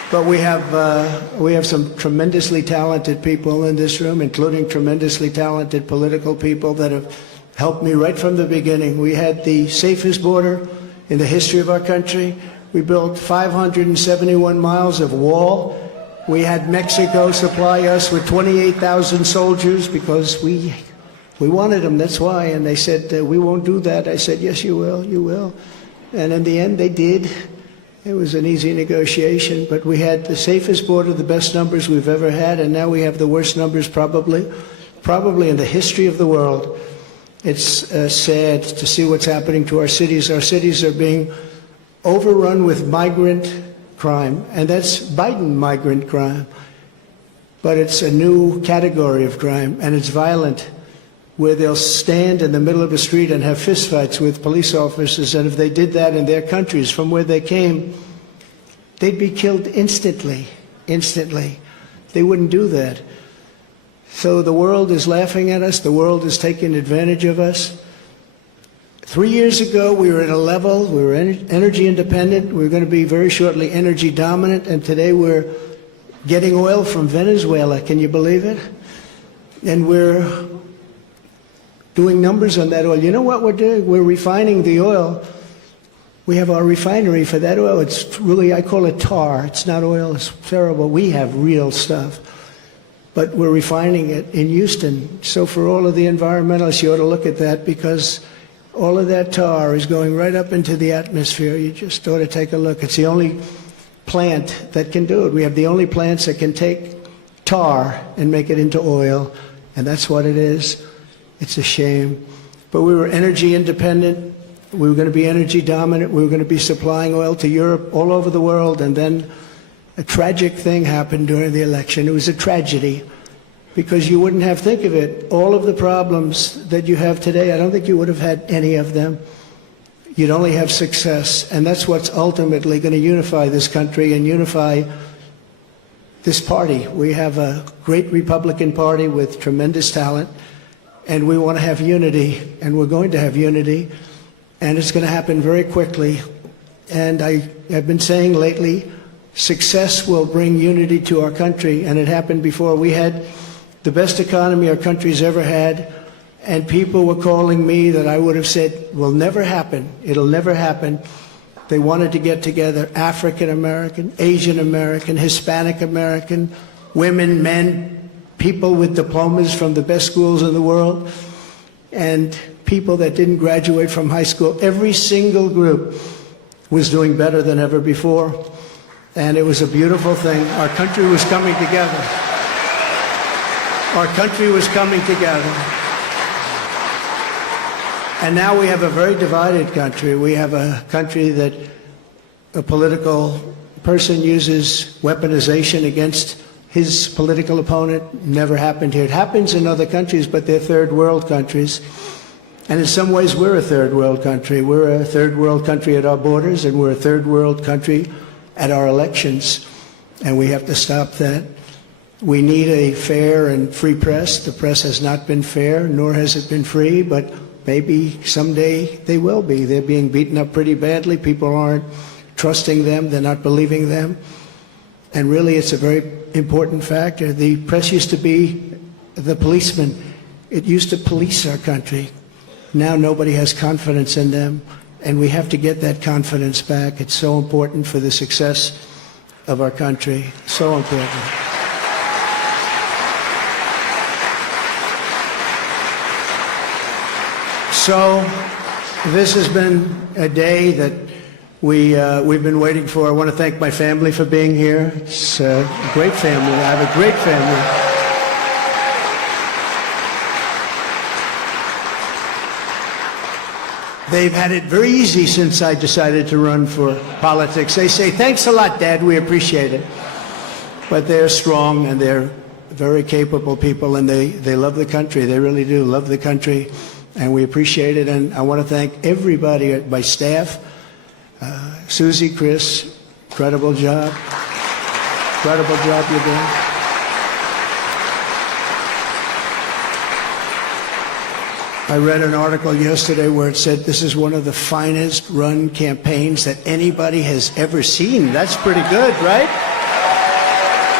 But we have some tremendously talented people in this room, including tremendously talented political people that have helped me right from the beginning. We had the safest border in the history of our country. We built 571 miles of wall. We had Mexico supply us with 28,000 soldiers because we wanted them, that's why. And they said, we won't do that. I said, yes, you will, you will. And in the end, they did. It was an easy negotiation, but we had the safest border, the best numbers we've ever had, and now we have the worst numbers probably in the history of the world. It's sad to see what's happening to our cities. Our cities are being overrun with migrant crime, and that's Biden migrant crime. But it's a new category of crime, and it's violent, where they'll stand in the middle of a street and have fistfights with police officers, and if they did that in their countries from where they came, they'd be killed instantly. They wouldn't do that. So the world is laughing at us. The world is taking advantage of us. 3 years ago, we were at a level, we were energy independent. We were going to be very shortly energy dominant, and today we're getting oil from Venezuela. Can you believe it? And we're doing numbers on that oil. You know what we're doing? We're refining the oil. We have our refinery for that oil. It's really, I call it tar. It's not oil. It's terrible. We have real stuff. But we're refining it in Houston. So for all of the environmentalists, you ought to look at that, because all of that tar is going right up into the atmosphere. You just ought to take a look. It's the only plant that can do it. We have the only plants that can take tar and make it into oil, and that's what it is. It's a shame. But we were energy independent. We were going to be energy dominant. We were going to be supplying oil to Europe, all over the world. And then a tragic thing happened during the election. It was a tragedy, because you wouldn't have, think of it, all of the problems that you have today, I don't think you would have had any of them. You'd only have success. And that's what's ultimately going to unify this country and unify this party. We have a great Republican Party with tremendous talent. And we want to have unity, and we're going to have unity, and it's going to happen very quickly. And I have been saying lately, success will bring unity to our country, and it happened before. We had the best economy our country's ever had, and people were calling me that I would have said will never happen. It'll never happen. They wanted to get together, African American, Asian American, Hispanic American, women, men, people with diplomas from the best schools in the world, and people that didn't graduate from high school. Every single group was doing better than ever before, and it was a beautiful thing. Our country was coming together. Our country was coming together. And now we have a very divided country. We have a country that a political person uses weaponization against his political opponent. Never happened here. It happens in other countries, but they're third world countries. And in some ways, we're a third world country. We're a third world country at our borders, and we're a third world country at our elections. And we have to stop that. We need a fair and free press. The press has not been fair, nor has it been free, but maybe someday they will be. They're being beaten up pretty badly. People aren't trusting them. They're not believing them. And really, it's a very important factor. The press used to be the policeman. It used to police our country. Now nobody has confidence in them, and we have to get that confidence back. It's so important for the success of our country. So important. So this has been a day that we've been waiting for. I want to thank my family for being here. It's a great family. I have a great family. They've had it very easy since I decided to run for politics. They say, thanks a lot, Dad, we appreciate it. But they're strong, and they're very capable people, and they love the country. They really do love the country, and we appreciate it. And I want to thank everybody at my staff. Susie, Chris, incredible job. Incredible job you're doing. I read an article yesterday where it said this is one of the finest run campaigns that anybody has ever seen. That's pretty good, right?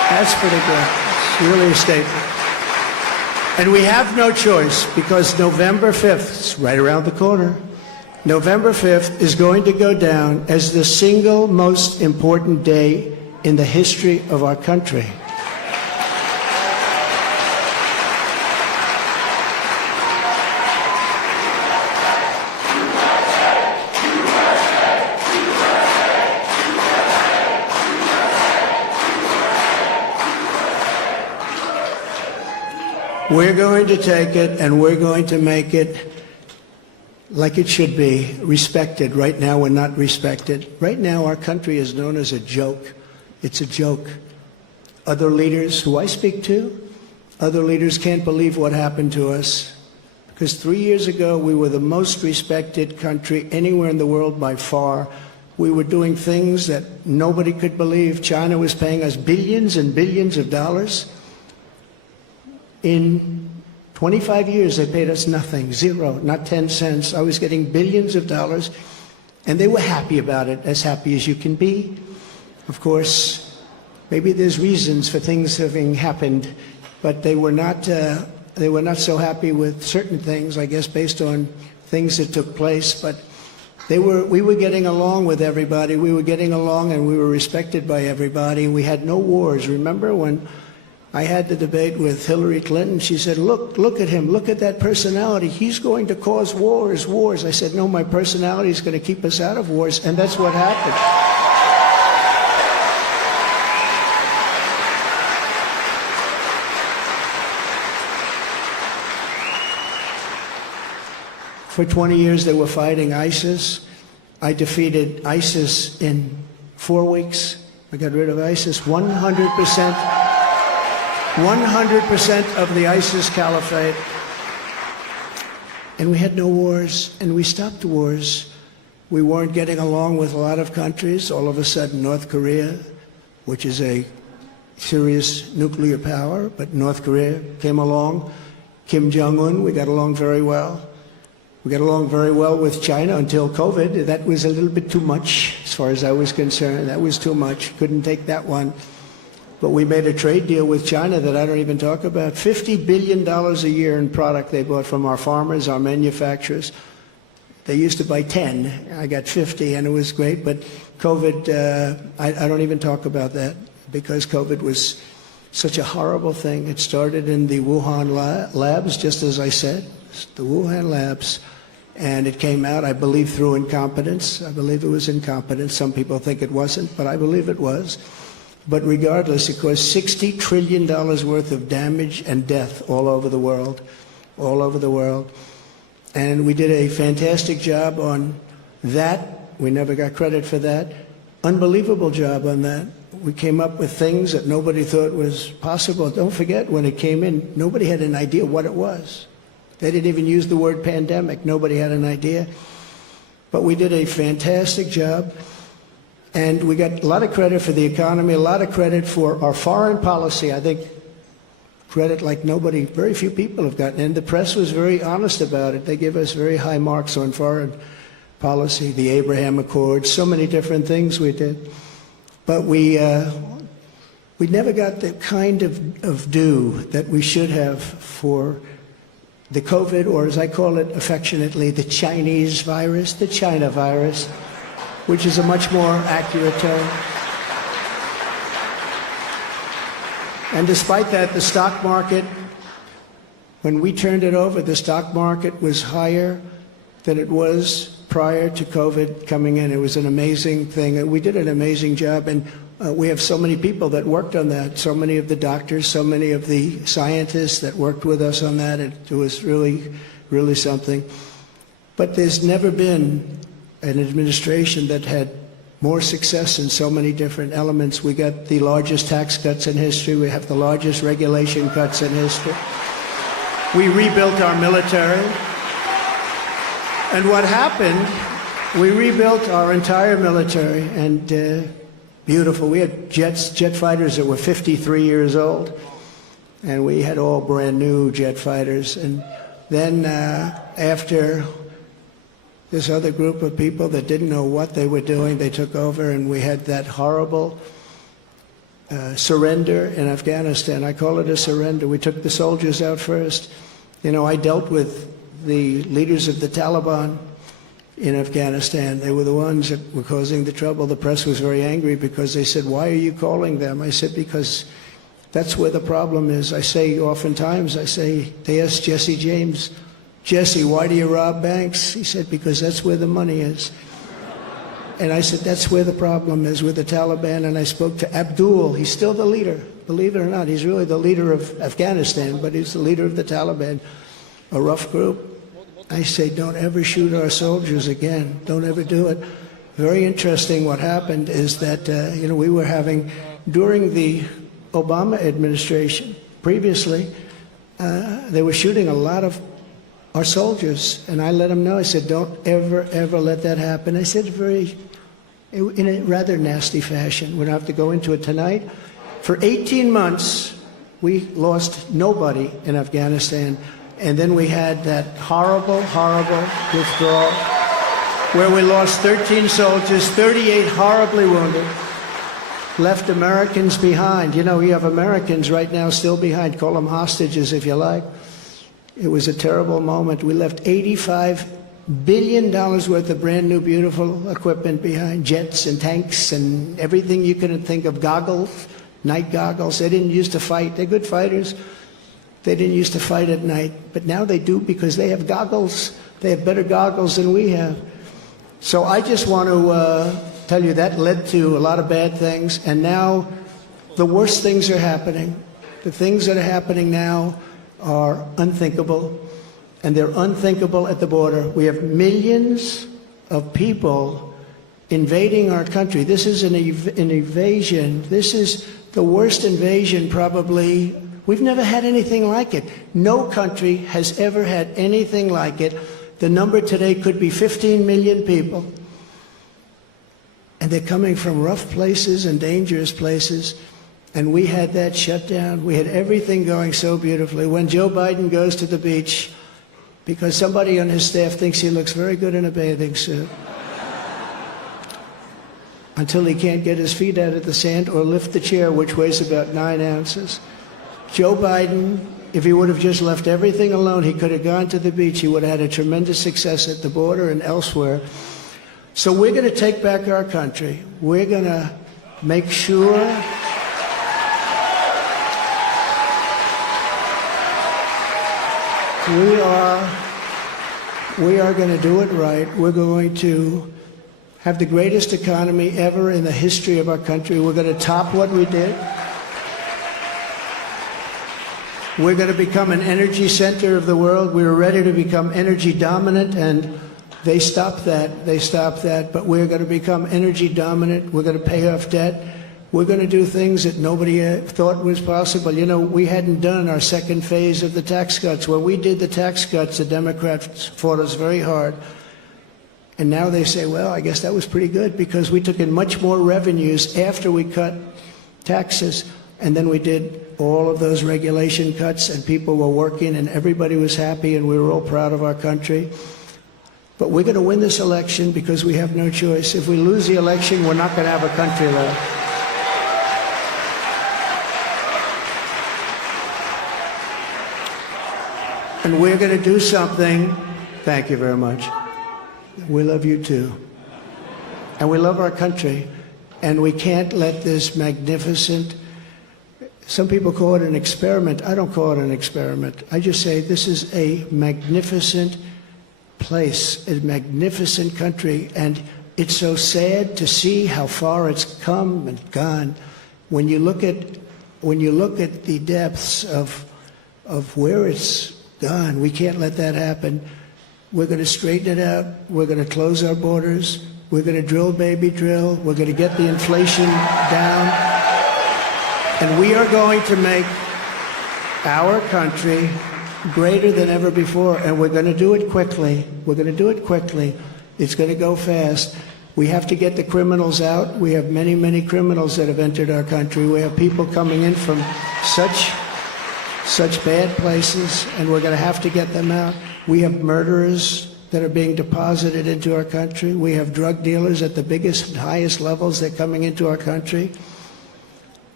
That's pretty good. It's really a statement. And we have no choice because November 5th, it's right around the corner, November 5th is going to go down as the single most important day in the history of our country. We're going to take it and we're going to make it like it should be, respected. Right now we're not respected. Right now our country is known as a joke. It's a joke. Other leaders who I speak to, other leaders can't believe what happened to us. Because 3 years ago we were the most respected country anywhere in the world by far. We were doing things that nobody could believe. China was paying us billions and billions of dollars. In 25 years, they paid us nothing, zero, not 10 cents. I was getting billions of dollars, and they were happy about it, as happy as you can be. Of course, maybe there's reasons for things having happened, but they were not so happy with certain things, I guess, based on things that took place. But we were getting along with everybody. We were getting along, and we were respected by everybody. We had no wars. Remember when I had the debate with Hillary Clinton? She said, look at him, look at that personality. He's going to cause wars. I said, no, my personality is going to keep us out of wars, and that's what happened. For 20 years they were fighting ISIS. I defeated ISIS in 4 weeks. I got rid of ISIS 100%. 100% of the ISIS caliphate. And we had no wars, and we stopped wars. We weren't getting along with a lot of countries. All of a sudden, North Korea, which is a serious nuclear power, but North Korea came along. Kim Jong-un, we got along very well. We got along very well with China until COVID. That was a little bit too much, as far as I was concerned. That was too much. Couldn't take that one. But we made a trade deal with China that I don't even talk about. $50 billion a year in product they bought from our farmers, our manufacturers. They used to buy 10. I got 50, and it was great. But COVID, I don't even talk about that because COVID was such a horrible thing. It started in the Wuhan labs, just as I said, the Wuhan labs. And it came out, I believe, through incompetence. I believe it was incompetence. Some people think it wasn't, but I believe it was. But regardless, it caused $60 trillion worth of damage and death all over the world, all over the world. And we did a fantastic job on that. We never got credit for that. Unbelievable job on that. We came up with things that nobody thought was possible. Don't forget, when it came in, nobody had an idea what it was. They didn't even use the word pandemic. Nobody had an idea. But we did a fantastic job. And we got a lot of credit for the economy, a lot of credit for our foreign policy. I think credit like nobody, very few people have gotten. And the press was very honest about it. They give us very high marks on foreign policy, the Abraham Accords, so many different things we did. But we never got the kind of due that we should have for the COVID, or as I call it affectionately, the Chinese virus, the China virus, which is a much more accurate term. And despite that, the stock market, when we turned it over, the stock market was higher than it was prior to COVID coming in. It was an amazing thing. We did an amazing job, and we have so many people that worked on that, so many of the doctors, so many of the scientists that worked with us on that. It was really, really something. But there's never been an administration that had more success in so many different elements. We got the largest tax cuts in history. We have the largest regulation cuts in history. We rebuilt our military. And what happened, we rebuilt our entire military, and beautiful. We had jet fighters that were 53 years old, and we had all brand new jet fighters. And then after this other group of people that didn't know what they were doing, they took over, and we had that horrible surrender in Afghanistan. I call it a surrender. We took the soldiers out first. You know, I dealt with the leaders of the Taliban in Afghanistan. They were the ones that were causing the trouble. The press was very angry because they said, "Why are you calling them?" I said, "Because that's where the problem is." I say oftentimes, they asked Jesse James, "Jesse, why do you rob banks?" He said, "Because that's where the money is." And I said, that's where the problem is with the Taliban. And I spoke to Abdul. He's still the leader. Believe it or not, he's really the leader of Afghanistan, but he's the leader of the Taliban, a rough group. I say, don't ever shoot our soldiers again. Don't ever do it. Very interesting what happened is that, we were having, during the Obama administration, previously, they were shooting a lot of our soldiers. And I let them know, I said, don't ever, ever let that happen. I said in a rather nasty fashion. We don't have to go into it tonight. For 18 months, we lost nobody in Afghanistan. And then we had that horrible, horrible withdrawal where we lost 13 soldiers, 38 horribly wounded, left Americans behind. You know, we have Americans right now still behind. Call them hostages if you like. It was a terrible moment. We left $85 billion worth of brand new, beautiful equipment behind, jets and tanks and everything you could think of, goggles, night goggles. They didn't used to fight. They're good fighters. They didn't used to fight at night, but now they do because they have goggles. They have better goggles than we have. So I just want to tell you that led to a lot of bad things, and now the worst things are happening. The things that are happening now are unthinkable, and they're unthinkable at the border. We have millions of people invading our country. This is an invasion. This is the worst invasion probably. We've never had anything like it. No country has ever had anything like it. The number today could be 15 million people. And they're coming from rough places and dangerous places. And we had that shut down. We had everything going so beautifully. When Joe Biden goes to the beach, because somebody on his staff thinks he looks very good in a bathing suit, until he can't get his feet out of the sand or lift the chair, which weighs about 9 ounces. Joe Biden, if he would have just left everything alone, he could have gone to the beach. He would have had a tremendous success at the border and elsewhere. So we're going to take back our country. We're going to make sure we are going to do it right. We're going to have the greatest economy ever in the history of our country. We're going to top what we did. We're going to become an energy center of the world. We were ready to become energy dominant, and they stopped that. They stopped that. But we're going to become energy dominant. We're going to pay off debt. We're going to do things that nobody thought was possible. You know, we hadn't done our second phase of the tax cuts. When we did the tax cuts, the Democrats fought us very hard. And now they say, well, I guess that was pretty good because we took in much more revenues after we cut taxes. And then we did all of those regulation cuts, and people were working, and everybody was happy, and we were all proud of our country. But we're going to win this election because we have no choice. If we lose the election, we're not going to have a country left. And we're going to do something. Thank you very much. We love you too. And we love our country. And we can't let this magnificent, some people call it an experiment. I don't call it an experiment. I just say this is a magnificent place, a magnificent country. And it's so sad to see how far it's come and gone. When you look at the depths of where it's gone, we can't let that happen. We're going to straighten it out. We're going to close our borders. We're going to drill, baby, drill. We're going to get the inflation down. And we are going to make our country greater than ever before. And we're going to do it quickly. We're going to do it quickly. It's going to go fast. We have to get the criminals out. We have many, many criminals that have entered our country. We have people coming in from such bad places, and we're going to have to get them out. We have murderers that are being deposited into our country. We have drug dealers at the biggest, highest levels. They're coming into our country.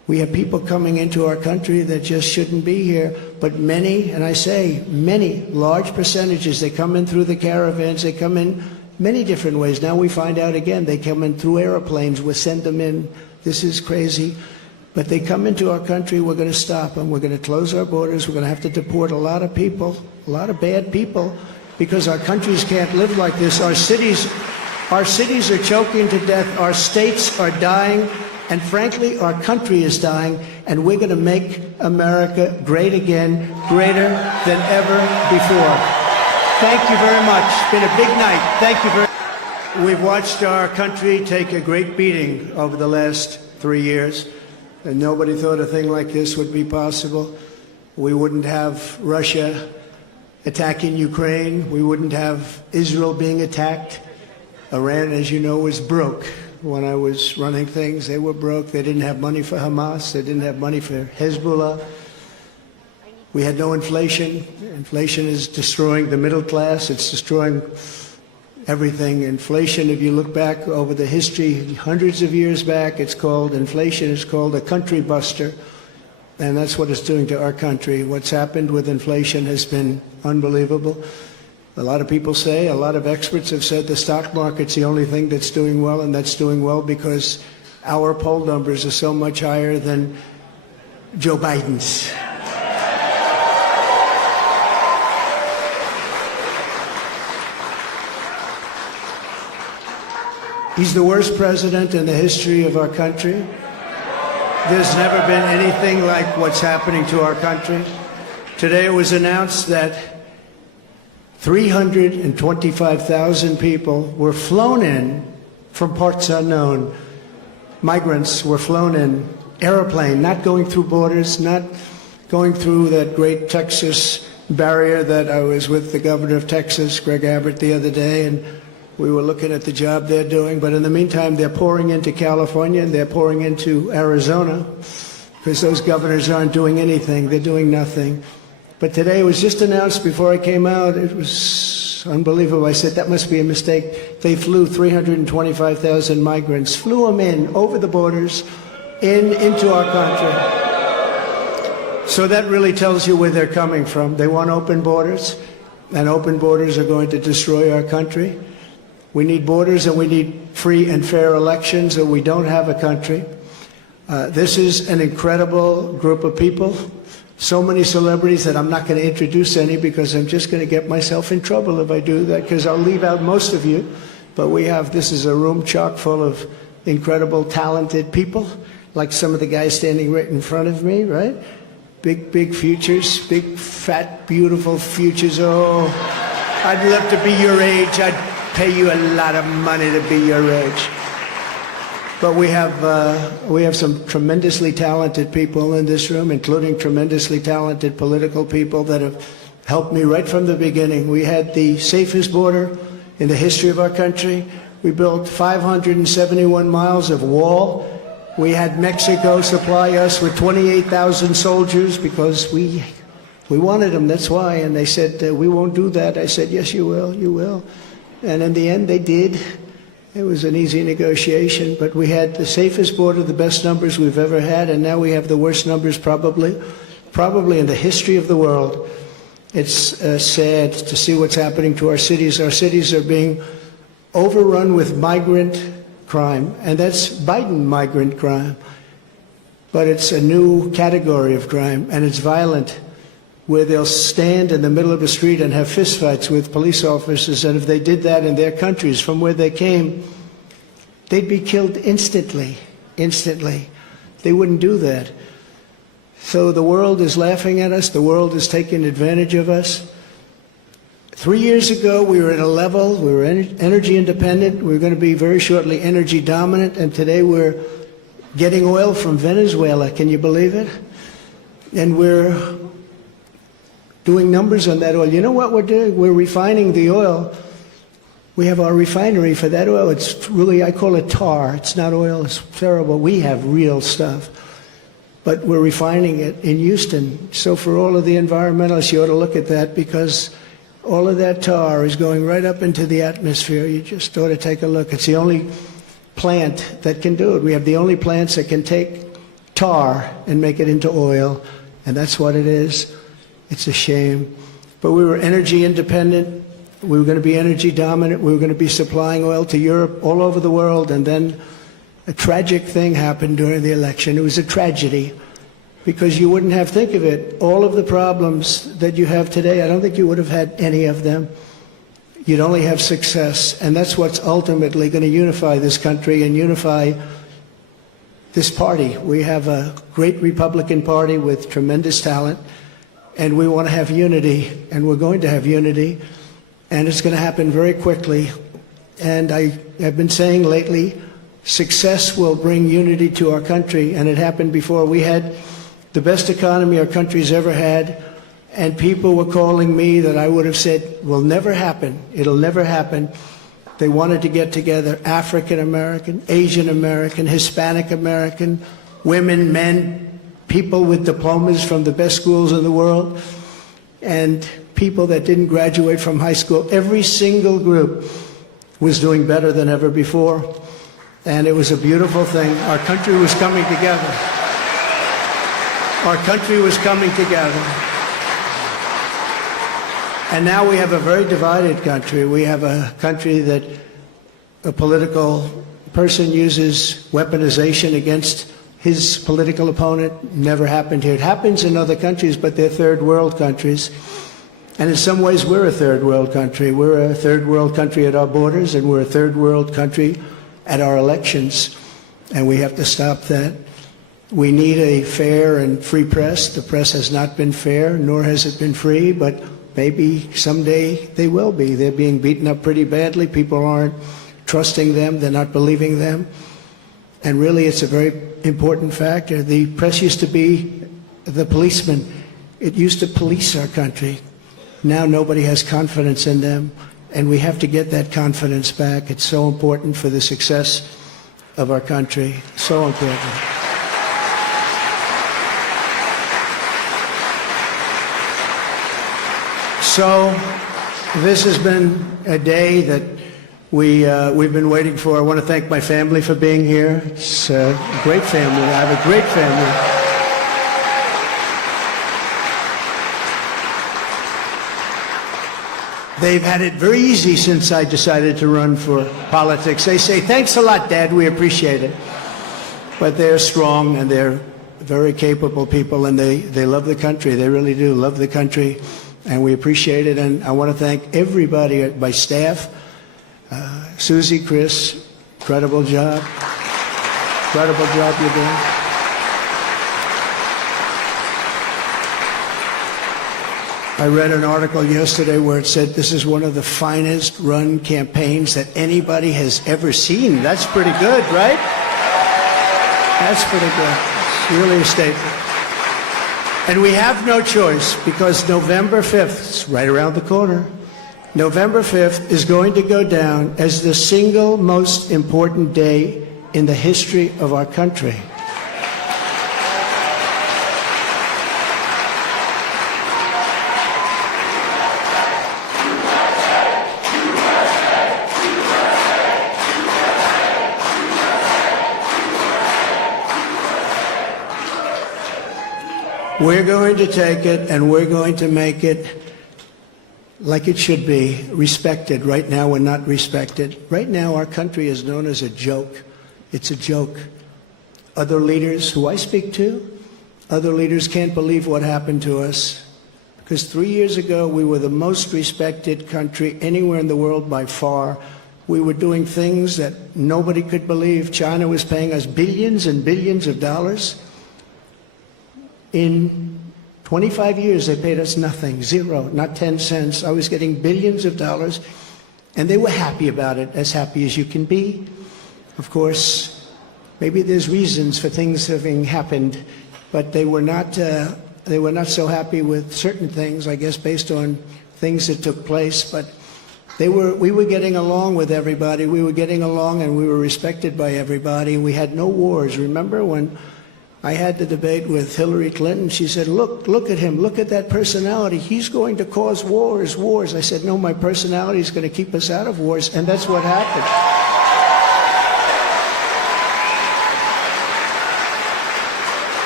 We have people coming into our country that just shouldn't be here, but many, and I say many, large percentages, they come in through the caravans, they come in many different ways. Now we find out again, they come in through airplanes, we send them in. This is crazy. But they come into our country, we're going to stop them. We're going to close our borders. We're going to have to deport a lot of people, a lot of bad people, because our countries can't live like this. Our cities are choking to death. Our states are dying. And frankly, our country is dying. And we're going to make America great again, greater than ever before. Thank you very much. It's been a big night. Thank you very much. We've watched our country take a great beating over the last 3 years. And nobody thought a thing like this would be possible. We wouldn't have Russia attacking Ukraine. We wouldn't have Israel being attacked. Iran, as you know, was broke. When I was running things, they were broke. They didn't have money for Hamas. They didn't have money for Hezbollah. We had no inflation. Inflation is destroying the middle class. It's destroying everything. Inflation, if you look back over the history, hundreds of years back, inflation is called a country buster. And that's what it's doing to our country. What's happened with inflation has been unbelievable. A lot of people say, a lot of experts have said the stock market's the only thing that's doing well, and that's doing well because our poll numbers are so much higher than Joe Biden's. He's the worst president in the history of our country. There's never been anything like what's happening to our country. Today it was announced that 325,000 people were flown in from parts unknown. Migrants were flown in, airplane, not going through borders, not going through that great Texas barrier that I was with the governor of Texas, Greg Abbott, the other day, and we were looking at the job they're doing. But in the meantime, they're pouring into California and they're pouring into Arizona because those governors aren't doing anything. They're doing nothing. But today it was just announced before I came out. It was unbelievable. I said, that must be a mistake. They flew 325,000 migrants, flew them in over the borders into our country. So that really tells you where they're coming from. They want open borders, and open borders are going to destroy our country. We need borders and we need free and fair elections, or we don't have a country. This is an incredible group of people. So many celebrities that I'm not going to introduce any because I'm just going to get myself in trouble if I do that, because I'll leave out most of you. But this is a room chock full of incredible, talented people, like some of the guys standing right in front of me, right? Big futures, big, fat, beautiful futures. Oh, I'd love to be your age. I'd pay you a lot of money to be your age. But we have some tremendously talented people in this room, including tremendously talented political people that have helped me right from the beginning. We had the safest border in the history of our country. We built 571 miles of wall. We had Mexico supply us with 28,000 soldiers because we wanted them, that's why. And they said, we won't do that. I said, yes, you will, you will. And in the end, they did. It was an easy negotiation, but we had the safest border, the best numbers we've ever had, and now we have the worst numbers probably in the history of the world. It's sad to see what's happening to our cities. Our cities are being overrun with migrant crime, and that's Biden migrant crime. But it's a new category of crime, and it's violent, where they'll stand in the middle of a street and have fistfights with police officers, and if they did that in their countries from where they came, they'd be killed instantly. They wouldn't do that. So the world is laughing at us. The world is taking advantage of us. 3 years ago, we were at a level, we were energy independent. We were going to be very shortly energy dominant, and today we're getting oil from Venezuela. Can you believe it? And we're doing numbers on that oil. You know what we're doing? We're refining the oil. We have our refinery for that oil. It's really, I call it tar. It's not oil. It's terrible. We have real stuff. But we're refining it in Houston. So for all of the environmentalists, you ought to look at that, because all of that tar is going right up into the atmosphere. You just ought to take a look. It's the only plant that can do it. We have the only plants that can take tar and make it into oil, and that's what it is. It's a shame. But we were energy independent. We were going to be energy dominant. We were going to be supplying oil to Europe, all over the world, and then a tragic thing happened during the election. It was a tragedy, because you wouldn't have, think of it, all of the problems that you have today, I don't think you would have had any of them. You'd only have success, and that's what's ultimately going to unify this country and unify this party. We have a great Republican Party with tremendous talent, and we want to have unity, and we're going to have unity, and it's going to happen very quickly. And I have been saying lately, success will bring unity to our country, and it happened before. We had the best economy our country's ever had, and people were calling me that I would have said will never happen. It'll never happen. They wanted to get together African American, Asian American, Hispanic American, women, men, people with diplomas from the best schools in the world, and people that didn't graduate from high school. Every single group was doing better than ever before, and it was a beautiful thing. Our country was coming together. Our country was coming together. And now we have a very divided country. We have a country that a political person uses weaponization against his political opponent. Never happened here. It happens in other countries, but they're third world countries. And in some ways, we're a third world country. We're a third world country at our borders, and we're a third world country at our elections. And we have to stop that. We need a fair and free press. The press has not been fair, nor has it been free, but maybe someday they will be. They're being beaten up pretty badly. People aren't trusting them. They're not believing them. And really, it's a very important factor. The press used to be the policeman. It used to police our country. Now nobody has confidence in them, and we have to get that confidence back. It's so important for the success of our country. So important. So this has been a day that we've been waiting for. I want to thank my family for being here. It's a great family. I have a great family. They've had it very easy since I decided to run for politics. They say, thanks a lot, Dad, we appreciate it. But they're strong, and they're very capable people, and they love the country. They really do love the country, and we appreciate it. And I want to thank everybody at my staff. Susie, Chris, incredible job. Incredible job you're doing. I read an article yesterday where it said this is one of the finest run campaigns that anybody has ever seen. That's pretty good, right? That's pretty good. It's really a statement. And we have no choice, because November 5th, it's right around the corner, November 5th is going to go down as the single most important day in the history of our country. We're going to take it, and we're going to make it like it should be, respected. Right now, we're not respected. Right now, our country is known as a joke. It's a joke. Other leaders who I speak to, other leaders can't believe what happened to us. Because 3 years ago, we were the most respected country anywhere in the world by far. We were doing things that nobody could believe. China was paying us billions and billions of dollars. In 25 years, they paid us nothing, zero, not 10 cents. I was getting billions of dollars, and they were happy about it, as happy as you can be. Of course, maybe there's reasons for things having happened, but they were not so happy with certain things, I guess, based on things that took place. But we were getting along with everybody. We were getting along, and we were respected by everybody. We had no wars. Remember when I had the debate with Hillary Clinton? She said, look at him, look at that personality. He's going to cause wars. I said, no, my personality is going to keep us out of wars, and that's what happened.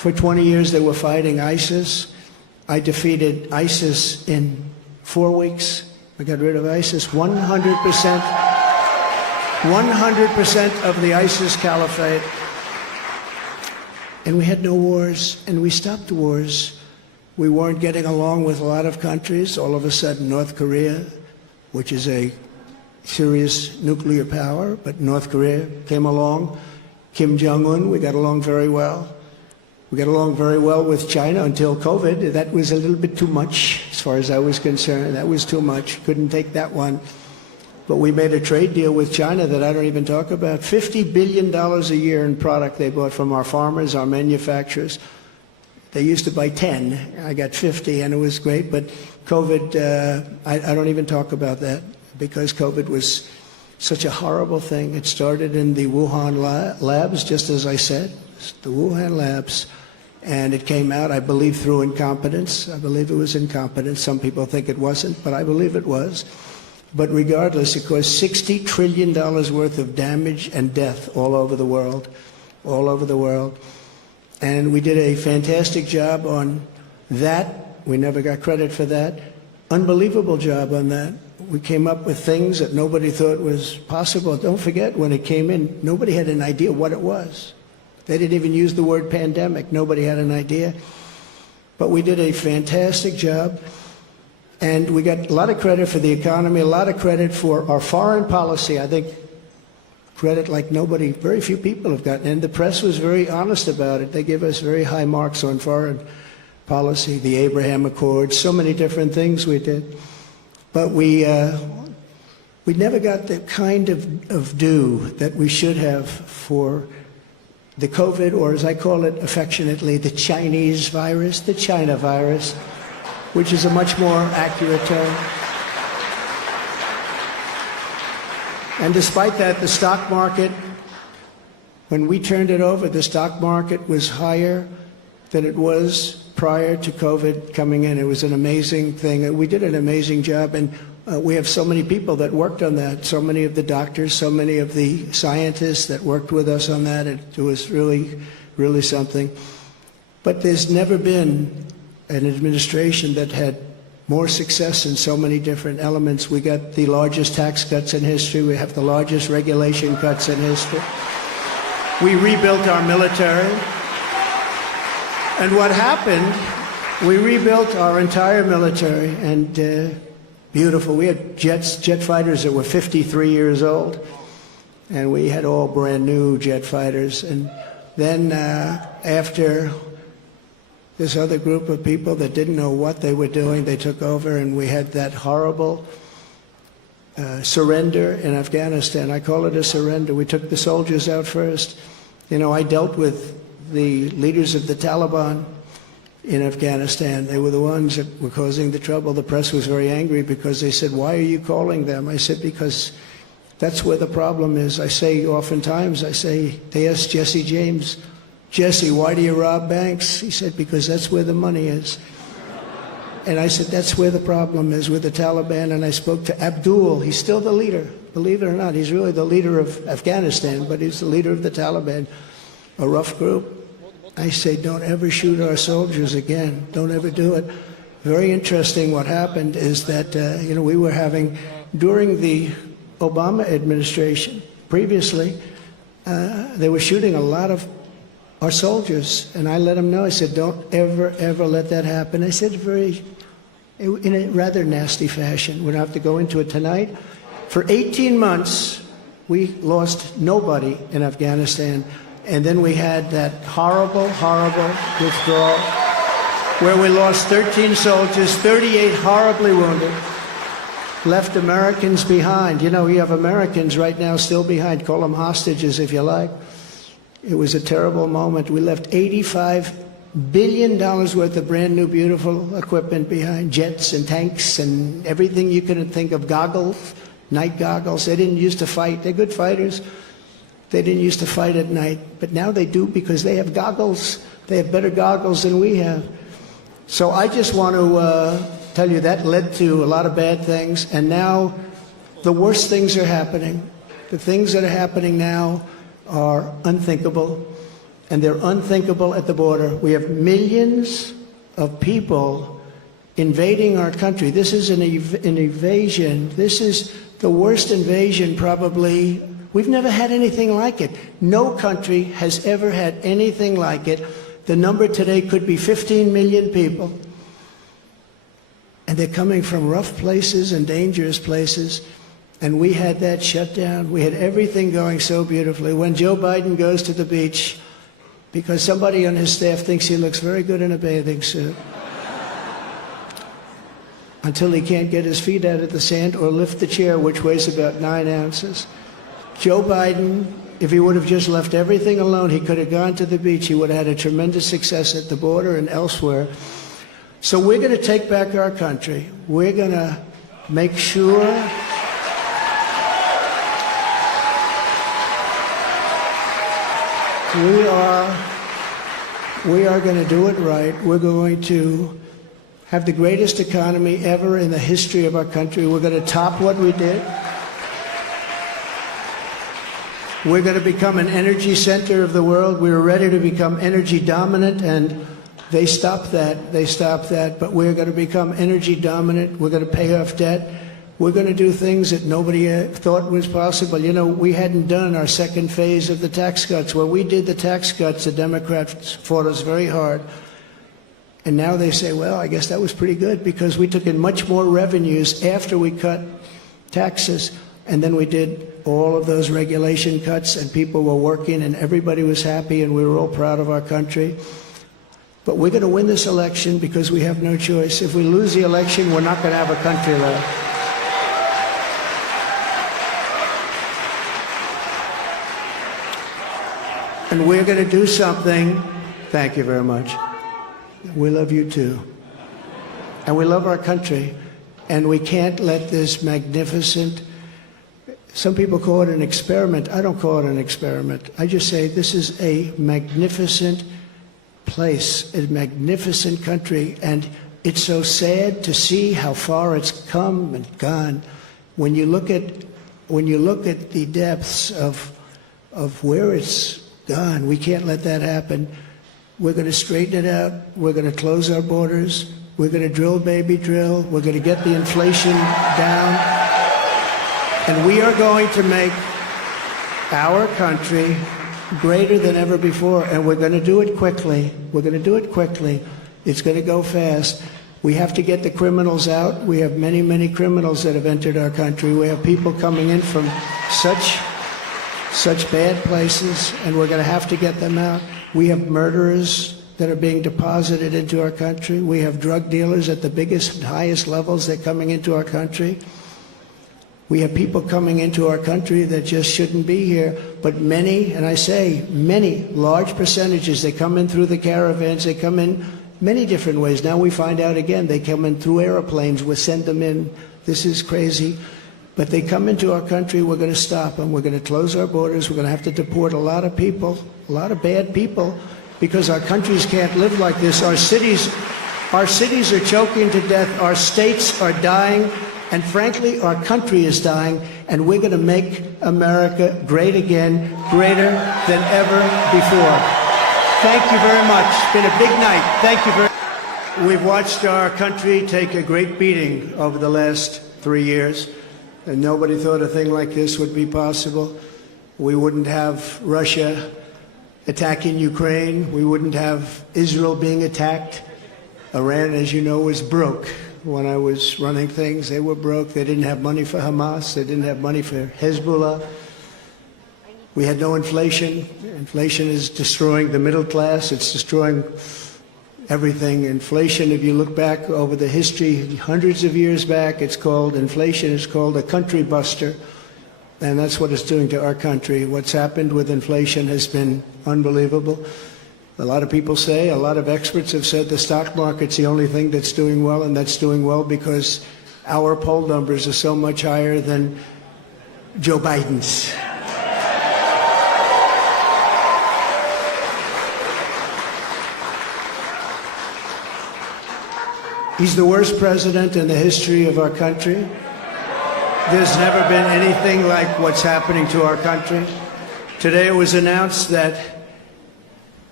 For 20 years, they were fighting ISIS. I defeated ISIS in 4 weeks. I got rid of ISIS. 100% of the ISIS caliphate. And we had no wars, and we stopped the wars. We weren't getting along with a lot of countries. All of a sudden, North Korea, which is a serious nuclear power, but North Korea came along. Kim Jong-un, we got along very well. We got along very well with China until COVID. That was a little bit too much, as far as I was concerned. That was too much. Couldn't take that one. But we made a trade deal with China that I don't even talk about. $50 billion a year in product they bought from our farmers, our manufacturers. They used to buy 10. I got 50, and it was great. But COVID, I don't even talk about that, because COVID was such a horrible thing. It started in the Wuhan labs, just as I said, the Wuhan labs. And it came out, I believe, through incompetence. I believe it was incompetence. Some people think it wasn't, but I believe it was. But regardless, it caused $60 trillion worth of damage and death all over the world, all over the world. And we did a fantastic job on that. We never got credit for that. Unbelievable job on that. We came up with things that nobody thought was possible. Don't forget, when it came in, nobody had an idea what it was. They didn't even use the word pandemic. Nobody had an idea. But we did a fantastic job. And we got a lot of credit for the economy, a lot of credit for our foreign policy. I think credit like nobody, very few people have gotten. And the press was very honest about it. They give us very high marks on foreign policy, the Abraham Accords, so many different things we did. But we never got the kind of due that we should have for the COVID, or as I call it affectionately, the Chinese virus, the China virus, which is a much more accurate term. And despite that, the stock market, when we turned it over, the stock market was higher than it was prior to COVID coming in. It was an amazing thing. We did an amazing job, and we have so many people that worked on that, so many of the doctors, so many of the scientists that worked with us on that. It was really, really something. But there's never been an administration that had more success in so many different elements. We got the largest tax cuts in history. We have the largest regulation cuts in history. We rebuilt our military. And what happened, we rebuilt our entire military, and beautiful. We had jet fighters that were 53 years old, and we had all brand new jet fighters. And then after this other group of people that didn't know what they were doing, they took over, and we had that horrible surrender in Afghanistan. I call it a surrender. We took the soldiers out first. You know, I dealt with the leaders of the Taliban in Afghanistan. They were the ones that were causing the trouble. The press was very angry because they said, "Why are you calling them?" I said, "Because that's where the problem is." I say oftentimes, they asked Jesse James, "Jesse, why do you rob banks?" He said, "Because that's where the money is." And I said, that's where the problem is with the Taliban. And I spoke to Abdul. He's still the leader. Believe it or not, he's really the leader of Afghanistan, but he's the leader of the Taliban, a rough group. I say, don't ever shoot our soldiers again. Don't ever do it. Very interesting what happened is that, we were having, during the Obama administration, previously, they were shooting a lot of our soldiers. And I let them know, I said, don't ever, ever let that happen. I said in a rather nasty fashion. We don't have to go into it tonight. For 18 months, we lost nobody in Afghanistan. And then we had that horrible, horrible withdrawal where we lost 13 soldiers, 38 horribly wounded, left Americans behind. You know, you have Americans right now still behind. Call them hostages if you like. It was a terrible moment. We left $85 billion worth of brand new, beautiful equipment behind, jets and tanks and everything you could think of, goggles, night goggles. They didn't used to fight. They're good fighters. They didn't used to fight at night, but now they do because they have goggles. They have better goggles than we have. So I just want to tell you that led to a lot of bad things, and now the worst things are happening. The things that are happening now are unthinkable, and they're unthinkable at the border. We have millions of people invading our country. This is an invasion. This is the worst invasion probably. We've never had anything like it. No country has ever had anything like it. The number today could be 15 million people. And they're coming from rough places and dangerous places. And we had that shut down. We had everything going so beautifully. When Joe Biden goes to the beach, because somebody on his staff thinks he looks very good in a bathing suit, until he can't get his feet out of the sand or lift the chair, which weighs about 9 ounces. Joe Biden, if he would have just left everything alone, he could have gone to the beach. He would have had a tremendous success at the border and elsewhere. So we're going to take back our country. We're going to make sure we are going to do it right. We're going to have the greatest economy ever in the history of our country. We're going to top what we did. We're going to become an energy center of the world. We were ready to become energy dominant, and they stopped that. They stopped that. But we're going to become energy dominant. We're going to pay off debt. We're going to do things that nobody thought was possible. You know, we hadn't done our second phase of the tax cuts. When we did the tax cuts, the Democrats fought us very hard. And now they say, well, I guess that was pretty good because we took in much more revenues after we cut taxes. And then we did all of those regulation cuts, and people were working, and everybody was happy, and we were all proud of our country. But we're going to win this election because we have no choice. If we lose the election, we're not going to have a country left. And we're going to do something. Thank you very much. We love you too. And we love our country. And we can't let this magnificent, some people call it an experiment. I don't call it an experiment. I just say this is a magnificent place, a magnificent country. And it's so sad to see how far it's come and gone. When you look at the depths of where it's gone, we can't let that happen. We're going to straighten it out. We're going to close our borders. We're going to drill, baby, drill. We're going to get the inflation down. And we are going to make our country greater than ever before. And we're going to do it quickly. We're going to do it quickly. It's going to go fast. We have to get the criminals out. We have many, many criminals that have entered our country. We have people coming in from such bad places, and we're going to have to get them out. We have murderers that are being deposited into our country. We have drug dealers at the biggest and highest levels that are coming into our country. We have people coming into our country that just shouldn't be here. But many, and I say many, large percentages, they come in through the caravans. They come in many different ways. Now we find out again, they come in through airplanes. We send them in. This is crazy. But they come into our country, we're going to stop them. We're going to close our borders. We're going to have to deport a lot of people, a lot of bad people, because our countries can't live like this. Our cities are choking to death. Our states are dying. And frankly, our country is dying. And we're going to make America great again, greater than ever before. Thank you very much. It's been a big night. Thank you very much. We've watched our country take a great beating over the last 3 years. And nobody thought a thing like this would be possible. We wouldn't have Russia attacking Ukraine. We wouldn't have Israel being attacked. Iran, as you know, was broke. When I was running things, they were broke. They didn't have money for Hamas. They didn't have money for Hezbollah. We had no inflation. Inflation is destroying the middle class. It's destroying everything. Inflation, if you look back over the history, hundreds of years back, inflation is called a country buster. And that's what it's doing to our country. What's happened with inflation has been unbelievable. A lot of people say, a lot of experts have said the stock market's the only thing that's doing well, and that's doing well because our poll numbers are so much higher than Joe Biden's. He's the worst president in the history of our country. There's never been anything like what's happening to our country. Today it was announced that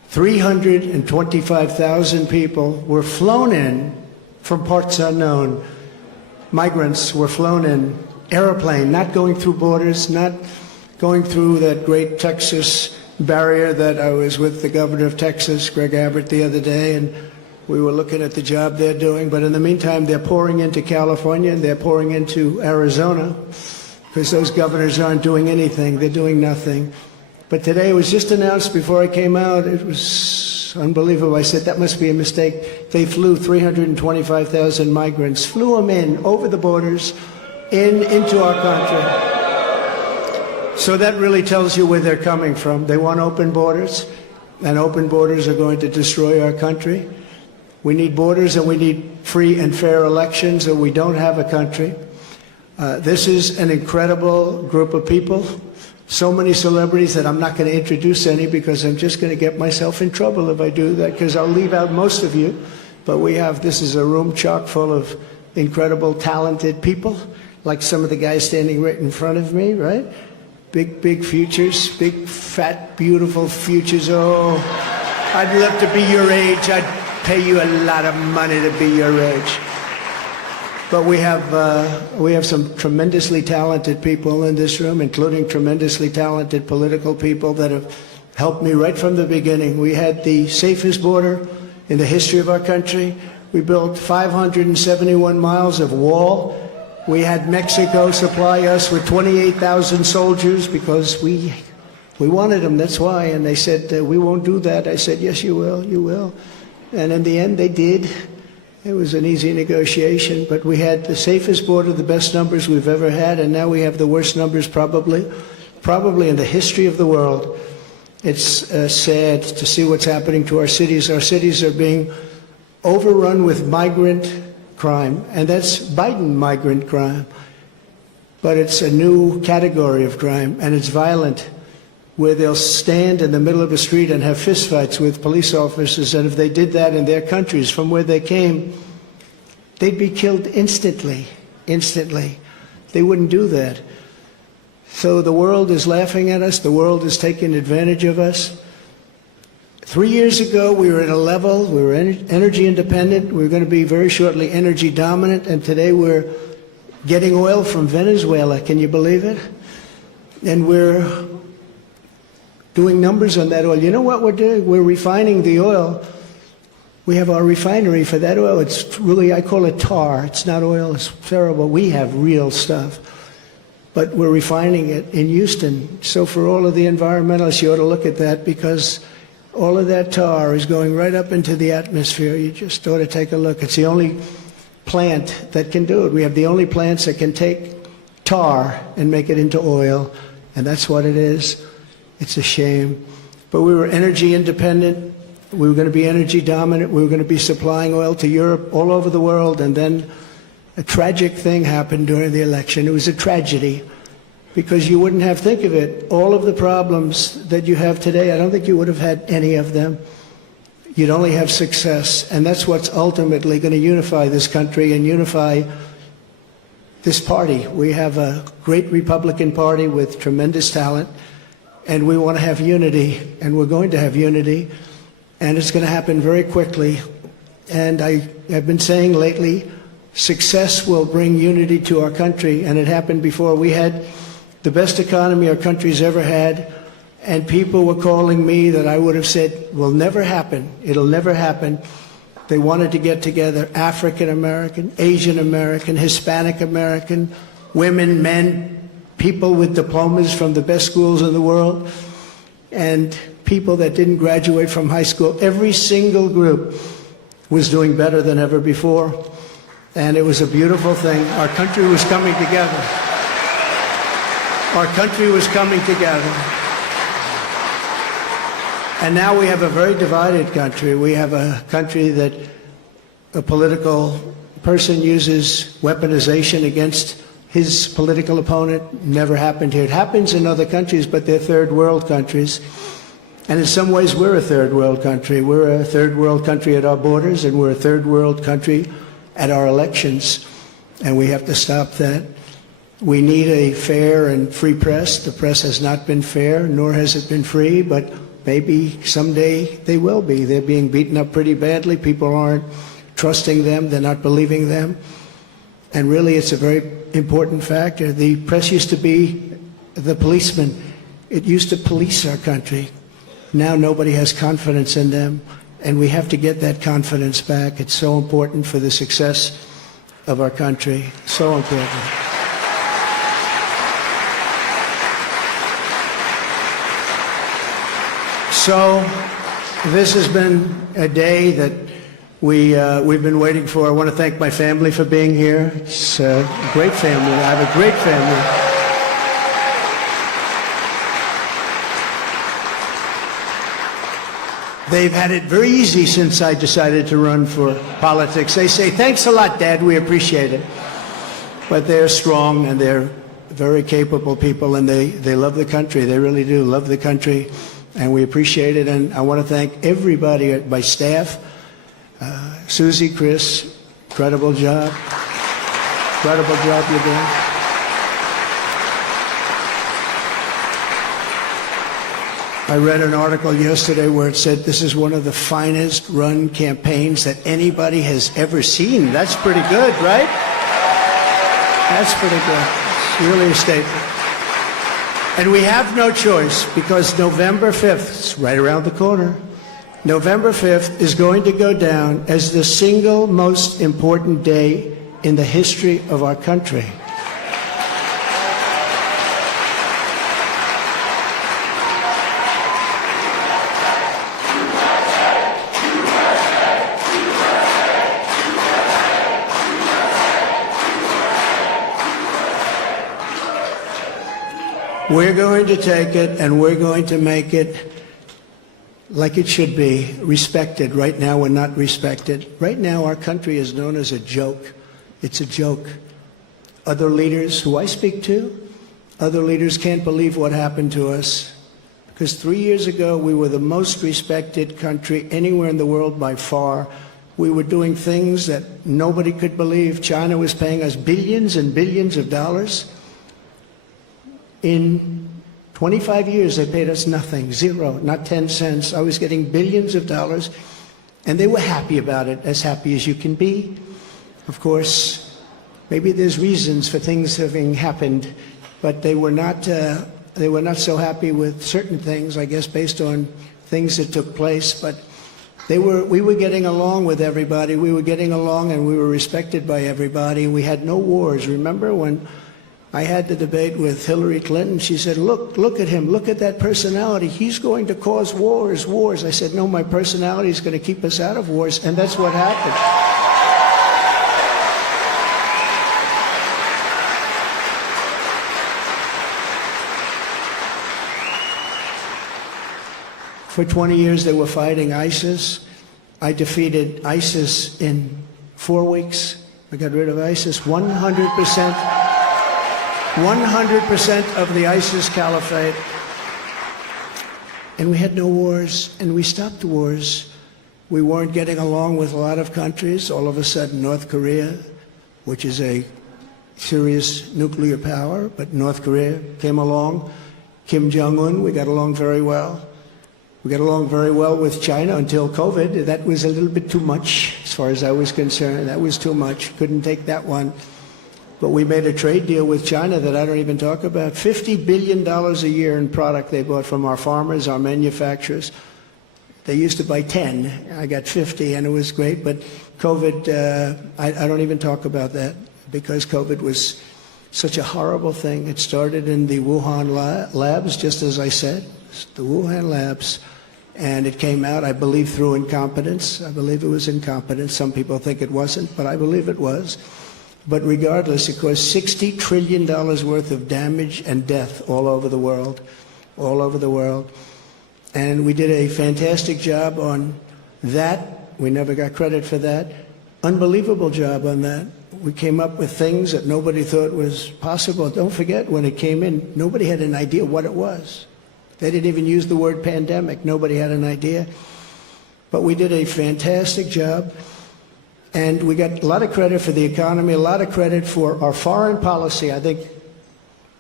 325,000 people were flown in from parts unknown. Migrants were flown in airplane, not going through borders, not going through that great Texas barrier that I was with the governor of Texas, Greg Abbott, the other day, and we were looking at the job they're doing. But in the meantime, they're pouring into California and they're pouring into Arizona because those governors aren't doing anything. They're doing nothing. But today it was just announced before I came out. It was unbelievable. I said, that must be a mistake. They flew 325,000 migrants, flew them in over the borders into our country. So that really tells you where they're coming from. They want open borders, and open borders are going to destroy our country. We need borders and we need free and fair elections, or we don't have a country. This is an incredible group of people. So many celebrities that I'm not going to introduce any because I'm just going to get myself in trouble if I do that, because I'll leave out most of you. But this is a room chock full of incredible, talented people, like some of the guys standing right in front of me, right? Big, big futures, big, fat, beautiful futures. Oh, I'd love to be your age. I'd pay you a lot of money to be your age. But we have some tremendously talented people in this room, including tremendously talented political people that have helped me right from the beginning. We had the safest border in the history of our country. We built 571 miles of wall. We had Mexico supply us with 28,000 soldiers because we wanted them, that's why. And they said, we won't do that. I said, yes, you will, you will. And in the end, they did. It was an easy negotiation, but we had the safest border, the best numbers we've ever had, and now we have the worst numbers probably in the history of the world. It's sad to see what's happening to our cities. Our cities are being overrun with migrant crime, and that's Biden migrant crime. But it's a new category of crime, and it's violent, where they'll stand in the middle of a street and have fistfights with police officers, and if they did that in their countries from where they came, they'd be killed instantly. They wouldn't do that. So the world is laughing at us. The world is taking advantage of us. 3 years ago, we were at a level, we were energy independent. We were going to be very shortly energy dominant, and today we're getting oil from Venezuela. Can you believe it? And we're doing numbers on that oil. You know what we're doing? We're refining the oil. We have our refinery for that oil. It's really, I call it tar. It's not oil. It's terrible. We have real stuff. But we're refining it in Houston. So for all of the environmentalists, you ought to look at that, because all of that tar is going right up into the atmosphere. You just ought to take a look. It's the only plant that can do it. We have the only plants that can take tar and make it into oil, and that's what it is. It's a shame. But we were energy independent. We were going to be energy dominant. We were going to be supplying oil to Europe, all over the world. And then a tragic thing happened during the election. It was a tragedy, because you wouldn't have, think of it, all of the problems that you have today, I don't think you would have had any of them. You'd only have success. And that's what's ultimately going to unify this country and unify this party. We have a great Republican Party with tremendous talent. And we want to have unity, and we're going to have unity, and it's going to happen very quickly. And I have been saying lately, success will bring unity to our country, and it happened before. We had the best economy our country's ever had, and people were calling me that I would have said will never happen. It'll never happen. They wanted to get together, African American, Asian American, Hispanic American, women, men, people with diplomas from the best schools in the world, and people that didn't graduate from high school. Every single group was doing better than ever before, and it was a beautiful thing. Our country was coming together. Our country was coming together. And now we have a very divided country. We have a country that a political person uses weaponization against his political opponent. Never happened here. It happens in other countries, but they're third world countries. And in some ways, we're a third world country. We're a third world country at our borders, and we're a third world country at our elections. And we have to stop that. We need a fair and free press. The press has not been fair, nor has it been free, but maybe someday they will be. They're being beaten up pretty badly. People aren't trusting them. They're not believing them. And really, it's a very important factor. The press used to be the policeman. It used to police our country. Now nobody has confidence in them, and we have to get that confidence back. It's so important for the success of our country. So important. So this has been a day that we've been waiting for. I want to thank my family for being here. It's a great family. I have a great family. They've had it very easy since I decided to run for politics. They say, thanks a lot, Dad, we appreciate it. But they're strong and they're very capable people, and they love the country. They really do love the country, and we appreciate it. And I want to thank everybody at my staff. Susie, Chris, incredible job. Incredible job you're doing. I read an article yesterday where it said this is one of the finest run campaigns that anybody has ever seen. That's pretty good, right? That's pretty good. It's really a statement. And we have no choice, because November 5th, it's right around the corner, November 5th is going to go down as the single most important day in the history of our country. We're going to take it and we're going to make it like it should be, respected. Right now, we're not respected. Right now, our country is known as a joke. It's a joke. Other leaders who I speak to, other leaders can't believe what happened to us. Because 3 years ago, we were the most respected country anywhere in the world by far. We were doing things that nobody could believe. China was paying us billions and billions of dollars. In 25 years, they paid us nothing, zero, not 10 cents. I was getting billions of dollars, and they were happy about it, as happy as you can be. Of course, maybe there's reasons for things having happened, but they were not so happy with certain things, I guess, based on things that took place. But we were getting along with everybody. We were getting along, and we were respected by everybody. We had no wars. Remember when I had the debate with Hillary Clinton? She said, look at him, look at that personality. He's going to cause wars. I said, no, my personality is going to keep us out of wars, and that's what happened. For 20 years, they were fighting ISIS. I defeated ISIS in 4 weeks. I got rid of ISIS 100%. 100% of the ISIS caliphate. And we had no wars, and we stopped wars. We weren't getting along with a lot of countries. All of a sudden, North Korea, which is a serious nuclear power, but North Korea came along. Kim Jong-un, we got along very well. We got along very well with China until COVID. That was a little bit too much, as far as I was concerned. That was too much. Couldn't take that one. But we made a trade deal with China that I don't even talk about. $50 billion a year in product they bought from our farmers, our manufacturers. They used to buy 10. I got 50, and it was great. But COVID, I don't even talk about that, because COVID was such a horrible thing. It started in the Wuhan labs, just as I said, the Wuhan labs. And it came out, I believe, through incompetence. I believe it was incompetence. Some people think it wasn't, but I believe it was. But regardless, it caused $60 trillion worth of damage and death all over the world, all over the world. And we did a fantastic job on that. We never got credit for that. Unbelievable job on that. We came up with things that nobody thought was possible. Don't forget, when it came in, nobody had an idea what it was. They didn't even use the word pandemic. Nobody had an idea. But we did a fantastic job. And we got a lot of credit for the economy, a lot of credit for our foreign policy. I think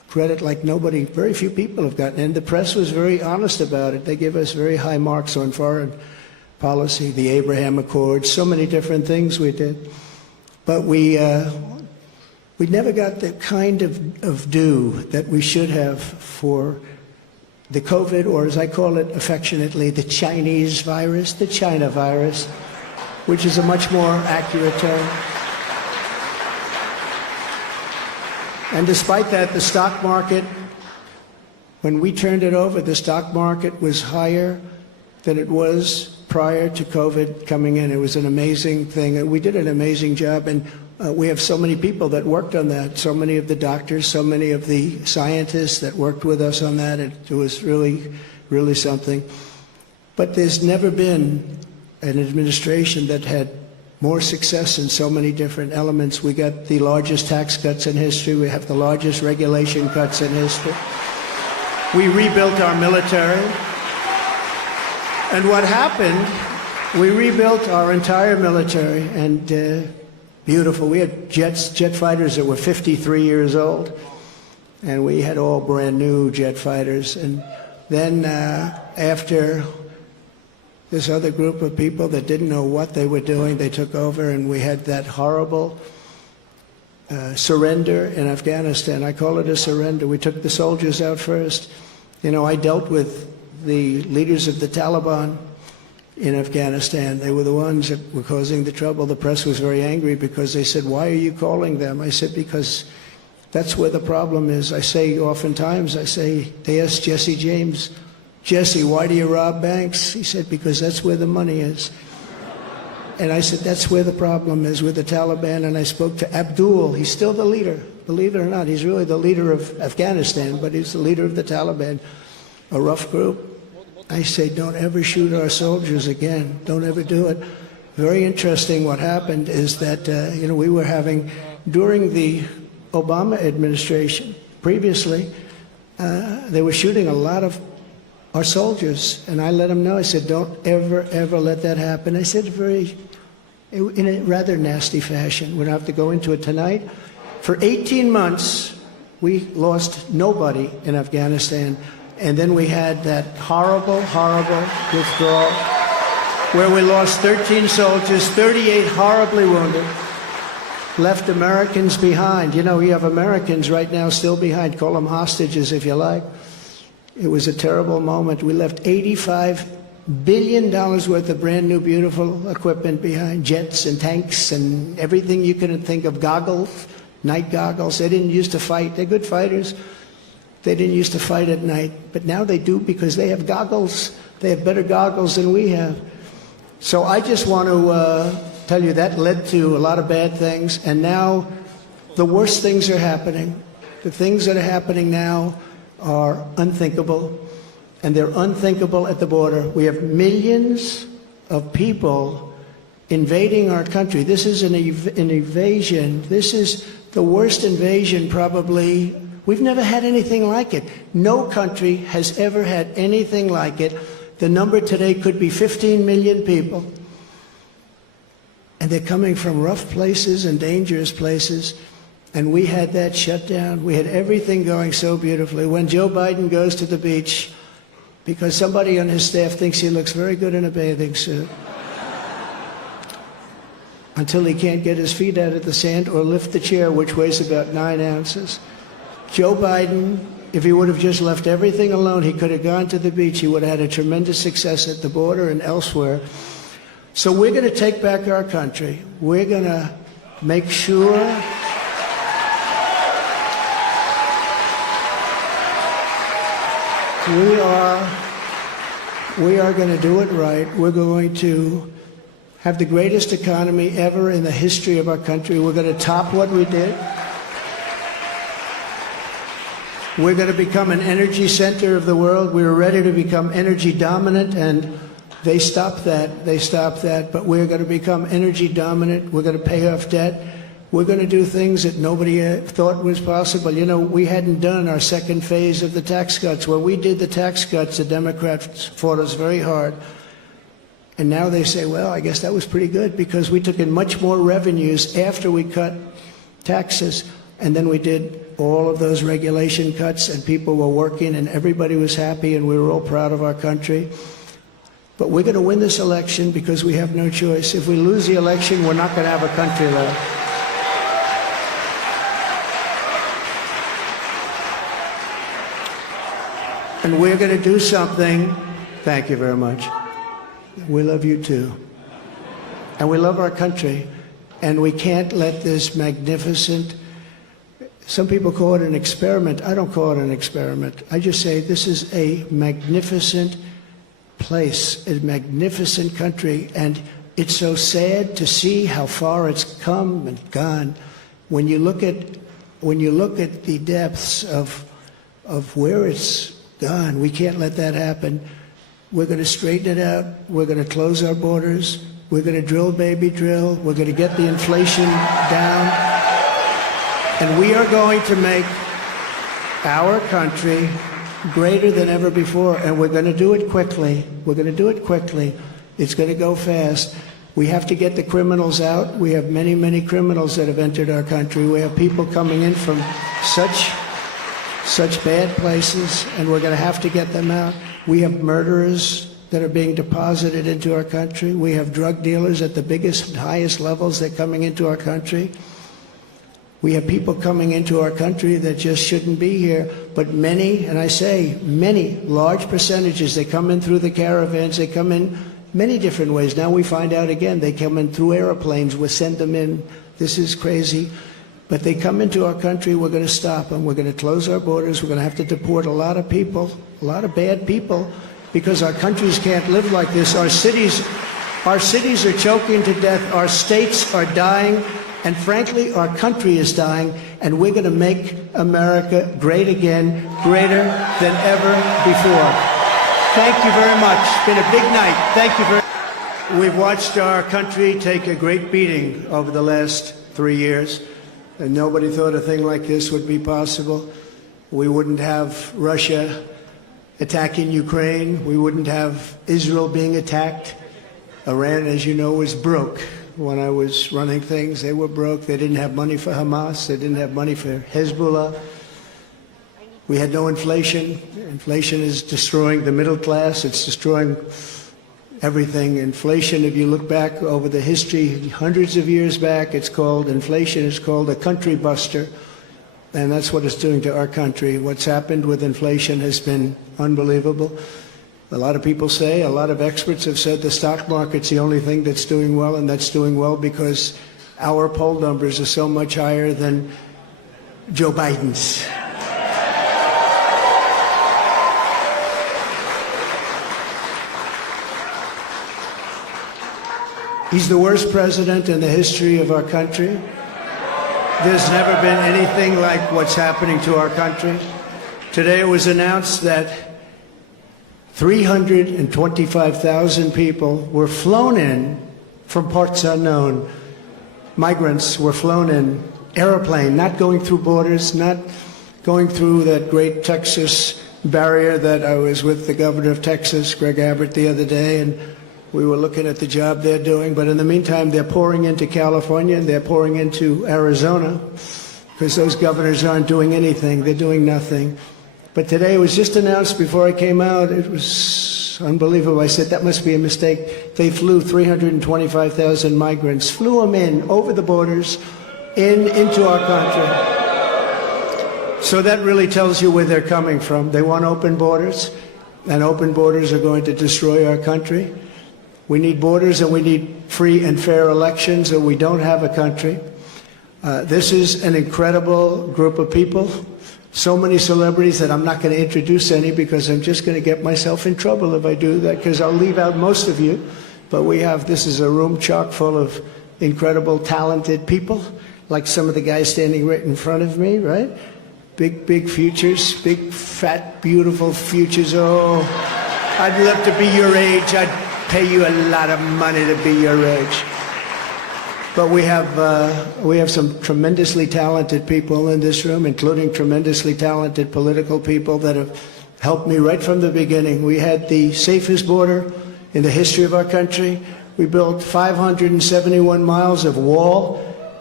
credit like nobody, very few people have gotten. And the press was very honest about it. They give us very high marks on foreign policy, the Abraham Accords, so many different things we did. But we never got the kind of due that we should have for the COVID, or as I call it affectionately, the Chinese virus, the China virus, which is a much more accurate term. And despite that, the stock market, when we turned it over, the stock market was higher than it was prior to COVID coming in. It was an amazing thing. We did an amazing job, and we have so many people that worked on that, so many of the doctors, so many of the scientists that worked with us on that. It was really, really something. But there's never been an administration that had more success in so many different elements. We got the largest tax cuts in history. We have the largest regulation cuts in history. We rebuilt our military. And what happened, we rebuilt our entire military, and beautiful. We had jet fighters that were 53 years old, and we had all brand new jet fighters. And then after this other group of people that didn't know what they were doing, they took over, and we had that horrible surrender in Afghanistan. I call it a surrender. We took the soldiers out first. You know, I dealt with the leaders of the Taliban in Afghanistan. They were the ones that were causing the trouble. The press was very angry because they said, "Why are you calling them?" I said, "Because that's where the problem is." I say oftentimes, they asked Jesse James, "Jesse, why do you rob banks?" He said, "Because that's where the money is." And I said, that's where the problem is, with the Taliban. And I spoke to Abdul. He's still the leader. Believe it or not, he's really the leader of Afghanistan, but he's the leader of the Taliban, a rough group. I say, don't ever shoot our soldiers again. Don't ever do it. Very interesting what happened is that, we were having, during the Obama administration, previously, they were shooting a lot of our soldiers. And I let them know, I said, don't ever, ever let that happen. I said in a rather nasty fashion. We don't have to go into it tonight. For 18 months, we lost nobody in Afghanistan. And then we had that horrible, horrible withdrawal where we lost 13 soldiers, 38 horribly wounded, left Americans behind. You know, you have Americans right now still behind. Call them hostages if you like. It was a terrible moment. We left $85 billion worth of brand new, beautiful equipment behind, jets and tanks and everything you could think of, goggles, night goggles. They didn't used to fight. They're good fighters. They didn't used to fight at night, but now they do because they have goggles. They have better goggles than we have. So I just want to tell you that led to a lot of bad things, and now the worst things are happening. The things that are happening now are unthinkable, and they're unthinkable at the border. We have millions of people invading our country. This is an invasion. This is the worst invasion probably. We've never had anything like it. No country has ever had anything like it. The number today could be 15 million people. And they're coming from rough places and dangerous places. And we had that shut down. We had everything going so beautifully. When Joe Biden goes to the beach, because somebody on his staff thinks he looks very good in a bathing suit, until he can't get his feet out of the sand or lift the chair, which weighs about 9 ounces. Joe Biden, if he would have just left everything alone, he could have gone to the beach. He would have had a tremendous success at the border and elsewhere. So we're going to take back our country. We're going to make sure we are going to do it right. We're going to have the greatest economy ever in the history of our country. We're going to top what we did. We're going to become an energy center of the world. We were ready to become energy dominant, and they stopped that. They stopped that. But we're going to become energy dominant. We're going to pay off debt. We're going to do things that nobody thought was possible. You know, we hadn't done our second phase of the tax cuts. When we did the tax cuts, the Democrats fought us very hard. And now they say, well, I guess that was pretty good because we took in much more revenues after we cut taxes. And then we did all of those regulation cuts, and people were working, and everybody was happy, and we were all proud of our country. But we're going to win this election because we have no choice. If we lose the election, we're not going to have a country left. And we're going to do something. Thank you very much. We love you too. And we love our country. And we can't let this magnificent, some people call it an experiment. I don't call it an experiment. I just say this is a magnificent place, a magnificent country. And it's so sad to see how far it's come and gone. When you look at the depths of where it's gone, we can't let that happen. We're going to straighten it out. We're going to close our borders. We're going to drill, baby, drill. We're going to get the inflation down. And we are going to make our country greater than ever before. And we're going to do it quickly. We're going to do it quickly. It's going to go fast. We have to get the criminals out. We have many, many criminals that have entered our country. We have people coming in from such bad places, and we're going to have to get them out. We have murderers that are being deposited into our country. We have drug dealers at the biggest, highest levels. They're coming into our country. We have people coming into our country that just shouldn't be here. But many, and I say many, large percentages, they come in through the caravans. They come in many different ways. Now we find out again, they come in through airplanes. We send them in. This is crazy. But they come into our country, we're going to stop them. We're going to close our borders. We're going to have to deport a lot of people, a lot of bad people, because our countries can't live like this. Our cities are choking to death. Our states are dying. And frankly, our country is dying. And we're going to make America great again, greater than ever before. Thank you very much. It's been a big night. Thank you very much. We've watched our country take a great beating over the last 3 years. And nobody thought a thing like this would be possible. We wouldn't have Russia attacking Ukraine. We wouldn't have Israel being attacked. Iran, as you know, was broke. When I was running things, they were broke. They didn't have money for Hamas. They didn't have money for Hezbollah. We had no inflation. Inflation is destroying the middle class. It's destroying everything. Inflation, if you look back over the history, hundreds of years back, inflation is called a country buster. And that's what it's doing to our country. What's happened with inflation has been unbelievable. A lot of people say, a lot of experts have said the stock market's the only thing that's doing well, and that's doing well because our poll numbers are so much higher than Joe Biden's. He's the worst president in the history of our country. There's never been anything like what's happening to our country. Today it was announced that 325,000 people were flown in from parts unknown. Migrants were flown in, airplane, not going through borders, not going through that great Texas barrier that I was with the governor of Texas, Greg Abbott, the other day, and we were looking at the job they're doing. But in the meantime, they're pouring into California and they're pouring into Arizona because those governors aren't doing anything. They're doing nothing. But today it was just announced before I came out. It was unbelievable. I said, that must be a mistake. They flew 325,000 migrants, flew them in over the borders into our country. So that really tells you where they're coming from. They want open borders, and open borders are going to destroy our country. We need borders and we need free and fair elections, or we don't have a country. This is an incredible group of people. So many celebrities that I'm not going to introduce any because I'm just going to get myself in trouble if I do that, because I'll leave out most of you. But this is a room chock full of incredible, talented people, like some of the guys standing right in front of me, right? Big, big futures, big, fat, beautiful futures. Oh, I'd love to be your age. I'd pay you a lot of money to be your age. But we have some tremendously talented people in this room, including tremendously talented political people that have helped me right from the beginning. We had the safest border in the history of our country. We built 571 miles of wall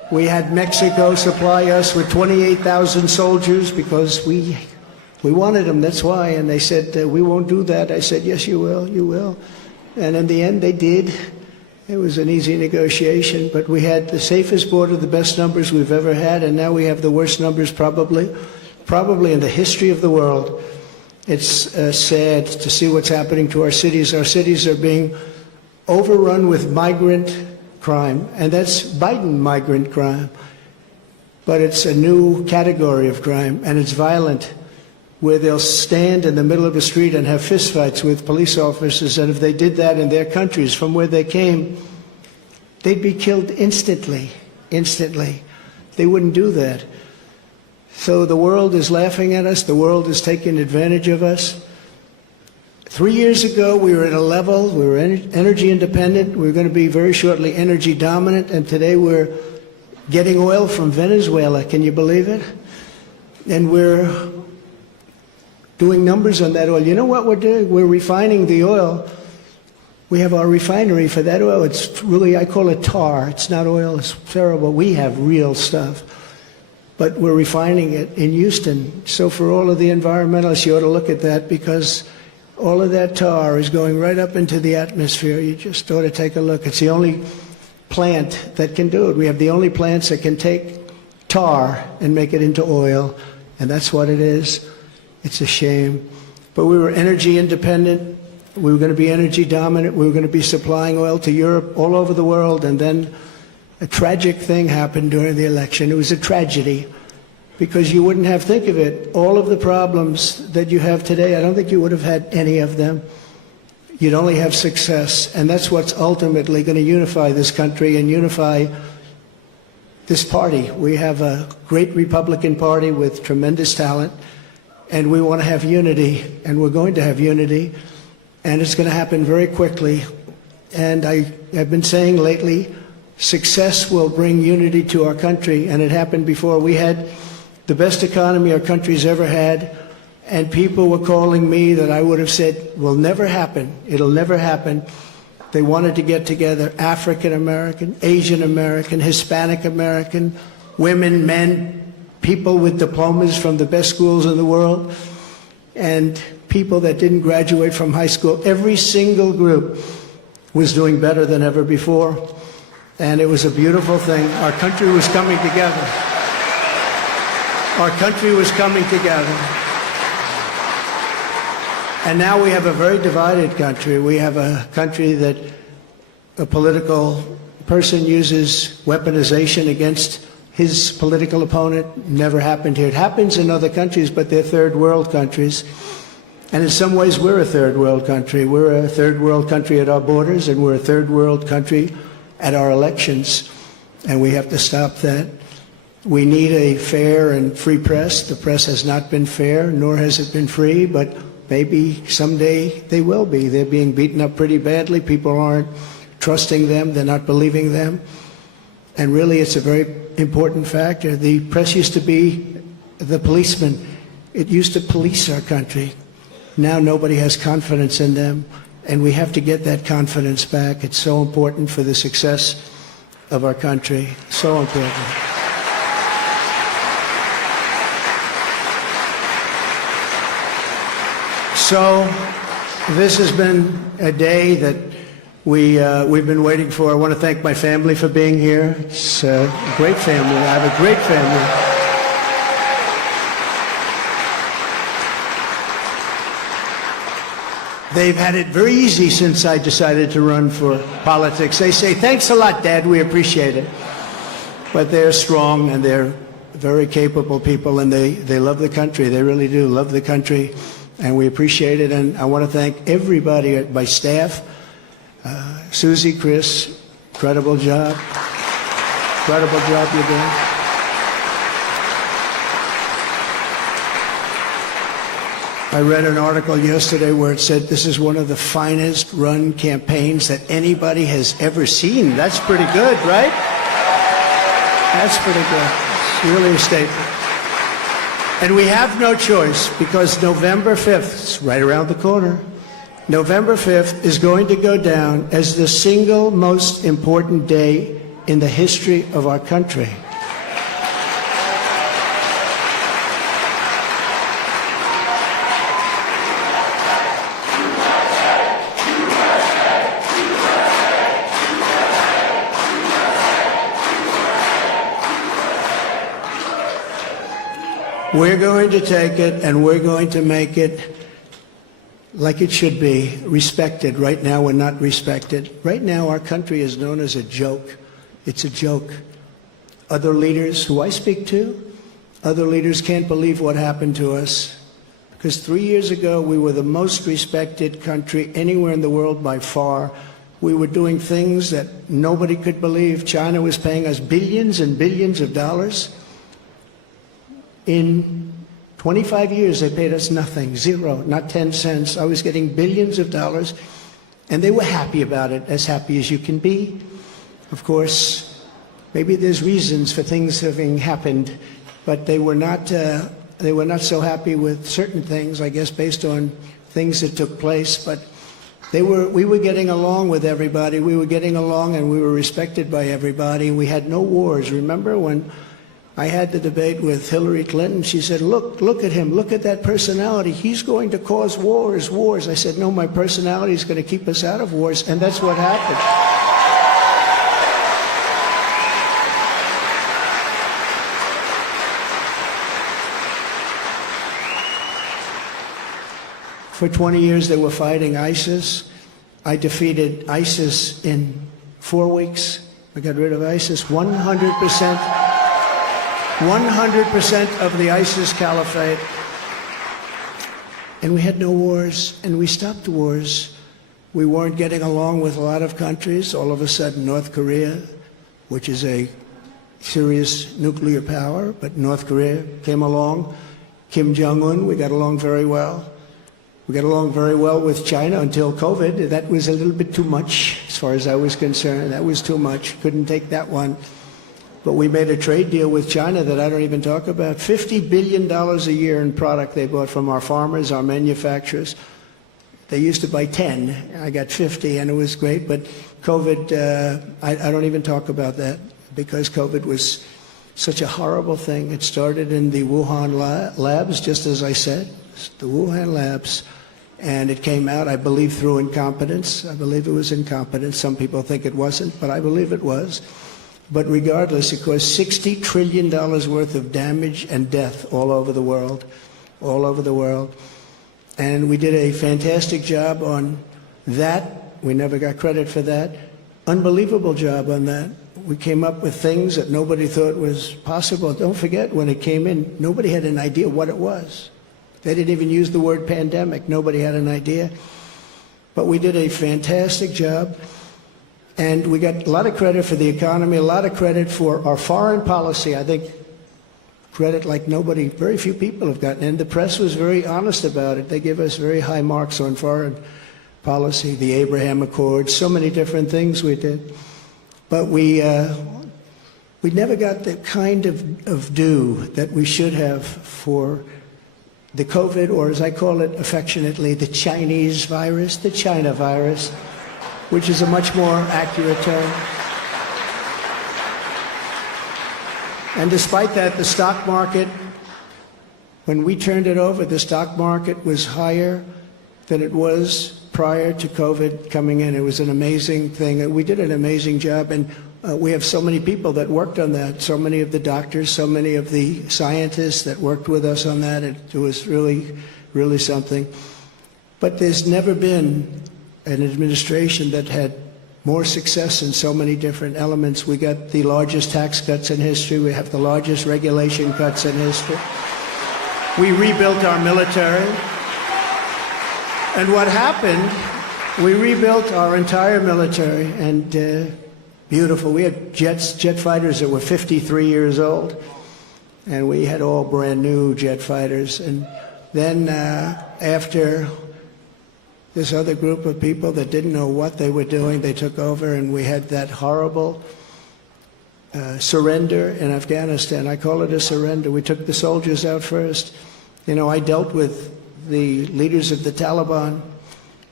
We had Mexico supply us with 28,000 soldiers because we wanted them, that's why. And they said, we won't do that. I said, yes, you will, you will. And in the end, they did. It was an easy negotiation, but we had the safest border, the best numbers we've ever had, and now we have the worst numbers probably in the history of the world. It's sad to see what's happening to our cities. Our cities are being overrun with migrant crime, and that's Biden migrant crime. But it's a new category of crime, and it's violent, where they'll stand in the middle of a street and have fistfights with police officers, and if they did that in their countries from where they came, they'd be killed instantly, instantly. They wouldn't do that. So the world is laughing at us. The world is taking advantage of us. 3 years ago, we were at a level, we were energy independent. We were going to be very shortly energy dominant, and today we're getting oil from Venezuela. Can you believe it? And we're doing numbers on that oil. You know what we're doing? We're refining the oil. We have our refinery for that oil. It's really, I call it tar. It's not oil. It's terrible. We have real stuff. But we're refining it in Houston. So for all of the environmentalists, you ought to look at that, because all of that tar is going right up into the atmosphere. You just ought to take a look. It's the only plant that can do it. We have the only plants that can take tar and make it into oil, and that's what it is. It's a shame. But we were energy independent. We were going to be energy dominant. We were going to be supplying oil to Europe, all over the world. And then a tragic thing happened during the election. It was a tragedy, because you wouldn't have, think of it, all of the problems that you have today, I don't think you would have had any of them. You'd only have success. And that's what's ultimately going to unify this country and unify this party. We have a great Republican Party with tremendous talent. And we want to have unity, and we're going to have unity, and it's going to happen very quickly. And I've been saying lately, success will bring unity to our country, and it happened before. We had the best economy our country's ever had, and people were calling me that I would have said will never happen. It'll never happen. They wanted to get together, African American, Asian American, Hispanic American, women, men, people with diplomas from the best schools in the world, and people that didn't graduate from high school. Every single group was doing better than ever before, and it was a beautiful thing. Our country was coming together. Our country was coming together. And now we have a very divided country. We have a country that a political person uses weaponization against his political opponent. Never happened here. It happens in other countries, but they're third world countries. And in some ways, we're a third world country. We're a third world country at our borders, and we're a third world country at our elections. And we have to stop that. We need a fair and free press. The press has not been fair, nor has it been free, but maybe someday they will be. They're being beaten up pretty badly. People aren't trusting them. They're not believing them. And really, it's a very important factor. The press used to be the policeman. It used to police our country. Now nobody has confidence in them, and we have to get that confidence back. It's so important for the success of our country. So important. So this has been a day that we've been waiting for. I want to thank my family for being here. It's a great family. I have a great family. They've had it very easy since I decided to run for politics. They say, thanks a lot, Dad, we appreciate it. But they're strong, and they're very capable people, and they love the country. They really do love the country, and we appreciate it. And I want to thank everybody at my staff. Susie, Chris, incredible job. Incredible job you're doing. I read an article yesterday where it said this is one of the finest run campaigns that anybody has ever seen. That's pretty good, right? That's pretty good. It's really a statement. And we have no choice, because November 5th, it's right around the corner, November 5th is going to go down as the single most important day in the history of our country. We're going to take it and we're going to make it like it should be, respected. Right now we're not respected. Right now our country is known as a joke. It's a joke. Other leaders who I speak to, other leaders can't believe what happened to us. Because 3 years ago we were the most respected country anywhere in the world by far. We were doing things that nobody could believe. China was paying us billions and billions of dollars. In 25 years, they paid us nothing, zero, not 10 cents. I was getting billions of dollars, and they were happy about it, as happy as you can be. Of course, maybe there's reasons for things having happened, but they were not so happy with certain things, I guess, based on things that took place. But we were getting along with everybody. We were getting along, and we were respected by everybody. We had no wars. Remember when I had the debate with Hillary Clinton? She said, look at him, look at that personality. He's going to cause wars. I said, no, my personality is going to keep us out of wars, and that's what happened. For 20 years they were fighting ISIS. I defeated ISIS in 4 weeks. I got rid of ISIS 100%. 100% of the ISIS caliphate. And we had no wars, and we stopped wars. We weren't getting along with a lot of countries. All of a sudden, North Korea, which is a serious nuclear power, but North Korea came along. Kim Jong-un, we got along very well. We got along very well with China until COVID. That was a little bit too much, as far as I was concerned. That was too much. Couldn't take that one. But we made a trade deal with China that I don't even talk about. $50 billion a year in product they bought from our farmers, our manufacturers. They used to buy 10. I got 50, and it was great. But COVID, I don't even talk about that, because COVID was such a horrible thing. It started in the Wuhan labs, just as I said, the Wuhan labs. And it came out, I believe, through incompetence. I believe it was incompetence. Some people think it wasn't, but I believe it was. But regardless, it caused $60 trillion worth of damage and death all over the world, all over the world. And we did a fantastic job on that. We never got credit for that. Unbelievable job on that. We came up with things that nobody thought was possible. Don't forget, when it came in, nobody had an idea what it was. They didn't even use the word pandemic. Nobody had an idea. But we did a fantastic job. And we got a lot of credit for the economy, a lot of credit for our foreign policy. I think credit like nobody, very few people have gotten. And the press was very honest about it. They give us very high marks on foreign policy, the Abraham Accords, so many different things we did. But we never got the kind of due that we should have for the COVID, or as I call it affectionately, the Chinese virus, the China virus, which is a much more accurate term. And despite that, the stock market, when we turned it over, the stock market was higher than it was prior to COVID coming in. It was an amazing thing. We did an amazing job, and we have so many people that worked on that, so many of the doctors, so many of the scientists that worked with us on that. It was really, really something. But there's never been an administration that had more success in so many different elements. We got the largest tax cuts in history. We have the largest regulation cuts in history. We rebuilt our military. And what happened, we rebuilt our entire military, and beautiful. We had jet fighters that were 53 years old, and we had all brand new jet fighters. And then after this other group of people that didn't know what they were doing, they took over, and we had that horrible surrender in Afghanistan. I call it a surrender. We took the soldiers out first. You know, I dealt with the leaders of the Taliban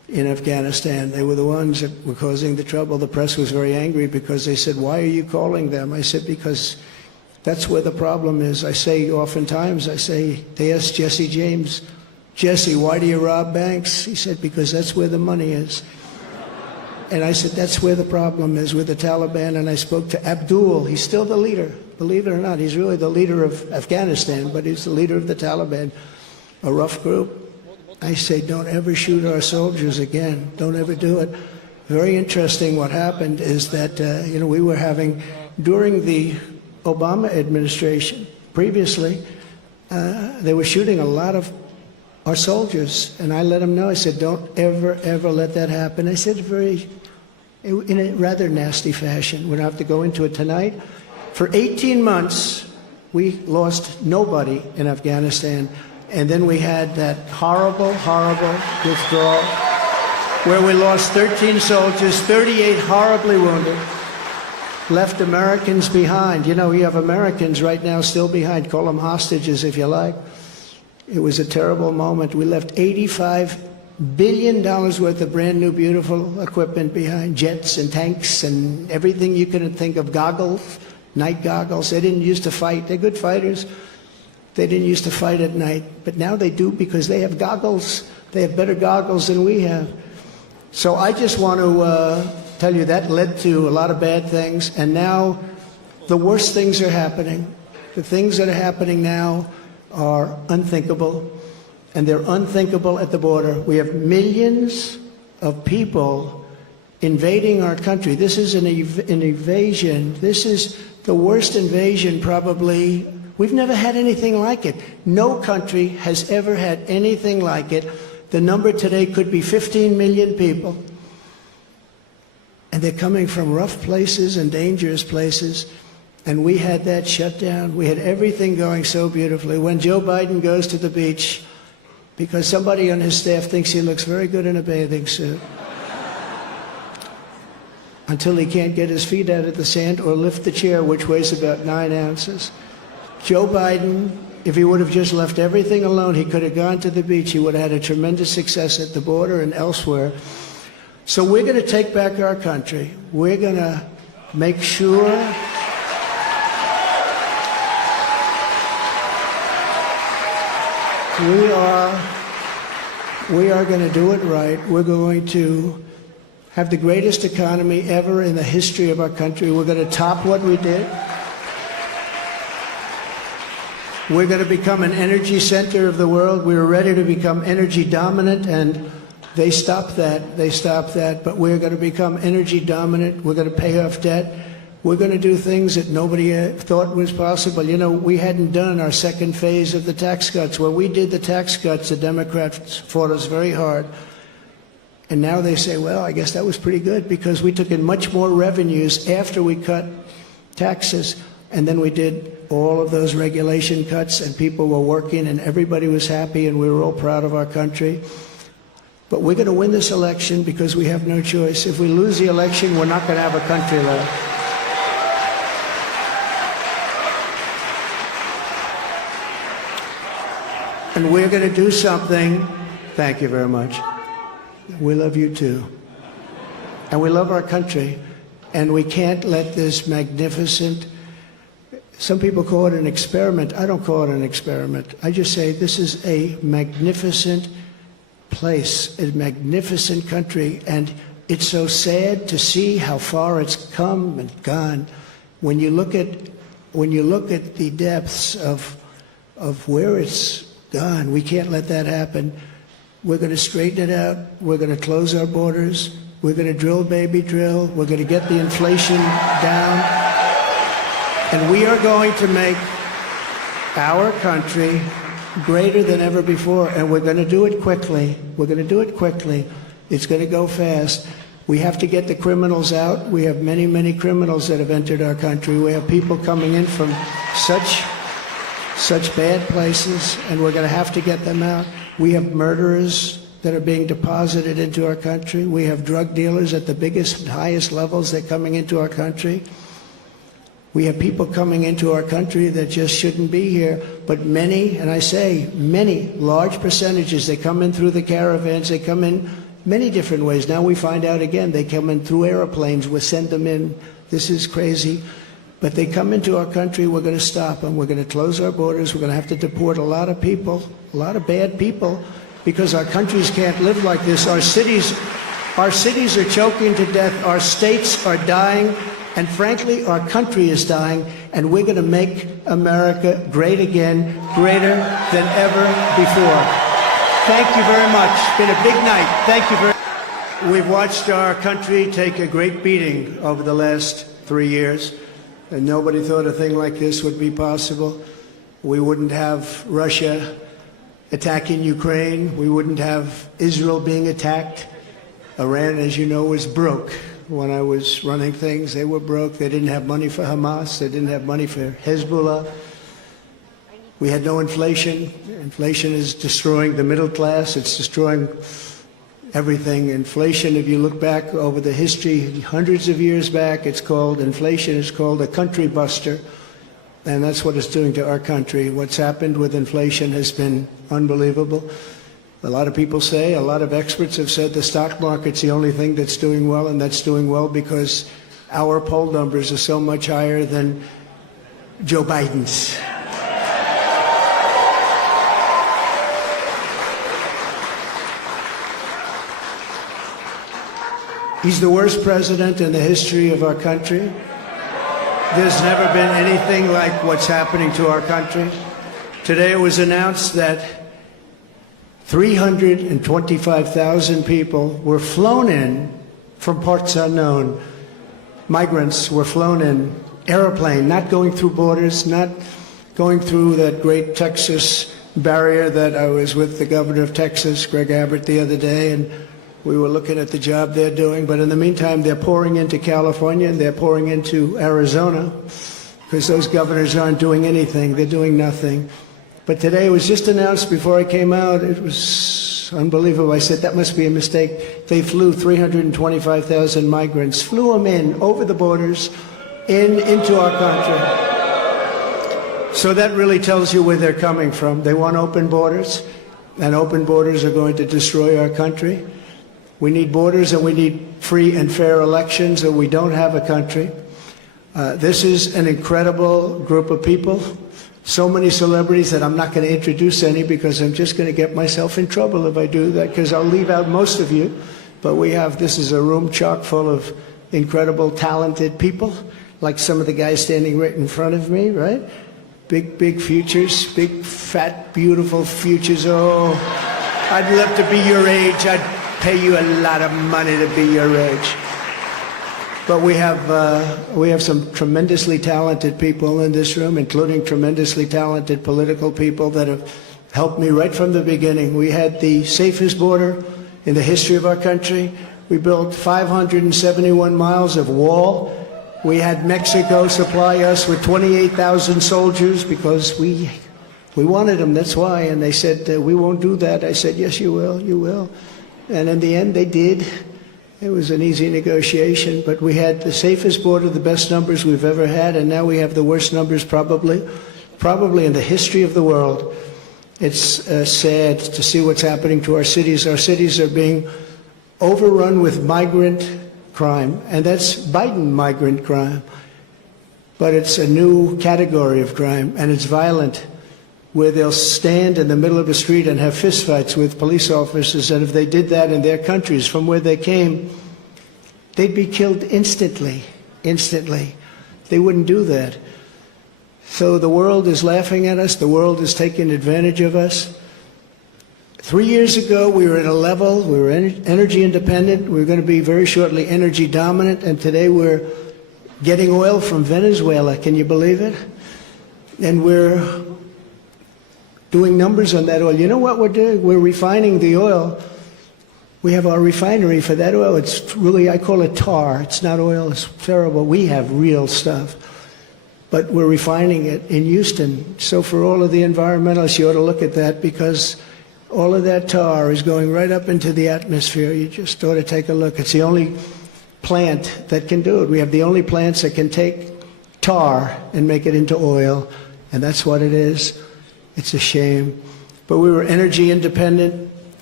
in Afghanistan. They were the ones that were causing the trouble. The press was very angry because they said, "Why are you calling them?" I said, "Because that's where the problem is." I say oftentimes, they asked Jesse James, "Jesse, why do you rob banks?" He said, "Because that's where the money is." And I said, that's where the problem is, with the Taliban. And I spoke to Abdul. He's still the leader. Believe it or not, he's really the leader of Afghanistan, but he's the leader of the Taliban, a rough group. I say, don't ever shoot our soldiers again. Don't ever do it. Very interesting what happened is that, we were having, during the Obama administration, previously, they were shooting a lot of our soldiers. And I let them know, I said, don't ever, ever let that happen. I said in a rather nasty fashion. We don't have to go into it tonight. For 18 months, we lost nobody in Afghanistan. And then we had that horrible, horrible withdrawal where we lost 13 soldiers, 38 horribly wounded, left Americans behind. You have Americans right now still behind. Call them hostages if you like. It was a terrible moment. We left $85 billion worth of brand new, beautiful equipment behind, jets and tanks and everything you could think of, goggles, night goggles. They didn't used to fight. They're good fighters. They didn't used to fight at night, but now they do because they have goggles. They have better goggles than we have. So I just want to tell you that led to a lot of bad things, and now the worst things are happening. The things that are happening now are unthinkable, and they're unthinkable at the border. We have millions of people invading our country. This is an invasion. This is the worst invasion probably. We've never had anything like it. No country has ever had anything like it. The number today could be 15 million people. And they're coming from rough places and dangerous places. And we had that shut down. We had everything going so beautifully. When Joe Biden goes to the beach, because somebody on his staff thinks he looks very good in a bathing suit, until he can't get his feet out of the sand or lift the chair, which weighs about 9 ounces. Joe Biden, if he would have just left everything alone, he could have gone to the beach. He would have had a tremendous success at the border and elsewhere. So we're going to take back our country. We're going to make sure we are going to do it right. We're going to have the greatest economy ever in the history of our country. We're going to top what we did. We're going to become an energy center of the world. We were ready to become energy dominant, and they stopped that. They stopped that. But we're going to become energy dominant. We're going to pay off debt. We're going to do things that nobody thought was possible. We hadn't done our second phase of the tax cuts. When we did the tax cuts, the Democrats fought us very hard. And now they say, well, I guess that was pretty good because we took in much more revenues after we cut taxes. And then we did all of those regulation cuts, and people were working, and everybody was happy, and we were all proud of our country. But we're going to win this election because we have no choice. If we lose the election, we're not going to have a country left. And we're going to do something. Thank you very much. We love you too. And we love our country. And we can't let this magnificent, some people call it an experiment. I don't call it an experiment. I just say this is a magnificent place, a magnificent country. And it's so sad to see how far it's come and gone. When you look at the depths of where it's gone, we can't let that happen. We're going to straighten it out. We're going to close our borders. We're going to drill, baby, drill. We're going to get the inflation down. And we are going to make our country greater than ever before. And we're going to do it quickly. We're going to do it quickly. It's going to go fast. We have to get the criminals out. We have many, many criminals that have entered our country. We have people coming in from such bad places, and we're going to have to get them out. We have murderers that are being deposited into our country. We have drug dealers at the biggest and highest levels that are coming into our country. We have people coming into our country that just shouldn't be here, but many, and I say many, large percentages, they come in through the caravans, they come in many different ways. Now we find out again, they come in through airplanes, we send them in. This is crazy. But they come into our country, we're going to stop them. We're going to close our borders. We're going to have to deport a lot of people, a lot of bad people, because our countries can't live like this. Our cities are choking to death. Our states are dying. And frankly, our country is dying. And we're going to make America great again, greater than ever before. Thank you very much. It's been a big night. Thank you very much. We've watched our country take a great beating over the last 3 years. And nobody thought a thing like this would be possible. We wouldn't have Russia attacking Ukraine. We wouldn't have Israel being attacked. Iran, as you know, was broke. When I was running things, they were broke. They didn't have money for Hamas. They didn't have money for Hezbollah. We had no inflation. Inflation is destroying the middle class. It's destroying everything. Inflation, if you look back over the history, hundreds of years back, inflation is called a country buster. And that's what it's doing to our country. What's happened with inflation has been unbelievable. A lot of people say, a lot of experts have said the stock market's the only thing that's doing well, and that's doing well because our poll numbers are so much higher than Joe Biden's. He's the worst president in the history of our country. There's never been anything like what's happening to our country. Today it was announced that 325,000 people were flown in from parts unknown. Migrants were flown in, airplane, not going through borders, not going through that great Texas barrier that I was with the governor of Texas, Greg Abbott, the other day, and we were looking at the job they're doing. But in the meantime, they're pouring into California and they're pouring into Arizona because those governors aren't doing anything. They're doing nothing. But today it was just announced before I came out. It was unbelievable. I said, that must be a mistake. They flew 325,000 migrants, flew them in over the borders into our country. So that really tells you where they're coming from. They want open borders, and open borders are going to destroy our country. We need borders and we need free and fair elections, or we don't have a country. This is an incredible group of people. So many celebrities that I'm not going to introduce any because I'm just going to get myself in trouble if I do that, because I'll leave out most of you. But this is a room chock full of incredible, talented people, like some of the guys standing right in front of me, right? Big, big futures, big, fat, beautiful futures. Oh, I'd love to be your age. I'd pay you a lot of money to be your age. But we have some tremendously talented people in this room, including tremendously talented political people that have helped me right from the beginning. We had the safest border in the history of our country. We built 571 miles of wall. We had Mexico supply us with 28,000 soldiers because we wanted them, that's why. And they said, we won't do that. I said, yes, you will, you will. And in the end, they did. It was an easy negotiation, but we had the safest border, the best numbers we've ever had, and now we have the worst numbers probably in the history of the world. It's sad to see what's happening to our cities. Our cities are being overrun with migrant crime, and that's Biden migrant crime. But it's a new category of crime, and it's violent, where they'll stand in the middle of the street and have fistfights with police officers, and if they did that in their countries from where they came, they'd be killed instantly. They wouldn't do that. So the world is laughing at us. The world is taking advantage of us. 3 years ago, we were at a level, we were energy independent. We were going to be very shortly energy dominant, and today we're getting oil from Venezuela. Can you believe it? And we're doing numbers on that oil. You know what we're doing? We're refining the oil. We have our refinery for that oil. It's really, I call it tar. It's not oil. It's terrible. We have real stuff. But we're refining it in Houston. So for all of the environmentalists, you ought to look at that, because all of that tar is going right up into the atmosphere. You just ought to take a look. It's the only plant that can do it. We have the only plants that can take tar and make it into oil, and that's what it is. It's a shame. But we were energy independent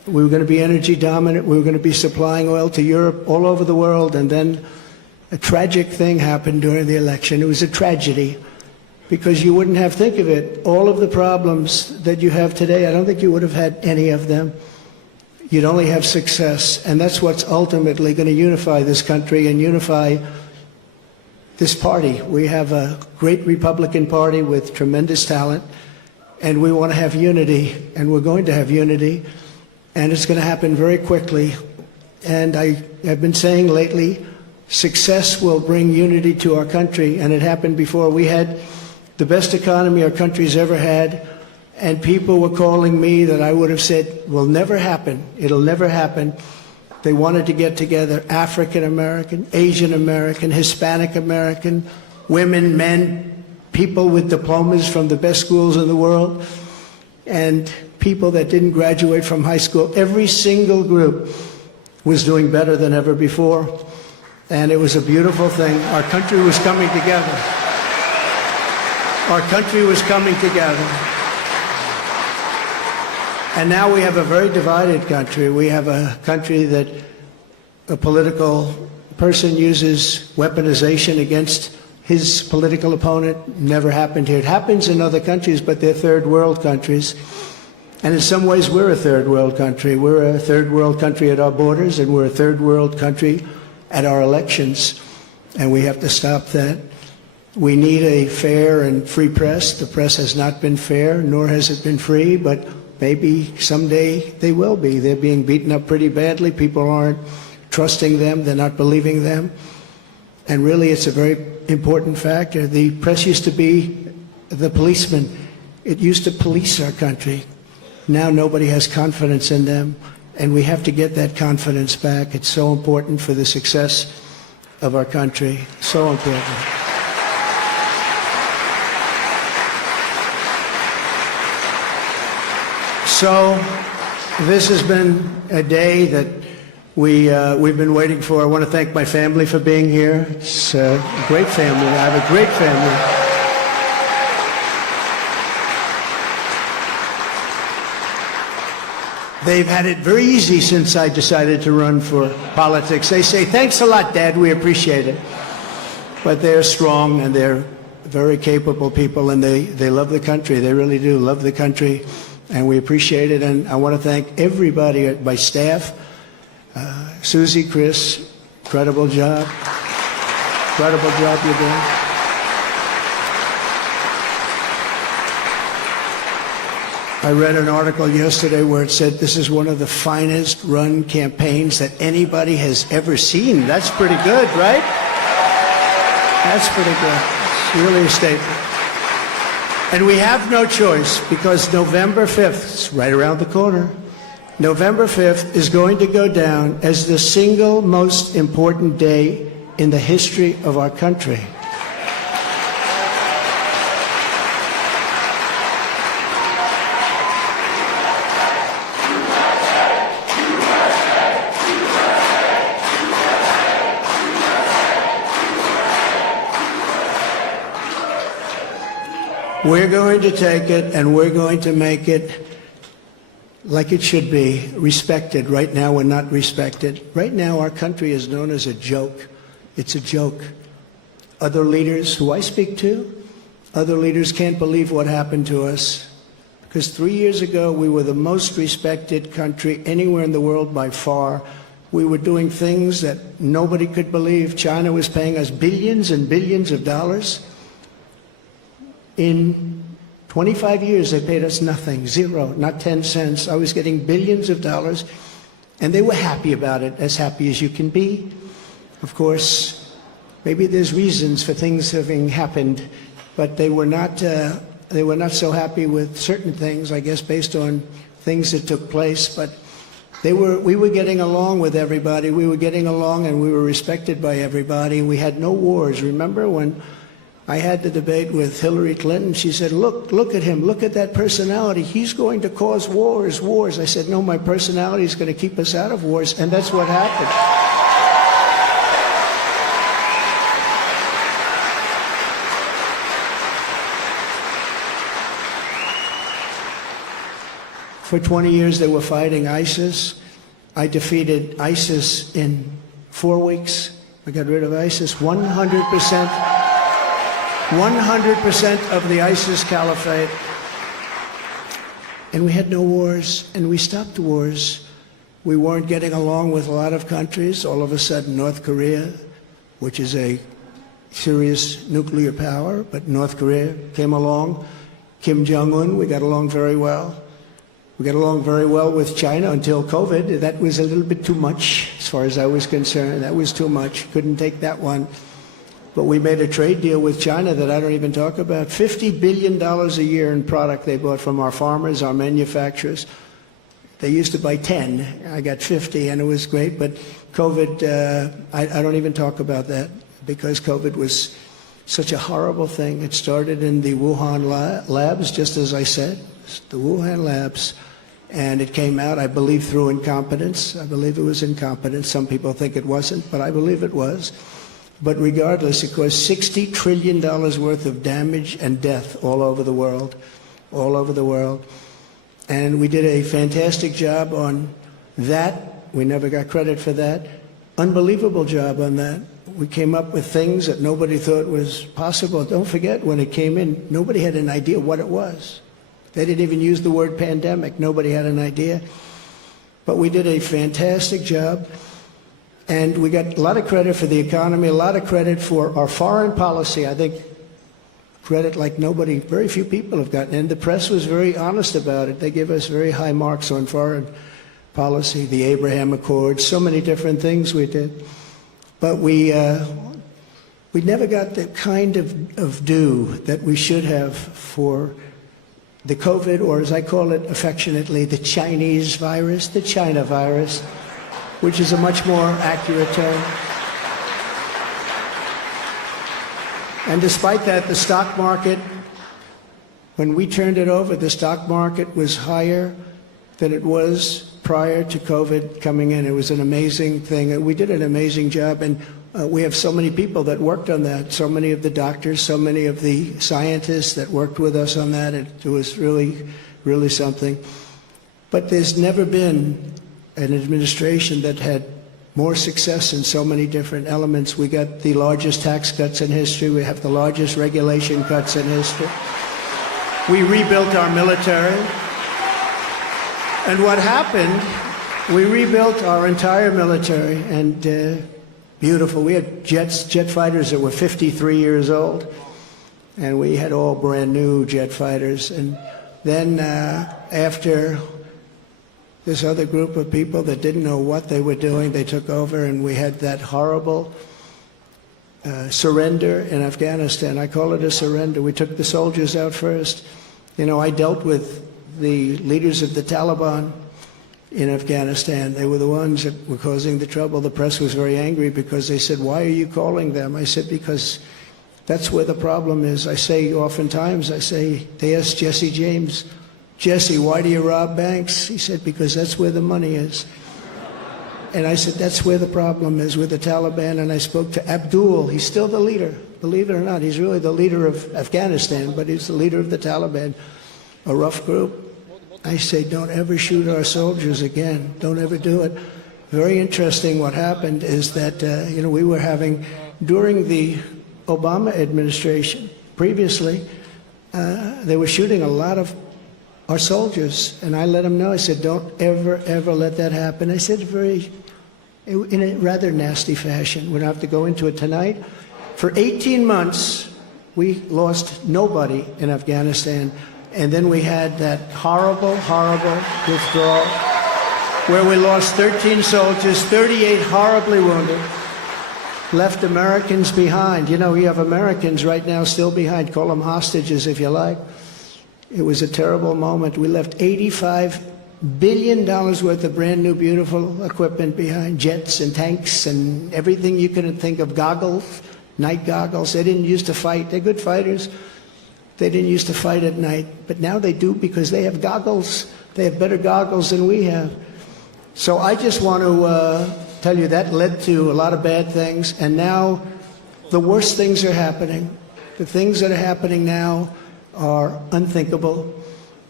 We were going to be energy dominant. We were going to be supplying oil to Europe, all over the world. And then a tragic thing happened during the election. It was a tragedy because you wouldn't have, think of it, all of the problems that you have today, I don't think you would have had any of them. You'd only have success. And that's what's ultimately going to unify this country and unify this party. We have a great Republican Party with tremendous talent, and we want to have unity, and we're going to have unity, and it's going to happen very quickly. And I have been saying lately, success will bring unity to our country, and it happened before. We had the best economy our country's ever had, and people were calling me that I would have said will never happen. It'll never happen. They wanted to get together, African American, Asian American, Hispanic American, women, men, people with diplomas from the best schools in the world, and people that didn't graduate from high school. Every single group was doing better than ever before, and it was a beautiful thing. Our country was coming together. Our country was coming together. And now we have a very divided country. We have a country that a political person uses weaponization against his political opponent. Never happened here. It happens in other countries, but they're third world countries. And in some ways, we're a third world country. We're a third world country at our borders, and we're a third world country at our elections. And we have to stop that. We need a fair and free press. The press has not been fair, nor has it been free, but maybe someday they will be. They're being beaten up pretty badly. People aren't trusting them. They're not believing them. And really, it's a very important factor. The press used to be the policeman. It used to police our country. Now nobody has confidence in them, and we have to get that confidence back. It's so important for the success of our country. So important. So this has been a day that we've been waiting for. I want to thank my family for being here. It's a great family. I have a great family. They've had it very easy since I decided to run for politics. They say, thanks a lot, Dad, we appreciate it. But they're strong, and they're very capable people, and they love the country. They really do love the country, and we appreciate it. And I want to thank everybody at my staff. Susie, Chris, incredible job. Incredible job you're doing. I read an article yesterday where it said this is one of the finest run campaigns that anybody has ever seen. That's pretty good, right? That's pretty good. It's really a statement. And we have no choice, because November 5th is right around the corner. November 5th is going to go down as the single most important day in the history of our country. We're going to take it, and we're going to make it like it should be, respected. Right now, we're not respected. Right now, our country is known as a joke. It's a joke. Other leaders who I speak to, other leaders can't believe what happened to us. Because 3 years ago, we were the most respected country anywhere in the world by far. We were doing things that nobody could believe. China was paying us billions and billions of dollars. In 25 years, they paid us nothing, zero, not 10 cents. I was getting billions of dollars, and they were happy about it, as happy as you can be. Of course, maybe there's reasons for things having happened, but they were not so happy with certain things, I guess, based on things that took place. But we were getting along with everybody. We were getting along, and we were respected by everybody. We had no wars. Remember when I had the debate with Hillary Clinton? She said, look at him, look at that personality. He's going to cause wars. I said, no, my personality is going to keep us out of wars, and that's what happened. For 20 years, they were fighting ISIS. I defeated ISIS in 4 weeks. I got rid of ISIS. 100% of the ISIS caliphate. And we had no wars, and we stopped wars. We weren't getting along with a lot of countries. All of a sudden, North Korea, which is a serious nuclear power, but North Korea came along. Kim Jong-un, we got along very well. We got along very well with China until COVID. That was a little bit too much, as far as I was concerned. That was too much. Couldn't take that one. But we made a trade deal with China that I don't even talk about. $50 billion a year in product they bought from our farmers, our manufacturers. They used to buy 10. I got 50, and it was great. But COVID, I don't even talk about that, because COVID was such a horrible thing. It started in the Wuhan labs, just as I said, the Wuhan labs. And it came out, I believe, through incompetence. I believe it was incompetence. Some people think it wasn't, but I believe it was. But regardless, it caused $60 trillion worth of damage and death all over the world, all over the world. And we did a fantastic job on that. We never got credit for that. Unbelievable job on that. We came up with things that nobody thought was possible. Don't forget, when it came in, nobody had an idea what it was. They didn't even use the word pandemic. Nobody had an idea. But we did a fantastic job. And we got a lot of credit for the economy, a lot of credit for our foreign policy. I think credit like nobody, very few people have gotten. And the press was very honest about it. They give us very high marks on foreign policy, the Abraham Accords, so many different things we did. But we never got the kind of due that we should have for the COVID, or as I call it affectionately, the Chinese virus, the China virus, which is a much more accurate term. And despite that, the stock market, when we turned it over, the stock market was higher than it was prior to COVID coming in. It was an amazing thing. We did an amazing job, and we have so many people that worked on that, so many of the doctors, so many of the scientists that worked with us on that. It was really, really something. But there's never been an administration that had more success in so many different elements. We got the largest tax cuts in history. We have the largest regulation cuts in history. We rebuilt our military. And what happened, we rebuilt our entire military, and beautiful. We had jet fighters that were 53 years old, and we had all brand new jet fighters. And then after this other group of people that didn't know what they were doing, they took over, and we had that horrible surrender in Afghanistan. I call it a surrender. We took the soldiers out first. You know, I dealt with the leaders of the Taliban in Afghanistan. They were the ones that were causing the trouble. The press was very angry because they said, "Why are you calling them?" I said, "Because that's where the problem is." I say oftentimes, they asked Jesse James, "Jesse, why do you rob banks?" He said, "Because that's where the money is." And I said, that's where the problem is, with the Taliban. And I spoke to Abdul. He's still the leader. Believe it or not, he's really the leader of Afghanistan, but he's the leader of the Taliban, a rough group. I say, don't ever shoot our soldiers again. Don't ever do it. Very interesting what happened is that, we were having, during the Obama administration, previously, they were shooting a lot of our soldiers, and I let them know. I said, don't ever, ever let that happen. I said in a rather nasty fashion. We don't have to go into it tonight. For 18 months, we lost nobody in Afghanistan, and then we had that horrible, horrible withdrawal where we lost 13 soldiers, 38 horribly wounded, left Americans behind. You know, you have Americans right now still behind. Call them hostages if you like. It was a terrible moment. We left $85 billion worth of brand new, beautiful equipment behind, jets and tanks and everything you could think of, goggles, night goggles. They didn't used to fight. They're good fighters. They didn't used to fight at night, but now they do because they have goggles. They have better goggles than we have. So I just want to tell you that led to a lot of bad things, and now the worst things are happening. The things that are happening now are unthinkable.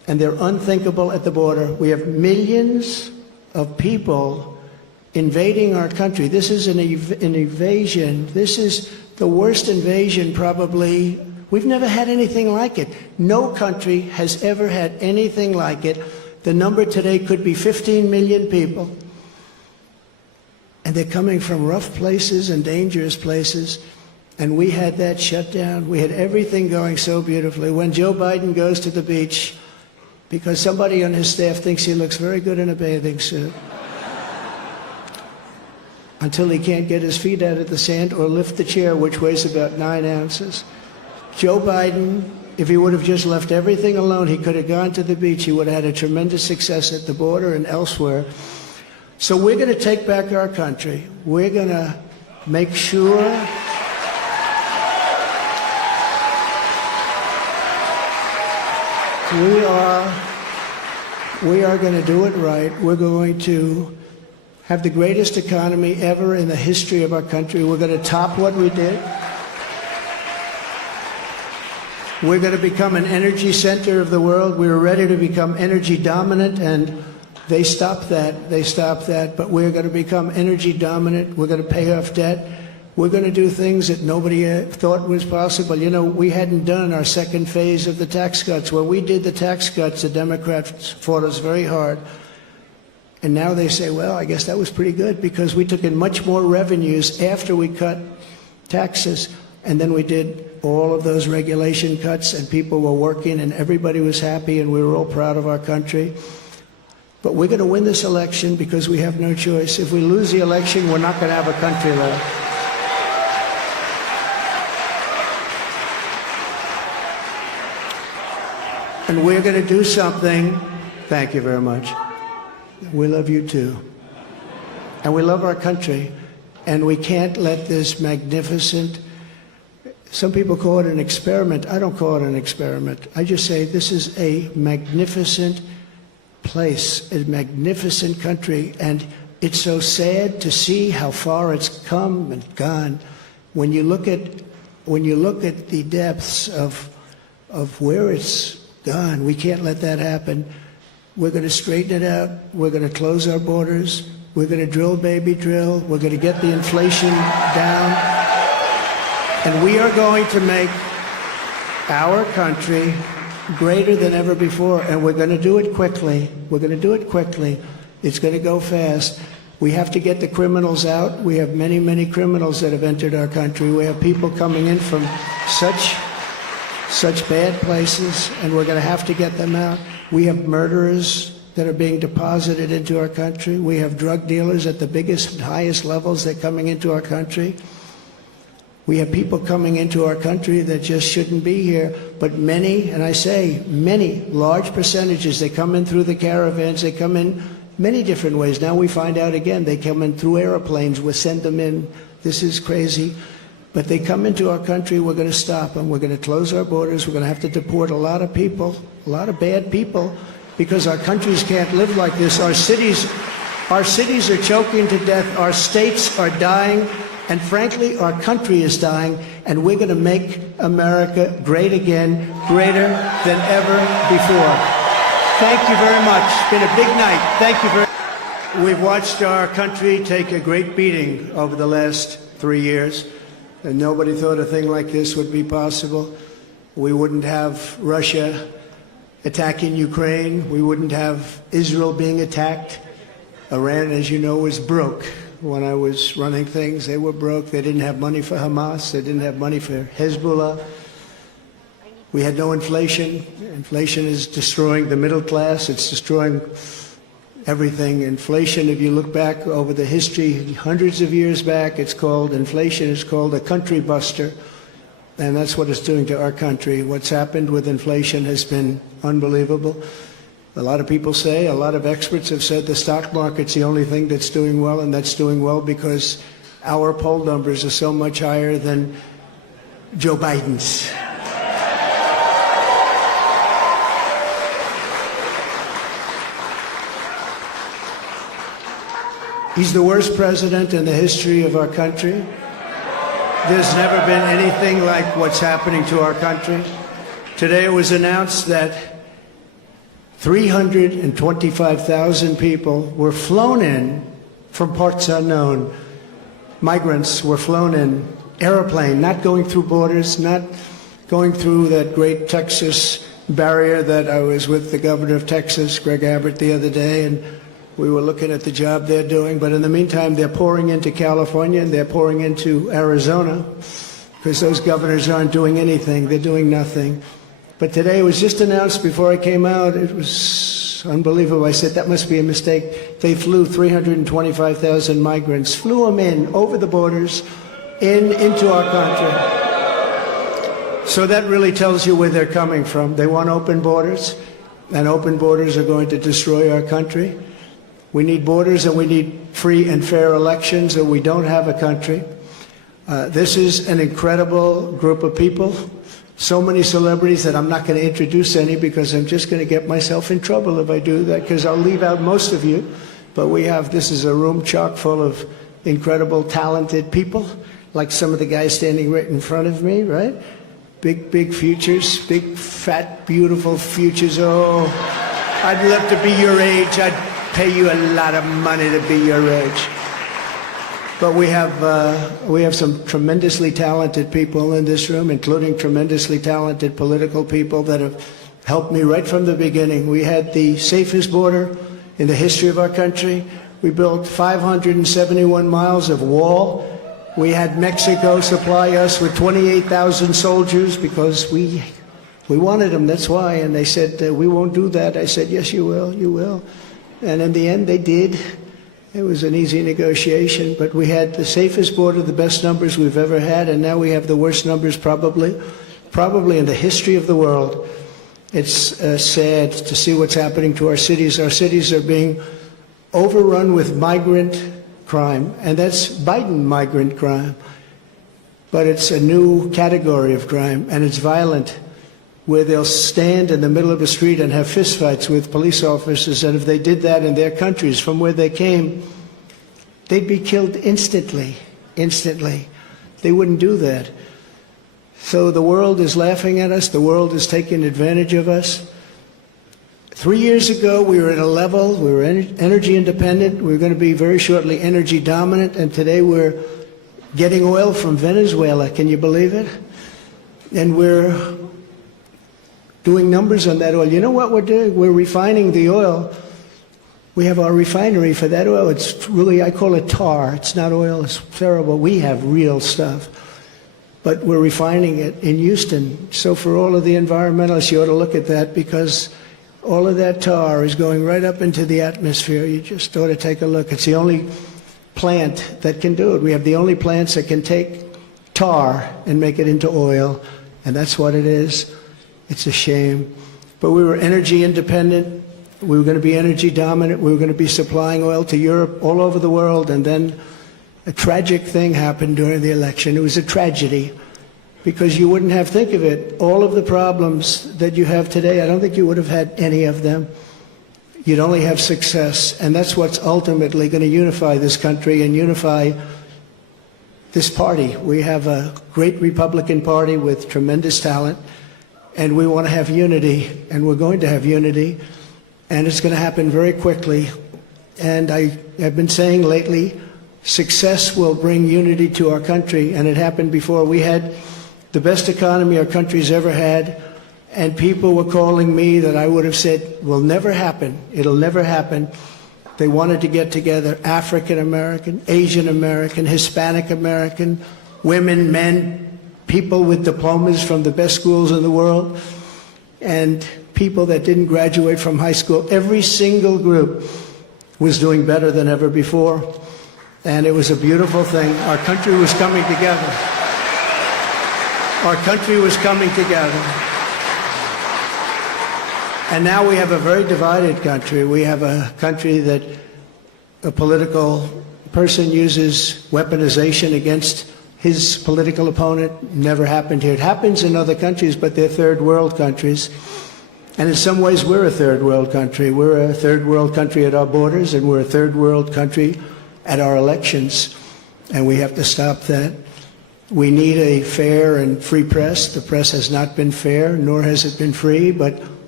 and they're unthinkable at the border. We have millions of people invading our country. This is an invasion. This is the worst invasion probably. We've never had anything like it. No country has ever had anything like it. The number today could be 15 million people. And they're coming from rough places and dangerous places. And we had that shut down. We had everything going so beautifully. When Joe Biden goes to the beach, because somebody on his staff thinks he looks very good in a bathing suit, until he can't get his feet out of the sand or lift the chair, which weighs about 9 ounces. Joe Biden, if he would have just left everything alone, he could have gone to the beach. He would have had a tremendous success at the border and elsewhere. So we're going to take back our country. We're going to make sure we are going to do it right. We're going to have the greatest economy ever in the history of our country. We're going to top what we did. We're going to become an energy center of the world. We were ready to become energy dominant, and they stopped that. They stopped that. But we're going to become energy dominant. We're going to pay off debt. We're going to do things that nobody thought was possible. You know, we hadn't done our second phase of the tax cuts. When we did the tax cuts, the Democrats fought us very hard. And now they say, well, I guess that was pretty good because we took in much more revenues after we cut taxes. And then we did all of those regulation cuts, and people were working, and everybody was happy, and we were all proud of our country. But we're going to win this election because we have no choice. If we lose the election, we're not going to have a country left. And we're going to do something. Thank you very much. We love you too. And we love our country. And we can't let this magnificent, some people call it an experiment. I don't call it an experiment. I just say this is a magnificent place, a magnificent country. And it's so sad to see how far it's come and gone. When you look at the depths of where it's gone, we can't let that happen. We're going to straighten it out. We're going to close our borders. We're going to drill, baby, drill. We're going to get the inflation down. And we are going to make our country greater than ever before. And we're going to do it quickly. We're going to do it quickly. It's going to go fast. We have to get the criminals out. We have many, many criminals that have entered our country. We have people coming in from such bad places, and we're going to have to get them out. We have murderers that are being deposited into our country. We have drug dealers at the biggest, highest levels that are coming into our country. We have people coming into our country that just shouldn't be here. But many, and I say many, large percentages, they come in through the caravans. They come in many different ways. Now we find out again, they come in through airplanes. We send them in. This is crazy. But they come into our country, we're going to stop them. We're going to close our borders. We're going to have to deport a lot of people, a lot of bad people, because our countries can't live like this. Our cities are choking to death. Our states are dying. And frankly, our country is dying. And we're going to make America great again, greater than ever before. Thank you very much. It's been a big night. Thank you very much. We've watched our country take a great beating over the last 3 years. And nobody thought a thing like this would be possible. We wouldn't have Russia attacking Ukraine. We wouldn't have Israel being attacked. Iran, as you know, was broke. When I was running things, they were broke. They didn't have money for Hamas. They didn't have money for Hezbollah. We had no inflation. Inflation is destroying the middle class. It's destroying everything. Inflation, if you look back over the history, hundreds of years back, inflation is called a country buster. And that's what it's doing to our country. What's happened with inflation has been unbelievable. A lot of people say, a lot of experts have said the stock market's the only thing that's doing well, and that's doing well because our poll numbers are so much higher than Joe Biden's. He's the worst president in the history of our country. There's never been anything like what's happening to our country. Today it was announced that 325,000 people were flown in from parts unknown. Migrants were flown in, airplane, not going through borders, not going through that great Texas barrier that I was with the governor of Texas, Greg Abbott, the other day, and we were looking at the job they're doing. But in the meantime, they're pouring into California and they're pouring into Arizona because those governors aren't doing anything. They're doing nothing. But today it was just announced before I came out. It was unbelievable. I said, that must be a mistake. They flew 325,000 migrants, flew them in over the borders, into our country. So that really tells you where they're coming from. They want open borders, and open borders are going to destroy our country. We need borders and we need free and fair elections, or we don't have a country. This is an incredible group of people. So many celebrities that I'm not going to introduce any because I'm just going to get myself in trouble if I do that, because I'll leave out most of you. But this is a room chock full of incredible, talented people, like some of the guys standing right in front of me, right? Big futures, big, fat, beautiful futures. Oh, I'd love to be your age. I'd pay you a lot of money to be your age. But we have some tremendously talented people in this room, including tremendously talented political people that have helped me right from the beginning. We had the safest border in the history of our country. We built 571 miles of wall. We had Mexico supply us with 28,000 soldiers because we wanted them, that's why. And they said, we won't do that. I said, yes, you will, you will. And in the end, they did. It was an easy negotiation, but we had the safest border, the best numbers we've ever had, and now we have the worst numbers probably in the history of the world. It's sad to see what's happening to our cities. Our cities are being overrun with migrant crime, and that's Biden migrant crime. But it's a new category of crime, and it's violent, where they'll stand in the middle of a street and have fistfights with police officers, and if they did that in their countries from where they came, they'd be killed instantly. They wouldn't do that. So the world is laughing at us. The world is taking advantage of us. 3 years ago, we were at a level, we were energy independent. We were going to be very shortly energy dominant, and today we're getting oil from Venezuela. Can you believe it? And we're doing numbers on that oil. You know what we're doing? We're refining the oil. We have our refinery for that oil. It's really, I call it tar. It's not oil. It's terrible. We have real stuff. But we're refining it in Houston. So for all of the environmentalists, you ought to look at that, because all of that tar is going right up into the atmosphere. You just ought to take a look. It's the only plant that can do it. We have the only plants that can take tar and make it into oil, and that's what it is. It's a shame. But we were energy independent. We were going to be energy dominant. We were going to be supplying oil to Europe, all over the world. And then a tragic thing happened during the election. It was a tragedy, because you wouldn't have, think of it, all of the problems that you have today, I don't think you would have had any of them. You'd only have success. And that's what's ultimately going to unify this country and unify this party. We have a great Republican Party with tremendous talent. And we want to have unity, and we're going to have unity, and it's going to happen very quickly. And I have been saying lately, success will bring unity to our country, and it happened before. We had the best economy our country's ever had, and people were calling me that I would have said will never happen. It'll never happen. They wanted to get together, African American, Asian American, Hispanic American, women, men, people with diplomas from the best schools in the world, and people that didn't graduate from high school. Every single group was doing better than ever before, and it was a beautiful thing. Our country was coming together. Our country was coming together. And now we have a very divided country. We have a country that a political person uses weaponization against his political opponent. Never happened here. It happens in other countries, but they're third world countries. And in some ways, we're a third world country. We're a third world country at our borders, and we're a third world country at our elections. And we have to stop that. We need a fair and free press. The press has not been fair, nor has it been free, but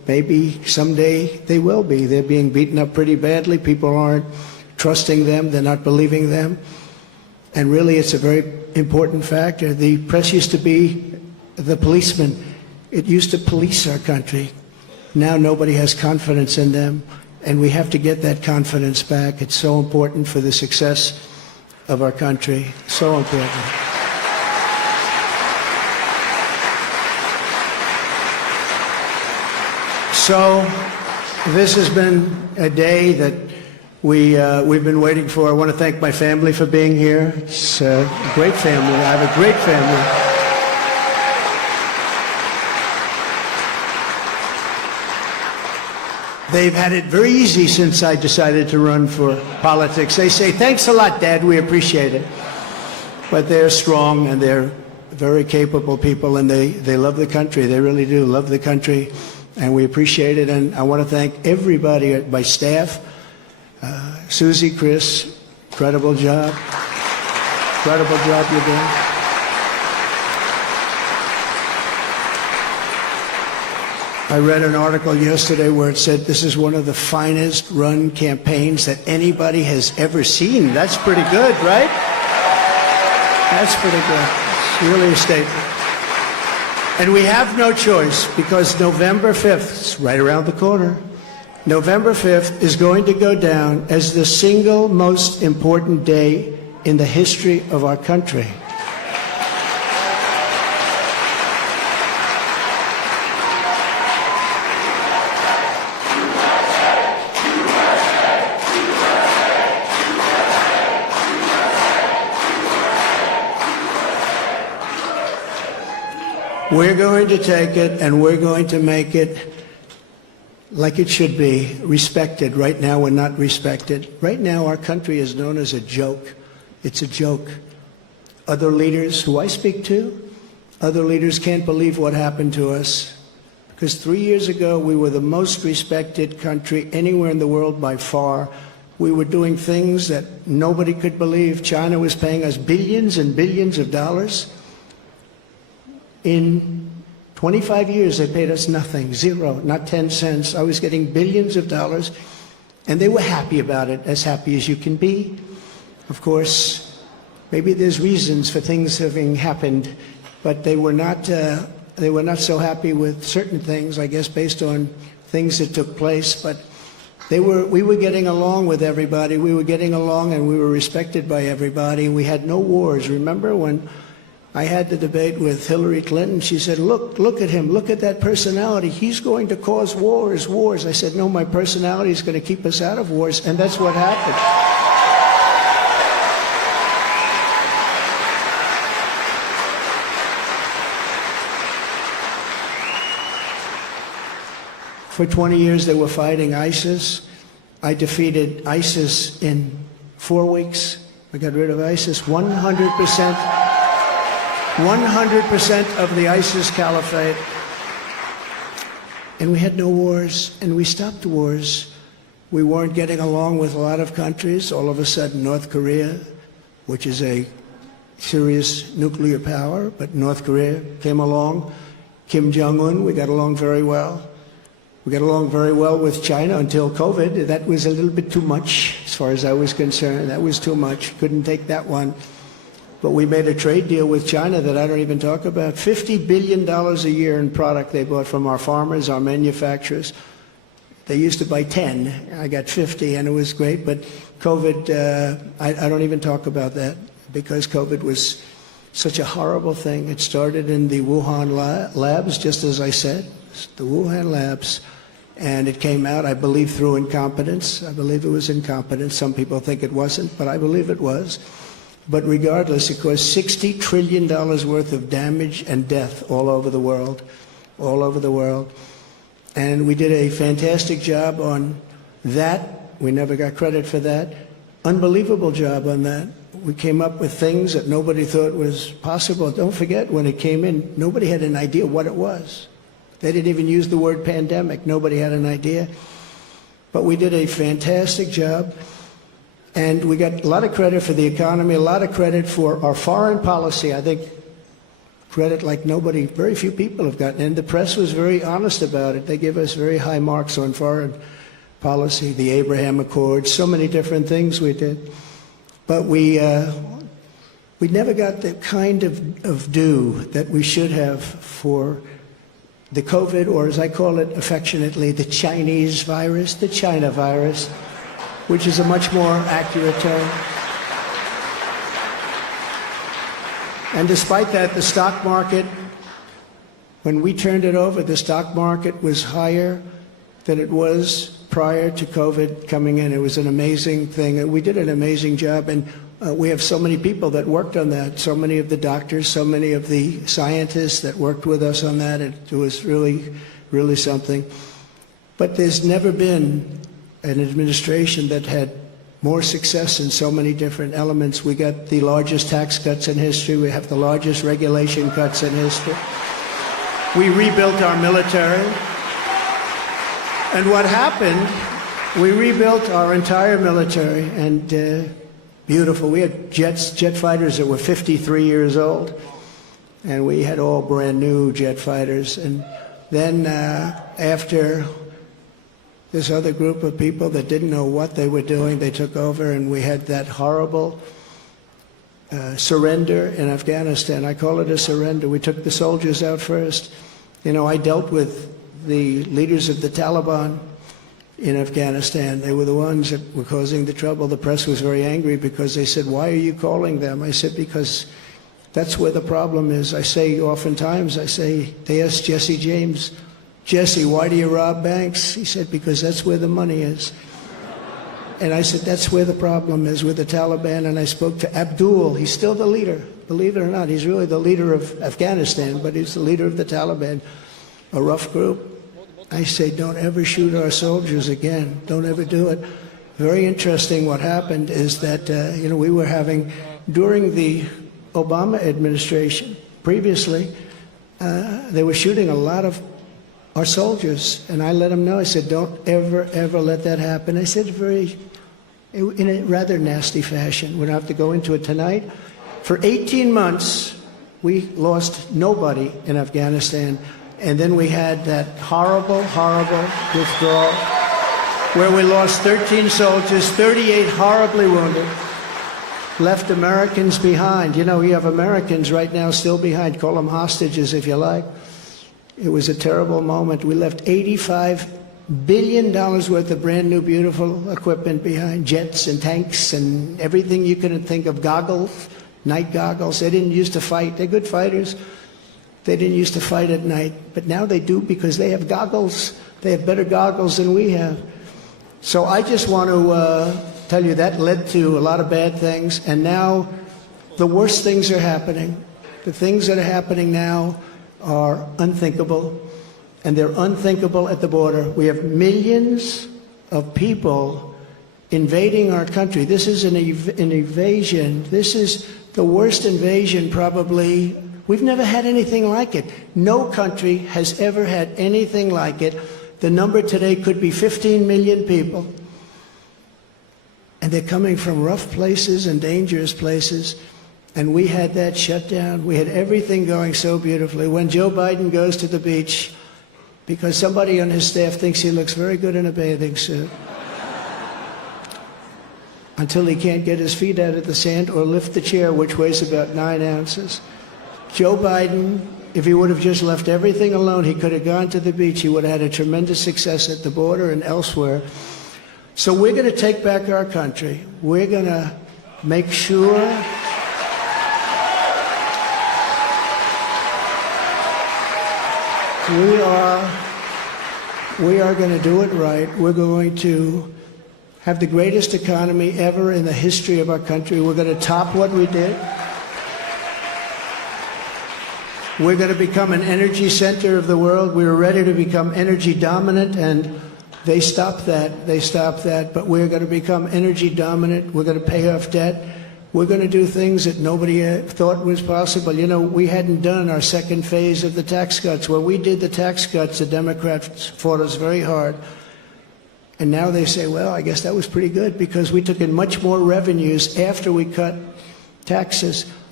maybe someday they will be. They're being beaten up pretty badly. People aren't trusting them. They're not believing them. And really, it's a very important factor. The press used to be the policeman. It used to police our country. Now nobody has confidence in them, and we have to get that confidence back. It's so important for the success of our country. So important. So this has been a day that we've been waiting for. I want to thank my family for being here. It's a great family. I have a great family. They've had it very easy since I decided to run for politics. They say, thanks a lot, Dad, we appreciate it. But they're strong and they're very capable people, and they love the country. They really do love the country, and we appreciate it. And I want to thank everybody, my staff, Susie, Chris, incredible job. Incredible job you're doing. I read an article yesterday where it said this is one of the finest run campaigns that anybody has ever seen. That's pretty good, right? That's pretty good. It's really a statement. And we have no choice, because November 5th, it's right around the corner, November 5th is going to go down as the single most important day in the history of our country. We're going to take it and we're going to make it like it should be, respected. Right now, we're not respected. Right now, our country is known as a joke. It's a joke. Other leaders who I speak to, other leaders can't believe what happened to us. Because 3 years ago, we were the most respected country anywhere in the world by far. We were doing things that nobody could believe. China was paying us billions and billions of dollars. In 25 years, they paid us nothing, zero, not 10 cents. I was getting billions of dollars, and they were happy about it, as happy as you can be. Of course, maybe there's reasons for things having happened, but they were not so happy with certain things, I guess, based on things that took place. But we were getting along with everybody. We were getting along, and we were respected by everybody. We had no wars. Remember when I had the debate with Hillary Clinton? She said, look at him, look at that personality. He's going to cause wars. I said, no, my personality is going to keep us out of wars, and that's what happened. For 20 years, they were fighting ISIS. I defeated ISIS in 4 weeks. I got rid of ISIS 100%. 100% of the ISIS caliphate. And we had no wars, and we stopped wars. We weren't getting along with a lot of countries. All of a sudden, North Korea, which is a serious nuclear power, but North Korea came along. Kim Jong-un, we got along very well. We got along very well with China until COVID. That was a little bit too much, as far as I was concerned. That was too much. Couldn't take that one. But we made a trade deal with China that I don't even talk about. $50 billion a year in product they bought from our farmers, our manufacturers. They used to buy 10. I got 50, and it was great. But COVID, I don't even talk about that, because COVID was such a horrible thing. It started in the Wuhan labs, just as I said, the Wuhan labs. And it came out, I believe, through incompetence. I believe it was incompetence. Some people think it wasn't, but I believe it was. But regardless, it caused $60 trillion worth of damage and death all over the world, all over the world. And we did a fantastic job on that. We never got credit for that. Unbelievable job on that. We came up with things that nobody thought was possible. Don't forget, when it came in, nobody had an idea what it was. They didn't even use the word pandemic. Nobody had an idea. But we did a fantastic job. And we got a lot of credit for the economy, a lot of credit for our foreign policy. I think credit like very few people have gotten. And the press was very honest about it. They give us very high marks on foreign policy, the Abraham Accords, so many different things we did. But we never got the kind of due that we should have for the COVID, or as I call it affectionately, the Chinese virus, the China virus, which is a much more accurate term. And despite that, the stock market, when we turned it over, the stock market was higher than it was prior to COVID coming in. It was an amazing thing. We did an amazing job, and we have so many people that worked on that, so many of the doctors, so many of the scientists that worked with us on that. It was really, really something. But there's never been an administration that had more success in so many different elements. We got the largest tax cuts in history. We have the largest regulation cuts in history. We rebuilt our military. And what happened, we rebuilt our entire military, and beautiful. We had jet fighters that were 53 years old, and we had all brand new jet fighters. And then after this other group of people that didn't know what they were doing, they took over, and we had that horrible surrender in Afghanistan. I call it a surrender. We took the soldiers out first. You know, I dealt with the leaders of the Taliban in Afghanistan. They were the ones that were causing the trouble. The press was very angry because they said, "Why are you calling them?" I said, "Because that's where the problem is." I say oftentimes, they asked Jesse James, "Jesse, why do you rob banks?" He said, "Because that's where the money is." And I said, that's where the problem is with the Taliban. And I spoke to Abdul. He's still the leader. Believe it or not, he's really the leader of Afghanistan, but he's the leader of the Taliban, a rough group. I say, don't ever shoot our soldiers again. Don't ever do it. Very interesting what happened is that, we were having, during the Obama administration, previously, they were shooting a lot of our soldiers. And I let them know, I said, don't ever, ever let that happen. I said in a rather nasty fashion. We don't have to go into it tonight. For 18 months, we lost nobody in Afghanistan. And then we had that horrible, horrible withdrawal where we lost 13 soldiers, 38 horribly wounded, left Americans behind. You know, we have Americans right now still behind. Call them hostages if you like. It was a terrible moment. We left $85 billion worth of brand new, beautiful equipment behind, jets and tanks and everything you could think of, goggles, night goggles. They didn't used to fight. They're good fighters. They didn't used to fight at night, but now they do because they have goggles. They have better goggles than we have. So I just want to tell you that led to a lot of bad things, and now the worst things are happening. The things that are happening now are unthinkable, and they're unthinkable at the border. We have millions of people invading our country. This is an invasion. This is the worst invasion probably. We've never had anything like it. No country has ever had anything like it. The number today could be 15 million people. And they're coming from rough places and dangerous places. And we had that shut down. We had everything going so beautifully. When Joe Biden goes to the beach, because somebody on his staff thinks he looks very good in a bathing suit, until he can't get his feet out of the sand or lift the chair, which weighs about 9 ounces. Joe Biden, if he would have just left everything alone, he could have gone to the beach. He would have had a tremendous success at the border and elsewhere. So we're going to take back our country. We're going to make sure we are going to do it right. We're going to have the greatest economy ever in the history of our country. We're going to top what we did. We're going to become an energy center of the world. We were ready to become energy dominant, and they stopped that. They stopped that. But we're going to become energy dominant. We're going to pay off debt. We're going to do things that nobody thought was possible. You know, we hadn't done our second phase of the tax cuts. When we did the tax cuts, the Democrats fought us very hard. And now they say, well, I guess that was pretty good because we took in much more revenues after we cut taxes.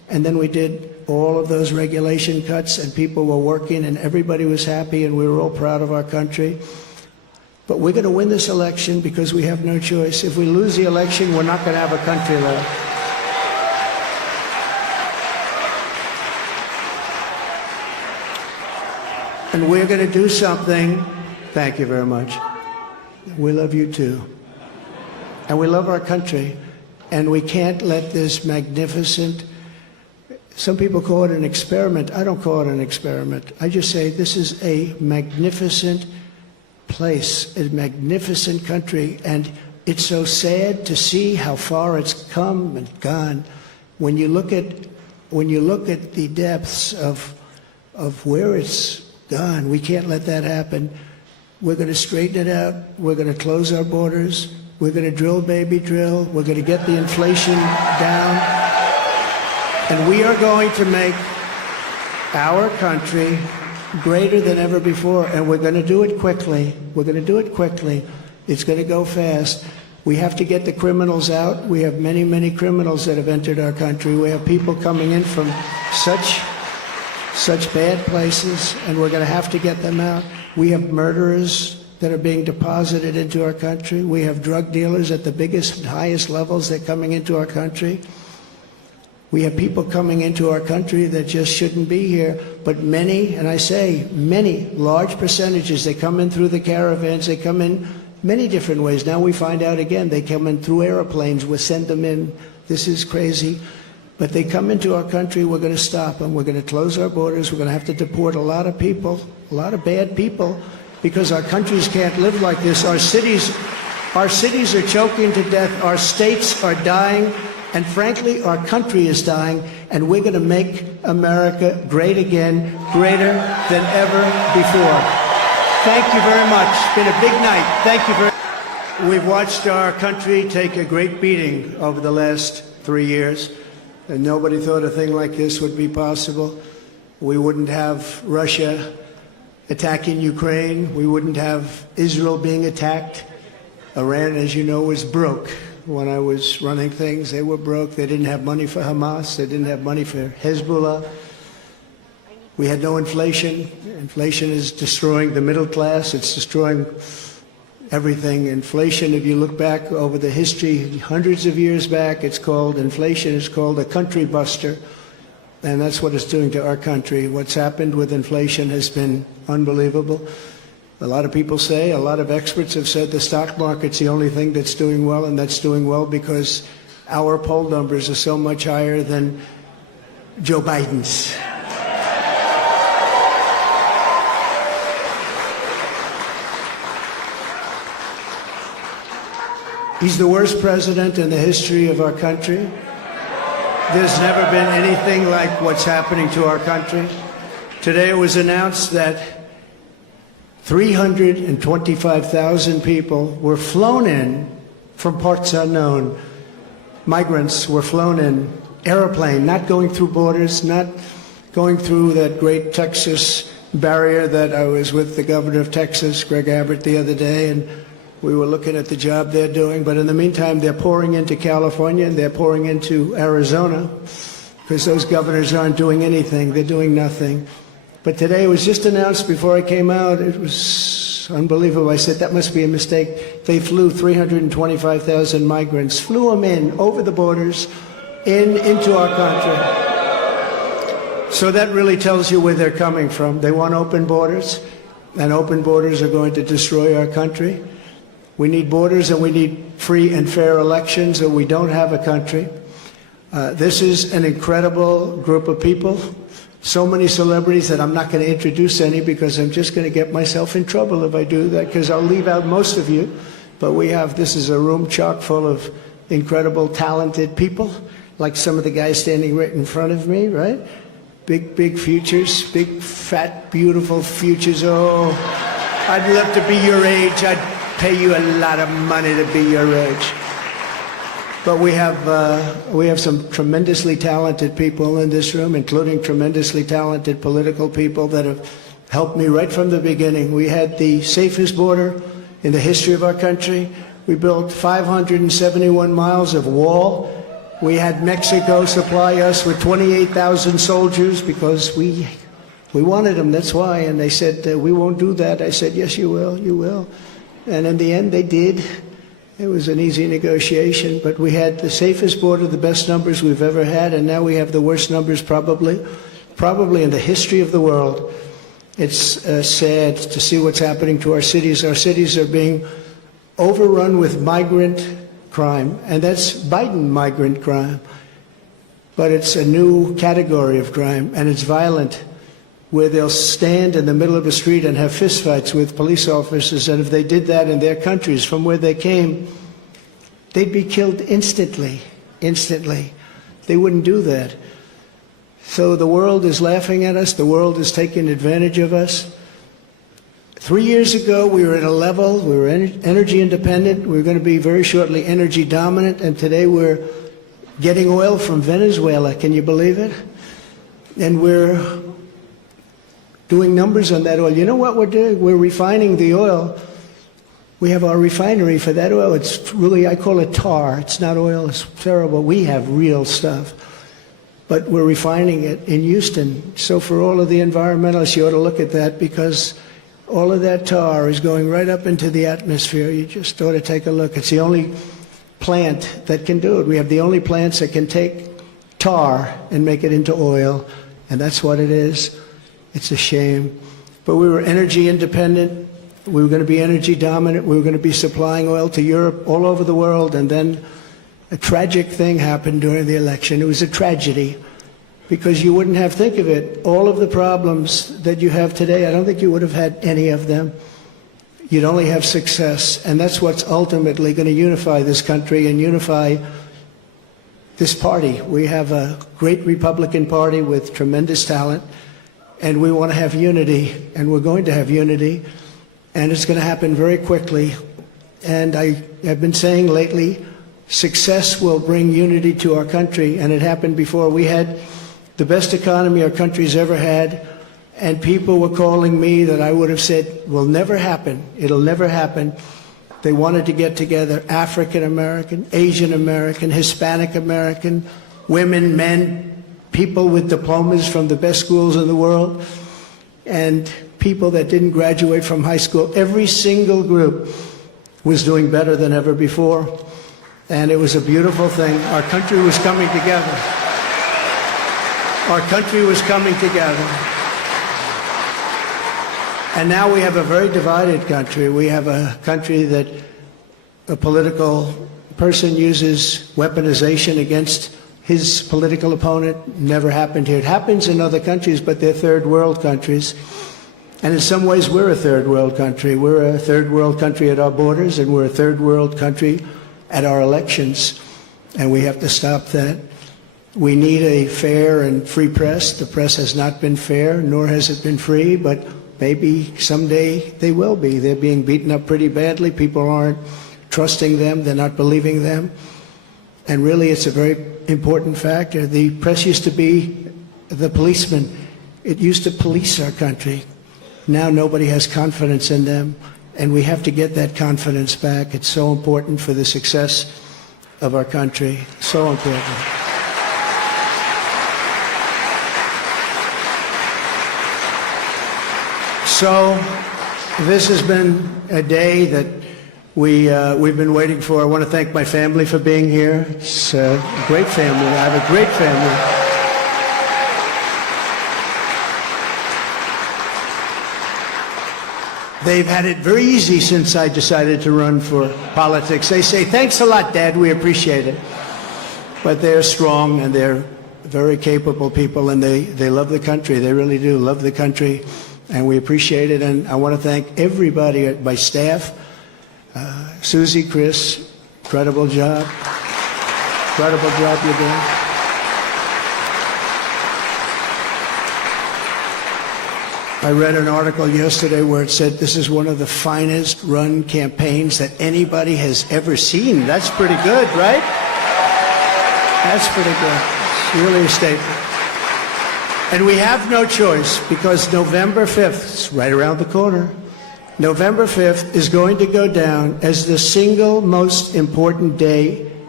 And then we did all of those regulation cuts, and people were working, and everybody was happy, and we were all proud of our country. But we're going to win this election because we have no choice. If we lose the election, we're not going to have a country left. And we're going to do something. Thank you very much. We love you too. And we love our country. And we can't let this magnificent, some people call it an experiment. I don't call it an experiment. I just say this is a magnificent place, a magnificent country. And it's so sad to see how far it's come and gone. When you look at the depths of where it's gone, we can't let that happen. We're going to straighten it out. We're going to close our borders. We're going to drill, baby, drill. We're going to get the inflation down. And we are going to make our country greater than ever before. And we're going to do it quickly. We're going to do it quickly. It's going to go fast. We have to get the criminals out. We have many, many criminals that have entered our country. We have people coming in from such bad places, and we're going to have to get them out. We have murderers that are being deposited into our country. We have drug dealers at the biggest and highest levels that are coming into our country. We have people coming into our country that just shouldn't be here. But many, and I say many, large percentages, they come in through the caravans. They come in many different ways. Now we find out again, they come in through airplanes. We send them in. This is crazy. But they come into our country, we're going to stop them. We're going to close our borders. We're going to have to deport a lot of people, a lot of bad people, because our countries can't live like this. Our cities are choking to death. Our states are dying. And frankly, our country is dying. And we're going to make America great again, greater than ever before. Thank you very much. It's been a big night. Thank you very much. We've watched our country take a great beating over the last 3 years. And nobody thought a thing like this would be possible. We wouldn't have Russia attacking Ukraine. We wouldn't have Israel being attacked. Iran, as you know, was broke. When I was running things, they were broke. They didn't have money for Hamas. They didn't have money for Hezbollah. We had no inflation. Inflation is destroying the middle class. It's destroying everything. Inflation, if you look back over the history, hundreds of years back, inflation is called a country buster. And that's what it's doing to our country. What's happened with inflation has been unbelievable. A lot of people say, a lot of experts have said the stock market's the only thing that's doing well, and that's doing well because our poll numbers are so much higher than Joe Biden's. He's the worst president in the history of our country. There's never been anything like what's happening to our country. Today it was announced that 325,000 people were flown in from parts unknown. Migrants were flown in, airplane, not going through borders, not going through that great Texas barrier that I was with the governor of Texas, Greg Abbott, the other day, and we were looking at the job they're doing. But in the meantime, they're pouring into California and they're pouring into Arizona because those governors aren't doing anything. They're doing nothing. But today it was just announced before I came out. It was unbelievable. I said, that must be a mistake. They flew 325,000 migrants, flew them in over the borders into our country. So that really tells you where they're coming from. They want open borders, and open borders are going to destroy our country. We need borders and we need free and fair elections, or we don't have a country. This is an incredible group of people. So many celebrities that I'm not going to introduce any because I'm just going to get myself in trouble if I do that, because I'll leave out most of you. But this is a room chock full of incredible, talented people, like some of the guys standing right in front of me, right? Big, big futures, big, fat, beautiful futures. Oh, I'd love to be your age. I'd pay you a lot of money to be your age. But we have some tremendously talented people in this room, including tremendously talented political people that have helped me right from the beginning. We had the safest border in the history of our country. We built 571 miles of wall We had Mexico supply us with 28,000 soldiers because we wanted them, that's why. And they said, we won't do that. I said, yes, you will, you will. And in the end, they did. It was an easy negotiation, but we had the safest border, the best numbers we've ever had, and now we have the worst numbers probably in the history of the world. It's sad to see what's happening to our cities. Our cities are being overrun with migrant crime, and that's Biden migrant crime. But it's a new category of crime, and it's violent, where they'll stand in the middle of the street and have fistfights with police officers, and if they did that in their countries from where they came, they'd be killed instantly. They wouldn't do that. So the world is laughing at us. The world is taking advantage of us. 3 years ago, we were at a level, we were energy independent. We were going to be very shortly energy dominant, and today we're getting oil from Venezuela. Can you believe it? And we're doing numbers on that oil. You know what we're doing? We're refining the oil. We have our refinery for that oil. It's really, I call it tar. It's not oil. It's terrible. We have real stuff. But we're refining it in Houston. So for all of the environmentalists, you ought to look at that, because all of that tar is going right up into the atmosphere. You just ought to take a look. It's the only plant that can do it. We have the only plants that can take tar and make it into oil, and that's what it is. It's a shame. But we were energy independent. We were going to be energy dominant. We were going to be supplying oil to Europe, all over the world, and then a tragic thing happened during the election. It was a tragedy, because you wouldn't have, think of it, all of the problems that you have today, I don't think you would have had any of them. You'd only have success, and that's what's ultimately going to unify this country and unify this party. We have a great Republican Party with tremendous talent, and we want to have unity, and we're going to have unity, and it's going to happen very quickly. And I have been saying lately, success will bring unity to our country, and it happened before. We had the best economy our country's ever had, and people were calling me that I would have said will never happen. It'll never happen. They wanted to get together, African American, Asian American, Hispanic American, women, men, people with diplomas from the best schools in the world, and people that didn't graduate from high school. Every single group was doing better than ever before. And it was a beautiful thing. Our country was coming together. Our country was coming together. And now we have a very divided country. We have a country that a political person uses weaponization against his political opponent. Never happened here. It happens in other countries, but they're third world countries. And in some ways, we're a third world country. We're a third world country at our borders, and we're a third world country at our elections, and we have to stop that. We need a fair and free press. The press has not been fair, nor has it been free, but maybe someday they will be. They're being beaten up pretty badly. People aren't trusting them. They're not believing them. And really, it's a very important factor. The press used to be the policeman. It used to police our country. Now nobody has confidence in them. And we have to get that confidence back. It's so important for the success of our country. So important. So this has been a day that we've been waiting for. I want to thank my family for being here. It's a great family. I have a great family. They've had it very easy since I decided to run for politics. They say, thanks a lot, Dad, we appreciate it. But they're strong, and they're very capable people, and they love the country. They really do love the country, and we appreciate it. And I want to thank everybody at my staff. Susie, Chris, incredible job. Incredible job you're doing. I read an article yesterday where it said this is one of the finest run campaigns that anybody has ever seen. That's pretty good, right? That's pretty good. It's really a statement. And we have no choice, because November 5th is right around the corner. November 5th is going to go down as the single most important day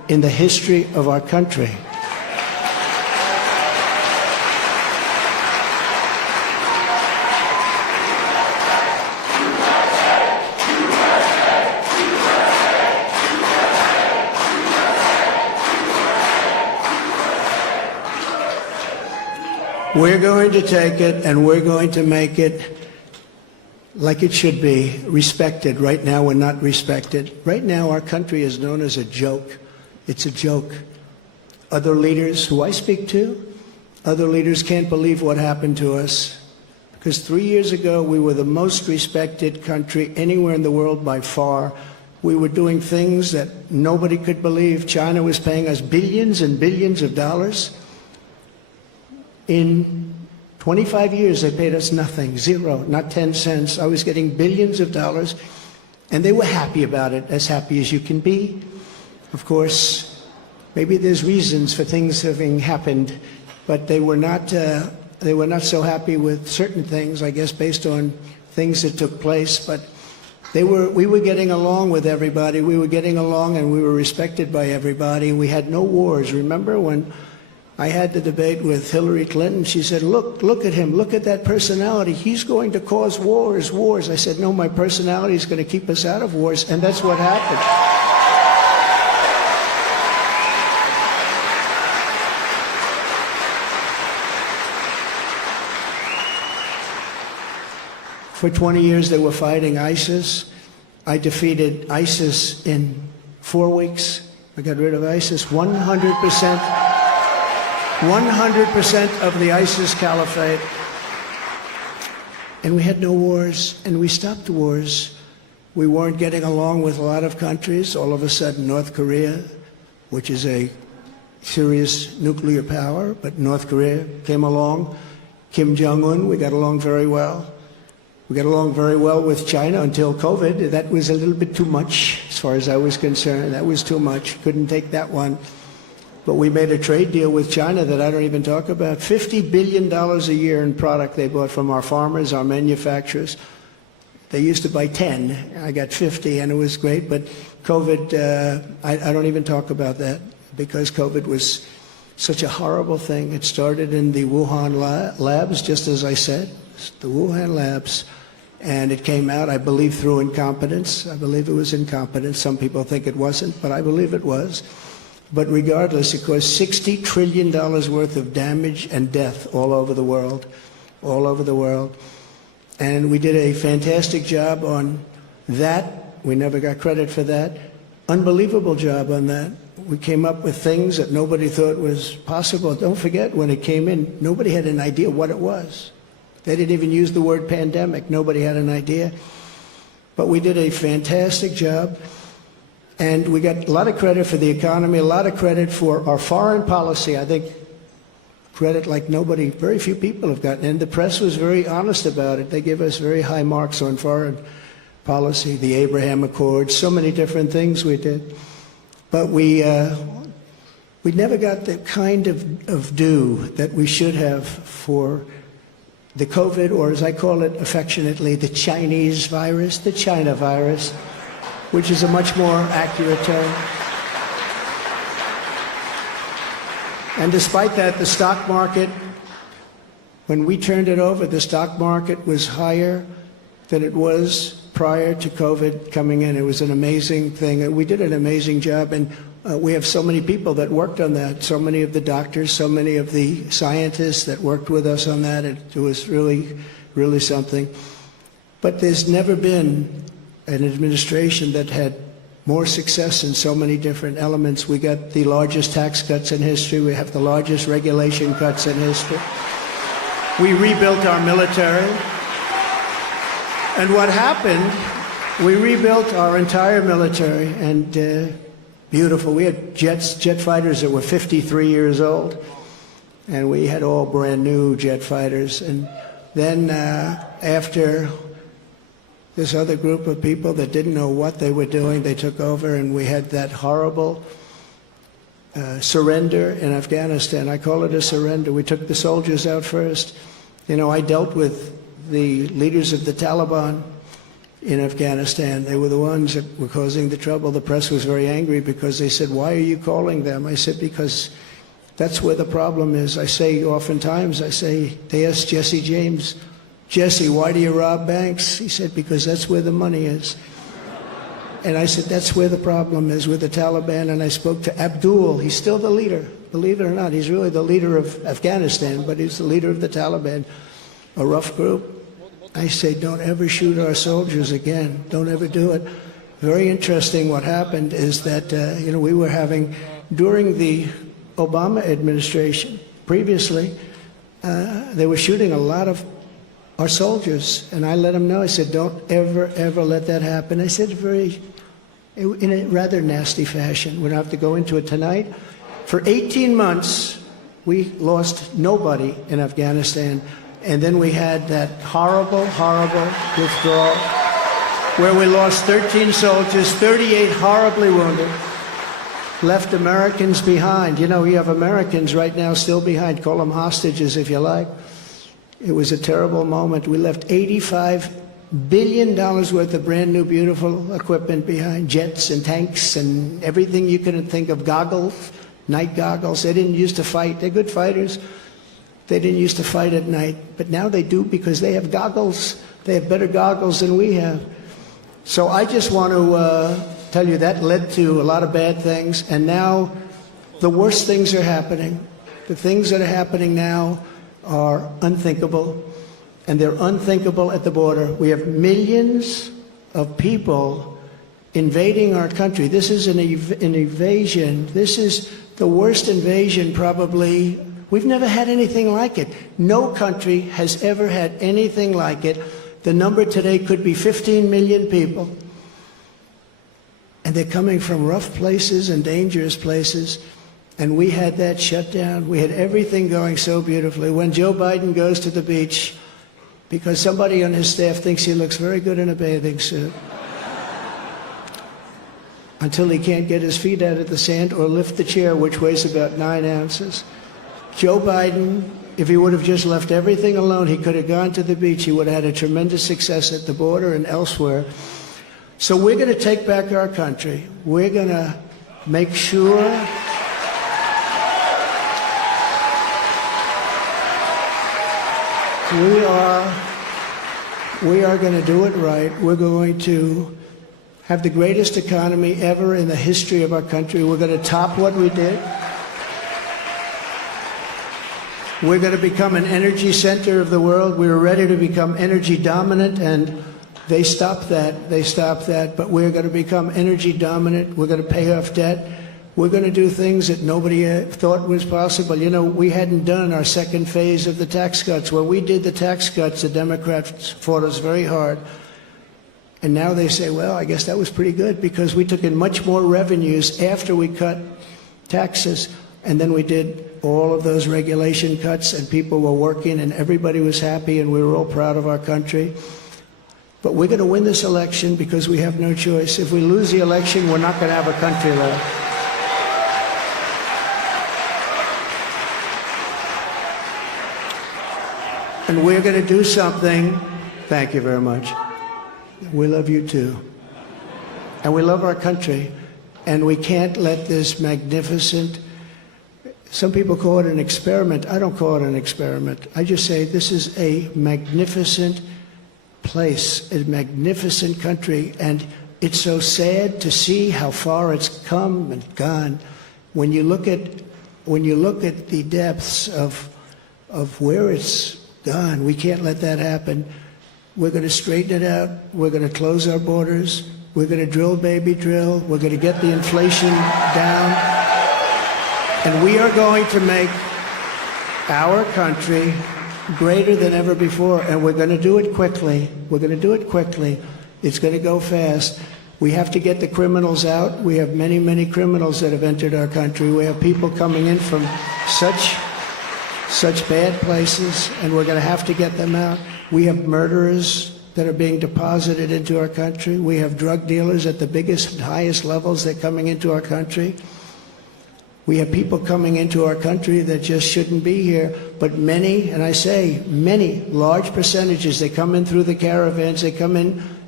in the history of our country. We're going to take it and we're going to make it like it should be, respected. Right now we're not respected. Right now our country is known as a joke. It's a joke. Other leaders who I speak to, other leaders can't believe what happened to us. Because 3 years ago we were the most respected country anywhere in the world by far. We were doing things that nobody could believe. China was paying us billions and billions of dollars. In 25 years, they paid us nothing, zero, not 10 cents. I was getting billions of dollars, and they were happy about it, as happy as you can be. Of course, maybe there's reasons for things having happened, but they were not so happy with certain things, I guess, based on things that took place. But we were getting along with everybody. We were getting along, and we were respected by everybody. We had no wars. Remember when I had the debate with Hillary Clinton? She said, look at him, look at that personality. He's going to cause wars. I said, no, my personality is going to keep us out of wars, and that's what happened. For 20 years they were fighting ISIS. I defeated ISIS in 4 weeks. I got rid of ISIS 100%. 100% of the ISIS caliphate. And we had no wars, and we stopped the wars. We weren't getting along with a lot of countries. All of a sudden, North Korea, which is a serious nuclear power, but North Korea came along. Kim Jong-un, we got along very well. We got along very well with China until COVID. That was a little bit too much, as far as I was concerned. That was too much. Couldn't take that one. But we made a trade deal with China that I don't even talk about. $50 billion a year in product they bought from our farmers, our manufacturers. They used to buy 10. I got 50, and it was great. But COVID, I don't even talk about that, because COVID was such a horrible thing. It started in the Wuhan labs, just as I said, the Wuhan labs. And it came out, I believe, through incompetence. I believe it was incompetence. Some people think it wasn't, but I believe it was. But regardless, it caused $60 trillion worth of damage and death all over the world, all over the world. And we did a fantastic job on that. We never got credit for that. Unbelievable job on that. We came up with things that nobody thought was possible. Don't forget, when it came in, nobody had an idea what it was. They didn't even use the word pandemic. Nobody had an idea. But we did a fantastic job. And we got a lot of credit for the economy, a lot of credit for our foreign policy. I think credit like nobody, very few people have gotten. And the press was very honest about it. They give us very high marks on foreign policy, the Abraham Accords, so many different things we did. But we never got the kind of due that we should have for the COVID, or as I call it affectionately, the Chinese virus, the China virus, which is a much more accurate term. And despite that, the stock market, when we turned it over, the stock market was higher than it was prior to COVID coming in. It was an amazing thing. We did an amazing job, and we have so many people that worked on that, so many of the doctors, so many of the scientists that worked with us on that. It was really, really something. But there's never been an administration that had more success in so many different elements. We got the largest tax cuts in history. We have the largest regulation cuts in history. We rebuilt our military. And what happened, we rebuilt our entire military, and beautiful. We had jet fighters that were 53 years old, and we had all brand new jet fighters. And then after this other group of people that didn't know what they were doing, they took over, and we had that horrible surrender in Afghanistan. I call it a surrender. We took the soldiers out first. You know, I dealt with the leaders of the Taliban in Afghanistan. They were the ones that were causing the trouble. The press was very angry because they said, "Why are you calling them?" I said, "Because that's where the problem is." I say oftentimes, they asked Jesse James, "Jesse, why do you rob banks?" He said, "Because that's where the money is." And I said, that's where the problem is with the Taliban. And I spoke to Abdul. He's still the leader. Believe it or not, he's really the leader of Afghanistan, but he's the leader of the Taliban, a rough group. I say, don't ever shoot our soldiers again. Don't ever do it. Very interesting what happened is that, we were having, during the Obama administration, previously, they were shooting a lot of our soldiers. And I let them know, I said, don't ever, ever let that happen. I said in a rather nasty fashion. We don't have to go into it tonight. For 18 months, we lost nobody in Afghanistan. And then we had that horrible, horrible withdrawal where we lost 13 soldiers, 38 horribly wounded, left Americans behind. You know, we have Americans right now still behind. Call them hostages if you like. It was a terrible moment. We left $85 billion worth of brand new, beautiful equipment behind, jets and tanks and everything you can think of, goggles, night goggles. They didn't used to fight. They're good fighters. They didn't used to fight at night, but now they do because they have goggles. They have better goggles than we have. So I just want to tell you that led to a lot of bad things, and now the worst things are happening. The things that are happening now are unthinkable, and they're unthinkable at the border. We have millions of people invading our country. This is an invasion. This is the worst invasion probably. We've never had anything like it. No country has ever had anything like it. The number today could be 15 million people. And they're coming from rough places and dangerous places. And we had that shut down. We had everything going so beautifully. When Joe Biden goes to the beach, because somebody on his staff thinks he looks very good in a bathing suit, until he can't get his feet out of the sand or lift the chair, which weighs about 9 ounces. Joe Biden, if he would have just left everything alone, he could have gone to the beach. He would have had a tremendous success at the border and elsewhere. So we're going to take back our country. We're going to make sure we are going to do it right. We're going to have the greatest economy ever in the history of our country. We're going to top what we did. We're going to become an energy center of the world. We were ready to become energy dominant, and they stopped that. They stopped that. But we're going to become energy dominant. We're going to pay off debt. We're going to do things that nobody thought was possible. You know, we hadn't done our second phase of the tax cuts. When we did the tax cuts, the Democrats fought us very hard. And now they say, well, I guess that was pretty good because we took in much more revenues after we cut taxes. And then we did all of those regulation cuts, and people were working, and everybody was happy, and we were all proud of our country. But we're going to win this election because we have no choice. If we lose the election, we're not going to have a country left. And we're going to do something. Thank you very much. We love you too. And we love our country. And we can't let this magnificent, some people call it an experiment. I don't call it an experiment. I just say this is a magnificent place, a magnificent country. And it's so sad to see how far it's come and gone. When you look at the depths of where it's gone, we can't let that happen. We're going to straighten it out. We're going to close our borders. We're going to drill, baby, drill. We're going to get the inflation down. And we are going to make our country greater than ever before. And we're going to do it quickly. We're going to do it quickly. It's going to go fast. We have to get the criminals out. We have many, many criminals that have entered our country. We have people coming in from such bad places, and we're going to have to get them out. We have murderers that are being deposited into our country. We have drug dealers at the biggest, highest levels that are coming into our country. We have people coming into our country that just shouldn't be here, but many, and I say many, large percentages, they come in through the caravans, they come in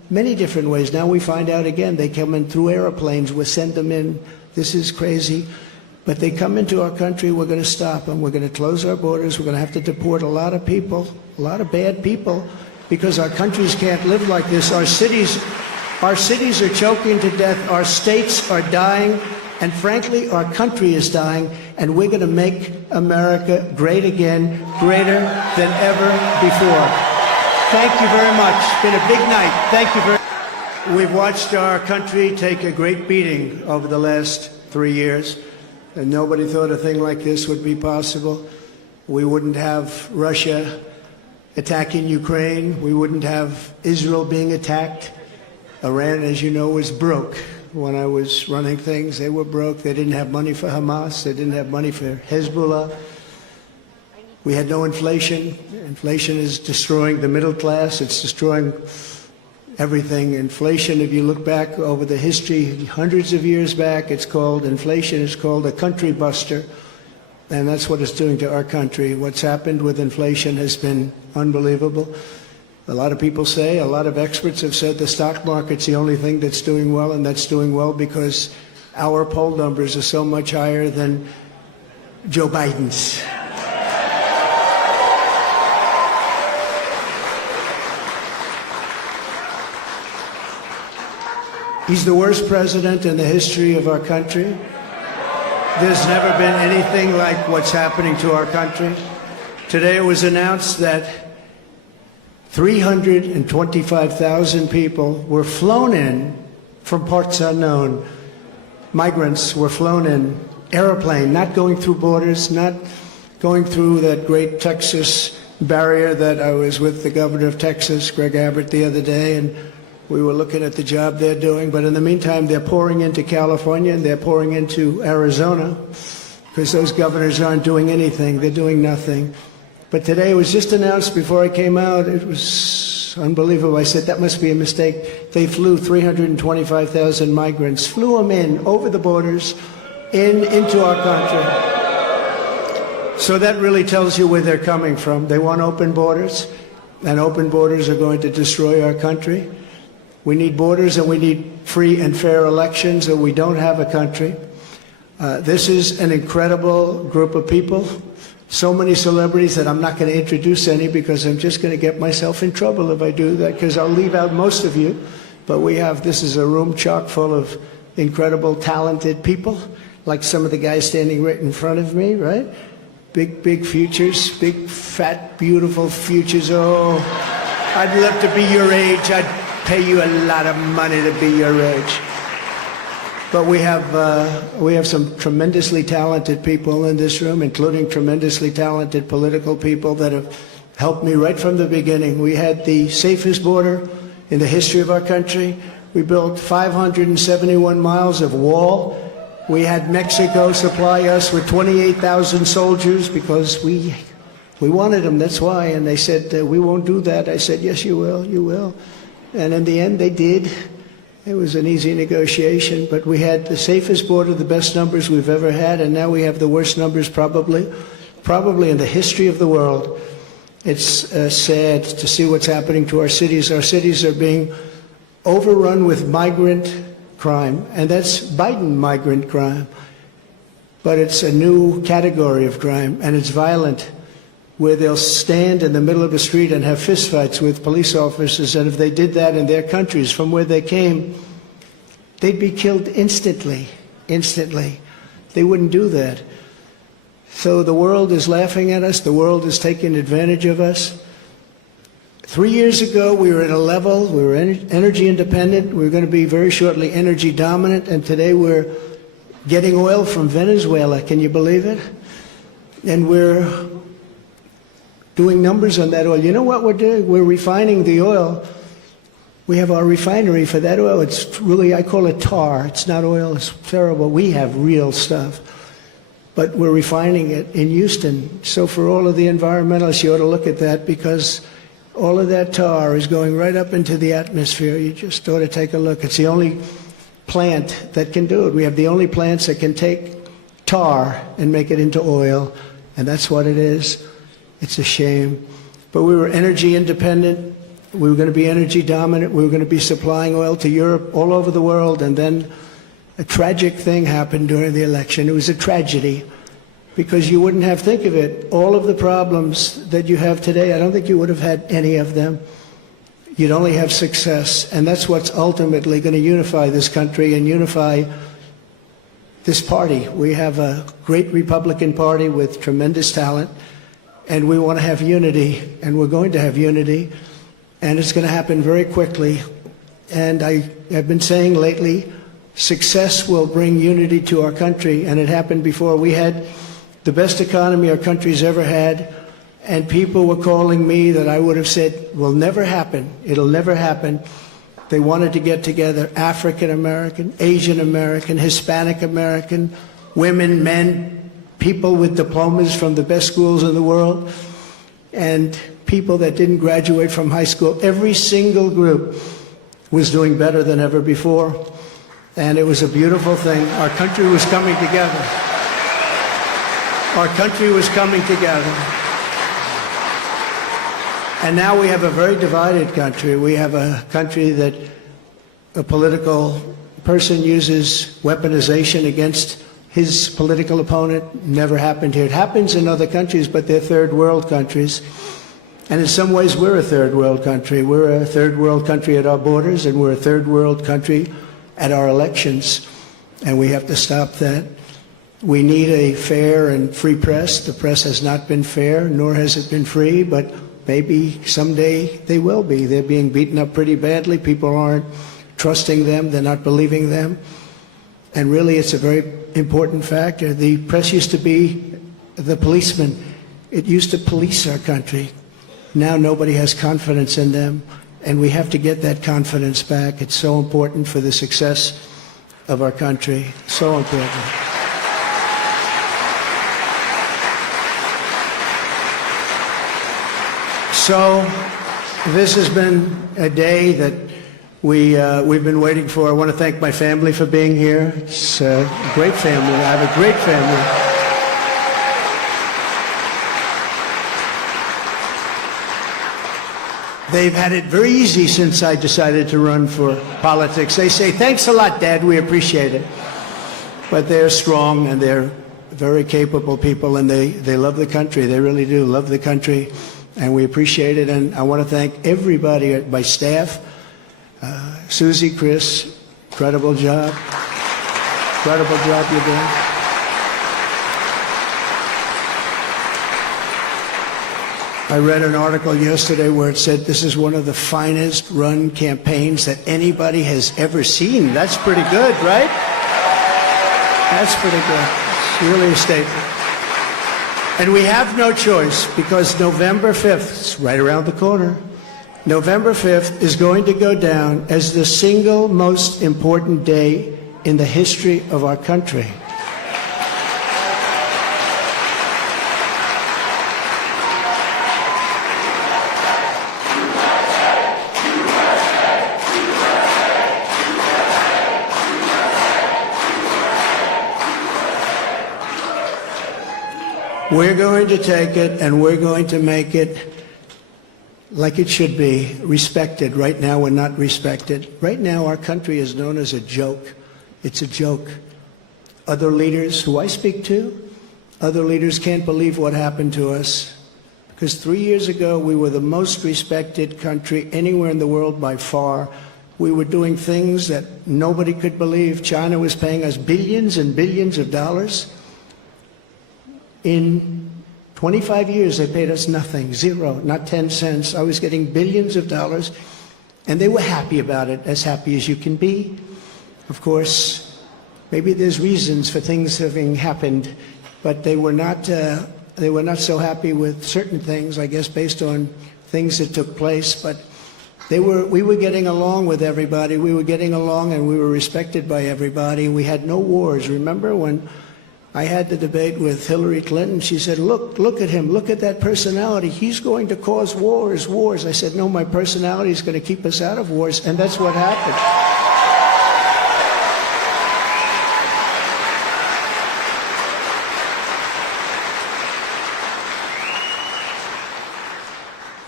many different ways. Now we find out again, they come in through airplanes, we send them in. This is crazy. But they come into our country, we're going to stop them. We're going to close our borders. We're going to have to deport a lot of people, a lot of bad people, because our countries can't live like this. Our cities are choking to death. Our states are dying. And frankly, our country is dying. And we're going to make America great again, greater than ever before. Thank you very much. It's been a big night. Thank you very much. We've watched our country take a great beating over the last 3 years. And nobody thought a thing like this would be possible. We wouldn't have Russia attacking Ukraine. We wouldn't have Israel being attacked. Iran, as you know, was broke. When I was running things, they were broke. They didn't have money for Hamas. They didn't have money for Hezbollah. We had no inflation. Inflation is destroying the middle class. It's destroying everything. Inflation, if you look back over the history, hundreds of years back, inflation is called a country buster. And that's what it's doing to our country. What's happened with inflation has been unbelievable. A lot of people say, a lot of experts have said the stock market's the only thing that's doing well, and that's doing well because our poll numbers are so much higher than Joe Biden's. He's the worst president in the history of our country. There's never been anything like what's happening to our country. Today it was announced that 325,000 people were flown in from parts unknown. Migrants were flown in, airplane, not going through borders, not going through that great Texas barrier that I was with the governor of Texas, Greg Abbott, the other day, and we were looking at the job they're doing. But in the meantime, they're pouring into California and they're pouring into Arizona because those governors aren't doing anything. They're doing nothing. But today it was just announced before I came out. It was unbelievable. I said, that must be a mistake. They flew 325,000 migrants, flew them in over the borders into our country. So that really tells you where they're coming from. They want open borders, and open borders are going to destroy our country. We need borders and we need free and fair elections, or we don't have a country. This is an incredible group of people. So many celebrities that I'm not going to introduce any because I'm just going to get myself in trouble if I do that, because I'll leave out most of you. But this is a room chock full of incredible, talented people, like some of the guys standing right in front of me, right? Big futures, big, fat, beautiful futures. Oh, I'd love to be your age. I'd pay you a lot of money to be your age. But we have some tremendously talented people in this room, including tremendously talented political people that have helped me right from the beginning. We had the safest border in the history of our country. We built 571 miles of wall. We had Mexico supply us with 28,000 soldiers because we wanted them, that's why. And they said, we won't do that. I said, yes, you will, you will. And in the end, they did. It was an easy negotiation, but we had the safest border, the best numbers we've ever had, and now we have the worst numbers probably in the history of the world. It's sad to see what's happening to our cities. Our cities are being overrun with migrant crime, and that's Biden migrant crime. But it's a new category of crime, and it's violent, where they'll stand in the middle of a street and have fistfights with police officers, and if they did that in their countries from where they came, they'd be killed instantly. They wouldn't do that. So the world is laughing at us. The world is taking advantage of us. 3 years ago, we were at a level, we were energy independent. We were going to be very shortly energy dominant, and today we're getting oil from Venezuela. Can you believe it? And we're doing numbers on that oil. You know what we're doing? We're refining the oil. We have our refinery for that oil. It's really, I call it tar. It's not oil. It's terrible. We have real stuff. But we're refining it in Houston. So for all of the environmentalists, you ought to look at that, because all of that tar is going right up into the atmosphere. You just ought to take a look. It's the only plant that can do it. We have the only plants that can take tar and make it into oil, and that's what it is. It's a shame. But we were energy independent we were going to be energy dominant. We were going to be supplying oil to Europe, all over the world. And then a tragic thing happened during the election. It was a tragedy because you wouldn't have, think of it, all of the problems that you have today, I don't think you would have had any of them. You'd only have success. And that's what's ultimately going to unify this country and unify this party. We have a great Republican Party with tremendous talent, and we want to have unity, and we're going to have unity, and it's going to happen very quickly. And I have been saying lately, success will bring unity to our country, and it happened before. We had the best economy our country's ever had, and people were calling me that I would have said will never happen. It'll never happen. They wanted to get together, African American, Asian American, Hispanic American, women, men, people with diplomas from the best schools in the world, and people that didn't graduate from high school. Every single group was doing better than ever before, and it was a beautiful thing. Our country was coming together. Our country was coming together. And now we have a very divided country. We have a country that a political person uses weaponization against his political opponent. Never happened here. It happens in other countries, but they're third world countries. And in some ways, we're a third world country. We're a third world country at our borders, and we're a third world country at our elections. And we have to stop that. We need a fair and free press. The press has not been fair, nor has it been free, but maybe someday they will be. They're being beaten up pretty badly. People aren't trusting them. They're not believing them. And really, it's a very important factor. The press used to be the policeman. It used to police our country. Now nobody has confidence in them, and we have to get that confidence back. It's so important for the success of our country. So important. So this has been a day that we've been waiting for. I want to thank my family for being here. It's a great family. I have a great family. They've had it very easy since I decided to run for politics. They say, thanks a lot, Dad, we appreciate it. But they're strong, and they're very capable people, and they love the country. They really do love the country. And we appreciate it, and I want to thank everybody at my staff. Susie, Chris, incredible job. Incredible job you're doing. I read an article yesterday where it said this is one of the finest run campaigns that anybody has ever seen. That's pretty good, right? That's pretty good. It's really a statement. And we have no choice, because November 5th, it's right around the corner, November 5th is going to go down as the single most important day in the history of our country. We're going to take it, and we're going to make it like it should be, respected. Right now, we're not respected. Right now, our country is known as a joke. It's a joke. Other leaders who I speak to, other leaders can't believe what happened to us. Because 3 years ago, we were the most respected country anywhere in the world by far. We were doing things that nobody could believe. China was paying us billions and billions of dollars. In 25 years, they paid us nothing, zero, not 10 cents. I was getting billions of dollars, and they were happy about it, as happy as you can be. Of course, maybe there's reasons for things having happened, but they were not so happy with certain things, I guess, based on things that took place. But we were getting along with everybody. We were getting along, and we were respected by everybody. We had no wars. Remember when I had the debate with Hillary Clinton? She said, look at him, look at that personality. He's going to cause wars. I said, no, my personality is going to keep us out of wars, and that's what happened.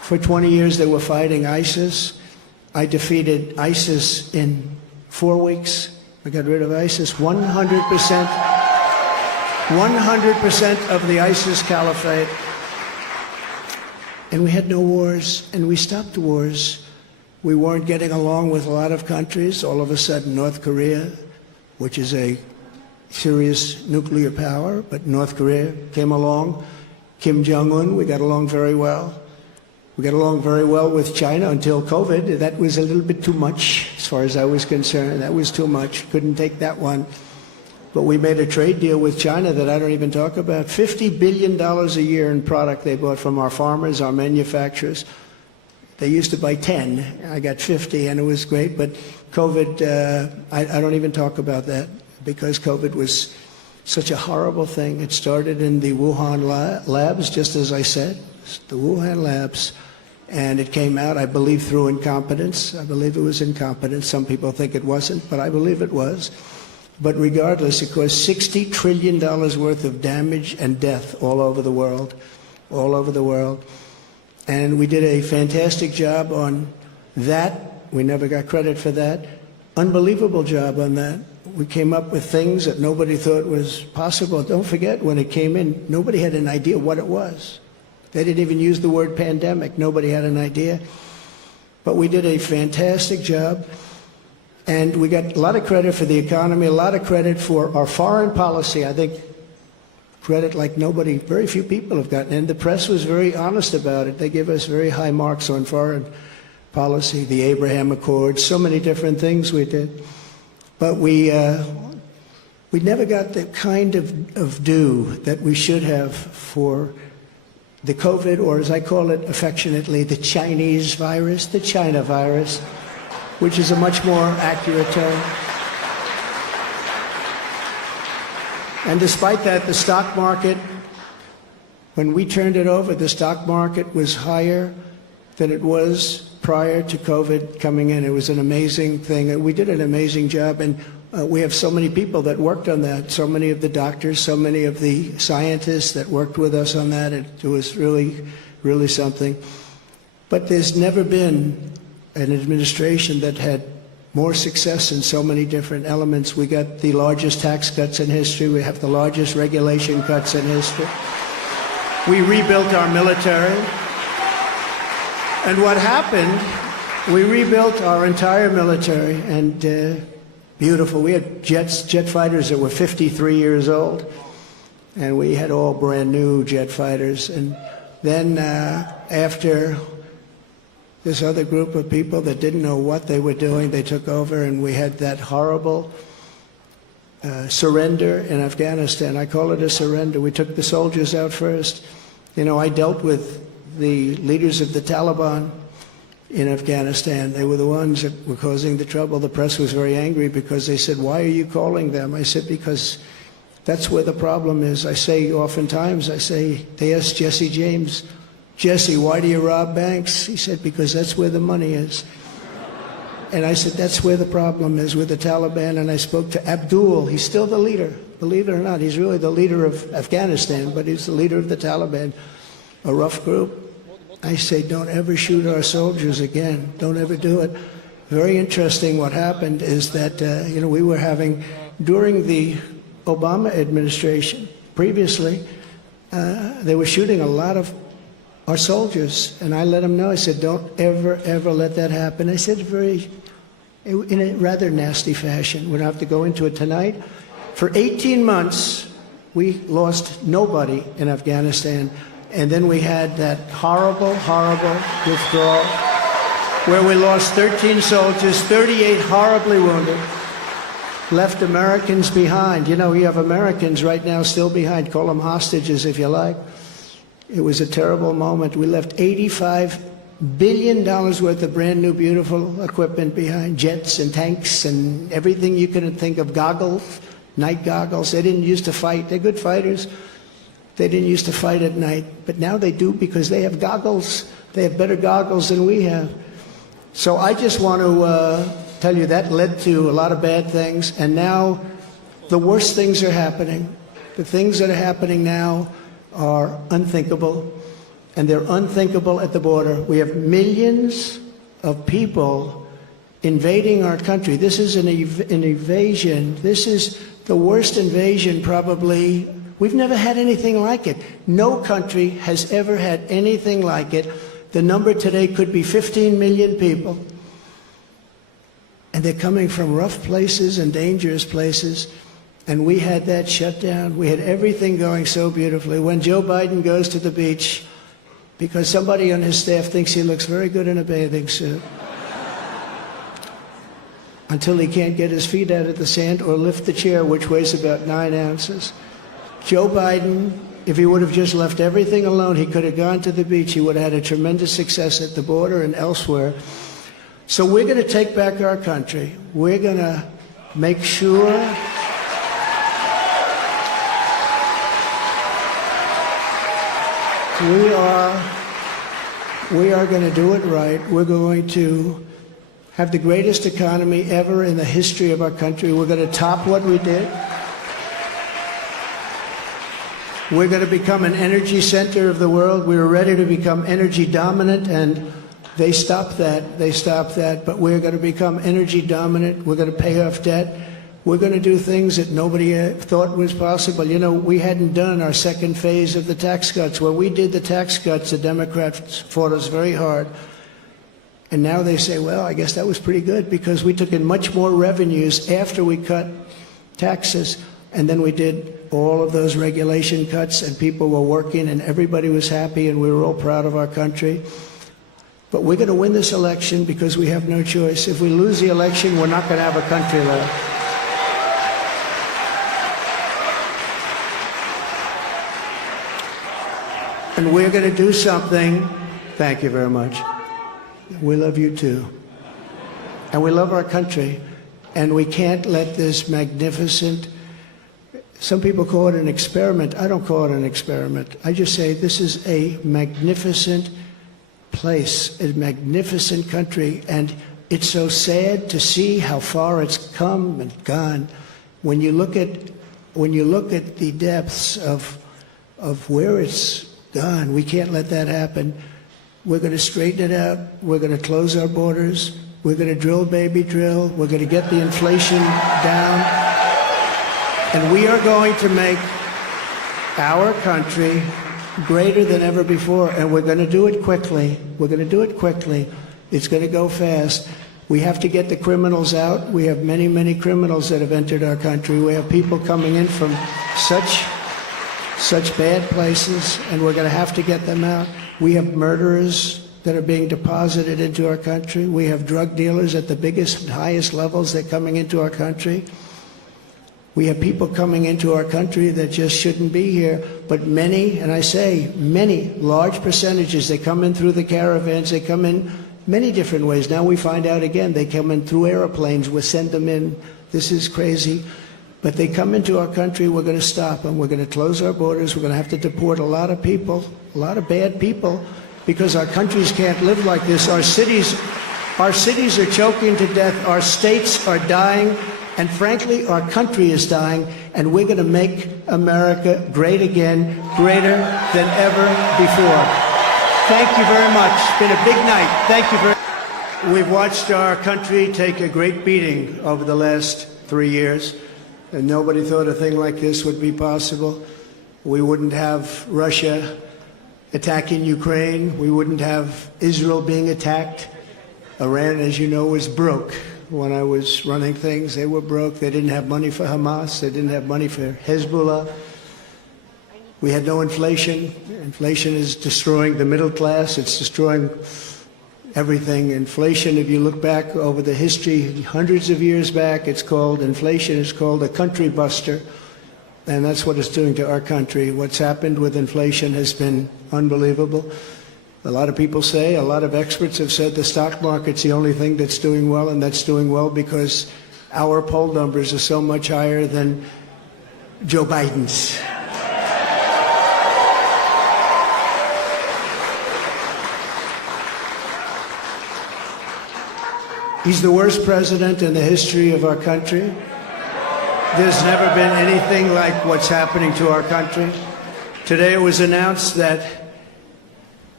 For 20 years, they were fighting ISIS. I defeated ISIS in 4 weeks. I got rid of ISIS. 100% of the ISIS caliphate. And we had no wars, and we stopped wars. We weren't getting along with a lot of countries. All of a sudden, North Korea, which is a serious nuclear power, but North Korea came along. Kim Jong-un, we got along very well. We got along very well with China until COVID. That was a little bit too much, as far as I was concerned. That was too much. Couldn't take that one. But we made a trade deal with China that I don't even talk about. $50 billion a year in product they bought from our farmers, our manufacturers. They used to buy 10. I got 50, and it was great. But COVID, I don't even talk about that, because COVID was such a horrible thing. It started in the Wuhan labs, just as I said, the Wuhan labs. And it came out, I believe, through incompetence. I believe it was incompetence. Some people think it wasn't, but I believe it was. But regardless, it caused $60 trillion worth of damage and death all over the world, all over the world. And we did a fantastic job on that. We never got credit for that. Unbelievable job on that. We came up with things that nobody thought was possible. Don't forget, when it came in, nobody had an idea what it was. They didn't even use the word pandemic. Nobody had an idea. But we did a fantastic job. And we got a lot of credit for the economy, a lot of credit for our foreign policy. I think credit like nobody, very few people have gotten. And the press was very honest about it. They give us very high marks on foreign policy, the Abraham Accords, so many different things we did. But we never got the kind of due that we should have for the COVID, or as I call it affectionately, the Chinese virus, the China virus, which is a much more accurate term. And despite that, the stock market, when we turned it over, the stock market was higher than it was prior to COVID coming in. It was an amazing thing. We did an amazing job, and we have so many people that worked on that, so many of the doctors, so many of the scientists that worked with us on that. It was really, really something. But there's never been an administration that had more success in so many different elements. We got the largest tax cuts in history. We have the largest regulation cuts in history. We rebuilt our military. And what happened, we rebuilt our entire military, and beautiful. We had jet fighters that were 53 years old, and we had all brand new jet fighters. And then after this other group of people that didn't know what they were doing, they took over, and we had that horrible surrender in Afghanistan. I call it a surrender. We took the soldiers out first. You know, I dealt with the leaders of the Taliban in Afghanistan. They were the ones that were causing the trouble. The press was very angry because they said, "Why are you calling them?" I said, "Because that's where the problem is." I say oftentimes, they asked Jesse James, "Jesse, why do you rob banks?" He said, "Because that's where the money is." And I said, that's where the problem is, with the Taliban. And I spoke to Abdul. He's still the leader. Believe it or not, he's really the leader of Afghanistan, but he's the leader of the Taliban, a rough group. I say, don't ever shoot our soldiers again. Don't ever do it. Very interesting what happened is that, we were having, during the Obama administration, previously, they were shooting a lot of our soldiers. And I let them know, I said, don't ever, ever let that happen. I said in a rather nasty fashion. We don't have to go into it tonight. For 18 months, we lost nobody in Afghanistan. And then we had that horrible, horrible withdrawal where we lost 13 soldiers, 38 horribly wounded, left Americans behind. You know, you have Americans right now still behind. Call them hostages if you like. It was a terrible moment. We left $85 billion worth of brand new, beautiful equipment behind, jets and tanks and everything you could think of, goggles, night goggles. They didn't used to fight. They're good fighters. They didn't used to fight at night, but now they do because they have goggles. They have better goggles than we have. So I just want to tell you that led to a lot of bad things, and now the worst things are happening. The things that are happening now are unthinkable. and they're unthinkable at the border. We have millions of people invading our country. This is an invasion. This is the worst invasion probably. We've never had anything like it. No country has ever had anything like it. The number today could be 15 million people. And they're coming from rough places and dangerous places. And we had that shut down. We had everything going so beautifully. When Joe Biden goes to the beach, because somebody on his staff thinks he looks very good in a bathing suit, until he can't get his feet out of the sand or lift the chair, which weighs about 9 ounces. Joe Biden, if he would have just left everything alone, he could have gone to the beach. He would have had a tremendous success at the border and elsewhere. So we're going to take back our country. We're going to make sure we are going to do it right. We're going to have the greatest economy ever in the history of our country. We're going to top what we did. We're going to become an energy center of the world. We were ready to become energy dominant, and they stopped that. They stopped that. But we're going to become energy dominant. We're going to pay off debt. We're going to do things that nobody thought was possible. You know, we hadn't done our second phase of the tax cuts. When we did the tax cuts, the Democrats fought us very hard. And now they say, well, I guess that was pretty good because we took in much more revenues after we cut taxes. And then we did all of those regulation cuts, and people were working, and everybody was happy, and we were all proud of our country. But we're going to win this election because we have no choice. If we lose the election, we're not going to have a country left. And we're going to do something. Thank you very much. We love you too. And we love our country. And we can't let this magnificent, some people call it an experiment. I don't call it an experiment. I just say this is a magnificent place, a magnificent country. And it's so sad to see how far it's come and gone. When you look at the depths of where it's gone, we can't let that happen. We're going to straighten it out. We're going to close our borders. We're going to drill, baby, drill. We're going to get the inflation down. And we are going to make our country greater than ever before. And we're going to do it quickly. We're going to do it quickly. It's going to go fast. We have to get the criminals out. We have many, many criminals that have entered our country. We have people coming in from such bad places, and we're going to have to get them out. We have murderers that are being deposited into our country. We have drug dealers at the biggest and highest levels that are coming into our country. We have people coming into our country that just shouldn't be here. But many, and I say many, large percentages, they come in through the caravans. They come in many different ways. Now we find out again, they come in through airplanes. We send them in. This is crazy. But they come into our country, we're going to stop them. We're going to close our borders. We're going to have to deport a lot of people, a lot of bad people, because our countries can't live like this. Our cities are choking to death. Our states are dying. And frankly, our country is dying. And we're going to make America great again, greater than ever before. Thank you very much. It's been a big night. Thank you very much. We've watched our country take a great beating over the last 3 years. And nobody thought a thing like this would be possible. We wouldn't have Russia attacking Ukraine. We wouldn't have Israel being attacked. Iran, as you know, was broke. When I was running things, they were broke. They didn't have money for Hamas. They didn't have money for Hezbollah. We had no inflation. Inflation is destroying the middle class. It's destroying everything. Inflation, if you look back over the history, hundreds of years back, it's called inflation. It's called a country buster. And that's what it's doing to our country. What's happened with inflation has been unbelievable. A lot of people say, a lot of experts have said the stock market's the only thing that's doing well, and that's doing well because our poll numbers are so much higher than Joe Biden's. He's the worst president in the history of our country. There's never been anything like what's happening to our country. Today it was announced that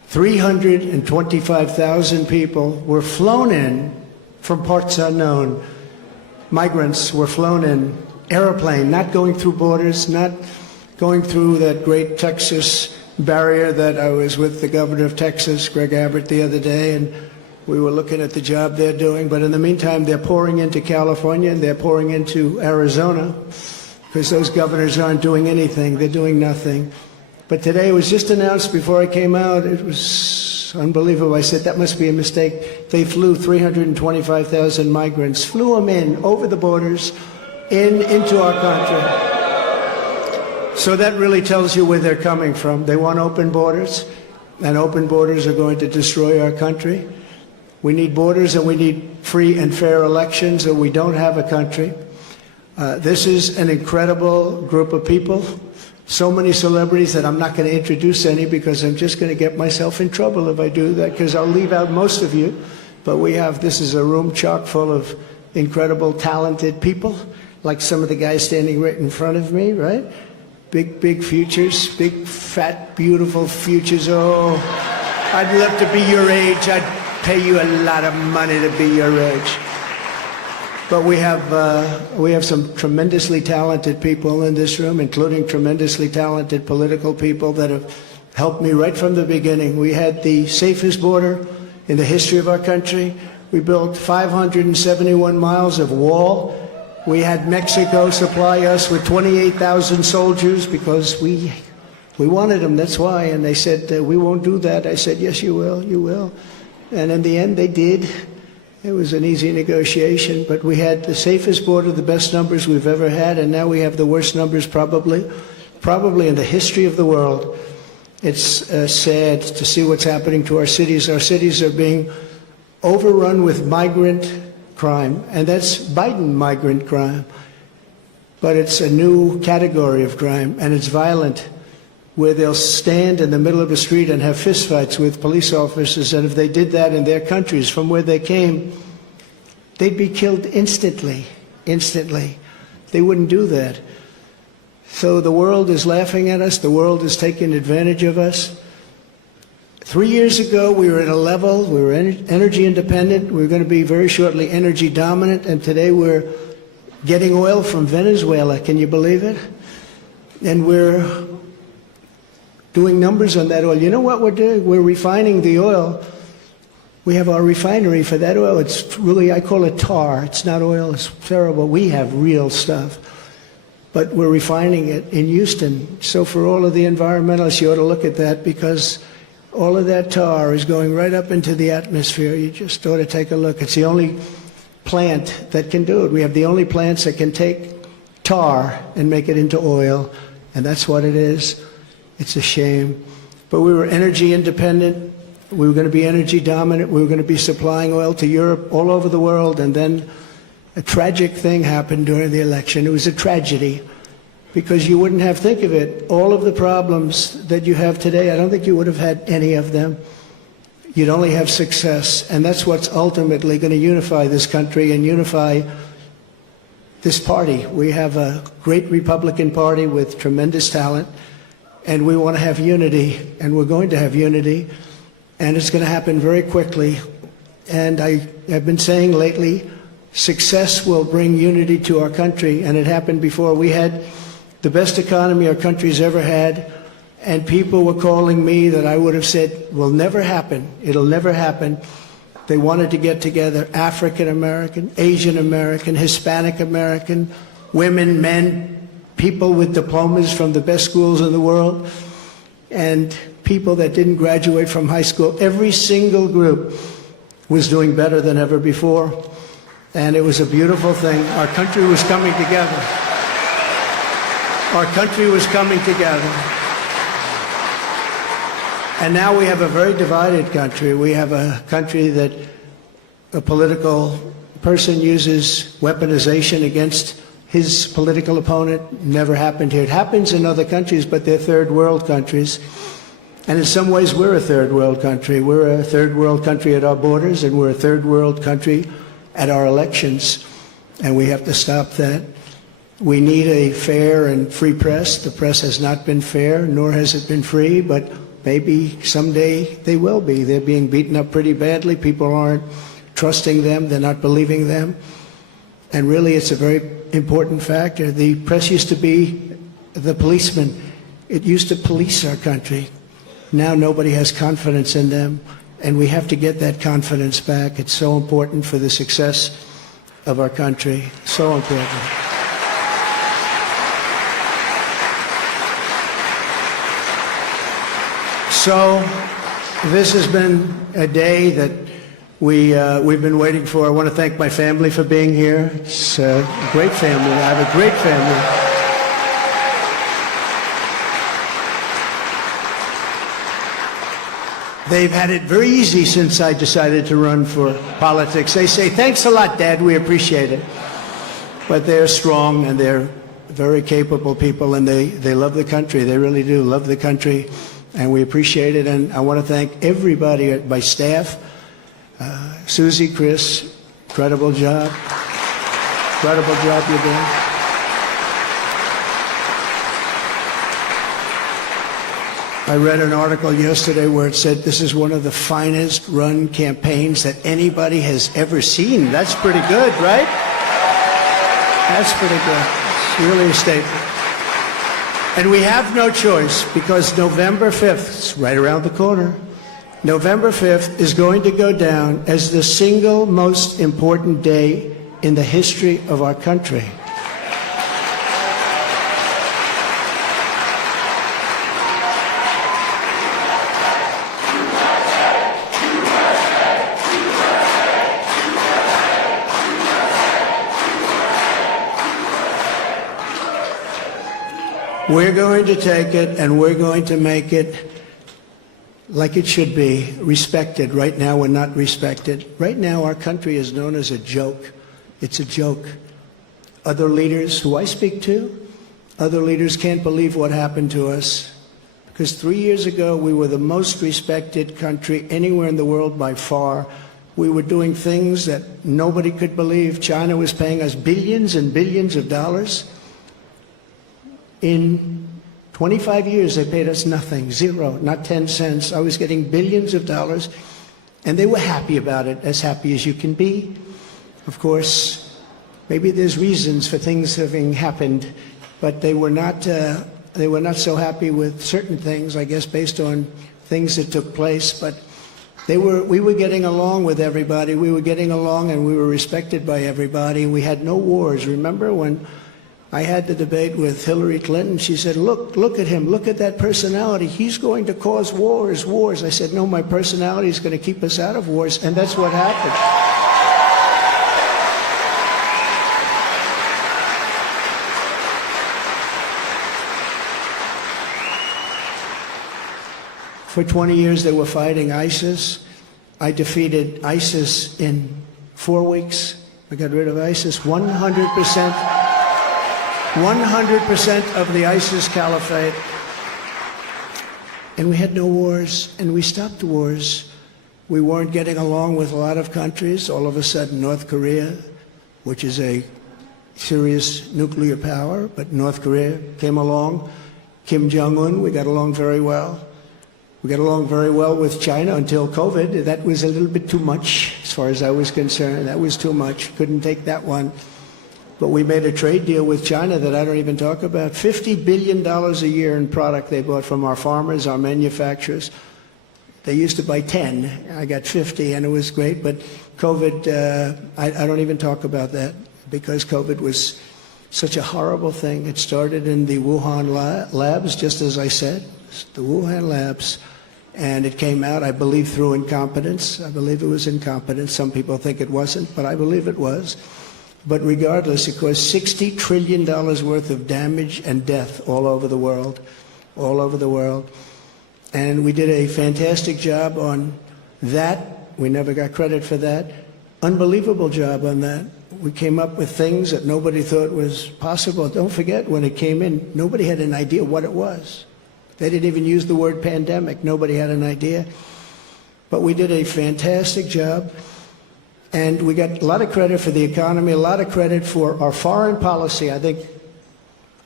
325,000 people were flown in from parts unknown. Migrants were flown in airplane, not going through borders, not going through that great Texas barrier that I was with the governor of Texas, Greg Abbott, the other day, and we were looking at the job they're doing. But in the meantime, they're pouring into California and they're pouring into Arizona because those governors aren't doing anything. They're doing nothing. But today it was just announced before I came out. It was unbelievable. I said, that must be a mistake. They flew 325,000 migrants, flew them in over the borders into our country. So that really tells you where they're coming from. They want open borders, and open borders are going to destroy our country. We need borders and we need free and fair elections, or we don't have a country. This is an incredible group of people. So many celebrities that I'm not going to introduce any because I'm just going to get myself in trouble if I do that, because I'll leave out most of you. But this is a room chock full of incredible, talented people, like some of the guys standing right in front of me, right? Big futures, big, fat, beautiful futures. Oh, I'd love to be your age. I'd pay you a lot of money to be your age. But we have some tremendously talented people in this room, including tremendously talented political people that have helped me right from the beginning. We had the safest border in the history of our country. We built 571 miles of wall. We had Mexico supply us with 28,000 soldiers because we wanted them, that's why. And they said, we won't do that. I said, yes, you will, you will. And in the end, they did. It was an easy negotiation, but we had the safest border, the best numbers we've ever had, and now we have the worst numbers probably in the history of the world. It's sad to see what's happening to our cities. Our cities are being overrun with migrant crime, and that's Biden migrant crime. But it's a new category of crime, and it's violent, where they'll stand in the middle of the street and have fistfights with police officers, and if they did that in their countries from where they came, they'd be killed instantly. They wouldn't do that. So the world is laughing at us. The world is taking advantage of us. 3 years ago, we were at a level, we were energy independent. We were going to be very shortly energy dominant, and today we're getting oil from Venezuela. Can you believe it? And we're doing numbers on that oil. You know what we're doing? We're refining the oil. We have our refinery for that oil. It's really, I call it tar. It's not oil. It's terrible. We have real stuff. But we're refining it in Houston. So for all of the environmentalists, you ought to look at that, because all of that tar is going right up into the atmosphere. You just ought to take a look. It's the only plant that can do it. We have the only plants that can take tar and make it into oil, and that's what it is. It's a shame. But we were energy independent. We were going to be energy dominant. We were going to be supplying oil to Europe, all over the world. And then a tragic thing happened during the election. It was a tragedy, because you wouldn't have, think of it, all of the problems that you have today, I don't think you would have had any of them. You'd only have success. And that's what's ultimately going to unify this country and unify this party. We have a great Republican Party with tremendous talent. And we want to have unity, and we're going to have unity, and it's going to happen very quickly. And I have been saying lately, success will bring unity to our country, and it happened before. We had the best economy our country's ever had, and people were calling me that I would have said will never happen. It'll never happen. They wanted to get together, African American, Asian American, Hispanic American, women, men, people with diplomas from the best schools in the world, and people that didn't graduate from high school. Every single group was doing better than ever before, and it was a beautiful thing. Our country was coming together. Our country was coming together. And now we have a very divided country. We have a country that a political person uses weaponization against his political opponent. Never happened here. It happens in other countries, but they're third world countries. And in some ways, we're a third world country. We're a third world country at our borders, and we're a third world country at our elections. And we have to stop that. We need a fair and free press. The press has not been fair, nor has it been free, but maybe someday they will be. They're being beaten up pretty badly. People aren't trusting them. They're not believing them. And really, it's a very important factor. The press used to be the policeman. It used to police our country. Now nobody has confidence in them, and we have to get that confidence back. It's so important for the success of our country. So important. So this has been a day that we've been waiting for. I want to thank my family for being here. It's a great family. I have a great family. They've had it very easy since I decided to run for politics. They say, thanks a lot, Dad, we appreciate it. But they're strong and they're very capable people, and they love the country. They really do love the country, and we appreciate it. And I want to thank everybody, my staff, Susie, Chris, incredible job. Incredible job you're doing. I read an article yesterday where it said this is one of the finest run campaigns that anybody has ever seen. That's pretty good, right? That's pretty good. It's really a statement. And we have no choice, because November 5th, it's right around the corner, November 5th is going to go down as the single most important day in the history of our country. We're going to take it and we're going to make it like it should be, respected. Right now, we're not respected. Right now, our country is known as a joke. It's a joke. Other leaders who I speak to, other leaders can't believe what happened to us. Because 3 years ago, we were the most respected country anywhere in the world by far. We were doing things that nobody could believe. China was paying us billions and billions of dollars. In 25 years, they paid us nothing, zero, not 10 cents. I was getting billions of dollars, and they were happy about it, as happy as you can be. Of course, maybe there's reasons for things having happened, but they were not so happy with certain things, I guess, based on things that took place. But we were getting along with everybody. We were getting along, and we were respected by everybody. We had no wars. Remember when I had the debate with Hillary Clinton? She said, look at him, look at that personality. He's going to cause wars. I said, no, my personality is going to keep us out of wars, and that's what happened. For 20 years, they were fighting ISIS. I defeated ISIS in 4 weeks. I got rid of ISIS 100%. 100% of the ISIS caliphate. And we had no wars, and we stopped wars. We weren't getting along with a lot of countries. All of a sudden, North Korea, which is a serious nuclear power, but North Korea came along. Kim Jong-un, we got along very well. We got along very well with China until COVID. That was a little bit too much, as far as I was concerned. That was too much. Couldn't take that one. But we made a trade deal with China that I don't even talk about. $50 billion a year in product they bought from our farmers, our manufacturers. They used to buy 10. I got 50, and it was great. But COVID, I don't even talk about that, because COVID was such a horrible thing. It started in the Wuhan labs, just as I said, the Wuhan labs. And it came out, I believe, through incompetence. I believe it was incompetence. Some people think it wasn't, but I believe it was. But regardless, it caused $60 trillion worth of damage and death all over the world, all over the world. And we did a fantastic job on that. We never got credit for that. Unbelievable job on that. We came up with things that nobody thought was possible. Don't forget, when it came in, nobody had an idea what it was. They didn't even use the word pandemic. Nobody had an idea. But we did a fantastic job. And we got a lot of credit for the economy, a lot of credit for our foreign policy. I think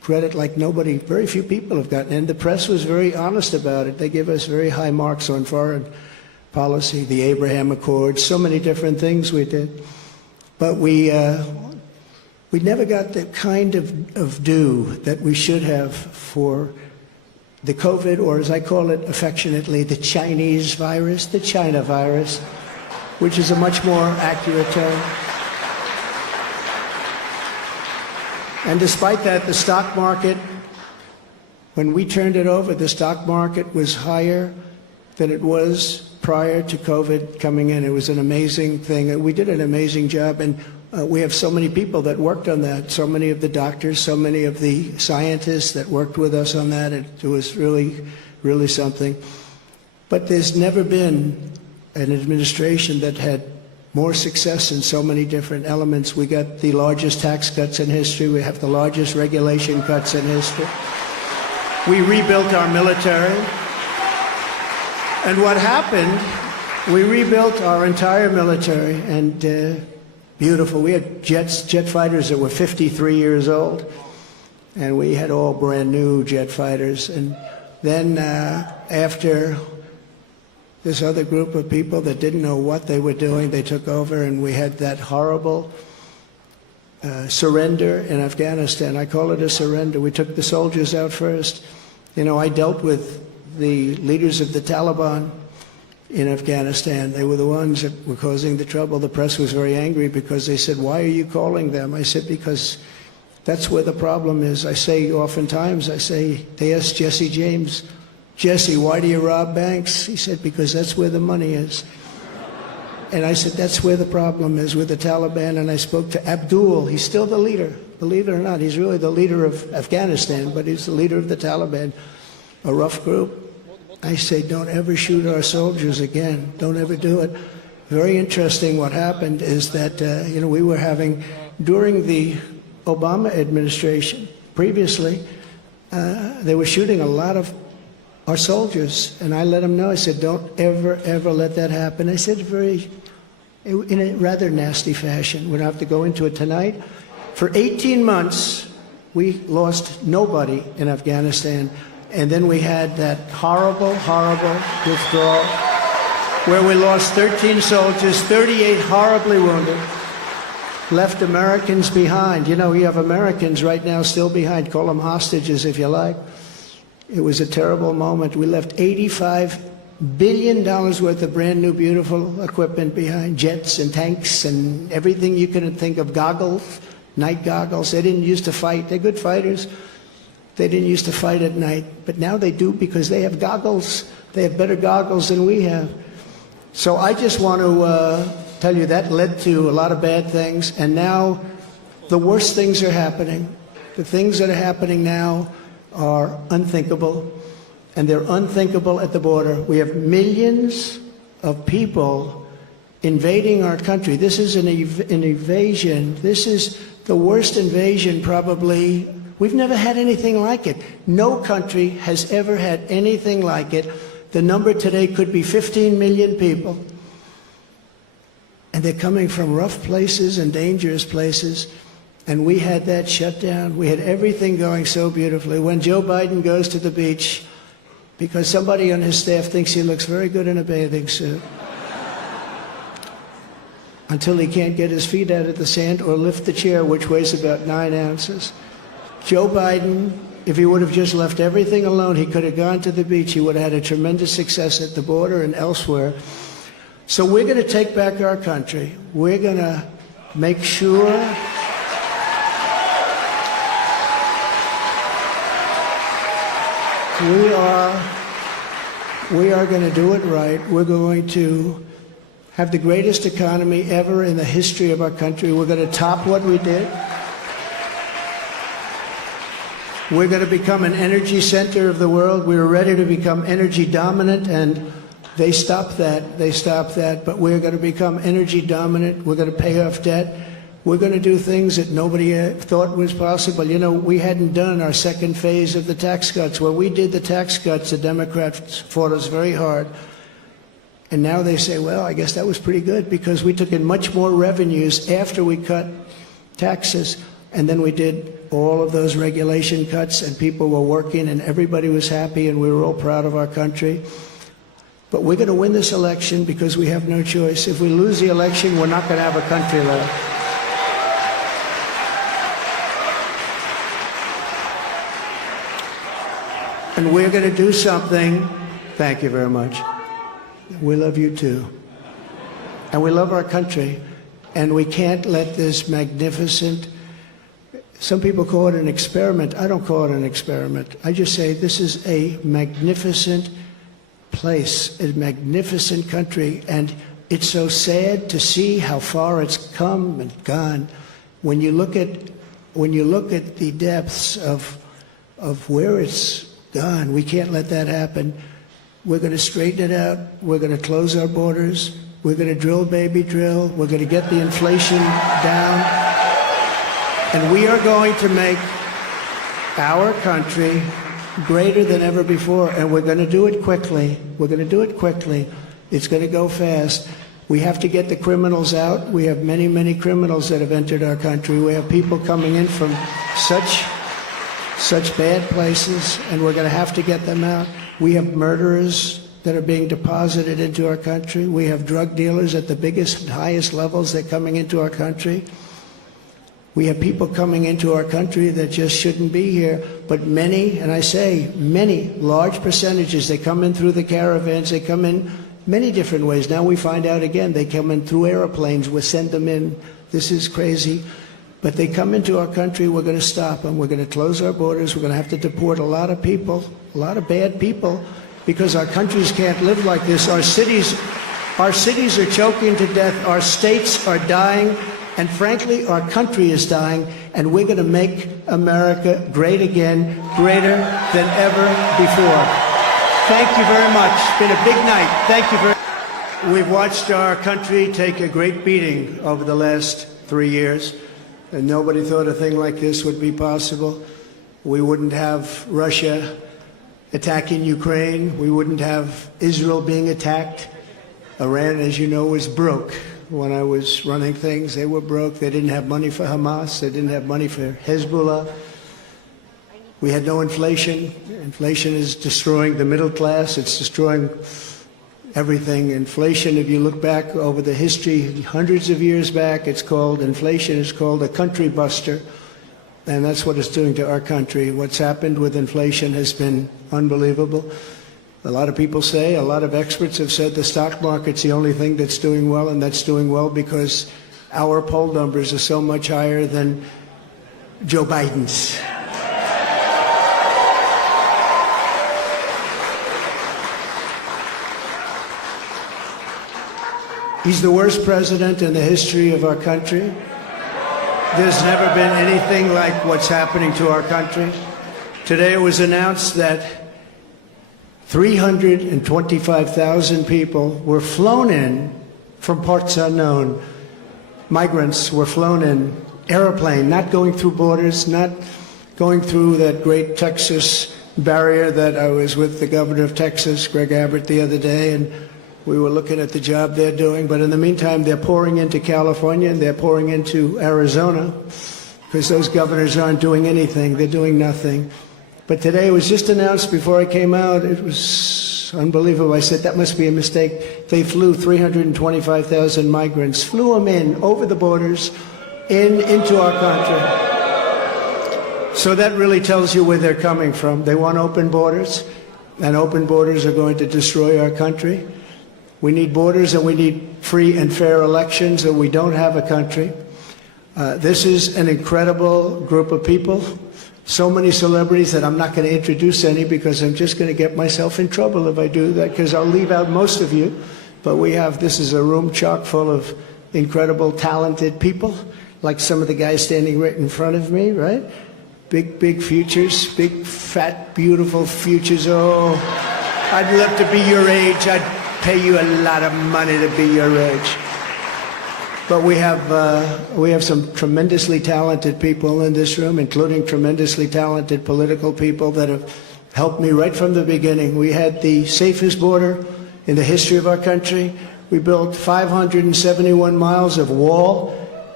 credit like nobody, very few people have gotten. And the press was very honest about it. They give us very high marks on foreign policy, the Abraham Accords, so many different things we did. But we never got the kind of due that we should have for the COVID, or as I call it affectionately, the Chinese virus, the China virus, which is a much more accurate term. And despite that, the stock market, when we turned it over, the stock market was higher than it was prior to COVID coming in. It was an amazing thing. We did an amazing job, and we have so many people that worked on that, so many of the doctors, so many of the scientists that worked with us on that. It was really, really something. But there's never been an administration that had more success in so many different elements. We got the largest tax cuts in history. We have the largest regulation cuts in history. We rebuilt our military. And what happened, we rebuilt our entire military, and beautiful. We had jet fighters that were 53 years old, and we had all brand new jet fighters. And then after this other group of people that didn't know what they were doing, they took over, and we had that horrible surrender in Afghanistan. I call it a surrender. We took the soldiers out first. You know, I dealt with the leaders of the Taliban in Afghanistan. They were the ones that were causing the trouble. The press was very angry because they said, "Why are you calling them?" I said, "Because that's where the problem is." I say oftentimes, they asked Jesse James, "Jesse, why do you rob banks?" He said, "Because that's where the money is." And I said, that's where the problem is with the Taliban. And I spoke to Abdul. He's still the leader. Believe it or not, he's really the leader of Afghanistan, but he's the leader of the Taliban, a rough group. I say, don't ever shoot our soldiers again. Don't ever do it. Very interesting what happened is that, we were having, during the Obama administration, previously, they were shooting a lot of our soldiers, and I let them know. I said, don't ever, ever let that happen. I said in a rather nasty fashion. We don't have to go into it tonight. For 18 months, we lost nobody in Afghanistan, and then we had that horrible, horrible withdrawal where we lost 13 soldiers, 38 horribly wounded, left Americans behind. You know, you have Americans right now still behind. Call them hostages if you like. It was a terrible moment. We left $85 billion worth of brand new, beautiful equipment behind, jets and tanks and everything you can think of, goggles, night goggles. They didn't used to fight. They're good fighters. They didn't used to fight at night, but now they do because they have goggles. They have better goggles than we have. So I just want to tell you that led to a lot of bad things, and now the worst things are happening. The things that are happening now are unthinkable, and they're unthinkable at the border. We have millions of people invading our country. This is an invasion. This is the worst invasion probably. We've never had anything like it. No country has ever had anything like it. The number today could be 15 million people. And they're coming from rough places and dangerous places. And we had that shut down. We had everything going so beautifully. When Joe Biden goes to the beach, because somebody on his staff thinks he looks very good in a bathing suit, until he can't get his feet out of the sand or lift the chair, which weighs about 9 ounces. Joe Biden, if he would have just left everything alone, he could have gone to the beach. He would have had a tremendous success at the border and elsewhere. So we're going to take back our country. We're going to make sure we are going to do it right. We're going to have the greatest economy ever in the history of our country. We're going to top what we did. We're going to become an energy center of the world. We were ready to become energy dominant, and they stopped that. They stopped that. But we're going to become energy dominant. We're going to pay off debt. We're going to do things that nobody thought was possible. You know, we hadn't done our second phase of the tax cuts. When we did the tax cuts, the Democrats fought us very hard. And now they say, well, I guess that was pretty good because we took in much more revenues after we cut taxes. And then we did all of those regulation cuts, and people were working, and everybody was happy, and we were all proud of our country. But we're going to win this election because we have no choice. If we lose the election, we're not going to have a country left. And we're going to do something. Thank you very much. We love you too. And we love our country. And we can't let this magnificent, some people call it an experiment. I don't call it an experiment. I just say this is a magnificent place, a magnificent country. And it's so sad to see how far it's come and gone. When you look at the depths of where it's gone, we can't let that happen. We're going to straighten it out. We're going to close our borders. We're going to drill, baby, drill. We're going to get the inflation down. And we are going to make our country greater than ever before. And we're going to do it quickly. We're going to do it quickly. It's going to go fast. We have to get the criminals out. We have many, many criminals that have entered our country. We have people coming in from such bad places, and we're going to have to get them out. We have murderers that are being deposited into our country. We have drug dealers at the biggest and highest levels that are coming into our country. We have people coming into our country that just shouldn't be here. But many, and I say many, large percentages, they come in through the caravans. They come in many different ways. Now we find out again, they come in through airplanes. We send them in. This is crazy. But they come into our country, we're going to stop them. We're going to close our borders. We're going to have to deport a lot of people, a lot of bad people, because our countries can't live like this. Our cities are choking to death. Our states are dying. And frankly, our country is dying. And we're going to make America great again, greater than ever before. Thank you very much. It's been a big night. Thank you very much. We've watched our country take a great beating over the last 3 years. And nobody thought a thing like this would be possible. We wouldn't have Russia attacking Ukraine. We wouldn't have Israel being attacked. Iran, as you know, was broke. When I was running things, they were broke. They didn't have money for Hamas. They didn't have money for Hezbollah. We had no inflation. Inflation is destroying the middle class. It's destroying everything. Inflation, if you look back over the history, hundreds of years back, inflation is called a country buster. And that's what it's doing to our country. What's happened with inflation has been unbelievable. A lot of people say, a lot of experts have said the stock market's the only thing that's doing well, and that's doing well because our poll numbers are so much higher than Joe Biden's. He's the worst president in the history of our country. There's never been anything like what's happening to our country. Today it was announced that 325,000 people were flown in from parts unknown. Migrants were flown in, airplane, not going through borders, not going through that great Texas barrier that I was with the governor of Texas, Greg Abbott, the other day, and we were looking at the job they're doing. But in the meantime, they're pouring into California and they're pouring into Arizona because those governors aren't doing anything. They're doing nothing. But today it was just announced before I came out. It was unbelievable. I said, that must be a mistake. They flew 325,000 migrants, flew them in over the borders into our country. So that really tells you where they're coming from. They want open borders, and open borders are going to destroy our country. We need borders and we need free and fair elections, or we don't have a country. This is an incredible group of people. So many celebrities that I'm not going to introduce any because I'm just going to get myself in trouble if I do that, because I'll leave out most of you. But this is a room chock full of incredible, talented people, like some of the guys standing right in front of me, right? Big futures, big, fat, beautiful futures. Oh, I'd love to be your age. I'd pay you a lot of money to be your age. But we have some tremendously talented people in this room, including tremendously talented political people that have helped me right from the beginning. We had the safest border in the history of our country. We built 571 miles of wall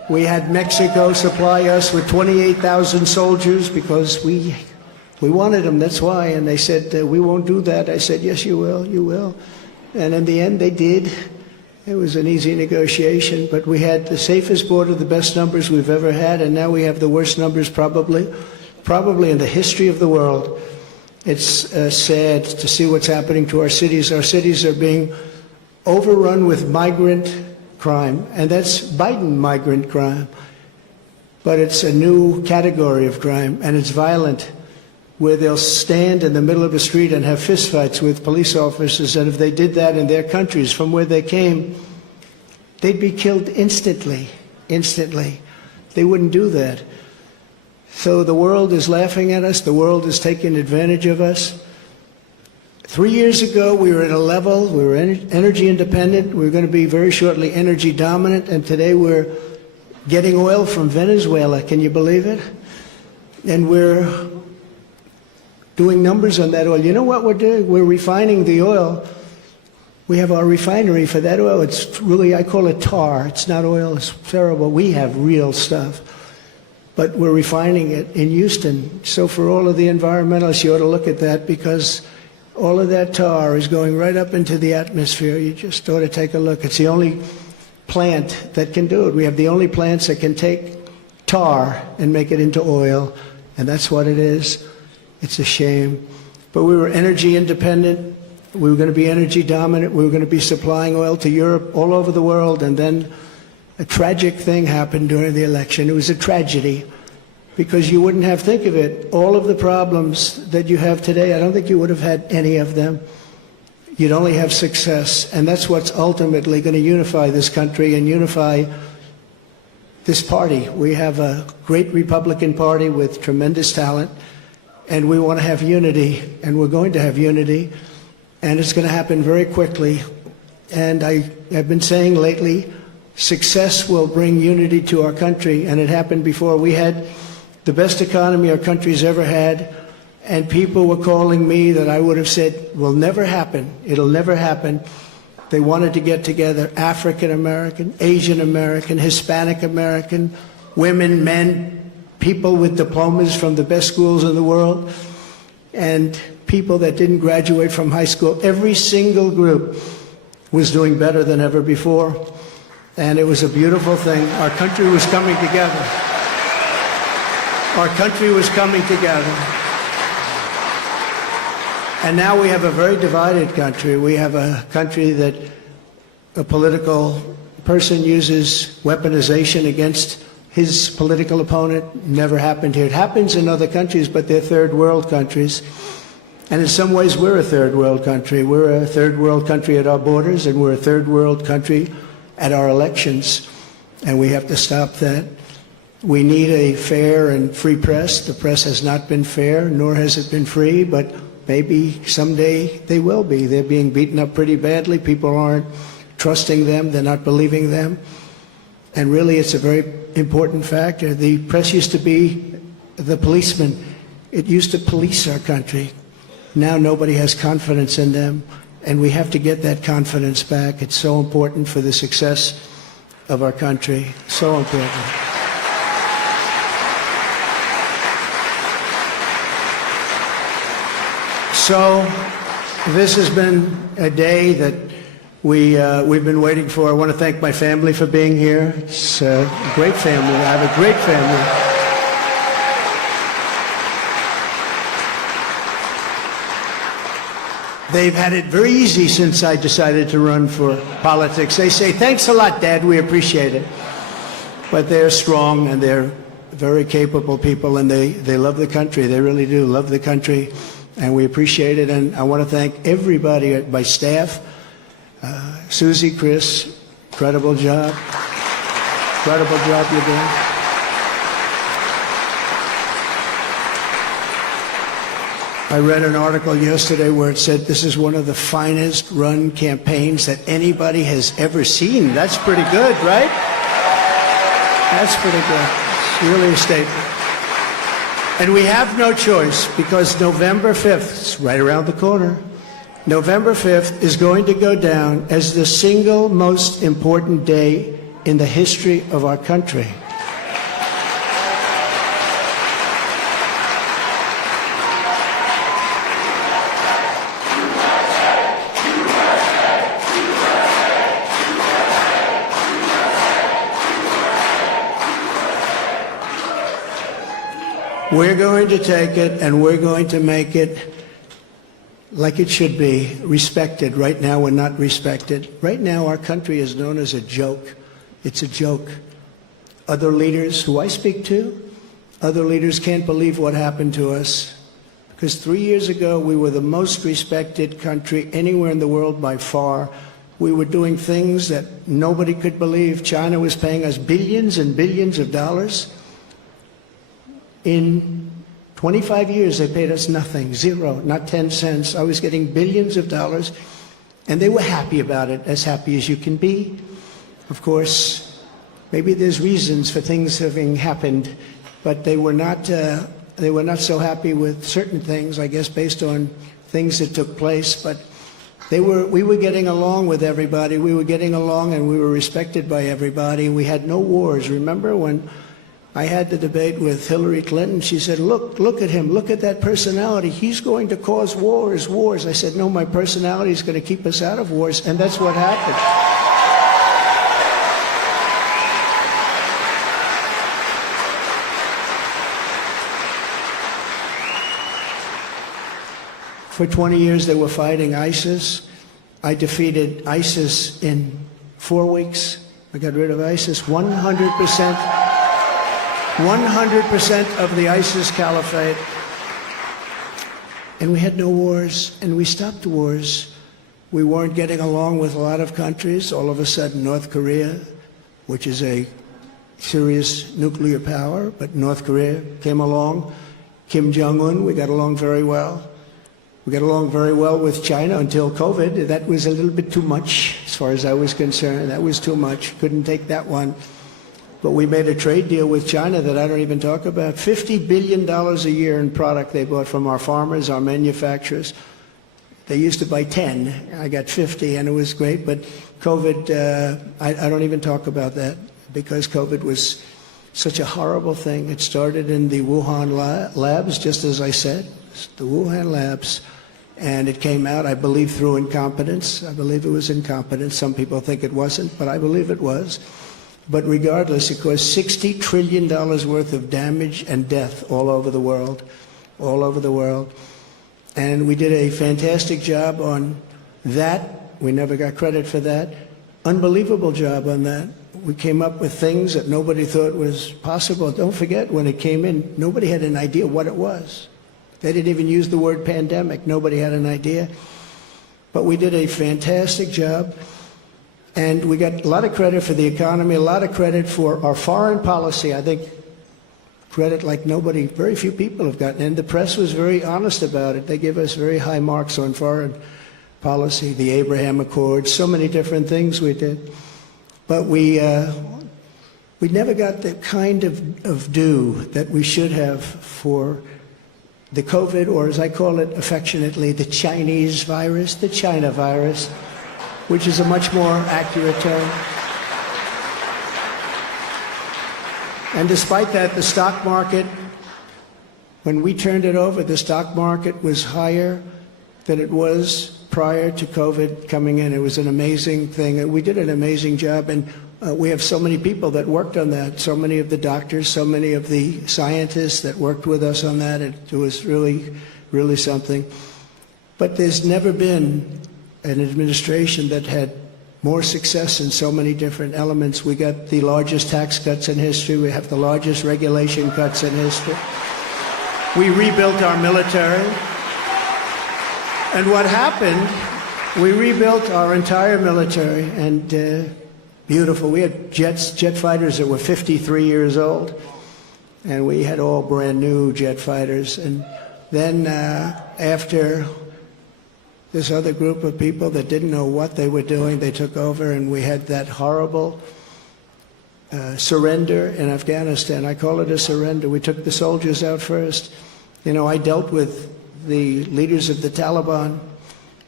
We had Mexico supply us with 28,000 soldiers because we wanted them, that's why. And they said, we won't do that. I said, yes, you will, you will. And in the end, they did. It was an easy negotiation, but we had the safest border, the best numbers we've ever had, and now we have the worst numbers probably in the history of the world. It's sad to see what's happening to our cities. Our cities are being overrun with migrant crime, and that's Biden migrant crime. But it's a new category of crime, and it's violent, where they'll stand in the middle of a street and have fistfights with police officers, and if they did that in their countries from where they came, they'd be killed instantly. They wouldn't do that. So the world is laughing at us. The world is taking advantage of us. 3 years ago, we were at a level, we were energy independent. We were going to be very shortly energy dominant, and today we're getting oil from Venezuela. Can you believe it? And we're doing numbers on that oil. You know what we're doing? We're refining the oil. We have our refinery for that oil. It's really, I call it tar. It's not oil. It's terrible. We have real stuff. But we're refining it in Houston. So for all of the environmentalists, you ought to look at that, because all of that tar is going right up into the atmosphere. You just ought to take a look. It's the only plant that can do it. We have the only plants that can take tar and make it into oil, and that's what it is. It's a shame. But we were energy independent. We were going to be energy dominant. We were going to be supplying oil to Europe, all over the world. And then a tragic thing happened during the election. It was a tragedy, because you wouldn't have, think of it, all of the problems that you have today, I don't think you would have had any of them. You'd only have success. And that's what's ultimately going to unify this country and unify this party. We have a great Republican Party with tremendous talent. And we want to have unity, and we're going to have unity, and it's going to happen very quickly. And I have been saying lately, success will bring unity to our country, and it happened before. We had the best economy our country's ever had, and people were calling me that I would have said will never happen. It'll never happen. They wanted to get together, African American, Asian American, Hispanic American, women, men, people with diplomas from the best schools in the world, and people that didn't graduate from high school. Every single group was doing better than ever before, and it was a beautiful thing. Our country was coming together. Our country was coming together. And now we have a very divided country. We have a country that a political person uses weaponization against his political opponent. Never happened here. It happens in other countries, but they're third world countries. And in some ways, we're a third world country. We're a third world country at our borders, and we're a third world country at our elections. And we have to stop that. We need a fair and free press. The press has not been fair, nor has it been free, but maybe someday they will be. They're being beaten up pretty badly. People aren't trusting them. They're not believing them. And really, it's a very important factor. The press used to be the policeman. It used to police our country. Now nobody has confidence in them, and we have to get that confidence back. It's so important for the success of our country. So important. So this has been a day that we've been waiting for. I want to thank my family for being here. It's a great family. I have a great family. They've had it very easy since I decided to run for politics. They say, thanks a lot, Dad, we appreciate it. But they're strong, and they're very capable people, and they love the country. They really do love the country, and we appreciate it. And I want to thank everybody at my staff. Susie, Chris, incredible job. Incredible job you're doing. I read an article yesterday where it said this is one of the finest run campaigns that anybody has ever seen. That's pretty good, right? That's pretty good. It's really a statement. And we have no choice, because November 5th, it's right around the corner, November 5th is going to go down as the single most important day in the history of our country. We're going to take it and we're going to make it like it should be, respected. Right now we're not respected. Right now our country is known as a joke. It's a joke. Other leaders who I speak to, other leaders can't believe what happened to us. Because 3 years ago we were the most respected country anywhere in the world by far. We were doing things that nobody could believe. China was paying us billions and billions of dollars. In 25 years, they paid us nothing, zero, not 10 cents. I was getting billions of dollars, and they were happy about it, as happy as you can be. Of course, maybe there's reasons for things having happened, but they were not so happy with certain things, I guess, based on things that took place. But we were getting along with everybody. We were getting along, and we were respected by everybody. We had no wars. Remember when I had the debate with Hillary Clinton? She said, look at him, look at that personality. He's going to cause wars. I said, no, my personality is going to keep us out of wars, and that's what happened. For 20 years they were fighting ISIS. I defeated ISIS in 4 weeks. I got rid of ISIS 100%. 100% of the ISIS caliphate. And we had no wars, and we stopped wars. We weren't getting along with a lot of countries. All of a sudden, North Korea, which is a serious nuclear power, but North Korea came along. Kim Jong-un, we got along very well. We got along very well with China until COVID. That was a little bit too much, as far as I was concerned. That was too much. Couldn't take that one. But we made a trade deal with China that I don't even talk about. $50 billion a year in product they bought from our farmers, our manufacturers. They used to buy 10. I got 50, and it was great. But COVID, I don't even talk about that, because COVID was such a horrible thing. It started in the Wuhan labs, just as I said, the Wuhan labs. And it came out, I believe, through incompetence. I believe it was incompetence. Some people think it wasn't, but I believe it was. But regardless, it caused $60 trillion worth of damage and death all over the world, all over the world. And we did a fantastic job on that. We never got credit for that. Unbelievable job on that. We came up with things that nobody thought was possible. Don't forget, when it came in, nobody had an idea what it was. They didn't even use the word pandemic. Nobody had an idea. But we did a fantastic job. And we got a lot of credit for the economy, a lot of credit for our foreign policy. I think credit like nobody, very few people have gotten. And the press was very honest about it. They give us very high marks on foreign policy, the Abraham Accords, so many different things we did. But we never got the kind of due that we should have for the COVID, or as I call it affectionately, the Chinese virus, the China virus, which is a much more accurate term. And despite that, the stock market, when we turned it over, the stock market was higher than it was prior to COVID coming in. It was an amazing thing. We did an amazing job, and we have so many people that worked on that, so many of the doctors, so many of the scientists that worked with us on that. It was really, really something. But there's never been an administration that had more success in so many different elements. We got the largest tax cuts in history. We have the largest regulation cuts in history. We rebuilt our military. And what happened, we rebuilt our entire military, and beautiful. We had jet fighters that were 53 years old, and we had all brand new jet fighters. And then after this other group of people that didn't know what they were doing, they took over, and we had that horrible surrender in Afghanistan. I call it a surrender. We took the soldiers out first. You know, I dealt with the leaders of the Taliban.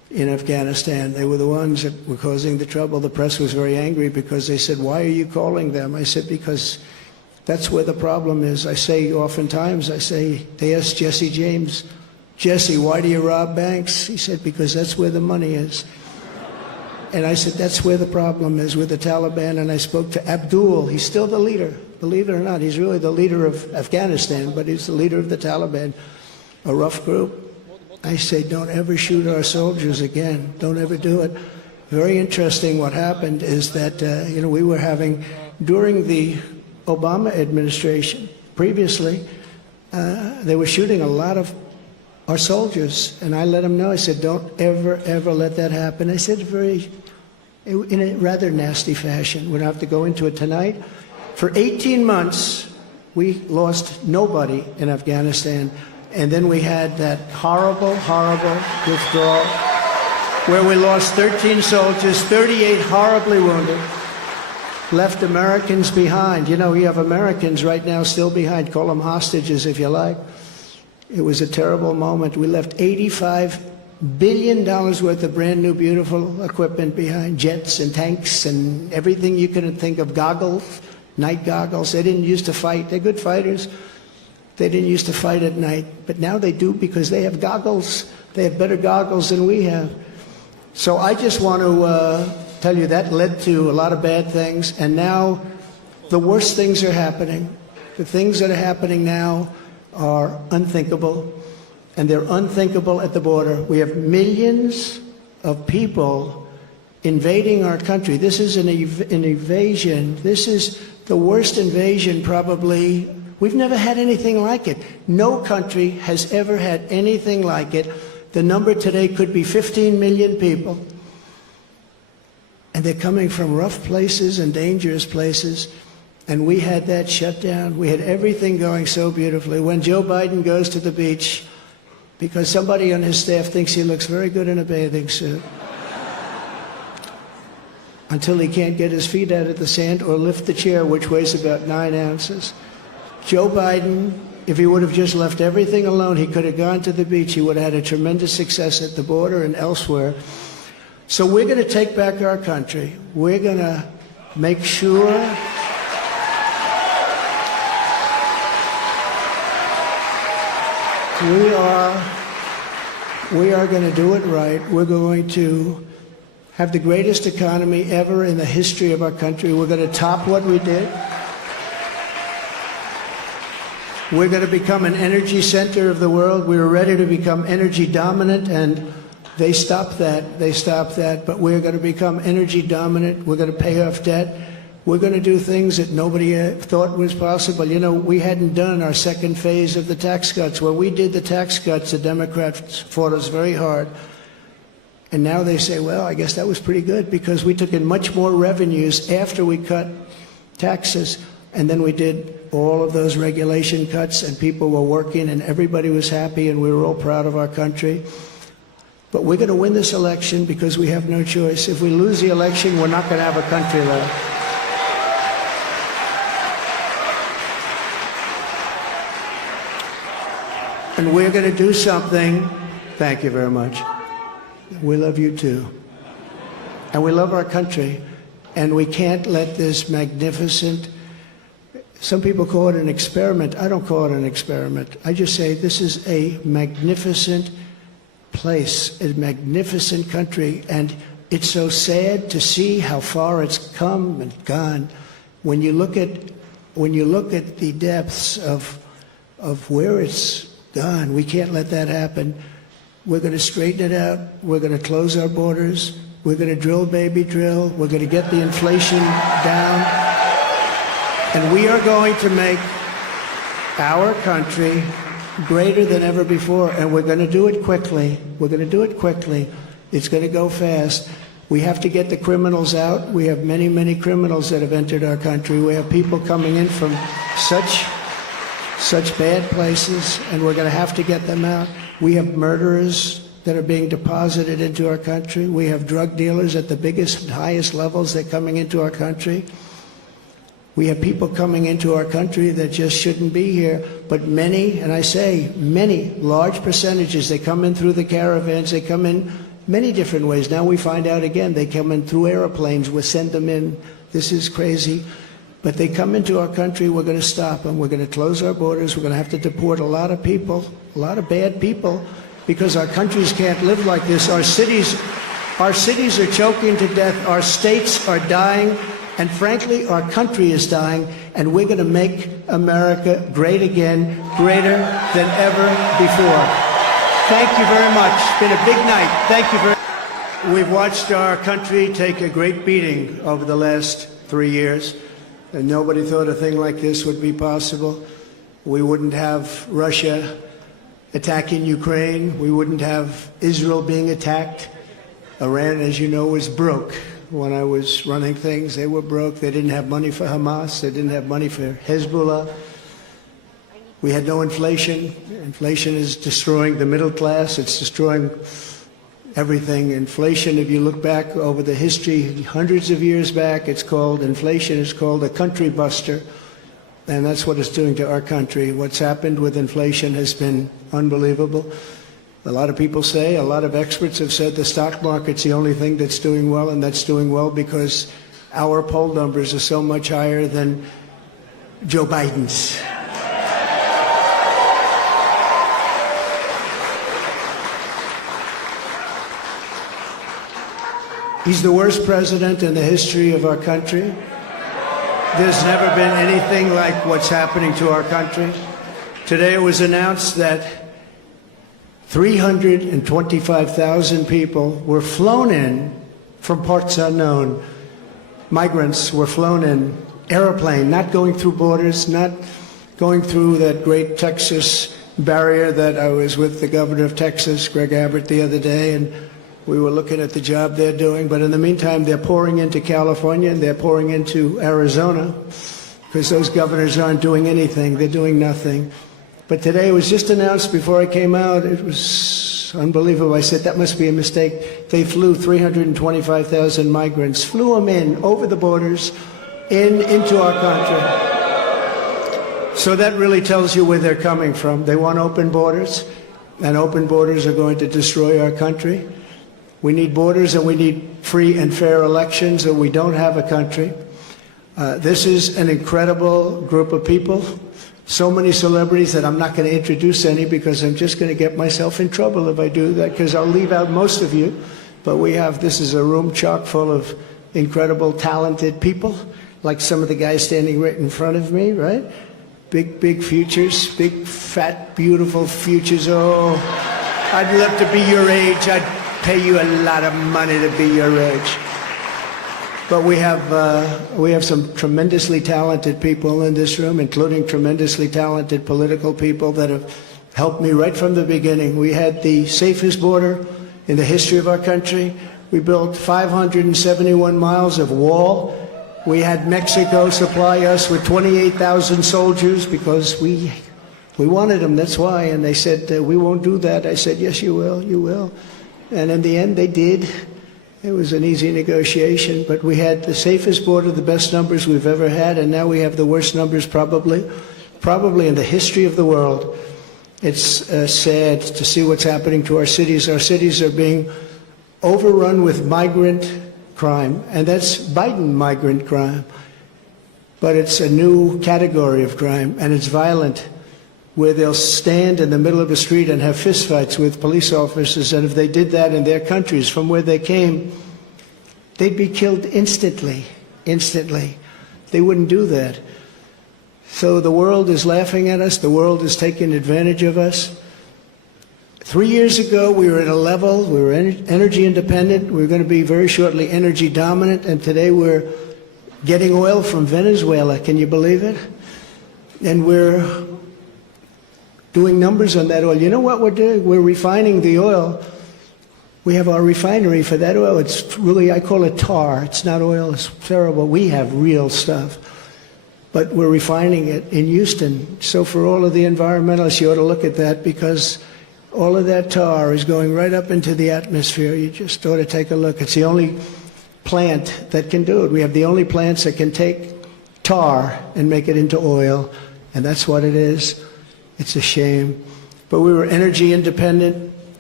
in Afghanistan. They were the ones that were causing the trouble. The press was very angry because they said, why are you calling them? I said, because that's where the problem is. I say oftentimes, they asked Jesse James, Jesse, why do you rob banks? He said, because that's where the money is. And I said, that's where the problem is with the Taliban. And I spoke to Abdul. He's still the leader. Believe it or not, he's really the leader of Afghanistan, but he's the leader of the Taliban, a rough group. I say, don't ever shoot our soldiers again. Don't ever do it. Very interesting what happened is that, we were having, during the Obama administration, previously, they were shooting a lot of our soldiers. And I let them know, I said, don't ever, ever let that happen. I said in a rather nasty fashion. We don't have to go into it tonight. For 18 months, we lost nobody in Afghanistan. And then we had that horrible, horrible withdrawal where we lost 13 soldiers, 38 horribly wounded, left Americans behind. You have Americans right now still behind. Call them hostages if you like. It was a terrible moment. We left $85 billion worth of brand new, beautiful equipment behind, jets and tanks and everything you can think of, goggles, night goggles. They didn't used to fight. They're good fighters. They didn't used to fight at night, but now they do because they have goggles. They have better goggles than we have. So I just want to tell you that led to a lot of bad things, and now the worst things are happening. The things that are happening now are unthinkable, and they're unthinkable at the border. We have millions of people invading our country. This is an invasion. This is the worst invasion probably. We've never had anything like it. No country has ever had anything like it. The number today could be 15 million people. And they're coming from rough places and dangerous places. And we had that shut down. We had everything going so beautifully. When Joe Biden goes to the beach, because somebody on his staff thinks he looks very good in a bathing suit, until he can't get his feet out of the sand or lift the chair, which weighs about 9 ounces. Joe Biden, if he would have just left everything alone, he could have gone to the beach. He would have had a tremendous success at the border and elsewhere. So we're going to take back our country. We're going to make sure we are going to do it right. We're going to have the greatest economy ever in the history of our country. We're going to top what we did. We're going to become an energy center of the world. We were ready to become energy dominant, and they stopped that. They stopped that. But we're going to become energy dominant. We're going to pay off debt. We're going to do things that nobody thought was possible. We hadn't done our second phase of the tax cuts. When we did the tax cuts, the Democrats fought us very hard. And now they say, well, I guess that was pretty good because we took in much more revenues after we cut taxes. And then we did all of those regulation cuts, and people were working, and everybody was happy, and we were all proud of our country. But we're going to win this election because we have no choice. If we lose the election, we're not going to have a country left. And we're going to do something. Thank you very much. We love you too. And we love our country. And we can't let this magnificent, some people call it an experiment. I don't call it an experiment. I just say this is a magnificent place, a magnificent country. And it's so sad to see how far it's come and gone. When you look at the depths of where it's gone, we can't let that happen. We're going to straighten it out. We're going to close our borders. We're going to drill, baby, drill. We're going to get the inflation down. And we are going to make our country greater than ever before. And we're going to do it quickly. We're going to do it quickly. It's going to go fast. We have to get the criminals out. We have many, many criminals that have entered our country. We have people coming in from such bad places, and we're going to have to get them out. We have murderers that are being deposited into our country. We have drug dealers at the biggest and highest levels that are coming into our country. We have people coming into our country that just shouldn't be here, but many, and I say many, large percentages, they come in through the caravans, they come in many different ways. Now we find out again, they come in through airplanes, we send them in. This is crazy. But they come into our country, we're going to stop them. We're going to close our borders. We're going to have to deport a lot of people, a lot of bad people, because our countries can't live like this. Our cities are choking to death. Our states are dying. And frankly, our country is dying. And we're going to make America great again, greater than ever before. Thank you very much. It's been a big night. Thank you very much. We've watched our country take a great beating over the last 3 years. And nobody thought a thing like this would be possible. We wouldn't have Russia attacking Ukraine. We wouldn't have Israel being attacked. Iran, as you know, was broke. When I was running things, they were broke. They didn't have money for Hamas. They didn't have money for Hezbollah. We had no inflation. Inflation is destroying the middle class. It's destroying everything. Inflation, if you look back over the history, hundreds of years back, inflation is called a country buster. And that's what it's doing to our country. What's happened with inflation has been unbelievable. A lot of people say, a lot of experts have said the stock market's the only thing that's doing well, and that's doing well because our poll numbers are so much higher than Joe Biden's. He's the worst president in the history of our country. There's never been anything like what's happening to our country. Today it was announced that 325,000 people were flown in from parts unknown. Migrants were flown in, airplane, not going through borders, not going through that great Texas barrier that I was with the governor of Texas, Greg Abbott, the other day, and we were looking at the job they're doing. But in the meantime, they're pouring into California and they're pouring into Arizona because those governors aren't doing anything. They're doing nothing. But today it was just announced before I came out. It was unbelievable. I said, that must be a mistake. They flew 325,000 migrants, flew them in over the borders into our country. So that really tells you where they're coming from. They want open borders, and open borders are going to destroy our country. We need borders and we need free and fair elections, or we don't have a country. This is an incredible group of people. So many celebrities that I'm not going to introduce any because I'm just going to get myself in trouble if I do that, because I'll leave out most of you. But this is a room chock full of incredible, talented people, like some of the guys standing right in front of me, right? Big, big futures, big, fat, beautiful futures. Oh, I'd love to be your age. I'd pay you a lot of money to be your age. But we have some tremendously talented people in this room, including tremendously talented political people that have helped me right from the beginning. We had the safest border in the history of our country. We built 571 miles of wall. We had Mexico supply us with 28,000 soldiers because we wanted them, that's why. And they said, we won't do that. I said, yes, you will, you will. And in the end, they did. It was an easy negotiation, but we had the safest border, the best numbers we've ever had, and now we have the worst numbers probably in the history of the world. It's sad to see what's happening to our cities. Our cities are being overrun with migrant crime, and that's Biden migrant crime. But it's a new category of crime, and it's violent, where they'll stand in the middle of the street and have fistfights with police officers, and if they did that in their countries from where they came, they'd be killed instantly. They wouldn't do that. So the world is laughing at us. The world is taking advantage of us. 3 years ago, we were at a level, we were energy independent. We were going to be very shortly energy dominant, and today we're getting oil from Venezuela. Can you believe it? And we're doing numbers on that oil. You know what we're doing? We're refining the oil. We have our refinery for that oil. It's really, I call it tar. It's not oil. It's terrible. We have real stuff. But we're refining it in Houston. So for all of the environmentalists, you ought to look at that, because all of that tar is going right up into the atmosphere. You just ought to take a look. It's the only plant that can do it. We have the only plants that can take tar and make it into oil, and that's what it is. It's a shame. But we were energy independent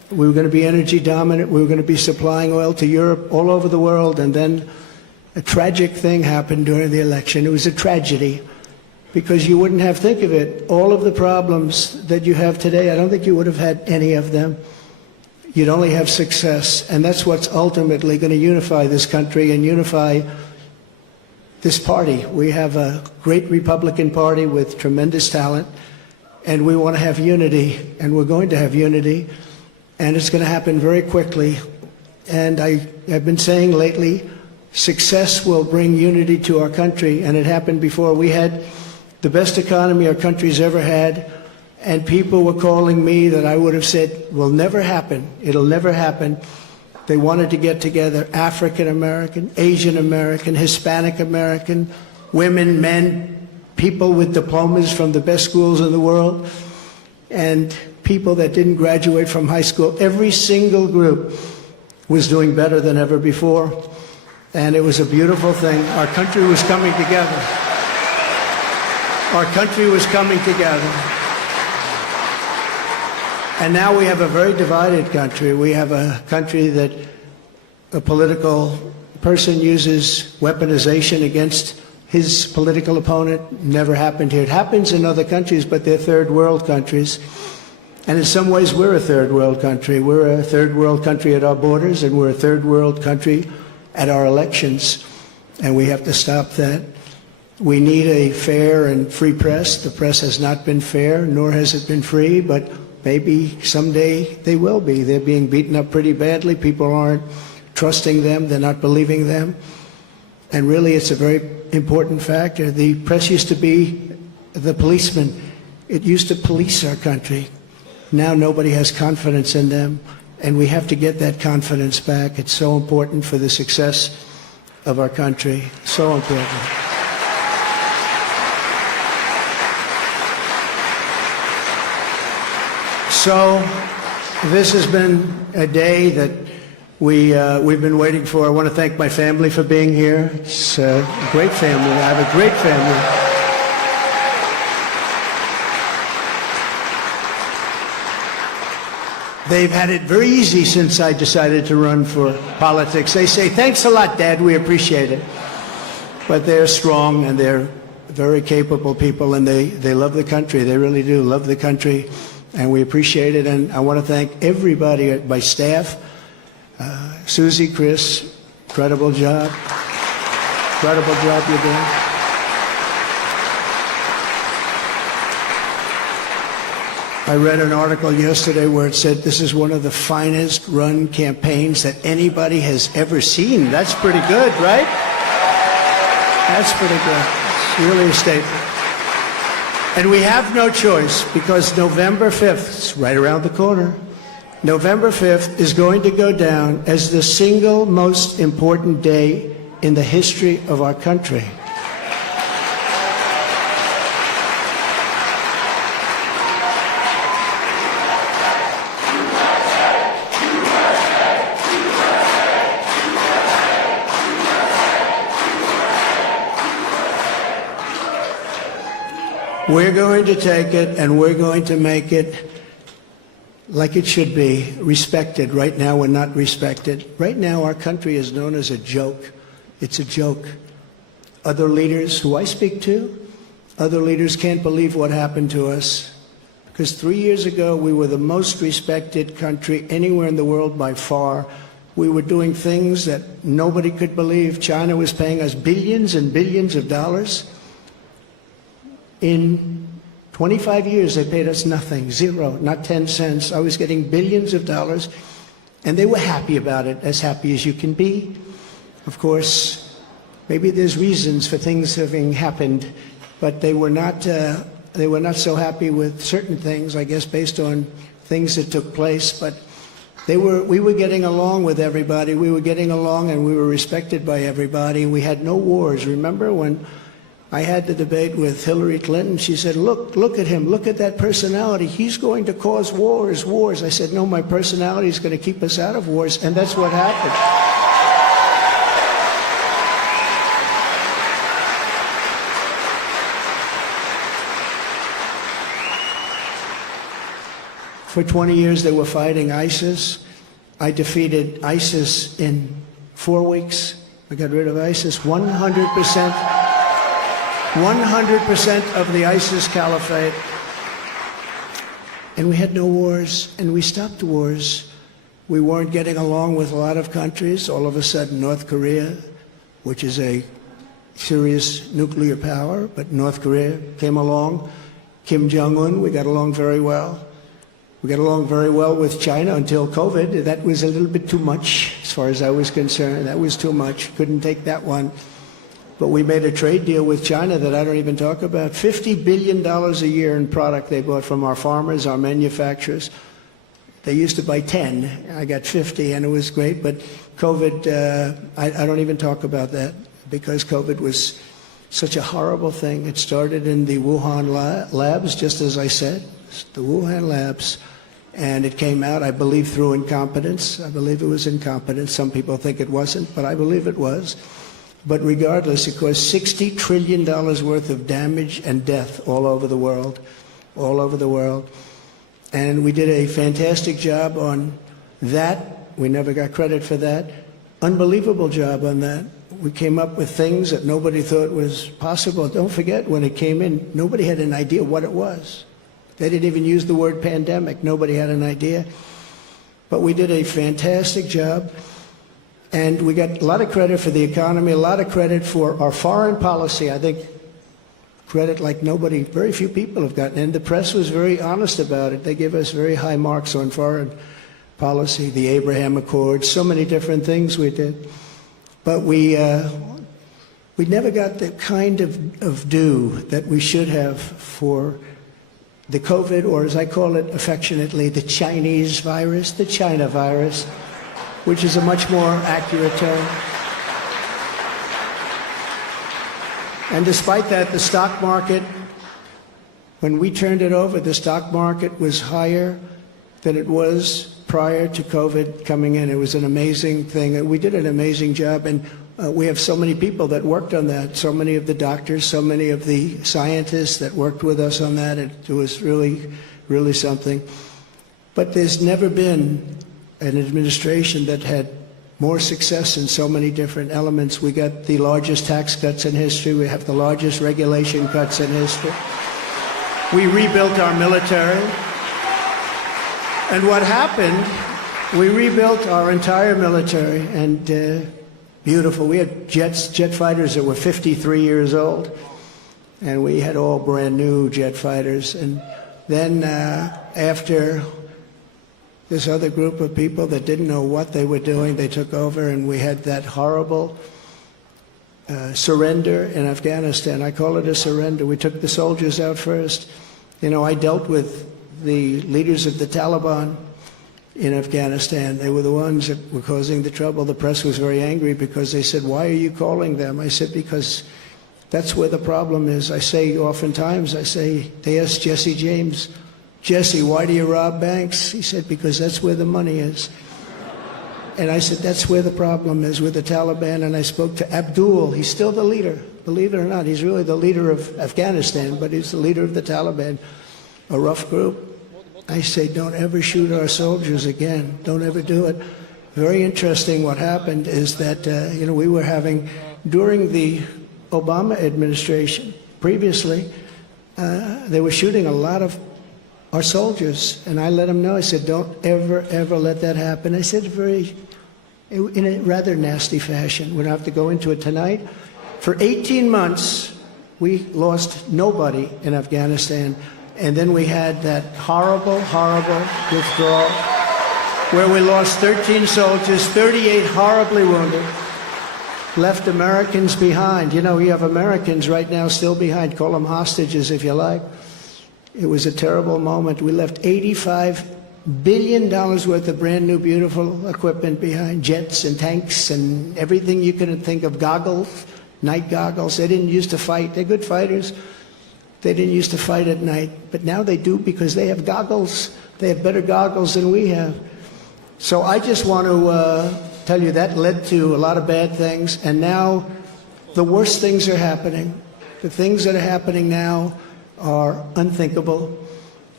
We were going to be energy dominant. We were going to be supplying oil to Europe, all over the world. And then a tragic thing happened during the election. It was a tragedy because you wouldn't have, think of it, all of the problems that you have today, I don't think you would have had any of them. You'd only have success. And that's what's ultimately going to unify this country and unify this party. We have a great Republican Party with tremendous talent, and we want to have unity, and we're going to have unity, and it's going to happen very quickly. And I have been saying lately, success will bring unity to our country, and it happened before. We had the best economy our country's ever had, and people were calling me that I would have said will never happen. It'll never happen. They wanted to get together, African American, Asian American, Hispanic American, women, men, people with diplomas from the best schools in the world, and people that didn't graduate from high school. Every single group was doing better than ever before, and it was a beautiful thing. Our country was coming together. Our country was coming together. And now we have a very divided country. We have a country that a political person uses weaponization against his political opponent. Never happened here. It happens in other countries, but they're third world countries. And in some ways, we're a third world country. We're a third world country at our borders, and we're a third world country at our elections. And we have to stop that. We need a fair and free press. The press has not been fair, nor has it been free, but maybe someday they will be. They're being beaten up pretty badly. People aren't trusting them. They're not believing them. And really, it's a very important factor. The press used to be the policeman. It used to police our country. Now nobody has confidence in them, and we have to get that confidence back. It's so important for the success of our country. So important. So this has been a day that we've been waiting for. I want to thank my family for being here. It's a great family. I have a great family. They've had it very easy since I decided to run for politics. They say, thanks a lot, Dad, we appreciate it. But they're strong, and they're very capable people, and they love the country. They really do love the country, and we appreciate it. And I want to thank everybody, my staff, Susie, Chris, incredible job. Incredible job you're doing. I read an article yesterday where it said this is one of the finest run campaigns that anybody has ever seen. That's pretty good, right? That's pretty good. It's really a statement. And we have no choice, because November 5th, it's right around the corner, November 5th is going to go down as the single most important day in the history of our country. We're going to take it, and we're going to make it like it should be, respected. Right now, we're not respected. Right now, our country is known as a joke. It's a joke. Other leaders who I speak to, other leaders can't believe what happened to us. Because 3 years ago, we were the most respected country anywhere in the world by far. We were doing things that nobody could believe. China was paying us billions and billions of dollars. In 25 years, they paid us nothing, zero, not 10 cents. I was getting billions of dollars, and they were happy about it, as happy as you can be. Of course, maybe there's reasons for things having happened, but they were not so happy with certain things, I guess, based on things that took place. But we were getting along with everybody. We were getting along, and we were respected by everybody. We had no wars. Remember when I had the debate with Hillary Clinton? She said, look at him, look at that personality. He's going to cause wars. I said, no, my personality is going to keep us out of wars, and that's what happened. For 20 years they were fighting ISIS. I defeated ISIS in 4 weeks. I got rid of ISIS. 100% of the ISIS caliphate. And we had no wars, and we stopped wars. We weren't getting along with a lot of countries. All of a sudden, North Korea, which is a serious nuclear power, but North Korea came along. Kim Jong-un, we got along very well. We got along very well with China until COVID. That was a little bit too much, as far as I was concerned. That was too much. Couldn't take that one. But we made a trade deal with China that I don't even talk about. $50 billion a year in product they bought from our farmers, our manufacturers. They used to buy 10. I got 50, and it was great. But COVID, I don't even talk about that, because COVID was such a horrible thing. It started in the Wuhan labs, just as I said, the Wuhan labs. And it came out, I believe, through incompetence. I believe it was incompetence. Some people think it wasn't, but I believe it was. But regardless, it caused $60 trillion worth of damage and death all over the world, all over the world. And we did a fantastic job on that. We never got credit for that. Unbelievable job on that. We came up with things that nobody thought was possible. Don't forget, when it came in, nobody had an idea what it was. They didn't even use the word pandemic. Nobody had an idea. But we did a fantastic job. And we got a lot of credit for the economy, a lot of credit for our foreign policy. I think credit like nobody, very few people have gotten. And the press was very honest about it. They gave us very high marks on foreign policy, the Abraham Accords, so many different things we did. But we never got the kind of due that we should have for the COVID, or as I call it affectionately, the Chinese virus, the China virus, which is a much more accurate term. And despite that, the stock market, when we turned it over, the stock market was higher than it was prior to COVID coming in. It was an amazing thing. We did an amazing job, and we have so many people that worked on that, so many of the doctors, so many of the scientists that worked with us on that. It was really, really something. But there's never been an administration that had more success in so many different elements. We got the largest tax cuts in history. We have the largest regulation cuts in history. We rebuilt our military. And what happened, we rebuilt our entire military, and beautiful. We had jet fighters that were 53 years old, and we had all brand new jet fighters. And then after this other group of people that didn't know what they were doing, they took over, and we had that horrible surrender in Afghanistan. I call it a surrender. We took the soldiers out first. You know, I dealt with the leaders of the Taliban in Afghanistan. They were the ones that were causing the trouble. The press was very angry because they said, "Why are you calling them?" I said, "Because that's where the problem is." I say oftentimes, they asked Jesse James, "Jesse, why do you rob banks?" He said, "Because that's where the money is." And I said, that's where the problem is, with the Taliban. And I spoke to Abdul. He's still the leader, believe it or not. He's really the leader of Afghanistan, but he's the leader of the Taliban, a rough group. I say, don't ever shoot our soldiers again. Don't ever do it. Very interesting what happened is that, we were having, during the Obama administration, previously, they were shooting a lot of our soldiers, and I let them know. I said, don't ever, ever let that happen. I said in a rather nasty fashion. We don't have to go into it tonight. For 18 months, we lost nobody in Afghanistan, and then we had that horrible, horrible withdrawal where we lost 13 soldiers, 38 horribly wounded, left Americans behind. You know, you have Americans right now still behind. Call them hostages if you like. It was a terrible moment. We left $85 billion worth of brand new, beautiful equipment behind, jets and tanks and everything you can think of, goggles, night goggles. They didn't used to fight. They're good fighters. They didn't used to fight at night, but now they do because they have goggles. They have better goggles than we have. So I just want to tell you that led to a lot of bad things, and now the worst things are happening. The things that are happening now are unthinkable,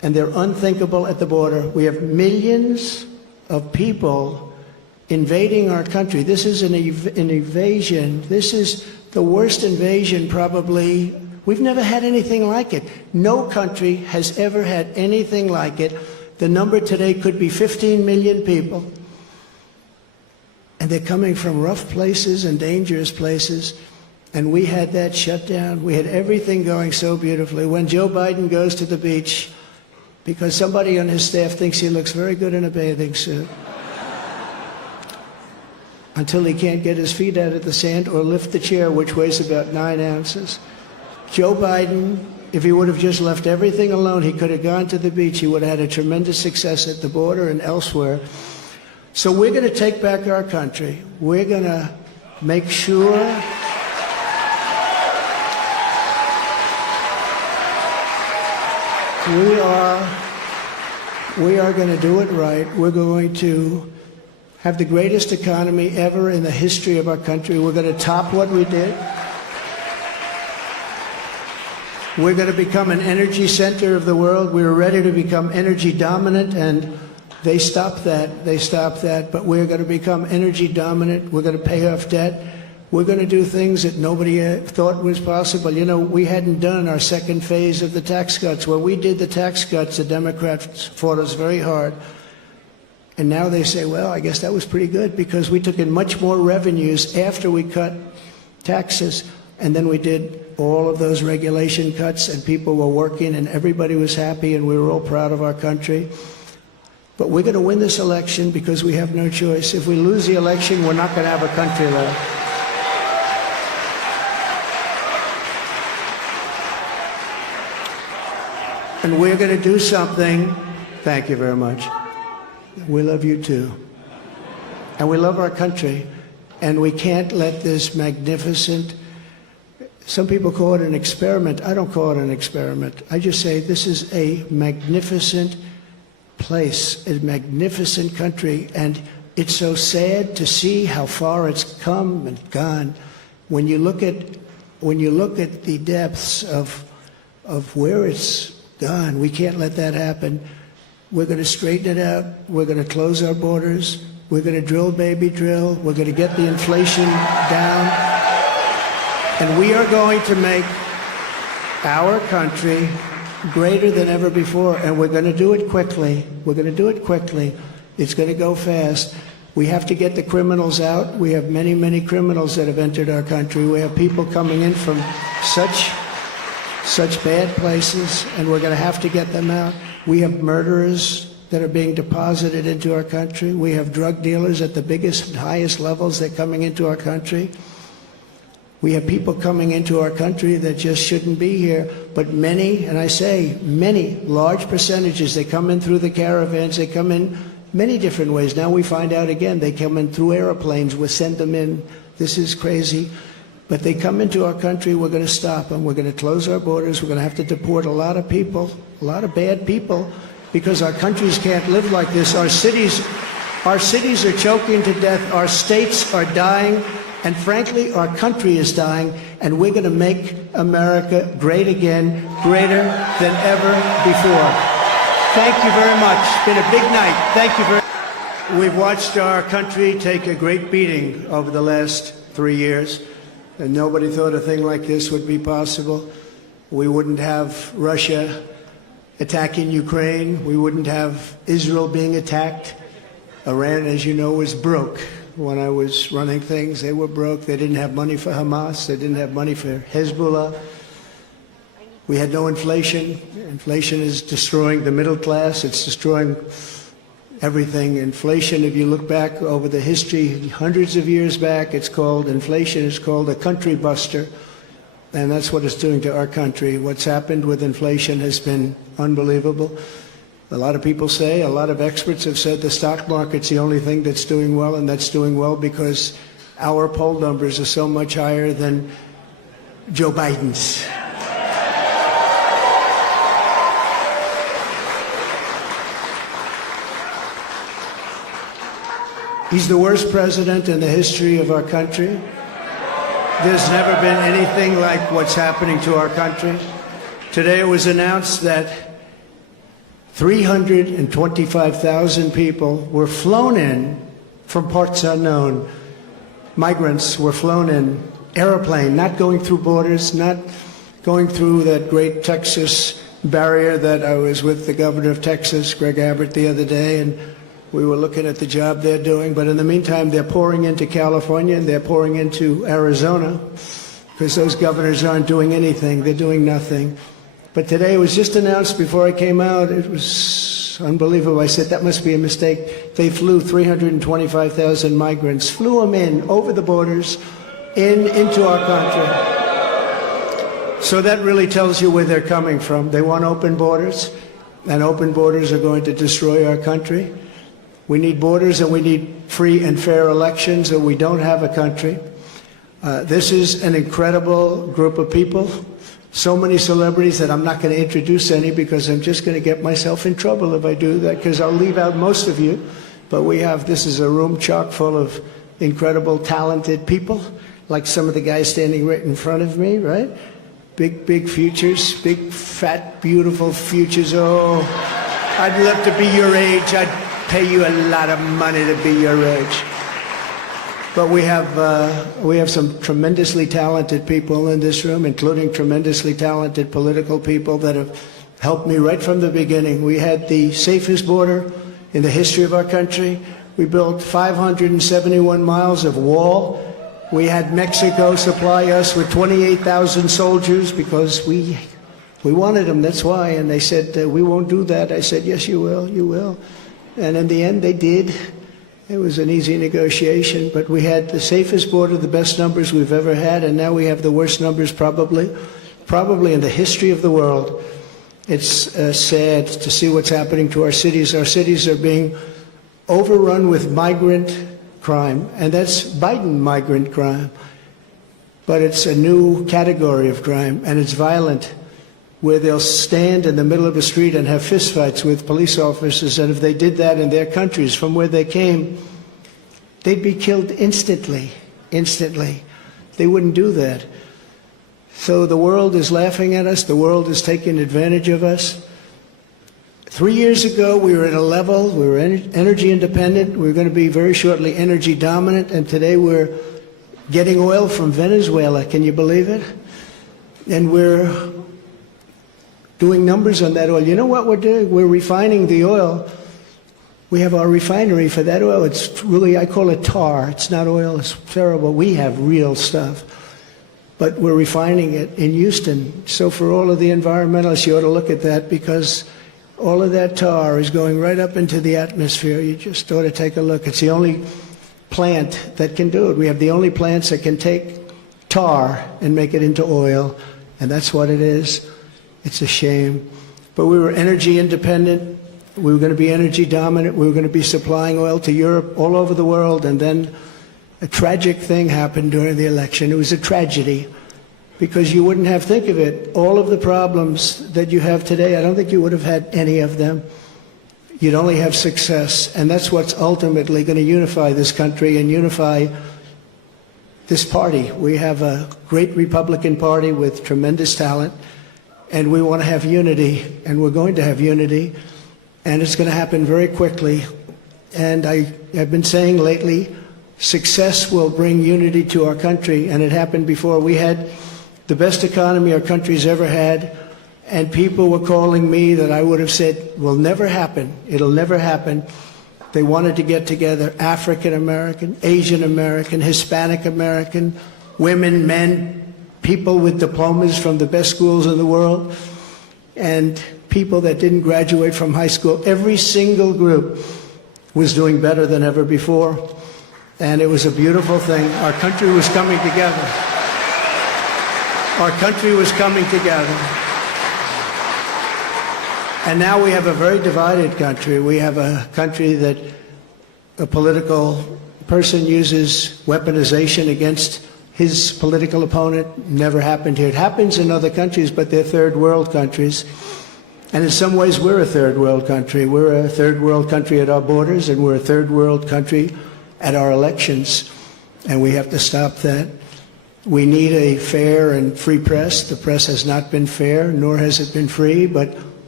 and they're unthinkable at the border. We have millions of people invading our country. This is an invasion. This is the worst invasion probably. We've never had anything like it. No country has ever had anything like it. The number today could be 15 million people. And they're coming from rough places and dangerous places. And we had that shut down. We had everything going so beautifully. When Joe Biden goes to the beach, because somebody on his staff thinks he looks very good in a bathing suit, until he can't get his feet out of the sand or lift the chair, which weighs about 9 ounces. Joe Biden, if he would have just left everything alone, he could have gone to the beach. He would have had a tremendous success at the border and elsewhere. So we're going to take back our country. We're going to make sure we are going to do it right. We're going to have the greatest economy ever in the history of our country. We're going to top what we did. We're going to become an energy center of the world. We were ready to become energy dominant, and they stopped that. They stopped that. But we're going to become energy dominant. We're going to pay off debt. We're going to do things that nobody thought was possible. You know, we hadn't done our second phase of the tax cuts. When we did the tax cuts, the Democrats fought us very hard. And now they say, well, I guess that was pretty good because we took in much more revenues after we cut taxes. And then we did all of those regulation cuts, and people were working, and everybody was happy, and we were all proud of our country. But we're going to win this election because we have no choice. If we lose the election, we're not going to have a country left. And we're going to do something. Thank you very much. We love you too. And we love our country. And we can't let this magnificent, some people call it an experiment. I don't call it an experiment. I just say this is a magnificent place, a magnificent country. And it's so sad to see how far it's come and gone. When you look at the depths of where it's gone, we can't let that happen. We're going to straighten it out. We're going to close our borders. We're going to drill, baby, drill. We're going to get the inflation down. And we are going to make our country greater than ever before. And we're going to do it quickly. We're going to do it quickly. It's going to go fast. We have to get the criminals out. We have many, many criminals that have entered our country. We have people coming in from such bad places, and we're going to have to get them out. We have murderers that are being deposited into our country. We have drug dealers at the biggest and highest levels that are coming into our country. We have people coming into our country that just shouldn't be here. But many, and I say many, large percentages, they come in through the caravans. They come in many different ways. Now we find out again, they come in through airplanes. We send them in. This is crazy. But they come into our country, we're going to stop them. We're going to close our borders. We're going to have to deport a lot of people, a lot of bad people, because our countries can't live like this. Our cities are choking to death. Our states are dying. And frankly, our country is dying. And we're going to make America great again, greater than ever before. Thank you very much. It's been a big night. Thank you very much. We've watched our country take a great beating over the last 3 years. And nobody thought a thing like this would be possible. We wouldn't have Russia attacking Ukraine. We wouldn't have Israel being attacked. Iran, as you know, was broke. When I was running things, they were broke. They didn't have money for Hamas. They didn't have money for Hezbollah. We had no inflation. Inflation is destroying the middle class. It's destroying everything. Inflation, if you look back over the history, hundreds of years back, inflation is called a country buster. And that's what it's doing to our country. What's happened with inflation has been unbelievable. A lot of people say, a lot of experts have said the stock market's the only thing that's doing well, and that's doing well because our poll numbers are so much higher than Joe Biden's. He's the worst president in the history of our country. There's never been anything like what's happening to our country. Today it was announced that 325,000 people were flown in from parts unknown. Migrants were flown in airplane, not going through borders, not going through that great Texas barrier that I was with the governor of Texas, Greg Abbott, the other day, and we were looking at the job they're doing. But in the meantime, they're pouring into California and they're pouring into Arizona because those governors aren't doing anything. They're doing nothing. But today it was just announced before I came out. It was unbelievable. I said, that must be a mistake. They flew 325,000 migrants, flew them in over the borders into our country. So that really tells you where they're coming from. They want open borders, and open borders are going to destroy our country. We need borders and we need free and fair elections, or we don't have a country. This is an incredible group of people. So many celebrities that I'm not going to introduce any because I'm just going to get myself in trouble if I do that, because I'll leave out most of you. But this is a room chock full of incredible, talented people, like some of the guys standing right in front of me, right? Big futures, big, fat, beautiful futures. Oh, I'd love to be your age. I'd pay you a lot of money to be your age. But we have some tremendously talented people in this room, including tremendously talented political people that have helped me right from the beginning. We had the safest border in the history of our country. We built 571 miles of wall. We had Mexico supply us with 28,000 soldiers because we wanted them, that's why. And they said, we won't do that. I said, yes, you will, you will. And in the end, they did. It was an easy negotiation, but we had the safest border, the best numbers we've ever had, and now we have the worst numbers probably in the history of the world. It's sad to see what's happening to our cities. Our cities are being overrun with migrant crime, and that's Biden migrant crime. But it's a new category of crime, and it's violent, where they'll stand in the middle of a street and have fistfights with police officers, and if they did that in their countries from where they came, they'd be killed instantly. They wouldn't do that. So the world is laughing at us. The world is taking advantage of us. 3 years ago, we were at a level, we were energy independent. We were going to be very shortly energy dominant, and today we're getting oil from Venezuela. Can you believe it? And we're doing numbers on that oil. You know what we're doing? We're refining the oil. We have our refinery for that oil. It's really, I call it tar. It's not oil. It's terrible. We have real stuff. But we're refining it in Houston. So for all of the environmentalists, you ought to look at that, because all of that tar is going right up into the atmosphere. You just ought to take a look. It's the only plant that can do it. We have the only plants that can take tar and make it into oil, and that's what it is. It's a shame. But we were energy independent. We were going to be energy dominant. We were going to be supplying oil to Europe, all over the world. And then a tragic thing happened during the election. It was a tragedy, because you wouldn't have, think of it, all of the problems that you have today, I don't think you would have had any of them. You'd only have success. And that's what's ultimately going to unify this country and unify this party. We have a great Republican Party with tremendous talent. And we want to have unity, and we're going to have unity, and it's going to happen very quickly. And I have been saying lately, success will bring unity to our country, and it happened before. We had the best economy our country's ever had, and people were calling me that I would have said will never happen. It'll never happen. They wanted to get together, African American, Asian American, Hispanic American, women, men, people with diplomas from the best schools in the world, and people that didn't graduate from high school. Every single group was doing better than ever before, and it was a beautiful thing. Our country was coming together. Our country was coming together. And now we have a very divided country. We have a country that a political person uses weaponization against his political opponent. Never happened here. It happens in other countries, but they're third world countries. And in some ways, we're a third world country. We're a third world country at our borders, and we're a third world country at our elections. And we have to stop that. We need a fair and free press. The press has not been fair, nor has it been free, but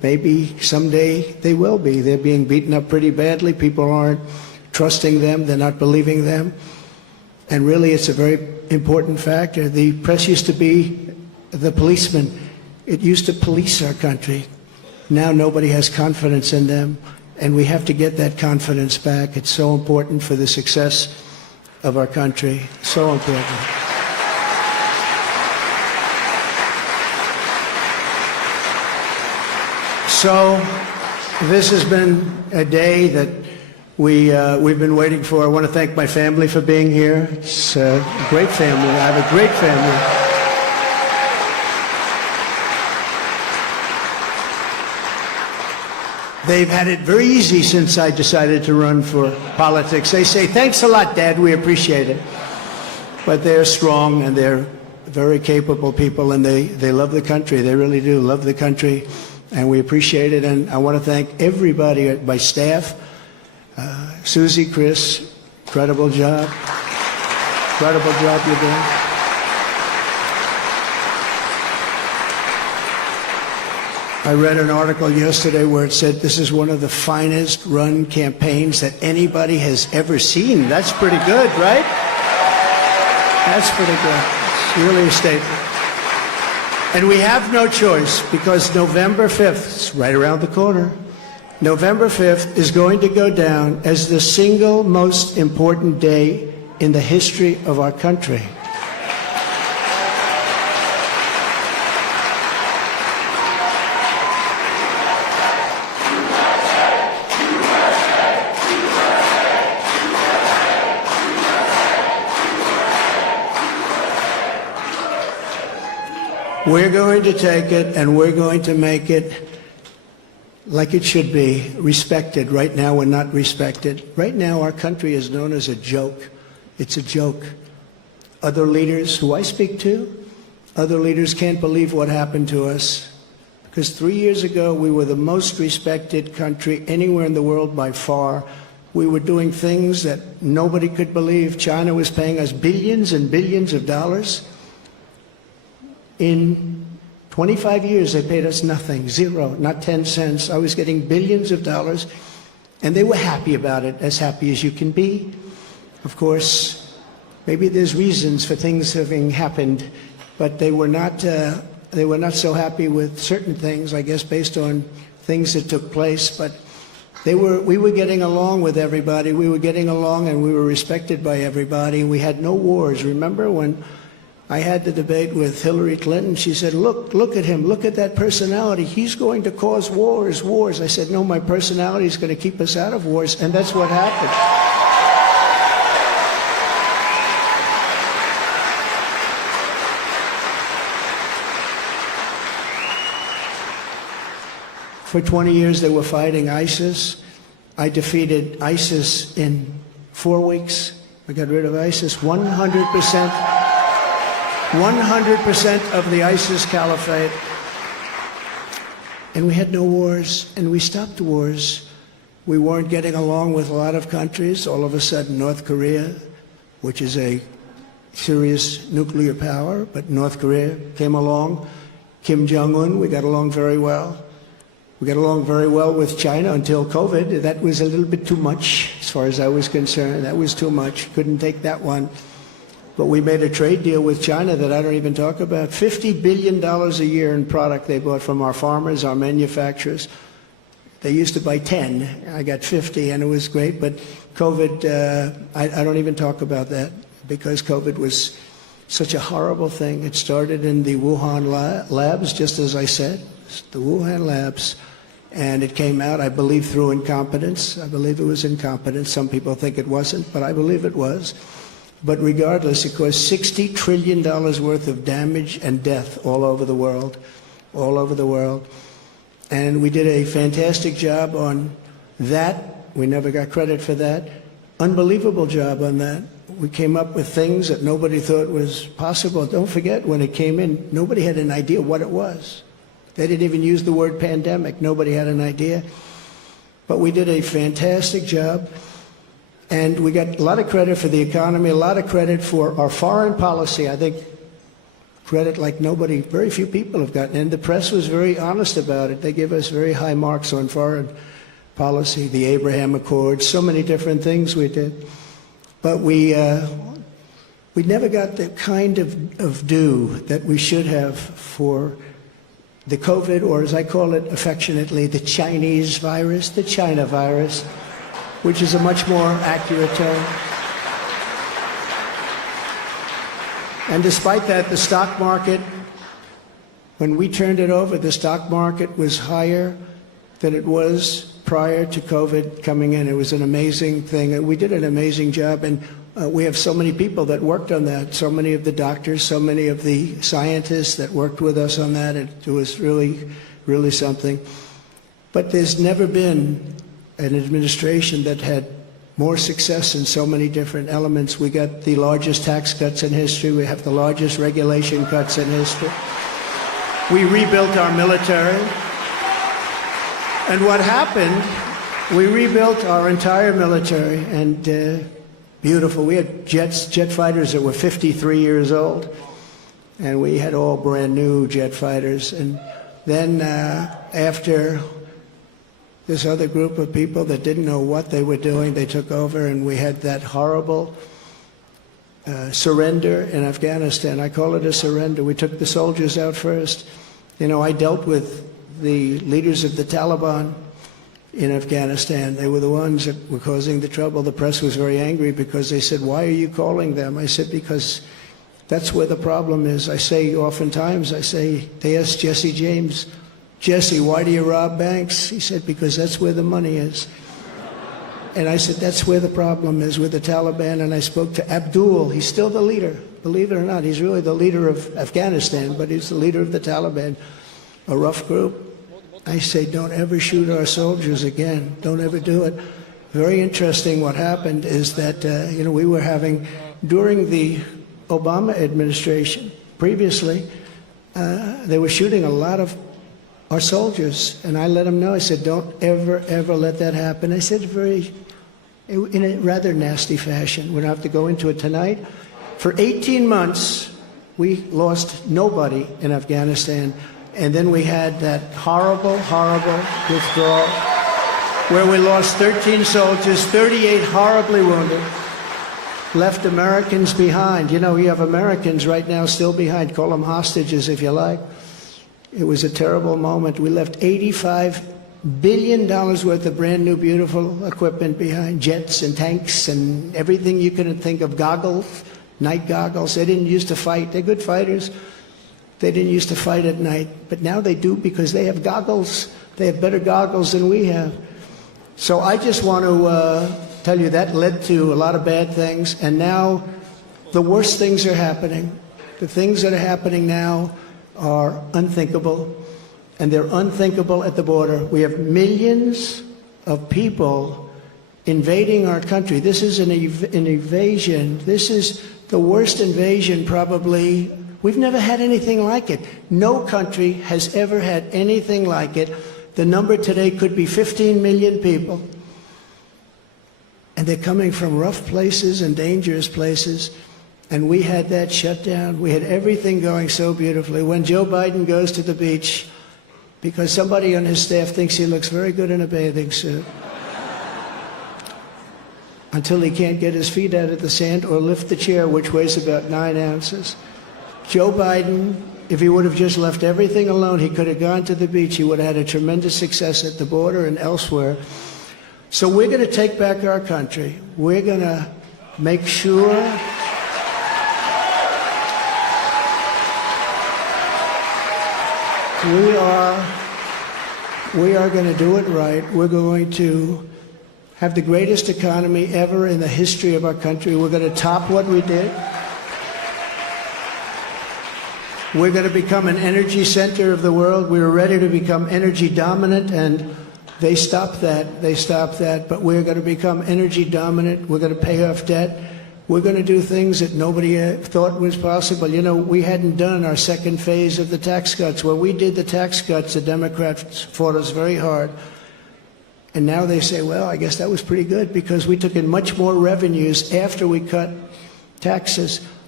maybe someday they will be. They're being beaten up pretty badly. People aren't trusting them. They're not believing them. And really, it's a very important factor. The press used to be the policeman. It used to police our country. Now nobody has confidence in them, and we have to get that confidence back. It's so important for the success of our country. So important. So this has been a day that we've been waiting for. I want to thank my family for being here. It's a great family. I have a great family. They've had it very easy since I decided to run for politics. They say, thanks a lot, Dad, we appreciate it. But they're strong and they're very capable people, and they love the country. They really do love the country, and we appreciate it. And I want to thank everybody, my staff, Susie, Chris, incredible job. Incredible job you're doing. I read an article yesterday where it said this is one of the finest run campaigns that anybody has ever seen. That's pretty good, right? That's pretty good. It's really a statement. And we have no choice, because November 5th, it's right around the corner, November 5th is going to go down as the single most important day in the history of our country. We're going to take it and we're going to make it like it should be, respected. Right now we're not respected. Right now our country is known as a joke. It's a joke. Other leaders who I speak to, other leaders can't believe what happened to us. Because 3 years ago we were the most respected country anywhere in the world by far. We were doing things that nobody could believe. China was paying us billions and billions of dollars. In 25 years, they paid us nothing, zero, not 10 cents. I was getting billions of dollars, and they were happy about it, as happy as you can be. Of course, maybe there's reasons for things having happened, but they were not so happy with certain things, I guess, based on things that took place. But we were getting along with everybody. We were getting along, and we were respected by everybody. We had no wars. Remember when I had the debate with Hillary Clinton? She said, look at him, look at that personality. He's going to cause wars. I said, no, my personality is going to keep us out of wars, and that's what happened. For 20 years they were fighting ISIS. I defeated ISIS in 4 weeks. I got rid of ISIS 100%. 100% of the ISIS caliphate. And we had no wars, and we stopped wars. We weren't getting along with a lot of countries. All of a sudden, North Korea, which is a serious nuclear power, but North Korea came along. Kim Jong-un, we got along very well. We got along very well with China until COVID. That was a little bit too much, as far as I was concerned. That was too much. Couldn't take that one. But we made a trade deal with China that I don't even talk about. $50 billion a year in product they bought from our farmers, our manufacturers. They used to buy 10. I got 50, and it was great. But COVID, I don't even talk about that, because COVID was such a horrible thing. It started in the Wuhan labs, just as I said, the Wuhan labs. And it came out, I believe, through incompetence. I believe it was incompetence. Some people think it wasn't, but I believe it was. But regardless, it caused $60 trillion worth of damage and death all over the world, all over the world. And we did a fantastic job on that. We never got credit for that. Unbelievable job on that. We came up with things that nobody thought was possible. Don't forget, when it came in, nobody had an idea what it was. They didn't even use the word pandemic. Nobody had an idea. But we did a fantastic job. And we got a lot of credit for the economy, a lot of credit for our foreign policy. I think credit like nobody, very few people have gotten. And the press was very honest about it. They give us very high marks on foreign policy, the Abraham Accords, so many different things we did. But we never got the kind of due that we should have for the COVID, or as I call it affectionately, the Chinese virus, the China virus, which is a much more accurate term. And despite that, the stock market, when we turned it over, the stock market was higher than it was prior to COVID coming in. It was an amazing thing. We did an amazing job, and we have so many people that worked on that, so many of the doctors, so many of the scientists that worked with us on that. It was really, really something. But there's never been an administration that had more success in so many different elements. We got the largest tax cuts in history. We have the largest regulation cuts in history. We rebuilt our military. And what happened, we rebuilt our entire military, and beautiful. We had jet fighters that were 53 years old, and we had all brand new jet fighters. And then after this other group of people that didn't know what they were doing, they took over, and we had that horrible surrender in Afghanistan. I call it a surrender. We took the soldiers out first. You know, I dealt with the leaders of the Taliban in Afghanistan. They were the ones that were causing the trouble. The press was very angry because they said, "Why are you calling them?" I said, "Because that's where the problem is." I say oftentimes, they asked Jesse James, "Jesse, why do you rob banks?" He said, "Because that's where the money is." And I said, that's where the problem is with the Taliban. And I spoke to Abdul. He's still the leader. Believe it or not, he's really the leader of Afghanistan, but he's the leader of the Taliban, a rough group. I say, don't ever shoot our soldiers again. Don't ever do it. Very interesting what happened is that, we were having, during the Obama administration, previously, they were shooting a lot of our soldiers. And I let them know, I said, don't ever, ever let that happen. I said in a rather nasty fashion. We don't have to go into it tonight. For 18 months, we lost nobody in Afghanistan. And then we had that horrible, horrible withdrawal where we lost 13 soldiers, 38 horribly wounded, left Americans behind. You know, you have Americans right now still behind. Call them hostages if you like. It was a terrible moment. We left $85 billion worth of brand new, beautiful equipment behind, jets and tanks and everything you can think of, goggles, night goggles. They didn't used to fight. They're good fighters. They didn't used to fight at night, but now they do because they have goggles. They have better goggles than we have. So I just want to tell you that led to a lot of bad things, and now the worst things are happening. The things that are happening now are unthinkable, and they're unthinkable at the border. We have millions of people invading our country. This is an invasion. This is the worst invasion probably. We've never had anything like it. No country has ever had anything like it. The number today could be 15 million people. And they're coming from rough places and dangerous places. And we had that shut down. We had everything going so beautifully. When Joe Biden goes to the beach, because somebody on his staff thinks he looks very good in a bathing suit, until he can't get his feet out of the sand or lift the chair, which weighs about 9 ounces. Joe Biden, if he would have just left everything alone, he could have gone to the beach. He would have had a tremendous success at the border and elsewhere. So we're going to take back our country. We're going to make sure we are going to do it right. We're going to have the greatest economy ever in the history of our country. We're going to top what we did. We're going to become an energy center of the world. We were ready to become energy dominant, and they stopped that. They stopped that. But we're going to become energy dominant. We're going to pay off debt. We're going to do things that nobody thought was possible. You know, we hadn't done our second phase of the tax cuts. When we did the tax cuts, the Democrats fought us very hard. And now they say, well, I guess that was pretty good because we took in much more revenues after we cut taxes.